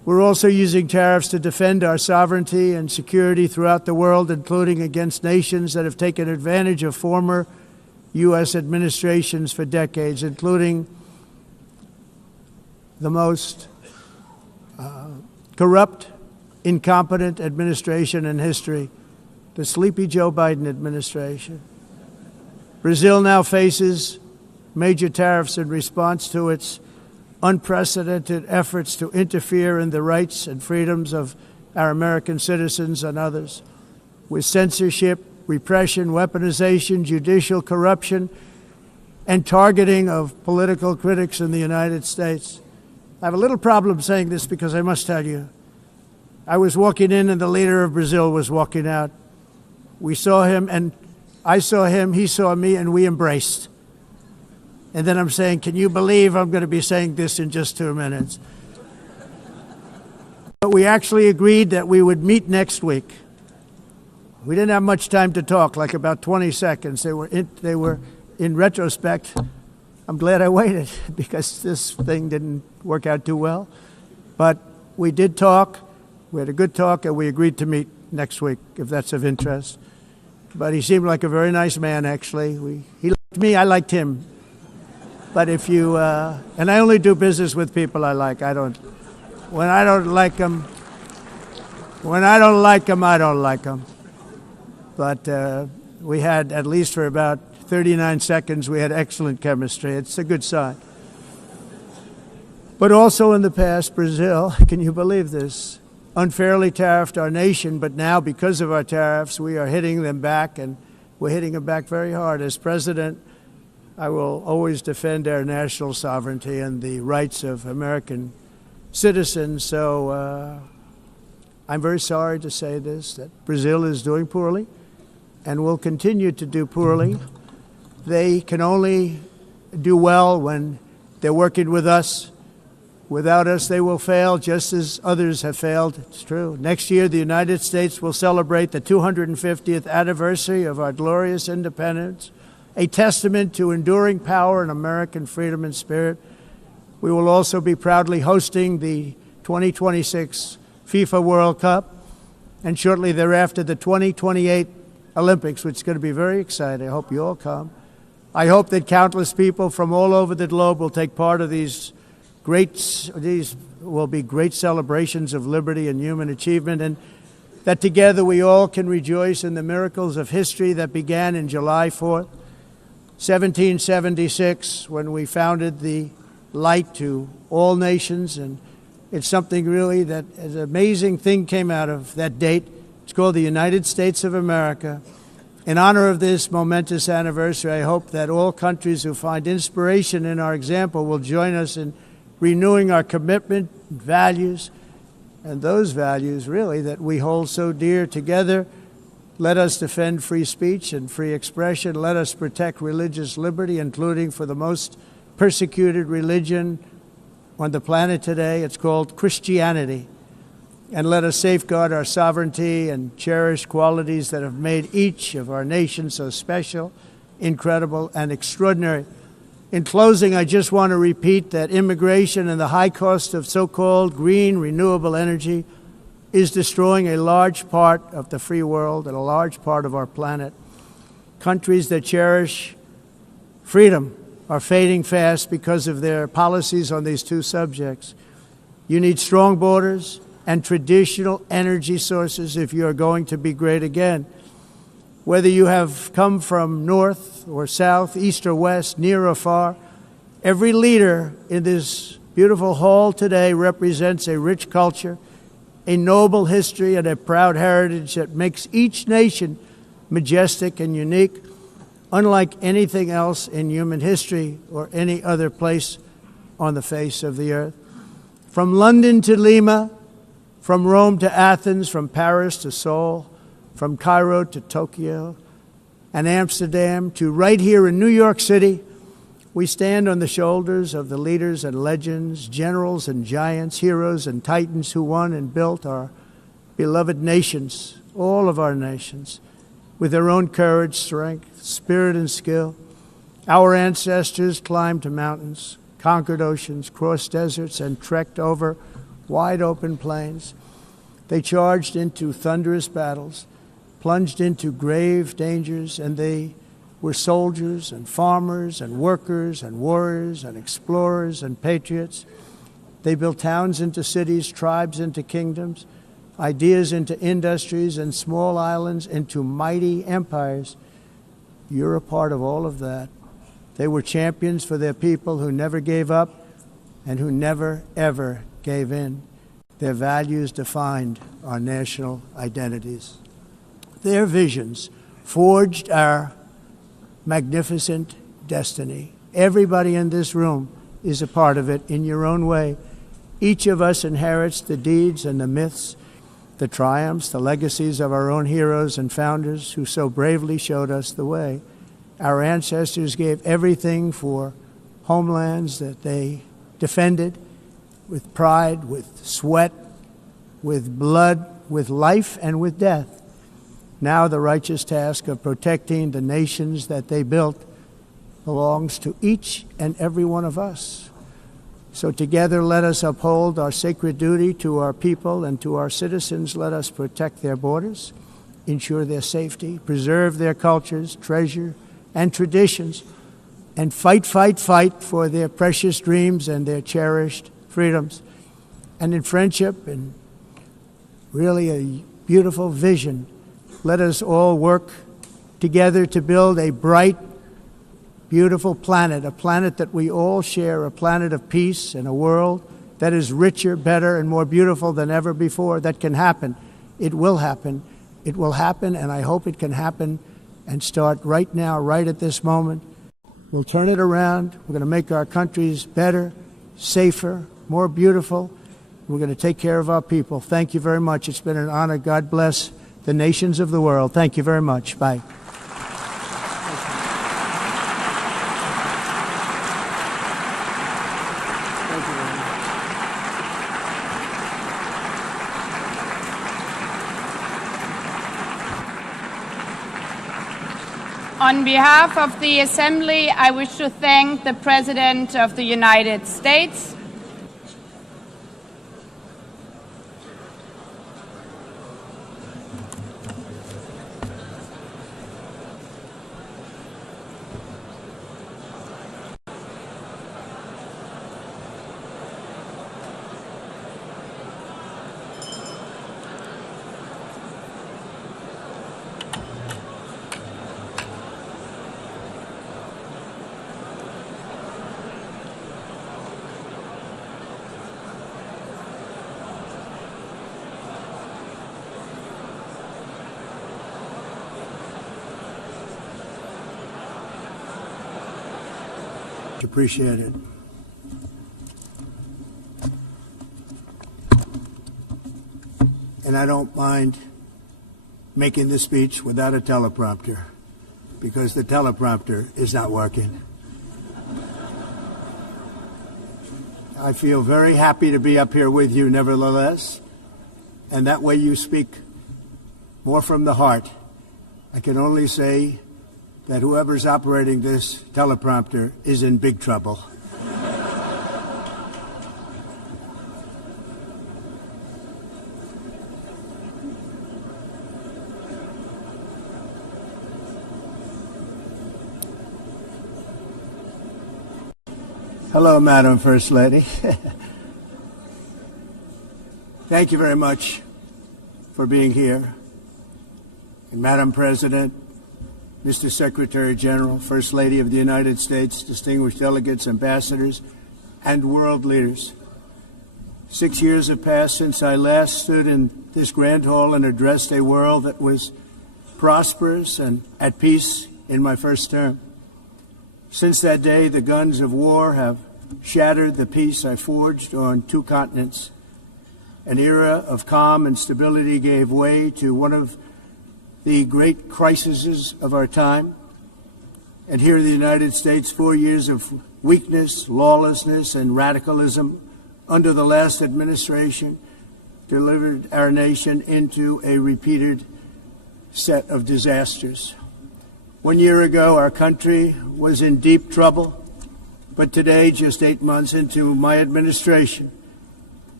We're also using tariffs to defend our sovereignty and security throughout the world, including against nations that have taken advantage of former U.S. administrations for decades, including the most corrupt, incompetent administration in history, the sleepy Joe Biden administration. Brazil now faces major tariffs in response to its unprecedented efforts to interfere in the rights and freedoms of our American citizens and others, with censorship, repression, weaponization, judicial corruption, and targeting of political critics in the United States. I have a little problem saying this because I must tell you, I was walking in and the leader of Brazil was walking out. We saw him and I saw him, he saw me, and we embraced. And then I'm saying, can you believe I'm going to be saying this in just 2 minutes? But we actually agreed that we would meet next week. We didn't have much time to talk, like about 20 seconds. They were in retrospect, I'm glad I waited because this thing didn't work out too well. But we did talk, we had a good talk, and we agreed to meet next week, if that's of interest. But he seemed like a very nice man, actually. He liked me, I liked him. But if you, and I only do business with people I like. When I don't like them, I don't like them. But we had, at least for about 39 seconds, we had excellent chemistry. It's a good sign. But also in the past, Brazil, can you believe this, unfairly tariffed our nation, but now because of our tariffs, we are hitting them back, and we're hitting them back very hard. As president, I will always defend our national sovereignty and the rights of American citizens. So I'm very sorry to say this, that Brazil is doing poorly and will continue to do poorly. They can only do well when they're working with us. Without us, they will fail, just as others have failed. It's true. Next year, the United States will celebrate the 250th anniversary of our glorious independence, a testament to enduring power and American freedom and spirit. We will also be proudly hosting the 2026 FIFA World Cup, and shortly thereafter, the 2028 Olympics, which is going to be very exciting. I hope you all come. I hope that countless people from all over the globe will take part of these will be great celebrations of liberty and human achievement, and that together we all can rejoice in the miracles of history that began in July 4th, 1776, when we founded the light to all nations. And it's something really that an amazing thing came out of that date. It's called the United States of America. In honor of this momentous anniversary, I hope that all countries who find inspiration in our example will join us in renewing our commitment, values, and those values really that we hold so dear together. Let us defend free speech and free expression. Let us protect religious liberty, including for the most persecuted religion on the planet today. It's called Christianity. And let us safeguard our sovereignty and cherish qualities that have made each of our nations so special, incredible, and extraordinary. In closing, I just want to repeat that immigration and the high cost of so-called green renewable energy is destroying a large part of the free world and a large part of our planet. Countries that cherish freedom are fading fast because of their policies on these two subjects. You need strong borders and traditional energy sources if you are going to be great again. Whether you have come from north or south, east or west, near or far, every leader in this beautiful hall today represents a rich culture, a noble history, and a proud heritage that makes each nation majestic and unique, unlike anything else in human history or any other place on the face of the earth. From London to Lima, from Rome to Athens, from Paris to Seoul, from Cairo to Tokyo and Amsterdam to right here in New York City, we stand on the shoulders of the leaders and legends, generals and giants, heroes and titans who won and built our beloved nations, all of our nations, with their own courage, strength, spirit, and skill. Our ancestors climbed mountains, conquered oceans, crossed deserts, and trekked over wide open plains. They charged into thunderous battles, plunged into grave dangers, and they were soldiers and farmers and workers and warriors and explorers and patriots. They built towns into cities, tribes into kingdoms, ideas into industries, and small islands into mighty empires. You're a part of all of that. They were champions for their people who never gave up and who never, ever gave in. Their values defined our national identities. Their visions forged our magnificent destiny. Everybody in this room is a part of it in your own way. Each of us inherits the deeds and the myths, the triumphs, the legacies of our own heroes and founders who so bravely showed us the way. Our ancestors gave everything for homelands that they defended with pride, with sweat, with blood, with life, and with death. Now the righteous task of protecting the nations that they built belongs to each and every one of us. So together let us uphold our sacred duty to our people and to our citizens. Let us protect their borders, ensure their safety, preserve their cultures, treasure, and traditions, and fight, fight, fight for their precious dreams and their cherished freedoms. And in friendship and really a beautiful vision, let us all work together to build a bright, beautiful planet, a planet that we all share, a planet of peace and a world that is richer, better, and more beautiful than ever before. That can happen. It will happen. It will happen, and I hope it can happen and start right now, right at this moment. We'll turn it around. We're going to make our countries better, safer, more beautiful. We're going to take care of our people. Thank you very much. It's been an honor. God bless the nations of the world. Thank you very much. Bye. On behalf of the Assembly, I wish to thank the President of the United States, Appreciate it. And I don't mind making this speech without a teleprompter, because the teleprompter is not working. I feel very happy to be up here with you nevertheless, and that way you speak more from the heart. I can only say that whoever's operating this teleprompter is in big trouble. Hello, Madam First Lady. Thank you very much for being here. And Madam President, Mr. Secretary General, First Lady of the United States, distinguished delegates, ambassadors, and world leaders. 6 years have passed since I last stood in this grand hall and addressed a world that was prosperous and at peace in my first term. Since that day, the guns of war have shattered the peace I forged on 2 continents. An era of calm and stability gave way to one of the great crises of our time. And here in the United States, 4 years of weakness, lawlessness, and radicalism under the last administration delivered our nation into a repeated set of disasters. 1 year ago, our country was in deep trouble, but today, just 8 months into my administration,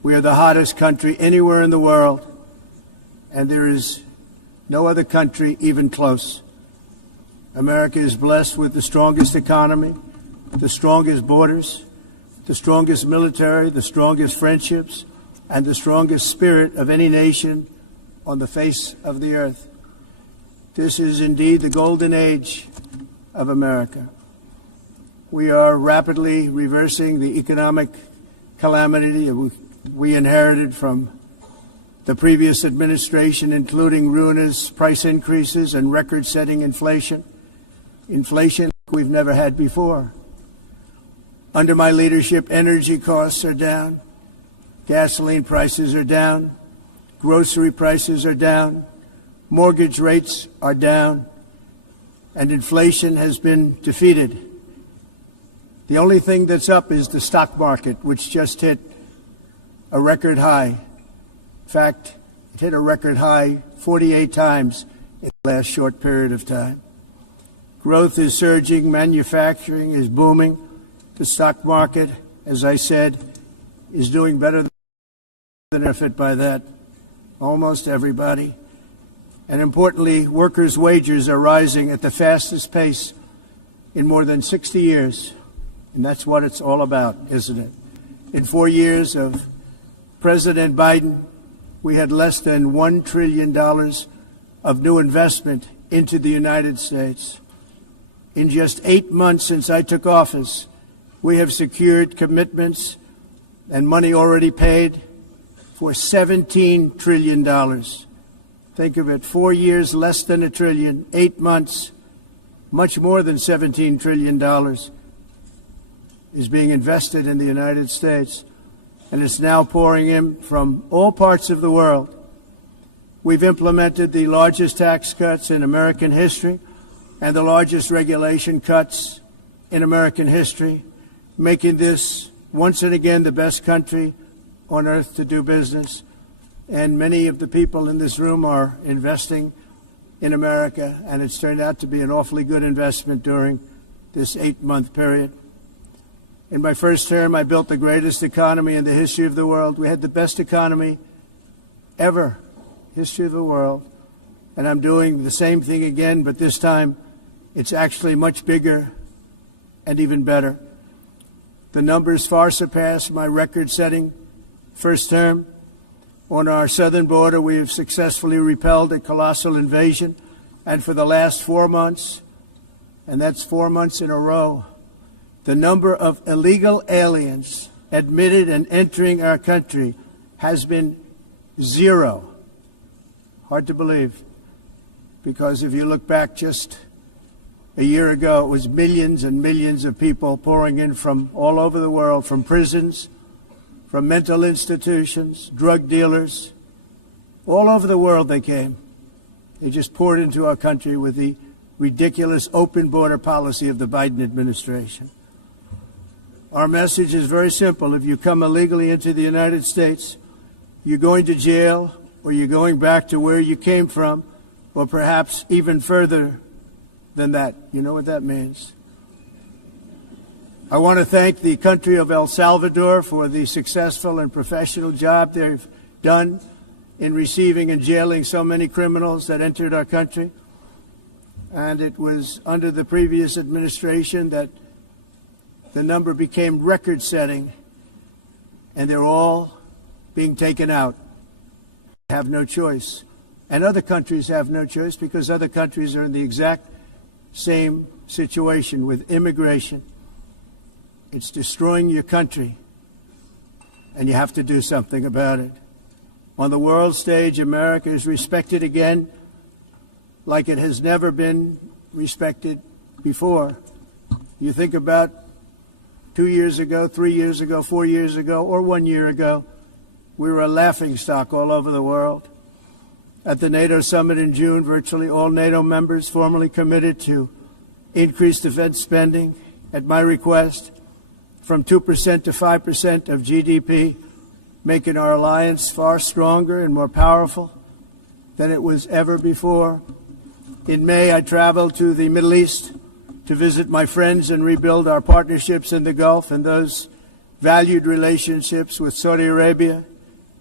We are the hottest country anywhere in the world, and there is no other country even close. America is blessed with the strongest economy, the strongest borders, the strongest military, the strongest friendships, and the strongest spirit of any nation on the face of the earth. This is indeed the golden age of America. We are rapidly reversing the economic calamity we inherited from the previous administration, including ruinous price increases and record-setting inflation we've never had before. Under my leadership, energy costs are down, gasoline prices are down, grocery prices are down, mortgage rates are down, and inflation has been defeated. The only thing that's up is the stock market, which just hit a record high. In fact, it hit a record high 48 times in the last short period of time. Growth is surging, manufacturing is booming. The stock market, as I said, is doing better than benefit by that. Almost everybody. And importantly, workers' wages are rising at the fastest pace in more than 60 years. And that's what it's all about, isn't it? In 4 years of President Biden, we had less than $1 trillion of new investment into the United States. In just 8 months since I took office, we have secured commitments and money already paid for $17 trillion. Think of it, 4 years, less than $1 trillion, 8 months, much more than $17 trillion is being invested in the United States, and it's now pouring in from all parts of the world. We've implemented the largest tax cuts in American history and the largest regulation cuts in American history, making this once and again the best country on earth to do business. And many of the people in this room are investing in America, and it's turned out to be an awfully good investment during this 8-month period. In my first term, I built the greatest economy in the history of the world. We had the best economy ever, history of the world. And I'm doing the same thing again, but this time it's actually much bigger and even better. The numbers far surpass my record-setting first term. On our southern border, we have successfully repelled a colossal invasion. And for the last 4 months, and that's 4 months in a row, the number of illegal aliens admitted and entering our country has been 0. Hard to believe, because if you look back just a year ago, it was millions and millions of people pouring in from all over the world, from prisons, from mental institutions, drug dealers. All over the world they came. They just poured into our country with the ridiculous open border policy of the Biden administration. Our message is very simple. If you come illegally into the United States, you're going to jail, or you're going back to where you came from, or perhaps even further than that. You know what that means. I want to thank the country of El Salvador for the successful and professional job they've done in receiving and jailing so many criminals that entered our country. And it was under the previous administration that the number became record-setting, and they're all being taken out. They have no choice. And other countries have no choice, because other countries are in the exact same situation with immigration. It's destroying your country, and you have to do something about it. On the world stage, America is respected again like it has never been respected before. You think about 2 years ago, 3 years ago, 4 years ago, or 1 year ago, we were a laughingstock all over the world. At the NATO summit in June, virtually all NATO members formally committed to increase defense spending at my request from 2% to 5% of GDP, making our alliance far stronger and more powerful than it was ever before. In May, I traveled to the Middle East to visit my friends and rebuild our partnerships in the Gulf and those valued relationships with Saudi Arabia,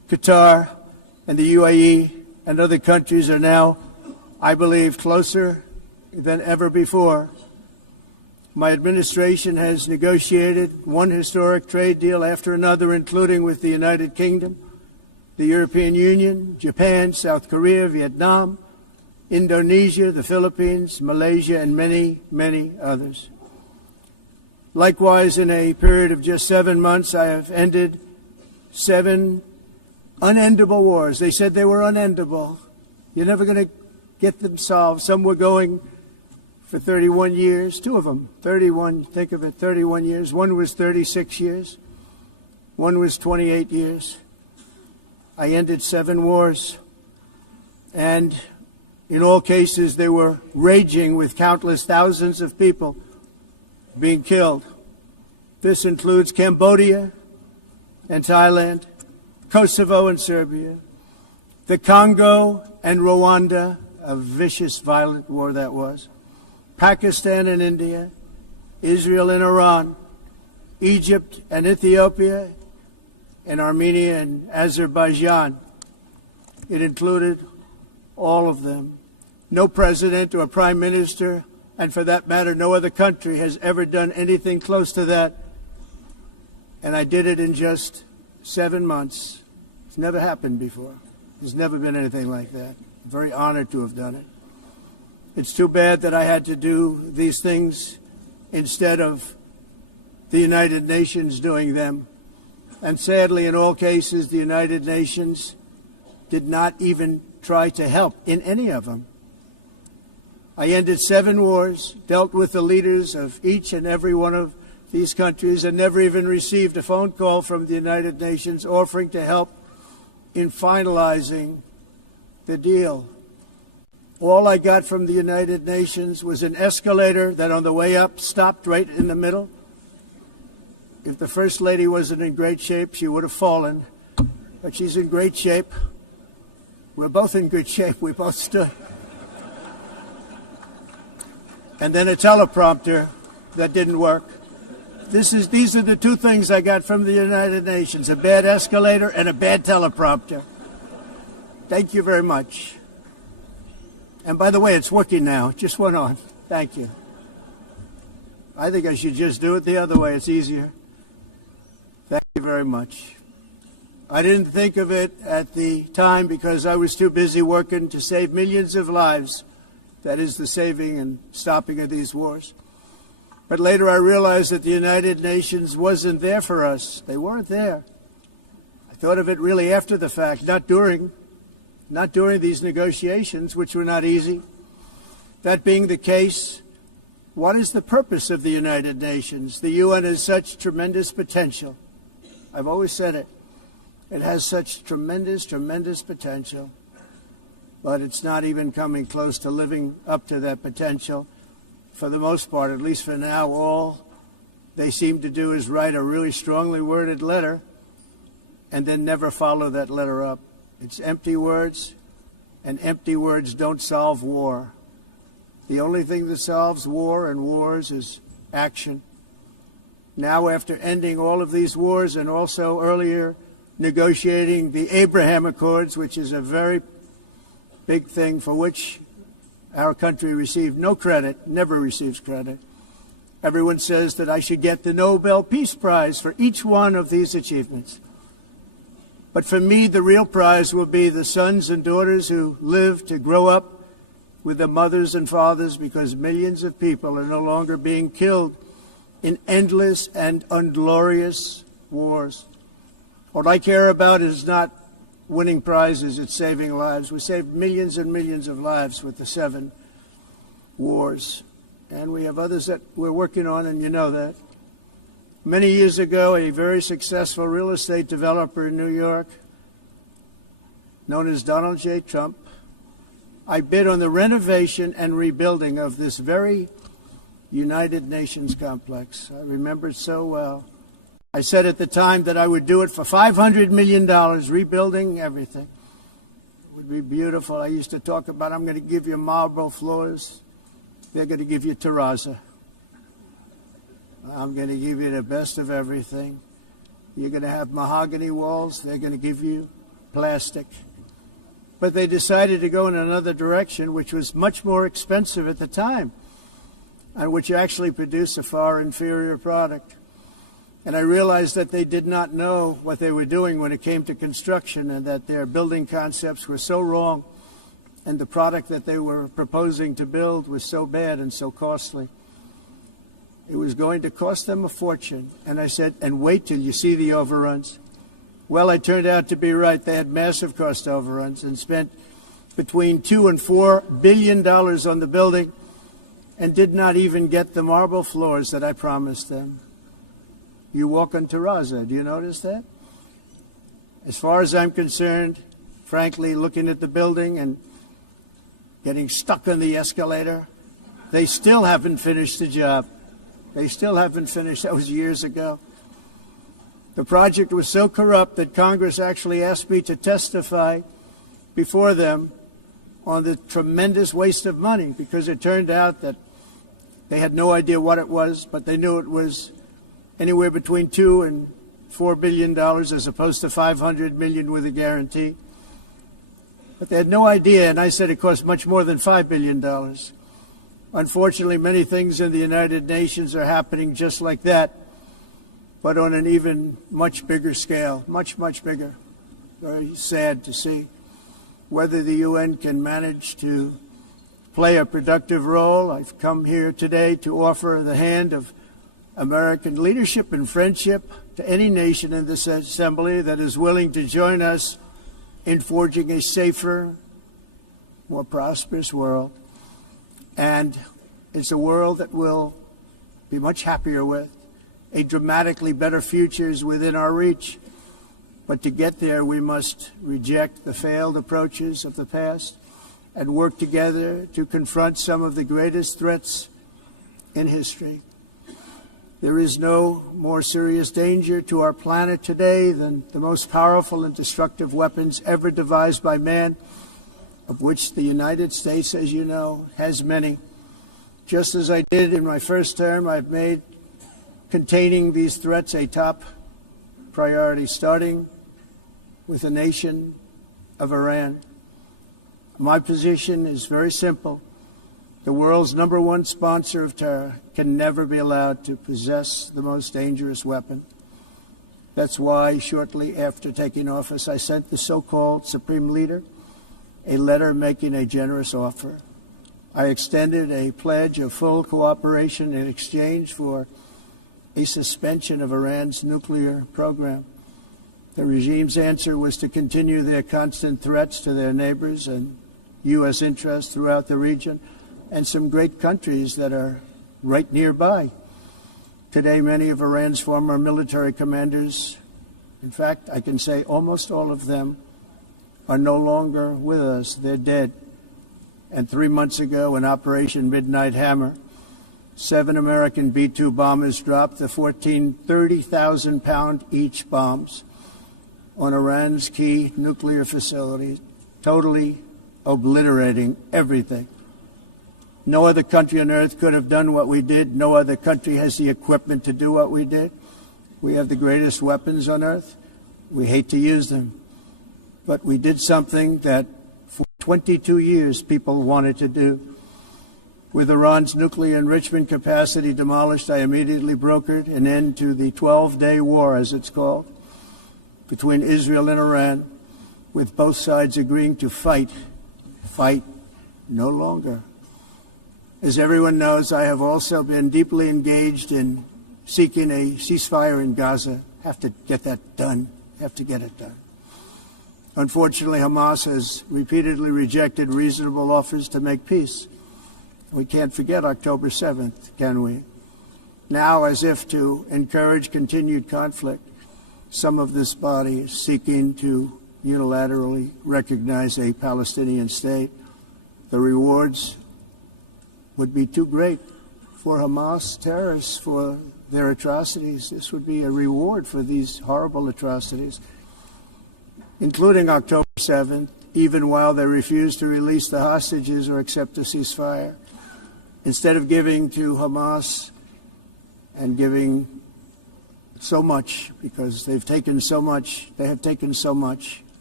Qatar, and the UAE and other countries are now, I believe, closer than ever before. My administration has negotiated one historic trade deal after another, including with the United Kingdom, the European Union, Japan, South Korea, Vietnam, Indonesia, the Philippines, Malaysia, and many, many others. Likewise, in a period of just 7 months, I have ended 7 unendable wars. They said they were unendable. You're never going to get them solved. Some were going for 31 years, 2 of them, 31, think of it, 31 years. One was 36 years. One was 28 years. I ended 7 wars. And in all cases, they were raging with countless thousands of people being killed. This includes Cambodia and Thailand, Kosovo and Serbia, the Congo and Rwanda, a vicious, violent war that was, Pakistan and India, Israel and Iran, Egypt and Ethiopia, and Armenia and Azerbaijan. It included all of them. No president or prime minister, and for that matter, no other country has ever done anything close to that. And I did it in just 7 months. It's never happened before. There's never been anything like that. I'm very honored to have done it. It's too bad that I had to do these things instead of the United Nations doing them. And sadly, in all cases, the United Nations did not even try to help in any of them. I ended 7 wars, dealt with the leaders of each and every one of these countries, and never even received a phone call from the United Nations offering to help in finalizing the deal. All I got from the United Nations was an escalator that on the way up stopped right in the middle. If the First Lady wasn't in great shape, she would have fallen. But she's in great shape. We're both in good shape. We both stood. And then a teleprompter that didn't work. These are the 2 things I got from the United Nations, a bad escalator and a bad teleprompter. Thank you very much. And by the way, it's working now. It just went on. Thank you. I think I should just do it the other way. It's easier. Thank you very much. I didn't think of it at the time because I was too busy working to save millions of lives. That is the saving and stopping of these wars. But later I realized that the United Nations wasn't there for us. They weren't there. I thought of it really after the fact, not during these negotiations, which were not easy. That being the case, what is the purpose of the United Nations? The UN has such tremendous potential. I've always said it. It has such tremendous, tremendous potential. But it's not even coming close to living up to that potential. For the most part, at least for now, all they seem to do is write a really strongly worded letter and then never follow that letter up. It's empty words, and empty words don't solve war. The only thing that solves war and wars is action. Now, after ending all of these wars and also earlier negotiating the Abraham Accords, which is a very big thing for which our country received no credit, never receives credit. Everyone says that I should get the Nobel Peace Prize for each one of these achievements. But for me, the real prize will be the sons and daughters who live to grow up with their mothers and fathers, because millions of people are no longer being killed in endless and unglorious wars. What I care about is not winning prizes, it's saving lives. We saved millions and millions of lives with the 7 wars. And we have others that we're working on, and you know that. Many years ago, a very successful real estate developer in New York, known as Donald J. Trump, I bid on the renovation and rebuilding of this very United Nations complex. I remember it so well. I said at the time that I would do it for $500 million, rebuilding everything. It would be beautiful. I used to talk about, I'm going to give you marble floors. They're going to give you terrazzo. I'm going to give you the best of everything. You're going to have mahogany walls. They're going to give you plastic. But they decided to go in another direction, which was much more expensive at the time, and which actually produced a far inferior product. And I realized that they did not know what they were doing when it came to construction, and that their building concepts were so wrong, and the product that they were proposing to build was so bad and so costly. It was going to cost them a fortune. And I said, and wait till you see the overruns. Well, I turned out to be right. They had massive cost overruns and spent between $2 and $4 billion on the building and did not even get the marble floors that I promised them. You walk on terrazzo. Do you notice that? As far as I'm concerned, frankly, looking at the building and getting stuck on the escalator, they still haven't finished the job. They still haven't finished. That was years ago. The project was so corrupt that Congress actually asked me to testify before them on the tremendous waste of money, because it turned out that they had no idea what it was, but they knew it was anywhere between $2 and $4 billion as opposed to $500 million with a guarantee. But they had no idea, and I said it cost much more than $5 billion. Unfortunately, many things in the United Nations are happening just like that, but on an even much bigger scale, much, much bigger. Very sad to see. Whether the UN can manage to play a productive role, I've come here today to offer the hand of American leadership and friendship to any nation in this assembly that is willing to join us in forging a safer, more prosperous world. And it's a world that we'll be much happier with. A dramatically better future is within our reach. But to get there, we must reject the failed approaches of the past and work together to confront some of the greatest threats in history. There is no more serious danger to our planet today than the most powerful and destructive weapons ever devised by man, of which the United States, as you know, has many. Just as I did in my first term, I've made containing these threats a top priority, starting with the nation of Iran. My position is very simple. The world's #1 sponsor of terror can never be allowed to possess the most dangerous weapon. That's why, shortly after taking office, I sent the so-called Supreme Leader a letter making a generous offer. I extended a pledge of full cooperation in exchange for a suspension of Iran's nuclear program. The regime's answer was to continue their constant threats to their neighbors and U.S. interests throughout the region, and some great countries that are right nearby. Today, many of Iran's former military commanders, in fact, I can say almost all of them, are no longer with us. They're dead. And 3 months ago, in Operation Midnight Hammer, 7 American B-2 bombers dropped the 14 30,000-pound each bombs on Iran's key nuclear facilities, totally obliterating everything. No other country on earth could have done what we did. No other country has the equipment to do what we did. We have the greatest weapons on earth. We hate to use them. But we did something that for 22 years people wanted to do. With Iran's nuclear enrichment capacity demolished, I immediately brokered an end to the 12-day war, as it's called, between Israel and Iran, with both sides agreeing to fight no longer. As everyone knows, I have also been deeply engaged in seeking a ceasefire in Gaza. Have to get that done. Have to get it done. Unfortunately, Hamas has repeatedly rejected reasonable offers to make peace. We can't forget October 7th, can we? Now, as if to encourage continued conflict, some of this body is seeking to unilaterally recognize a Palestinian state. The rewards would be too great for Hamas terrorists for their atrocities. This would be a reward for these horrible atrocities, including October 7th, even while they refuse to release the hostages or accept a ceasefire. Instead of giving to Hamas and giving so much, because they've taken so much, they have taken so much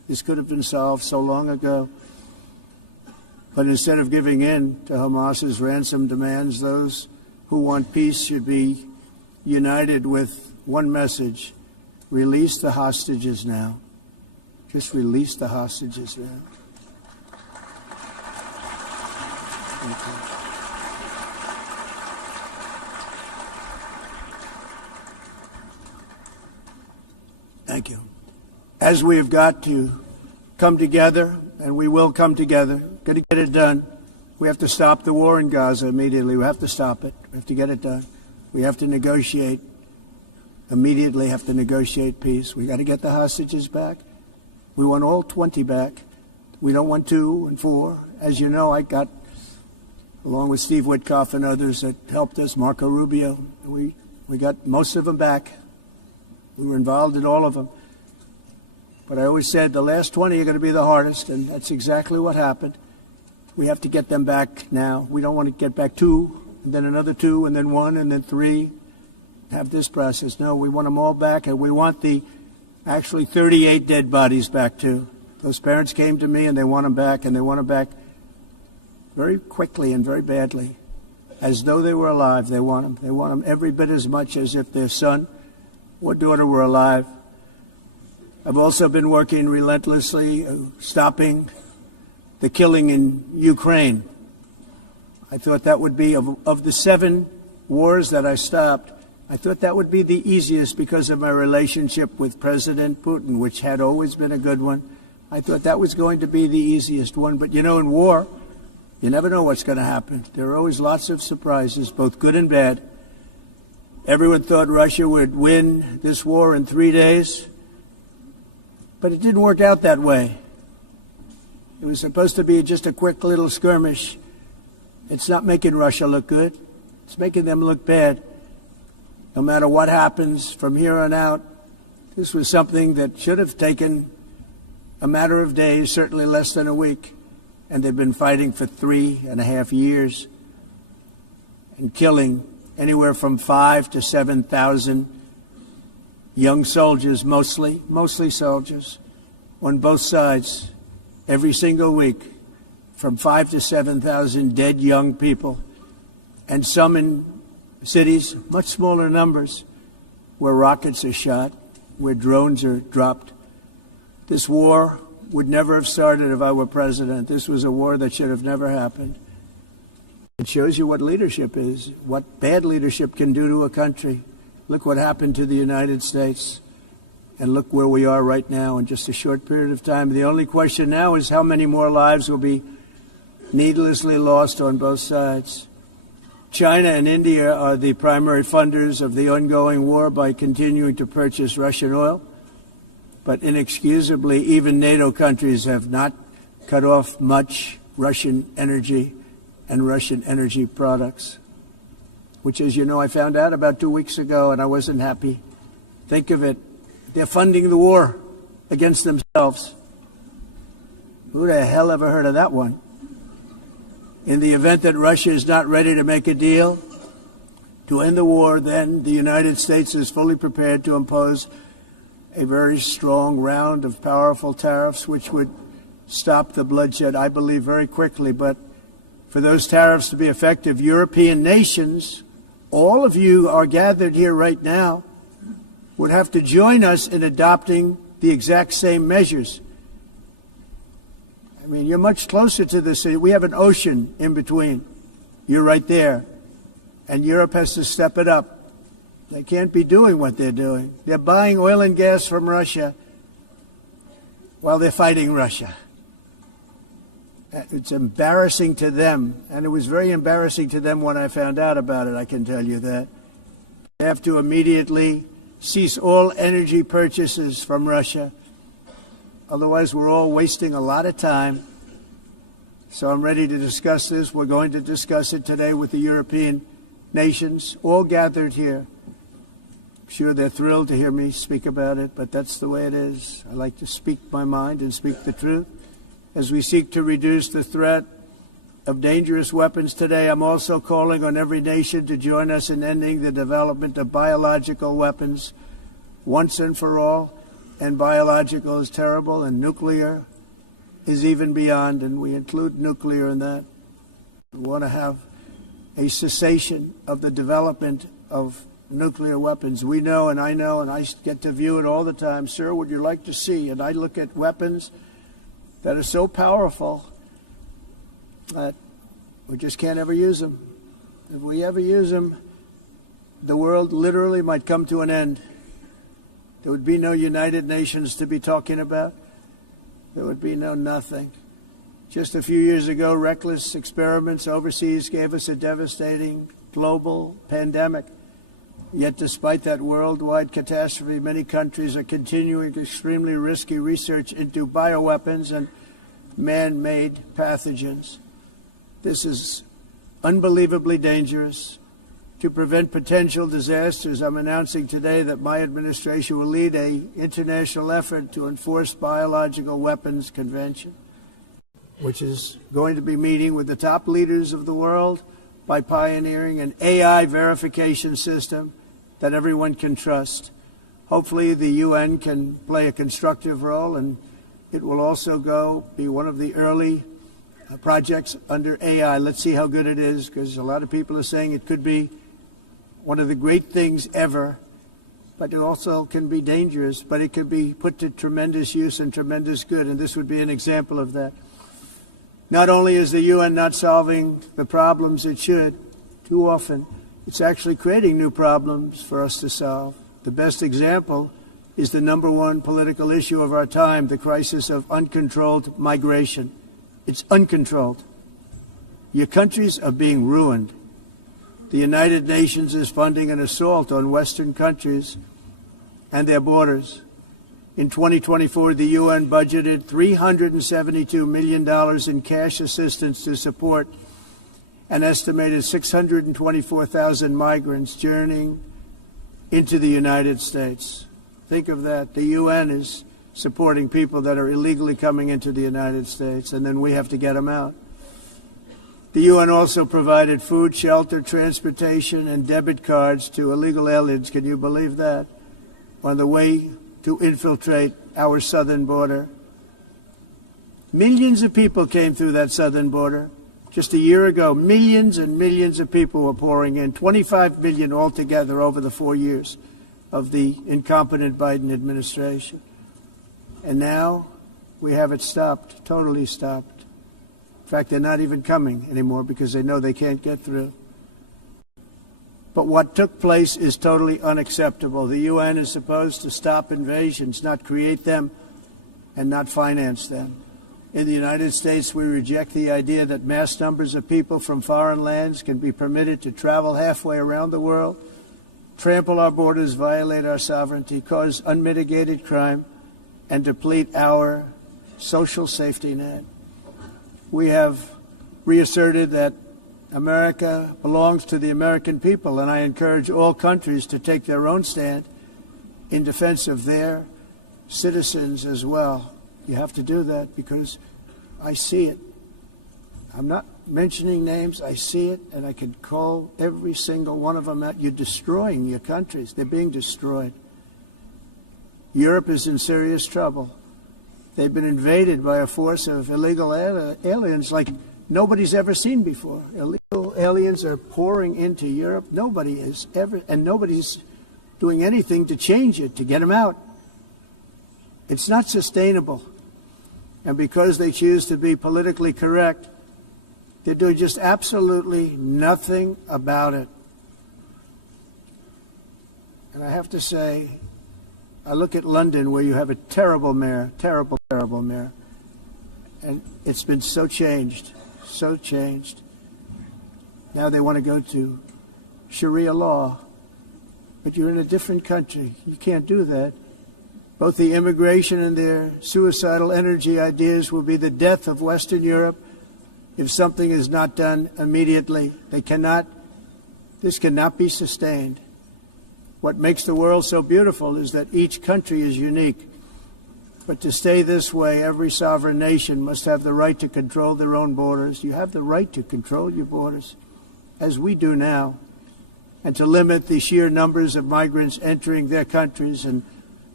This could have been solved so long ago. But instead of giving in to Hamas's ransom demands, those who want peace should be united with one message: release the hostages now. Just release the hostages now. Thank you. Thank you. As we have got to come together, and we will come together, got to get it done. We have to stop the war in Gaza immediately. We have to stop it. We have to get it done. We have to negotiate. Immediately have to negotiate peace. We got to get the hostages back. We want all 20 back. We don't want 2 and 4. As you know, I got, along with Steve Witkoff and others that helped us, Marco Rubio, we got most of them back. We were involved in all of them. But I always said the last 20 are going to be the hardest, and that's exactly what happened. We have to get them back now. We don't want to get back 2, and then another 2, and then 1, and then 3. Have this process. No, we want them all back, and we want the actually 38 dead bodies back too. Those parents came to me, and they want them back, and they want them back very quickly and very badly, as though they were alive. They want them. They want them every bit as much as if their son or daughter were alive. I've also been working relentlessly, stopping the killing in Ukraine. I thought that would be, of the 7 wars that I stopped, I thought that would be the easiest because of my relationship with President Putin, which had always been a good one. I thought that was going to be the easiest one. But, you know, in war, you never know what's going to happen. There are always lots of surprises, both good and bad. Everyone thought Russia would win this war in 3 days, but it didn't work out that way. It was supposed to be just a quick little skirmish. It's not making Russia look good. It's making them look bad. No matter what happens from here on out, this was something that should have taken a matter of days, certainly less than a week. And they've been fighting for 3.5 years and killing anywhere from 5,000 to 7,000 young soldiers, mostly soldiers, on both sides, every single week, from 5,000 to 7,000 dead young people, and some in cities, much smaller numbers, where rockets are shot, where drones are dropped. This war would never have started if I were president. This was a war that should have never happened. It shows you what leadership is, what bad leadership can do to a country. Look what happened to the United States, and look where we are right now in just a short period of time. The only question now is how many more lives will be needlessly lost on both sides. China and India are the primary funders of the ongoing war by continuing to purchase Russian oil. But inexcusably, even NATO countries have not cut off much Russian energy and Russian energy products, which, as you know, I found out about 2 weeks ago, and I wasn't happy. Think of it. They're funding the war against themselves. Who the hell ever heard of that one? In the event that Russia is not ready to make a deal to end the war, then the United States is fully prepared to impose a very strong round of powerful tariffs, which would stop the bloodshed, I believe, very quickly. But for those tariffs to be effective, European nations, all of you are gathered here right now, would have to join us in adopting the exact same measures. I mean, you're much closer to this. We have an ocean in between. You're right there. And Europe has to step it up. They can't be doing what they're doing. They're buying oil and gas from Russia while they're fighting Russia. It's embarrassing to them, and it was very embarrassing to them when I found out about it, I can tell you that. They have to immediately cease all energy purchases from Russia. Otherwise, we're all wasting a lot of time. So I'm ready to discuss this. We're going to discuss it today with the European nations, all gathered here. I'm sure they're thrilled to hear me speak about it, but that's the way it is. I like to speak my mind and speak the truth. As we seek to reduce the threat of dangerous weapons today, I'm also calling on every nation to join us in ending the development of biological weapons once and for all. And biological is terrible, and nuclear is even beyond, and we include nuclear in that. We want to have a cessation of the development of nuclear weapons. We know, and I get to view it all the time. Sir, would you like to see? And I look at weapons that are so powerful that we just can't ever use them. If we ever use them, the world literally might come to an end. There would be no United Nations to be talking about. There would be no nothing. Just a few years ago, reckless experiments overseas gave us a devastating global pandemic. Yet despite that worldwide catastrophe, many countries are continuing extremely risky research into bioweapons and man-made pathogens. This is unbelievably dangerous. To prevent potential disasters, I'm announcing today that my administration will lead an international effort to enforce biological weapons convention, which is going to be meeting with the top leaders of the world by pioneering an AI verification system that everyone can trust. Hopefully the UN can play a constructive role, and it will also be one of the early projects under AI. Let's see how good it is, because a lot of people are saying it could be one of the great things ever, but it also can be dangerous, but it could be put to tremendous use and tremendous good, and this would be an example of that. Not only is the UN not solving the problems it should, too often, it's actually creating new problems for us to solve. The best example is the number one political issue of our time, the crisis of uncontrolled migration. It's uncontrolled. Your countries are being ruined. The United Nations is funding an assault on Western countries and their borders. In 2024, the UN budgeted $372 million in cash assistance to support an estimated 624,000 migrants journeying into the United States. Think of that. The UN is supporting people that are illegally coming into the United States, and then we have to get them out. The UN also provided food, shelter, transportation, and debit cards to illegal aliens. Can you believe that? On the way to infiltrate our southern border. Millions of people came through that southern border. Just a year ago, millions and millions of people were pouring in, 25 million altogether over the 4 years of the incompetent Biden administration. And now we have it stopped, totally stopped. In fact, they're not even coming anymore because they know they can't get through. But what took place is totally unacceptable. The UN is supposed to stop invasions, not create them and not finance them. In the United States, we reject the idea that mass numbers of people from foreign lands can be permitted to travel halfway around the world, trample our borders, violate our sovereignty, cause unmitigated crime, and deplete our social safety net. We have reasserted that America belongs to the American people, and I encourage all countries to take their own stand in defense of their citizens as well. You have to do that because I see it. I'm not mentioning names. I see it, and I can call every single one of them out. You're destroying your countries. They're being destroyed. Europe is in serious trouble. They've been invaded by a force of illegal aliens like nobody's ever seen before. Illegal aliens are pouring into Europe. Nobody is ever, and nobody's doing anything to change it, to get them out. It's not sustainable. And because they choose to be politically correct, they're doing just absolutely nothing about it. And I have to say, I look at London, where you have a terrible mayor, terrible mayor, and it's been so changed. Now they want to go to Sharia law, but you're in a different country. You can't do that. Both the immigration and their suicidal energy ideas will be the death of Western Europe if something is not done immediately. This cannot be sustained. What makes the world so beautiful is that each country is unique. But to stay this way, every sovereign nation must have the right to control their own borders. You have the right to control your borders, as we do now, and to limit the sheer numbers of migrants entering their countries and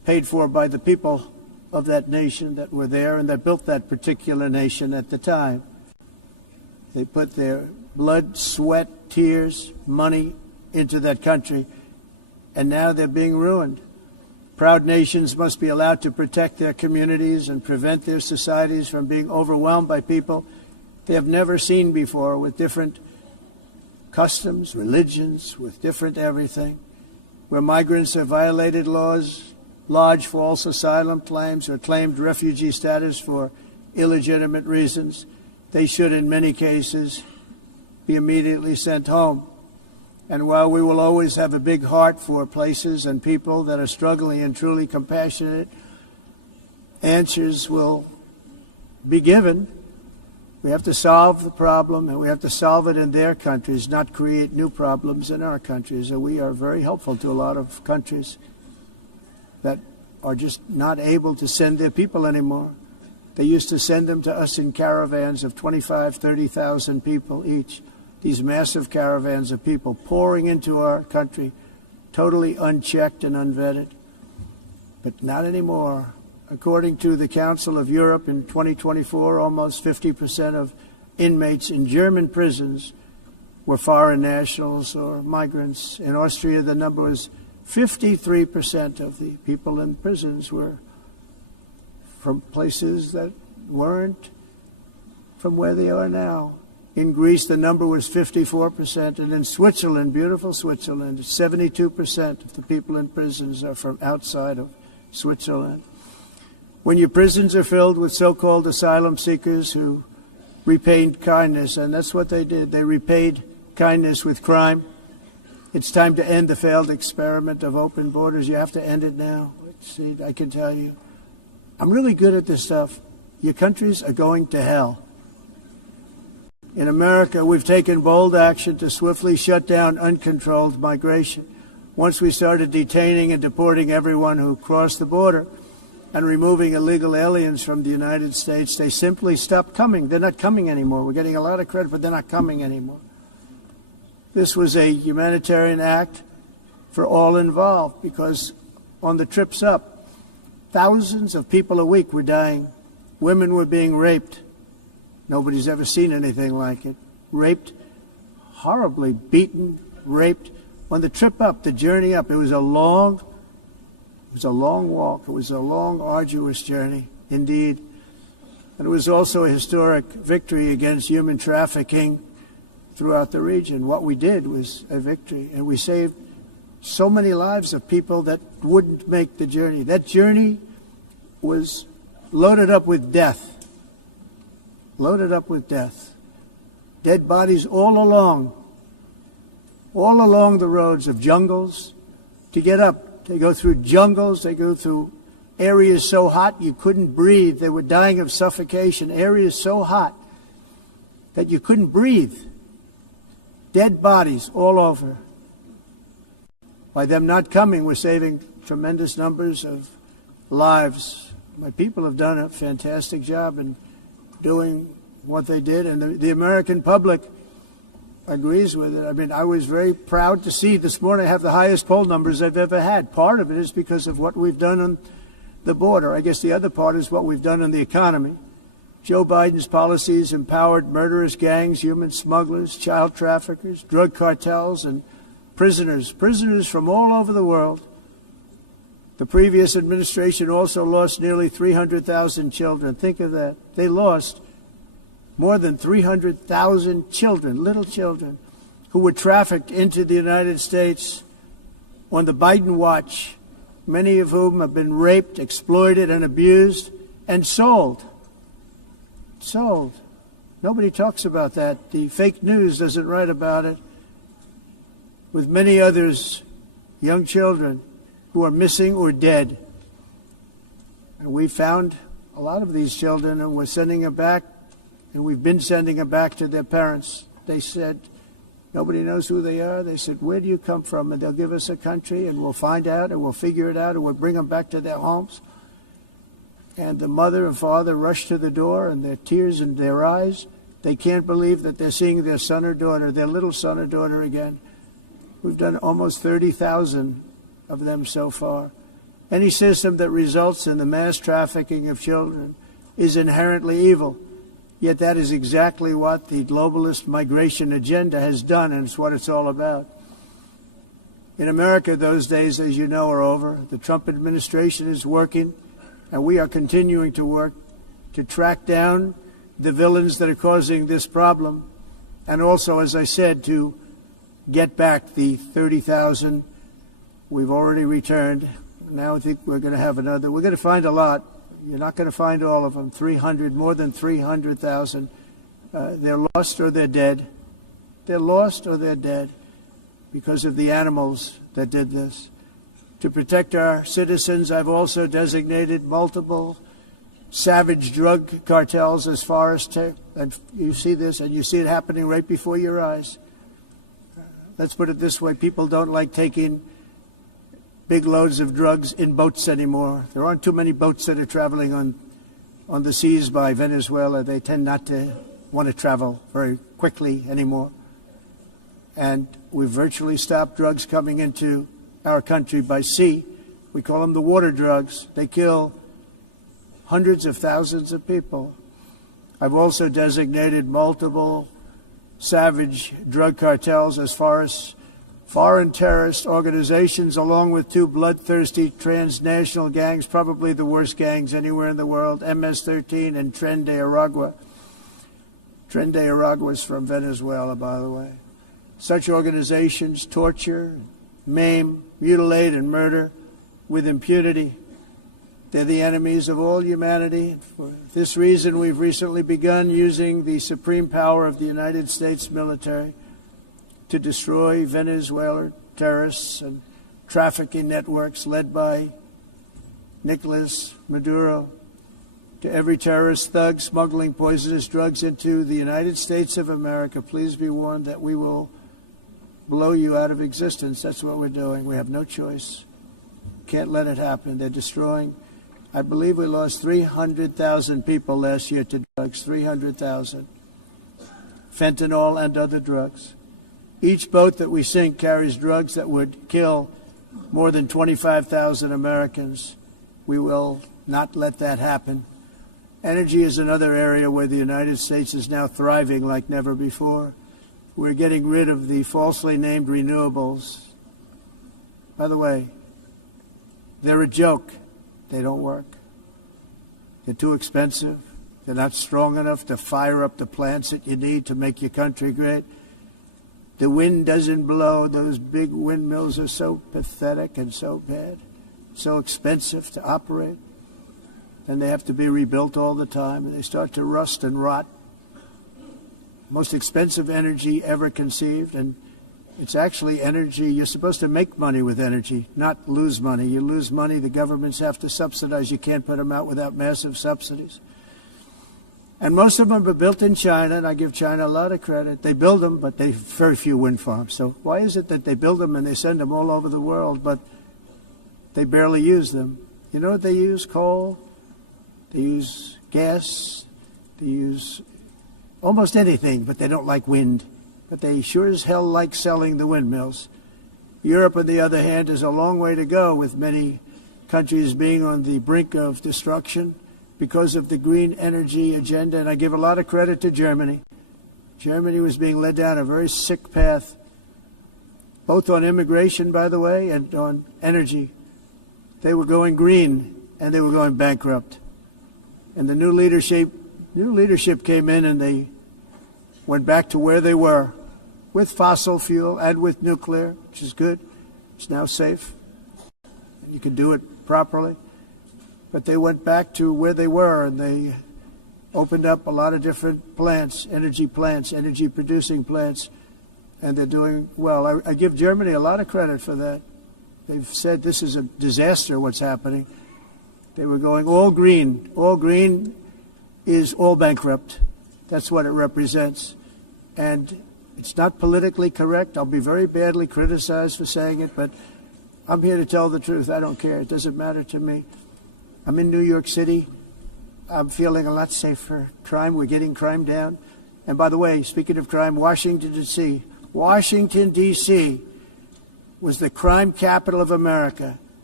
paid for by the people of that nation that were there and that built that particular nation at the time. They put their blood, sweat, tears, money into that country, and now they're being ruined. Proud nations must be allowed to protect their communities and prevent their societies from being overwhelmed by people they have never seen before, with different customs, religions, with different everything, where migrants have violated laws, lodged false asylum claims, or claimed refugee status for illegitimate reasons. They should, in many cases, be immediately sent home. And while we will always have a big heart for places and people that are struggling and truly compassionate, answers will be given. We have to solve the problem, and we have to solve it in their countries, not create new problems in our countries. And we are very helpful to a lot of countries that are just not able to send their people anymore. They used to send them to us in caravans of 25,000, 30,000 people each. These massive caravans of people pouring into our country, totally unchecked and unvetted. But not anymore. According to the Council of Europe in 2024, almost 50% of inmates in German prisons were foreign nationals or migrants. In Austria, the number was 53% of the people in prisons were from places that weren't from where they are now. In Greece, the number was 54%, and in Switzerland, beautiful Switzerland, 72% of the people in prisons are from outside of Switzerland. When your prisons are filled with so-called asylum seekers who repaid kindness, and that's what they did, they repaid kindness with crime. It's time to end the failed experiment of open borders. You have to end it now. See, I can tell you, I'm really good at this stuff. Your countries are going to hell. In America, we've taken bold action to swiftly shut down uncontrolled migration. Once we started detaining and deporting everyone who crossed the border and removing illegal aliens from the United States, they simply stopped coming. They're not coming anymore. We're getting a lot of credit, but they're not coming anymore. This was a humanitarian act for all involved, because on the trips up, thousands of people a week were dying. Women were being raped. Nobody's ever seen anything like it. Raped, horribly beaten, raped. On the trip up, the journey up, it was a long walk. It was a long, arduous journey, indeed. And it was also a historic victory against human trafficking throughout the region. What we did was a victory, and we saved so many lives of people that wouldn't make the journey. That journey was loaded up with death. Loaded up with death. Dead bodies all along the roads of jungles to get up. They go through jungles, they go through areas so hot you couldn't breathe. They were dying of suffocation, areas so hot that you couldn't breathe. Dead bodies all over. By them not coming, we're saving tremendous numbers of lives. My people have done a fantastic job in doing what they did, and the American public agrees with it. I mean, I was very proud to see this morning I have the highest poll numbers I've ever had. Part of it is because of what we've done on the border. I guess the other part is what we've done on the economy. Joe Biden's policies empowered murderous gangs, human smugglers, child traffickers, drug cartels, and prisoners from all over the world. The previous administration also lost nearly 300,000 children. Think of that. They lost more than 300,000 children, little children, who were trafficked into the United States on the Biden watch, many of whom have been raped, exploited, and abused, and sold. Sold. Nobody talks about that. The fake news doesn't write about it. With many others, young children who are missing or dead. And we found a lot of these children, and we're sending them back, and we've been sending them back to their parents. They said, nobody knows who they are. They said, where do you come from? And they'll give us a country, and we'll find out, and we'll figure it out, and we'll bring them back to their homes. And the mother and father rush to the door, and their tears in their eyes. They can't believe that they're seeing their son or daughter, their little son or daughter again. We've done almost 30,000 of them so far. Any system that results in the mass trafficking of children is inherently evil. Yet that is exactly what the globalist migration agenda has done, and it's what it's all about. In America, those days, as you know, are over. The Trump administration is working, and we are continuing to work to track down the villains that are causing this problem, and also, as I said, to get back the 30,000 we've already returned. Now I think we're going to have another. We're going to find a lot. You're not going to find all of them. 300, more than 300,000. They're lost or they're dead. They're lost or they're dead because of the animals that did this. To protect our citizens, I've also designated multiple savage drug cartels as far as and you see this, and you see it happening right before your eyes. Let's put it this way. People don't like taking big loads of drugs in boats anymore. There aren't too many boats that are traveling on the seas by Venezuela. They tend not to want to travel very quickly anymore. And we've virtually stopped drugs coming into our country by sea. We call them the water drugs. They kill hundreds of thousands of people. I've also designated multiple savage drug cartels as far as foreign terrorist organizations, along with two bloodthirsty transnational gangs, probably the worst gangs anywhere in the world, MS-13 and Tren de Aragua. Tren de Aragua is from Venezuela, by the way. Such organizations torture, maim, mutilate, and murder with impunity. They're the enemies of all humanity. For this reason, we've recently begun using the supreme power of the United States military to destroy Venezuelan terrorists and trafficking networks led by Nicolas Maduro. To every terrorist thug smuggling poisonous drugs into the United States of America, please be warned that we will blow you out of existence. That's what we're doing. We have no choice. Can't let it happen. They're destroying. I believe we lost 300,000 people last year to drugs, 300,000. Fentanyl and other drugs. Each boat that we sink carries drugs that would kill more than 25,000 Americans. We will not let that happen. Energy is another area where the United States is now thriving like never before. We're getting rid of the falsely named renewables. By the way, they're a joke. They don't work. They're too expensive. They're not strong enough to fire up the plants that you need to make your country great. The wind doesn't blow. Those big windmills are so pathetic and so bad, so expensive to operate. And they have to be rebuilt all the time, and they start to rust and rot. Most expensive energy ever conceived, and it's actually energy. You're supposed to make money with energy, not lose money. You lose money, the governments have to subsidize. You can't put them out without massive subsidies. And most of them are built in China, and I give China a lot of credit. They build them, but they have very few wind farms. So why is it that they build them and they send them all over the world, but they barely use them? You know what they use? Coal. They use gas. They use almost anything, but they don't like wind. But they sure as hell like selling the windmills. Europe, on the other hand, has a long way to go, with many countries being on the brink of destruction because of the green energy agenda. And I give a lot of credit to Germany. Germany was being led down a very sick path, both on immigration, by the way, and on energy. They were going green, and they were going bankrupt. And the new leadership came in, and they went back to where they were, with fossil fuel and with nuclear, which is good. It's now safe. You can do it properly. But they went back to where they were, and they opened up a lot of different plants, energy-producing plants, and they're doing well. I give Germany a lot of credit for that. They've said this is a disaster, what's happening. They were going all green. All green is all bankrupt. That's what it represents. And it's not politically correct. I'll be very badly criticized for saying it, but I'm here to tell the truth. I don't care. It doesn't matter to me. I'm in New York City. I'm feeling a lot safer. Crime, we're getting crime down. And by the way, speaking of crime, Washington, D.C. was the crime capital of America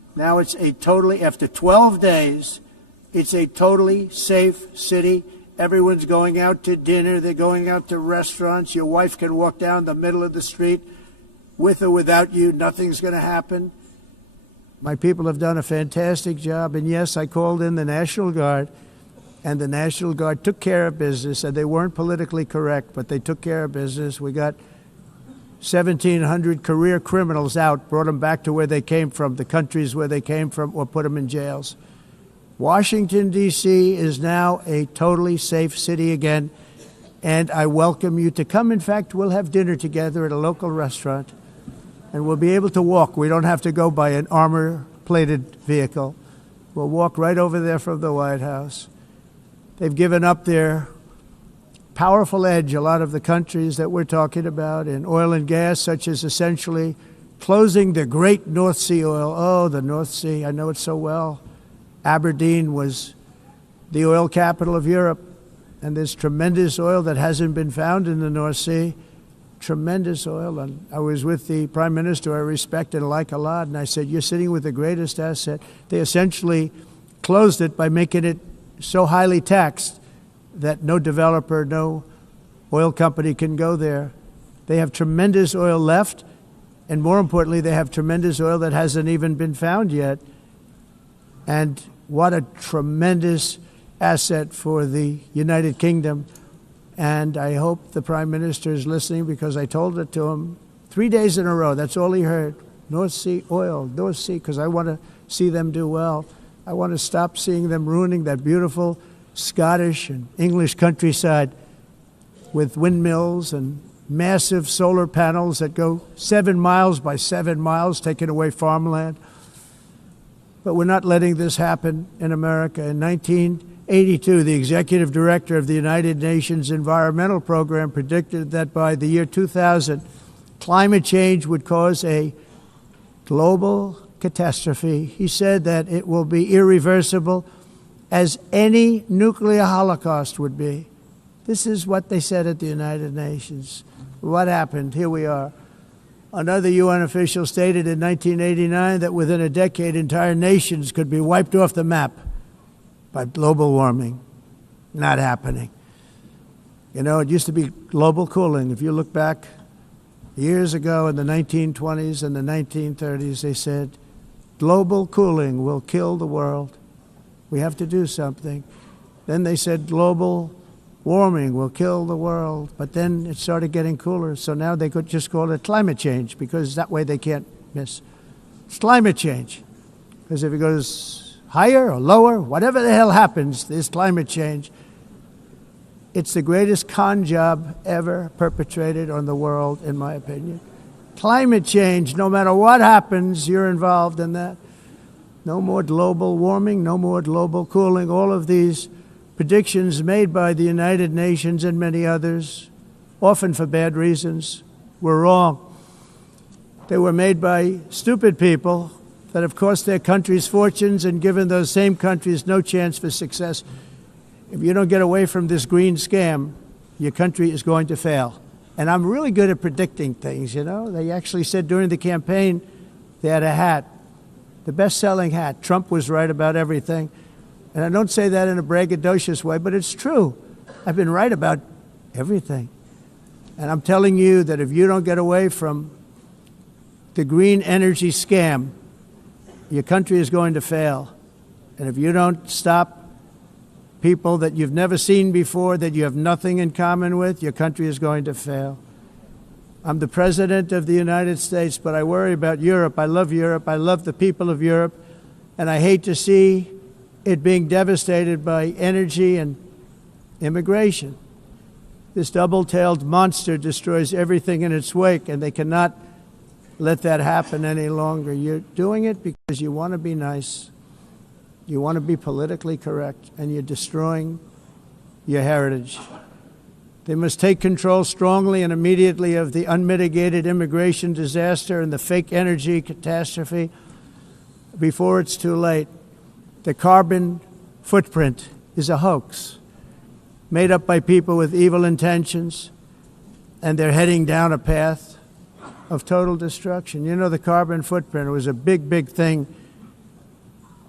Now it's a totally, after 12 days, it's a totally safe city. Everyone's going out to dinner. They're going out to restaurants. Your wife can walk down the middle of the street with or without you. Nothing's going to happen. My people have done a fantastic job. And yes, I called in the National Guard, and the National Guard took care of business. And they weren't politically correct, but they took care of business. We got 1,700 career criminals out, brought them back to where they came from, the countries where they came from, or put them in jails. Washington, D.C. is now a totally safe city again, and I welcome you to come. In fact, we'll have dinner together at a local restaurant, and we'll be able to walk. We don't have to go by an armor-plated vehicle. We'll walk right over there from the White House. They've given up their powerful edge, a lot of the countries that we're talking about, in oil and gas, such as essentially closing the great North Sea oil. Oh, the North Sea, I know it so well. Aberdeen was the oil capital of Europe, and there's tremendous oil that hasn't been found in the North Sea. Tremendous oil. And I was with the Prime Minister I respect and like a lot, and I said, you're sitting with the greatest asset. They essentially closed it by making it so highly taxed that no developer, no oil company can go there. They have tremendous oil left, and more importantly, they have tremendous oil that hasn't even been found yet. And what a tremendous asset for the United Kingdom. And I hope the Prime Minister is listening, because I told it to him 3 days in a row. That's all he heard. North Sea oil, North Sea, because I want to see them do well. I want to stop seeing them ruining that beautiful Scottish and English countryside with windmills and massive solar panels that go 7 miles by 7 miles, taking away farmland. But we're not letting this happen in America. In 1982, the executive director of the United Nations Environmental Program predicted that by the year 2000, climate change would cause a global catastrophe. He said that it will be irreversible, as any nuclear holocaust would be. This is what they said at the United Nations. What happened? Here we are. Another UN official stated in 1989 that within a decade, entire nations could be wiped off the map by global warming. Not happening. You know, it used to be global cooling. If you look back years ago in the 1920s and the 1930s, they said, global cooling will kill the world. We have to do something. Then they said global warming will kill the world. But then it started getting cooler. So now they could just call it climate change, because that way they can't miss. It's climate change. Because if it goes higher or lower, whatever the hell happens, there's climate change. It's the greatest con job ever perpetrated on the world, in my opinion. Climate change, no matter what happens, you're involved in that. No more global warming, no more global cooling. All of these predictions made by the United Nations and many others, often for bad reasons, were wrong. They were made by stupid people that have cost their countries fortunes and given those same countries no chance for success. If you don't get away from this green scam, your country is going to fail. And I'm really good at predicting things, you know. They actually said during the campaign they had a hat, the best-selling hat. Trump was right about everything. And I don't say that in a braggadocious way, but it's true. I've been right about everything. And I'm telling you that if you don't get away from the green energy scam, your country is going to fail. And if you don't stop people that you've never seen before, that you have nothing in common with, your country is going to fail. I'm the President of the United States, but I worry about Europe. I love Europe. I love the people of Europe. And I hate to see it being devastated by energy and immigration. This double-tailed monster destroys everything in its wake, and they cannot let that happen any longer. You're doing it because you want to be nice. You want to be politically correct, and you're destroying your heritage. They must take control strongly and immediately of the unmitigated immigration disaster and the fake energy catastrophe before it's too late. The carbon footprint is a hoax made up by people with evil intentions, and they're heading down a path of total destruction. You know, the carbon footprint was a big, big thing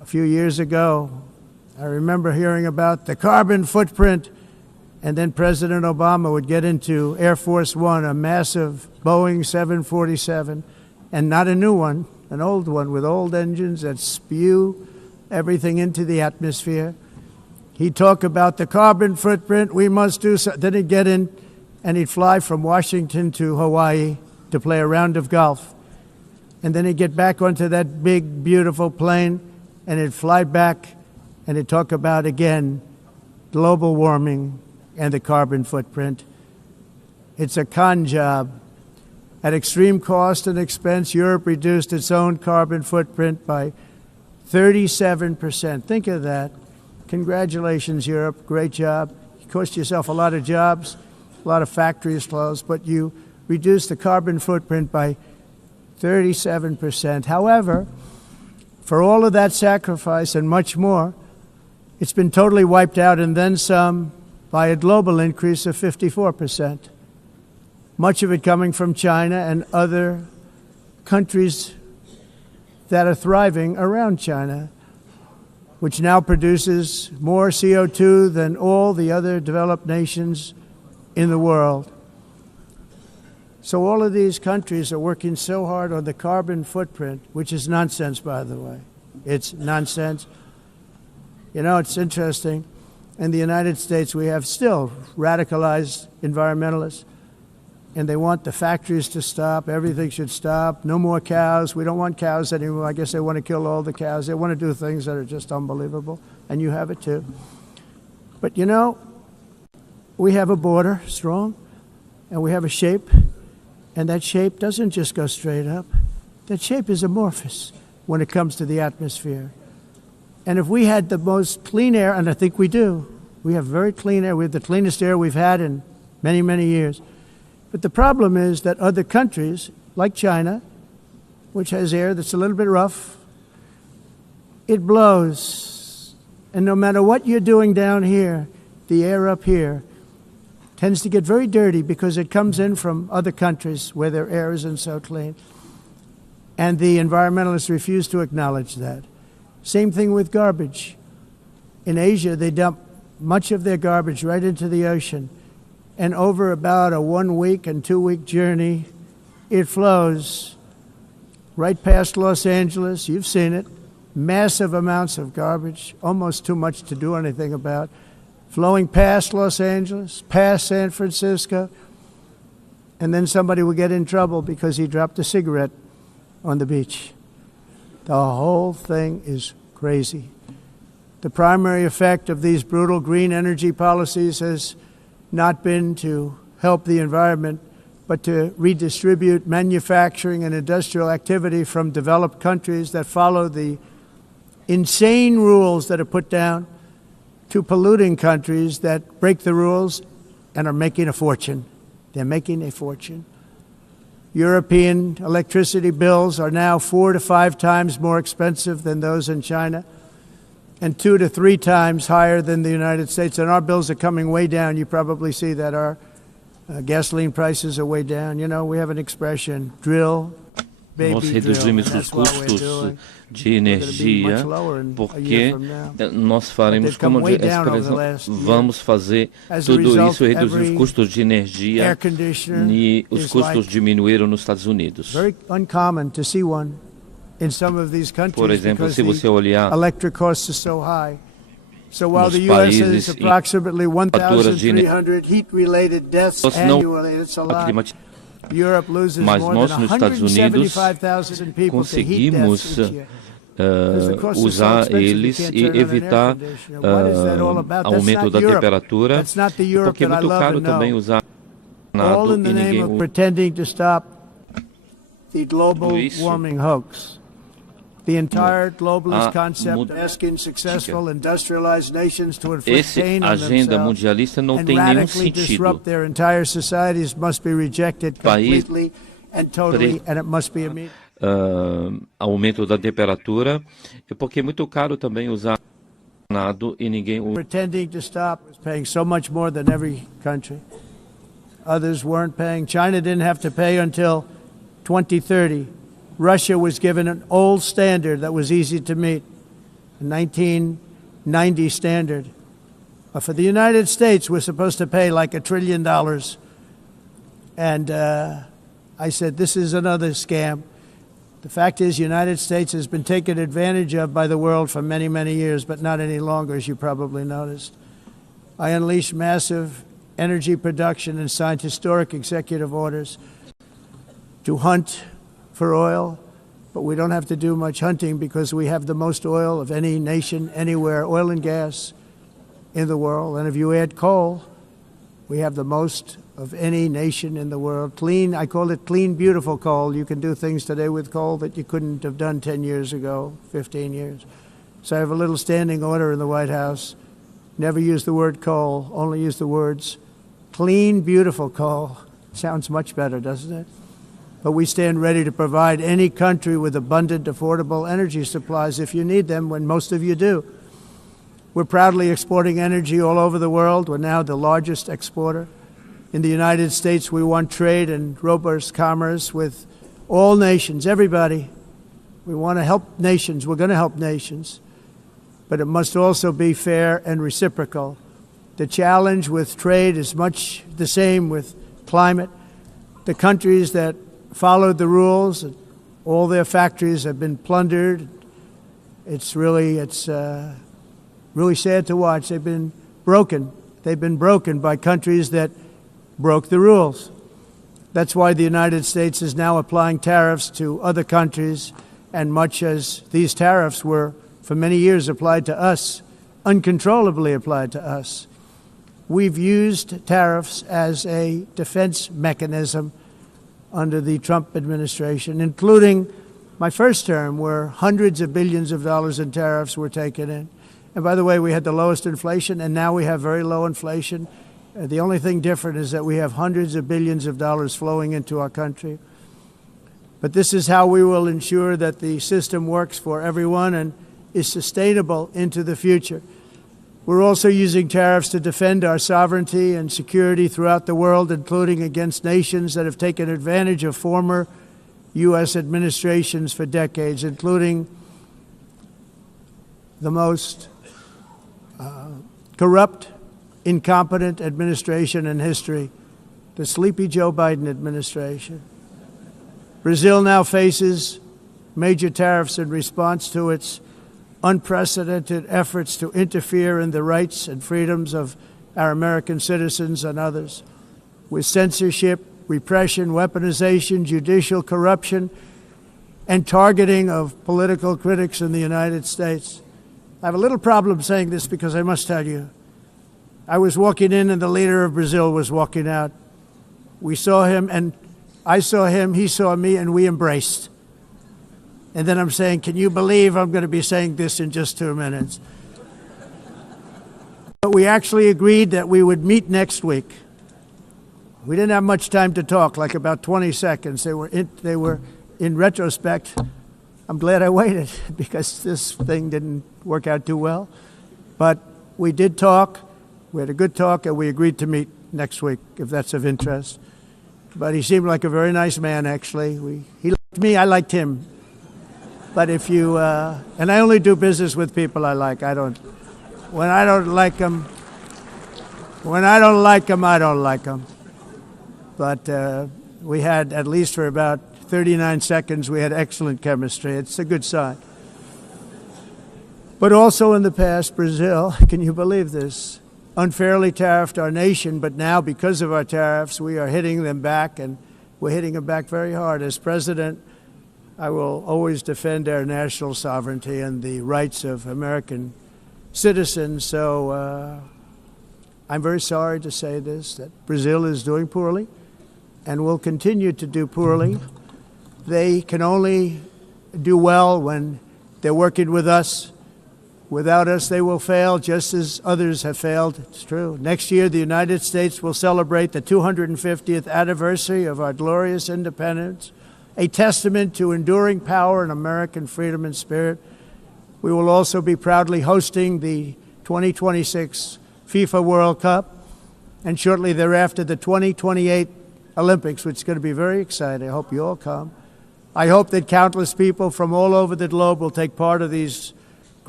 A few years ago, I remember hearing about the carbon footprint, and then President Obama would get into Air Force One, a massive Boeing 747, and not a new one, an old one with old engines that spew everything into the atmosphere. He'd talk about the carbon footprint, we must do so. Then he'd get in and he'd fly from Washington to Hawaii to play a round of golf. And then he'd get back onto that big, beautiful plane and he'd fly back and he'd talk about, again, global warming and the carbon footprint. It's a con job. At extreme cost and expense, Europe reduced its own carbon footprint by 37%. Think of that. Congratulations, Europe. Great job. You cost yourself a lot of jobs, a lot of factories closed, but you reduced the carbon footprint by 37%. However, for all of that sacrifice and much more, it's been totally wiped out and then some by a global increase of 54%. Much of it coming from China and other countries that are thriving around China, which now produces more CO2 than all the other developed nations in the world. So all of these countries are working so hard on the carbon footprint, which is nonsense, by the way. It's nonsense. You know, it's interesting. In the United States, we have still radicalized environmentalists, and they want the factories to stop. Everything should stop. No more cows. We don't want cows anymore. I guess they want to kill all the cows. They want to do things that are just unbelievable, and you have it too. But you know, we have a border, strong, and we have a shape, and that shape doesn't just go straight up. That shape is amorphous when it comes to the atmosphere. And if we had the most clean air, and I think we do, we have very clean air. We have the cleanest air we've had in many, many years. But the problem is that other countries, like China, which has air that's a little bit rough, it blows. And no matter what you're doing down here, the air up here tends to get very dirty because it comes in from other countries where their air isn't so clean. And the environmentalists refuse to acknowledge that. Same thing with garbage. In Asia, they dump much of their garbage right into the ocean. And over about a 1 week and 2 week journey, it flows right past Los Angeles. You've seen it. Massive amounts of garbage, almost too much to do anything about, flowing past Los Angeles, past San Francisco. And then somebody will get in trouble because he dropped a cigarette on the beach. The whole thing is crazy. The primary effect of these brutal green energy policies has not been to help the environment, but to redistribute manufacturing and industrial activity from developed countries that follow the insane rules that are put down to polluting countries that break the rules and are making a fortune. They're making a fortune. European electricity bills are now 4 to 5 times more expensive than those in China, and 2 to 3 times higher than the United States. And our bills are coming way down. You probably see that our gasoline prices are way down. You know, we have an expression, drill, baby, nós drill. reduzimos os custos de energia porque nós faremos, como a expressão, vamos fazer tudo isso, reduzir os custos de energia, e os custos diminuíram nos Estados Unidos. Very uncommon to see one in some of these countries. Por exemplo, se você olhar electric costs are so high. So while the US has approximately 1,300 heat-related deaths annually, it's a lot. Europe loses Mas more nós than nos Estados Unidos 175,000 people to heat conseguimos deaths each year. usar eles e evitar aumento da temperatura, porque é muito caro também usar nada e ninguém usa pretending to stop the global warming hoax. The entire globalist concept of asking successful industrialized nations to inflict pain on themselves and radically disrupt their entire societies must be rejected completely and totally, and it must be immediate. Aumento da temperatura, porque é muito caro também usar nada e ninguém usa. Pretending to stop was paying so much more than every country. Others weren't paying. China didn't have to pay until 2030. Russia was given an old standard that was easy to meet. a 1990 standard. For the United States, we're supposed to pay like $1 trillion. And I said, this is another scam. The fact is, the United States has been taken advantage of by the world for many, many years, but not any longer, as you probably noticed. I unleashed massive energy production and signed historic executive orders to hunt for oil, but we don't have to do much hunting because we have the most oil of any nation anywhere, oil and gas in the world. And if you add coal, we have the most of any nation in the world. Clean, I call it clean, beautiful coal. You can do things today with coal that you couldn't have done 10 years ago, 15 years. So I have a little standing order in the White House. Never use the word coal, only use the words clean, beautiful coal. Sounds much better, doesn't it? But we stand ready to provide any country with abundant, affordable energy supplies if you need them, when most of you do. We're proudly exporting energy all over the world. We're now the largest exporter. In the United States, we want trade and robust commerce with all nations, everybody. We want to help nations. We're going to help nations. But it must also be fair and reciprocal. The challenge with trade is much the same with climate. The countries that followed the rules, all their factories have been plundered. It's really sad to watch. They've been broken. They've been broken by countries that broke the rules. That's why the United States is now applying tariffs to other countries, and much as these tariffs were for many years applied to us, uncontrollably applied to us. We've used tariffs as a defense mechanism under the Trump administration, including my first term, where hundreds of billions of dollars in tariffs were taken in. And by the way, we had the lowest inflation, and now we have very low inflation. The only thing different is that we have hundreds of billions of dollars flowing into our country. But this is how we will ensure that the system works for everyone and is sustainable into the future. We're also using tariffs to defend our sovereignty and security throughout the world, including against nations that have taken advantage of former U.S. administrations for decades, including the most corrupt, incompetent administration in history, the sleepy Joe Biden administration. Brazil now faces major tariffs in response to its unprecedented efforts to interfere in the rights and freedoms of our American citizens and others, with censorship, repression, weaponization, judicial corruption, and targeting of political critics in the United States. I have a little problem saying this because I must tell you, I was walking in and the leader of Brazil was walking out. We saw him, and I saw him, he saw me, and we embraced. And then I'm saying, can you believe I'm going to be saying this in just 2 minutes? But we actually agreed that we would meet next week. We didn't have much time to talk, like about 20 seconds. They were in retrospect, I'm glad I waited because this thing didn't work out too well. But we did talk. We had a good talk, and we agreed to meet next week, if that's of interest. But he seemed like a very nice man, actually. He liked me, I liked him. But if you, and I only do business with people I like. When I don't like them, I don't like them. But we had, at least for about 39 seconds, we had excellent chemistry. It's a good sign. But also in the past, Brazil, can you believe this, unfairly tariffed our nation, but now because of our tariffs, we are hitting them back, and we're hitting them back very hard. As president, I will always defend our national sovereignty and the rights of American citizens. So I'm very sorry to say this, that Brazil is doing poorly and will continue to do poorly. They can only do well when they're working with us. Without us, they will fail, just as others have failed. It's true. Next year, the United States will celebrate the 250th anniversary of our glorious independence, a testament to enduring power and American freedom and spirit. We will also be proudly hosting the 2026 FIFA World Cup, and shortly thereafter, the 2028 Olympics, which is going to be very exciting. I hope you all come. I hope that countless people from all over the globe will take part of these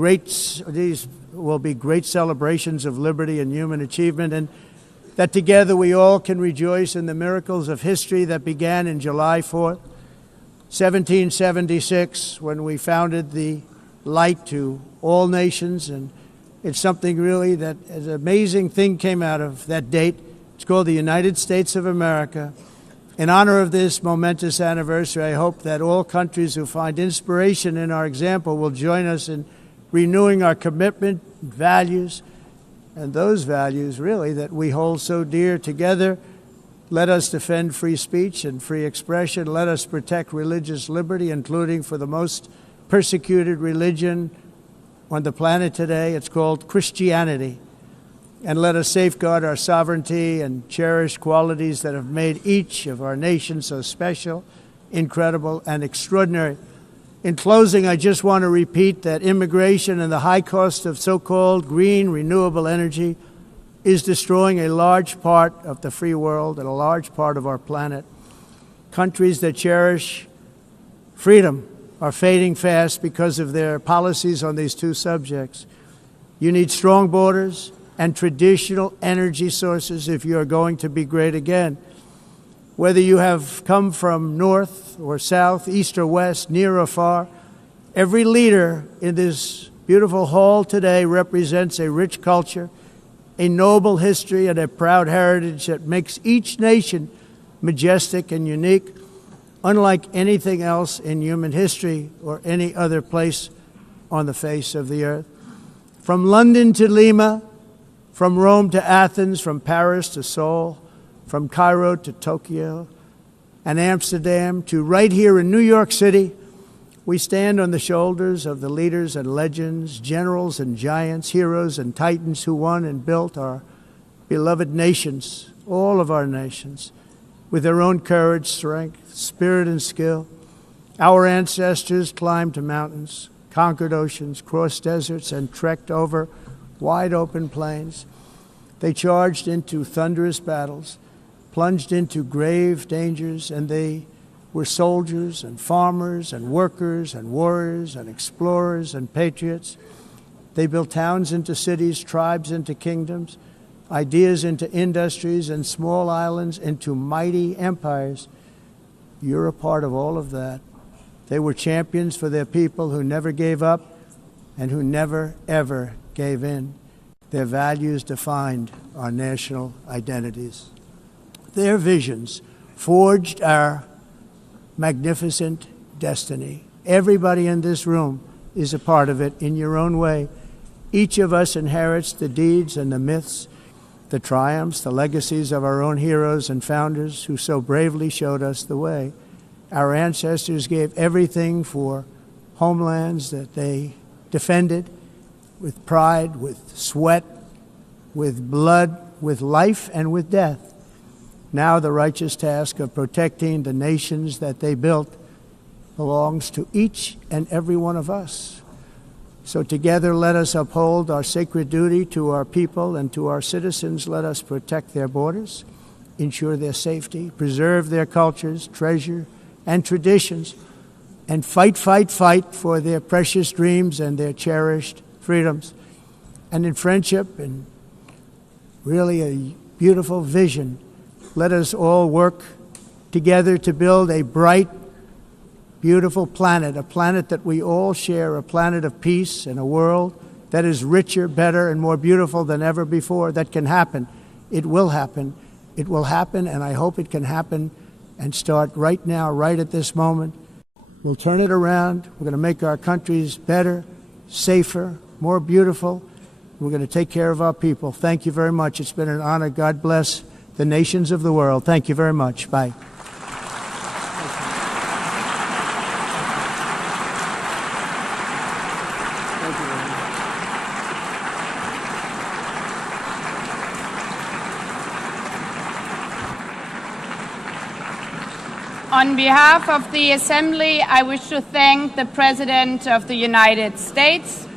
these will be great celebrations of liberty and human achievement, and that together we all can rejoice in the miracles of history that began in July 4th, 1776, when we founded the light to all nations. And it's something really that an amazing thing came out of that date. It's called the United States of America. In honor of this momentous anniversary, I hope that all countries who find inspiration in our example will join us in renewing our commitment, values, and those values really that we hold so dear together. Let us defend free speech and free expression. Let us protect religious liberty, including for the most persecuted religion on the planet today. It's called Christianity. And let us safeguard our sovereignty and cherish qualities that have made each of our nations so special, incredible, and extraordinary. In closing, I just want to repeat that immigration and the high cost of so-called green renewable energy is destroying a large part of the free world and a large part of our planet. Countries that cherish freedom are fading fast because of their policies on these two subjects. You need strong borders and traditional energy sources if you are going to be great again. Whether you have come from north or south, east or west, near or far, every leader in this beautiful hall today represents a rich culture, a noble history, and a proud heritage that makes each nation majestic and unique, unlike anything else in human history or any other place on the face of the earth. From London to Lima, from Rome to Athens, from Paris to Seoul, from Cairo to Tokyo and Amsterdam to right here in New York City, we stand on the shoulders of the leaders and legends, generals and giants, heroes and titans who won and built our beloved nations, all of our nations, with their own courage, strength, spirit, and skill. Our ancestors climbed mountains, conquered oceans, crossed deserts, and trekked over wide open plains. They charged into thunderous battles, plunged into grave dangers, and they were soldiers and farmers and workers and warriors and explorers and patriots. They built towns into cities, tribes into kingdoms, ideas into industries, and small islands into mighty empires. You're a part of all of that. They were champions for their people who never gave up and who never, ever gave in. Their values defined our national identities. Their visions forged our magnificent destiny. Everybody in this room is a part of it in your own way. Each of us inherits the deeds and the myths, the triumphs, the legacies of our own heroes and founders who so bravely showed us the way. Our ancestors gave everything for homelands that they defended with pride, with sweat, with blood, with life, and with death. Now the righteous task of protecting the nations that they built belongs to each and every one of us. So together let us uphold our sacred duty to our people and to our citizens. Let us protect their borders, ensure their safety, preserve their cultures, treasure, and traditions, and fight, fight, fight for their precious dreams and their cherished freedoms. And in friendship and really a beautiful vision, let us all work together to build a bright, beautiful planet, a planet that we all share, a planet of peace and a world that is richer, better, and more beautiful than ever before. That can happen. It will happen. It will happen, and I hope it can happen and start right now, right at this moment. We'll turn it around. We're going to make our countries better, safer, more beautiful. We're going to take care of our people. Thank you very much. It's been an honor. God bless the nations of the world. Thank you very much. Bye. On behalf of the Assembly, I wish to thank the President of the United States,